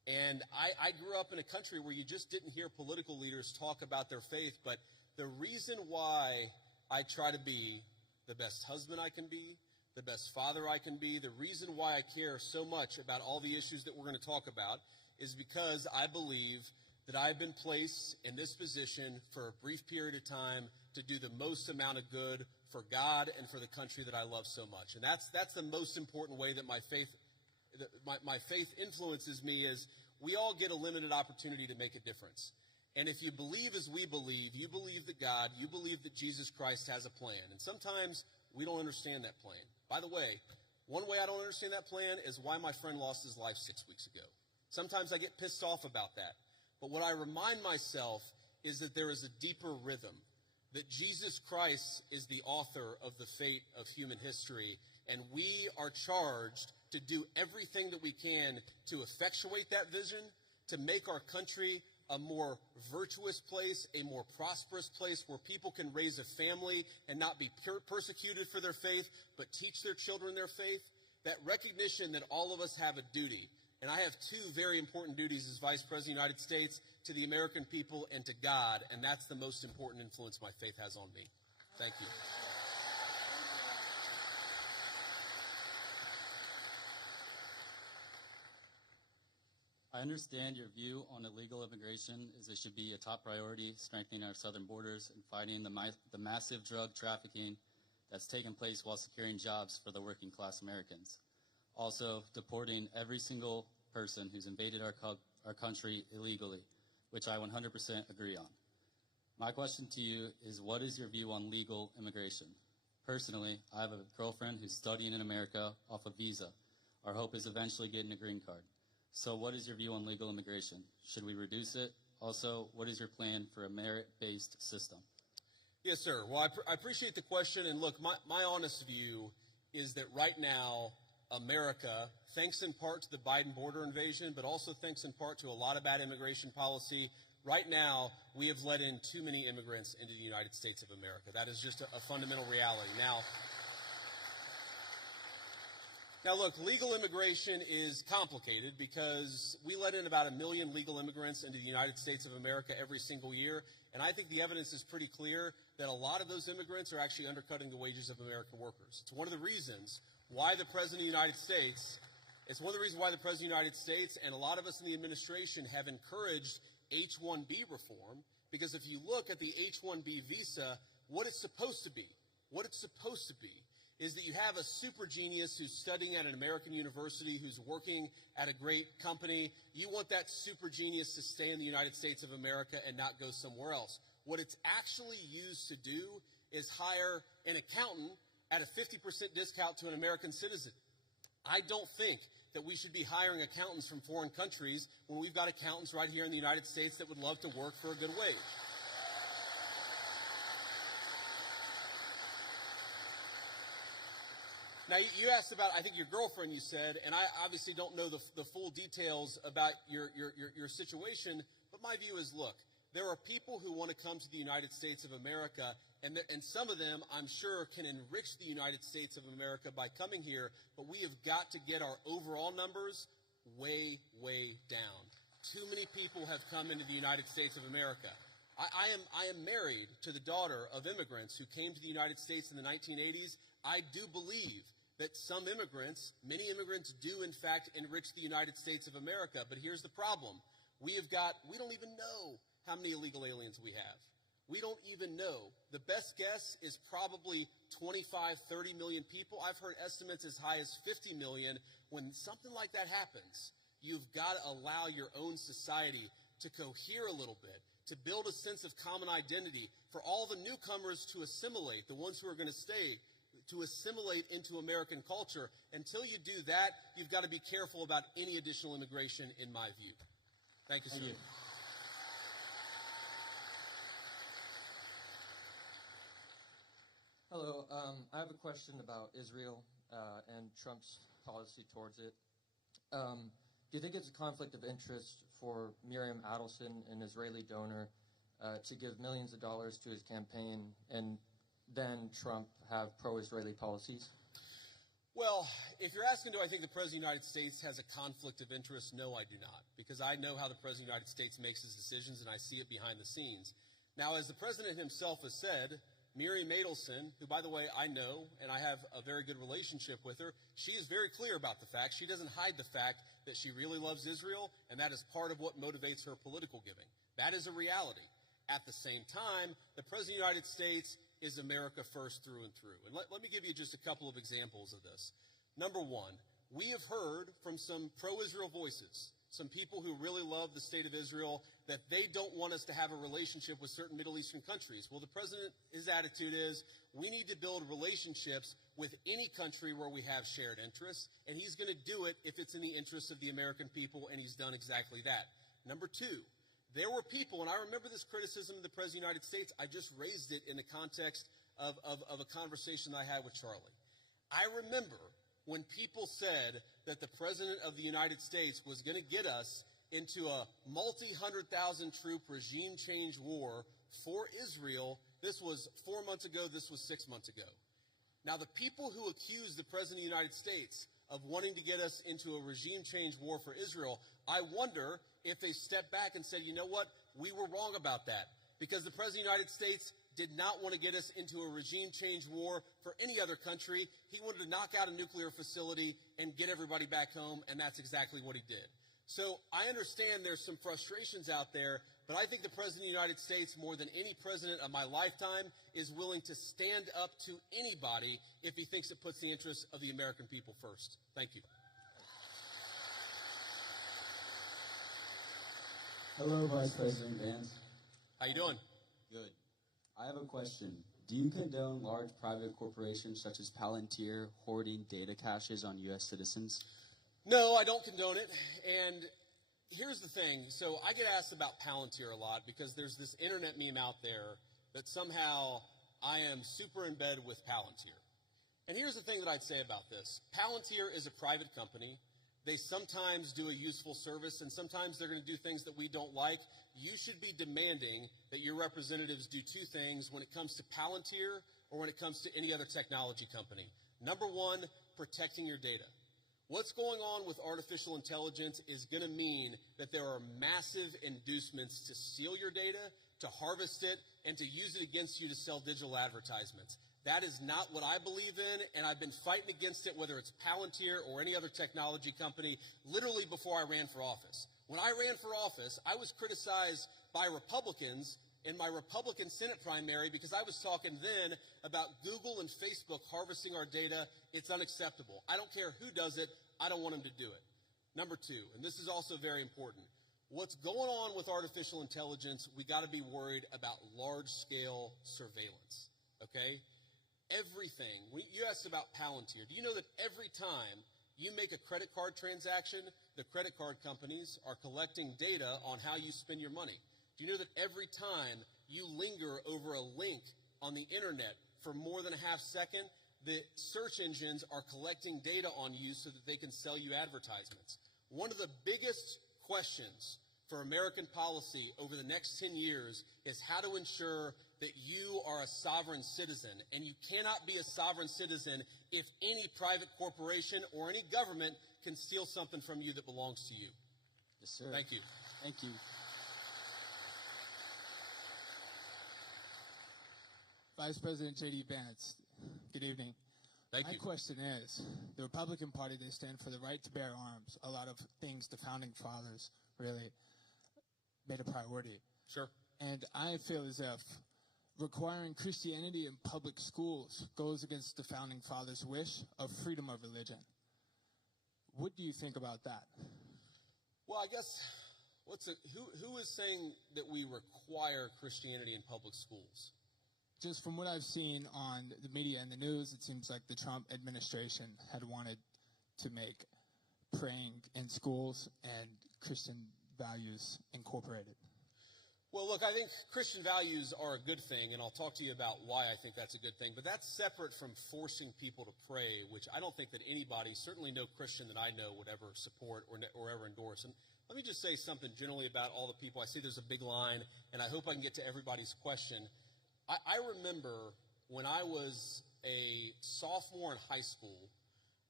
And I grew up in a country where you just didn't hear political leaders talk about their faith. But the reason why I try to be the best husband I can be, the best father I can be, the reason why I care so much about all the issues that we're going to talk about is because I believe that I've been placed in this position for a brief period of time to do the most amount of good for God and for the country that I love so much. And that's the most important way that my faith influences me is we all get a limited opportunity to make a difference. And if you believe as we believe, you believe that God, you believe that Jesus Christ has a plan. And sometimes we don't understand that plan. By the way, one way I don't understand that plan is why my friend lost his life 6 weeks ago. Sometimes I get pissed off about that. But what I remind myself is that there is a deeper rhythm, that Jesus Christ is the author of the fate of human history, and we are charged to do everything that we can to effectuate that vision, to make our country a more virtuous place, a more prosperous place where people can raise a family and not be persecuted for their faith, but teach their children their faith. That recognition that all of us have a duty. And I have two very important duties as Vice President of the United States to the American people and to God, and that's the most important influence my faith has on me. Thank you. I understand your view on illegal immigration is it should be a top priority, strengthening our southern borders and fighting the massive drug trafficking that's taken place while securing jobs for the working class Americans. Also, deporting every single person who's invaded our country illegally, which I 100% agree on. My question to you is, what is your view on legal immigration? Personally, I have a girlfriend who's studying in America off a visa. Our hope is eventually getting a green card. So what is your view on legal immigration? Should we reduce it? Also, what is your plan for a merit-based system? Yes, sir. Well, I appreciate the question. And look, my honest view is that right now, America, thanks in part to the Biden border invasion, but also thanks in part to a lot of bad immigration policy, right now we have let in too many immigrants into the United States of America. That is just a fundamental reality. Now, look, legal immigration is complicated because we let in about 1 million legal immigrants into the United States of America every single year, and I think the evidence is pretty clear that a lot of those immigrants are actually undercutting the wages of American workers. It's one of the reasons why the President of the United States, and a lot of us in the administration have encouraged H-1B reform, because if you look at the H-1B visa, what it's supposed to be is that you have a super genius who's studying at an American university, who's working at a great company. You want that super genius to stay in the United States of America and not go somewhere else. What it's actually used to do is hire an accountant at a 50% discount to an American citizen. I don't think that we should be hiring accountants from foreign countries when we've got accountants right here in the United States that would love to work for a good wage. Now, you asked about, I think, your girlfriend, you said, and I obviously don't know the full details about your situation, but my view is, look, there are people who want to come to the United States of America, and some of them, I'm sure, can enrich the United States of America by coming here, but we have got to get our overall numbers way, way down. Too many people have come into the United States of America. I am married to the daughter of immigrants who came to the United States in the 1980s. I do believe that some immigrants, many immigrants do in fact enrich the United States of America, but here's the problem. We don't even know how many illegal aliens we have. We don't even know. The best guess is probably 25, 30 million people. I've heard estimates as high as 50 million. When something like that happens, you've got to allow your own society to cohere a little bit, to build a sense of common identity, for all the newcomers to assimilate, the ones who are going to stay, to assimilate into American culture. Until you do that, you've got to be careful about any additional immigration, in my view. Thank you, sir. Thank you. Hello. I have a question about Israel and Trump's policy towards it. Do you think it's a conflict of interest for Miriam Adelson, an Israeli donor, to give millions of dollars to his campaign and then Trump have pro-Israeli policies? Well, if you're asking, do I think the President of the United States has a conflict of interest? No, I do not, because I know how the President of the United States makes his decisions, and I see it behind the scenes. Now, as the President himself has said, Miriam Adelson, who, by the way, I know, and I have a very good relationship with her, she is very clear about the fact. She doesn't hide the fact that she really loves Israel, and that is part of what motivates her political giving. That is a reality. At the same time, the President of the United States is America first through and through. And let me give you just a couple of examples of this. Number one, we have heard from some pro-Israel voices, some people who really love the state of Israel, that they don't want us to have a relationship with certain Middle Eastern countries. Well, the president, his attitude is, we need to build relationships with any country where we have shared interests, and he's going to do it if it's in the interest of the American people, and he's done exactly that. Number two, there were people, and I remember this criticism of the President of the United States. I just raised it in the context of a conversation I had with Charlie. I remember when people said that the President of the United States was going to get us into a multi-100,000 troop regime change war for Israel. This was 4 months ago. This was 6 months ago. Now, the people who accused the President of the United States of wanting to get us into a regime change war for Israel, I wonder if they stepped back and said, you know what, we were wrong about that, because the President of the United States did not want to get us into a regime change war for any other country. He wanted to knock out a nuclear facility and get everybody back home, and that's exactly what he did. So I understand there's some frustrations out there, but I think the President of the United States, more than any president of my lifetime, is willing to stand up to anybody if he thinks it puts the interests of the American people first. Thank you. Hello, Vice President Vance. How you doing? Good. I have a question. Do you condone large private corporations such as Palantir hoarding data caches on U.S. citizens? No, I don't condone it. And here's the thing. So I get asked about Palantir a lot because there's this internet meme out there that somehow I am super in bed with Palantir. And here's the thing that I'd say about this. Palantir is a private company. They sometimes do a useful service, and sometimes they're going to do things that we don't like. You should be demanding that your representatives do two things when it comes to Palantir or when it comes to any other technology company. Number one, protecting your data. What's going on with artificial intelligence is going to mean that there are massive inducements to steal your data, to harvest it, and to use it against you to sell digital advertisements. That is not what I believe in, and I've been fighting against it, whether it's Palantir or any other technology company, literally before I ran for office. When I ran for office, I was criticized by Republicans in my Republican Senate primary because I was talking then about Google and Facebook harvesting our data. It's unacceptable. I don't care who does it. I don't want them to do it. Number two, and this is also very important, what's going on with artificial intelligence, we got to be worried about large-scale surveillance, okay? Everything. You asked about Palantir. Do you know that every time you make a credit card transaction, the credit card companies are collecting data on how you spend your money? Do you know that every time you linger over a link on the internet for more than a half second, the search engines are collecting data on you so that they can sell you advertisements? One of the biggest questions for American policy over the next 10 years is how to ensure that you are a sovereign citizen. And you cannot be a sovereign citizen if any private corporation or any government can steal something from you that belongs to you. Yes, sir. Thank you. Thank you. Vice President J.D. Vance, good evening. Thank My you. question is, the Republican Party, they stand for the right to bear arms. A lot of things the founding fathers really made a priority. Sure. And I feel as if requiring Christianity in public schools goes against the founding fathers' wish of freedom of religion. What do you think about that? Well, I guess, who is saying that we require Christianity in public schools? Just from what I've seen on the media and the news, it seems like the Trump administration had wanted to make praying in schools and Christian values incorporated. Well, look, I think Christian values are a good thing, and I'll talk to you about why I think that's a good thing. But that's separate from forcing people to pray, which I don't think that anybody, certainly no Christian that I know, would ever support or ever endorse. And let me just say something generally about all the people. I see there's a big line, and I hope I can get to everybody's question. I remember when I was a sophomore in high school,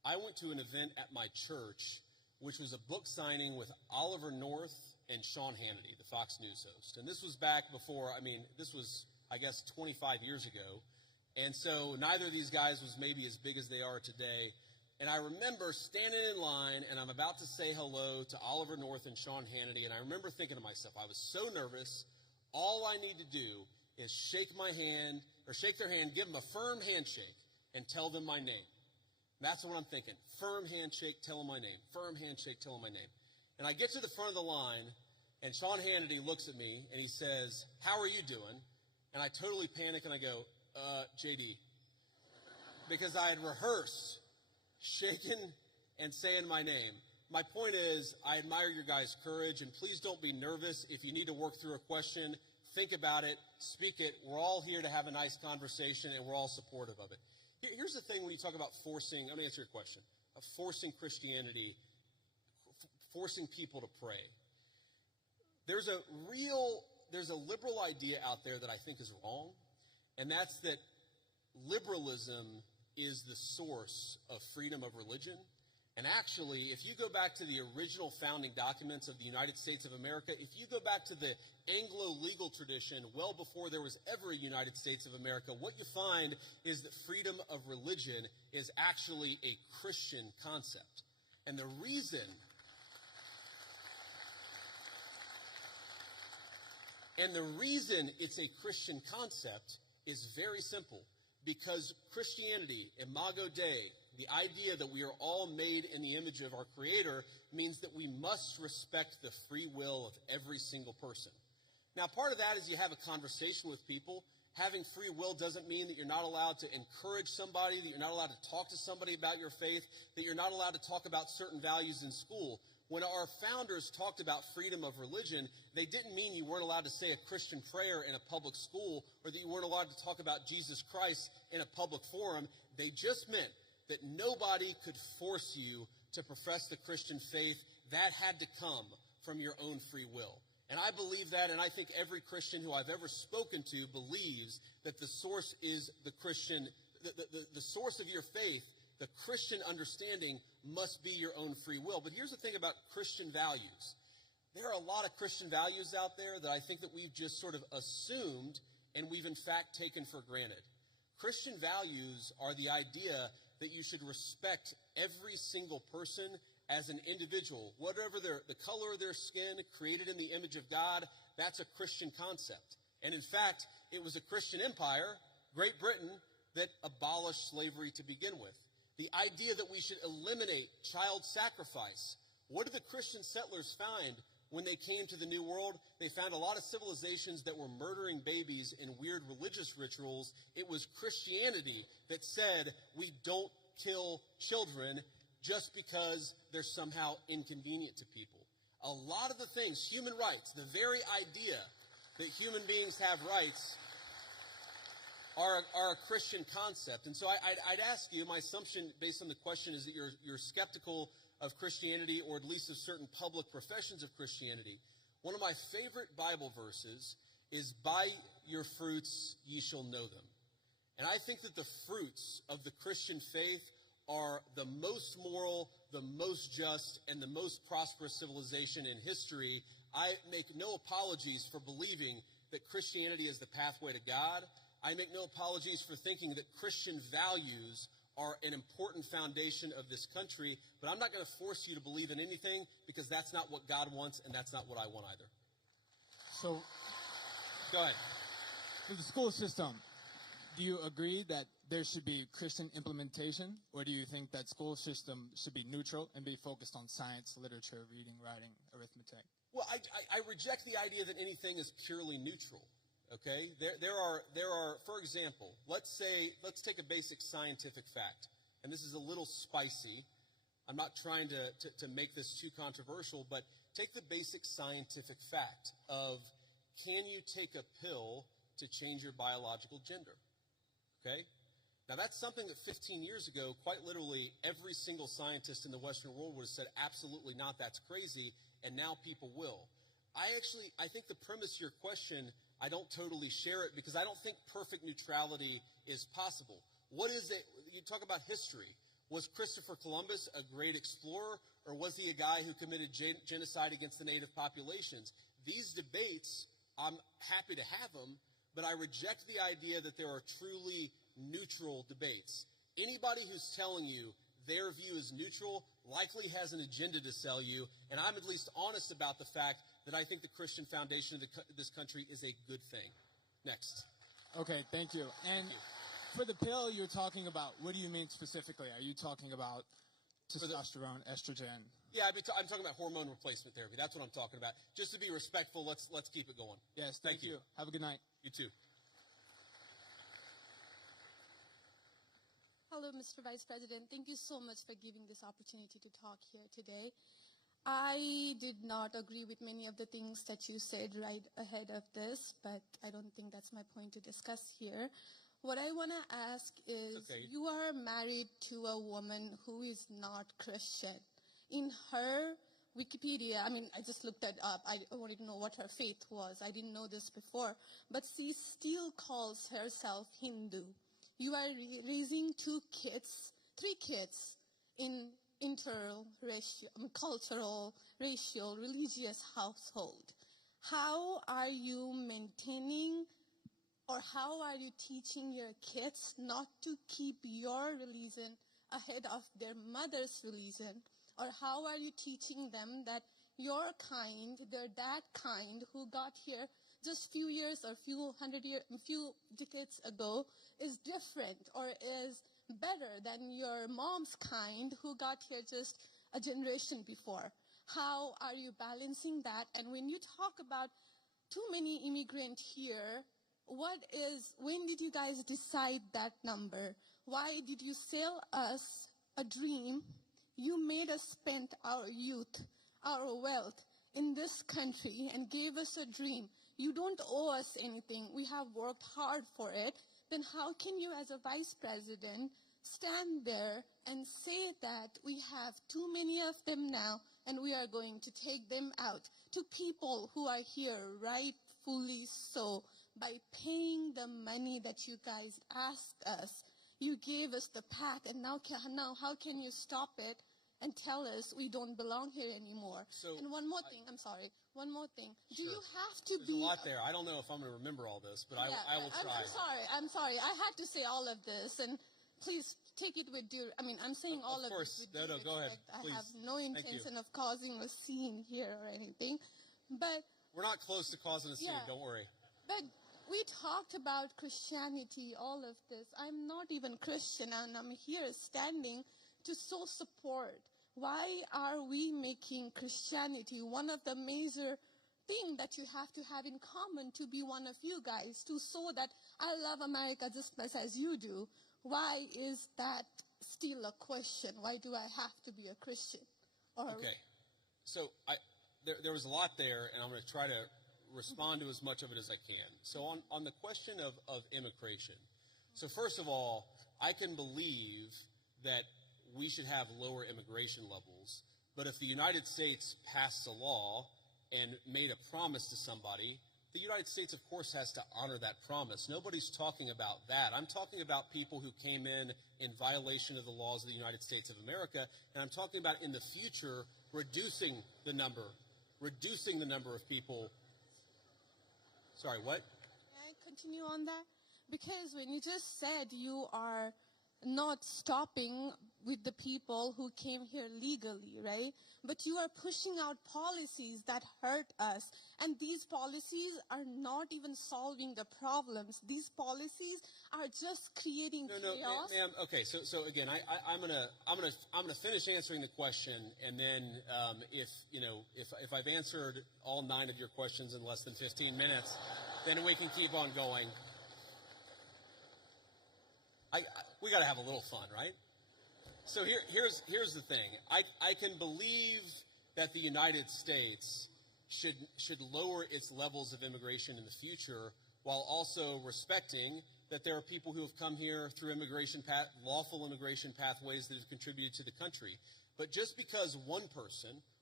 I went to an event at my church, which was a book signing with Oliver North and Sean Hannity, the Fox News host. And this was back before, this was, I guess, 25 years ago. And so neither of these guys was maybe as big as they are today. And I remember standing in line, and I'm about to say hello to Oliver North and Sean Hannity, and I remember thinking to myself, I was so nervous, all I need to do is shake their hand, give them a firm handshake, and tell them my name. That's what I'm thinking. Firm handshake, tell them my name. Firm handshake, tell them my name. And I get to the front of the line, and Sean Hannity looks at me, and he says, how are you doing? And I totally panic, and I go, JD. Because I had rehearsed shaking and saying my name. My point is, I admire your guys' courage, and please don't be nervous. If you need to work through a question, think about it, speak it. We're all here to have a nice conversation, and we're all supportive of it. Here's the thing when you talk about forcing, let me answer your question, of forcing Christianity, forcing people to pray. There's a liberal idea out there that I think is wrong, and that's that liberalism is the source of freedom of religion. And actually, if you go back to the original founding documents of the United States of America, if you go back to the Anglo-legal tradition, well before there was ever a United States of America, what you find is that freedom of religion is actually a Christian concept. And the reason it's a Christian concept is very simple. Because Christianity, Imago Dei, the idea that we are all made in the image of our Creator, means that we must respect the free will of every single person. Now, part of that is you have a conversation with people. Having free will doesn't mean that you're not allowed to encourage somebody, that you're not allowed to talk to somebody about your faith, that you're not allowed to talk about certain values in school. When our founders talked about freedom of religion, they didn't mean you weren't allowed to say a Christian prayer in a public school or that you weren't allowed to talk about Jesus Christ in a public forum. They just meant that nobody could force you to profess the Christian faith. That had to come from your own free will. And I believe that, and I think every Christian who I've ever spoken to believes that the source is the Christian, the source of your faith. The Christian understanding must be your own free will. But here's the thing about Christian values. There are a lot of Christian values out there that I think that we've just sort of assumed and we've in fact taken for granted. Christian values are the idea that you should respect every single person as an individual. Whatever the color of their skin, created in the image of God, that's a Christian concept. And in fact, it was a Christian empire, Great Britain, that abolished slavery to begin with. The idea that we should eliminate child sacrifice. What did the Christian settlers find when they came to the New World? They found a lot of civilizations that were murdering babies in weird religious rituals. It was Christianity that said we don't kill children just because they're somehow inconvenient to people. A lot of the things, human rights, the very idea that human beings have rights are a Christian concept. And so I'd ask you, my assumption based on the question is that you're skeptical of Christianity, or at least of certain public professions of Christianity. One of my favorite Bible verses is, by your fruits ye shall know them. And I think that the fruits of the Christian faith are the most moral, the most just, and the most prosperous civilization in history. I make no apologies for believing that Christianity is the pathway to God. I make no apologies for thinking that Christian values are an important foundation of this country, but I'm not going to force you to believe in anything, because that's not what God wants, and that's not what I want either. So, go ahead. With the school system, do you agree that there should be Christian implementation, or do you think that school system should be neutral and be focused on science, literature, reading, writing, arithmetic? Well, I reject the idea that anything is purely neutral. Okay, there are, for example, let's take a basic scientific fact, and this is a little spicy. I'm not trying to make this too controversial, but take the basic scientific fact of, can you take a pill to change your biological gender? Okay, now that's something that 15 years ago, quite literally, every single scientist in the Western world would have said, absolutely not, that's crazy, and now people will. I think the premise of your question, I don't totally share it, because I don't think perfect neutrality is possible. What is it? You talk about history. Was Christopher Columbus a great explorer, or was he a guy who committed genocide against the native populations? These debates, I'm happy to have them, but I reject the idea that there are truly neutral debates. Anybody who's telling you their view is neutral likely has an agenda to sell you, and I'm at least honest about the fact that I think the Christian foundation of this country is a good thing. Next. Okay, thank you. And for the pill you're talking about, what do you mean specifically? Are you talking about testosterone, estrogen? Yeah, I'm talking about hormone replacement therapy. That's what I'm talking about. Just to be respectful, let's keep it going. Yes, thank you. Have a good night. You too. Hello, Mr. Vice President. Thank you so much for giving this opportunity to talk here today. I did not agree with many of the things that you said right ahead of this, but I don't think that's my point to discuss here. What I want to ask is, you are married to a woman who is not Christian. In her Wikipedia, I mean, I just looked it up. I wanted to know what her faith was. I didn't know this before. But she still calls herself Hindu. You are raising three kids in cultural, racial, religious household. How are you maintaining, or how are you teaching your kids not to keep your religion ahead of their mother's religion? Or how are you teaching them that your kind, that kind who got here just few years or few decades ago is different or is better than your mom's kind who got here just a generation before? How are you balancing that? And when you talk about too many immigrants here, when did you guys decide that number? Why did you sell us a dream? You made us spend our youth, our wealth in this country and gave us a dream. You don't owe us anything. We have worked hard for it. Then how can you, as a vice president, stand there and say that we have too many of them now and we are going to take them out to people who are here rightfully so by paying the money that you guys asked us? You gave us the pack, and now how can you stop it and tell us we don't belong here anymore? And one more thing, I'm sorry. One more thing. Do you have to There's a lot there. I don't know if I'm going to remember all this, but I will try. I'm sorry. I had to say all of this, and please take it with due. I mean, I'm saying all of this with due respect. Go ahead. Please. I have no intention of causing a scene here or anything, but we're not close to causing a scene. Don't worry. But we talked about Christianity, all of this. I'm not even Christian, and I'm here standing to show support. Why are we making Christianity one of the major things that you have to have in common to be one of you guys, to show that I love America just as you do? Why is that still a question? Why do I have to be a Christian? Okay. So there was a lot there, and I'm going to try to respond to as much of it as I can. So on the question of immigration, so first of all, I can believe that we should have lower immigration levels, but if the United States passed a law and made a promise to somebody, the United States, of course, has to honor that promise. Nobody's talking about that. I'm talking about people who came in violation of the laws of the United States of America, and I'm talking about in the future reducing the number of people. Sorry, what? Can I continue on that? Because when you just said you are not stopping with the people who came here legally, right? But you are pushing out policies that hurt us. And these policies are not even solving the problems. These policies are just creating chaos. No, ma'am. Okay, so again, I'm gonna finish answering the question, and then if I've answered all 9 of your questions in less than 15 minutes, then we can keep on going. We got to have a little fun, right? So here's the thing. I can believe that the United States should lower its levels of immigration in the future, while also respecting that there are people who have come here through lawful immigration pathways that have contributed to the country. But just because one person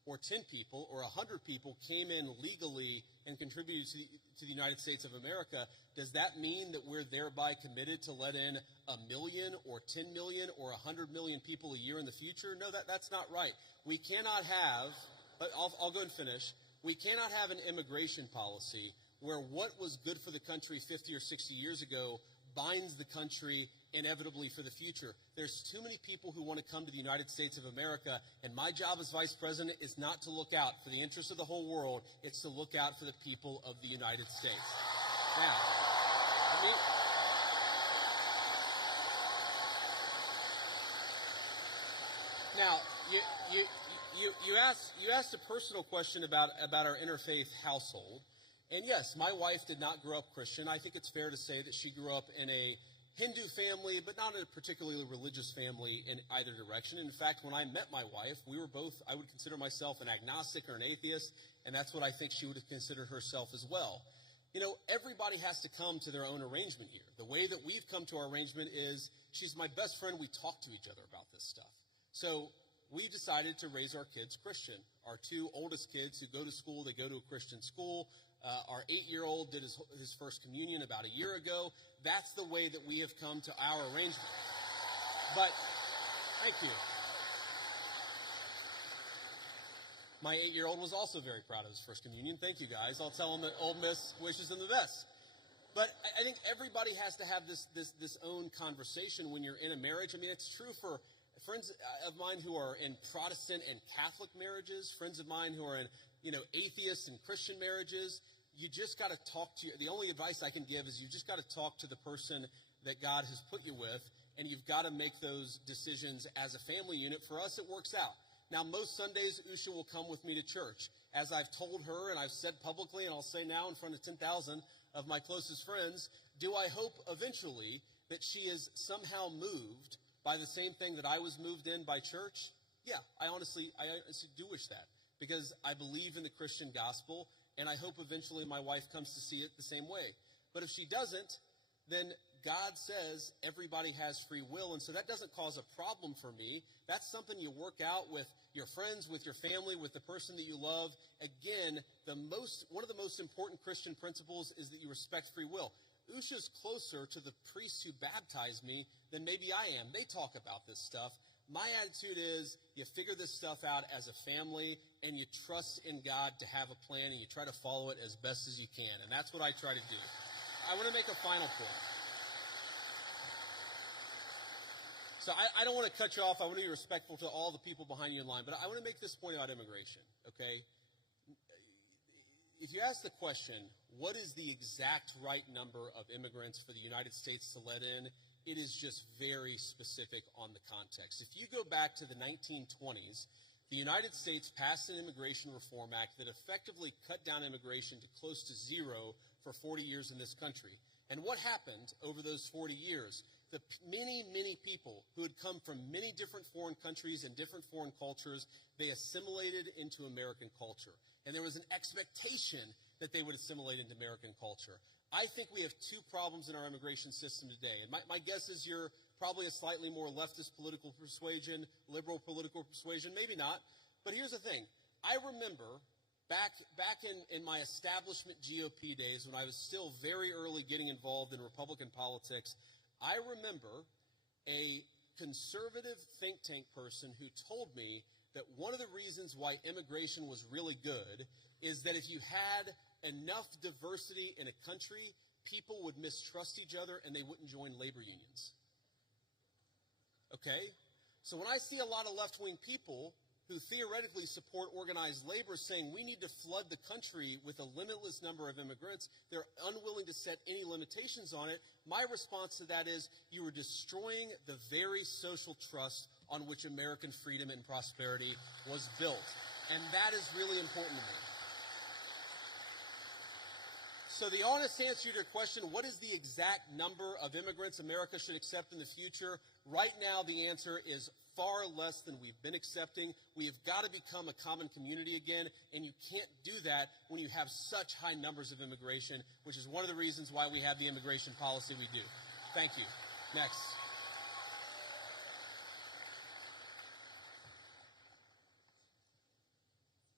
or 10 people or 100 people came in legally and contributed to the United States of America, does that mean that we're thereby committed to let in 1 million or 10 million or 100 million people a year in the future? No, that's not right. We cannot have, but I'll go and finish. We cannot have an immigration policy where what was good for the country 50 or 60 years ago binds the country inevitably for the future. There's too many people who want to come to the United States of America, and my job as vice president is not to look out for the interests of the whole world. It's to look out for the people of the United States. Now, you asked a personal question about our interfaith household. And yes, my wife did not grow up Christian. I think it's fair to say that she grew up in a Hindu family, but not a particularly religious family in either direction. In fact, when I met my wife, we were both, I would consider myself an agnostic or an atheist, and that's what I think she would have considered herself as well. You know, everybody has to come to their own arrangement here. The way that we've come to our arrangement is she's my best friend. We talk to each other about this stuff. So we decided to raise our kids Christian. Our two oldest kids who go to school, they go to a Christian school. Our 8-year-old did his first communion about a year ago. That's the way that we have come to our arrangement. But, thank you. My 8-year-old was also very proud of his first communion. Thank you, guys. I'll tell him that Old Miss wishes him the best. But I think everybody has to have this own conversation when you're in a marriage. I mean, it's true for friends of mine who are in Protestant and Catholic marriages, friends of mine who are in, atheist and Christian marriages. You just got to talk to the only advice I can give is you just got to talk to the person that God has put you with, and you've got to make those decisions as a family unit. For us, it works out. Now, most Sundays, Usha will come with me to church. As I've told her, and I've said publicly, and I'll say now in front of 10,000 of my closest friends, do I hope eventually that she is somehow moved by the same thing that I was moved in by church? Yeah, I honestly do wish that, because I believe in the Christian gospel, and I hope eventually my wife comes to see it the same way. But if she doesn't, then God says everybody has free will, and so that doesn't cause a problem for me. That's something you work out with your friends, with your family, with the person that you love. Again, one of the most important Christian principles is that you respect free will. Usha's closer to the priests who baptized me than maybe I am. They talk about this stuff. My attitude is you figure this stuff out as a family, and you trust in God to have a plan, and you try to follow it as best as you can. And that's what I try to do. I want to make a final point. So I don't want to cut you off. I want to be respectful to all the people behind you in line. But I want to make this point about immigration, okay? If you ask the question, what is the exact right number of immigrants for the United States to let in, it is just very specific on the context. If you go back to the 1920s, the United States passed an Immigration Reform Act that effectively cut down immigration to close to zero for 40 years in this country. And what happened over those 40 years? The many, many people who had come from many different foreign countries and different foreign cultures, they assimilated into American culture. And there was an expectation that they would assimilate into American culture. I think we have two problems in our immigration system today. And my guess is you're probably a slightly more leftist political persuasion, liberal political persuasion, maybe not. But here's the thing. I remember back in my establishment GOP days when I was still very early getting involved in Republican politics, I remember a conservative think tank person who told me that one of the reasons why immigration was really good is that if you had enough diversity in a country, people would mistrust each other and they wouldn't join labor unions. Okay? So when I see a lot of left-wing people who theoretically support organized labor saying we need to flood the country with a limitless number of immigrants, they're unwilling to set any limitations on it. My response to that is you are destroying the very social trust on which American freedom and prosperity was built. And that is really important to me. So the honest answer to your question, what is the exact number of immigrants America should accept in the future? Right now, the answer is far less than we've been accepting. We have got to become a common community again, and you can't do that when you have such high numbers of immigration, which is one of the reasons why we have the immigration policy we do. Thank you. Next.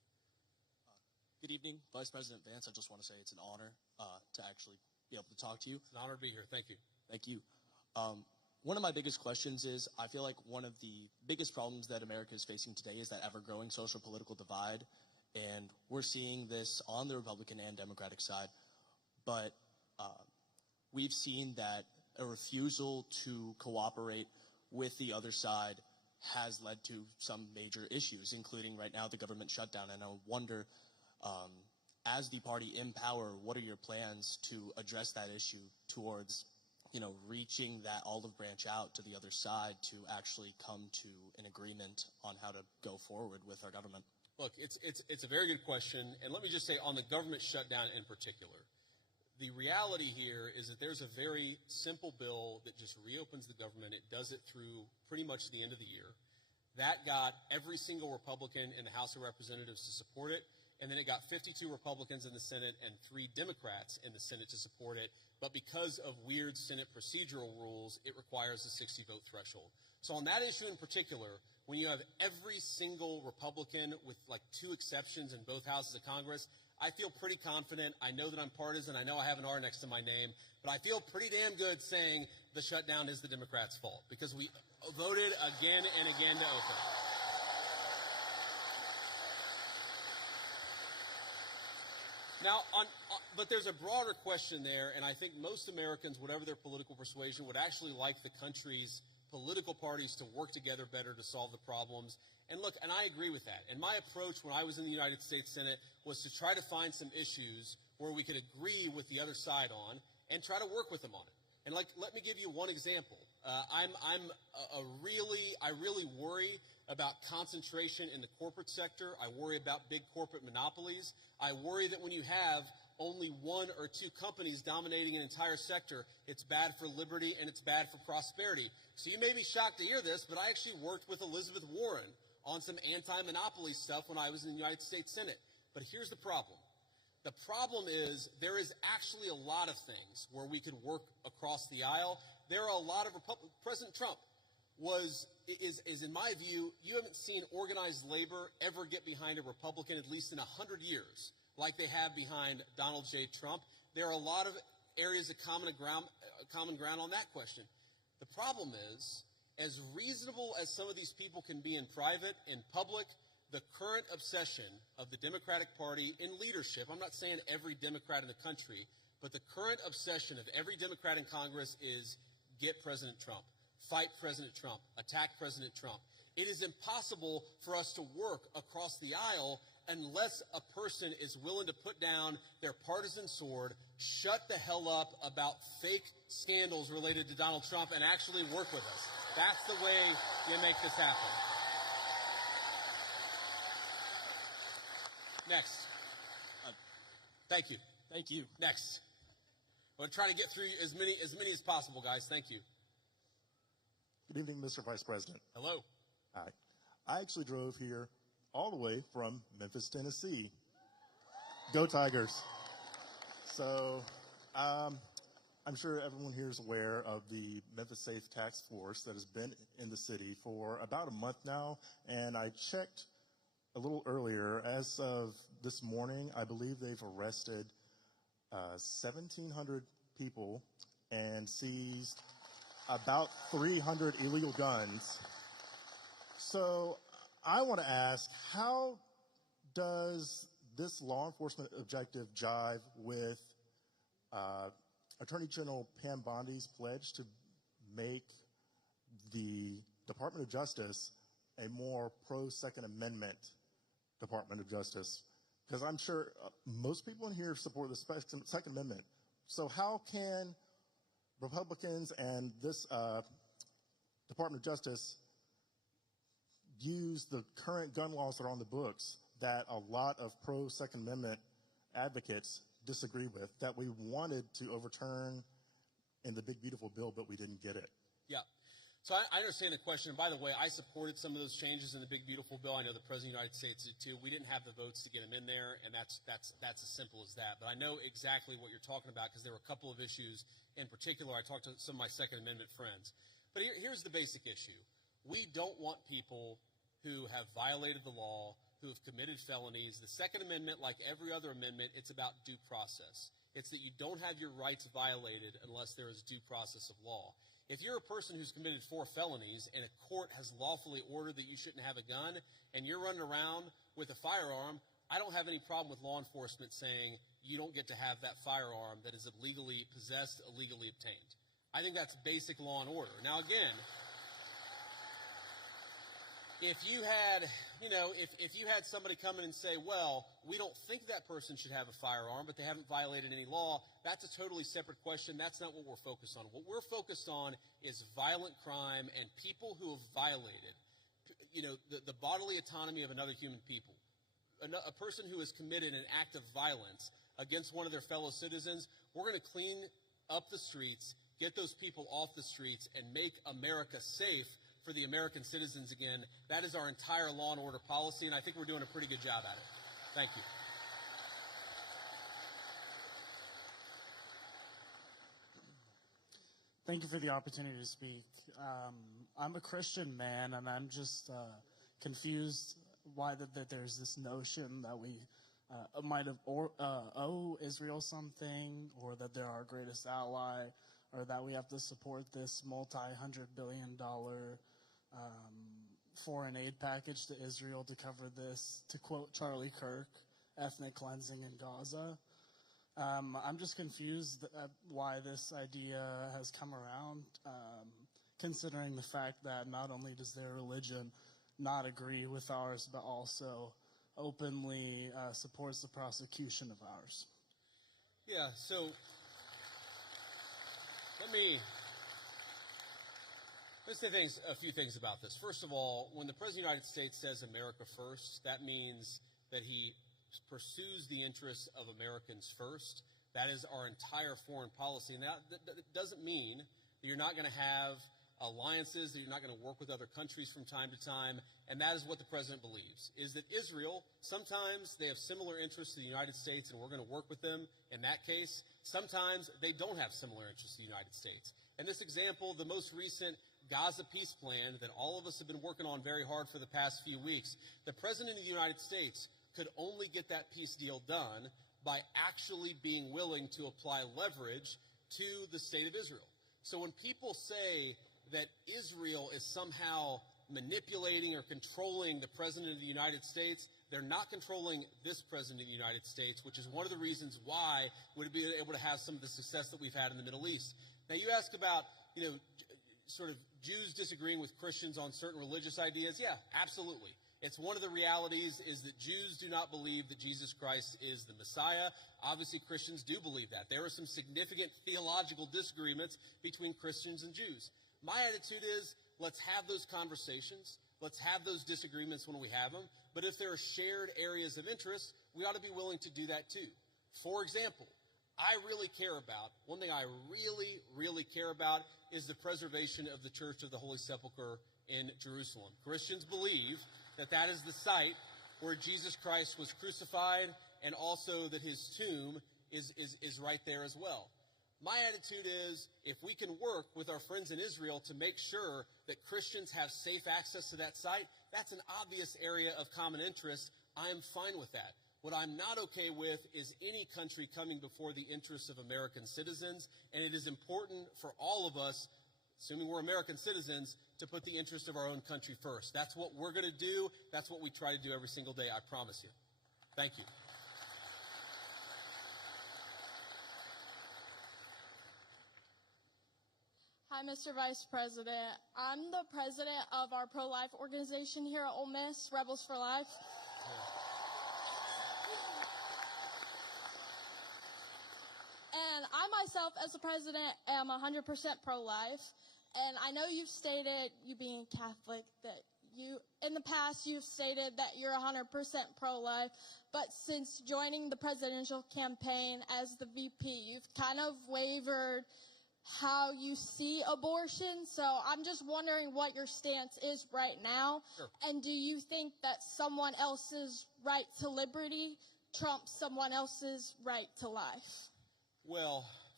Good evening, Vice President Vance. I just want to say it's an honor to actually be able to talk to you. It's an honor to be here. Thank you. Thank you. One of my biggest questions is, I feel like one of the biggest problems that America is facing today is that ever-growing social political divide, and we're seeing this on the Republican and Democratic side, but we've seen that a refusal to cooperate with the other side has led to some major issues, including right now the government shutdown, and I wonder, as the party in power, what are your plans to address that issue towards reaching that olive branch out to the other side to actually come to an agreement on how to go forward with our government? Look, it's a very good question, and let me just say on the government shutdown in particular, the reality here is that there's a very simple bill that just reopens the government. It does it through pretty much the end of the year. That got every single Republican in the House of Representatives to support it, and then it got 52 Republicans in the Senate and 3 Democrats in the Senate to support it. But because of weird Senate procedural rules, it requires a 60-vote threshold. So on that issue in particular, when you have every single Republican with like 2 exceptions in both houses of Congress, I feel pretty confident. I know that I'm partisan. I know I have an R next to my name. But I feel pretty damn good saying the shutdown is the Democrats' fault because we voted again and again to open. Now, but there's a broader question there, and I think most Americans, whatever their political persuasion, would actually like the country's political parties to work together better to solve the problems. And look, and I agree with that. And my approach when I was in the United States Senate was to try to find some issues where we could agree with the other side on and try to work with them on it. And let me give you one example. I really worry about concentration in the corporate sector. I worry about big corporate monopolies. I worry that when you have only 1 or 2 companies dominating an entire sector, it's bad for liberty and it's bad for prosperity. So you may be shocked to hear this, but I actually worked with Elizabeth Warren on some anti-monopoly stuff when I was in the United States Senate. But here's the problem. The problem is there is actually a lot of things where we could work across the aisle. There are a lot of President Trump is in my view, you haven't seen organized labor ever get behind a Republican at least in 100 years like they have behind Donald J. Trump. There are a lot of areas of common ground on that question. The problem is, as reasonable as some of these people can be in private, in public, the current obsession of the Democratic Party in leadership, I'm not saying every Democrat in the country, but the current obsession of every Democrat in Congress is get President Trump, fight President Trump, attack President Trump. It is impossible for us to work across the aisle unless a person is willing to put down their partisan sword, shut the hell up about fake scandals related to Donald Trump, and actually work with us. That's the way you make this happen. Next. Thank you. Thank you. Next. I'm going to try to get through as many as possible, guys. Thank you. Good evening, Mr. Vice President. Hello. Hi. I actually drove here all the way from Memphis, Tennessee. Go Tigers. So, I'm sure everyone here is aware of the Memphis Safe Task Force that has been in the city for about a month now, and I checked a little earlier. As of this morning, I believe they've arrested 1,700 people and seized about 300 illegal guns. So I want to ask, how does this law enforcement objective jive with Attorney General Pam Bondi's pledge to make the Department of Justice a more pro-Second Amendment Department of Justice? Because I'm sure most people in here support the Second Amendment. So how can Republicans and this Department of Justice use the current gun laws that are on the books that a lot of pro-Second Amendment advocates disagree with, that we wanted to overturn in the big, beautiful bill, but we didn't get it? Yeah. So I understand the question. And by the way, I supported some of those changes in the big, beautiful bill. I know the President of the United States did too. We didn't have the votes to get them in there, and that's as simple as that. But I know exactly what you're talking about because there were a couple of issues in particular. I talked to some of my Second Amendment friends. But here's the basic issue. We don't want people who have violated the law who have committed felonies. The Second Amendment, like every other amendment, it's about due process. It's that you don't have your rights violated unless there is due process of law. If you're a person who's committed 4 felonies and a court has lawfully ordered that you shouldn't have a gun and you're running around with a firearm, I don't have any problem with law enforcement saying you don't get to have that firearm that is illegally possessed, illegally obtained. I think that's basic law and order. Now, again, if you had, if you had somebody come in and say, well, we don't think that person should have a firearm, but they haven't violated any law, that's a totally separate question. That's not what we're focused on. What we're focused on is violent crime and people who have violated, the bodily autonomy of another human people. A person who has committed an act of violence against one of their fellow citizens, we're going to clean up the streets, get those people off the streets, and make America safe for the American citizens again. That is our entire law and order policy, and I think we're doing a pretty good job at it. Thank you. Thank you for the opportunity to speak. I'm a Christian man, and I'm just confused why that there's this notion that we might have owe Israel something, or that they're our greatest ally, or that we have to support this multi-hundred-billion-dollar foreign aid package to Israel to cover this, to quote Charlie Kirk, ethnic cleansing in Gaza. I'm just confused at why this idea has come around, considering the fact that not only does their religion not agree with ours, but also openly supports the prosecution of ours. Yeah, so let's say a few things about this. First of all, when the President of the United States says America first, that means that he pursues the interests of Americans first. That is our entire foreign policy. And that doesn't mean that you're not going to have alliances, that you're not going to work with other countries from time to time. And that is what the President believes, is that Israel, sometimes they have similar interests to the United States and we're going to work with them in that case. Sometimes they don't have similar interests to the United States. And this example, the most recent Gaza peace plan that all of us have been working on very hard for the past few weeks, the President of the United States could only get that peace deal done by actually being willing to apply leverage to the state of Israel. So when people say that Israel is somehow manipulating or controlling the President of the United States, they're not controlling this President of the United States, which is one of the reasons why we'd be able to have some of the success that we've had in the Middle East. Now, you ask about, sort of Jews disagreeing with Christians on certain religious ideas. Yeah, absolutely. It's one of the realities is that Jews do not believe that Jesus Christ is the Messiah. Obviously, Christians do believe that. There are some significant theological disagreements between Christians and Jews. My attitude is, let's have those conversations. Let's have those disagreements when we have them. But if there are shared areas of interest, we ought to be willing to do that too. For example, one thing I really, really care about is the preservation of the Church of the Holy Sepulchre in Jerusalem. Christians believe that that is the site where Jesus Christ was crucified, and also that his tomb is right there as well. My attitude is, if we can work with our friends in Israel to make sure that Christians have safe access to that site, that's an obvious area of common interest. I am fine with that. What I'm not okay with is any country coming before the interests of American citizens, and it is important for all of us, assuming we're American citizens, to put the interest of our own country first. That's what we're going to do. That's what we try to do every single day, I promise you. Thank you. Hi, Mr. Vice President. I'm the president of our pro-life organization here at Ole Miss, Rebels for Life. And I myself, as a president, am 100% pro-life. And I know you've stated, you being Catholic, that in the past, you've stated that you're 100% pro-life. But since joining the presidential campaign as the VP, you've kind of wavered how you see abortion. So I'm just wondering what your stance is right now. Sure. And do you think that someone else's right to liberty trumps someone else's right to life? Well,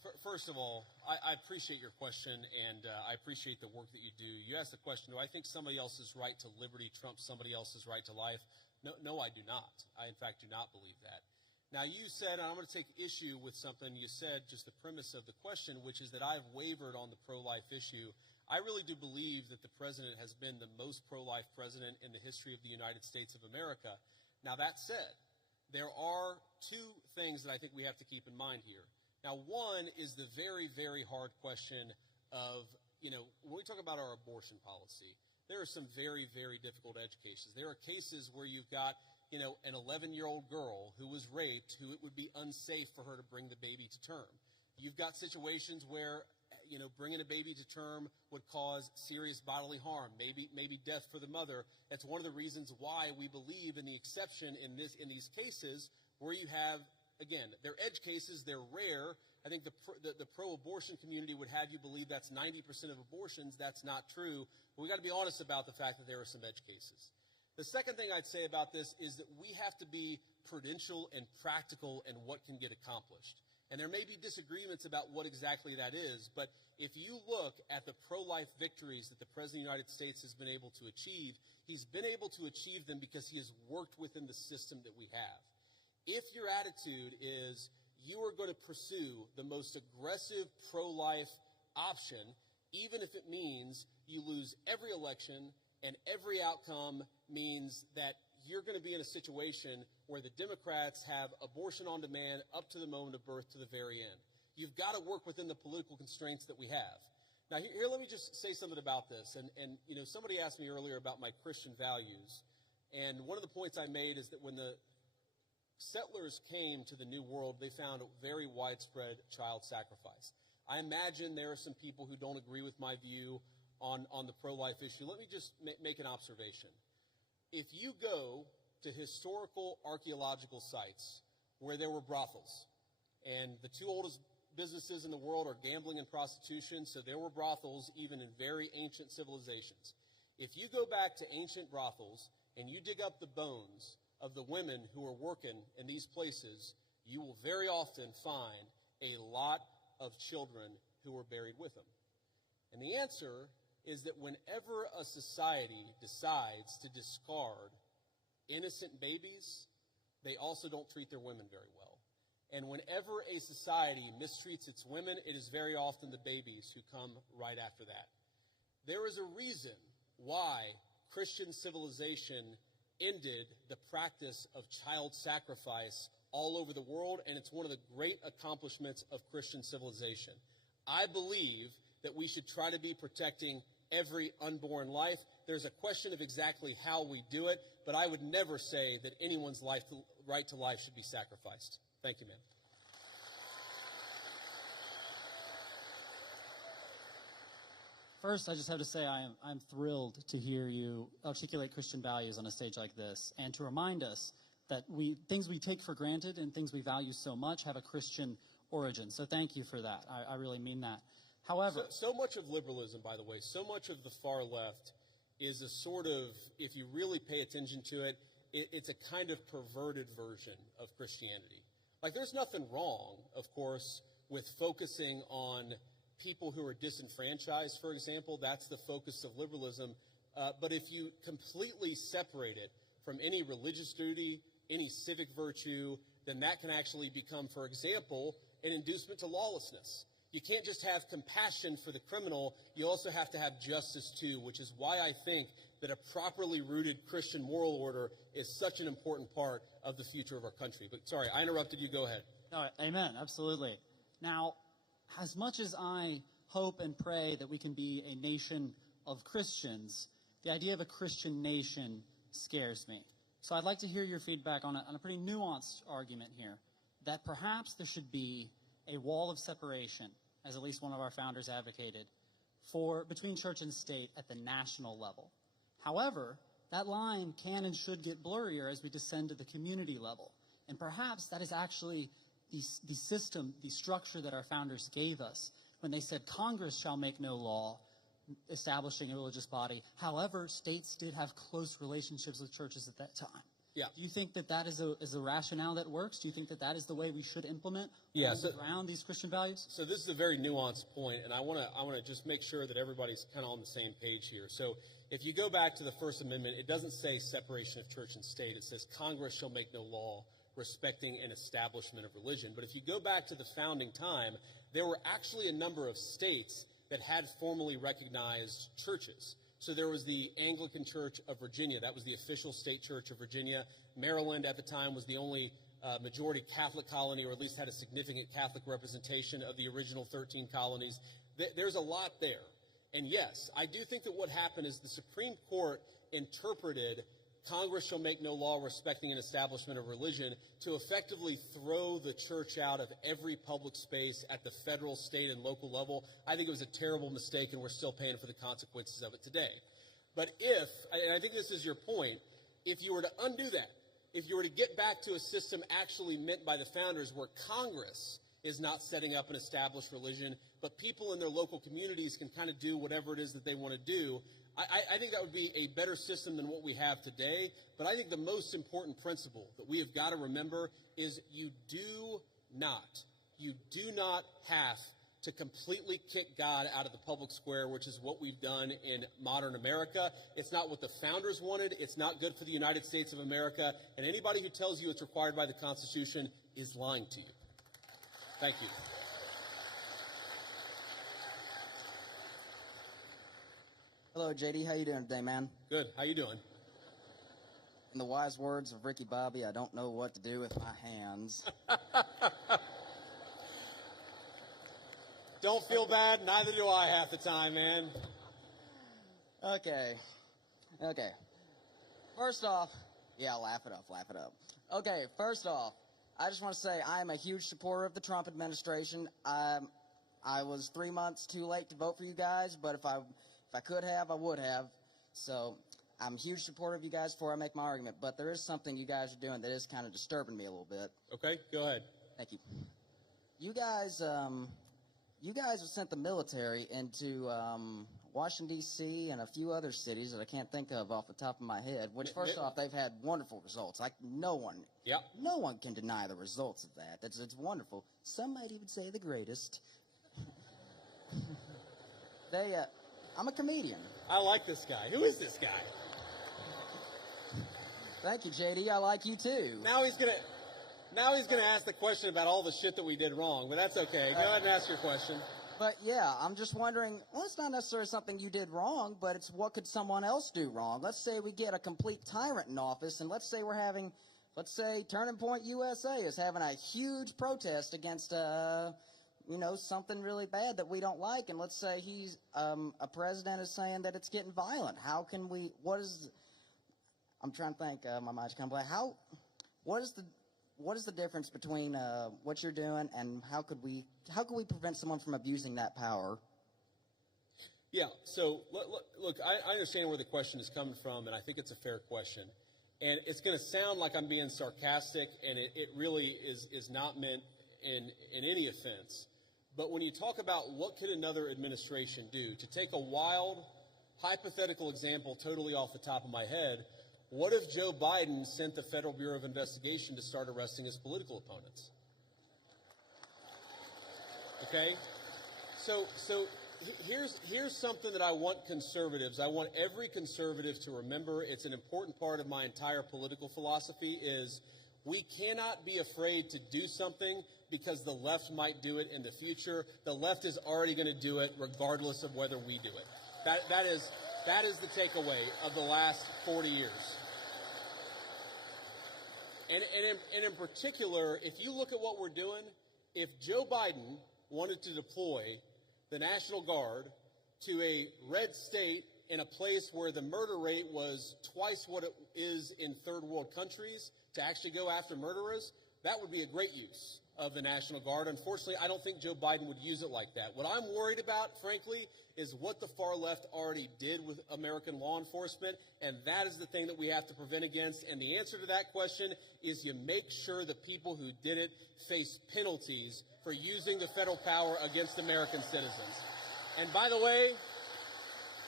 First of all, I appreciate your question, and I appreciate the work that you do. You asked the question, do I think somebody else's right to liberty trumps somebody else's right to life? No, I do not. I, in fact, do not believe that. Now, you said, and I'm going to take issue with something you said, just the premise of the question, which is that I've wavered on the pro-life issue. I really do believe that the president has been the most pro-life president in the history of the United States of America. Now, that said, there are two things that I think we have to keep in mind here. Now, one is the very, very hard question of, when we talk about our abortion policy, there are some very, very difficult edge cases. There are cases where you've got, an 11-year-old girl who was raped, who it would be unsafe for her to bring the baby to term. You've got situations where, bringing a baby to term would cause serious bodily harm, maybe death for the mother. That's one of the reasons why we believe in the exception in these cases where you have, again, they're edge cases, they're rare. I think the pro-abortion community would have you believe that's 90% of abortions. That's not true. But we got to be honest about the fact that there are some edge cases. The second thing I'd say about this is that we have to be prudential and practical in what can get accomplished. And there may be disagreements about what exactly that is, but if you look at the pro-life victories that the President of the United States has been able to achieve, he's been able to achieve them because he has worked within the system that we have. If your attitude is you are going to pursue the most aggressive pro-life option, even if it means you lose every election and every outcome means that you're going to be in a situation where the Democrats have abortion on demand up to the moment of birth to the very end. You've got to work within the political constraints that we have. Now, here let me just say something about this. And somebody asked me earlier about my Christian values. And one of the points I made is that when the settlers came to the New World, they found a very widespread child sacrifice. I imagine there are some people who don't agree with my view on the pro-life issue. Let me just make an observation. If you go to historical archaeological sites where there were brothels, and the two oldest businesses in the world are gambling and prostitution, so there were brothels even in very ancient civilizations. If you go back to ancient brothels and you dig up the bones of the women who are working in these places, you will very often find a lot of children who were buried with them. And the answer is that whenever a society decides to discard innocent babies, they also don't treat their women very well. And whenever a society mistreats its women, it is very often the babies who come right after that. There is a reason why Christian civilization ended the practice of child sacrifice all over the world, and it's one of the great accomplishments of Christian civilization. I believe that we should try to be protecting every unborn life. There's a question of exactly how we do it, but I would never say that anyone's right to life should be sacrificed. Thank you, ma'am. First, I just have to say I'm thrilled to hear you articulate Christian values on a stage like this, and to remind us that things we take for granted and things we value so much have a Christian origin. So thank you for that. I really mean that. However, so much of liberalism, by the way, so much of the far left is a sort of, if you really pay attention to it, it's a kind of perverted version of Christianity. Like, there's nothing wrong, of course, with focusing on people who are disenfranchised, for example. That's the focus of liberalism. But if you completely separate it from any religious duty, any civic virtue, then that can actually become, for example, an inducement to lawlessness. You can't just have compassion for the criminal. You also have to have justice, too, which is why I think that a properly rooted Christian moral order is such an important part of the future of our country. But sorry, I interrupted you. Go ahead. No, amen. Absolutely. Now, as much as I hope and pray that we can be a nation of Christians, the idea of a Christian nation scares me. So I'd like to hear your feedback on a pretty nuanced argument here, that perhaps there should be a wall of separation, as at least one of our founders advocated, between church and state at the national level. However, that line can and should get blurrier as we descend to the community level. And perhaps that is actually the system, the structure that our founders gave us when they said Congress shall make no law establishing a religious body. However, states did have close relationships with churches at that time. Yeah. Do you think that is a rationale that works? Do you think that is the way we should implement around these Christian values? So this is a very nuanced point, and I want to just make sure that everybody's kind of on the same page here. So if you go back to the First Amendment, it doesn't say separation of church and state. It says Congress shall make no law respecting an establishment of religion. But if you go back to the founding time, there were actually a number of states that had formally recognized churches. So there was the Anglican Church of Virginia. That was the official state church of Virginia. Maryland at the time was the only majority Catholic colony, or at least had a significant Catholic representation of the original 13 colonies. There's a lot there. And yes, I do think that what happened is the Supreme Court interpreted Congress shall make no law respecting an establishment of religion to effectively throw the church out of every public space at the federal, state, and local level. I think it was a terrible mistake, and we're still paying for the consequences of it today. But and I think this is your point, if you were to undo that, if you were to get back to a system actually meant by the founders where Congress is not setting up an established religion, but people in their local communities can kind of do whatever it is that they want to do, I think that would be a better system than what we have today. But I think the most important principle that we have got to remember is you do not have to completely kick God out of the public square, which is what we've done in modern America. It's not what the founders wanted. It's not good for the United States of America. And anybody who tells you it's required by the Constitution is lying to you. Thank you. Hello, JD. How you doing today, man? Good. How you doing? In the wise words of Ricky Bobby, I don't know what to do with my hands. Don't feel bad. Neither do I half the time, man. Okay. First off, laugh it up. Okay, first off, I just want to say I am a huge supporter of the Trump administration. I was 3 months too late to vote for you guys, but if I could have, I would have. So I'm a huge supporter of you guys before I make my argument. But there is something you guys are doing that is kind of disturbing me a little bit. Okay, go ahead. Thank you. You guys have sent the military into Washington, D.C. and a few other cities that I can't think of off the top of my head, which, first off, they've had wonderful results. Like, no one can deny the results of that. It's wonderful. Some might even say the greatest. I'm a comedian. I like this guy. Who is this guy? Thank you, JD. I like you too. Now he's gonna ask the question about all the shit that we did wrong, but that's okay. Go ahead and ask your question. But yeah, I'm just wondering, well, it's not necessarily something you did wrong, but it's what could someone else do wrong? Let's say we get a complete tyrant in office, and let's say Turning Point USA is having a huge protest against something really bad that we don't like, and let's say a president is saying that it's getting violent. How can we, I'm trying to think, my mind's kind of blank. What is the difference between what you're doing and how could we prevent someone from abusing that power? Yeah, so look, I understand where the question is coming from, and I think it's a fair question. And it's going to sound like I'm being sarcastic, and it really is not meant in any offense. But when you talk about what could another administration do, to take a wild, hypothetical example totally off the top of my head, what if Joe Biden sent the Federal Bureau of Investigation to start arresting his political opponents? Okay? So here's something that I want conservatives, I want every conservative to remember. It's an important part of my entire political philosophy is we cannot be afraid to do something because the left might do it in the future. The left is already going to do it regardless of whether we do it. That is the takeaway of the last 40 years. And in particular, if you look at what we're doing, if Joe Biden wanted to deploy the National Guard to a red state in a place where the murder rate was twice what it is in third world countries to actually go after murderers, that would be a great use of the National Guard. Unfortunately, I don't think Joe Biden would use it like that. What I'm worried about, frankly, is what the far left already did with American law enforcement, and that is the thing that we have to prevent against. And the answer to that question is you make sure the people who did it face penalties for using the federal power against American citizens. And by the way,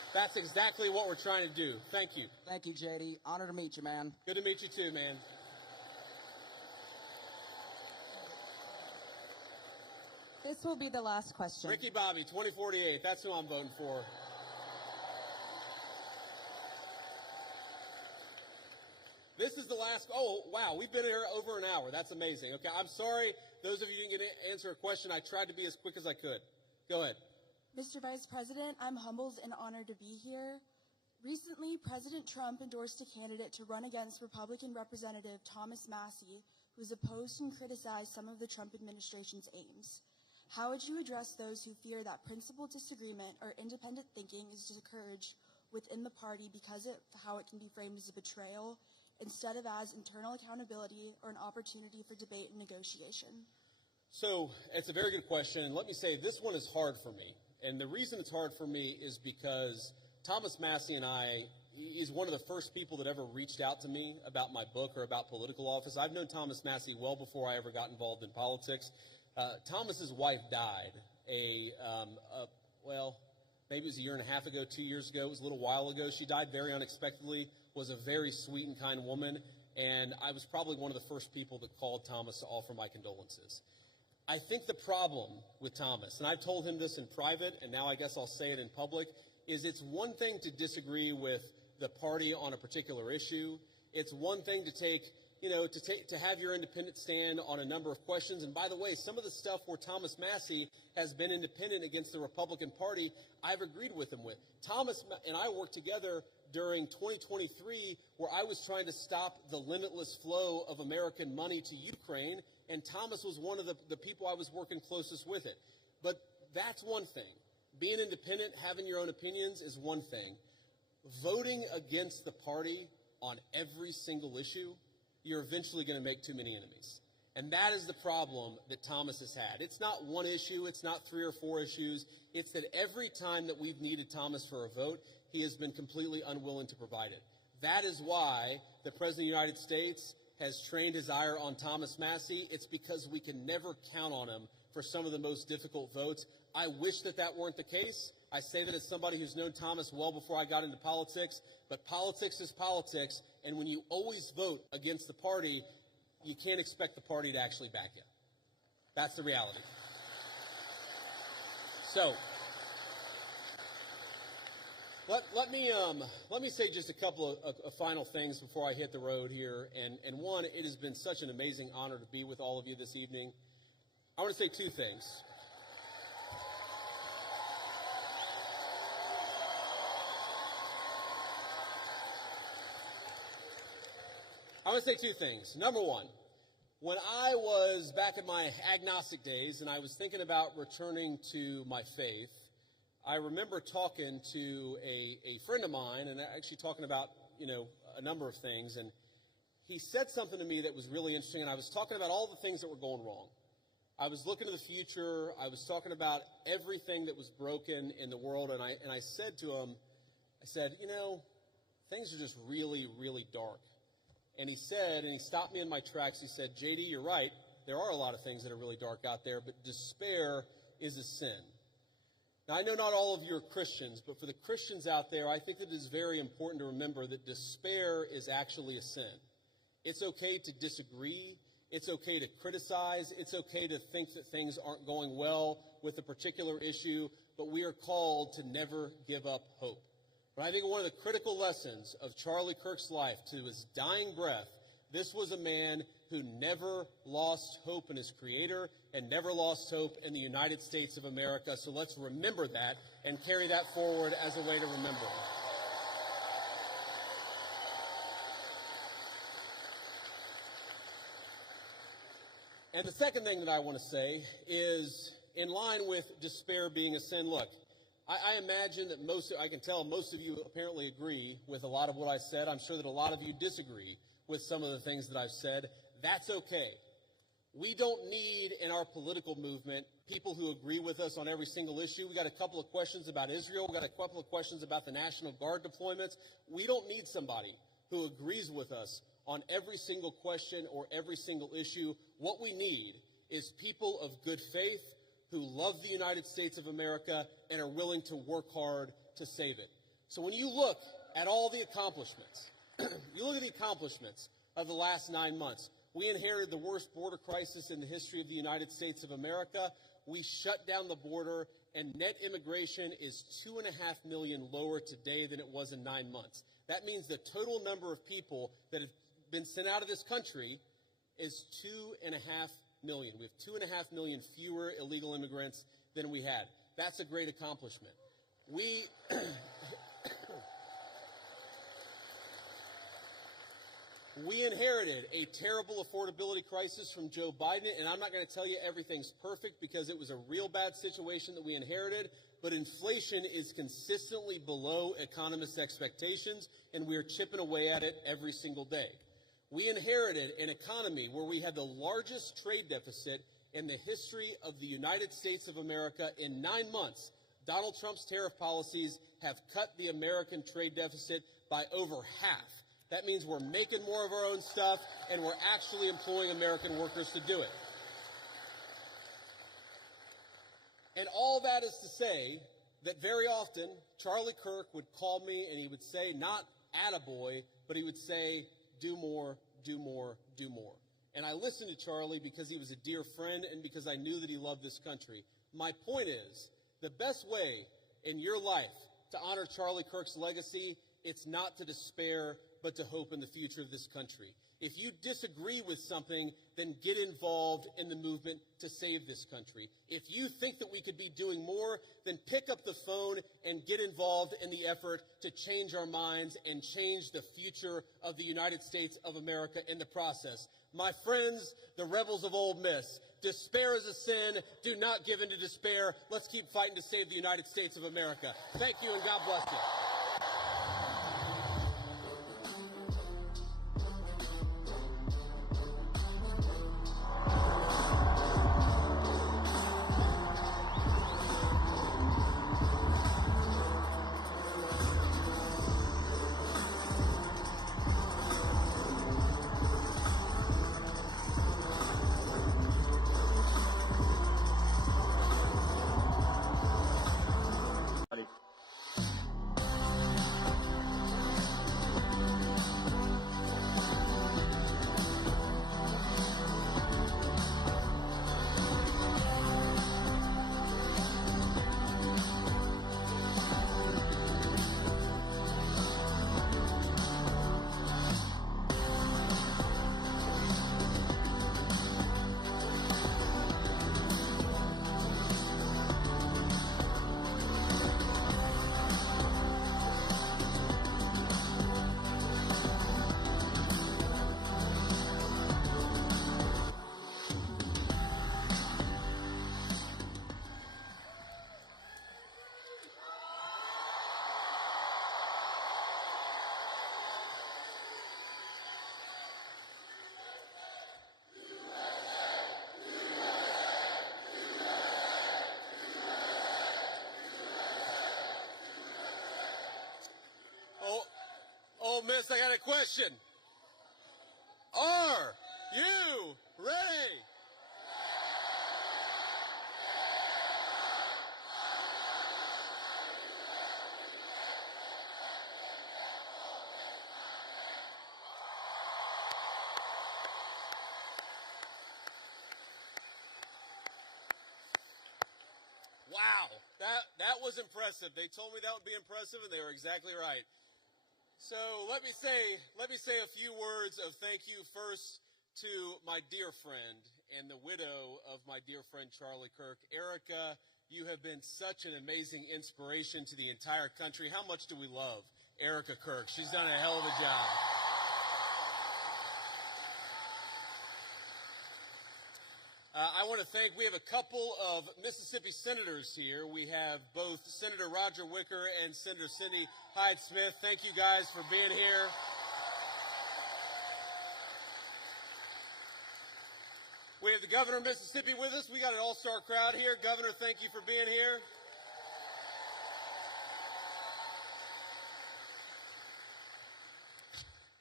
That's exactly what we're trying to do. Thank you. Thank you, JD. Honor to meet you, man. Good to meet you too, man. This will be the last question. Ricky Bobby, 2048. That's who I'm voting for. This is the last. Oh, wow. We've been here over an hour. That's amazing. Okay, I'm sorry. Those of you who didn't get to answer a question, I tried to be as quick as I could. Go ahead. Mr. Vice President, I'm humbled and honored to be here. Recently, President Trump endorsed a candidate to run against Republican Representative Thomas Massie, who is opposed and criticized some of the Trump administration's aims. How would you address those who fear that principled disagreement or independent thinking is discouraged within the party because of how it can be framed as a betrayal, instead of as internal accountability or an opportunity for debate and negotiation? So it's a very good question. And let me say, this one is hard for me. And the reason it's hard for me is because Thomas Massie and he's one of the first people that ever reached out to me about my book or about political office. I've known Thomas Massie well before I ever got involved in politics. Thomas's wife died well, maybe it was a year and a half ago, 2 years ago. It was a little while ago. She died very unexpectedly, was a very sweet and kind woman, and I was probably one of the first people that called Thomas to offer my condolences. I think the problem with Thomas, and I've told him this in private, and now I guess I'll say it in public, is it's one thing to disagree with the party on a particular issue. It's one thing to have your independent stand on a number of questions. And by the way, some of the stuff where Thomas Massie has been independent against the Republican Party, I've agreed with him with. Thomas and I worked together during 2023, where I was trying to stop the limitless flow of American money to Ukraine, and Thomas was one of the people I was working closest with it. But that's one thing. Being independent, having your own opinions is one thing. Voting against the party on every single issue, you're eventually going to make too many enemies. And that is the problem that Thomas has had. It's not one issue. It's not 3 or 4 issues. It's that every time that we've needed Thomas for a vote, he has been completely unwilling to provide it. That is why the President of the United States has trained his ire on Thomas Massie. It's because we can never count on him for some of the most difficult votes. I wish that weren't the case. I say that as somebody who's known Thomas well before I got into politics, but politics is politics, and when you always vote against the party, you can't expect the party to actually back you. That's the reality. So, let me say just a couple of final things before I hit the road here. And one, it has been such an amazing honor to be with all of you this evening. I want to say 2 things. I want to say 2 things. Number one, when I was back in my agnostic days and I was thinking about returning to my faith, I remember talking to a friend of mine and actually talking about, a number of things. And he said something to me that was really interesting. And I was talking about all the things that were going wrong. I was looking to the future. I was talking about everything that was broken in the world. And I said to him, things are just really, really dark. And he stopped me in my tracks. He said, JD, you're right. There are a lot of things that are really dark out there, but despair is a sin. Now, I know not all of you are Christians, but for the Christians out there, I think it is very important to remember that despair is actually a sin. It's okay to disagree. It's okay to criticize. It's okay to think that things aren't going well with a particular issue, but we are called to never give up hope. But I think one of the critical lessons of Charlie Kirk's life, to his dying breath, this was a man who never lost hope in his Creator and never lost hope in the United States of America. So let's remember that and carry that forward as a way to remember. And the second thing that I want to say is, in line with despair being a sin, look, I imagine that I can tell most of you apparently agree with a lot of what I said. I'm sure that a lot of you disagree with some of the things that I've said. That's okay. We don't need in our political movement people who agree with us on every single issue. We got a couple of questions about Israel. We got a couple of questions about the National Guard deployments. We don't need somebody who agrees with us on every single question or every single issue. What we need is people of good faith who love the United States of America and are willing to work hard to save it. So when you look at all the accomplishments, you look at the accomplishments of the last 9 months. We inherited the worst border crisis in the history of the United States of America. We shut down the border, and net immigration is 2.5 million lower today than it was in 9 months. That means the total number of people that have been sent out of this country is 2.5 million. We have 2.5 million fewer illegal immigrants than we had. That's a great accomplishment. We inherited a terrible affordability crisis from Joe Biden, and I'm not going to tell you everything's perfect because it was a real bad situation that we inherited, but inflation is consistently below economists' expectations, and we are chipping away at it every single day. We inherited an economy where we had the largest trade deficit in the history of the United States of America. In 9 months, Donald Trump's tariff policies have cut the American trade deficit by over half. That means we're making more of our own stuff, and we're actually employing American workers to do it. And all that is to say that very often Charlie Kirk would call me and he would say, not attaboy, but he would say, do more, do more, do more. And I listened to Charlie because he was a dear friend and because I knew that he loved this country. My point is, the best way in your life to honor Charlie Kirk's legacy, it's not to despair, but to hope in the future of this country. If you disagree with something, then get involved in the movement to save this country. If you think that we could be doing more, then pick up the phone and get involved in the effort to change our minds and change the future of the United States of America in the process. My friends, the rebels of Ole Miss, despair is a sin. Do not give in to despair. Let's keep fighting to save the United States of America. Thank you, and God bless you. Oh, Miss, I got a question. Are you ready? Wow, that was impressive. They told me that would be impressive, and they were exactly right. So let me say a few words of thank you first to my dear friend and the widow of my dear friend Charlie Kirk. Erica, you have been such an amazing inspiration to the entire country. How much do we love Erica Kirk? She's done a hell of a job. I want to thank, we have a couple of Mississippi senators here. We have both Senator Roger Wicker and Senator Cindy Hyde-Smith. Thank you guys for being here. We have the governor of Mississippi with us. We got an all-star crowd here. Governor, thank you for being here.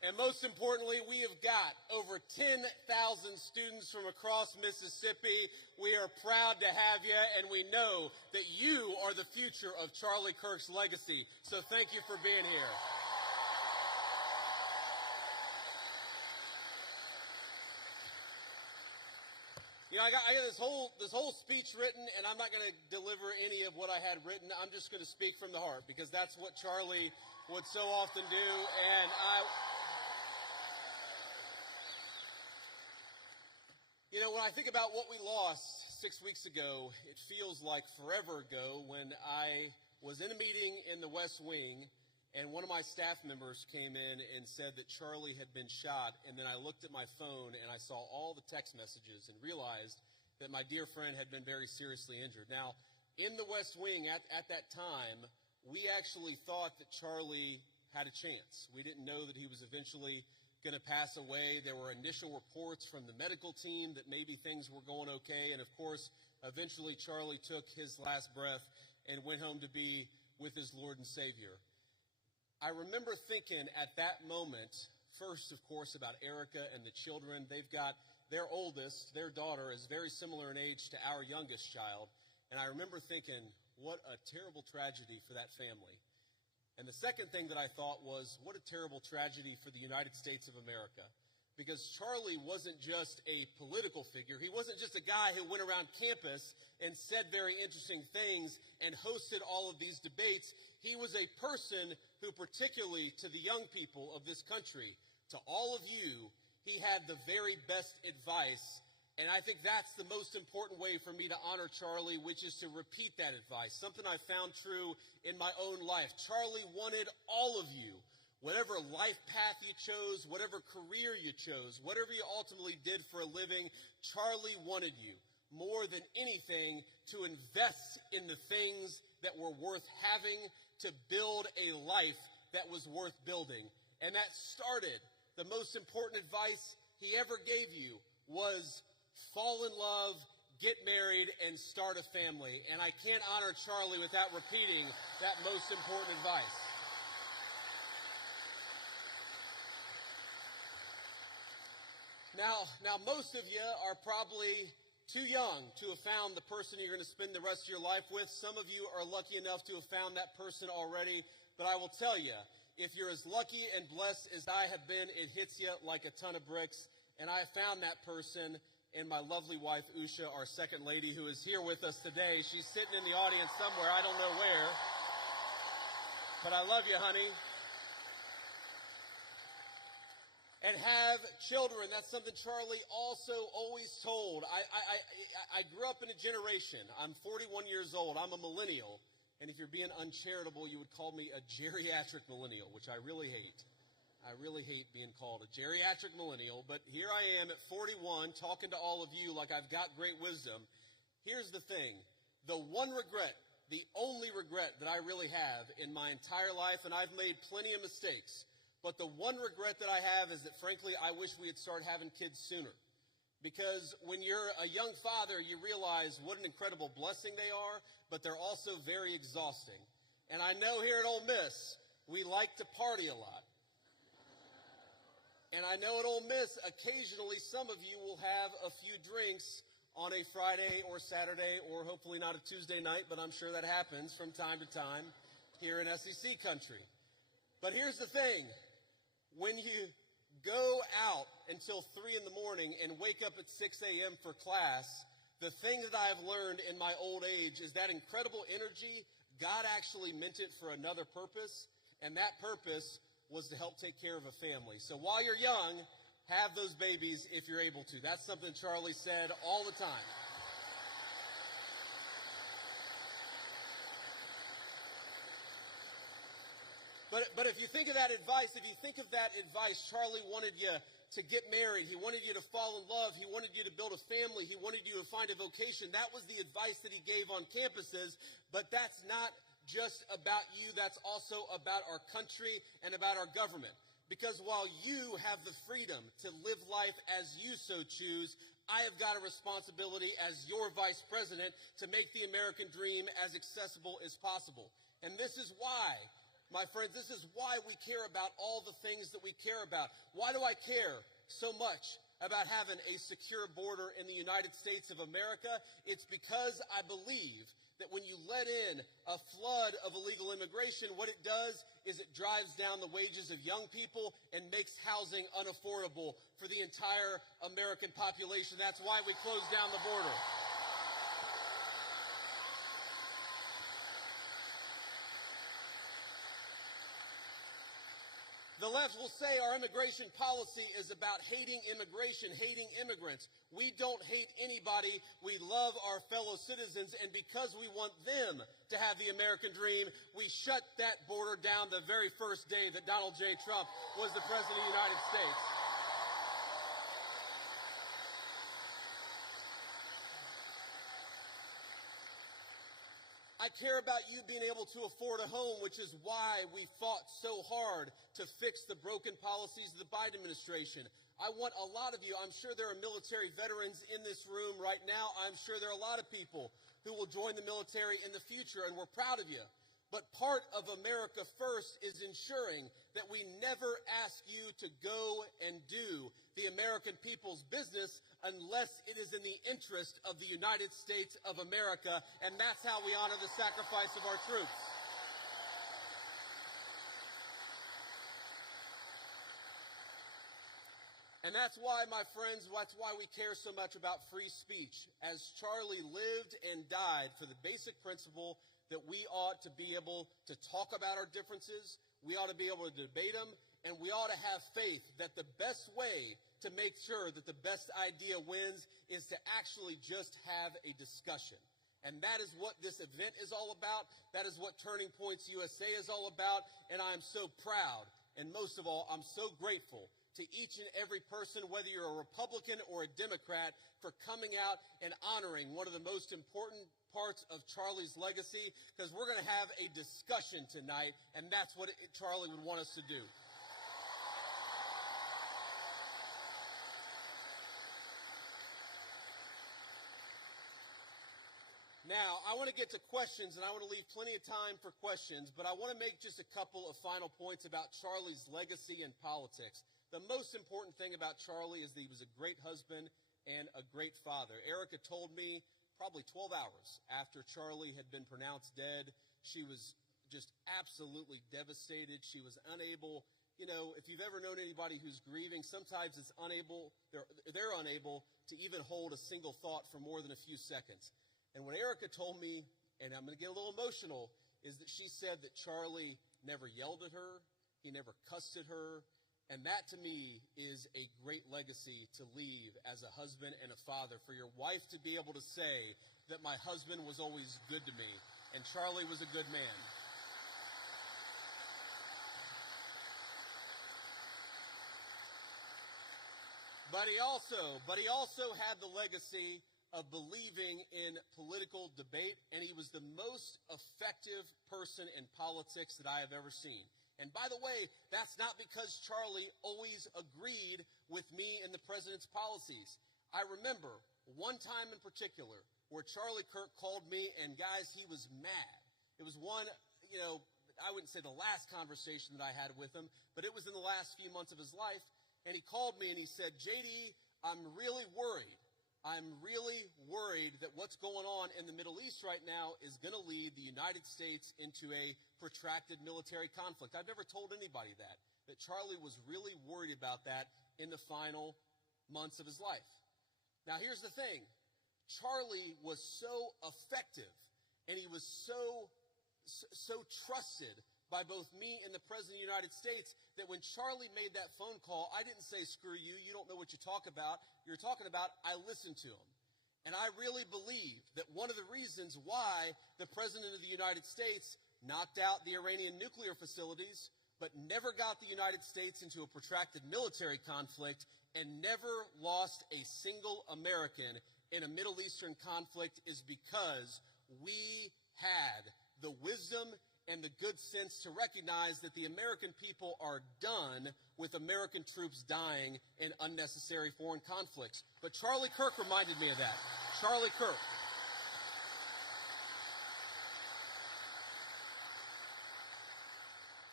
And most importantly, we have got over 10,000 students from across Mississippi. We are proud to have you, and we know that you are the future of Charlie Kirk's legacy. So thank you for being here. You know, I got this whole speech written, and I'm not going to deliver any of what I had written. I'm just going to speak from the heart, because that's what Charlie would so often do. And you know, when I think about what we lost 6 weeks ago, it feels like forever ago when I was in a meeting in the West Wing, and one of my staff members came in and said that Charlie had been shot, and then I looked at my phone and I saw all the text messages and realized that my dear friend had been very seriously injured. Now, in the West Wing at that time, we actually thought that Charlie had a chance. We didn't know that he was eventually going to pass away. There were initial reports from the medical team that maybe things were going okay, and of course, eventually Charlie took his last breath and went home to be with his Lord and Savior. I remember thinking at that moment, first, of course, about Erica and the children. They've got their oldest, their daughter, is very similar in age to our youngest child. And I remember thinking, what a terrible tragedy for that family. And the second thing that I thought was, what a terrible tragedy for the United States of America. Because Charlie wasn't just a political figure. He wasn't just a guy who went around campus and said very interesting things and hosted all of these debates. He was a person who, particularly to the young people of this country, to all of you, he had the very best advice. And I think that's the most important way for me to honor Charlie, which is to repeat that advice, something I found true in my own life. Charlie wanted all of you, whatever life path you chose, whatever career you chose, whatever you ultimately did for a living, Charlie wanted you more than anything to invest in the things that were worth having, to build a life that was worth building. And that started, the most important advice he ever gave you was fall in love, get married, and start a family. And I can't honor Charlie without repeating that most important advice. Now, most of you are probably too young to have found the person you're going to spend the rest of your life with. Some of you are lucky enough to have found that person already. But I will tell you, if you're as lucky and blessed as I have been, it hits you like a ton of bricks. And I found that person in my lovely wife, Usha, our second lady, who is here with us today. She's sitting in the audience somewhere. I don't know where. But I love you, honey. And have children. That's something Charlie also always told. I grew up in a generation. I'm 41 years old. I'm a millennial. And if you're being uncharitable, you would call me a geriatric millennial, which I really hate. I really hate being called a geriatric millennial. But here I am at 41 talking to all of you like I've got great wisdom. Here's the thing. The one regret, the only regret that I really have in my entire life, and I've made plenty of mistakes, but the one regret that I have is that, frankly, I wish we had started having kids sooner. Because when you're a young father, you realize what an incredible blessing they are, but they're also very exhausting. And I know here at Ole Miss, we like to party a lot. And I know at Ole Miss, occasionally some of you will have a few drinks on a Friday or Saturday, or hopefully not a Tuesday night, but I'm sure that happens from time to time here in SEC country. But here's the thing. When you go out until 3 in the morning and wake up at 6 a.m. for class, the thing that I've learned in my old age is that incredible energy, God actually meant it for another purpose, and that purpose was to help take care of a family. So while you're young, have those babies if you're able to. That's something Charlie said all the time. But if you think of that advice, Charlie wanted you to get married. He wanted you to fall in love. He wanted you to build a family. He wanted you to find a vocation. That was the advice that he gave on campuses. But that's not just about you. That's also about our country and about our government. Because while you have the freedom to live life as you so choose, I have got a responsibility as your vice president to make the American dream as accessible as possible. And this is why My friends, this is why we care about all the things that we care about. Why do I care so much about having a secure border in the United States of America? It's because I believe that when you let in a flood of illegal immigration, what it does is it drives down the wages of young people and makes housing unaffordable for the entire American population. That's why we closed down the border. The left will say our immigration policy is about hating immigration, hating immigrants. We don't hate anybody. We love our fellow citizens, and because we want them to have the American dream, we shut that border down the very first day that Donald J. Trump was the President of the United States. I care about you being able to afford a home, which is why we fought so hard to fix the broken policies of the Biden administration. I want a lot of you, I'm sure there are military veterans in this room right now. I'm sure there are a lot of people who will join the military in the future, and we're proud of you. But part of America First is ensuring that we never ask you to go and do the American people's business unless it is in the interest of the United States of America, and that's how we honor the sacrifice of our troops. And that's why, my friends, that's why we care so much about free speech. As Charlie lived and died for the basic principle that we ought to be able to talk about our differences, we ought to be able to debate them, and we ought to have faith that the best way to make sure that the best idea wins is to actually just have a discussion. And that is what this event is all about. That is what Turning Points USA is all about. And I'm so proud, and most of all, I'm so grateful to each and every person, whether you're a Republican or a Democrat, for coming out and honoring one of the most important parts of Charlie's legacy, because we're going to have a discussion tonight, and that's what Charlie would want us to do. Now, I want to get to questions, and I want to leave plenty of time for questions, but I want to make just a couple of final points about Charlie's legacy in politics. The most important thing about Charlie is that he was a great husband and a great father. Erica told me probably 12 hours after Charlie had been pronounced dead, she was just absolutely devastated. She was unable, you know, if you've ever known anybody who's grieving, sometimes it's unable, they're unable to even hold a single thought for more than a few seconds. And what Erica told me, and I'm going to get a little emotional, is that she said that Charlie never yelled at her, he never cussed at her, and that to me is a great legacy to leave as a husband and a father, for your wife to be able to say that my husband was always good to me and Charlie was a good man. But he also had the legacy of believing in political debate, and he was the most effective person in politics that I have ever seen. And by the way, that's not because Charlie always agreed with me and the president's policies. I remember one time in particular where Charlie Kirk called me, and guys, he was mad. It was one, you know, I wouldn't say the last conversation that I had with him, but it was in the last few months of his life. And he called me and he said, JD, I'm really worried. I'm really worried that what's going on in the Middle East right now is going to lead the United States into a protracted military conflict. I've never told anybody that Charlie was really worried about that in the final months of his life. Now, here's the thing. Charlie was so effective, and he was so trusted by both me and the President of the United States that when Charlie made that phone call, I didn't say, screw you, you don't know what you're talking about. I listened to him. And I really believe that one of the reasons why the President of the United States knocked out the Iranian nuclear facilities, but never got the United States into a protracted military conflict and never lost a single American in a Middle Eastern conflict is because we had the wisdom and the good sense to recognize that the American people are done with American troops dying in unnecessary foreign conflicts. But Charlie Kirk reminded me of that. Charlie Kirk.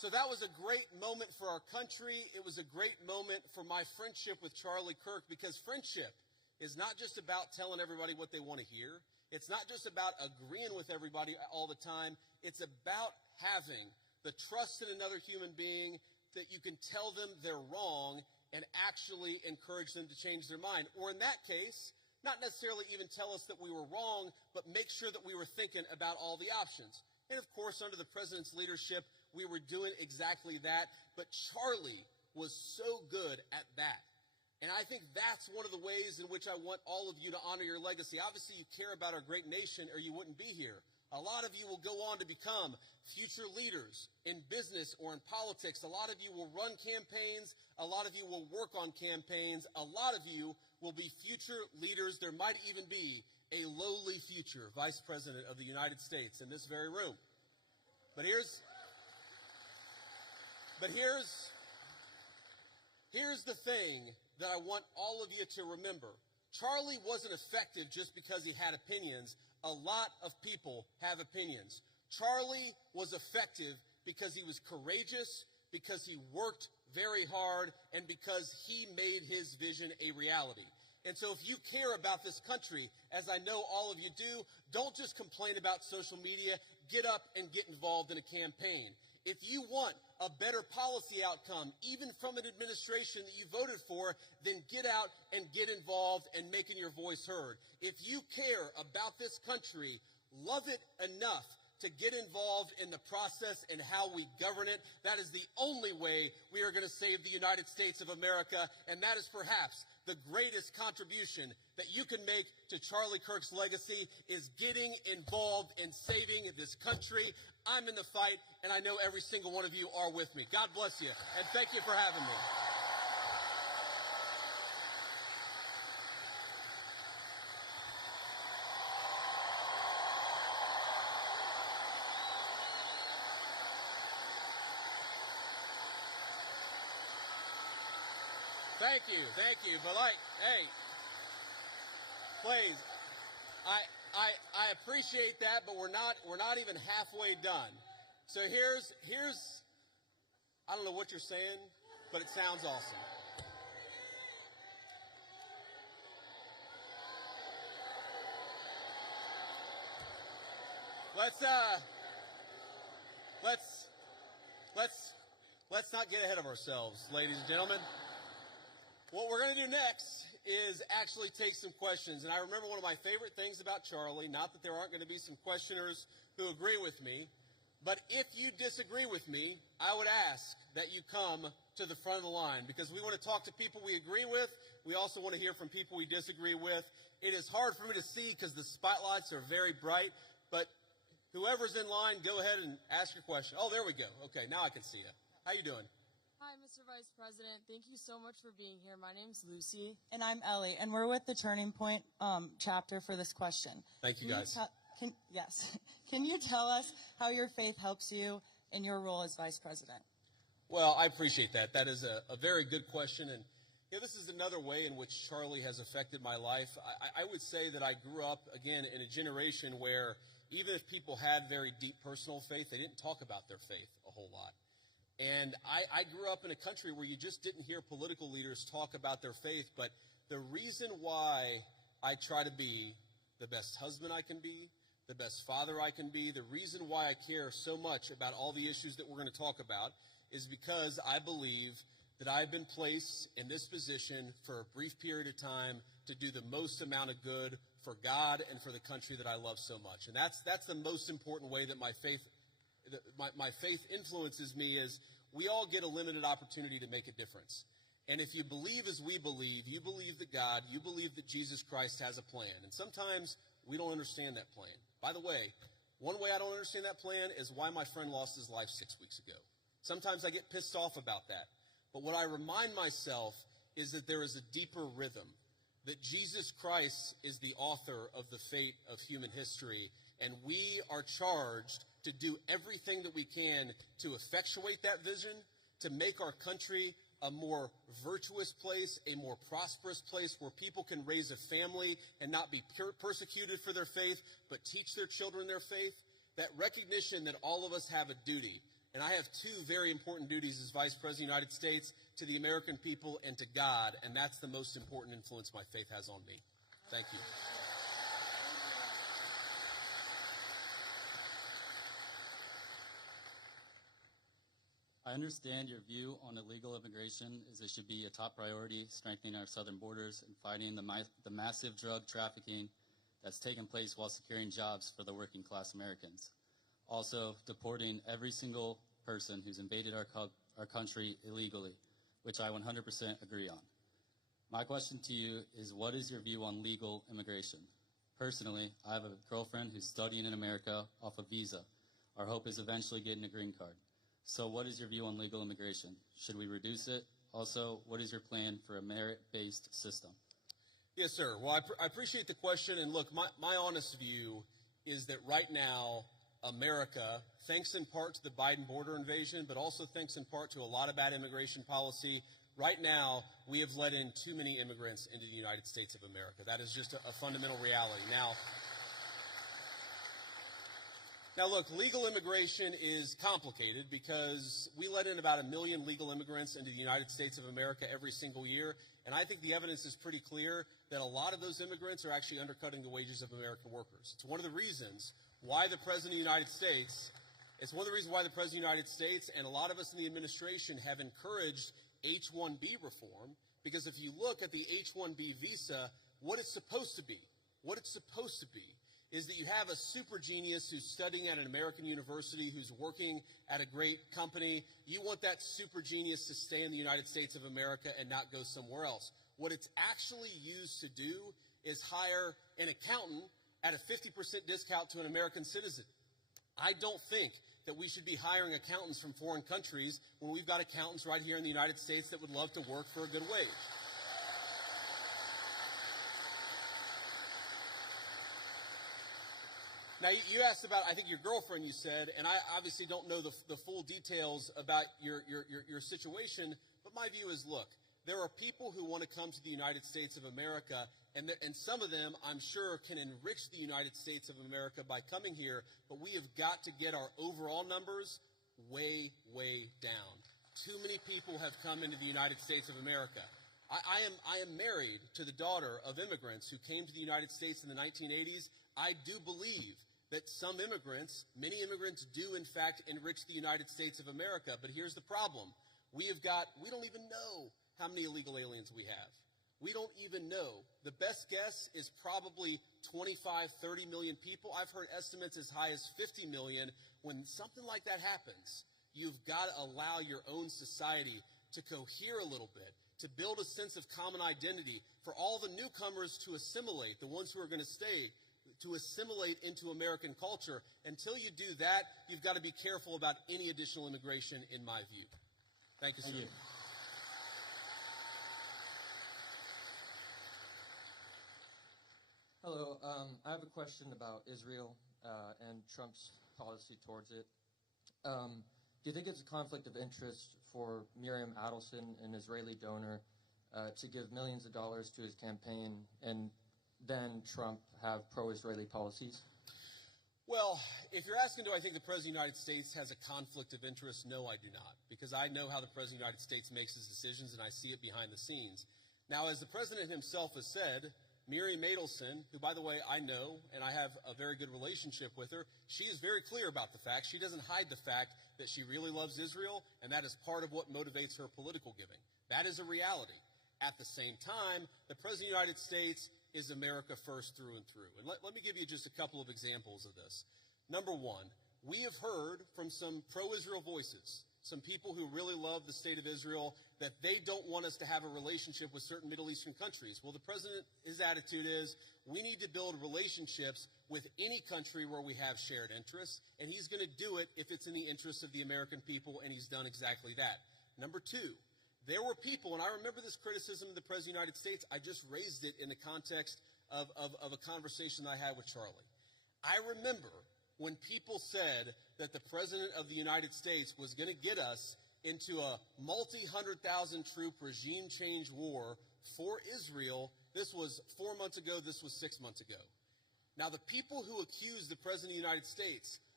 So that was a great moment for our country. It was a great moment for my friendship with Charlie Kirk, because friendship is not just about telling everybody what they want to hear. It's not just about agreeing with everybody all the time. It's about having the trust in another human being that you can tell them they're wrong and actually encourage them to change their mind. Or in that case, not necessarily even tell us that we were wrong, but make sure that we were thinking about all the options. And of course, under the president's leadership, we were doing exactly that. But Charlie was so good at that. And I think that's one of the ways in which I want all of you to honor your legacy. Obviously, you care about our great nation or you wouldn't be here. A lot of you will go on to become future leaders in business or in politics. A lot of you will run campaigns. A lot of you will work on campaigns. A lot of you will be future leaders. There might even be a lowly future vice president of the United States in this very room. But here's the thing that I want all of you to remember. Charlie wasn't effective just because he had opinions. A lot of people have opinions. Charlie was effective because he was courageous, because he worked very hard, and because he made his vision a reality. And so if you care about this country, as I know all of you do, don't just complain about social media. Get up and get involved in a campaign. If you want a better policy outcome, even from an administration that you voted for, then get out and get involved and making your voice heard. If you care about this country, love it enough to get involved in the process and how we govern it. That is the only way we are going to save the United States of America, and that is perhaps the greatest contribution that you can make to Charlie Kirk's legacy is getting involved in saving this country. I'm in the fight, and I know every single one of you are with me. God bless you, and thank you for having me. Thank you. But hey, please, I appreciate that, but we're not even halfway done. So here's I don't know what you're saying, but it sounds awesome. Let's not get ahead of ourselves, ladies and gentlemen. What we're going to do next is actually take some questions. And I remember one of my favorite things about Charlie, not that there aren't going to be some questioners who agree with me, but if you disagree with me, I would ask that you come to the front of the line, because we want to talk to people we agree with. We also want to hear from people we disagree with. It is hard for me to see because the spotlights are very bright, but whoever's in line, go ahead and ask your question. Oh, there we go. Okay, now I can see you. How you doing? Hi, Mr. Vice President. Thank you so much for being here. My name's Lucy. And I'm Ellie, and we're with the Turning Point chapter for this question. Thank you, guys. Yes. Can you tell us how your faith helps you in your role as Vice President? Well, I appreciate that. That is a very good question. And this is another way in which Charlie has affected my life. I would say that I grew up, again, in a generation where even if people had very deep personal faith, they didn't talk about their faith a whole lot. And I grew up in a country where you just didn't hear political leaders talk about their faith. But the reason why I try to be the best husband I can be, the best father I can be, the reason why I care so much about all the issues that we're going to talk about is because I believe that I've been placed in this position for a brief period of time to do the most amount of good for God and for the country that I love so much. And that's the most important way that my faith influences me is we all get a limited opportunity to make a difference. And if you believe as we believe, you believe that God, you believe that Jesus Christ has a plan. And sometimes we don't understand that plan. By the way, one way I don't understand that plan is why my friend lost his life 6 weeks ago. Sometimes I get pissed off about that. But what I remind myself is that there is a deeper rhythm, that Jesus Christ is the author of the fate of human history, and we are charged to do everything that we can to effectuate that vision, to make our country a more virtuous place, a more prosperous place where people can raise a family and not be persecuted for their faith, but teach their children their faith. That recognition that all of us have a duty, And I have two very important duties as Vice President of the United States to the American people and to God, and that's the most important influence my faith has on me. Thank you. I understand your view on illegal immigration is it should be a top priority, strengthening our southern borders and fighting the massive drug trafficking that's taken place while securing jobs for the working class Americans. Also, deporting every single person who's invaded our country illegally, which I 100% agree on. My question to you is, what is your view on legal immigration? Personally, I have a girlfriend who's studying in America off a visa. Our hope is eventually getting a green card. So what is your view on legal immigration? Should we reduce it? Also, what is your plan for a merit-based system? Yes, sir. Well, I appreciate the question. And look, my honest view is that right now, America, thanks in part to the Biden border invasion, but also thanks in part to a lot of bad immigration policy, right now, we have let in too many immigrants into the United States of America. That is just a fundamental reality. Now, look, legal immigration is complicated because we let in about 1 million legal immigrants into the United States of America every single year, and I think the evidence is pretty clear that a lot of those immigrants are actually undercutting the wages of American workers. It's one of the reasons why the President of the United States, and a lot of us in the administration have encouraged H-1B reform, because if you look at the H-1B visa, what it's supposed to be is that you have a super genius who's studying at an American university, who's working at a great company. You want that super genius to stay in the United States of America and not go somewhere else. What it's actually used to do is hire an accountant at a 50% discount to an American citizen. I don't think that we should be hiring accountants from foreign countries when we've got accountants right here in the United States that would love to work for a good wage. Now, you asked about, I think, your girlfriend, you said, and I obviously don't know the full details about your situation, but my view is, look, there are people who want to come to the United States of America, and some of them, I'm sure, can enrich the United States of America by coming here, but we have got to get our overall numbers way, way down. Too many people have come into the United States of America. I am married to the daughter of immigrants who came to the United States in the 1980s. I do believe that many immigrants do in fact enrich the United States of America, but here's the problem. We don't even know how many illegal aliens we have. We don't even know. The best guess is probably 25, 30 million people. I've heard estimates as high as 50 million. When something like that happens, you've got to allow your own society to cohere a little bit, to build a sense of common identity, for all the newcomers to assimilate, the ones who are going to stay, to assimilate into American culture. Until you do that, you've got to be careful about any additional immigration, in my view. Thank you, sir. Thank you. Hello. I have a question about Israel and Trump's policy towards it. Do you think it's a conflict of interest for Miriam Adelson, an Israeli donor, to give millions of dollars to his campaign and then Trump have pro-Israeli policies? Well, if you're asking, do I think the President of the United States has a conflict of interest? No, I do not, because I know how the President of the United States makes his decisions, and I see it behind the scenes. Now, as the President himself has said, Miriam Adelson, who, by the way, I know, and I have a very good relationship with her, she is very clear about the fact. She doesn't hide the fact that she really loves Israel, and that is part of what motivates her political giving. That is a reality. At the same time, the President of the United States is America first through and through. And let me give you just a couple of examples of this. Number one, we have heard from some pro-Israel voices, some people who really love the state of Israel, that they don't want us to have a relationship with certain Middle Eastern countries. Well, the president, his attitude is, we need to build relationships with any country where we have shared interests, and he's going to do it if it's in the interest of the American people, and he's done exactly that. Number two, there were people, and I remember this criticism of the President of the United States. I just raised it in the context of a conversation I had with Charlie. I remember when people said that the President of the United States was going to get us into a multi-100,000 troop regime change war for Israel. This was 4 months ago. This was 6 months ago. Now, the people who accused the President of the United States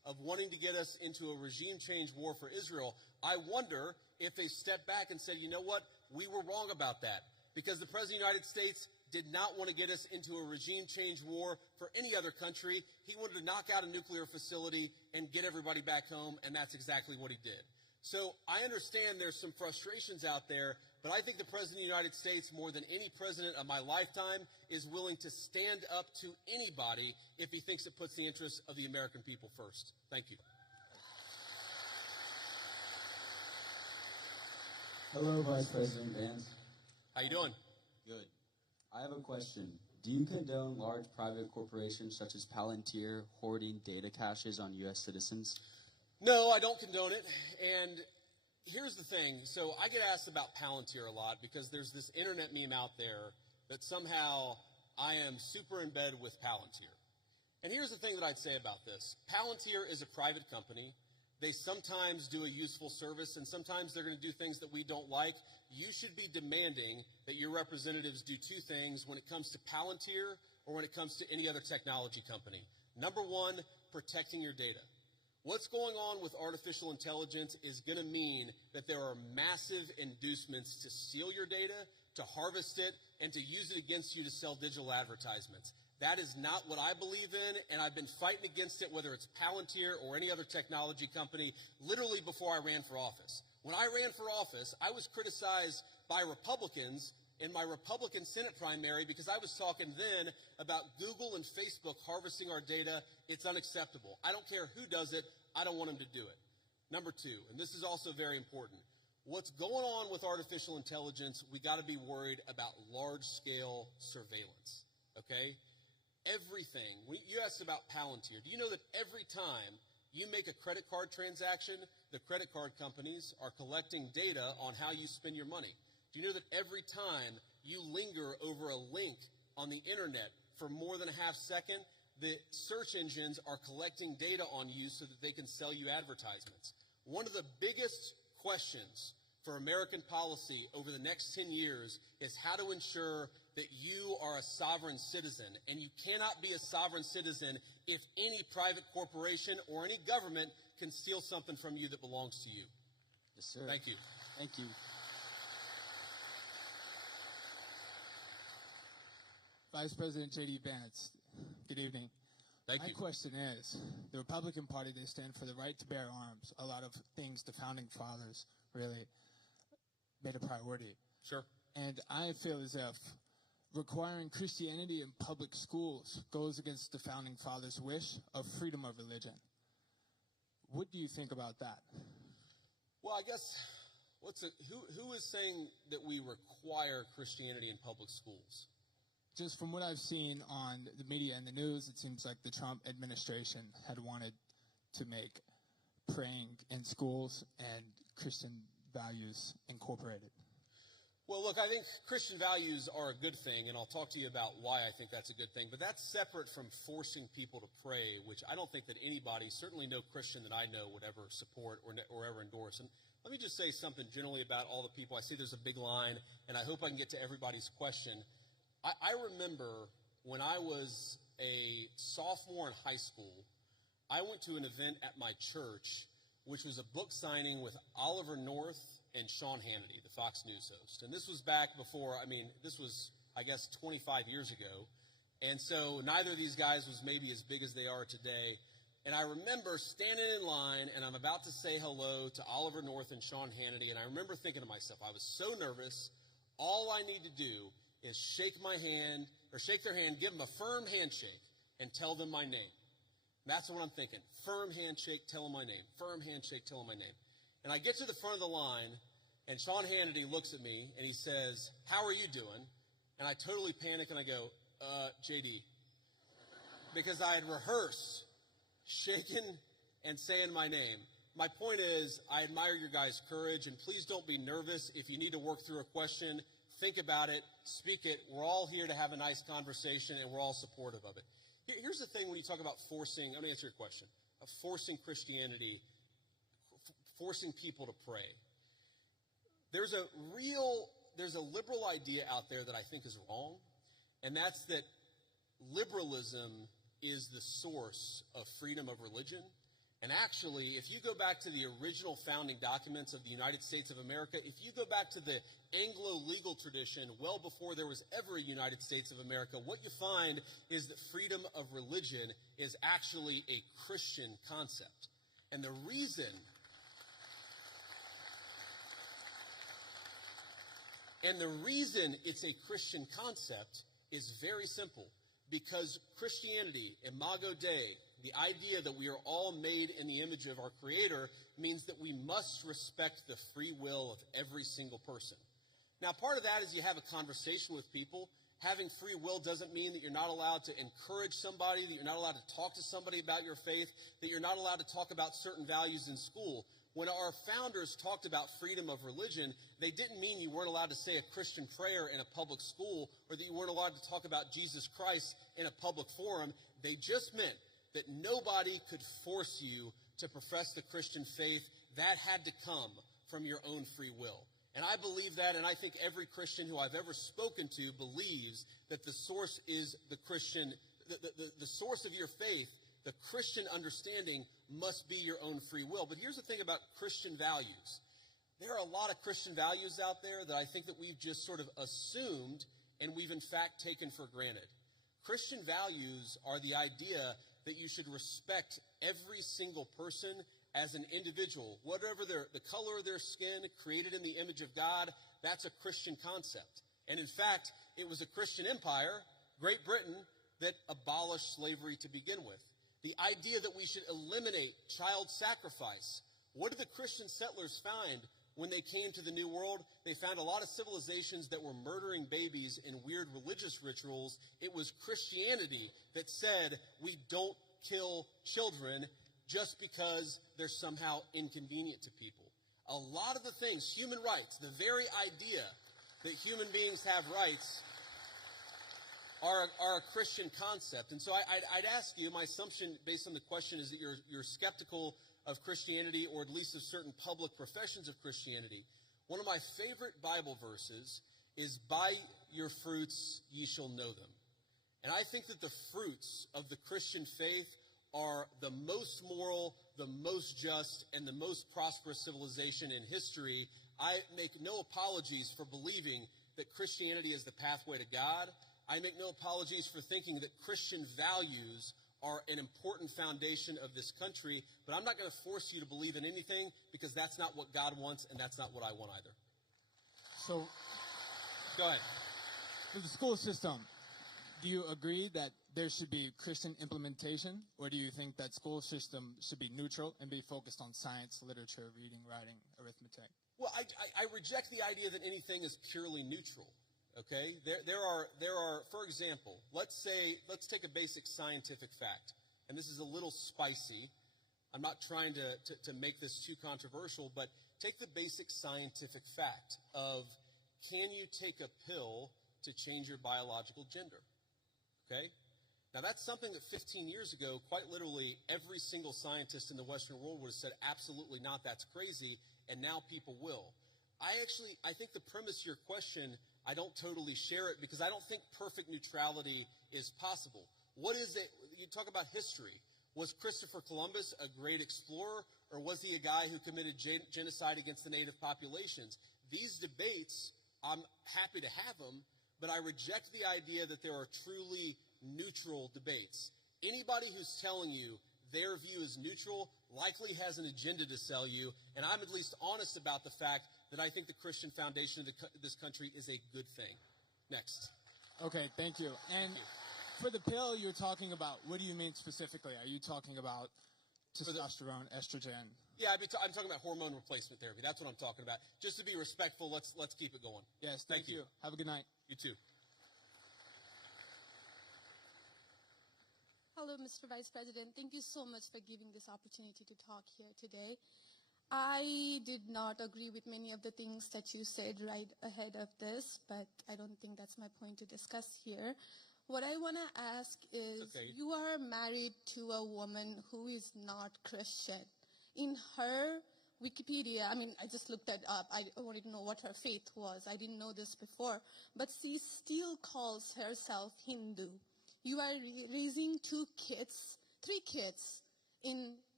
of wanting to get us into a regime change war for Israel, I wonder if they stepped back and said, you know what, we were wrong about that. Because the President of the United States did not want to get us into a regime change war for any other country. He wanted to knock out a nuclear facility and get everybody back home, and that's exactly what he did. So I understand there's some frustrations out there, but I think the President of the United States, more than any president of my lifetime, is willing to stand up to anybody if he thinks it puts the interests of the American people first. Thank you. Hello, Vice President Vance. How you doing? Good. I have a question. Do you condone large private corporations such as Palantir hoarding data caches on U.S. citizens? No, I don't condone it. And here's the thing. So I get asked about Palantir a lot because there's this internet meme out there that somehow I am super in bed with Palantir. And here's the thing that I'd say about this. Palantir is a private company. They sometimes do a useful service, and sometimes they're going to do things that we don't like. You should be demanding that your representatives do two things when it comes to Palantir or when it comes to any other technology company. Number one, protecting your data. What's going on with artificial intelligence is going to mean that there are massive inducements to steal your data, to harvest it, and to use it against you to sell digital advertisements. That is not what I believe in, and I've been fighting against it, whether it's Palantir or any other technology company, literally before I ran for office. When I ran for office, I was criticized by Republicans in my Republican Senate primary because I was talking then about Google and Facebook harvesting our data. It's unacceptable. I don't care who does it. I don't want them to do it. Number two, and this is also very important, what's going on with artificial intelligence, we got to be worried about large-scale surveillance, okay? Everything. You asked about Palantir. Do you know that every time you make a credit card transaction, the credit card companies are collecting data on how you spend your money? Do you know that every time you linger over a link on the internet for more than a half second, the search engines are collecting data on you so that they can sell you advertisements? One of the biggest questions for American policy over the next 10 years is how to ensure that you are a sovereign citizen. And you cannot be a sovereign citizen if any private corporation or any government can steal something from you that belongs to you. Yes, sir. Thank you. Thank you. Vice President J.D. Vance, good evening. Thank My you. question is, the Republican Party, they stand for the right to bear arms. A lot of things the founding fathers really made a priority. Sure. And I feel as if requiring Christianity in public schools goes against the founding fathers' wish of freedom of religion. What do you think about that? Well, I guess, who is saying that we require Christianity in public schools? Just from what I've seen on the media and the news, it seems like the Trump administration had wanted to make praying in schools and Christian values incorporated. Well, look, I think Christian values are a good thing, and I'll talk to you about why I think that's a good thing. But that's separate from forcing people to pray, which I don't think that anybody, certainly no Christian that I know, would ever support or ever endorse. And let me just say something generally about all the people. I see there's a big line, and I hope I can get to everybody's question. I remember when I was a sophomore in high school, I went to an event at my church, which was a book signing with Oliver North and Sean Hannity, the Fox News host. And this was back before, this was, I guess, 25 years ago. And so neither of these guys was maybe as big as they are today. And I remember standing in line, and I'm about to say hello to Oliver North and Sean Hannity, and I remember thinking to myself, I was so nervous, all I need to do is shake their hand, give them a firm handshake, and tell them my name. That's what I'm thinking. Firm handshake, tell them my name. Firm handshake, tell them my name. And I get to the front of the line, and Sean Hannity looks at me, and he says, "How are you doing?" And I totally panic, and I go, JD. Because I had rehearsed shaking and saying my name. My point is, I admire your guys' courage, and please don't be nervous. If you need to work through a question, think about it, speak it. We're all here to have a nice conversation, and we're all supportive of it. Here's the thing when you talk about forcing, I'm going to answer your question, of forcing Christianity, forcing people to pray. There's a liberal idea out there that I think is wrong, and that's that liberalism is the source of freedom of religion, And actually, if you go back to the original founding documents of the United States of America, if you go back to the Anglo legal tradition, well before there was ever a United States of America, what you find is that freedom of religion is actually a Christian concept. And the reason it's a Christian concept is very simple. Because Christianity, Imago Dei, the idea that we are all made in the image of our Creator, means that we must respect the free will of every single person. Now, part of that is you have a conversation with people. Having free will doesn't mean that you're not allowed to encourage somebody, that you're not allowed to talk to somebody about your faith, that you're not allowed to talk about certain values in school. When our founders talked about freedom of religion, they didn't mean you weren't allowed to say a Christian prayer in a public school or that you weren't allowed to talk about Jesus Christ in a public forum. They just meant that nobody could force you to profess the Christian faith. That had to come from your own free will. And I believe that, and I think every Christian who I've ever spoken to believes that the source is the Christian, the source of your faith, the Christian understanding must be your own free will. But here's the thing about Christian values. There are a lot of Christian values out there that I think that we've just sort of assumed and we've in fact taken for granted. Christian values are the idea that you should respect every single person as an individual, whatever the color of their skin, created in the image of God. That's a Christian concept. And in fact, it was a Christian empire, Great Britain, that abolished slavery to begin with. The idea that we should eliminate child sacrifice. What did the Christian settlers find when they came to the New World? They found a lot of civilizations that were murdering babies in weird religious rituals. It was Christianity that said we don't kill children just because they're somehow inconvenient to people. A lot of the things, human rights, the very idea that human beings have rights are a Christian concept. And so I'd ask you, my assumption based on the question is that you're skeptical of Christianity, or at least of certain public professions of Christianity. One of my favorite Bible verses is, "By your fruits ye shall know them." And I think that the fruits of the Christian faith are the most moral, the most just, and the most prosperous civilization in history. I make no apologies for believing that Christianity is the pathway to God. I make no apologies for thinking that Christian values are an important foundation of this country, but I'm not going to force you to believe in anything, because that's not what God wants, and that's not what I want either. So, go ahead. For the school system, do you agree that there should be Christian implementation, or do you think that school system should be neutral and be focused on science, literature, reading, writing, arithmetic? Well, I reject the idea that anything is purely neutral. Okay, there are, for example, let's take a basic scientific fact, and this is a little spicy. I'm not trying to make this too controversial, but take the basic scientific fact of, can you take a pill to change your biological gender? Okay, now that's something that 15 years ago, quite literally, every single scientist in the Western world would have said, absolutely not, that's crazy, and now people will. I think the premise of your question, I don't totally share it, because I don't think perfect neutrality is possible. What is it? You talk about history. Was Christopher Columbus a great explorer, or was he a guy who committed genocide against the native populations? These debates, I'm happy to have them, but I reject the idea that there are truly neutral debates. Anybody who's telling you their view is neutral likely has an agenda to sell you, and I'm at least honest about the fact that I think the Christian foundation of this country is a good thing. Next. Okay, thank you. And for the pill you're talking about, what do you mean specifically? Are you talking about testosterone, estrogen? Yeah, I'm talking about hormone replacement therapy. That's what I'm talking about. Just to be respectful, let's keep it going. Yes, thank you. Have a good night. You too. Hello, Mr. Vice President. Thank you so much for giving this opportunity to talk here today. I did not agree with many of the things that you said right ahead of this, but I don't think that's my point to discuss here. What I want to ask is, you are married to a woman who is not Christian. In her Wikipedia, I mean, I just looked that up. I wanted to know what her faith was. I didn't know this before. But she still calls herself Hindu. You are raising three kids in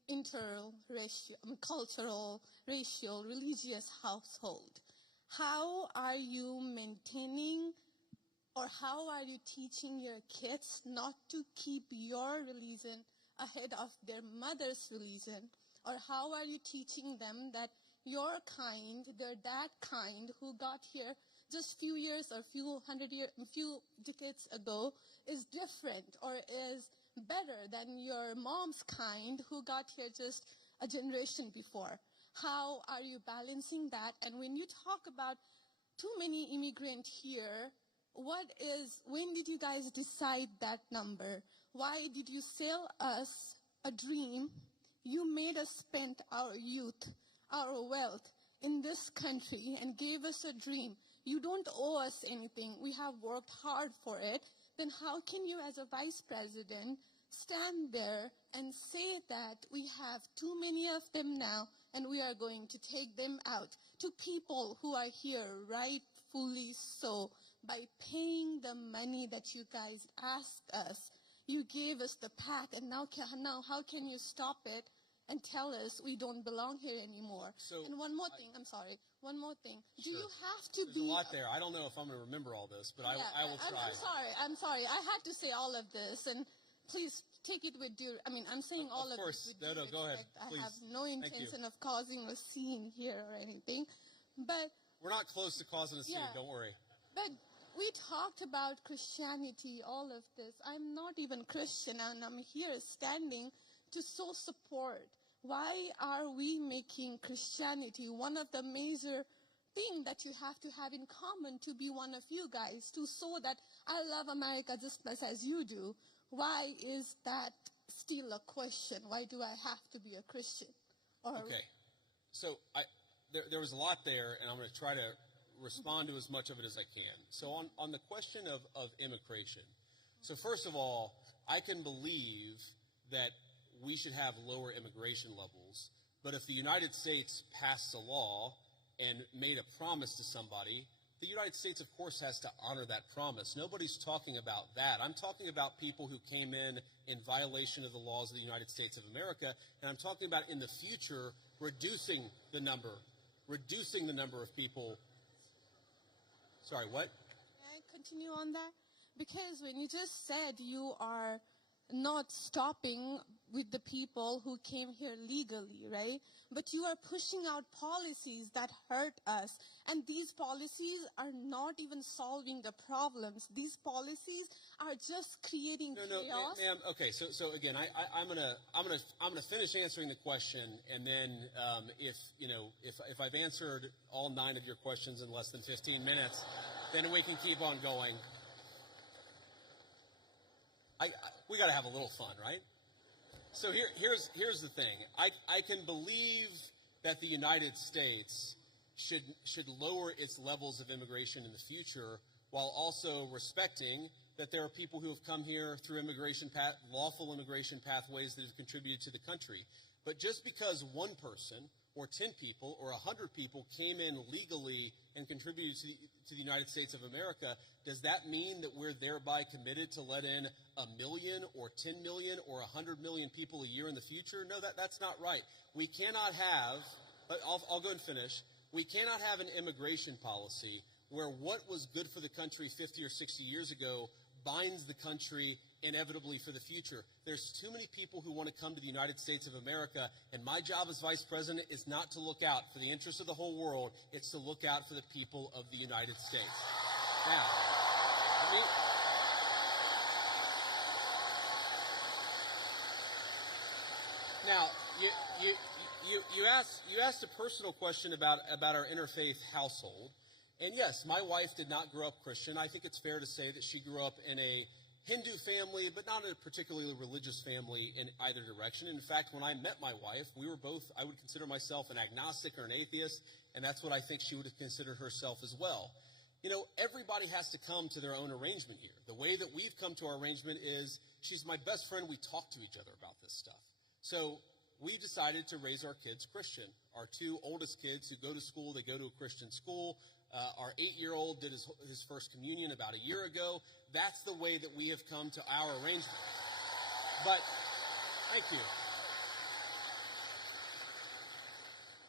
cultural, racial, religious household. How are you maintaining or how are you teaching your kids not to keep your religion ahead of their mother's religion? Or how are you teaching them that your kind, that kind who got here just few years or few decades ago is different or is better than your mom's kind who got here just a generation before? How are you balancing that? And when you talk about too many immigrants here, when did you guys decide that number? Why did you sell us a dream? You made us spend our youth, our wealth in this country and gave us a dream. You don't owe us anything. We have worked hard for it. Then how can you as a vice president stand there and say that we have too many of them now and we are going to take them out to people who are here rightfully so by paying the money that you guys asked us? You gave us the pack, and now how can you stop it and tell us we don't belong here anymore? And one more thing, one more thing. Sure. Do you have to There's be... a lot there. I don't know if I'm going to remember all this, but I will try. I'm sorry. I had to say all of this, and please take it with due... I'm saying all of course. this with due Go ahead. respect. Please. I have no intention of causing a scene here or anything, but... We're not close to causing a scene, don't worry. But we talked about Christianity, all of this. I'm not even Christian, and I'm here standing to so support. Why are we making Christianity one of the major things that you have to have in common to be one of you guys, to show that I love America just as you do? Why is that still a question? Why do I have to be a Christian? Okay. So there was a lot there, and I'm going to try to respond to as much of it as I can. So on the question of immigration, so first of all, I can believe that we should have lower immigration levels, but if the United States passed a law and made a promise to somebody, the United States, of course, has to honor that promise. Nobody's talking about that. I'm talking about people who came in violation of the laws of the United States of America, and I'm talking about in the future reducing the number of people. Sorry, what? Can I continue on that? Because when you just said you are not stopping with the people who came here legally, right? But you are pushing out policies that hurt us. And these policies are not even solving the problems. These policies are just creating chaos. No, ma'am. Okay, so again, I'm gonna finish answering the question, and then if I've answered all 9 of your questions in less than 15 minutes, then we can keep on going. We got to have a little fun, right? So here's the thing. I can believe that the United States should lower its levels of immigration in the future, while also respecting that there are people who have come here through lawful immigration pathways that have contributed to the country. But just because one person or 10 people or 100 people came in legally and contributed to the United States of America, does that mean that we're thereby committed to let in 1 million or 10 million or 100 million people a year in the future? No, that's not right. We cannot have, but I'll go and finish. We cannot have an immigration policy where what was good for the country 50 or 60 years ago binds the country inevitably for the future. There's too many people who want to come to the United States of America, and my job as vice president is not to look out for the interests of the whole world. It's to look out for the people of the United States. Now, you asked a personal question about our interfaith household. And yes, my wife did not grow up Christian. I think it's fair to say that she grew up in a Hindu family, but not in a particularly religious family in either direction. In fact, when I met my wife, we were both, I would consider myself an agnostic or an atheist, and that's what I think she would have considered herself as well. You know, everybody has to come to their own arrangement here. The way that we've come to our arrangement is she's my best friend. We talk to each other about this stuff. So we decided to raise our kids Christian. Our 2 oldest kids who go to school, they go to a Christian school. Our 8-year-old did his first communion about a year ago. That's the way that we have come to our arrangement. But, thank you.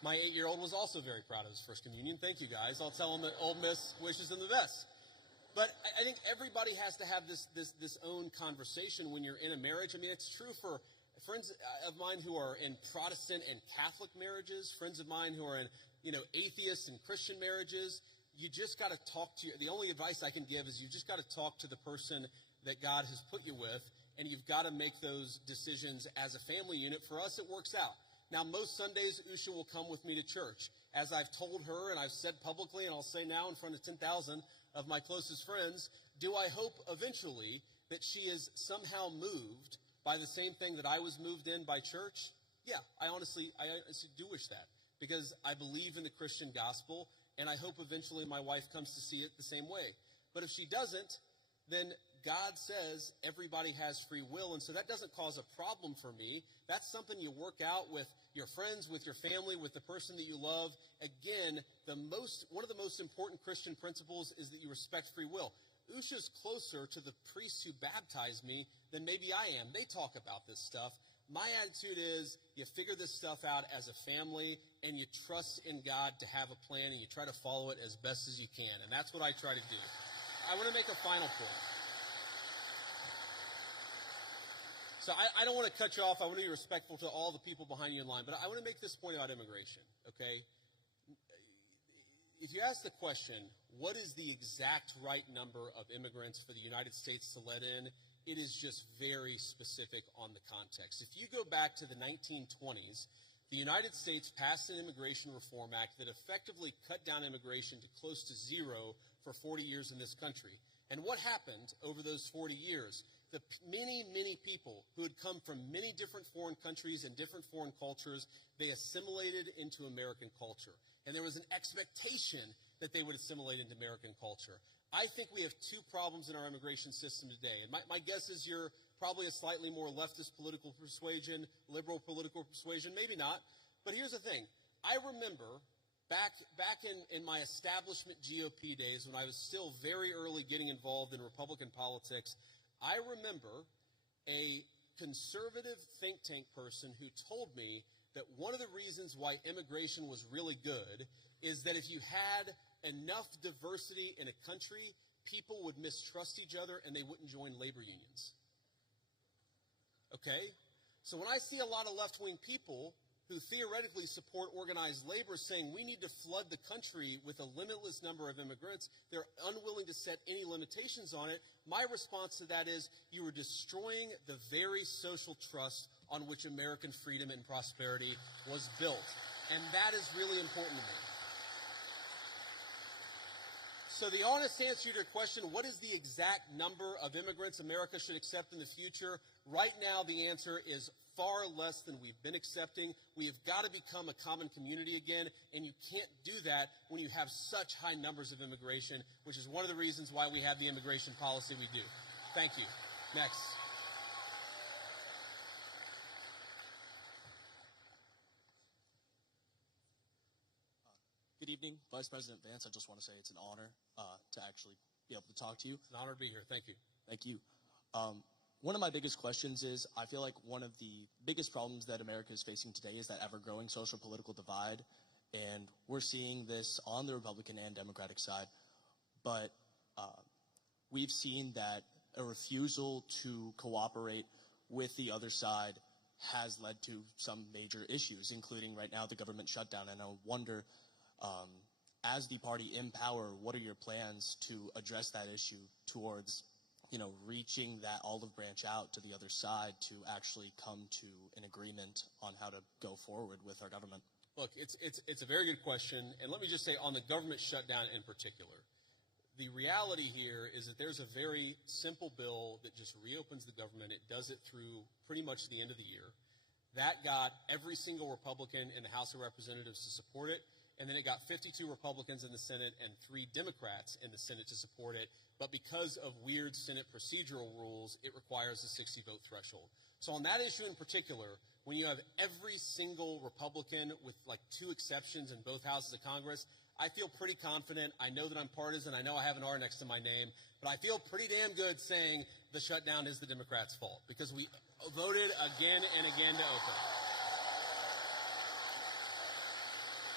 My 8-year-old was also very proud of his first communion. Thank you, guys. I'll tell him that Ole Miss wishes him the best. But I think everybody has to have this own conversation when you're in a marriage. I mean, it's true for friends of mine who are in Protestant and Catholic marriages, friends of mine who are in, atheist and Christian marriages. You just got to talk to the only advice I can give is you just got to talk to the person that God has put you with, and you've got to make those decisions as a family unit. For us, it works out. Now, most Sundays, Usha will come with me to church. As I've told her, and I've said publicly, and I'll say now in front of 10,000 of my closest friends, do I hope eventually that she is somehow moved by the same thing that I was moved in by church? Yeah, I honestly do wish that, because I believe in the Christian gospel, and I hope eventually my wife comes to see it the same way. But if she doesn't, then God says everybody has free will, and so that doesn't cause a problem for me. That's something you work out with your friends, with your family, with the person that you love. Again, one of the most important Christian principles is that you respect free will. Usha's closer to the priests who baptized me than maybe I am. They talk about this stuff. My attitude is you figure this stuff out as a family, and you trust in God to have a plan, and you try to follow it as best as you can, and that's what I try to do. I want to make a final point. So I don't want to cut you off. I want to be respectful to all the people behind you in line, but I want to make this point about immigration, okay? If you ask the question, what is the exact right number of immigrants for the United States to let in, it is just very specific on the context. If you go back to the 1920s, the United States passed an Immigration Reform Act that effectively cut down immigration to close to zero for 40 years in this country. And what happened over those 40 years? The many, many people who had come from many different foreign countries and different foreign cultures, they assimilated into American culture. And there was an expectation that they would assimilate into American culture. I think we have two problems in our immigration system today. And my guess is you're probably a slightly more leftist political persuasion, liberal political persuasion, maybe not. But here's the thing. I remember back in my establishment GOP days when I was still very early getting involved in Republican politics, I remember a conservative think tank person who told me that one of the reasons why immigration was really good is that if you had enough diversity in a country, people would mistrust each other and they wouldn't join labor unions. Okay? So when I see a lot of left-wing people who theoretically support organized labor saying we need to flood the country with a limitless number of immigrants, they're unwilling to set any limitations on it. My response to that is you are destroying the very social trust on which American freedom and prosperity was built. And that is really important to me. So the honest answer to your question, what is the exact number of immigrants America should accept in the future? Right now, the answer is far less than we've been accepting. We have got to become a common community again, and you can't do that when you have such high numbers of immigration, which is one of the reasons why we have the immigration policy we do. Thank you. Next. Good evening, Vice President Vance. I just want to say it's an honor to actually be able to talk to you. It's an honor to be here. Thank you. Thank you. One of my biggest questions is I feel like one of the biggest problems that America is facing today is that ever-growing social political divide, and we're seeing this on the Republican and Democratic side. But we've seen that a refusal to cooperate with the other side has led to some major issues, including right now the government shutdown. And I wonder, as the party in power, what are your plans to address that issue towards, reaching that olive branch out to the other side to actually come to an agreement on how to go forward with our government? Look, it's a very good question. And let me just say on the government shutdown in particular, the reality here is that there's a very simple bill that just reopens the government. It does it through pretty much the end of the year. That got every single Republican in the House of Representatives to support it. And then it got 52 Republicans in the Senate and 3 Democrats in the Senate to support it. But because of weird Senate procedural rules, it requires a 60-vote threshold. So on that issue in particular, when you have every single Republican with like 2 exceptions in both houses of Congress, I feel pretty confident. I know that I'm partisan. I know I have an R next to my name. But I feel pretty damn good saying the shutdown is the Democrats' fault because we voted again and again to open it.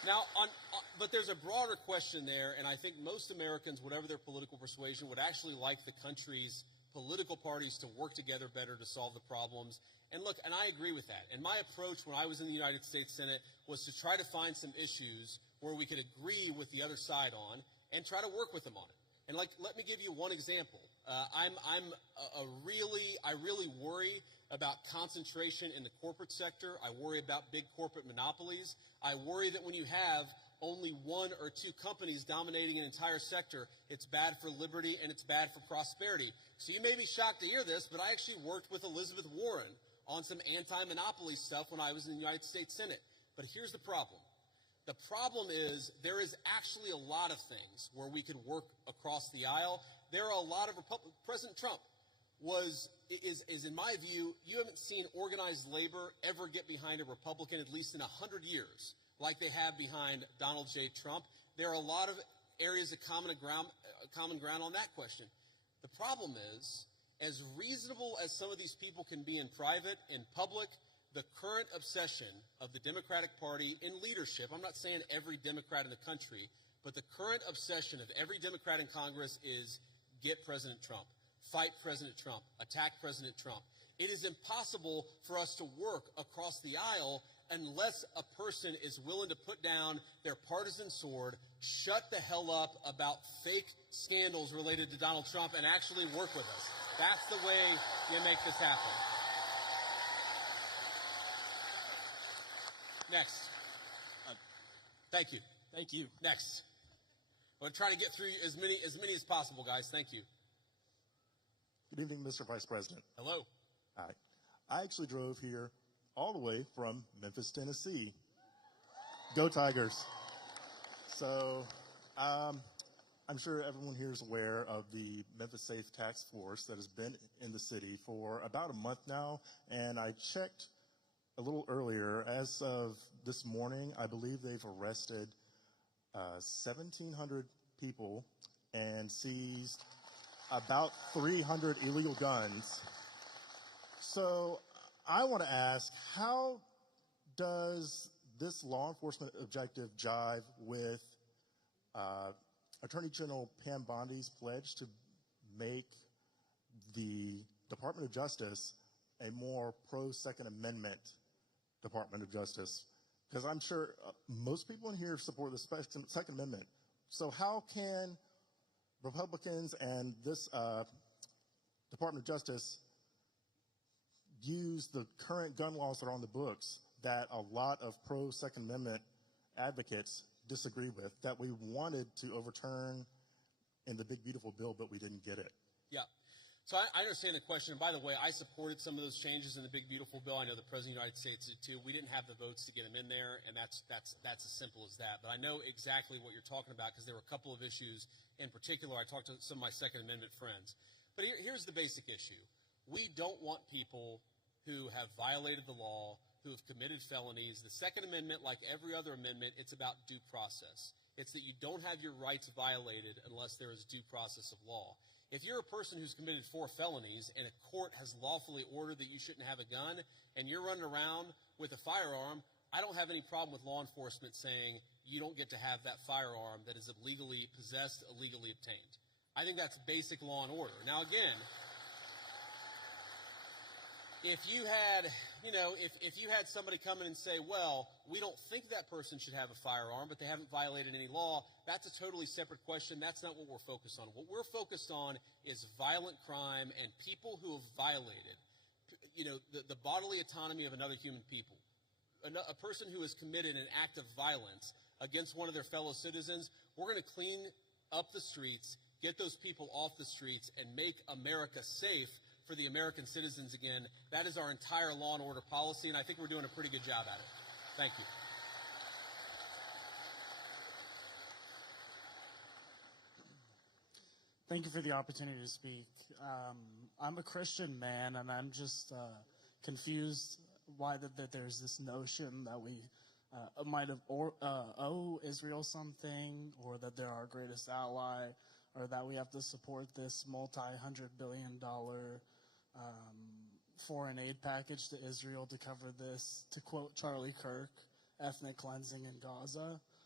Now, but there's a broader question there, and I think most Americans, whatever their political persuasion, would actually like the country's political parties to work together better to solve the problems. And look, and I agree with that. And my approach when I was in the United States Senate was to try to find some issues where we could agree with the other side on and try to work with them on it. And like, let me give you one example. I really worry about concentration in the corporate sector. I worry about big corporate monopolies. I worry that when you have only one or two companies dominating an entire sector, it's bad for liberty and it's bad for prosperity. So you may be shocked to hear this, but I actually worked with Elizabeth Warren on some anti-monopoly stuff when I was in the United States Senate. But here's the problem. The problem is there is actually a lot of things where we could work across the aisle. There are a lot of President Trump is in my view, you haven't seen organized labor ever get behind a Republican at least in 100 years like they have behind Donald J. Trump. There are a lot of areas of common ground on that question. The problem is, as reasonable as some of these people can be in private, in public, the current obsession of the Democratic Party in leadership, I'm not saying every Democrat in the country, but the current obsession of every Democrat in Congress is get President Trump, fight President Trump, attack President Trump. It is impossible for us to work across the aisle unless a person is willing to put down their partisan sword, shut the hell up about fake scandals related to Donald Trump, and actually work with us. That's the way you make this happen. Next. Thank you. Thank you. Next. I'm going to try to get through as many as possible, guys. Thank you. Good evening, Mr. Vice President. Hello. Hi. I actually drove here all the way from Memphis, Tennessee. Go Tigers. So I'm sure everyone here is aware of the Memphis Safe Task Force that has been in the city for about a month now. And I checked a little earlier. As of this morning, I believe they've arrested 1,700 people and seized about 300 illegal guns. So I want to ask, how does this law enforcement objective jive with Attorney General Pam Bondi's pledge to make the Department of Justice a more pro-Second Amendment Department of Justice? Because I'm sure most people in here support the Second Amendment. So how can Republicans and this Department of Justice use the current gun laws that are on the books that a lot of pro-Second Amendment advocates disagree with, that we wanted to overturn in the big, beautiful bill, but we didn't get it? Yeah. So I understand the question. And by the way, I supported some of those changes in the big, beautiful bill. I know the President of the United States did too. We didn't have the votes to get them in there, and that's as simple as that. But I know exactly what you're talking about because there were a couple of issues in particular. I talked to some of my Second Amendment friends. But here's the basic issue. We don't want people who have violated the law, who have committed felonies. The Second Amendment, like every other amendment, it's about due process. It's that you don't have your rights violated unless there is due process of law. If you're a person who's committed 4 felonies and a court has lawfully ordered that you shouldn't have a gun and you're running around with a firearm, I don't have any problem with law enforcement saying you don't get to have that firearm that is illegally possessed, illegally obtained. I think that's basic law and order. Now, again, if you had somebody come in and say, well, we don't think that person should have a firearm, but they haven't violated any law, that's a totally separate question. That's not what we're focused on. What we're focused on is violent crime and people who have violated, the bodily autonomy of another human people. A person who has committed an act of violence against one of their fellow citizens, we're going to clean up the streets, get those people off the streets, and make America safe for the American citizens again. That is our entire law and order policy, and I think we're doing a pretty good job at it. Thank you. Thank you for the opportunity to speak. I'm a Christian man, and I'm just confused why that there's this notion that we might have owe Israel something, or that they're our greatest ally, or that we have to support this multi-hundred-billion-dollar foreign aid package to Israel to cover this, to quote Charlie Kirk, ethnic cleansing in Gaza.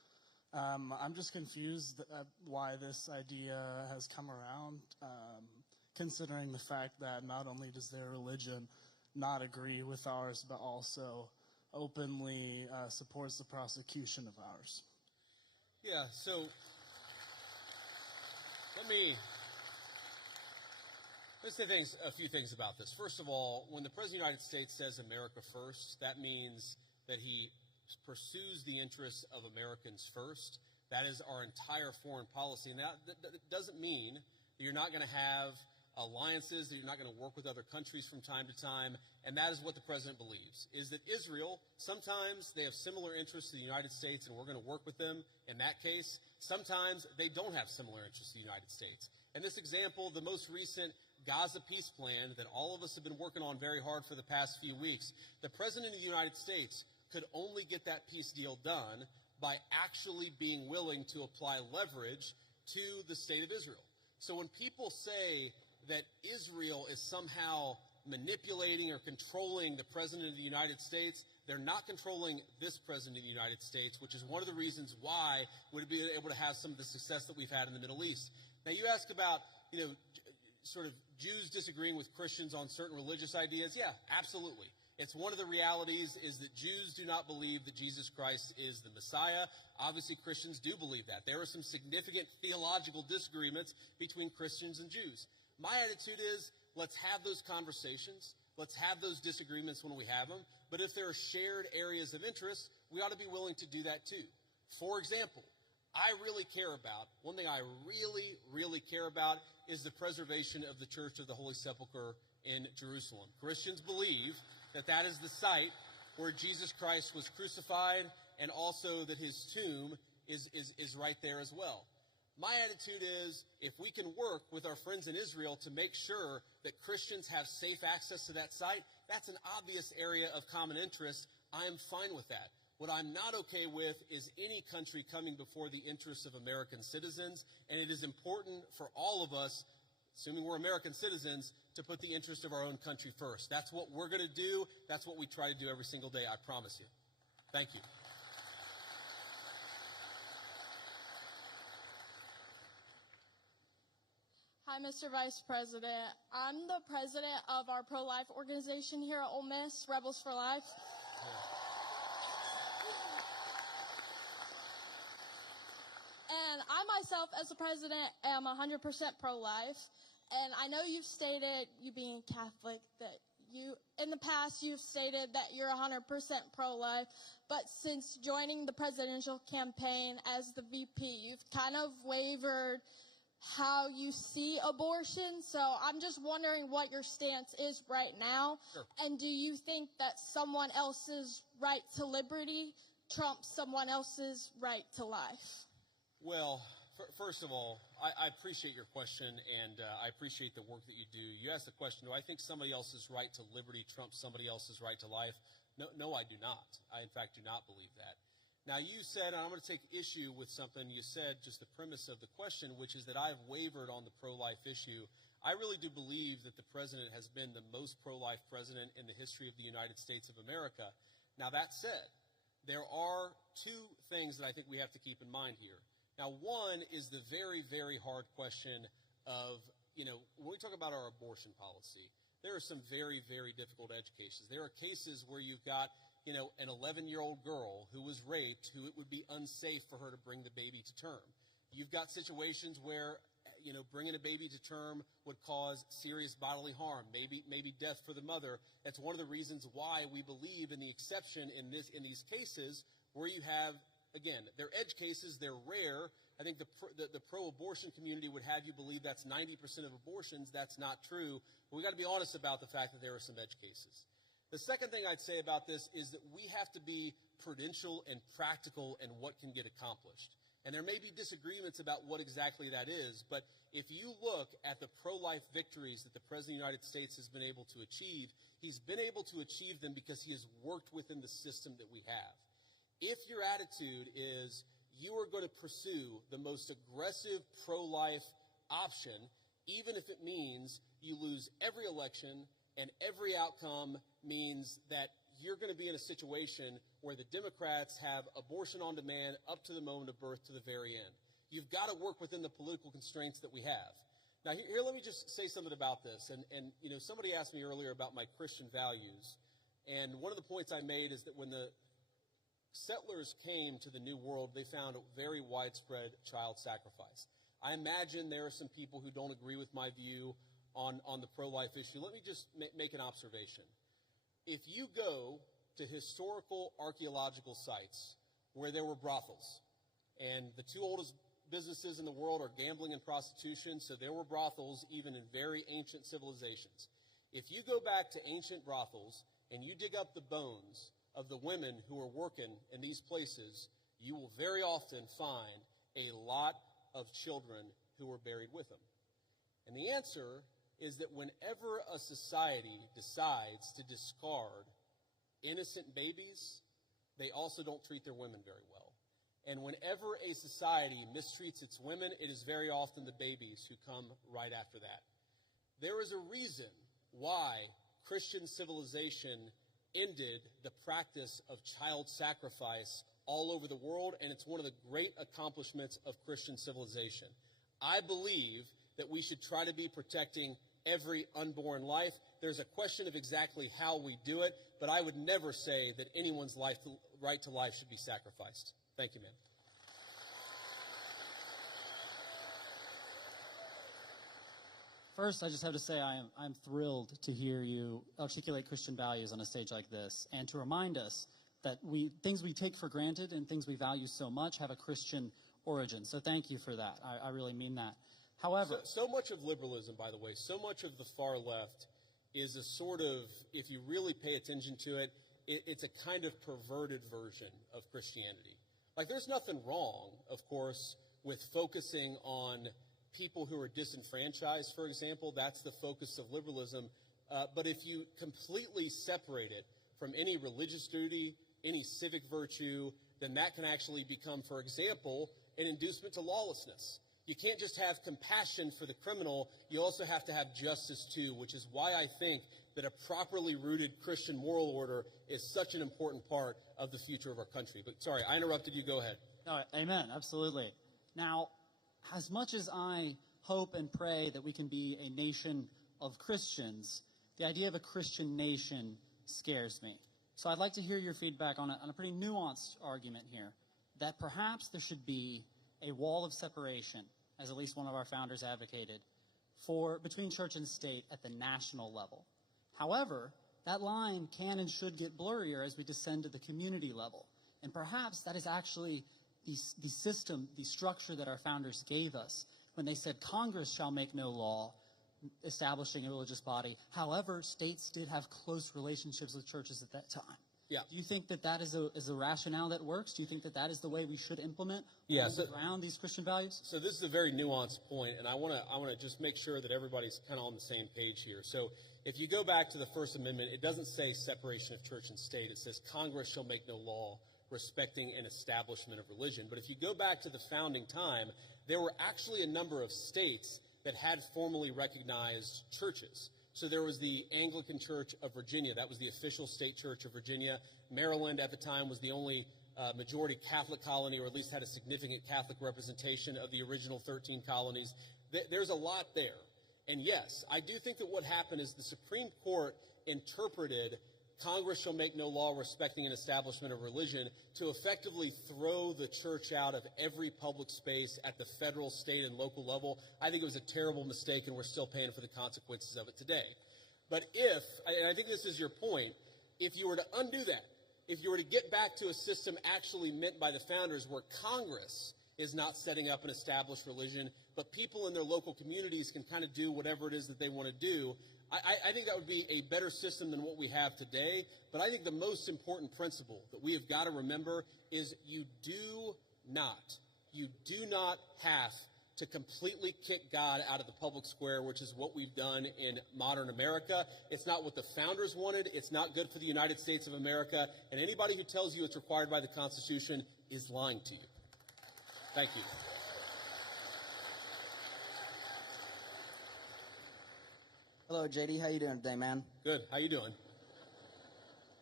I'm just confused why this idea has come around, considering the fact that not only does their religion not agree with ours, but also openly supports the prosecution of ours. Yeah, so let's say a few things about this. First of all, when the President of the United States says America first, that means that he pursues the interests of Americans first. That is our entire foreign policy. And that doesn't mean that you're not going to have alliances, that you're not going to work with other countries from time to time. And that is what the president believes, is that Israel, sometimes they have similar interests to the United States and we're going to work with them in that case. Sometimes they don't have similar interests to the United States. And this example, the most recent Gaza peace plan that all of us have been working on very hard for the past few weeks, the president of the United States could only get that peace deal done by actually being willing to apply leverage to the state of Israel. So when people say that Israel is somehow manipulating or controlling the president of the United States, they're not controlling this president of the United States, which is one of the reasons why we'd be able to have some of the success that we've had in the Middle East. Now, you ask about, sort of Jews disagreeing with Christians on certain religious ideas. Yeah, absolutely. It's one of the realities is that Jews do not believe that Jesus Christ is the Messiah. Obviously, Christians do believe that. There are some significant theological disagreements between Christians and Jews. My attitude is, let's have those conversations. Let's have those disagreements when we have them. But if there are shared areas of interest, we ought to be willing to do that too. For example, one thing I really, really care about is the preservation of the Church of the Holy Sepulchre in Jerusalem. Christians believe that that is the site where Jesus Christ was crucified and also that his tomb is right there as well. My attitude is, if we can work with our friends in Israel to make sure that Christians have safe access to that site, that's an obvious area of common interest. I am fine with that. What I'm not okay with is any country coming before the interests of American citizens, and it is important for all of us, assuming we're American citizens, to put the interest of our own country first. That's what we're going to do. That's what we try to do every single day, I promise you. Thank you. Hi, Mr. Vice President. I'm the president of our pro-life organization here at Ole Miss, Rebels for Life. And I myself, as a president, am 100% pro-life. And I know you've stated, you being Catholic, that in the past, you've stated that you're 100% pro-life. But since joining the presidential campaign as the VP, you've kind of wavered how you see abortion. So I'm just wondering what your stance is right now. Sure. And do you think that someone else's right to liberty trumps someone else's right to life? Well, first of all, I appreciate your question, and I appreciate the work that you do. You asked the question, do I think somebody else's right to liberty trumps somebody else's right to life? No, I do not. I, in fact, do not believe that. Now, you said, and I'm going to take issue with something you said, just the premise of the question, which is that I've wavered on the pro-life issue. I really do believe that the president has been the most pro-life president in the history of the United States of America. Now, that said, there are two things that I think we have to keep in mind here. Now, one is the very, very hard question of, when we talk about our abortion policy, there are some very, very difficult edge cases. There are cases where you've got, an 11-year-old girl who was raped, who it would be unsafe for her to bring the baby to term. You've got situations where, bringing a baby to term would cause serious bodily harm, maybe death for the mother. That's one of the reasons why we believe in the exception in these cases where you have, again, they're edge cases, they're rare. I think the pro-abortion community would have you believe that's 90% of abortions. That's not true. But we got to be honest about the fact that there are some edge cases. The second thing I'd say about this is that we have to be prudential and practical in what can get accomplished. And there may be disagreements about what exactly that is, but if you look at the pro-life victories that the President of the United States has been able to achieve, he's been able to achieve them because he has worked within the system that we have. If your attitude is you are going to pursue the most aggressive pro-life option, even if it means you lose every election and every outcome means that you're going to be in a situation where the Democrats have abortion on demand up to the moment of birth to the very end. You've got to work within the political constraints that we have. Now, here let me just say something about this. And you know, somebody asked me earlier about my Christian values. And one of the points I made is that when the settlers came to the New World, they found a very widespread child sacrifice. I imagine there are some people who don't agree with my view on the pro-life issue. Let me just make an observation. If you go to historical archaeological sites where there were brothels, and the two oldest businesses in the world are gambling and prostitution, so there were brothels even in very ancient civilizations. If you go back to ancient brothels and you dig up the bones of the women who were working in these places, you will very often find a lot of children who were buried with them. And the answer is that whenever a society decides to discard innocent babies, they also don't treat their women very well. And whenever a society mistreats its women, it is very often the babies who come right after that. There is a reason why Christian civilization ended the practice of child sacrifice all over the world, and it's one of the great accomplishments of Christian civilization. I believe that we should try to be protecting every unborn life. There's a question of exactly how we do it, but I would never say that anyone's right to life should be sacrificed. Thank you, ma'am. First, I just have to say I'm thrilled to hear you articulate Christian values on a stage like this, and to remind us that things we take for granted and things we value so much have a Christian origin. So thank you for that. I really mean that. However, so much of liberalism, by the way, so much of the far left is a sort of, if you really pay attention to it, it's a kind of perverted version of Christianity. Like, there's nothing wrong, of course, with focusing on people who are disenfranchised, for example. That's the focus of liberalism. But if you completely separate it from any religious duty, any civic virtue, then that can actually become, for example, an inducement to lawlessness. You can't just have compassion for the criminal. You also have to have justice, too, which is why I think that a properly rooted Christian moral order is such an important part of the future of our country. But sorry, I interrupted you. Go ahead. Amen. Absolutely. Now, as much as I hope and pray that we can be a nation of Christians, the idea of a Christian nation scares me. So I'd like to hear your feedback on a pretty nuanced argument here, that perhaps there should be a wall of separation, as at least one of our founders advocated, between church and state at the national level. However, that line can and should get blurrier as we descend to the community level. And perhaps that is actually the system, the structure that our founders gave us when they said Congress shall make no law establishing a religious body. However, states did have close relationships with churches at that time. Yeah. Do you think that is a rationale that works? Do you think that is the way we should implement around these Christian values? So this is a very nuanced point, and I want to just make sure that everybody's kind of on the same page here. So if you go back to the First Amendment, it doesn't say separation of church and state. It says Congress shall make no law respecting an establishment of religion. But if you go back to the founding time, there were actually a number of states that had formally recognized churches. So there was the Anglican Church of Virginia. That was the official state church of Virginia. Maryland at the time was the only majority Catholic colony, or at least had a significant Catholic representation of the original 13 colonies. There's a lot there. And yes, I do think that what happened is the Supreme Court interpreted Congress shall make no law respecting an establishment of religion to effectively throw the church out of every public space at the federal, state, and local level. I think it was a terrible mistake, and we're still paying for the consequences of it today. But and I think this is your point, if you were to undo that, if you were to get back to a system actually meant by the founders where Congress is not setting up an established religion, but people in their local communities can kind of do whatever it is that they want to do, I think that would be a better system than what we have today. But I think the most important principle that we have got to remember is you do not have to completely kick God out of the public square, which is what we've done in modern America. It's not what the founders wanted. It's not good for the United States of America. And anybody who tells you it's required by the Constitution is lying to you. Thank you. Hello, JD. How you doing today, man? Good. How you doing?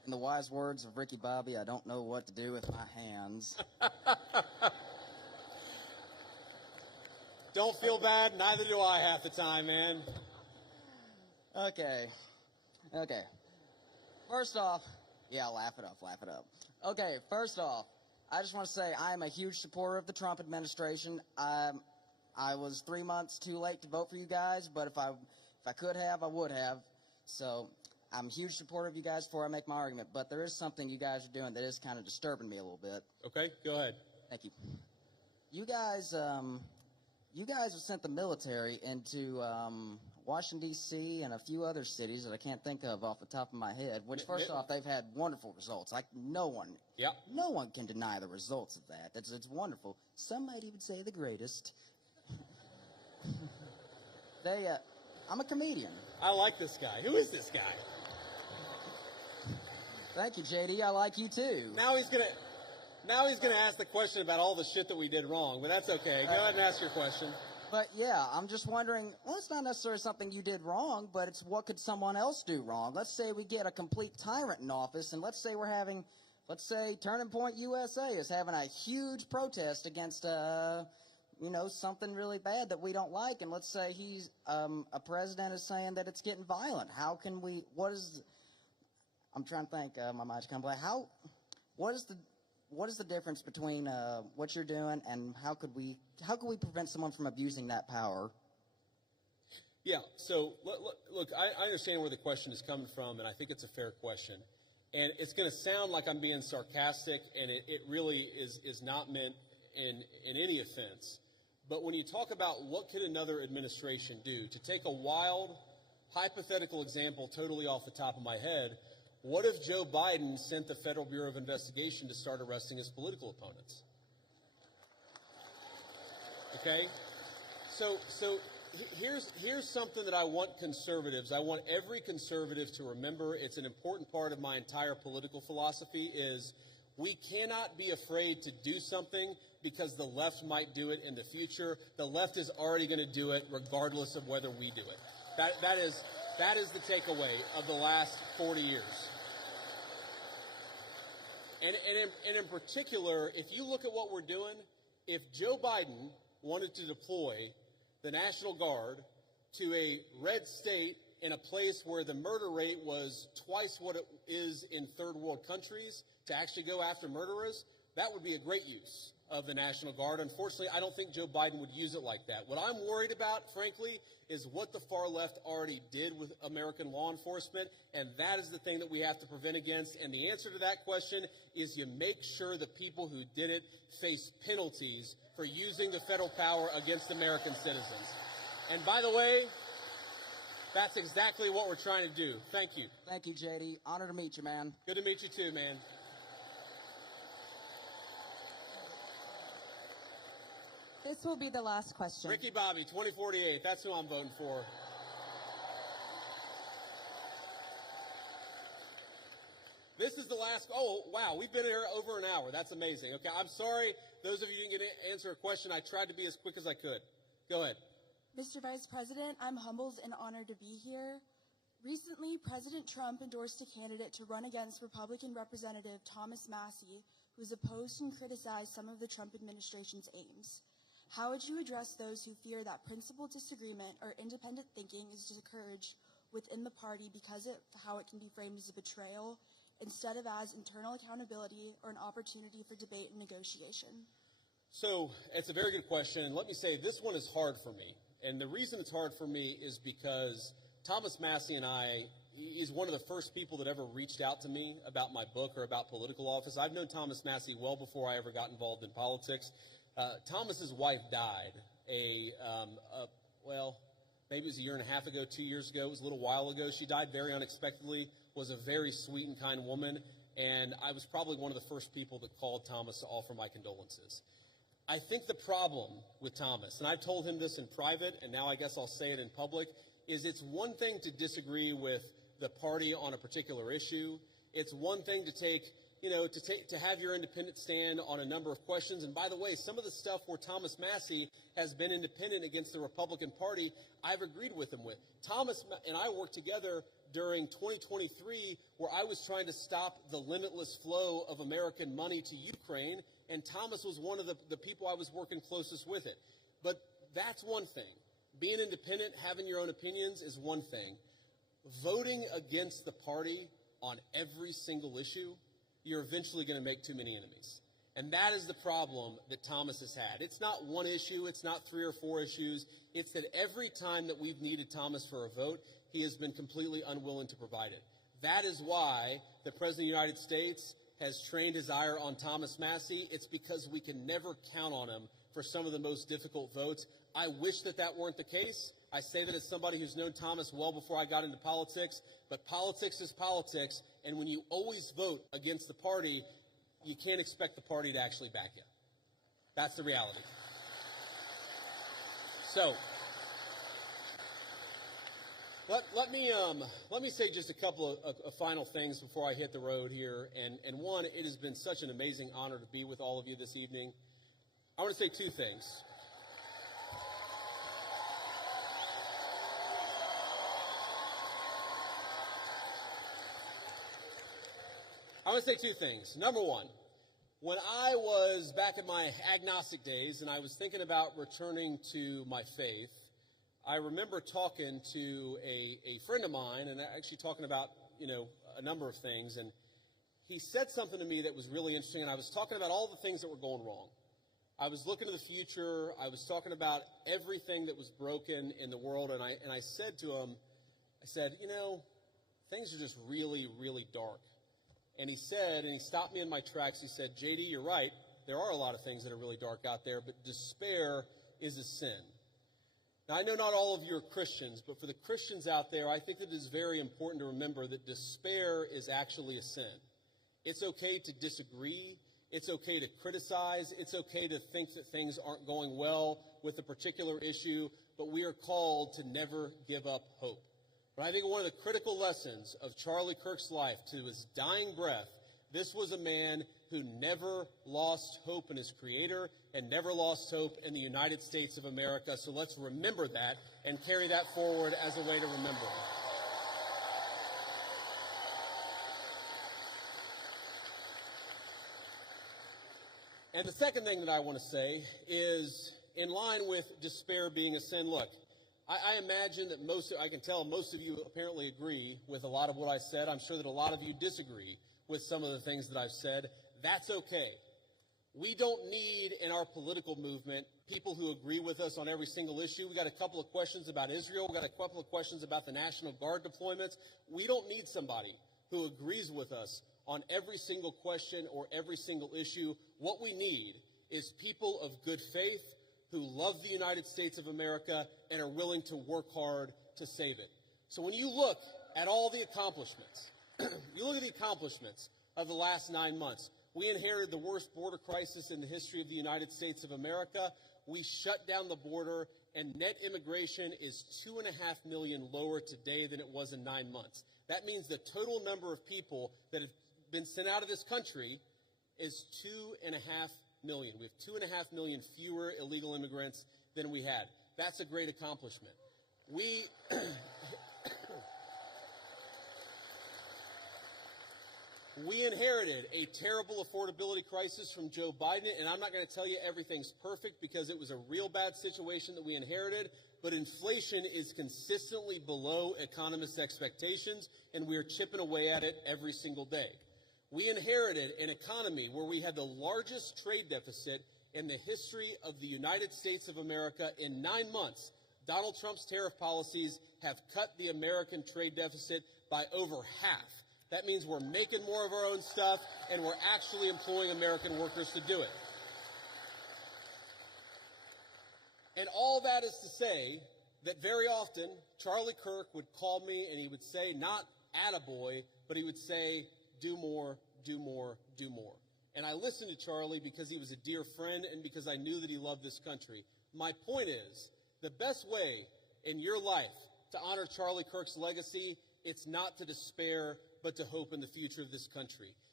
In the wise words of Ricky Bobby, I don't know what to do with my hands. Don't feel bad. Neither do I half the time, man. Okay. First off, yeah, laugh it up. Okay, first off, I just want to say I am a huge supporter of the Trump administration. I was 3 months too late to vote for you guys, but if I could have, I would have. So I'm a huge supporter of you guys before I make my argument. But there is something you guys are doing that is kind of disturbing me a little bit. Okay, go ahead. Thank you. You guys have sent the military into Washington, D.C. and a few other cities that I can't think of off the top of my head, which, first off, they've had wonderful results. Like, no one can deny the results of that. It's wonderful. Some might even say the greatest. I'm a comedian. I like this guy. Who is this guy? Thank you, JD. I like you, too. Now he's gonna ask the question about all the shit that we did wrong, but that's okay. Go ahead and ask your question. But yeah, I'm just wondering, well, it's not necessarily something you did wrong, but it's what could someone else do wrong? Let's say we get a complete tyrant in office, and let's say Turning Point USA is having a huge protest against, something really bad that we don't like, and let's say a president is saying that it's getting violent. How can we, I'm trying to think, my mind's kind of blank. What is the difference between what you're doing and how could we prevent someone from abusing that power? Yeah, so look, I understand where the question is coming from, and I think it's a fair question. And it's going to sound like I'm being sarcastic, and it really is not meant in any offense. But when you talk about what could another administration do, to take a wild, hypothetical example totally off the top of my head, what if Joe Biden sent the Federal Bureau of Investigation to start arresting his political opponents? Okay? So here's something that I want I want every conservative to remember. It's an important part of my entire political philosophy is we cannot be afraid to do something because the left might do it in the future. The left is already going to do it regardless of whether we do it. That is the takeaway of the last 40 years. And in particular, if you look at what we're doing, if Joe Biden wanted to deploy the National Guard to a red state in a place where the murder rate was twice what it is in third world countries to actually go after murderers, that would be a great use of the National Guard. Unfortunately, I don't think Joe Biden would use it like that. What I'm worried about, frankly, is what the far left already did with American law enforcement, and that is the thing that we have to prevent against. And the answer to that question is you make sure the people who did it face penalties for using the federal power against American citizens. And by the way, that's exactly what we're trying to do. Thank you. Thank you, JD. Honor to meet you, man. Good to meet you too, man. This will be the last question. Ricky Bobby, 2048. That's who I'm voting for. This is the last. Oh, wow. We've been here over an hour. That's amazing. Okay, I'm sorry. Those of you who didn't get to answer a question, I tried to be as quick as I could. Go ahead. Mr. Vice President, I'm humbled and honored to be here. Recently, President Trump endorsed a candidate to run against Republican Representative Thomas Massie, who is opposed and criticized some of the Trump administration's aims. How would you address those who fear that principled disagreement or independent thinking is discouraged within the party because of how it can be framed as a betrayal instead of as internal accountability or an opportunity for debate and negotiation? So it's a very good question. And let me say this one is hard for me. And the reason it's hard for me is because Thomas Massie and he's one of the first people that ever reached out to me about my book or about political office. I've known Thomas Massie well before I ever got involved in politics. Thomas's wife died maybe it was a year and a half ago, 2 years ago. It was a little while ago. She died very unexpectedly, was a very sweet and kind woman, and I was probably one of the first people that called Thomas to offer my condolences. I think the problem with Thomas, and I've told him this in private, and now I guess I'll say it in public, is it's one thing to disagree with the party on a particular issue. It's one thing to have your independent stand on a number of questions. And by the way, some of the stuff where Thomas Massie has been independent against the Republican Party, I've agreed with him with. Thomas and I worked together during 2023 where I was trying to stop the limitless flow of American money to Ukraine, and Thomas was one of the people I was working closest with it. But that's one thing. Being independent, having your own opinions is one thing. Voting against the party on every single issue, you're eventually going to make too many enemies. And that is the problem that Thomas has had. It's not one issue. It's not 3 or 4 issues. It's that every time that we've needed Thomas for a vote, he has been completely unwilling to provide it. That is why the President of the United States has trained his ire on Thomas Massie. It's because we can never count on him for some of the most difficult votes. I wish that that weren't the case. I say that as somebody who's known Thomas well before I got into politics, but politics is politics, and when you always vote against the party, you can't expect the party to actually back you. That's the reality. So, let me say just a couple of final things before I hit the road here. And one, it has been such an amazing honor to be with all of you this evening. I want to say 2 things. I want to say 2 things. Number one, when I was back in my agnostic days and I was thinking about returning to my faith, I remember talking to a friend of mine and actually talking about, a number of things. And he said something to me that was really interesting. And I was talking about all the things that were going wrong. I was looking to the future. I was talking about everything that was broken in the world. And I said to him, things are just really, really dark. And he said, and he stopped me in my tracks, he said, JD, you're right. There are a lot of things that are really dark out there, but despair is a sin. Now, I know not all of you are Christians, but for the Christians out there, I think that it is very important to remember that despair is actually a sin. It's okay to disagree. It's okay to criticize. It's okay to think that things aren't going well with a particular issue, but we are called to never give up hope. But I think one of the critical lessons of Charlie Kirk's life to his dying breath, this was a man who never lost hope in his Creator and never lost hope in the United States of America. So let's remember that and carry that forward as a way to remember him. And the second thing that I want to say is, in line with despair being a sin, look, I imagine that I can tell most of you apparently agree with a lot of what I said. I'm sure that a lot of you disagree with some of the things that I've said. That's okay. We don't need in our political movement people who agree with us on every single issue. We got a couple of questions about Israel. We got a couple of questions about the National Guard deployments. We don't need somebody who agrees with us on every single question or every single issue. What we need is people of good faith who love the United States of America and are willing to work hard to save it. So when you look at all the accomplishments, you look at the accomplishments of the last 9 months. We inherited the worst border crisis in the history of the United States of America. We shut down the border, and net immigration is 2.5 million lower today than it was in 9 months. That means the total number of people that have been sent out of this country is 2.5 million. We have 2.5 million fewer illegal immigrants than we had. That's a great accomplishment. We inherited a terrible affordability crisis from Joe Biden, and I'm not going to tell you everything's perfect because it was a real bad situation that we inherited, but inflation is consistently below economists' expectations, and we are chipping away at it every single day. We inherited an economy where we had the largest trade deficit in the history of the United States of America. In 9 months, Donald Trump's tariff policies have cut the American trade deficit by over half. That means we're making more of our own stuff, and we're actually employing American workers to do it. And all that is to say that very often Charlie Kirk would call me and he would say, not attaboy, but he would say, do more, do more, do more. And I listened to Charlie because he was a dear friend and because I knew that he loved this country. My point is, the best way in your life to honor Charlie Kirk's legacy, it's not to despair, but to hope in the future of this country.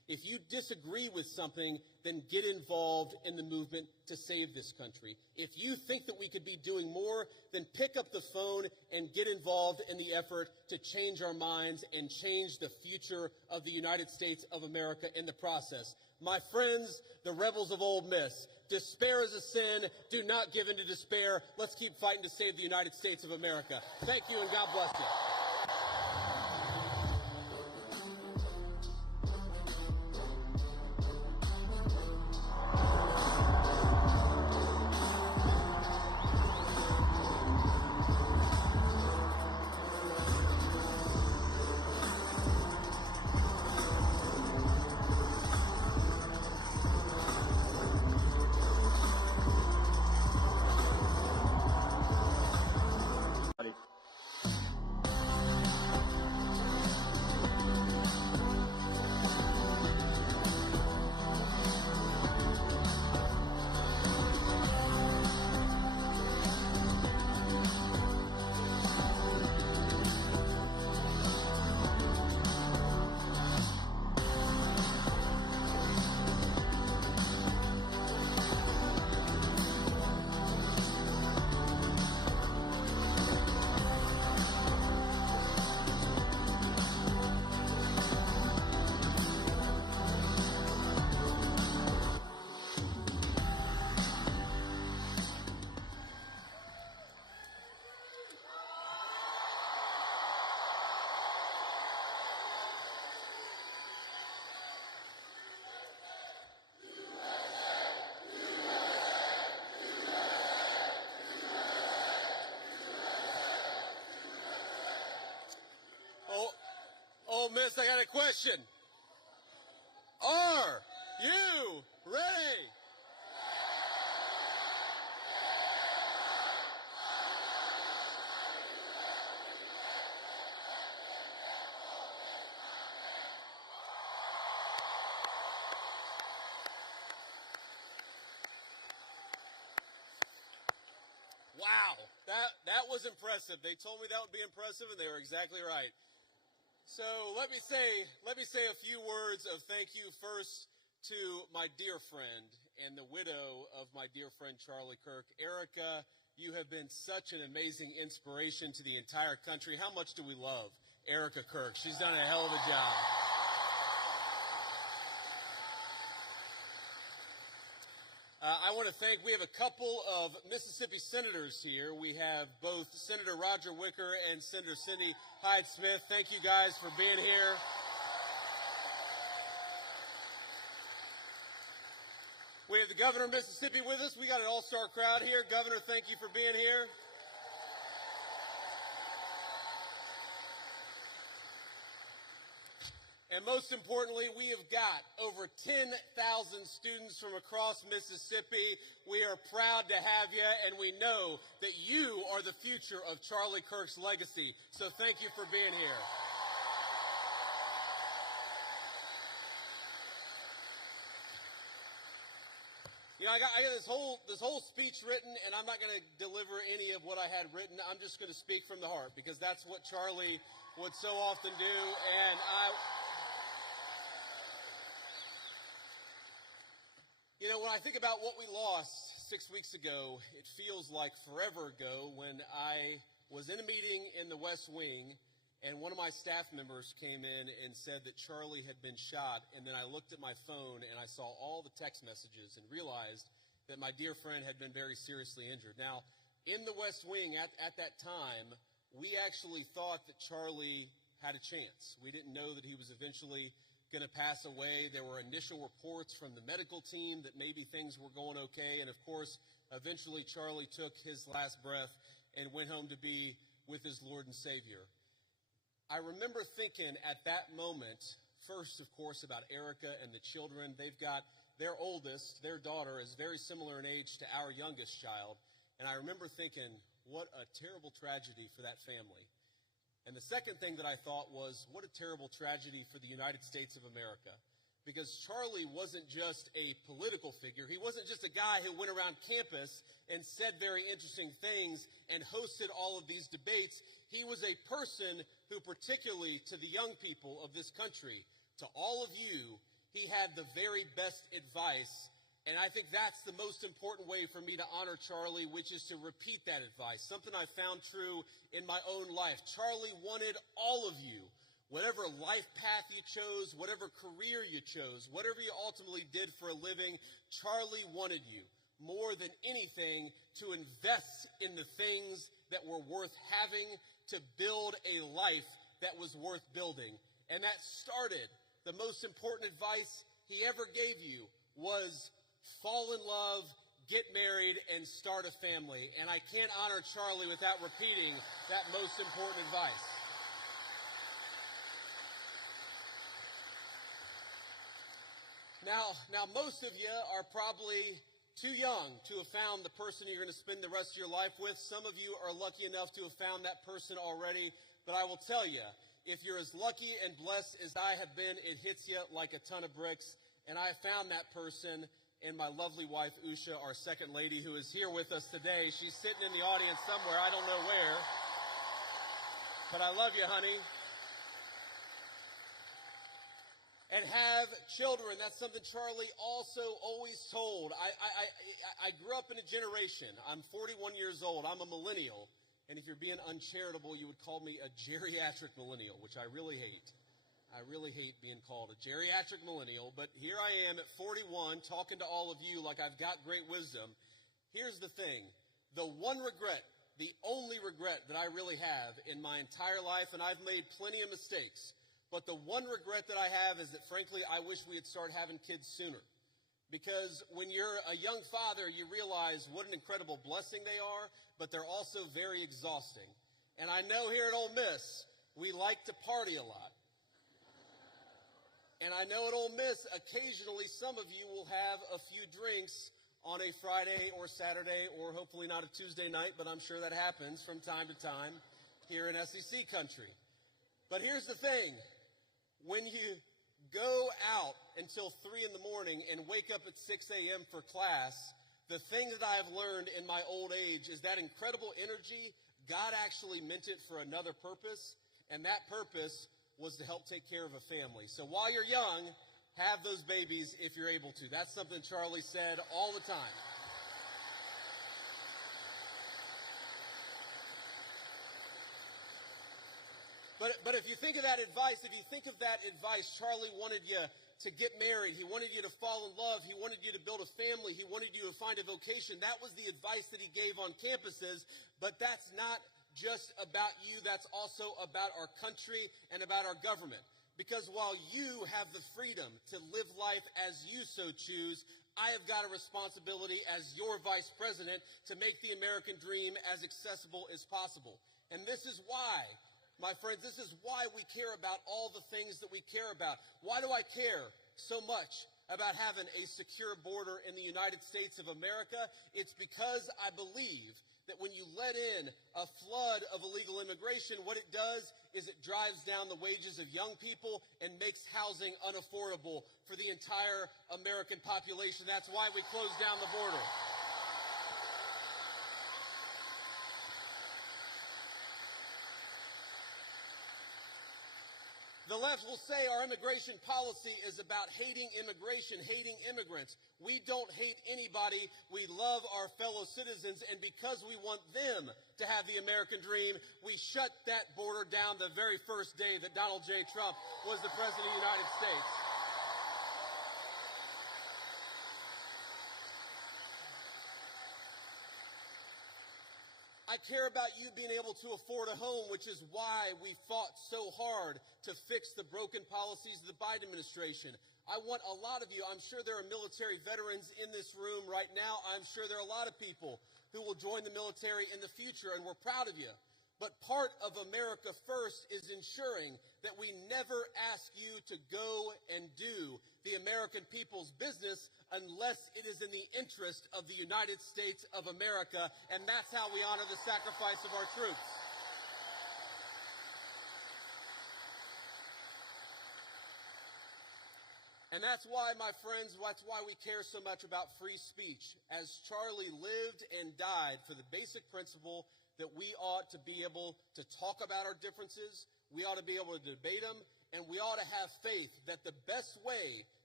If you disagree with something, then get involved in the movement to save this country. If you think that we could be doing more, then pick up the phone and get involved in the effort to change our minds and change the future of the United States of America in the process. My friends, the rebels of Ole Miss, despair is a sin. Do not give in to despair. Let's keep fighting to save the United States of America. Thank you, and God bless you. Oh, Miss, I got a question. Are you ready? Wow, that was impressive. They told me that would be impressive, and they were exactly right. So let me say a few words of thank you first to my dear friend and the widow of my dear friend Charlie Kirk. Erica, you have been such an amazing inspiration to the entire country. How much do we love Erica Kirk? She's done a hell of a job. I want to thank, we have a couple of Mississippi senators here. We have both Senator Roger Wicker and Senator Cindy Hyde-Smith. Thank you guys for being here. We have the governor of Mississippi with us. We got an all-star crowd here. Governor, thank you for being here. And most importantly, we have got over 10,000 students from across Mississippi. We are proud to have you, and we know that you are the future of Charlie Kirk's legacy. So thank you for being here. You know, I got this whole speech written, and I'm not going to deliver any of what I had written. I'm just going to speak from the heart, because that's what Charlie would so often do. And you know, when I think about what we lost 6 weeks ago, it feels like forever ago when I was in a meeting in the West Wing, and one of my staff members came in and said that Charlie had been shot, and then I looked at my phone and I saw all the text messages and realized that my dear friend had been very seriously injured. Now, in the West Wing at that time, we actually thought that Charlie had a chance. We didn't know that he was eventually going to pass away. There were initial reports from the medical team that maybe things were going okay. And of course, eventually Charlie took his last breath and went home to be with his Lord and Savior. I remember thinking at that moment, first, of course, about Erica and the children. They've got their oldest, their daughter, is very similar in age to our youngest child. And I remember thinking, what a terrible tragedy for that family. And the second thing that I thought was, what a terrible tragedy for the United States of America. Because Charlie wasn't just a political figure. He wasn't just a guy who went around campus and said very interesting things and hosted all of these debates. He was a person who, particularly to the young people of this country, to all of you, he had the very best advice. And I think that's the most important way for me to honor Charlie, which is to repeat that advice, something I found true in my own life. Charlie wanted all of you, whatever life path you chose, whatever career you chose, whatever you ultimately did for a living, Charlie wanted you, more than anything, to invest in the things that were worth having, to build a life that was worth building. And that started, the most important advice he ever gave you was fall in love, get married, and start a family. And I can't honor Charlie without repeating that most important advice. Now, most of you are probably too young to have found the person you're going to spend the rest of your life with. Some of you are lucky enough to have found that person already. But I will tell you, if you're as lucky and blessed as I have been, it hits you like a ton of bricks. And I found that person in my lovely wife, Usha, our second lady, who is here with us today. She's sitting in the audience somewhere. I don't know where. But I love you, honey. And have children. That's something Charlie also always told. I grew up in a generation. I'm 41 years old. I'm a millennial. And if you're being uncharitable, you would call me a geriatric millennial, which I really hate. I really hate being called a geriatric millennial. But here I am at 41 talking to all of you like I've got great wisdom. Here's the thing. The one regret, the only regret that I really have in my entire life, and I've made plenty of mistakes, but the one regret that I have is that, frankly, I wish we had started having kids sooner. Because when you're a young father, you realize what an incredible blessing they are, but they're also very exhausting. And I know here at Ole Miss, we like to party a lot. And I know at Ole Miss, occasionally some of you will have a few drinks on a Friday or Saturday, or hopefully not a Tuesday night, but I'm sure that happens from time to time here in SEC country. But here's the thing. When you go out until 3 in the morning and wake up at 6 a.m. for class, the thing that I have learned in my old age is that incredible energy, God actually meant it for another purpose, and that purpose was to help take care of a family. So while you're young, have those babies if you're able to. That's something Charlie said all the time. But if you think of that advice, Charlie wanted you to get married. He wanted you to fall in love. He wanted you to build a family. He wanted you to find a vocation. That was the advice that he gave on campuses. But that's not just about you. That's also about our country and about our government. Because while you have the freedom to live life as you so choose, I have got a responsibility as your vice president to make the American dream as accessible as possible. And this is why, my friends, this is why we care about all the things that we care about. Why do I care so much about having a secure border in the United States of America? It's because I believe that when you let in a flood of illegal immigration, what it does is it drives down the wages of young people and makes housing unaffordable for the entire American population. That's why we closed down the border. The left will say our immigration policy is about hating immigration, hating immigrants. We don't hate anybody. We love our fellow citizens, and because we want them to have the American dream, we shut that border down the very first day that Donald J. Trump was the President of the United States. I care about you being able to afford a home, which is why we fought so hard to fix the broken policies of the Biden administration. I want a lot of you, I'm sure there are military veterans in this room right now. I'm sure there are a lot of people who will join the military in the future, and we're proud of you. But part of America First is ensuring that we never ask you to go and do the American people's business unless it is in the interest of the United States of America, and that's how we honor the sacrifice of our troops. And that's why, my friends, that's why we care so much about free speech. As Charlie lived and died for the basic principle that we ought to be able to talk about our differences, we ought to be able to debate them, and we ought to have faith that the best way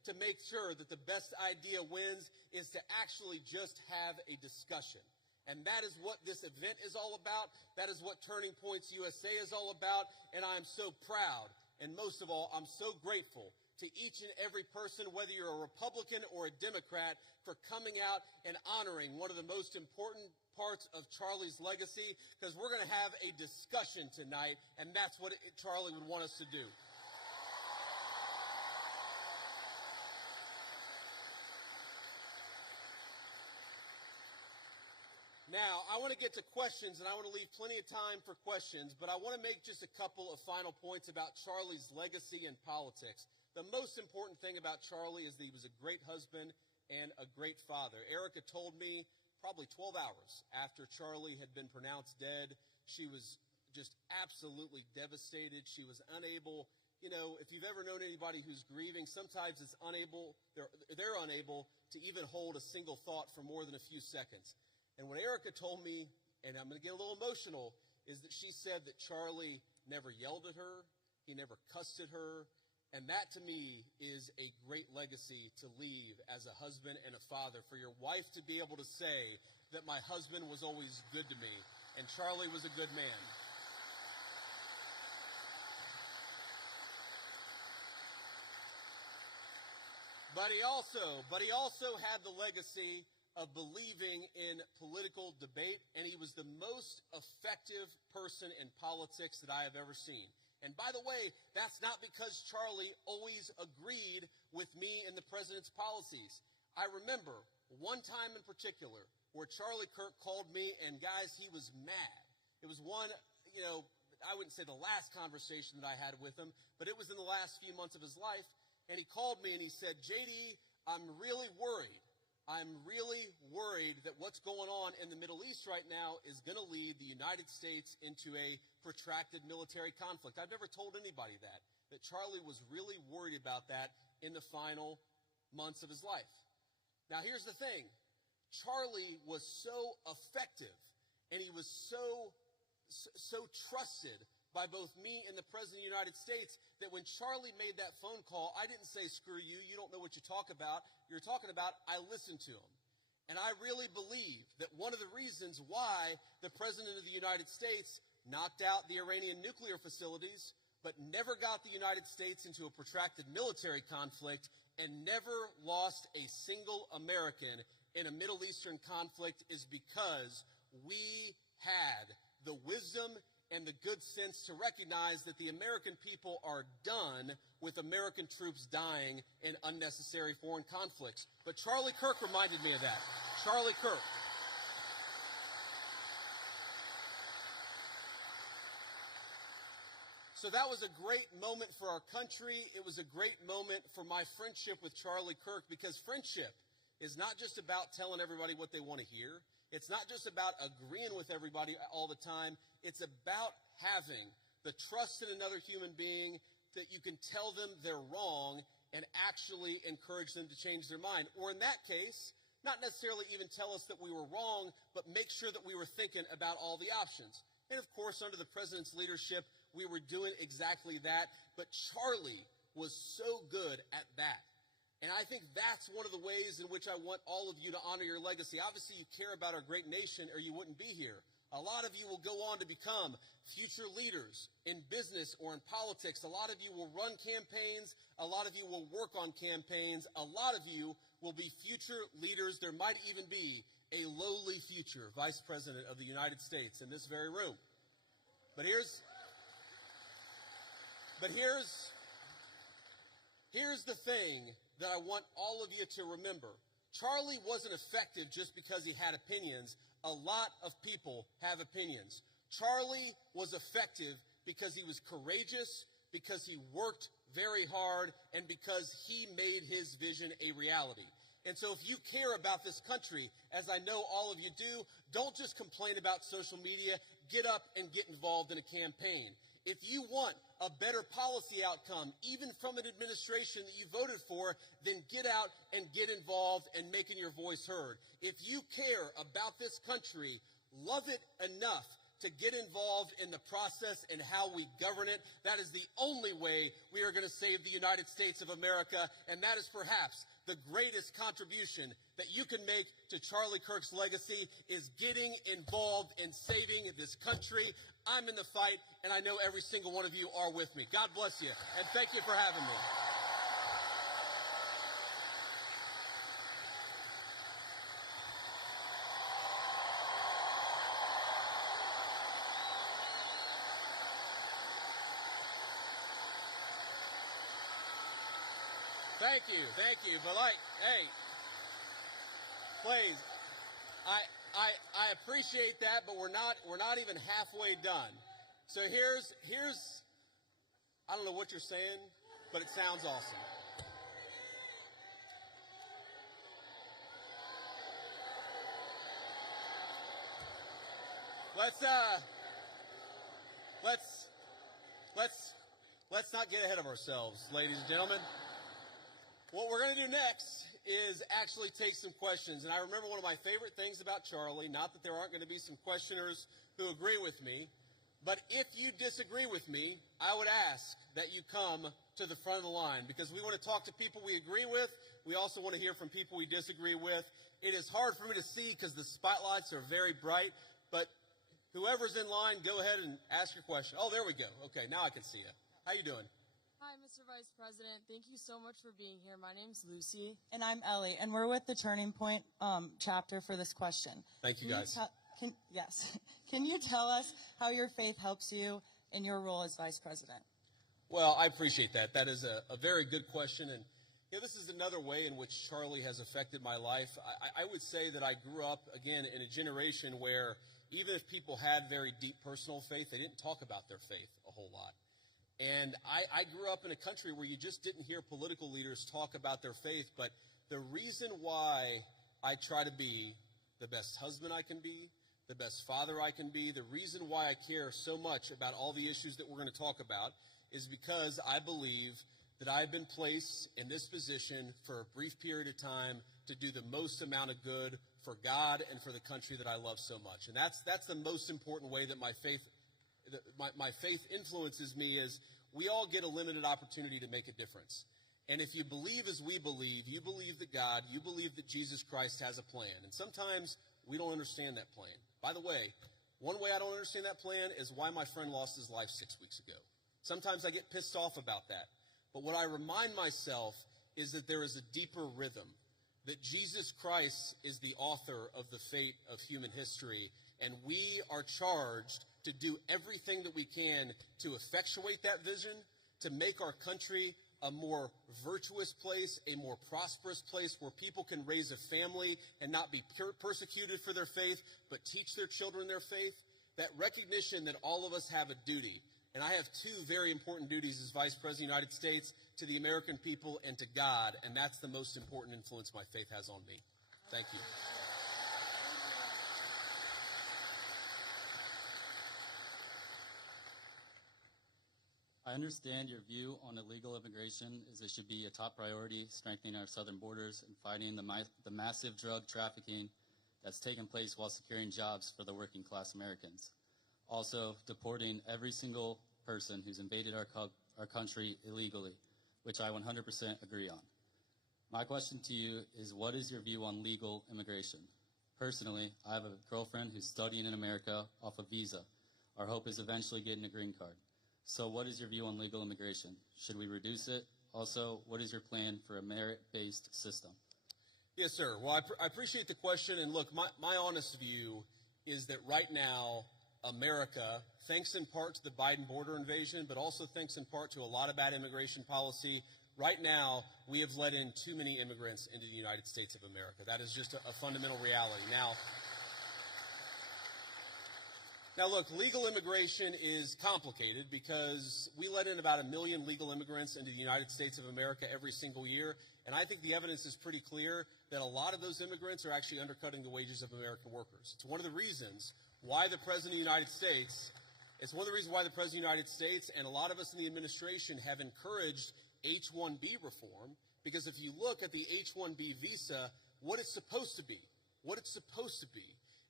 to make sure that the best idea wins is to actually just have a discussion. And that is what this event is all about. That is what Turning Points USA is all about. And I'm so proud. And most of all, I'm so grateful to each and every person, whether you're a Republican or a Democrat, for coming out and honoring one of the most important parts of Charlie's legacy, because we're going to have a discussion tonight, and that's what Charlie would want us to do. Now, I want to get to questions, and I want to leave plenty of time for questions, but I want to make just a couple of final points about Charlie's legacy in politics. The most important thing about Charlie is that he was a great husband and a great father. Erica told me probably 12 hours after Charlie had been pronounced dead, she was just absolutely devastated. She was unable, you know, if you've ever known anybody who's grieving, sometimes it's unable, they're unable to even hold a single thought for more than a few seconds. And what Erica told me, and I'm going to get a little emotional, is that she said that Charlie never yelled at her, he never cussed at her, and that to me is a great legacy to leave as a husband and a father, for your wife to be able to say that my husband was always good to me and Charlie was a good man. But he also had the legacy of believing in political debate, and he was the most effective person in politics that I have ever seen. And by the way, that's not because Charlie always agreed with me and the president's policies. I remember one time in particular where Charlie Kirk called me, and guys, he was mad. It was one, you know, I wouldn't say the last conversation that I had with him, but it was in the last few months of his life. And he called me and he said, JD, I'm really worried. I'm really worried that what's going on in the Middle East right now is going to lead the United States into a protracted military conflict. I've never told anybody that Charlie was really worried about that in the final months of his life. Now, here's the thing. Charlie was so effective, and he was so trusted by both me and the President of the United States that when Charlie made that phone call, I didn't say, screw you, you don't know what you're talking about. I listened to him. And I really believe that one of the reasons why the President of the United States knocked out the Iranian nuclear facilities, but never got the United States into a protracted military conflict and never lost a single American in a Middle Eastern conflict is because we had the wisdom and the good sense to recognize that the American people are done with American troops dying in unnecessary foreign conflicts. But Charlie Kirk reminded me of that. Charlie Kirk. So that was a great moment for our country. It was a great moment for my friendship with Charlie Kirk, because friendship is not just about telling everybody what they want to hear. It's not just about agreeing with everybody all the time. It's about having the trust in another human being that you can tell them they're wrong and actually encourage them to change their mind. Or in that case, not necessarily even tell us that we were wrong, but make sure that we were thinking about all the options. And of course, under the president's leadership, we were doing exactly that. But Charlie was so good at that. And I think that's one of the ways in which I want all of you to honor your legacy. Obviously, you care about our great nation or you wouldn't be here. A lot of you will go on to become future leaders in business or in politics. A lot of you will run campaigns. A lot of you will work on campaigns. A lot of you will be future leaders. There might even be a lowly future vice president of the United States in this very room. But here's the thing that I want all of you to remember. Charlie wasn't effective just because he had opinions. A lot of people have opinions. Charlie was effective because he was courageous, because he worked very hard, and because he made his vision a reality. And so if you care about this country, as I know all of you do, don't just complain about social media. Get up and get involved in a campaign. If you want a better policy outcome, even from an administration that you voted for, then get out and get involved and making your voice heard. If you care about this country, love it enough to get involved in the process and how we govern it. That is the only way we are going to save the United States of America, and that is perhaps the greatest contribution that you can make to Charlie Kirk's legacy is getting involved in saving this country. I'm in the fight, and I know every single one of you are with me. God bless you, and thank you for having me. Thank you. But hey, please, I appreciate that, but we're not even halfway done. So here's I don't know what you're saying, but it sounds awesome. Let's not get ahead of ourselves, ladies and gentlemen. What we're going to do next is actually take some questions. And I remember one of my favorite things about Charlie, not that there aren't going to be some questioners who agree with me, but if you disagree with me, I would ask that you come to the front of the line, because we want to talk to people we agree with. We also want to hear from people we disagree with. It is hard for me to see because the spotlights are very bright, but whoever's in line, go ahead and ask your question. Oh, there we go. Okay, now I can see you. How you doing? Hi, Mr. Vice President. Thank you so much for being here. My name's Lucy. And I'm Ellie, and we're with the Turning Point chapter for this question. Thank you, guys. Yes. Can you tell us how your faith helps you in your role as Vice President? Well, I appreciate that. That is a very good question. And this is another way in which Charlie has affected my life. I would say that I grew up, again, in a generation where even if people had very deep personal faith, they didn't talk about their faith a whole lot. And I grew up in a country where you just didn't hear political leaders talk about their faith. But the reason why I try to be the best husband I can be, the best father I can be, the reason why I care so much about all the issues that we're going to talk about is because I believe that I've been placed in this position for a brief period of time to do the most amount of good for God and for the country that I love so much. And that's the most important way that my faith influences me. Is we all get a limited opportunity to make a difference. And if you believe as we believe, you believe that God, you believe that Jesus Christ has a plan. And sometimes we don't understand that plan. By the way, one way I don't understand that plan is why my friend lost his life 6 weeks ago. Sometimes I get pissed off about that. But what I remind myself is that there is a deeper rhythm, that Jesus Christ is the author of the fate of human history, and we are charged to do everything that we can to effectuate that vision, to make our country a more virtuous place, a more prosperous place where people can raise a family and not be persecuted for their faith, but teach their children their faith. That recognition that all of us have a duty. And I have two very important duties as Vice President of the United States, to the American people and to God, and that's the most important influence my faith has on me. Thank you. I understand your view on illegal immigration is it should be a top priority, strengthening our southern borders and fighting the massive drug trafficking that's taken place while securing jobs for the working class Americans. Also, deporting every single person who's invaded our country illegally, which I 100% agree on. My question to you is, what is your view on legal immigration? Personally, I have a girlfriend who's studying in America off a visa. Our hope is eventually getting a green card. So what is your view on legal immigration? Should we reduce it? Also, what is your plan for a merit-based system? Yes, sir. Well, I appreciate the question. And look, my honest view is that right now, America, thanks in part to the Biden border invasion, but also thanks in part to a lot of bad immigration policy, right now we have let in too many immigrants into the United States of America. That is just a fundamental reality. Now, look, legal immigration is complicated because we let in about 1 million legal immigrants into the United States of America every single year, and I think the evidence is pretty clear that a lot of those immigrants are actually undercutting the wages of American workers. It's one of the reasons why the President of the United States, and a lot of us in the administration have encouraged H-1B reform, because if you look at the H-1B visa, what it's supposed to be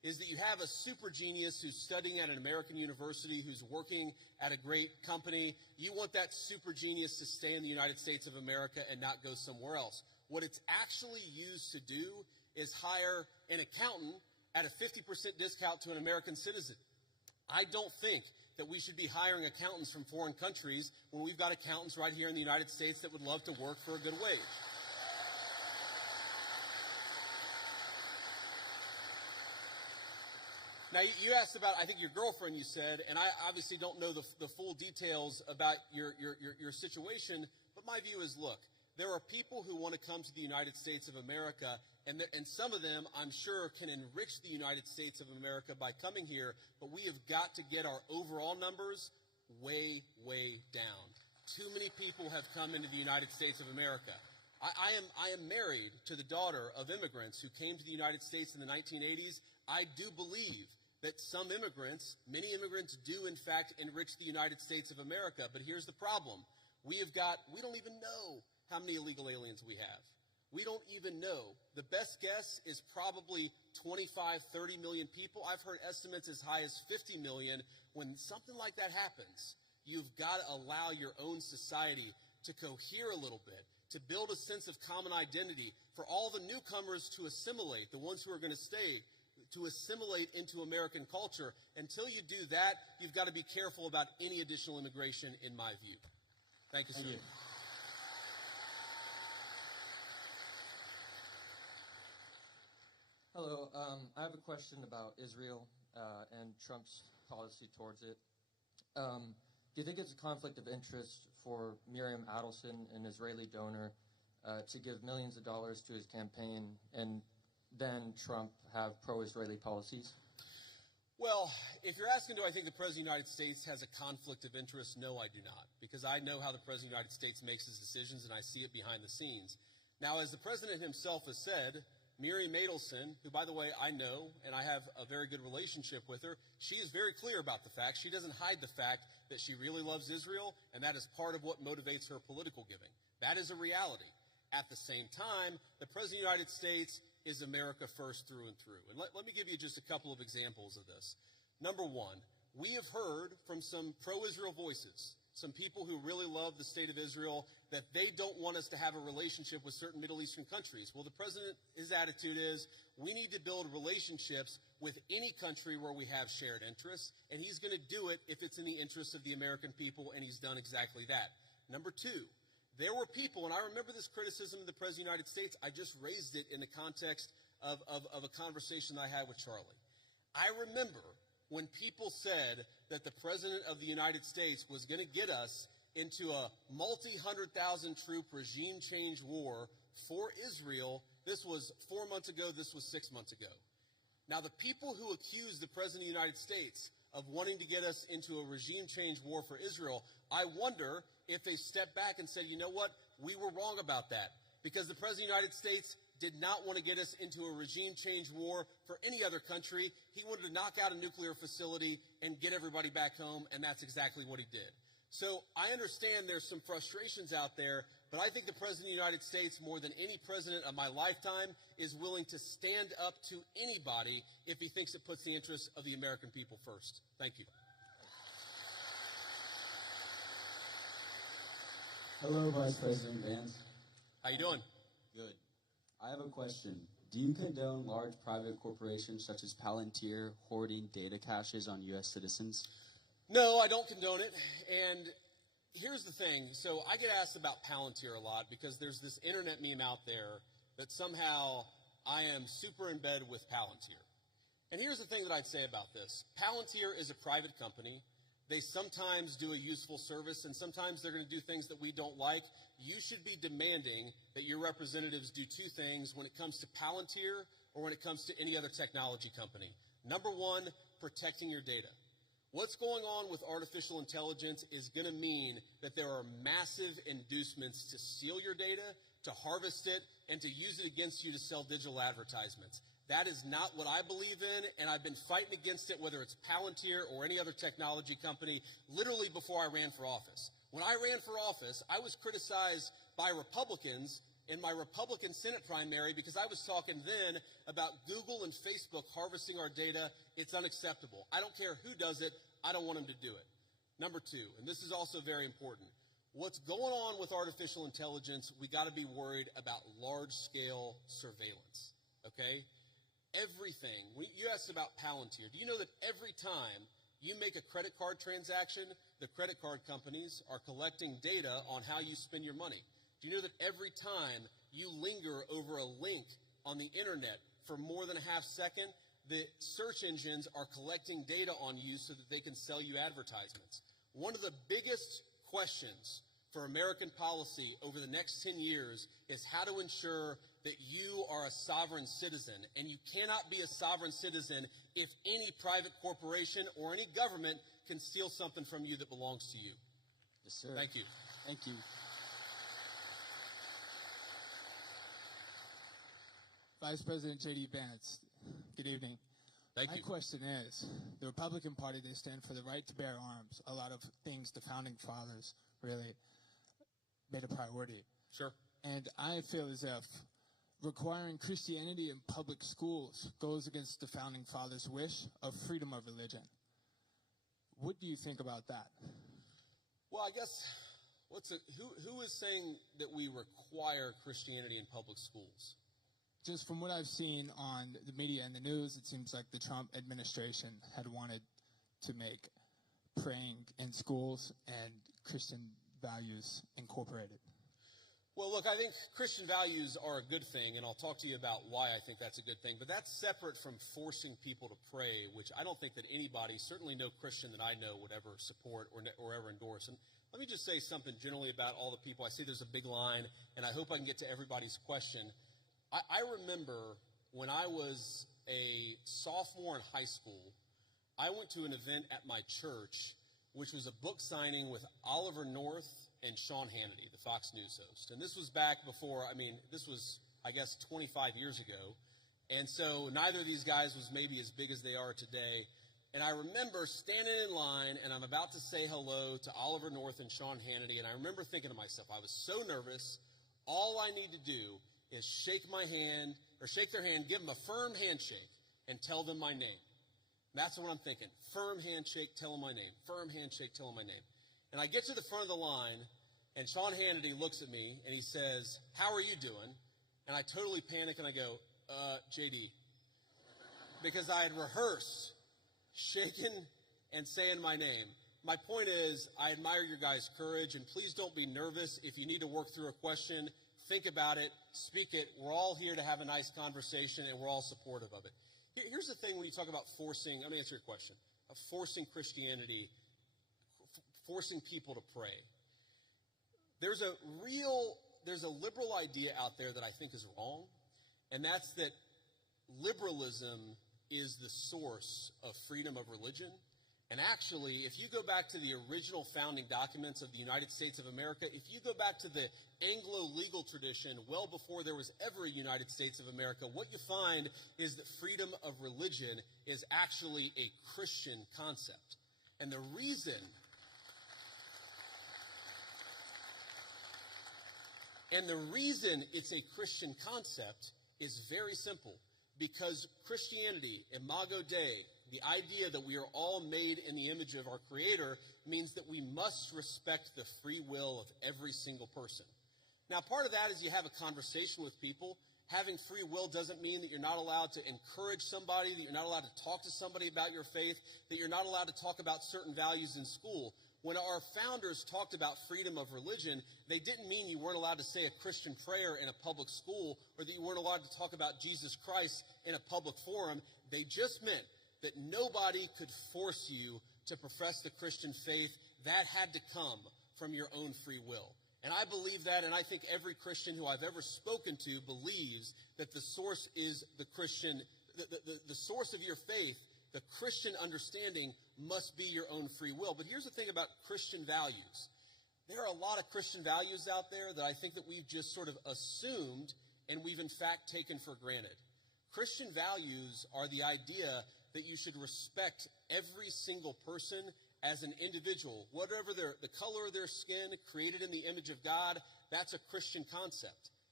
is that you have a super genius who's studying at an American university, who's working at a great company. You want that super genius to stay in the United States of America and not go somewhere else. What it's actually used to do is hire an accountant at a 50% discount to an American citizen. I don't think that we should be hiring accountants from foreign countries when we've got accountants right here in the United States that would love to work for a good wage. Now, you asked about, I think, your girlfriend, you said, and I obviously don't know the full details about your situation, but my view is, look, there are people who want to come to the United States of America, and some of them, I'm sure, can enrich the United States of America by coming here, but we have got to get our overall numbers way, way down. Too many people have come into the United States of America. I am married to the daughter of immigrants who came to the United States in the 1980s. I do believe that some immigrants, many immigrants do in fact enrich the United States of America, but here's the problem. We don't even know how many illegal aliens we have. We don't even know. The best guess is probably 25, 30 million people. I've heard estimates as high as 50 million. When something like that happens, you've got to allow your own society to cohere a little bit, to build a sense of common identity, for all the newcomers to assimilate, the ones who are going to stay, to assimilate into American culture. Until you do that, you've got to be careful about any additional immigration, in my view. Thank you, sir. Thank you. Hello. I have a question about Israel and Trump's policy towards it. Do you think it's a conflict of interest for Miriam Adelson, an Israeli donor, to give millions of dollars to his campaign and then Trump have pro-Israeli policies? Well, if you're asking, do I think the President of the United States has a conflict of interest? No, I do not, because I know how the President of the United States makes his decisions, and I see it behind the scenes. Now, as the President himself has said, Miriam Adelson, who, by the way, I know, and I have a very good relationship with her, she is very clear about the fact. She doesn't hide the fact that she really loves Israel, and that is part of what motivates her political giving. That is a reality. At the same time, the President of the United States is America first through and through. And let me give you just a couple of examples of this. Number one, we have heard from some pro-Israel voices, some people who really love the state of Israel, that they don't want us to have a relationship with certain Middle Eastern countries. Well, the president, his attitude is, we need to build relationships with any country where we have shared interests, and he's going to do it if it's in the interest of the American people, and he's done exactly that. Number two, there were people, and I remember this criticism of the President of the United States. I just raised it in the context of a conversation I had with Charlie. I remember when people said that the President of the United States was going to get us into a multi-100,000 troop regime change war for Israel. This was 4 months ago. This was 6 months ago. Now, the people who accused the President of the United States of wanting to get us into a regime change war for Israel, I wonder if they stepped back and said, you know what, we were wrong about that, because the President of the United States did not want to get us into a regime change war for any other country. He wanted to knock out a nuclear facility and get everybody back home, and that's exactly what he did. So I understand there's some frustrations out there, but I think the President of the United States, more than any president of my lifetime, is willing to stand up to anybody if he thinks it puts the interests of the American people first. Thank you. Hello, Vice President Vance. How you doing? Good. I have a question. Do you condone large private corporations such as Palantir hoarding data caches on U.S. citizens? No, I don't condone it. And here's the thing. So I get asked about Palantir a lot because there's this internet meme out there that somehow I am super in bed with Palantir. And here's the thing that I'd say about this. Palantir is a private company. They sometimes do a useful service, and sometimes they're going to do things that we don't like. You should be demanding that your representatives do two things when it comes to Palantir or when it comes to any other technology company. Number one, protecting your data. What's going on with artificial intelligence is going to mean that there are massive inducements to steal your data, to harvest it, and to use it against you to sell digital advertisements. That is not what I believe in, and I've been fighting against it, whether it's Palantir or any other technology company, literally before I ran for office. When I ran for office, I was criticized by Republicans in my Republican Senate primary because I was talking then about Google and Facebook harvesting our data. It's unacceptable. I don't care who does it. I don't want them to do it. Number two, and this is also very important, what's going on with artificial intelligence, we got to be worried about large-scale surveillance, okay? Everything. You asked about Palantir. Do you know that every time you make a credit card transaction, the credit card companies are collecting data on how you spend your money? Do you know that every time you linger over a link on the internet for more than a half second, the search engines are collecting data on you so that they can sell you advertisements? One of the biggest questions for American policy over the next 10 years is how to ensure that you are a sovereign citizen. And you cannot be a sovereign citizen if any private corporation or any government can steal something from you that belongs to you. Yes, sir. Thank you. Thank you. Vice President J.D. Vance, good evening. Thank you. My question is, the Republican Party, they stand for the right to bear arms, a lot of things the Founding Fathers really made a priority. Sure. And I feel as if requiring Christianity in public schools goes against the Founding Fathers' wish of freedom of religion. What do you think about that? Well, I guess, who is saying that we require Christianity in public schools? Just from what I've seen on the media and the news, it seems like the Trump administration had wanted to make praying in schools and Christian values incorporated. Well, look, I think Christian values are a good thing, and I'll talk to you about why I think that's a good thing. But that's separate from forcing people to pray, which I don't think that anybody, certainly no Christian that I know, would ever support or ever endorse. And let me just say something generally about all the people. I see there's a big line, and I hope I can get to everybody's question. I remember when I was a sophomore in high school, I went to an event at my church, which was a book signing with Oliver North and Sean Hannity, the Fox News host. And this was back before, this was, I guess, 25 years ago. And so neither of these guys was maybe as big as they are today. And I remember standing in line, and I'm about to say hello to Oliver North and Sean Hannity. And I remember thinking to myself, I was so nervous. All I need to do is shake their hand, give them a firm handshake, and tell them my name. That's what I'm thinking. Firm handshake, tell them my name. Firm handshake, tell them my name. And I get to the front of the line, and Sean Hannity looks at me, and he says, "How are you doing?" And I totally panic, and I go, JD. Because I had rehearsed shaking and saying my name. My point is, I admire your guys' courage, and please don't be nervous. If you need to work through a question, think about it, speak it. We're all here to have a nice conversation, and we're all supportive of it. Here's the thing when you talk about forcing, let me answer your question, of forcing Christianity, forcing people to pray. There's a liberal idea out there that I think is wrong, and that's that liberalism is the source of freedom of religion. And actually, if you go back to the original founding documents of the United States of America, if you go back to the Anglo legal tradition well before there was ever a United States of America, what you find is that freedom of religion is actually a Christian concept. And the reason it's a Christian concept is very simple. Because Christianity, Imago Dei, the idea that we are all made in the image of our Creator, means that we must respect the free will of every single person. Now, part of that is you have a conversation with people. Having free will doesn't mean that you're not allowed to encourage somebody, that you're not allowed to talk to somebody about your faith, that you're not allowed to talk about certain values in school. When our founders talked about freedom of religion, they didn't mean you weren't allowed to say a Christian prayer in a public school or that you weren't allowed to talk about Jesus Christ in a public forum. They just meant that nobody could force you to profess the Christian faith. That had to come from your own free will. And I believe that, and I think every Christian who I've ever spoken to believes that the source is the Christian, the source of your faith, the Christian understanding must be your own free will. But here's the thing about Christian values. There are a lot of Christian values out there that I think that we've just sort of assumed and we've in fact taken for granted. Christian values are the idea that you should respect every single person as an individual. Whatever the color of their skin, created in the image of God, that's a Christian concept.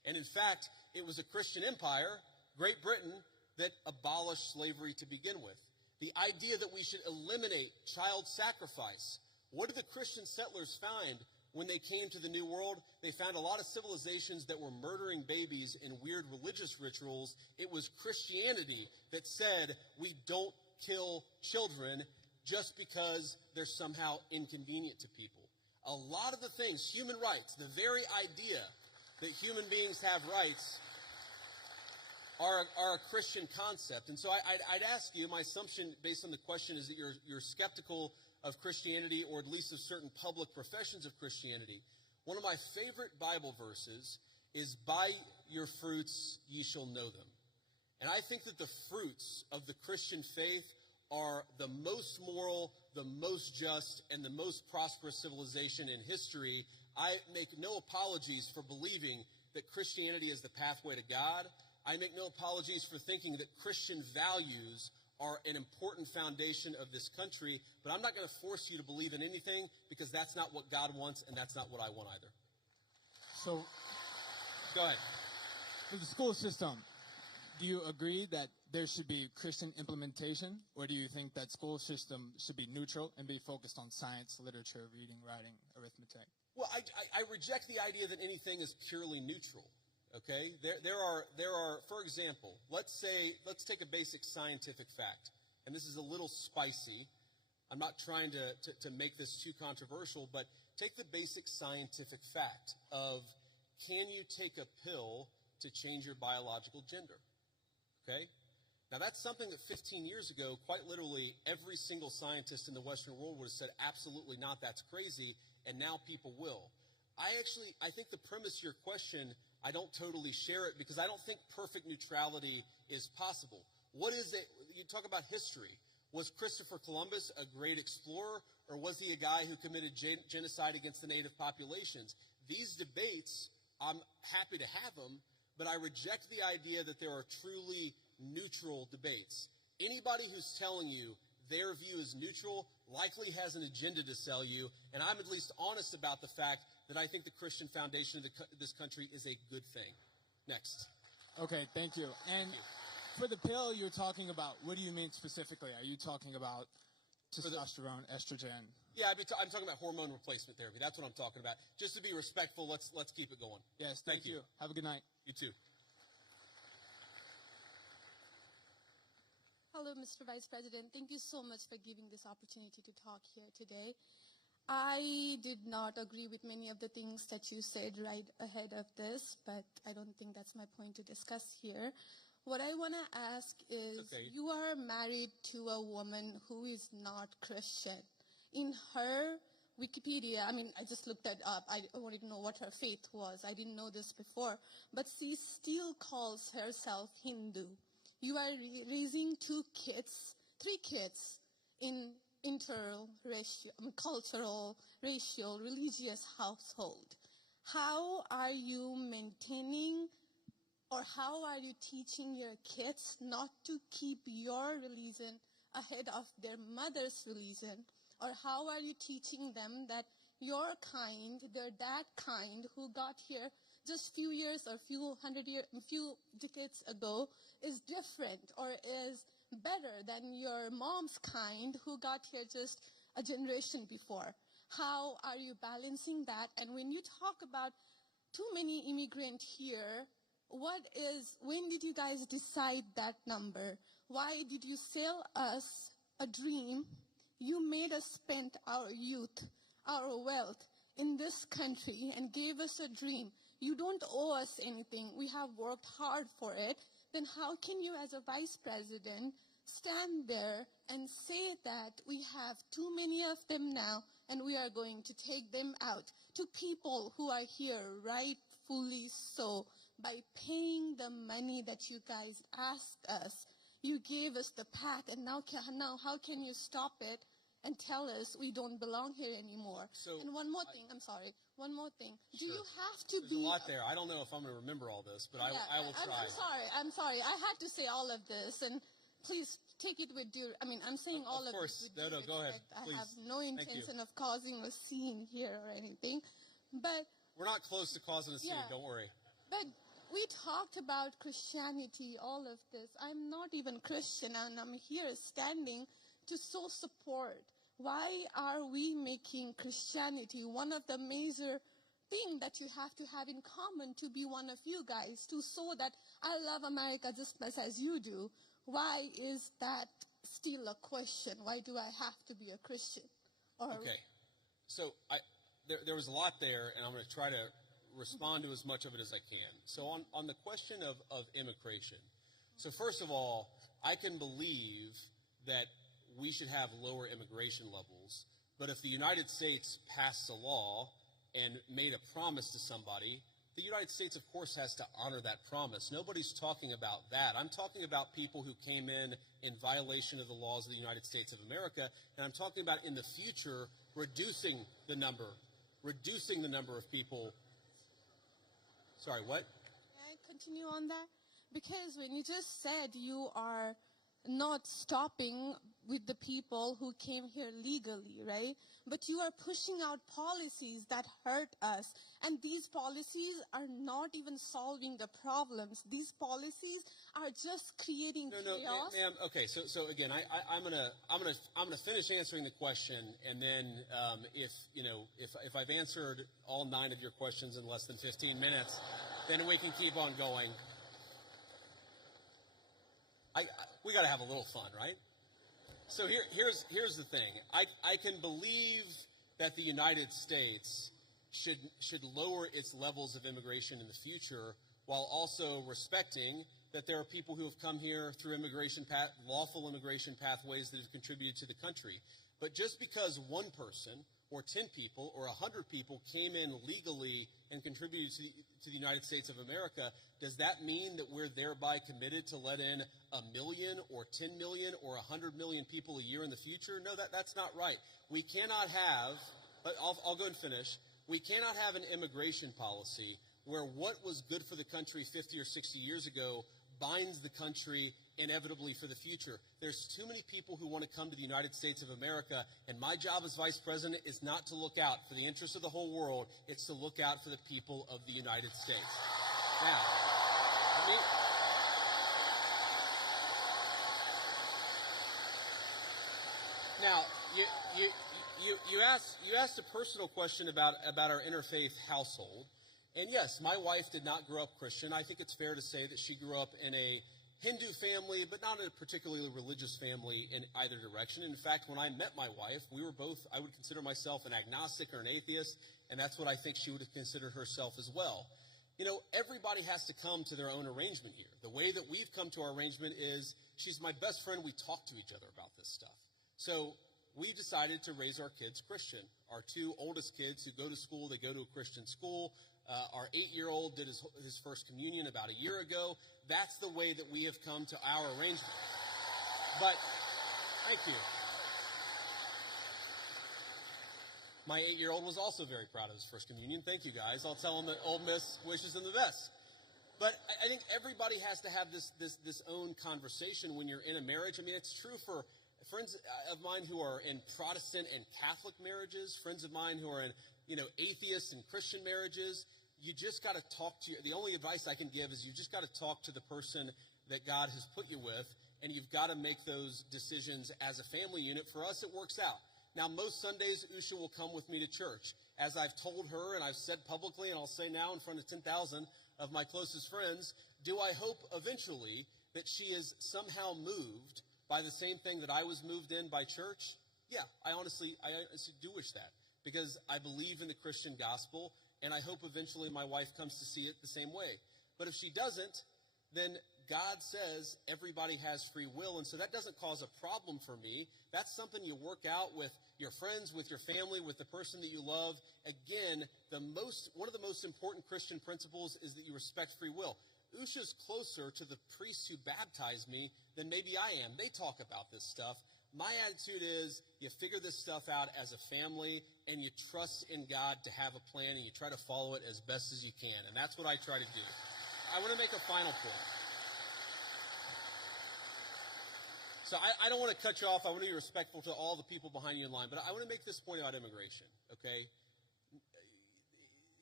And in fact, it was a Christian empire, Great Britain, that abolished slavery to begin with. The idea that we should eliminate child sacrifice. What did the Christian settlers find when they came to the New World? They found a lot of civilizations that were murdering babies in weird religious rituals. It was Christianity that said we don't kill children just because they're somehow inconvenient to people. A lot of the things, human rights, the very idea that human beings have rights are a Christian concept. And so I'd ask you, my assumption based on the question is that you're skeptical of Christianity, or at least of certain public professions of Christianity. One of my favorite Bible verses is, "By your fruits ye shall know them." And I think that the fruits of the Christian faith are the most moral, the most just, and the most prosperous civilization in history. I make no apologies for believing that Christianity is the pathway to God. I make no apologies for thinking that Christian values are an important foundation of this country, but I'm not going to force you to believe in anything, because that's not what God wants, and that's not what I want either. So, go ahead. For the school system, do you agree that there should be Christian implementation, or do you think that school system should be neutral and be focused on science, literature, reading, writing, arithmetic? Well, I reject the idea that anything is purely neutral. Okay, there are, for example, let's take a basic scientific fact, and this is a little spicy. I'm not trying to make this too controversial, but take the basic scientific fact of, can you take a pill to change your biological gender? Okay, now that's something that 15 years ago, quite literally, every single scientist in the Western world would have said, absolutely not, that's crazy, and now people will. I think the premise of your question, I don't totally share it, because I don't think perfect neutrality is possible. What is it? You talk about history. Was Christopher Columbus a great explorer, or was he a guy who committed genocide against the native populations? These debates, I'm happy to have them, but I reject the idea that there are truly neutral debates. Anybody who's telling you their view is neutral likely has an agenda to sell you, and I'm at least honest about the fact that I think the Christian foundation of this country is a good thing. Next. Okay, thank you. And for the pill you're talking about, what do you mean specifically? Are you talking about testosterone, estrogen? Yeah, I'm talking about hormone replacement therapy. That's what I'm talking about. Just to be respectful, let's keep it going. Yes, thank you. Have a good night. You too. Hello, Mr. Vice President. Thank you so much for giving this opportunity to talk here today. I did not agree with many of the things that you said right ahead of this, but I don't think that's my point to discuss here. What I want to ask is, you are married to a woman who is not Christian. In her Wikipedia, I just looked that up. I wanted to know what her faith was. I didn't know this before. But she still calls herself Hindu. You are raising three kids in cultural, racial, religious household. How are you maintaining, or how are you teaching your kids not to keep your religion ahead of their mother's religion? Or how are you teaching them that your kind, that kind who got here just few years or few decades ago is different or is better than your mom's kind who got here just a generation before? How are you balancing that? And when you talk about too many immigrants here, when did you guys decide that number? Why did you sell us a dream? You made us spend our youth, our wealth in this country and gave us a dream. You don't owe us anything. We have worked hard for it. Then how can you, as a vice president, stand there and say that we have too many of them now and we are going to take them out to people who are here rightfully so by paying the money that you guys asked us? You gave us the path, and now how can you stop it and tell us we don't belong here anymore? And one more thing. Do you have to There's a lot there. I don't know if I'm going to remember all this, but I will try. I'm sorry. I had to say all of this, and please take it with due. I'm saying all of this with due go ahead. respect. Please. I have no intention of causing a scene here or anything, but we're not close to causing a scene. Don't worry. But we talked about Christianity, all of this. I'm not even Christian, and I'm here standing to show support. Why are we making Christianity one of the major things that you have to have in common to be one of you guys, to show that I love America just as much as you do? Why is that still a question? Why do I have to be a Christian? Okay. So there was a lot there, and I'm going to try to respond to as much of it as I can. So on the question of immigration, so first of all, I can believe that we should have lower immigration levels, but if the United States passed a law and made a promise to somebody, the United States, of course, has to honor that promise. Nobody's talking about that. I'm talking about people who came in violation of the laws of the United States of America, and I'm talking about in the future reducing the number of people. Sorry, what? Can I continue on that? Because when you just said you are not stopping with the people who came here legally, right? But you are pushing out policies that hurt us. And these policies are not even solving the problems. These policies are just creating chaos. No, ma'am. Okay, so again, I'm gonna finish answering the question, and then if I've answered all 9 of your questions in less than 15 minutes, then we can keep on going. We got to have a little fun, right? So here's the thing. I can believe that the United States should lower its levels of immigration in the future, while also respecting that there are people who have come here through lawful immigration pathways that have contributed to the country. But just because one person or 10 people or 100 people came in legally and contributed to the United States of America, does that mean that we're thereby committed to let in 1 million or 10 million or 100 million people a year in the future? No, that's not right. We cannot have, but I'll go and finish. We cannot have an immigration policy where what was good for the country 50 or 60 years ago binds the country inevitably for the future. There's too many people who want to come to the United States of America, and my job as vice president is not to look out for the interests of the whole world. It's to look out for the people of the United States. Now, you asked a personal question about our interfaith household. And yes, my wife did not grow up Christian. I think it's fair to say that she grew up in a Hindu family, but not in a particularly religious family in either direction. In fact, when I met my wife, we were both, I would consider myself an agnostic or an atheist, and that's what I think she would have considered herself as well. You know, everybody has to come to their own arrangement here. The way that we've come to our arrangement is she's my best friend. We talk to each other about this stuff. So we decided to raise our kids Christian. Our 2 oldest kids who go to school, they go to a Christian school. Our 8-year-old did his first communion about a year ago. That's the way that we have come to our arrangement. But, thank you. My 8-year-old was also very proud of his first communion. Thank you, guys. I'll tell him that Ole Miss wishes him the best. But I think everybody has to have this own conversation when you're in a marriage. I mean, it's true for friends of mine who are in Protestant and Catholic marriages, friends of mine who are in, atheist and Christian marriages. You just got to talk to the only advice I can give is you just got to talk to the person that God has put you with, and you've got to make those decisions as a family unit. For us, it works out. Now, most Sundays, Usha will come with me to church. As I've told her, and I've said publicly, and I'll say now in front of 10,000 of my closest friends, do I hope eventually that she is somehow moved by the same thing that I was moved in by church? Yeah, I honestly do wish that, because I believe in the Christian gospel, and I hope eventually my wife comes to see it the same way. But if she doesn't, then God says everybody has free will, and so that doesn't cause a problem for me. That's something you work out with your friends, with your family, with the person that you love. Again, one of the most important Christian principles is that you respect free will. Usha's closer to the priests who baptized me than maybe I am. They talk about this stuff. My attitude is you figure this stuff out as a family, and you trust in God to have a plan, and you try to follow it as best as you can. And that's what I try to do. I want to make a final point. So I don't want to cut you off. I want to be respectful to all the people behind you in line. But I want to make this point about immigration, okay?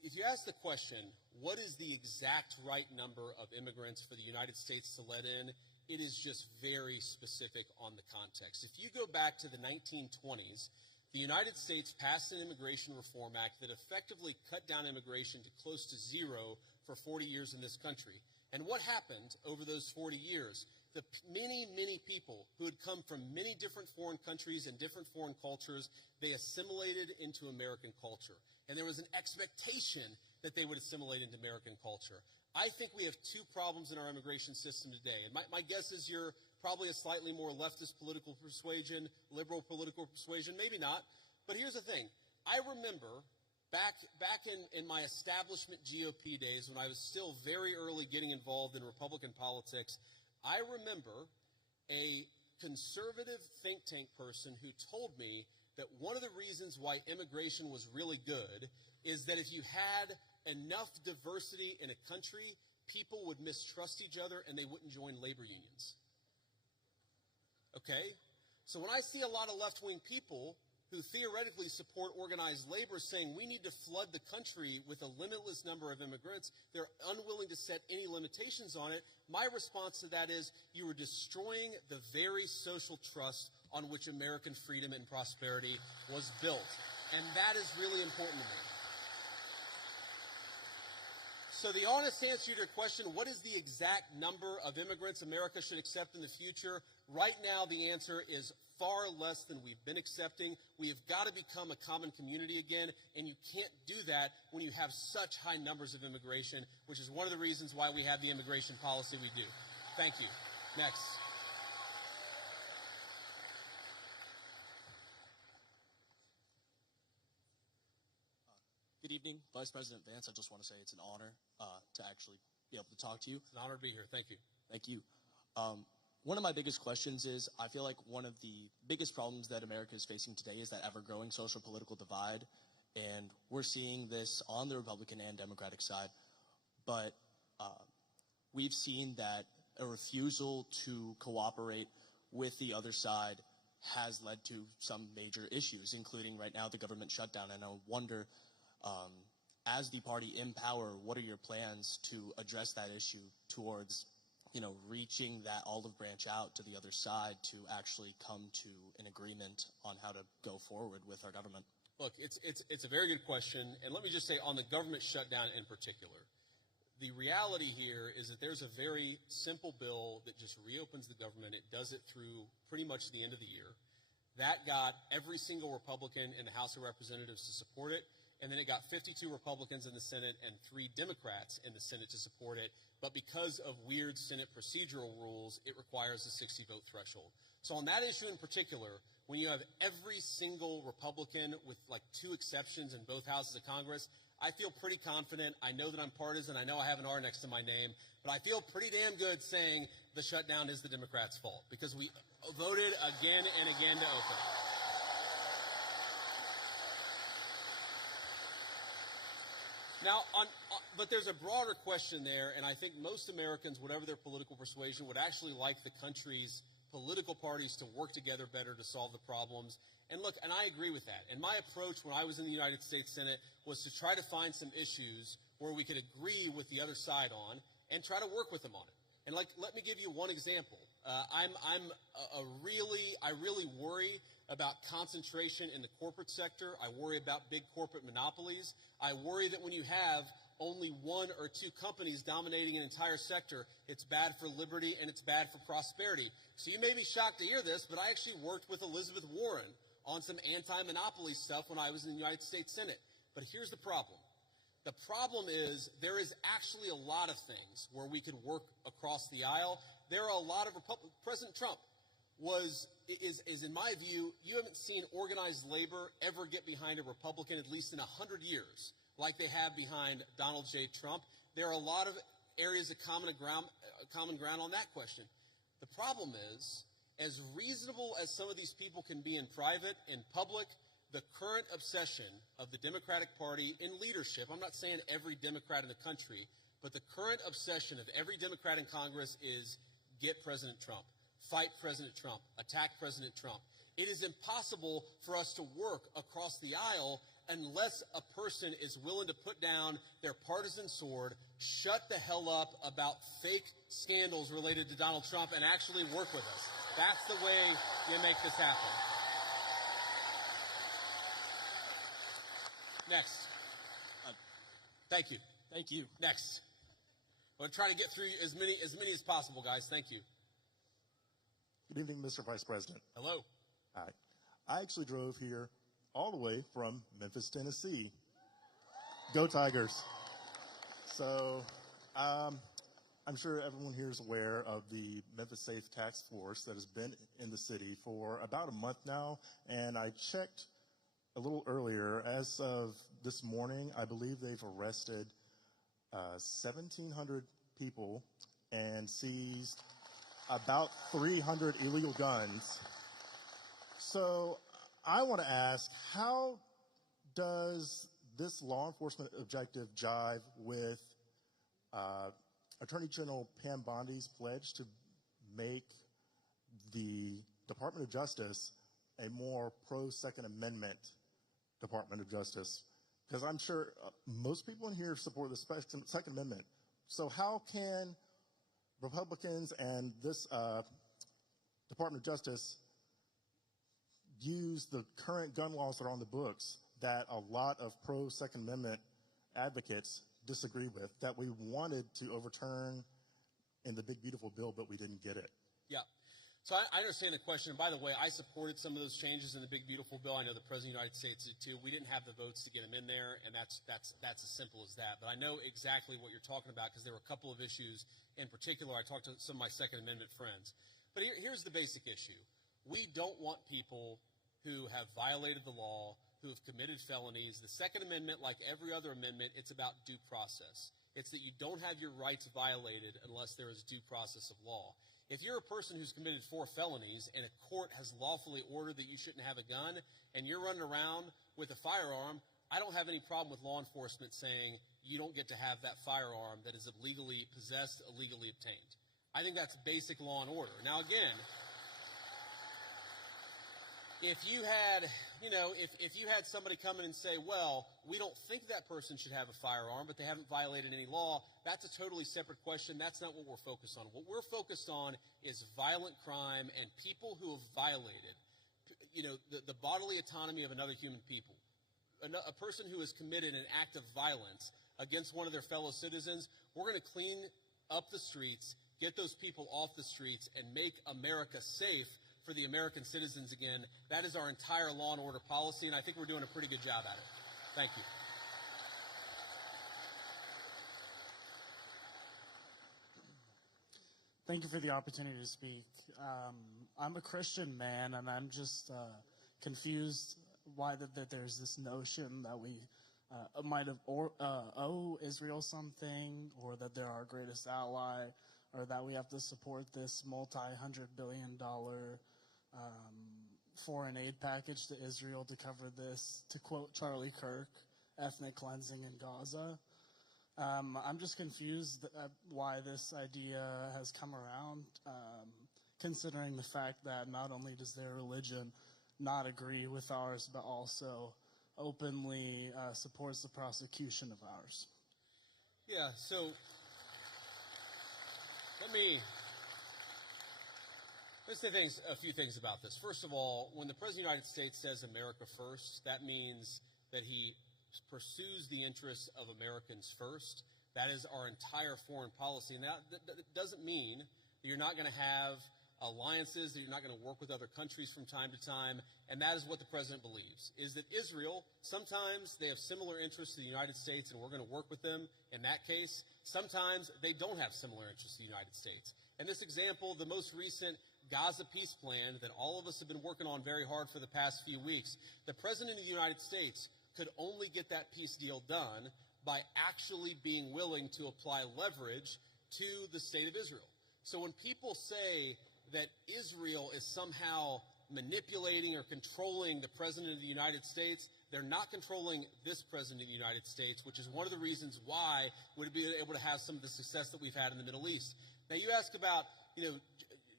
if you ask the question, what is the exact right number of immigrants for the United States to let in, it is just very specific on the context. If you go back to the 1920s, the United States passed an Immigration Reform Act that effectively cut down immigration to close to zero for 40 years in this country. And what happened over those 40 years? The many, many people who had come from many different foreign countries and different foreign cultures, they assimilated into American culture. And there was an expectation that they would assimilate into American culture. I think we have two problems in our immigration system today. And my guess is you're probably a slightly more leftist political persuasion, liberal political persuasion, maybe not. But here's the thing. I remember back in my establishment GOP days when I was still very early getting involved in Republican politics, I remember a conservative think tank person who told me that one of the reasons why immigration was really good is that if you had enough diversity in a country, people would mistrust each other and they wouldn't join labor unions. Okay? So when I see a lot of left-wing people who theoretically support organized labor saying we need to flood the country with a limitless number of immigrants, they're unwilling to set any limitations on it, my response to that is you are destroying the very social trust on which American freedom and prosperity was built. And that is really important to me. So the honest answer to your question, what is the exact number of immigrants America should accept in the future? Right now, the answer is far less than we've been accepting. We have got to become a common community again, and you can't do that when you have such high numbers of immigration, which is one of the reasons why we have the immigration policy we do. Thank you. Next. Good evening, Vice President Vance. I just want to say it's an honor to actually be able to talk to you. It's an honor to be here. Thank you. Thank you. One of my biggest questions is, I feel like one of the biggest problems that America is facing today is that ever-growing social political divide, and we're seeing this on the Republican and Democratic side, but we've seen that a refusal to cooperate with the other side has led to some major issues, including right now the government shutdown, and I wonder, as the party in power, what are your plans to address that issue towards, reaching that olive branch out to the other side to actually come to an agreement on how to go forward with our government? Look, it's a very good question, and let me just say on the government shutdown in particular, the reality here is that there's a very simple bill that just reopens the government. It does it through pretty much the end of the year. That got every single Republican in the House of Representatives to support it. And then it got 52 Republicans in the Senate and 3 Democrats in the Senate to support it. But because of weird Senate procedural rules, it requires a 60-vote threshold. So on that issue in particular, when you have every single Republican with like 2 exceptions in both houses of Congress, I feel pretty confident. I know that I'm partisan. I know I have an R next to my name. But I feel pretty damn good saying the shutdown is the Democrats' fault because we voted again and again to open it. Now, but there's a broader question there, and I think most Americans, whatever their political persuasion, would actually like the country's political parties to work together better to solve the problems. And look, and I agree with that. And my approach when I was in the United States Senate was to try to find some issues where we could agree with the other side on and try to work with them on it. And let me give you one example. I really worry about concentration in the corporate sector. I worry about big corporate monopolies. I worry that when you have only 1 or 2 companies dominating an entire sector, it's bad for liberty and it's bad for prosperity. So you may be shocked to hear this, but I actually worked with Elizabeth Warren on some anti-monopoly stuff when I was in the United States Senate. But here's the problem. The problem is there is actually a lot of things where we could work across the aisle. There are a lot of President Trump is in my view, you haven't seen organized labor ever get behind a Republican at least in 100 years like they have behind Donald J. Trump. There are a lot of areas of common ground on that question. The problem is, as reasonable as some of these people can be in private, in public, the current obsession of the Democratic Party in leadership, I'm not saying every Democrat in the country, but the current obsession of every Democrat in Congress is get President Trump, fight President Trump, attack President Trump. It is impossible for us to work across the aisle unless a person is willing to put down their partisan sword, shut the hell up about fake scandals related to Donald Trump, and actually work with us. That's the way you make this happen. Next. Thank you. Thank you. Next. I'm going to try to get through as many as possible, guys. Thank you. Good evening, Mr. Vice President. Hello. Hi. I actually drove here all the way from Memphis, Tennessee. Go Tigers. So I'm sure everyone here is aware of the Memphis Safe Task Force that has been in the city for about a month now. And I checked a little earlier. As of this morning, I believe they've arrested 1,700 people and seized about 300 illegal guns. So I want to ask, how does this law enforcement objective jive with Attorney General Pam Bondi's pledge to make the Department of Justice a more pro-Second Amendment Department of Justice? Because I'm sure most people in here support the Second Amendment. So how can Republicans and this Department of Justice use the current gun laws that are on the books that a lot of pro-Second Amendment advocates disagree with, that we wanted to overturn in the Big Beautiful Bill, but we didn't get it? Yeah. So I understand the question. And by the way, I supported some of those changes in the Big Beautiful Bill. I know the President of the United States did too. We didn't have the votes to get them in there, and that's as simple as that. But I know exactly what you're talking about because there were a couple of issues in particular. I talked to some of my Second Amendment friends. But here's the basic issue. We don't want people who have violated the law, who have committed felonies. The Second Amendment, like every other amendment, it's about due process. It's that you don't have your rights violated unless there is due process of law. If you're a person who's committed 4 felonies and a court has lawfully ordered that you shouldn't have a gun and you're running around with a firearm, I don't have any problem with law enforcement saying you don't get to have that firearm that is illegally possessed, illegally obtained. I think that's basic law and order. Now, again, if you had somebody come in and say, well, we don't think that person should have a firearm, but they haven't violated any law, that's a totally separate question. That's not what we're focused on. What we're focused on is violent crime and people who have violated, the bodily autonomy of another human people. A person who has committed an act of violence against one of their fellow citizens, we're going to clean up the streets, get those people off the streets, and make America safe for the American citizens again. That is our entire law and order policy, and I think we're doing a pretty good job at it. Thank you. Thank you for the opportunity to speak. I'm a Christian man, and I'm just confused why that there's this notion that we might have owe Israel something, or that they're our greatest ally, or that we have to support this multi-hundred-billion-dollar foreign aid package to Israel to cover this, to quote Charlie Kirk, ethnic cleansing in Gaza. I'm just confused at why this idea has come around, considering the fact that not only does their religion not agree with ours, but also openly supports the prosecution of ours. Yeah, so let's say a few things about this. First of all, when the President of the United States says America first, that means that he pursues the interests of Americans first. That is our entire foreign policy. And that doesn't mean that you're not going to have alliances, that you're not going to work with other countries from time to time. And that is what the President believes, is that Israel, sometimes they have similar interests to the United States, and we're going to work with them in that case. Sometimes they don't have similar interests to the United States. And this example, the most recent Gaza peace plan that all of us have been working on very hard for the past few weeks, the President of the United States could only get that peace deal done by actually being willing to apply leverage to the state of Israel. So when people say that Israel is somehow manipulating or controlling the President of the United States, they're not controlling this President of the United States, which is one of the reasons why we'd be able to have some of the success that we've had in the Middle East. Now, you ask about,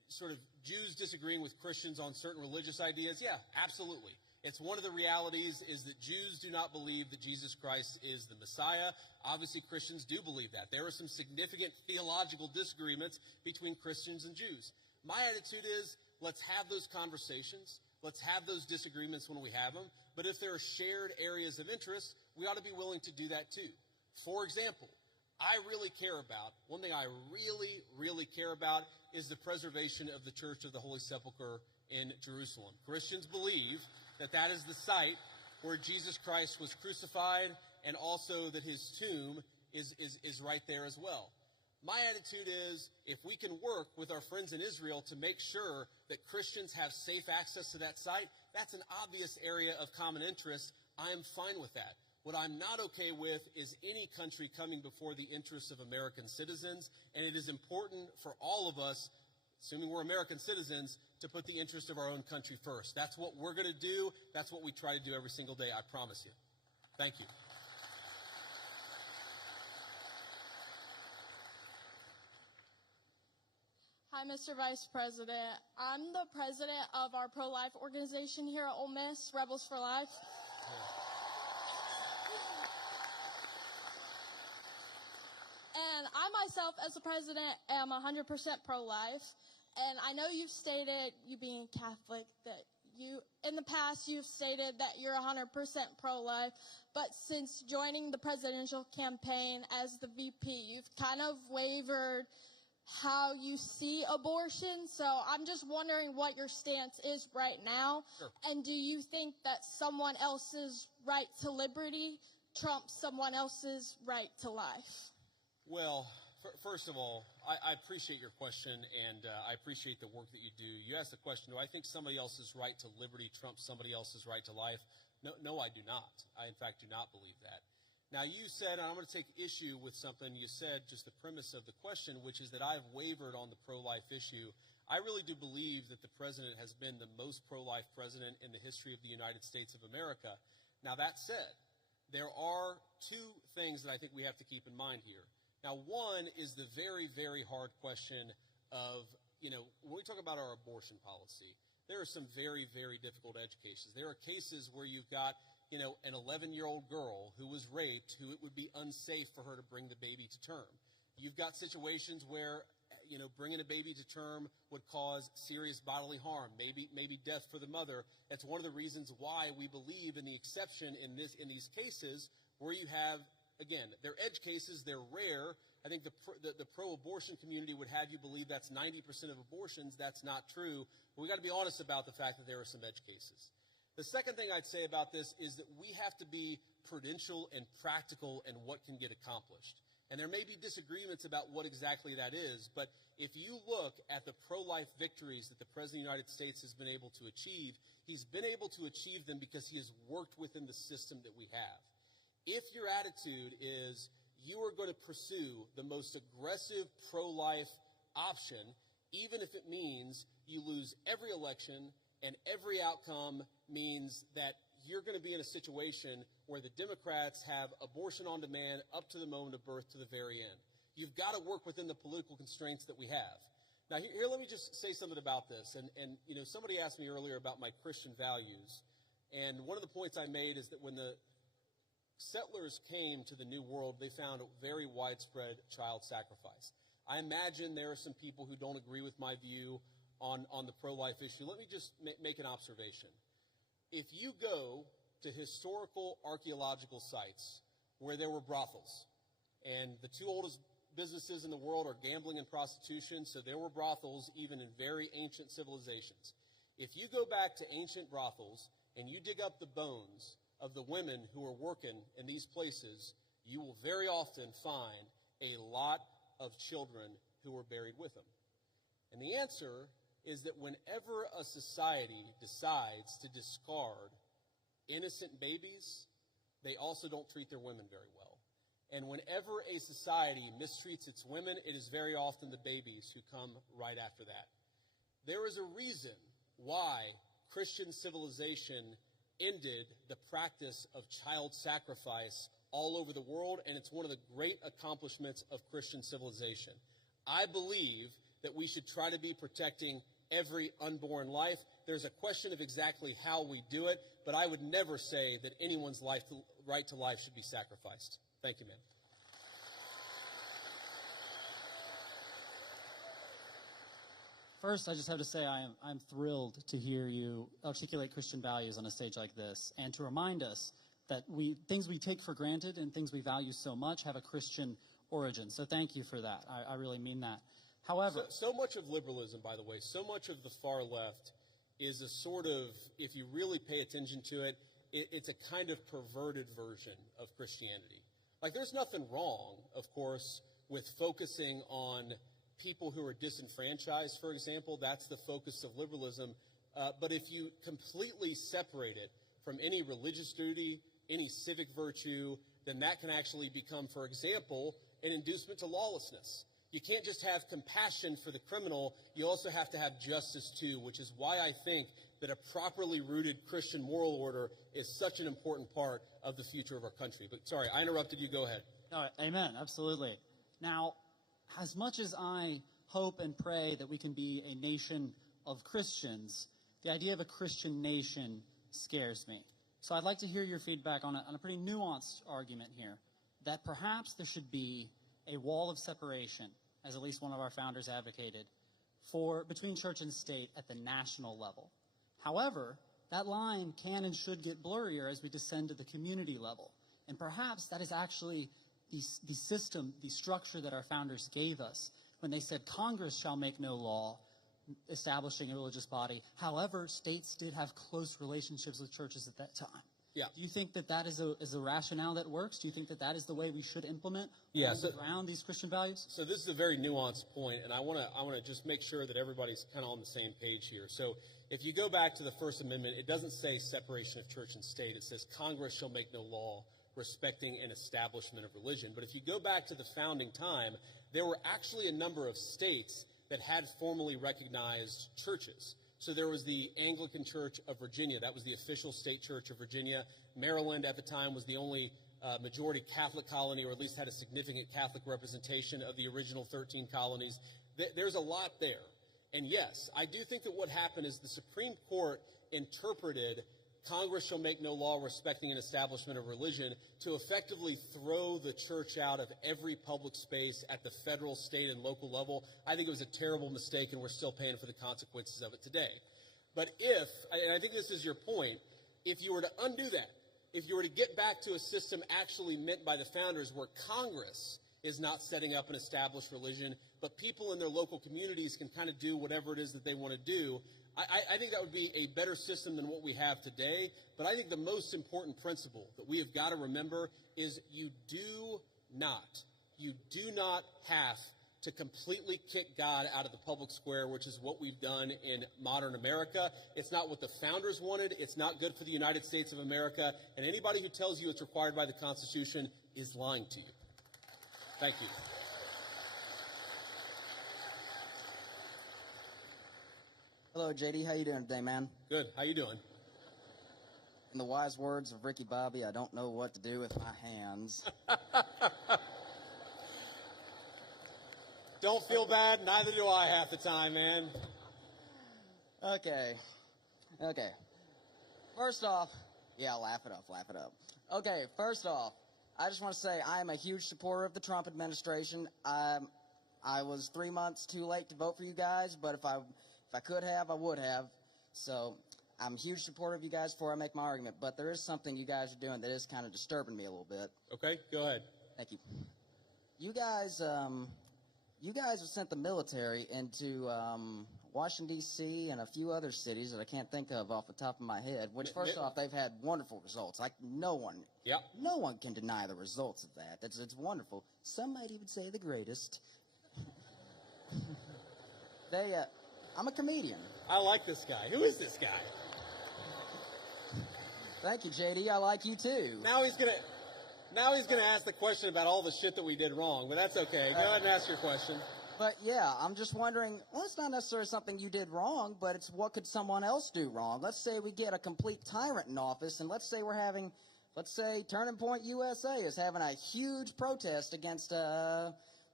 sort of Jews disagreeing with Christians on certain religious ideas, yeah, absolutely. It's one of the realities is that Jews do not believe that Jesus Christ is the Messiah. Obviously, Christians do believe that. There are some significant theological disagreements between Christians and Jews. My attitude is, let's have those conversations. Let's have those disagreements when we have them. But if there are shared areas of interest, we ought to be willing to do that too. For example, one thing I really, really care about is the preservation of the Church of the Holy Sepulchre in Jerusalem. Christians believe that that is the site where Jesus Christ was crucified, and also that his tomb is right there as well. My attitude is, if we can work with our friends in Israel to make sure that Christians have safe access to that site, that's an obvious area of common interest. I am fine with that. What I'm not okay with is any country coming before the interests of American citizens, and it is important for all of us, assuming we're American citizens, to put the interest of our own country first. That's what we're going to do. That's what we try to do every single day, I promise you. Thank you. Hi, Mr. Vice President. I'm the president of our pro-life organization here at Ole Miss, Rebels for Life. And I myself, as a president, am 100% pro-life. And I know you've stated, you being Catholic, that in the past, you've stated that you're 100% pro-life. But since joining the presidential campaign as the VP, you've kind of wavered how you see abortion. So I'm just wondering what your stance is right now. Sure. And do you think that someone else's right to liberty trumps someone else's right to life? Well, first of all, I appreciate your question, and I appreciate the work that you do. You asked the question, do I think somebody else's right to liberty trumps somebody else's right to life? No, I do not. I, in fact, do not believe that. Now, you said, and I'm going to take issue with something you said, just the premise of the question, which is that I've wavered on the pro-life issue. I really do believe that the president has been the most pro-life president in the history of the United States of America. Now, that said, there are two things that I think we have to keep in mind here. Now, one is the very, very hard question of, when we talk about our abortion policy, there are some very, very difficult edge cases. There are cases where you've got, an 11-year-old girl who was raped, who it would be unsafe for her to bring the baby to term. You've got situations where, bringing a baby to term would cause serious bodily harm, maybe death for the mother. That's one of the reasons why we believe in the exception in these cases where you have, again, they're edge cases, they're rare. I think the pro-abortion community would have you believe that's 90% of abortions. That's not true. But we got to be honest about the fact that there are some edge cases. The second thing I'd say about this is that we have to be prudential and practical in what can get accomplished. And there may be disagreements about what exactly that is, but if you look at the pro-life victories that the President of the United States has been able to achieve, he's been able to achieve them because he has worked within the system that we have. If your attitude is you are going to pursue the most aggressive pro-life option, even if it means you lose every election and every outcome means that you're going to be in a situation where the Democrats have abortion on demand up to the moment of birth to the very end. You've got to work within the political constraints that we have. Now, here let me just say something about this. And somebody asked me earlier about my Christian values. And one of the points I made is that when the settlers came to the New World, they found a very widespread child sacrifice. I imagine there are some people who don't agree with my view on the pro-life issue. Let me just make an observation. If you go to historical archaeological sites where there were brothels, and the two oldest businesses in the world are gambling and prostitution, so there were brothels even in very ancient civilizations. If you go back to ancient brothels and you dig up the bones of the women who were working in these places, you will very often find a lot of children who were buried with them. And the answer is that whenever a society decides to discard innocent babies, they also don't treat their women very well. And whenever a society mistreats its women, it is very often the babies who come right after that. There is a reason why Christian civilization ended the practice of child sacrifice all over the world, and it's one of the great accomplishments of Christian civilization. I believe that we should try to be protecting every unborn life. There's a question of exactly how we do it, but I would never say that anyone's right to life should be sacrificed. Thank you, ma'am. First, I just have to say I'm thrilled to hear you articulate Christian values on a stage like this, and to remind us that things we take for granted and things we value so much have a Christian origin. So thank you for that. I really mean that. However, so much of liberalism, by the way, so much of the far left is a sort of, if you really pay attention to it, it's a kind of perverted version of Christianity. Like, there's nothing wrong, of course, with focusing on people who are disenfranchised, for example. That's the focus of liberalism. But if you completely separate it from any religious duty, any civic virtue, then that can actually become, for example, an inducement to lawlessness. You can't just have compassion for the criminal, you also have to have justice too, which is why I think that a properly rooted Christian moral order is such an important part of the future of our country. But sorry, I interrupted you. Go ahead. Amen. Absolutely. Now, as much as I hope and pray that we can be a nation of Christians, the idea of a Christian nation scares me. So I'd like to hear your feedback on a pretty nuanced argument here, that perhaps there should be a wall of separation, as at least one of our founders advocated, between church and state at the national level. However, that line can and should get blurrier as we descend to the community level. And perhaps that is actually the system, the structure that our founders gave us when they said Congress shall make no law establishing a religious body. However, states did have close relationships with churches at that time. Yeah. Do you think that is a rationale that works? Do you think that is the way we should implement around these Christian values? So this is a very nuanced point, and I want to just make sure that everybody's kind of on the same page here. So if you go back to the First Amendment, it doesn't say separation of church and state. It says Congress shall make no law respecting an establishment of religion. But if you go back to the founding time, there were actually a number of states that had formally recognized churches. So there was the Anglican Church of Virginia. That was the official state church of Virginia. Maryland at the time was the only majority Catholic colony, or at least had a significant Catholic representation of the original 13 colonies. There's a lot there. And yes, I do think that what happened is the Supreme Court interpreted Congress shall make no law respecting an establishment of religion to effectively throw the church out of every public space at the federal, state, and local level. I think it was a terrible mistake, and we're still paying for the consequences of it today. But and I think this is your point, if you were to undo that, if you were to get back to a system actually meant by the founders where Congress is not setting up an established religion, but people in their local communities can kind of do whatever it is that they want to do, I think that would be a better system than what we have today. But I think the most important principle that we have got to remember is you do not have to completely kick God out of the public square, which is what we've done in modern America. It's not what the founders wanted. It's not good for the United States of America. And anybody who tells you it's required by the Constitution is lying to you. Thank you. Hello, JD. How you doing today, man? Good. How you doing? In the wise words of Ricky Bobby, I don't know what to do with my hands. Don't feel bad. Neither do I half the time, man. Okay. First off, laugh it up. Okay, first off, I just want to say I am a huge supporter of the Trump administration. I was 3 months too late to vote for you guys, but if I could have, I would have. So I'm a huge supporter of you guys before I make my argument. But there is something you guys are doing that is kind of disturbing me a little bit. Okay, go ahead. Thank you. You guys have sent the military into Washington, D.C. and a few other cities that I can't think of off the top of my head, which, first off, they've had wonderful results. Like, no one can deny the results of that. It's wonderful. Some might even say the greatest. I'm a comedian. I like this guy. Who is this guy? Thank you, JD. I like you too. Now he's gonna ask the question about all the shit that we did wrong, but that's okay. Go ahead and ask your question. But yeah, I'm just wondering, well, it's not necessarily something you did wrong, but it's what could someone else do wrong? Let's say we get a complete tyrant in office, and let's say Turning Point USA is having a huge protest against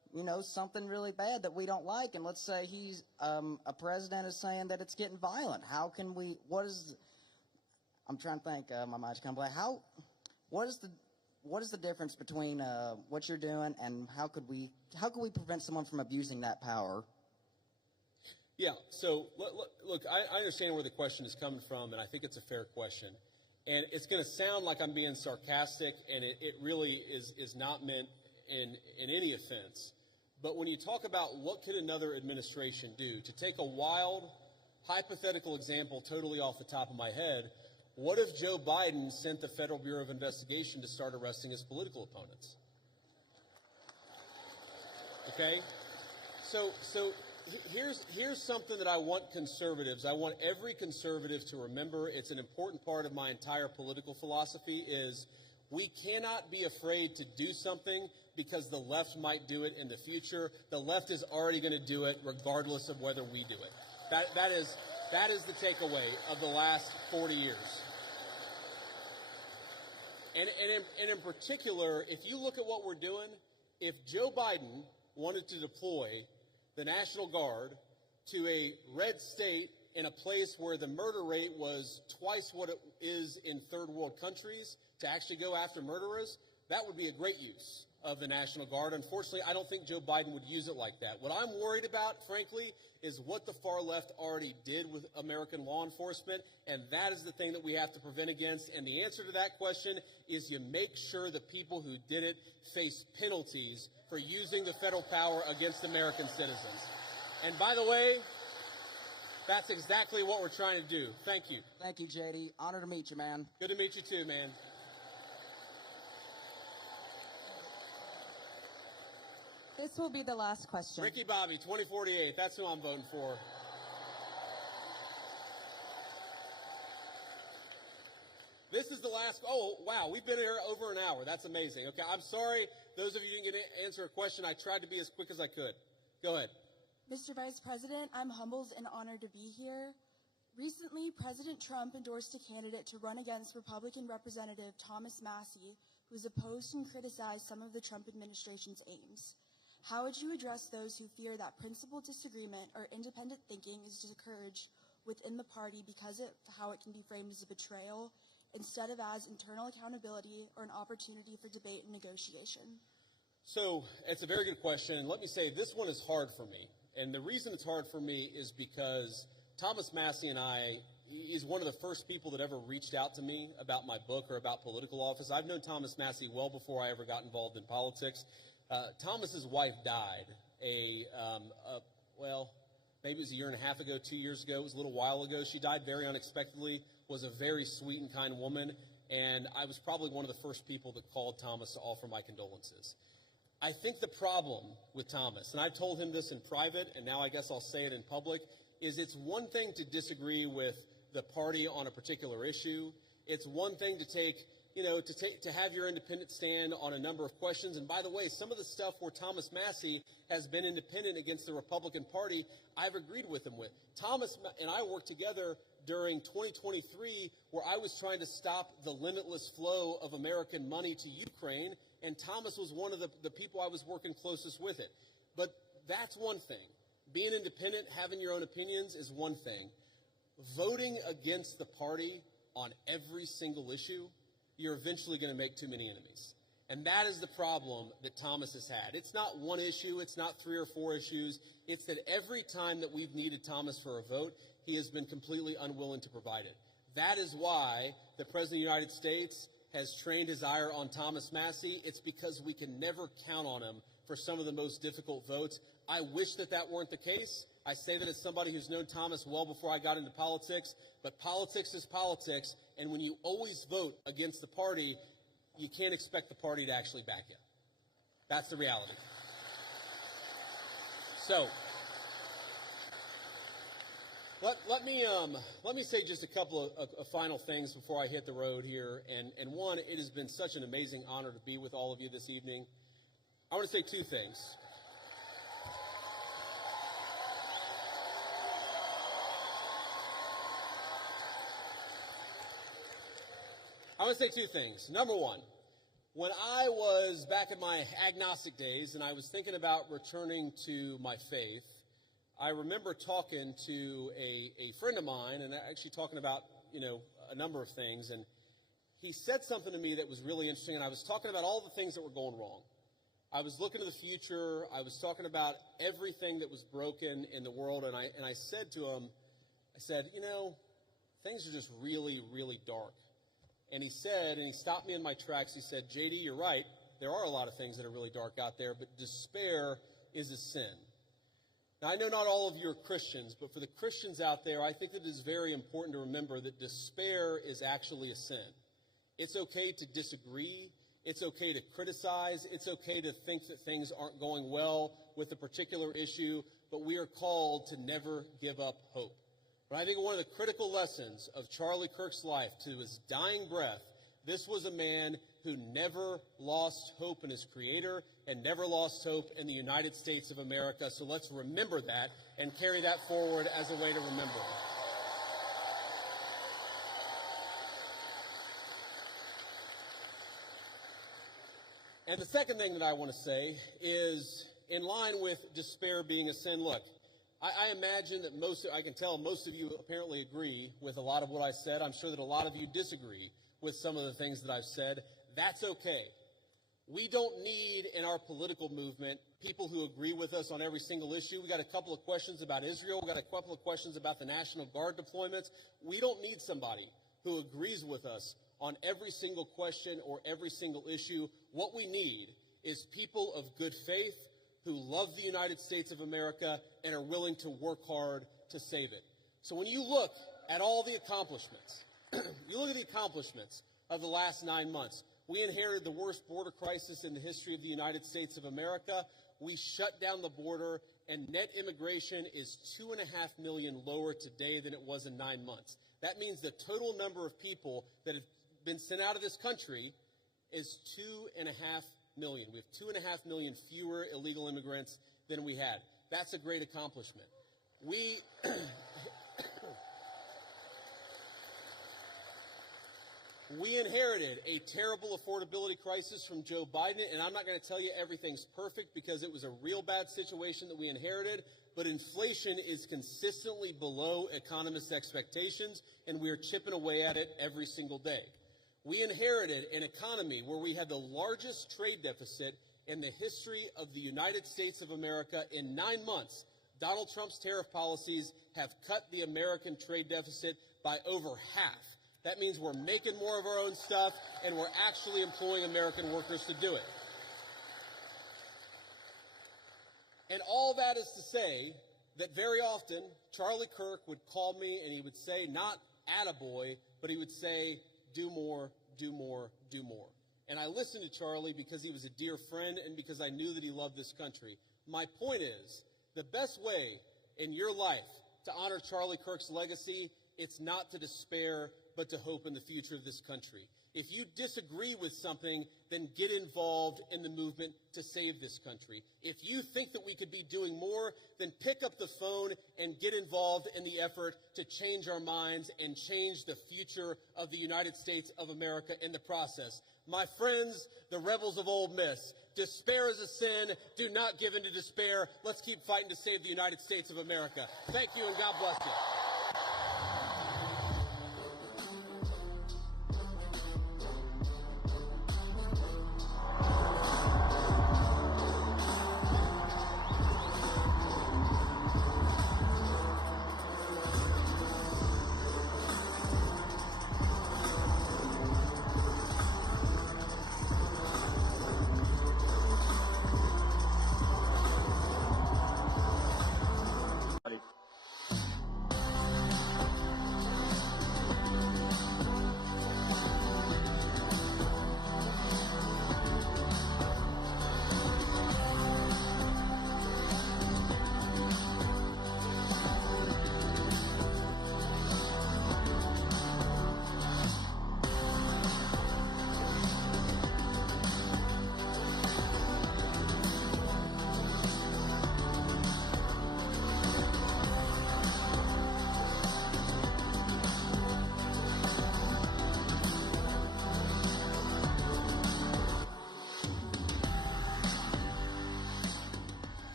something really bad that we don't like, and let's say he's a president is saying that it's getting violent. How can we? I'm trying to think. My mind's kind of blank. What is the difference between what you're doing and how could we prevent someone from abusing that power? Yeah. So look, I understand where the question is coming from, and I think it's a fair question. And it's going to sound like I'm being sarcastic, and it really is not meant in any offense. But when you talk about what could another administration do, to take a wild, hypothetical example totally off the top of my head, what if Joe Biden sent the Federal Bureau of Investigation to start arresting his political opponents? Okay? So here's something that I want I want every conservative to remember. It's an important part of my entire political philosophy is we cannot be afraid to do something because the left might do it in the future. The left is already going to do it regardless of whether we do it. That is the takeaway of the last 40 years. And in particular, if you look at what we're doing, if Joe Biden wanted to deploy the National Guard to a red state in a place where the murder rate was twice what it is in third world countries to actually go after murderers, that would be a great use of the National Guard. Unfortunately, I don't think Joe Biden would use it like that. What I'm worried about, frankly, is what the far left already did with American law enforcement, and that is the thing that we have to prevent against. And the answer to that question is you make sure the people who did it face penalties for using the federal power against American citizens. And by the way, that's exactly what we're trying to do. Thank you. Thank you, JD. Honor to meet you, man. Good to meet you too, man. This will be the last question. Ricky Bobby, 2048. That's who I'm voting for. This is the last. Oh, wow. We've been here over an hour. That's amazing. Okay, I'm sorry. Those of you who didn't get to answer a question, I tried to be as quick as I could. Go ahead. Mr. Vice President, I'm humbled and honored to be here. Recently, President Trump endorsed a candidate to run against Republican Representative Thomas Massie, who has opposed and criticized some of the Trump administration's aims. How would you address those who fear that principled disagreement or independent thinking is discouraged within the party because of how it can be framed as a betrayal instead of as internal accountability or an opportunity for debate and negotiation? So it's a very good question. And let me say this one is hard for me. And the reason it's hard for me is because Thomas Massie and he's one of the first people that ever reached out to me about my book or about political office. I've known Thomas Massie well before I ever got involved in politics. Thomas's wife died maybe it was a year and a half ago, 2 years ago. It was a little while ago. She died very unexpectedly, was a very sweet and kind woman, and I was probably one of the first people that called Thomas to offer my condolences. I think the problem with Thomas, and I've told him this in private, and now I guess I'll say it in public, is it's one thing to disagree with the party on a particular issue. It's one thing to have your independent stand on a number of questions. And by the way, some of the stuff where Thomas Massie has been independent against the Republican Party, I've agreed with him with. Thomas and I worked together during 2023 where I was trying to stop the limitless flow of American money to Ukraine, and Thomas was one of the people I was working closest with it. But that's one thing. Being independent, having your own opinions is one thing. Voting against the party on every single issue, you're eventually going to make too many enemies. And that is the problem that Thomas has had. It's not one issue. It's not 3 or 4 issues. It's that every time that we've needed Thomas for a vote, he has been completely unwilling to provide it. That is why the President of the United States has trained his ire on Thomas Massie. It's because we can never count on him for some of the most difficult votes. I wish that weren't the case. I say that as somebody who's known Thomas well before I got into politics, but politics is politics, and when you always vote against the party, you can't expect the party to actually back you. That's the reality. So, let me say just a couple of final things before I hit the road here. And one, it has been such an amazing honor to be with all of you this evening. I want to say 2 things. I want to say 2 things. Number one, When I was back in my agnostic days and I was thinking about returning to my faith, I remember talking to a friend of mine and actually talking about, a number of things. And he said something to me that was really interesting. And I was talking about all the things that were going wrong. I was looking to the future. I was talking about everything that was broken in the world. And I said to him, things are just really, really dark. And he stopped me in my tracks. He said, JD, you're right. There are a lot of things that are really dark out there, but despair is a sin. Now, I know not all of you are Christians, but for the Christians out there, I think it is very important to remember that despair is actually a sin. It's okay to disagree. It's okay to criticize. It's okay to think that things aren't going well with a particular issue, but we are called to never give up hope. But I think one of the critical lessons of Charlie Kirk's life to his dying breath, this was a man who never lost hope in his Creator and never lost hope in the United States of America. So let's remember that and carry that forward as a way to remember. And the second thing that I want to say is, in line with despair being a sin, look, I imagine that I can tell most of you apparently agree with a lot of what I said. I'm sure that a lot of you disagree with some of the things that I've said. That's okay. We don't need in our political movement people who agree with us on every single issue. We got a couple of questions about Israel. We got a couple of questions about the National Guard deployments. We don't need somebody who agrees with us on every single question or every single issue. What we need is people of good faith who love the United States of America and are willing to work hard to save it. So when you look at all the accomplishments, you look at the accomplishments of the last 9 months. We inherited the worst border crisis in the history of the United States of America. We shut down the border, and net immigration is 2.5 million lower today than it was in 9 months. That means the total number of people that have been sent out of this country is 2.5 million. We have 2.5 million fewer illegal immigrants than we had. That's a great accomplishment. We inherited a terrible affordability crisis from Joe Biden, and I'm not going to tell you everything's perfect because it was a real bad situation that we inherited, but inflation is consistently below economists' expectations, and we are chipping away at it every single day. We inherited an economy where we had the largest trade deficit in the history of the United States of America. In 9 months, Donald Trump's tariff policies have cut the American trade deficit by over half. That means we're making more of our own stuff, and we're actually employing American workers to do it. And all that is to say that very often, Charlie Kirk would call me and he would say, not attaboy, but he would say, do more, do more, do more. And I listened to Charlie because he was a dear friend and because I knew that he loved this country. My point is, the best way in your life to honor Charlie Kirk's legacy, it's not to despair, but to hope in the future of this country. If you disagree with something, then get involved in the movement to save this country. If you think that we could be doing more, then pick up the phone and get involved in the effort to change our minds and change the future of the United States of America in the process. My friends, the rebels of Ole Miss, despair is a sin. Do not give in to despair. Let's keep fighting to save the United States of America. Thank you, and God bless you.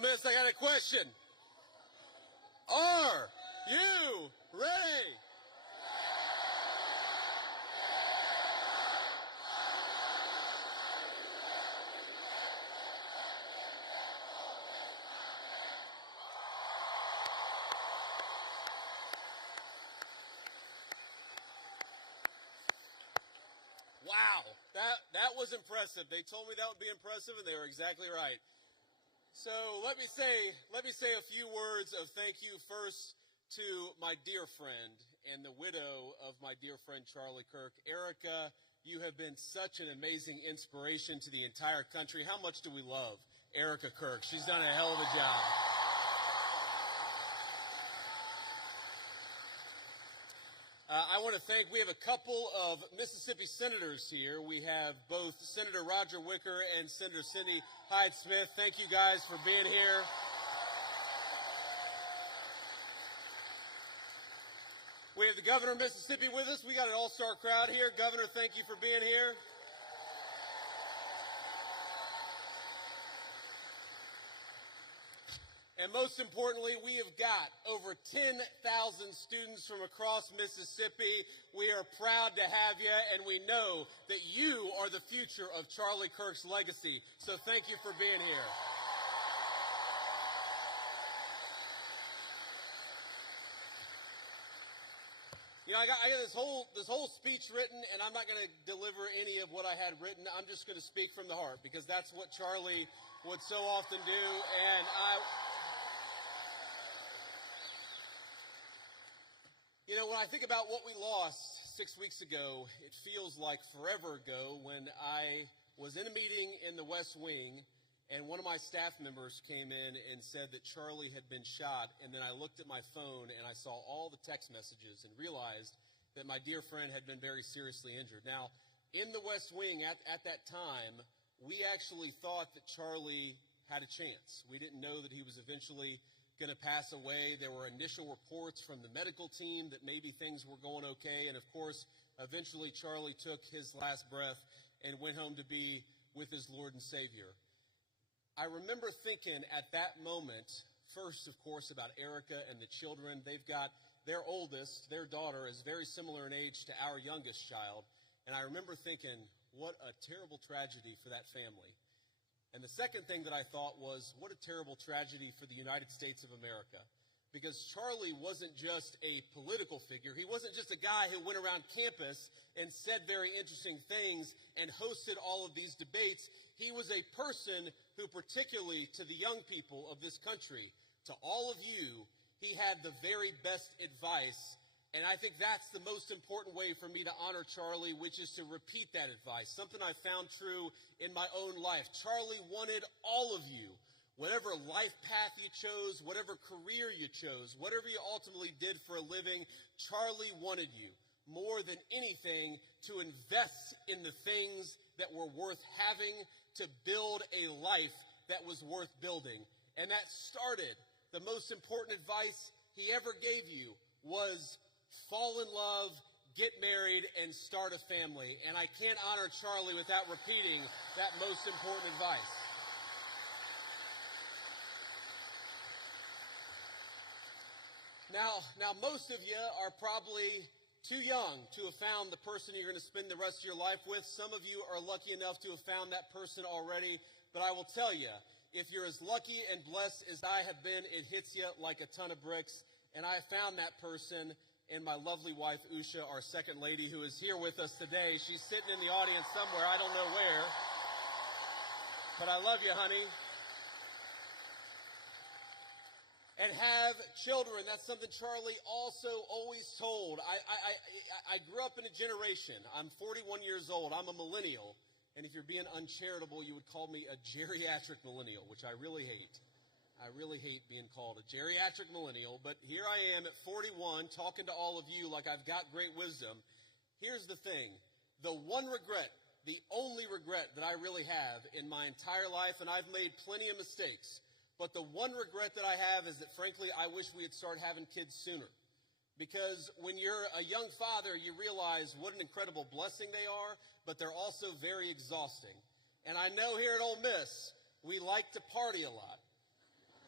Miss, I got a question. Are you ready? Wow, that was impressive. They told me that would be impressive, and they were exactly right. So let me say a few words of thank you first to my dear friend and the widow of my dear friend Charlie Kirk. Erica, you have been such an amazing inspiration to the entire country. How much do we love Erica Kirk? She's done a hell of a job. I want to thank, we have a couple of Mississippi senators here. We have both Senator Roger Wicker and Senator Cindy Hyde-Smith. Thank you guys for being here. We have the governor of Mississippi with us. We got an all-star crowd here. Governor, thank you for being here. And most importantly, we have got over 10,000 students from across Mississippi. We are proud to have you, and we know that you are the future of Charlie Kirk's legacy. So thank you for being here. You know, I got this whole speech written, and I'm not going to deliver any of what I had written. I'm just going to speak from the heart, because that's what Charlie would so often do. And you know, when I think about what we lost 6 weeks ago, it feels like forever ago when I was in a meeting in the West Wing, and one of my staff members came in and said that Charlie had been shot, and then I looked at my phone and I saw all the text messages and realized that my dear friend had been very seriously injured. Now, in the West Wing at that time, we actually thought that Charlie had a chance. We didn't know that he was eventually going to pass away. There were initial reports from the medical team that maybe things were going okay, and of course, eventually Charlie took his last breath and went home to be with his Lord and Savior. I remember thinking at that moment, first, of course, about Erica and the children. They've got their oldest, their daughter, is very similar in age to our youngest child, and I remember thinking, what a terrible tragedy for that family. And the second thing that I thought was, what a terrible tragedy for the United States of America. Because Charlie wasn't just a political figure. He wasn't just a guy who went around campus and said very interesting things and hosted all of these debates. He was a person who, particularly to the young people of this country, to all of you, he had the very best advice. And I think that's the most important way for me to honor Charlie, which is to repeat that advice, something I found true in my own life. Charlie wanted all of you, whatever life path you chose, whatever career you chose, whatever you ultimately did for a living, Charlie wanted you, more than anything, to invest in the things that were worth having, to build a life that was worth building. And that started, the most important advice he ever gave you was fall in love, get married, and start a family. And I can't honor Charlie without repeating that most important advice. Now, most of you are probably too young to have found the person you're going to spend the rest of your life with. Some of you are lucky enough to have found that person already. But I will tell you, if you're as lucky and blessed as I have been, it hits you like a ton of bricks. And I found that person in my lovely wife, Usha, our second lady, who is here with us today. She's sitting in the audience somewhere. I don't know where. But I love you, honey. And have children. That's something Charlie also always told. I grew up in a generation. I'm 41 years old. I'm a millennial. And if you're being uncharitable, you would call me a geriatric millennial, which I really hate. I really hate being called a geriatric millennial, but here I am at 41 talking to all of you like I've got great wisdom. Here's the thing. The one regret, the only regret that I really have in my entire life, and I've made plenty of mistakes, but the one regret that I have is that, frankly, I wish we had started having kids sooner. Because when you're a young father, you realize what an incredible blessing they are, but they're also very exhausting. And I know here at Ole Miss, we like to party a lot.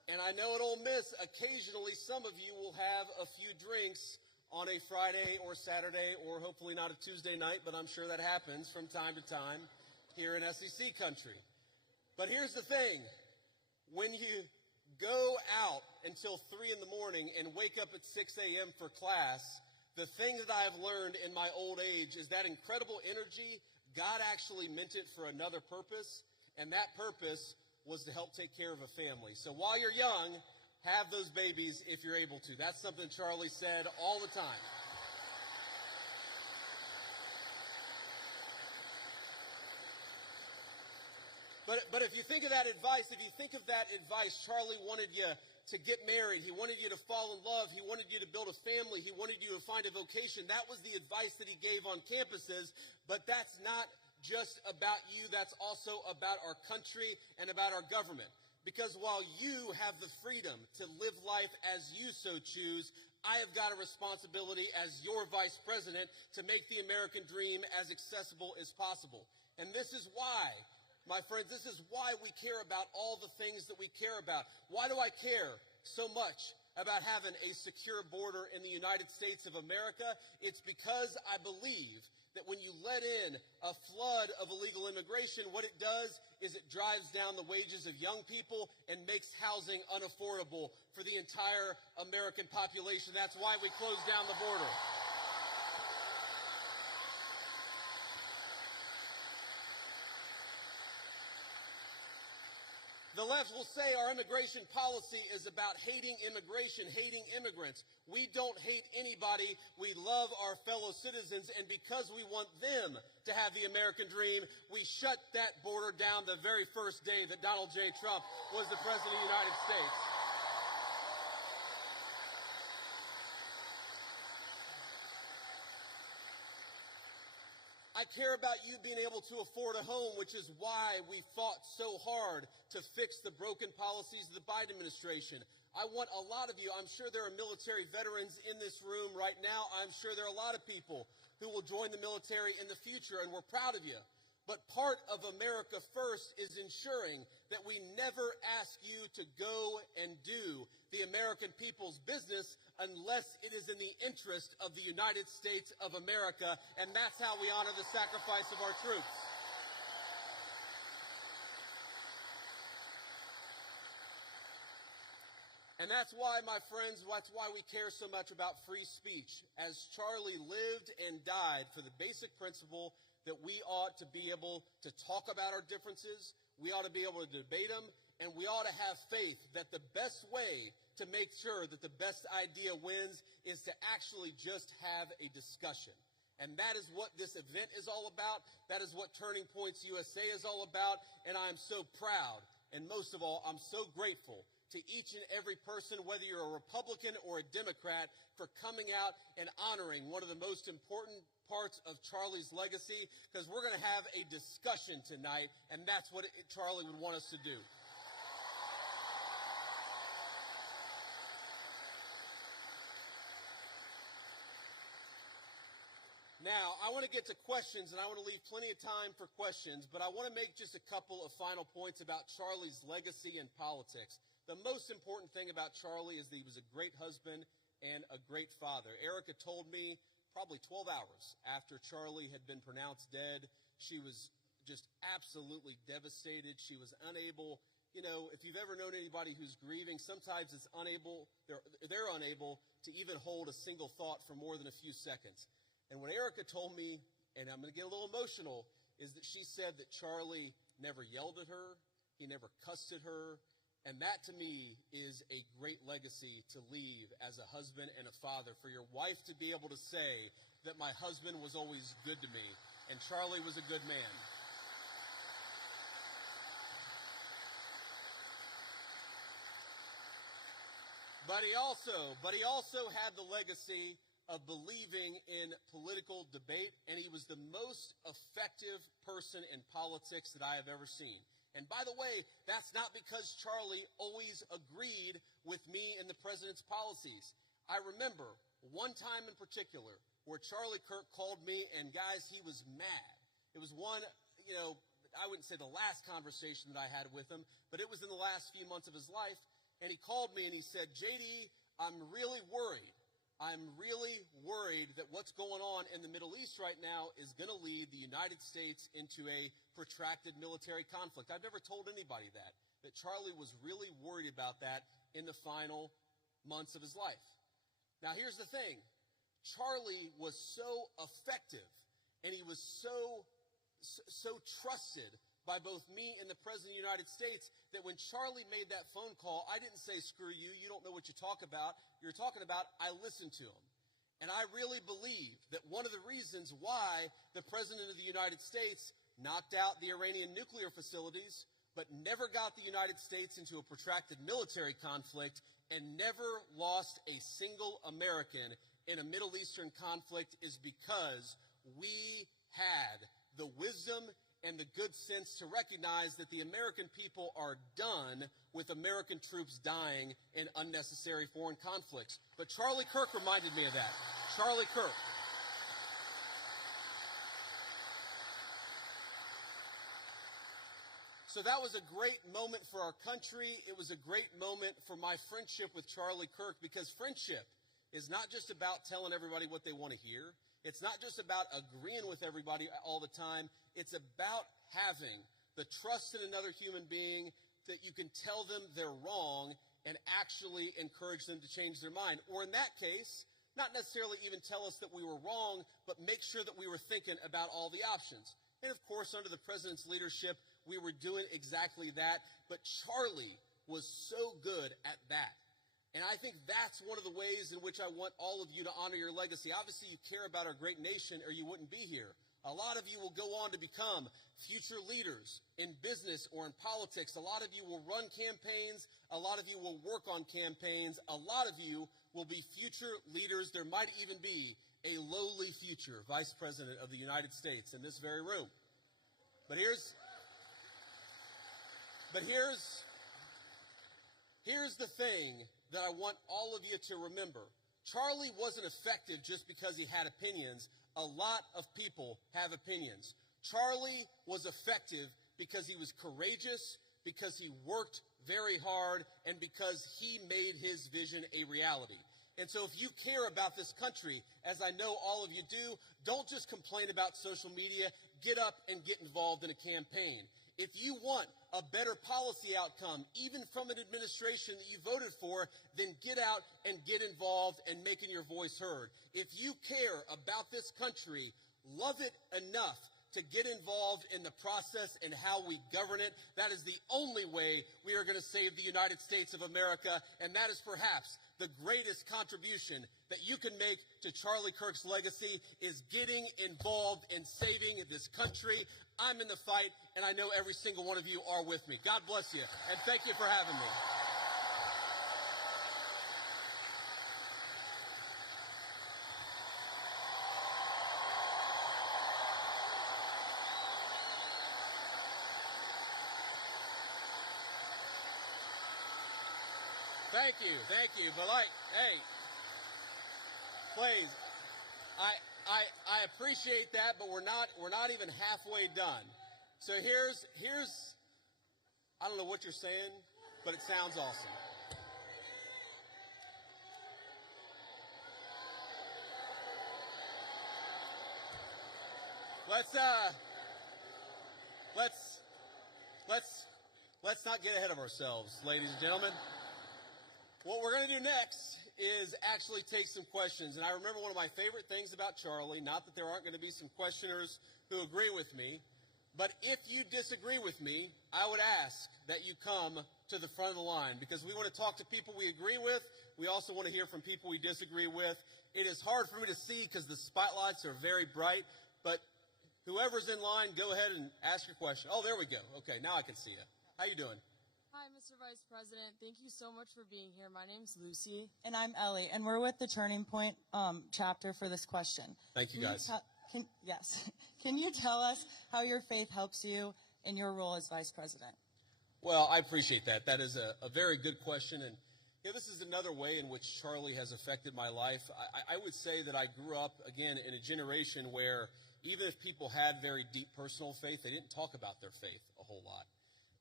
And I know at Ole Miss, occasionally some of you will have a few drinks on a Friday or Saturday, or hopefully not a Tuesday night, but I'm sure that happens from time to time here in SEC country. But here's the thing. When you go out until 3 in the morning and wake up at 6 a.m. for class, the thing that I have learned in my old age is that incredible energy, God actually meant it for another purpose, and that purpose was to help take care of a family. So while you're young, have those babies if you're able to. That's something Charlie said all the time. But if you think of that advice, Charlie wanted you to get married. He wanted you to fall in love. He wanted you to build a family. He wanted you to find a vocation. That was the advice that he gave on campuses. But that's not just about you. That's also about our country and about our government. Because while you have the freedom to live life as you so choose, I have got a responsibility as your vice president to make the American dream as accessible as possible. And this is why, my friends, this is why we care about all the things that we care about. Why do I care so much about having a secure border in the United States of America? It's because I believe that when you let in a flood of illegal immigration, what it does is it drives down the wages of young people and makes housing unaffordable for the entire American population. That's why we closed down the border. The left will say our immigration policy is about hating immigration, hating immigrants. We don't hate anybody. We love our fellow citizens, and because we want them to have the American dream, we shut that border down the very first day that Donald J. Trump was the President of the United States. I care about you being able to afford a home, which is why we fought so hard to fix the broken policies of the Biden administration. I want a lot of you, I'm sure there are military veterans in this room right now. I'm sure there are a lot of people who will join the military in the future, and we're proud of you. But part of America First is ensuring that we never ask you to go and do the American people's business unless it is in the interest of the United States of America, and that's how we honor the sacrifice of our troops. And that's why, my friends, that's why we care so much about free speech. As Charlie lived and died for the basic principle that we ought to be able to talk about our differences, we ought to be able to debate them, and we ought to have faith that the best way to make sure that the best idea wins is to actually just have a discussion. And that is what this event is all about. That is what Turning Points USA is all about. And I'm so proud, and most of all, I'm so grateful to each and every person, whether you're a Republican or a Democrat, for coming out and honoring one of the most important parts of Charlie's legacy, because we're going to have a discussion tonight, and that's what Charlie would want us to do. Now, I want to get to questions, and I want to leave plenty of time for questions, but I want to make just a couple of final points about Charlie's legacy in politics. The most important thing about Charlie is that he was a great husband and a great father. Erica told me probably 12 hours after Charlie had been pronounced dead, she was just absolutely devastated. She was unable, you know, if you've ever known anybody who's grieving, sometimes it's unable, they're unable to even hold a single thought for more than a few seconds. And what Erica told me, and I'm going to get a little emotional, is that she said that Charlie never yelled at her, he never cussed at her, and that to me is a great legacy to leave as a husband and a father, for your wife to be able to say that my husband was always good to me, and Charlie was a good man. But he also had the legacy of believing in political debate, and he was the most effective person in politics that I have ever seen. And by the way, that's not because Charlie always agreed with me and the president's policies. I remember one time in particular where Charlie Kirk called me, and guys, he was mad. It was one, you know, I wouldn't say the last conversation that I had with him, but it was in the last few months of his life. and he called me and he said, JD, I'm really worried. I'm really worried that what's going on in the Middle East right now is going to lead the United States into a protracted military conflict. I've never told anybody that Charlie was really worried about that in the final months of his life. Now, here's the thing. Charlie was so effective, and he was so trusted by both me and the President of the United States that when Charlie made that phone call, I didn't say, screw you, you don't know what you're talking about. I listened to him. And I really believe that one of the reasons why the President of the United States knocked out the Iranian nuclear facilities, but never got the United States into a protracted military conflict and never lost a single American in a Middle Eastern conflict is because we had the wisdom and the good sense to recognize that the American people are done with American troops dying in unnecessary foreign conflicts. But Charlie Kirk reminded me of that. Charlie Kirk. So that was a great moment for our country. It was a great moment for my friendship with Charlie Kirk, because friendship is not just about telling everybody what they want to hear. It's not just about agreeing with everybody all the time. It's about having the trust in another human being that you can tell them they're wrong and actually encourage them to change their mind. Or in that case, not necessarily even tell us that we were wrong, but make sure that we were thinking about all the options. And of course, under the president's leadership, we were doing exactly that. But Charlie was so good at that. And I think that's one of the ways in which I want all of you to honor your legacy. Obviously, you care about our great nation or you wouldn't be here. A lot of you will go on to become future leaders in business or in politics. A lot of you will run campaigns. A lot of you will work on campaigns. A lot of you will be future leaders. There might even be a lowly future vice president of the United States in this very room. But here's the thing that I want all of you to remember. Charlie wasn't effective just because he had opinions. A lot of people have opinions. Charlie was effective because he was courageous, because he worked very hard, and because he made his vision a reality. And so if you care about this country, as I know all of you do, don't just complain about social media. Get up and get involved in a campaign. If you want a better policy outcome, even from an administration that you voted for, then get out and get involved and making your voice heard. If you care about this country, love it enough to get involved in the process and how we govern it. That is the only way we are going to save the United States of America, and that is perhaps the greatest contribution that you can make to Charlie Kirk's legacy is getting involved in saving this country. I'm in the fight, and I know every single one of you are with me. God bless you, and thank you for having me. Thank you. But hey, please, I appreciate that, but we're not even halfway done. So here's I don't know what you're saying, but it sounds awesome. Let's not get ahead of ourselves, ladies and gentlemen. What we're going to do next is actually take some questions. And I remember one of my favorite things about Charlie, not that there aren't going to be some questioners who agree with me, but if you disagree with me, I would ask that you come to the front of the line, because we want to talk to people we agree with. We also want to hear from people we disagree with. It is hard for me to see because the spotlights are very bright, but whoever's in line, go ahead and ask your question. Oh, there we go. Okay, now I can see you. How you doing? Hi, Mr. Vice President. Thank you so much for being here. My name's Lucy. And I'm Ellie, and we're with the Turning Point chapter for this question. Thank you, guys. Yes. Can you tell us how your faith helps you in your role as Vice President? Well, I appreciate that. That is a very good question. And this is another way in which Charlie has affected my life. I would say that I grew up, again, in a generation where even if people had very deep personal faith, they didn't talk about their faith a whole lot.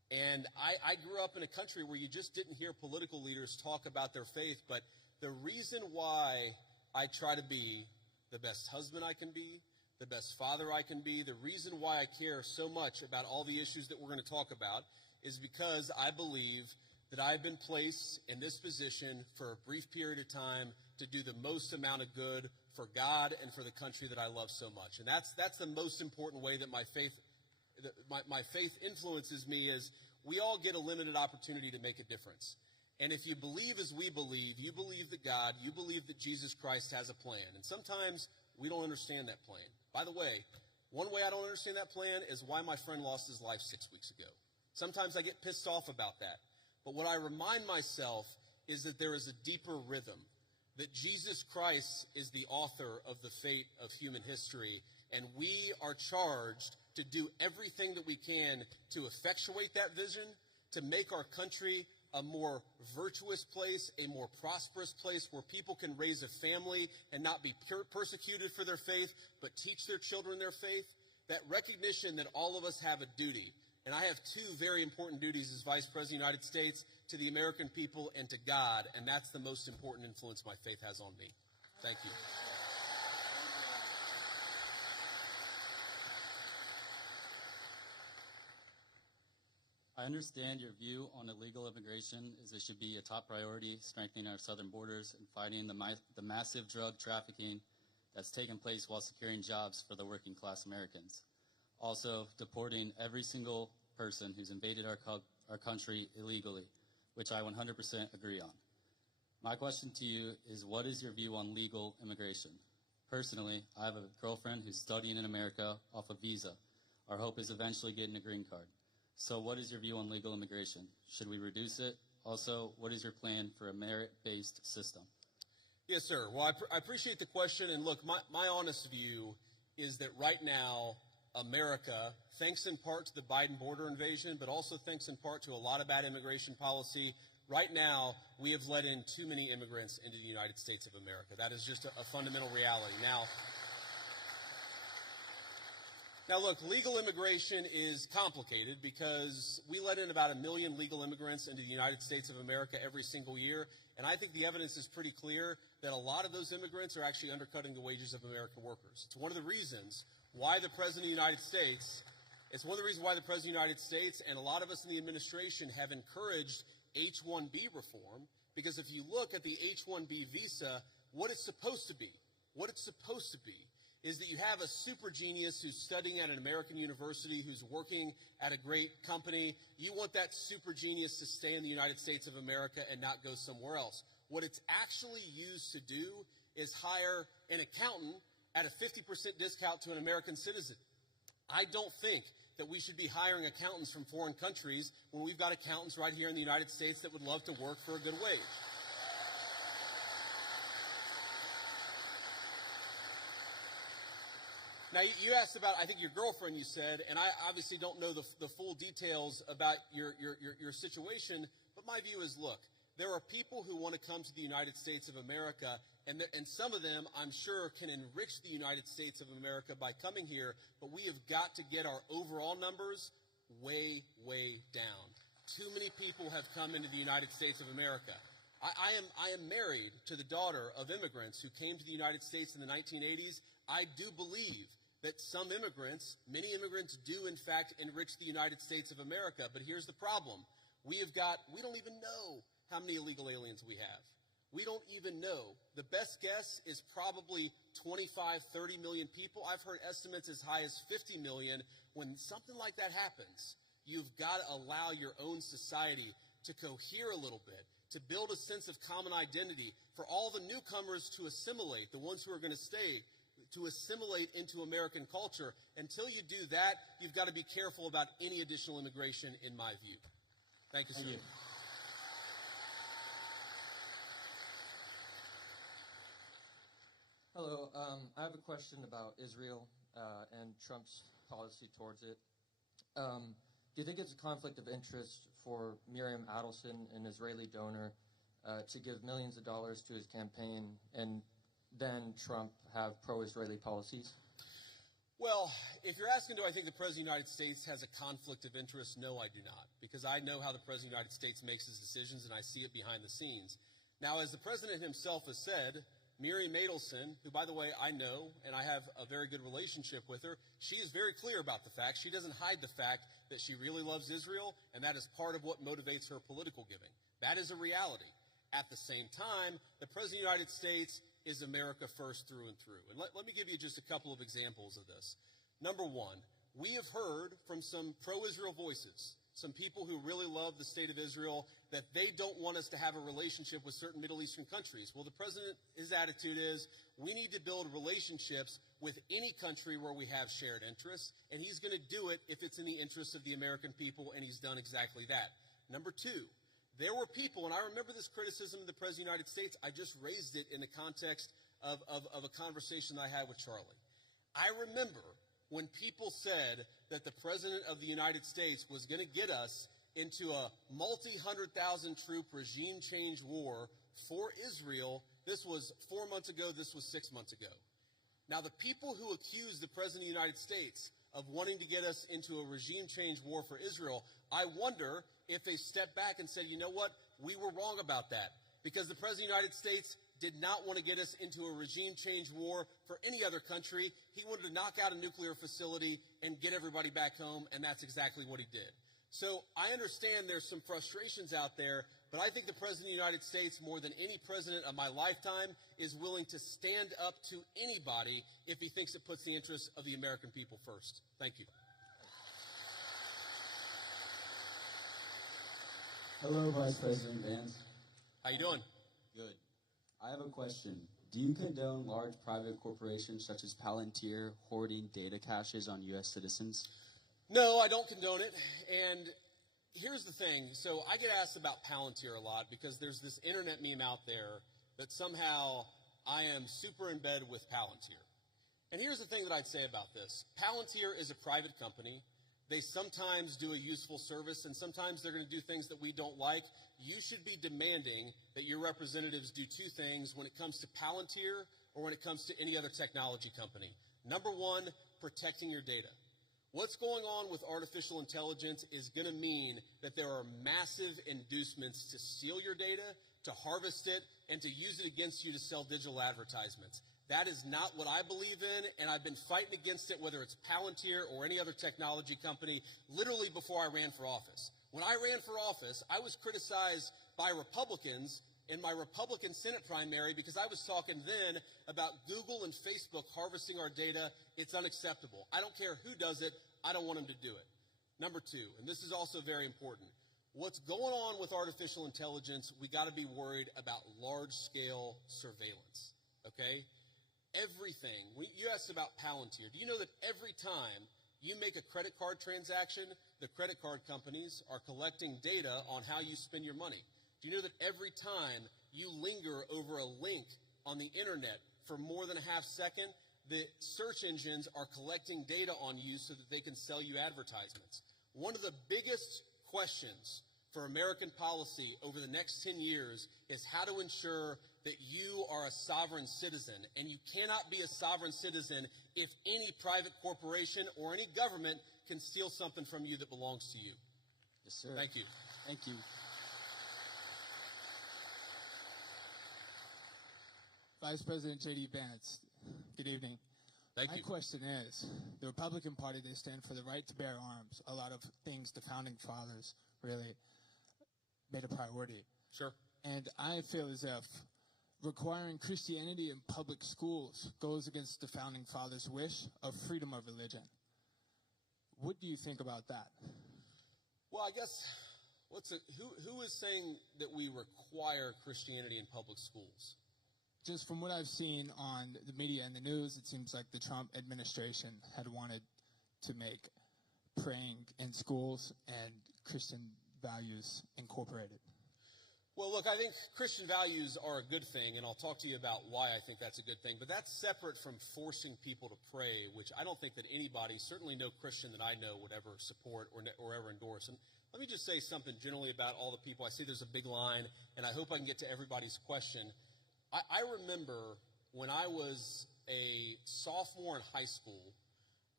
And I grew up in a country where you just didn't hear political leaders talk about their faith, but the reason why I try to be the best husband I can be, the best father I can be, the reason why I care so much about all the issues that we're going to talk about is because I believe that I've been placed in this position for a brief period of time to do the most amount of good for God and for the country that I love so much. And that's the most important way that my faith influences me is we all get a limited opportunity to make a difference. And if you believe as we believe, you believe that God, you believe that Jesus Christ has a plan. And sometimes we don't understand that plan. By the way, one way I don't understand that plan is why my friend lost his life 6 weeks ago. Sometimes I get pissed off about that. But what I remind myself is that there is a deeper rhythm, that Jesus Christ is the author of the fate of human history, and we are charged to do everything that we can to effectuate that vision, to make our country a more virtuous place, a more prosperous place where people can raise a family and not be persecuted for their faith, but teach their children their faith. That recognition that all of us have a duty. And I have two very important duties as Vice President of the United States to the American people and to God, and that's the most important influence my faith has on me. Thank you. I understand your view on illegal immigration is it should be a top priority, strengthening our southern borders and fighting the massive drug trafficking that's taken place while securing jobs for the working class Americans. Also, deporting every single person who's invaded our country illegally, which I 100% agree on. My question to you is, what is your view on legal immigration? Personally, I have a girlfriend who's studying in America off a visa. Our hope is eventually getting a green card. So what is your view on legal immigration? Should we reduce it? Also, what is your plan for a merit-based system? Yes, sir. Well, I appreciate the question. And look, my honest view is that right now, America, thanks in part to the Biden border invasion, but also thanks in part to a lot of bad immigration policy, right now, we have let in too many immigrants into the United States of America. That is just a fundamental reality. Now, look, legal immigration is complicated because we let in about 1 million legal immigrants into the United States of America every single year, and I think the evidence is pretty clear that a lot of those immigrants are actually undercutting the wages of American workers. It's one of the reasons why the President of the United States, and a lot of us in the administration have encouraged H-1B reform, because if you look at the H-1B visa, what it's supposed to be is that you have a super genius who's studying at an American university, who's working at a great company. You want that super genius to stay in the United States of America and not go somewhere else. What it's actually used to do is hire an accountant at a 50% discount to an American citizen. I don't think that we should be hiring accountants from foreign countries when we've got accountants right here in the United States that would love to work for a good wage. Now, you asked about, I think, your girlfriend, you said, and I obviously don't know the full details about your situation, but my view is, look, there are people who want to come to the United States of America, and some of them, I'm sure, can enrich the United States of America by coming here, but we have got to get our overall numbers way, way down. Too many people have come into the United States of America. I am married to the daughter of immigrants who came to the United States in the 1980s. I do believe that some immigrants, many immigrants do in fact enrich the United States of America, but here's the problem. We don't even know how many illegal aliens we have. We don't even know. The best guess is probably 25, 30 million people. I've heard estimates as high as 50 million. When something like that happens, you've got to allow your own society to cohere a little bit, to build a sense of common identity, for all the newcomers to assimilate, the ones who are going to stay, to assimilate into American culture. Until you do that, you've got to be careful about any additional immigration, in my view. Thank you, sir. Thank you. Hello. I have a question about Israel and Trump's policy towards it. Do you think it's a conflict of interest for Miriam Adelson, an Israeli donor, to give millions of dollars to his campaign and then Trump have pro-Israeli policies? Well, if you're asking, do I think the President of the United States has a conflict of interest? No, I do not, because I know how the President of the United States makes his decisions, and I see it behind the scenes. Now, as the President himself has said, Miriam Adelson, who, by the way, I know, and I have a very good relationship with her, she is very clear about the fact. She doesn't hide the fact that she really loves Israel, and that is part of what motivates her political giving. That is a reality. At the same time, the President of the United States is America first through and through. And let me give you just a couple of examples of this. Number one, we have heard from some pro-Israel voices, some people who really love the state of Israel, that they don't want us to have a relationship with certain Middle Eastern countries. Well, the president, his attitude is, we need to build relationships with any country where we have shared interests, and he's going to do it if it's in the interest of the American people, and he's done exactly that. Number two, there were people, and I remember this criticism of the President of the United States, I just raised it in the context of a conversation I had with Charlie. I remember when people said that the President of the United States was going to get us into a multi-100,000 troop regime change war for Israel. This was 4 months ago. This was 6 months ago. Now, the people who accused the President of the United States of wanting to get us into a regime change war for Israel, I wonder if they stepped back and said, you know what, we were wrong about that, because the President of the United States did not want to get us into a regime change war for any other country. He wanted to knock out a nuclear facility and get everybody back home, and that's exactly what he did. So I understand there's some frustrations out there, but I think the President of the United States, more than any president of my lifetime, is willing to stand up to anybody if he thinks it puts the interests of the American people first. Thank you. Hello, Vice President Vance. How you doing? Good. I have a question. Do you condone large private corporations such as Palantir hoarding data caches on U.S. citizens? No, I don't condone it. And here's the thing. So I get asked about Palantir a lot because there's this internet meme out there that somehow I am super in bed with Palantir. And here's the thing that I'd say about this. Palantir is a private company. They sometimes do a useful service, and sometimes they're going to do things that we don't like. You should be demanding that your representatives do two things when it comes to Palantir or when it comes to any other technology company. Number one, protecting your data. What's going on with artificial intelligence is going to mean that there are massive inducements to steal your data, to harvest it, and to use it against you to sell digital advertisements. That is not what I believe in, and I've been fighting against it, whether it's Palantir or any other technology company, literally before I ran for office. When I ran for office, I was criticized by Republicans in my Republican Senate primary because I was talking then about Google and Facebook harvesting our data. It's unacceptable. I don't care who does it. I don't want them to do it. Number two, and this is also very important, what's going on with artificial intelligence, we got to be worried about large-scale surveillance, okay? Everything. You asked about Palantir. Do you know that every time you make a credit card transaction, the credit card companies are collecting data on how you spend your money? Do you know that every time you linger over a link on the internet for more than a half second, the search engines are collecting data on you so that they can sell you advertisements? One of the biggest questions for American policy over the next 10 years is how to ensure that you are a sovereign citizen. And you cannot be a sovereign citizen if any private corporation or any government can steal something from you that belongs to you. Yes, sir. Thank you. Thank you. Vice President J.D. Vance, good evening. Thank My you. question is, the Republican Party, they stand for the right to bear arms, a lot of things the Founding Fathers really made a priority. Sure. And I feel as if requiring Christianity in public schools goes against the Founding Fathers' wish of freedom of religion. What do you think about that? Well, I guess, who is saying that we require Christianity in public schools? Just from what I've seen on the media and the news, it seems like the Trump administration had wanted to make praying in schools and Christian values incorporated. Well, look, I think Christian values are a good thing, and I'll talk to you about why I think that's a good thing. But that's separate from forcing people to pray, which I don't think that anybody, certainly no Christian that I know, would ever support or ever endorse. And let me just say something generally about all the people. I see there's a big line, and I hope I can get to everybody's question. I remember when I was a sophomore in high school,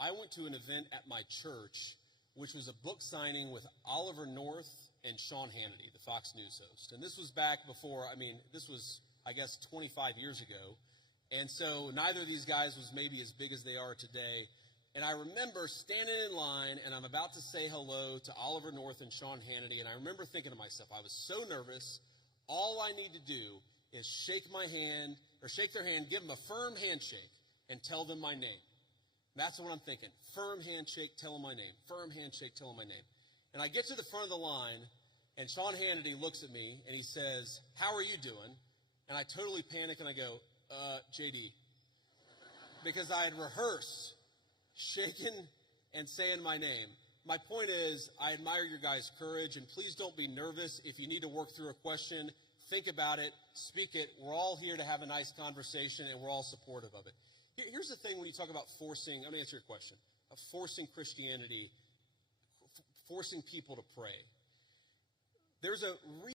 I went to an event at my church, which was a book signing with Oliver North and Sean Hannity, the Fox News host. And this was back before, this was, I guess, 25 years ago. And so neither of these guys was maybe as big as they are today. And I remember standing in line, and I'm about to say hello to Oliver North and Sean Hannity, and I remember thinking to myself, I was so nervous. All I need to do is shake their hand, give them a firm handshake, and tell them my name. That's what I'm thinking. Firm handshake, tell them my name. Firm handshake, tell them my name. And I get to the front of the line, and Sean Hannity looks at me, and he says, "How are you doing?" And I totally panic, and I go, JD. Because I had rehearsed shaking and saying my name. My point is, I admire your guys' courage, and please don't be nervous. If you need to work through a question, think about it, speak it. We're all here to have a nice conversation, and we're all supportive of it. Here's the thing when you talk about forcing, let me answer your question, of forcing Christianity, forcing people to pray. There's a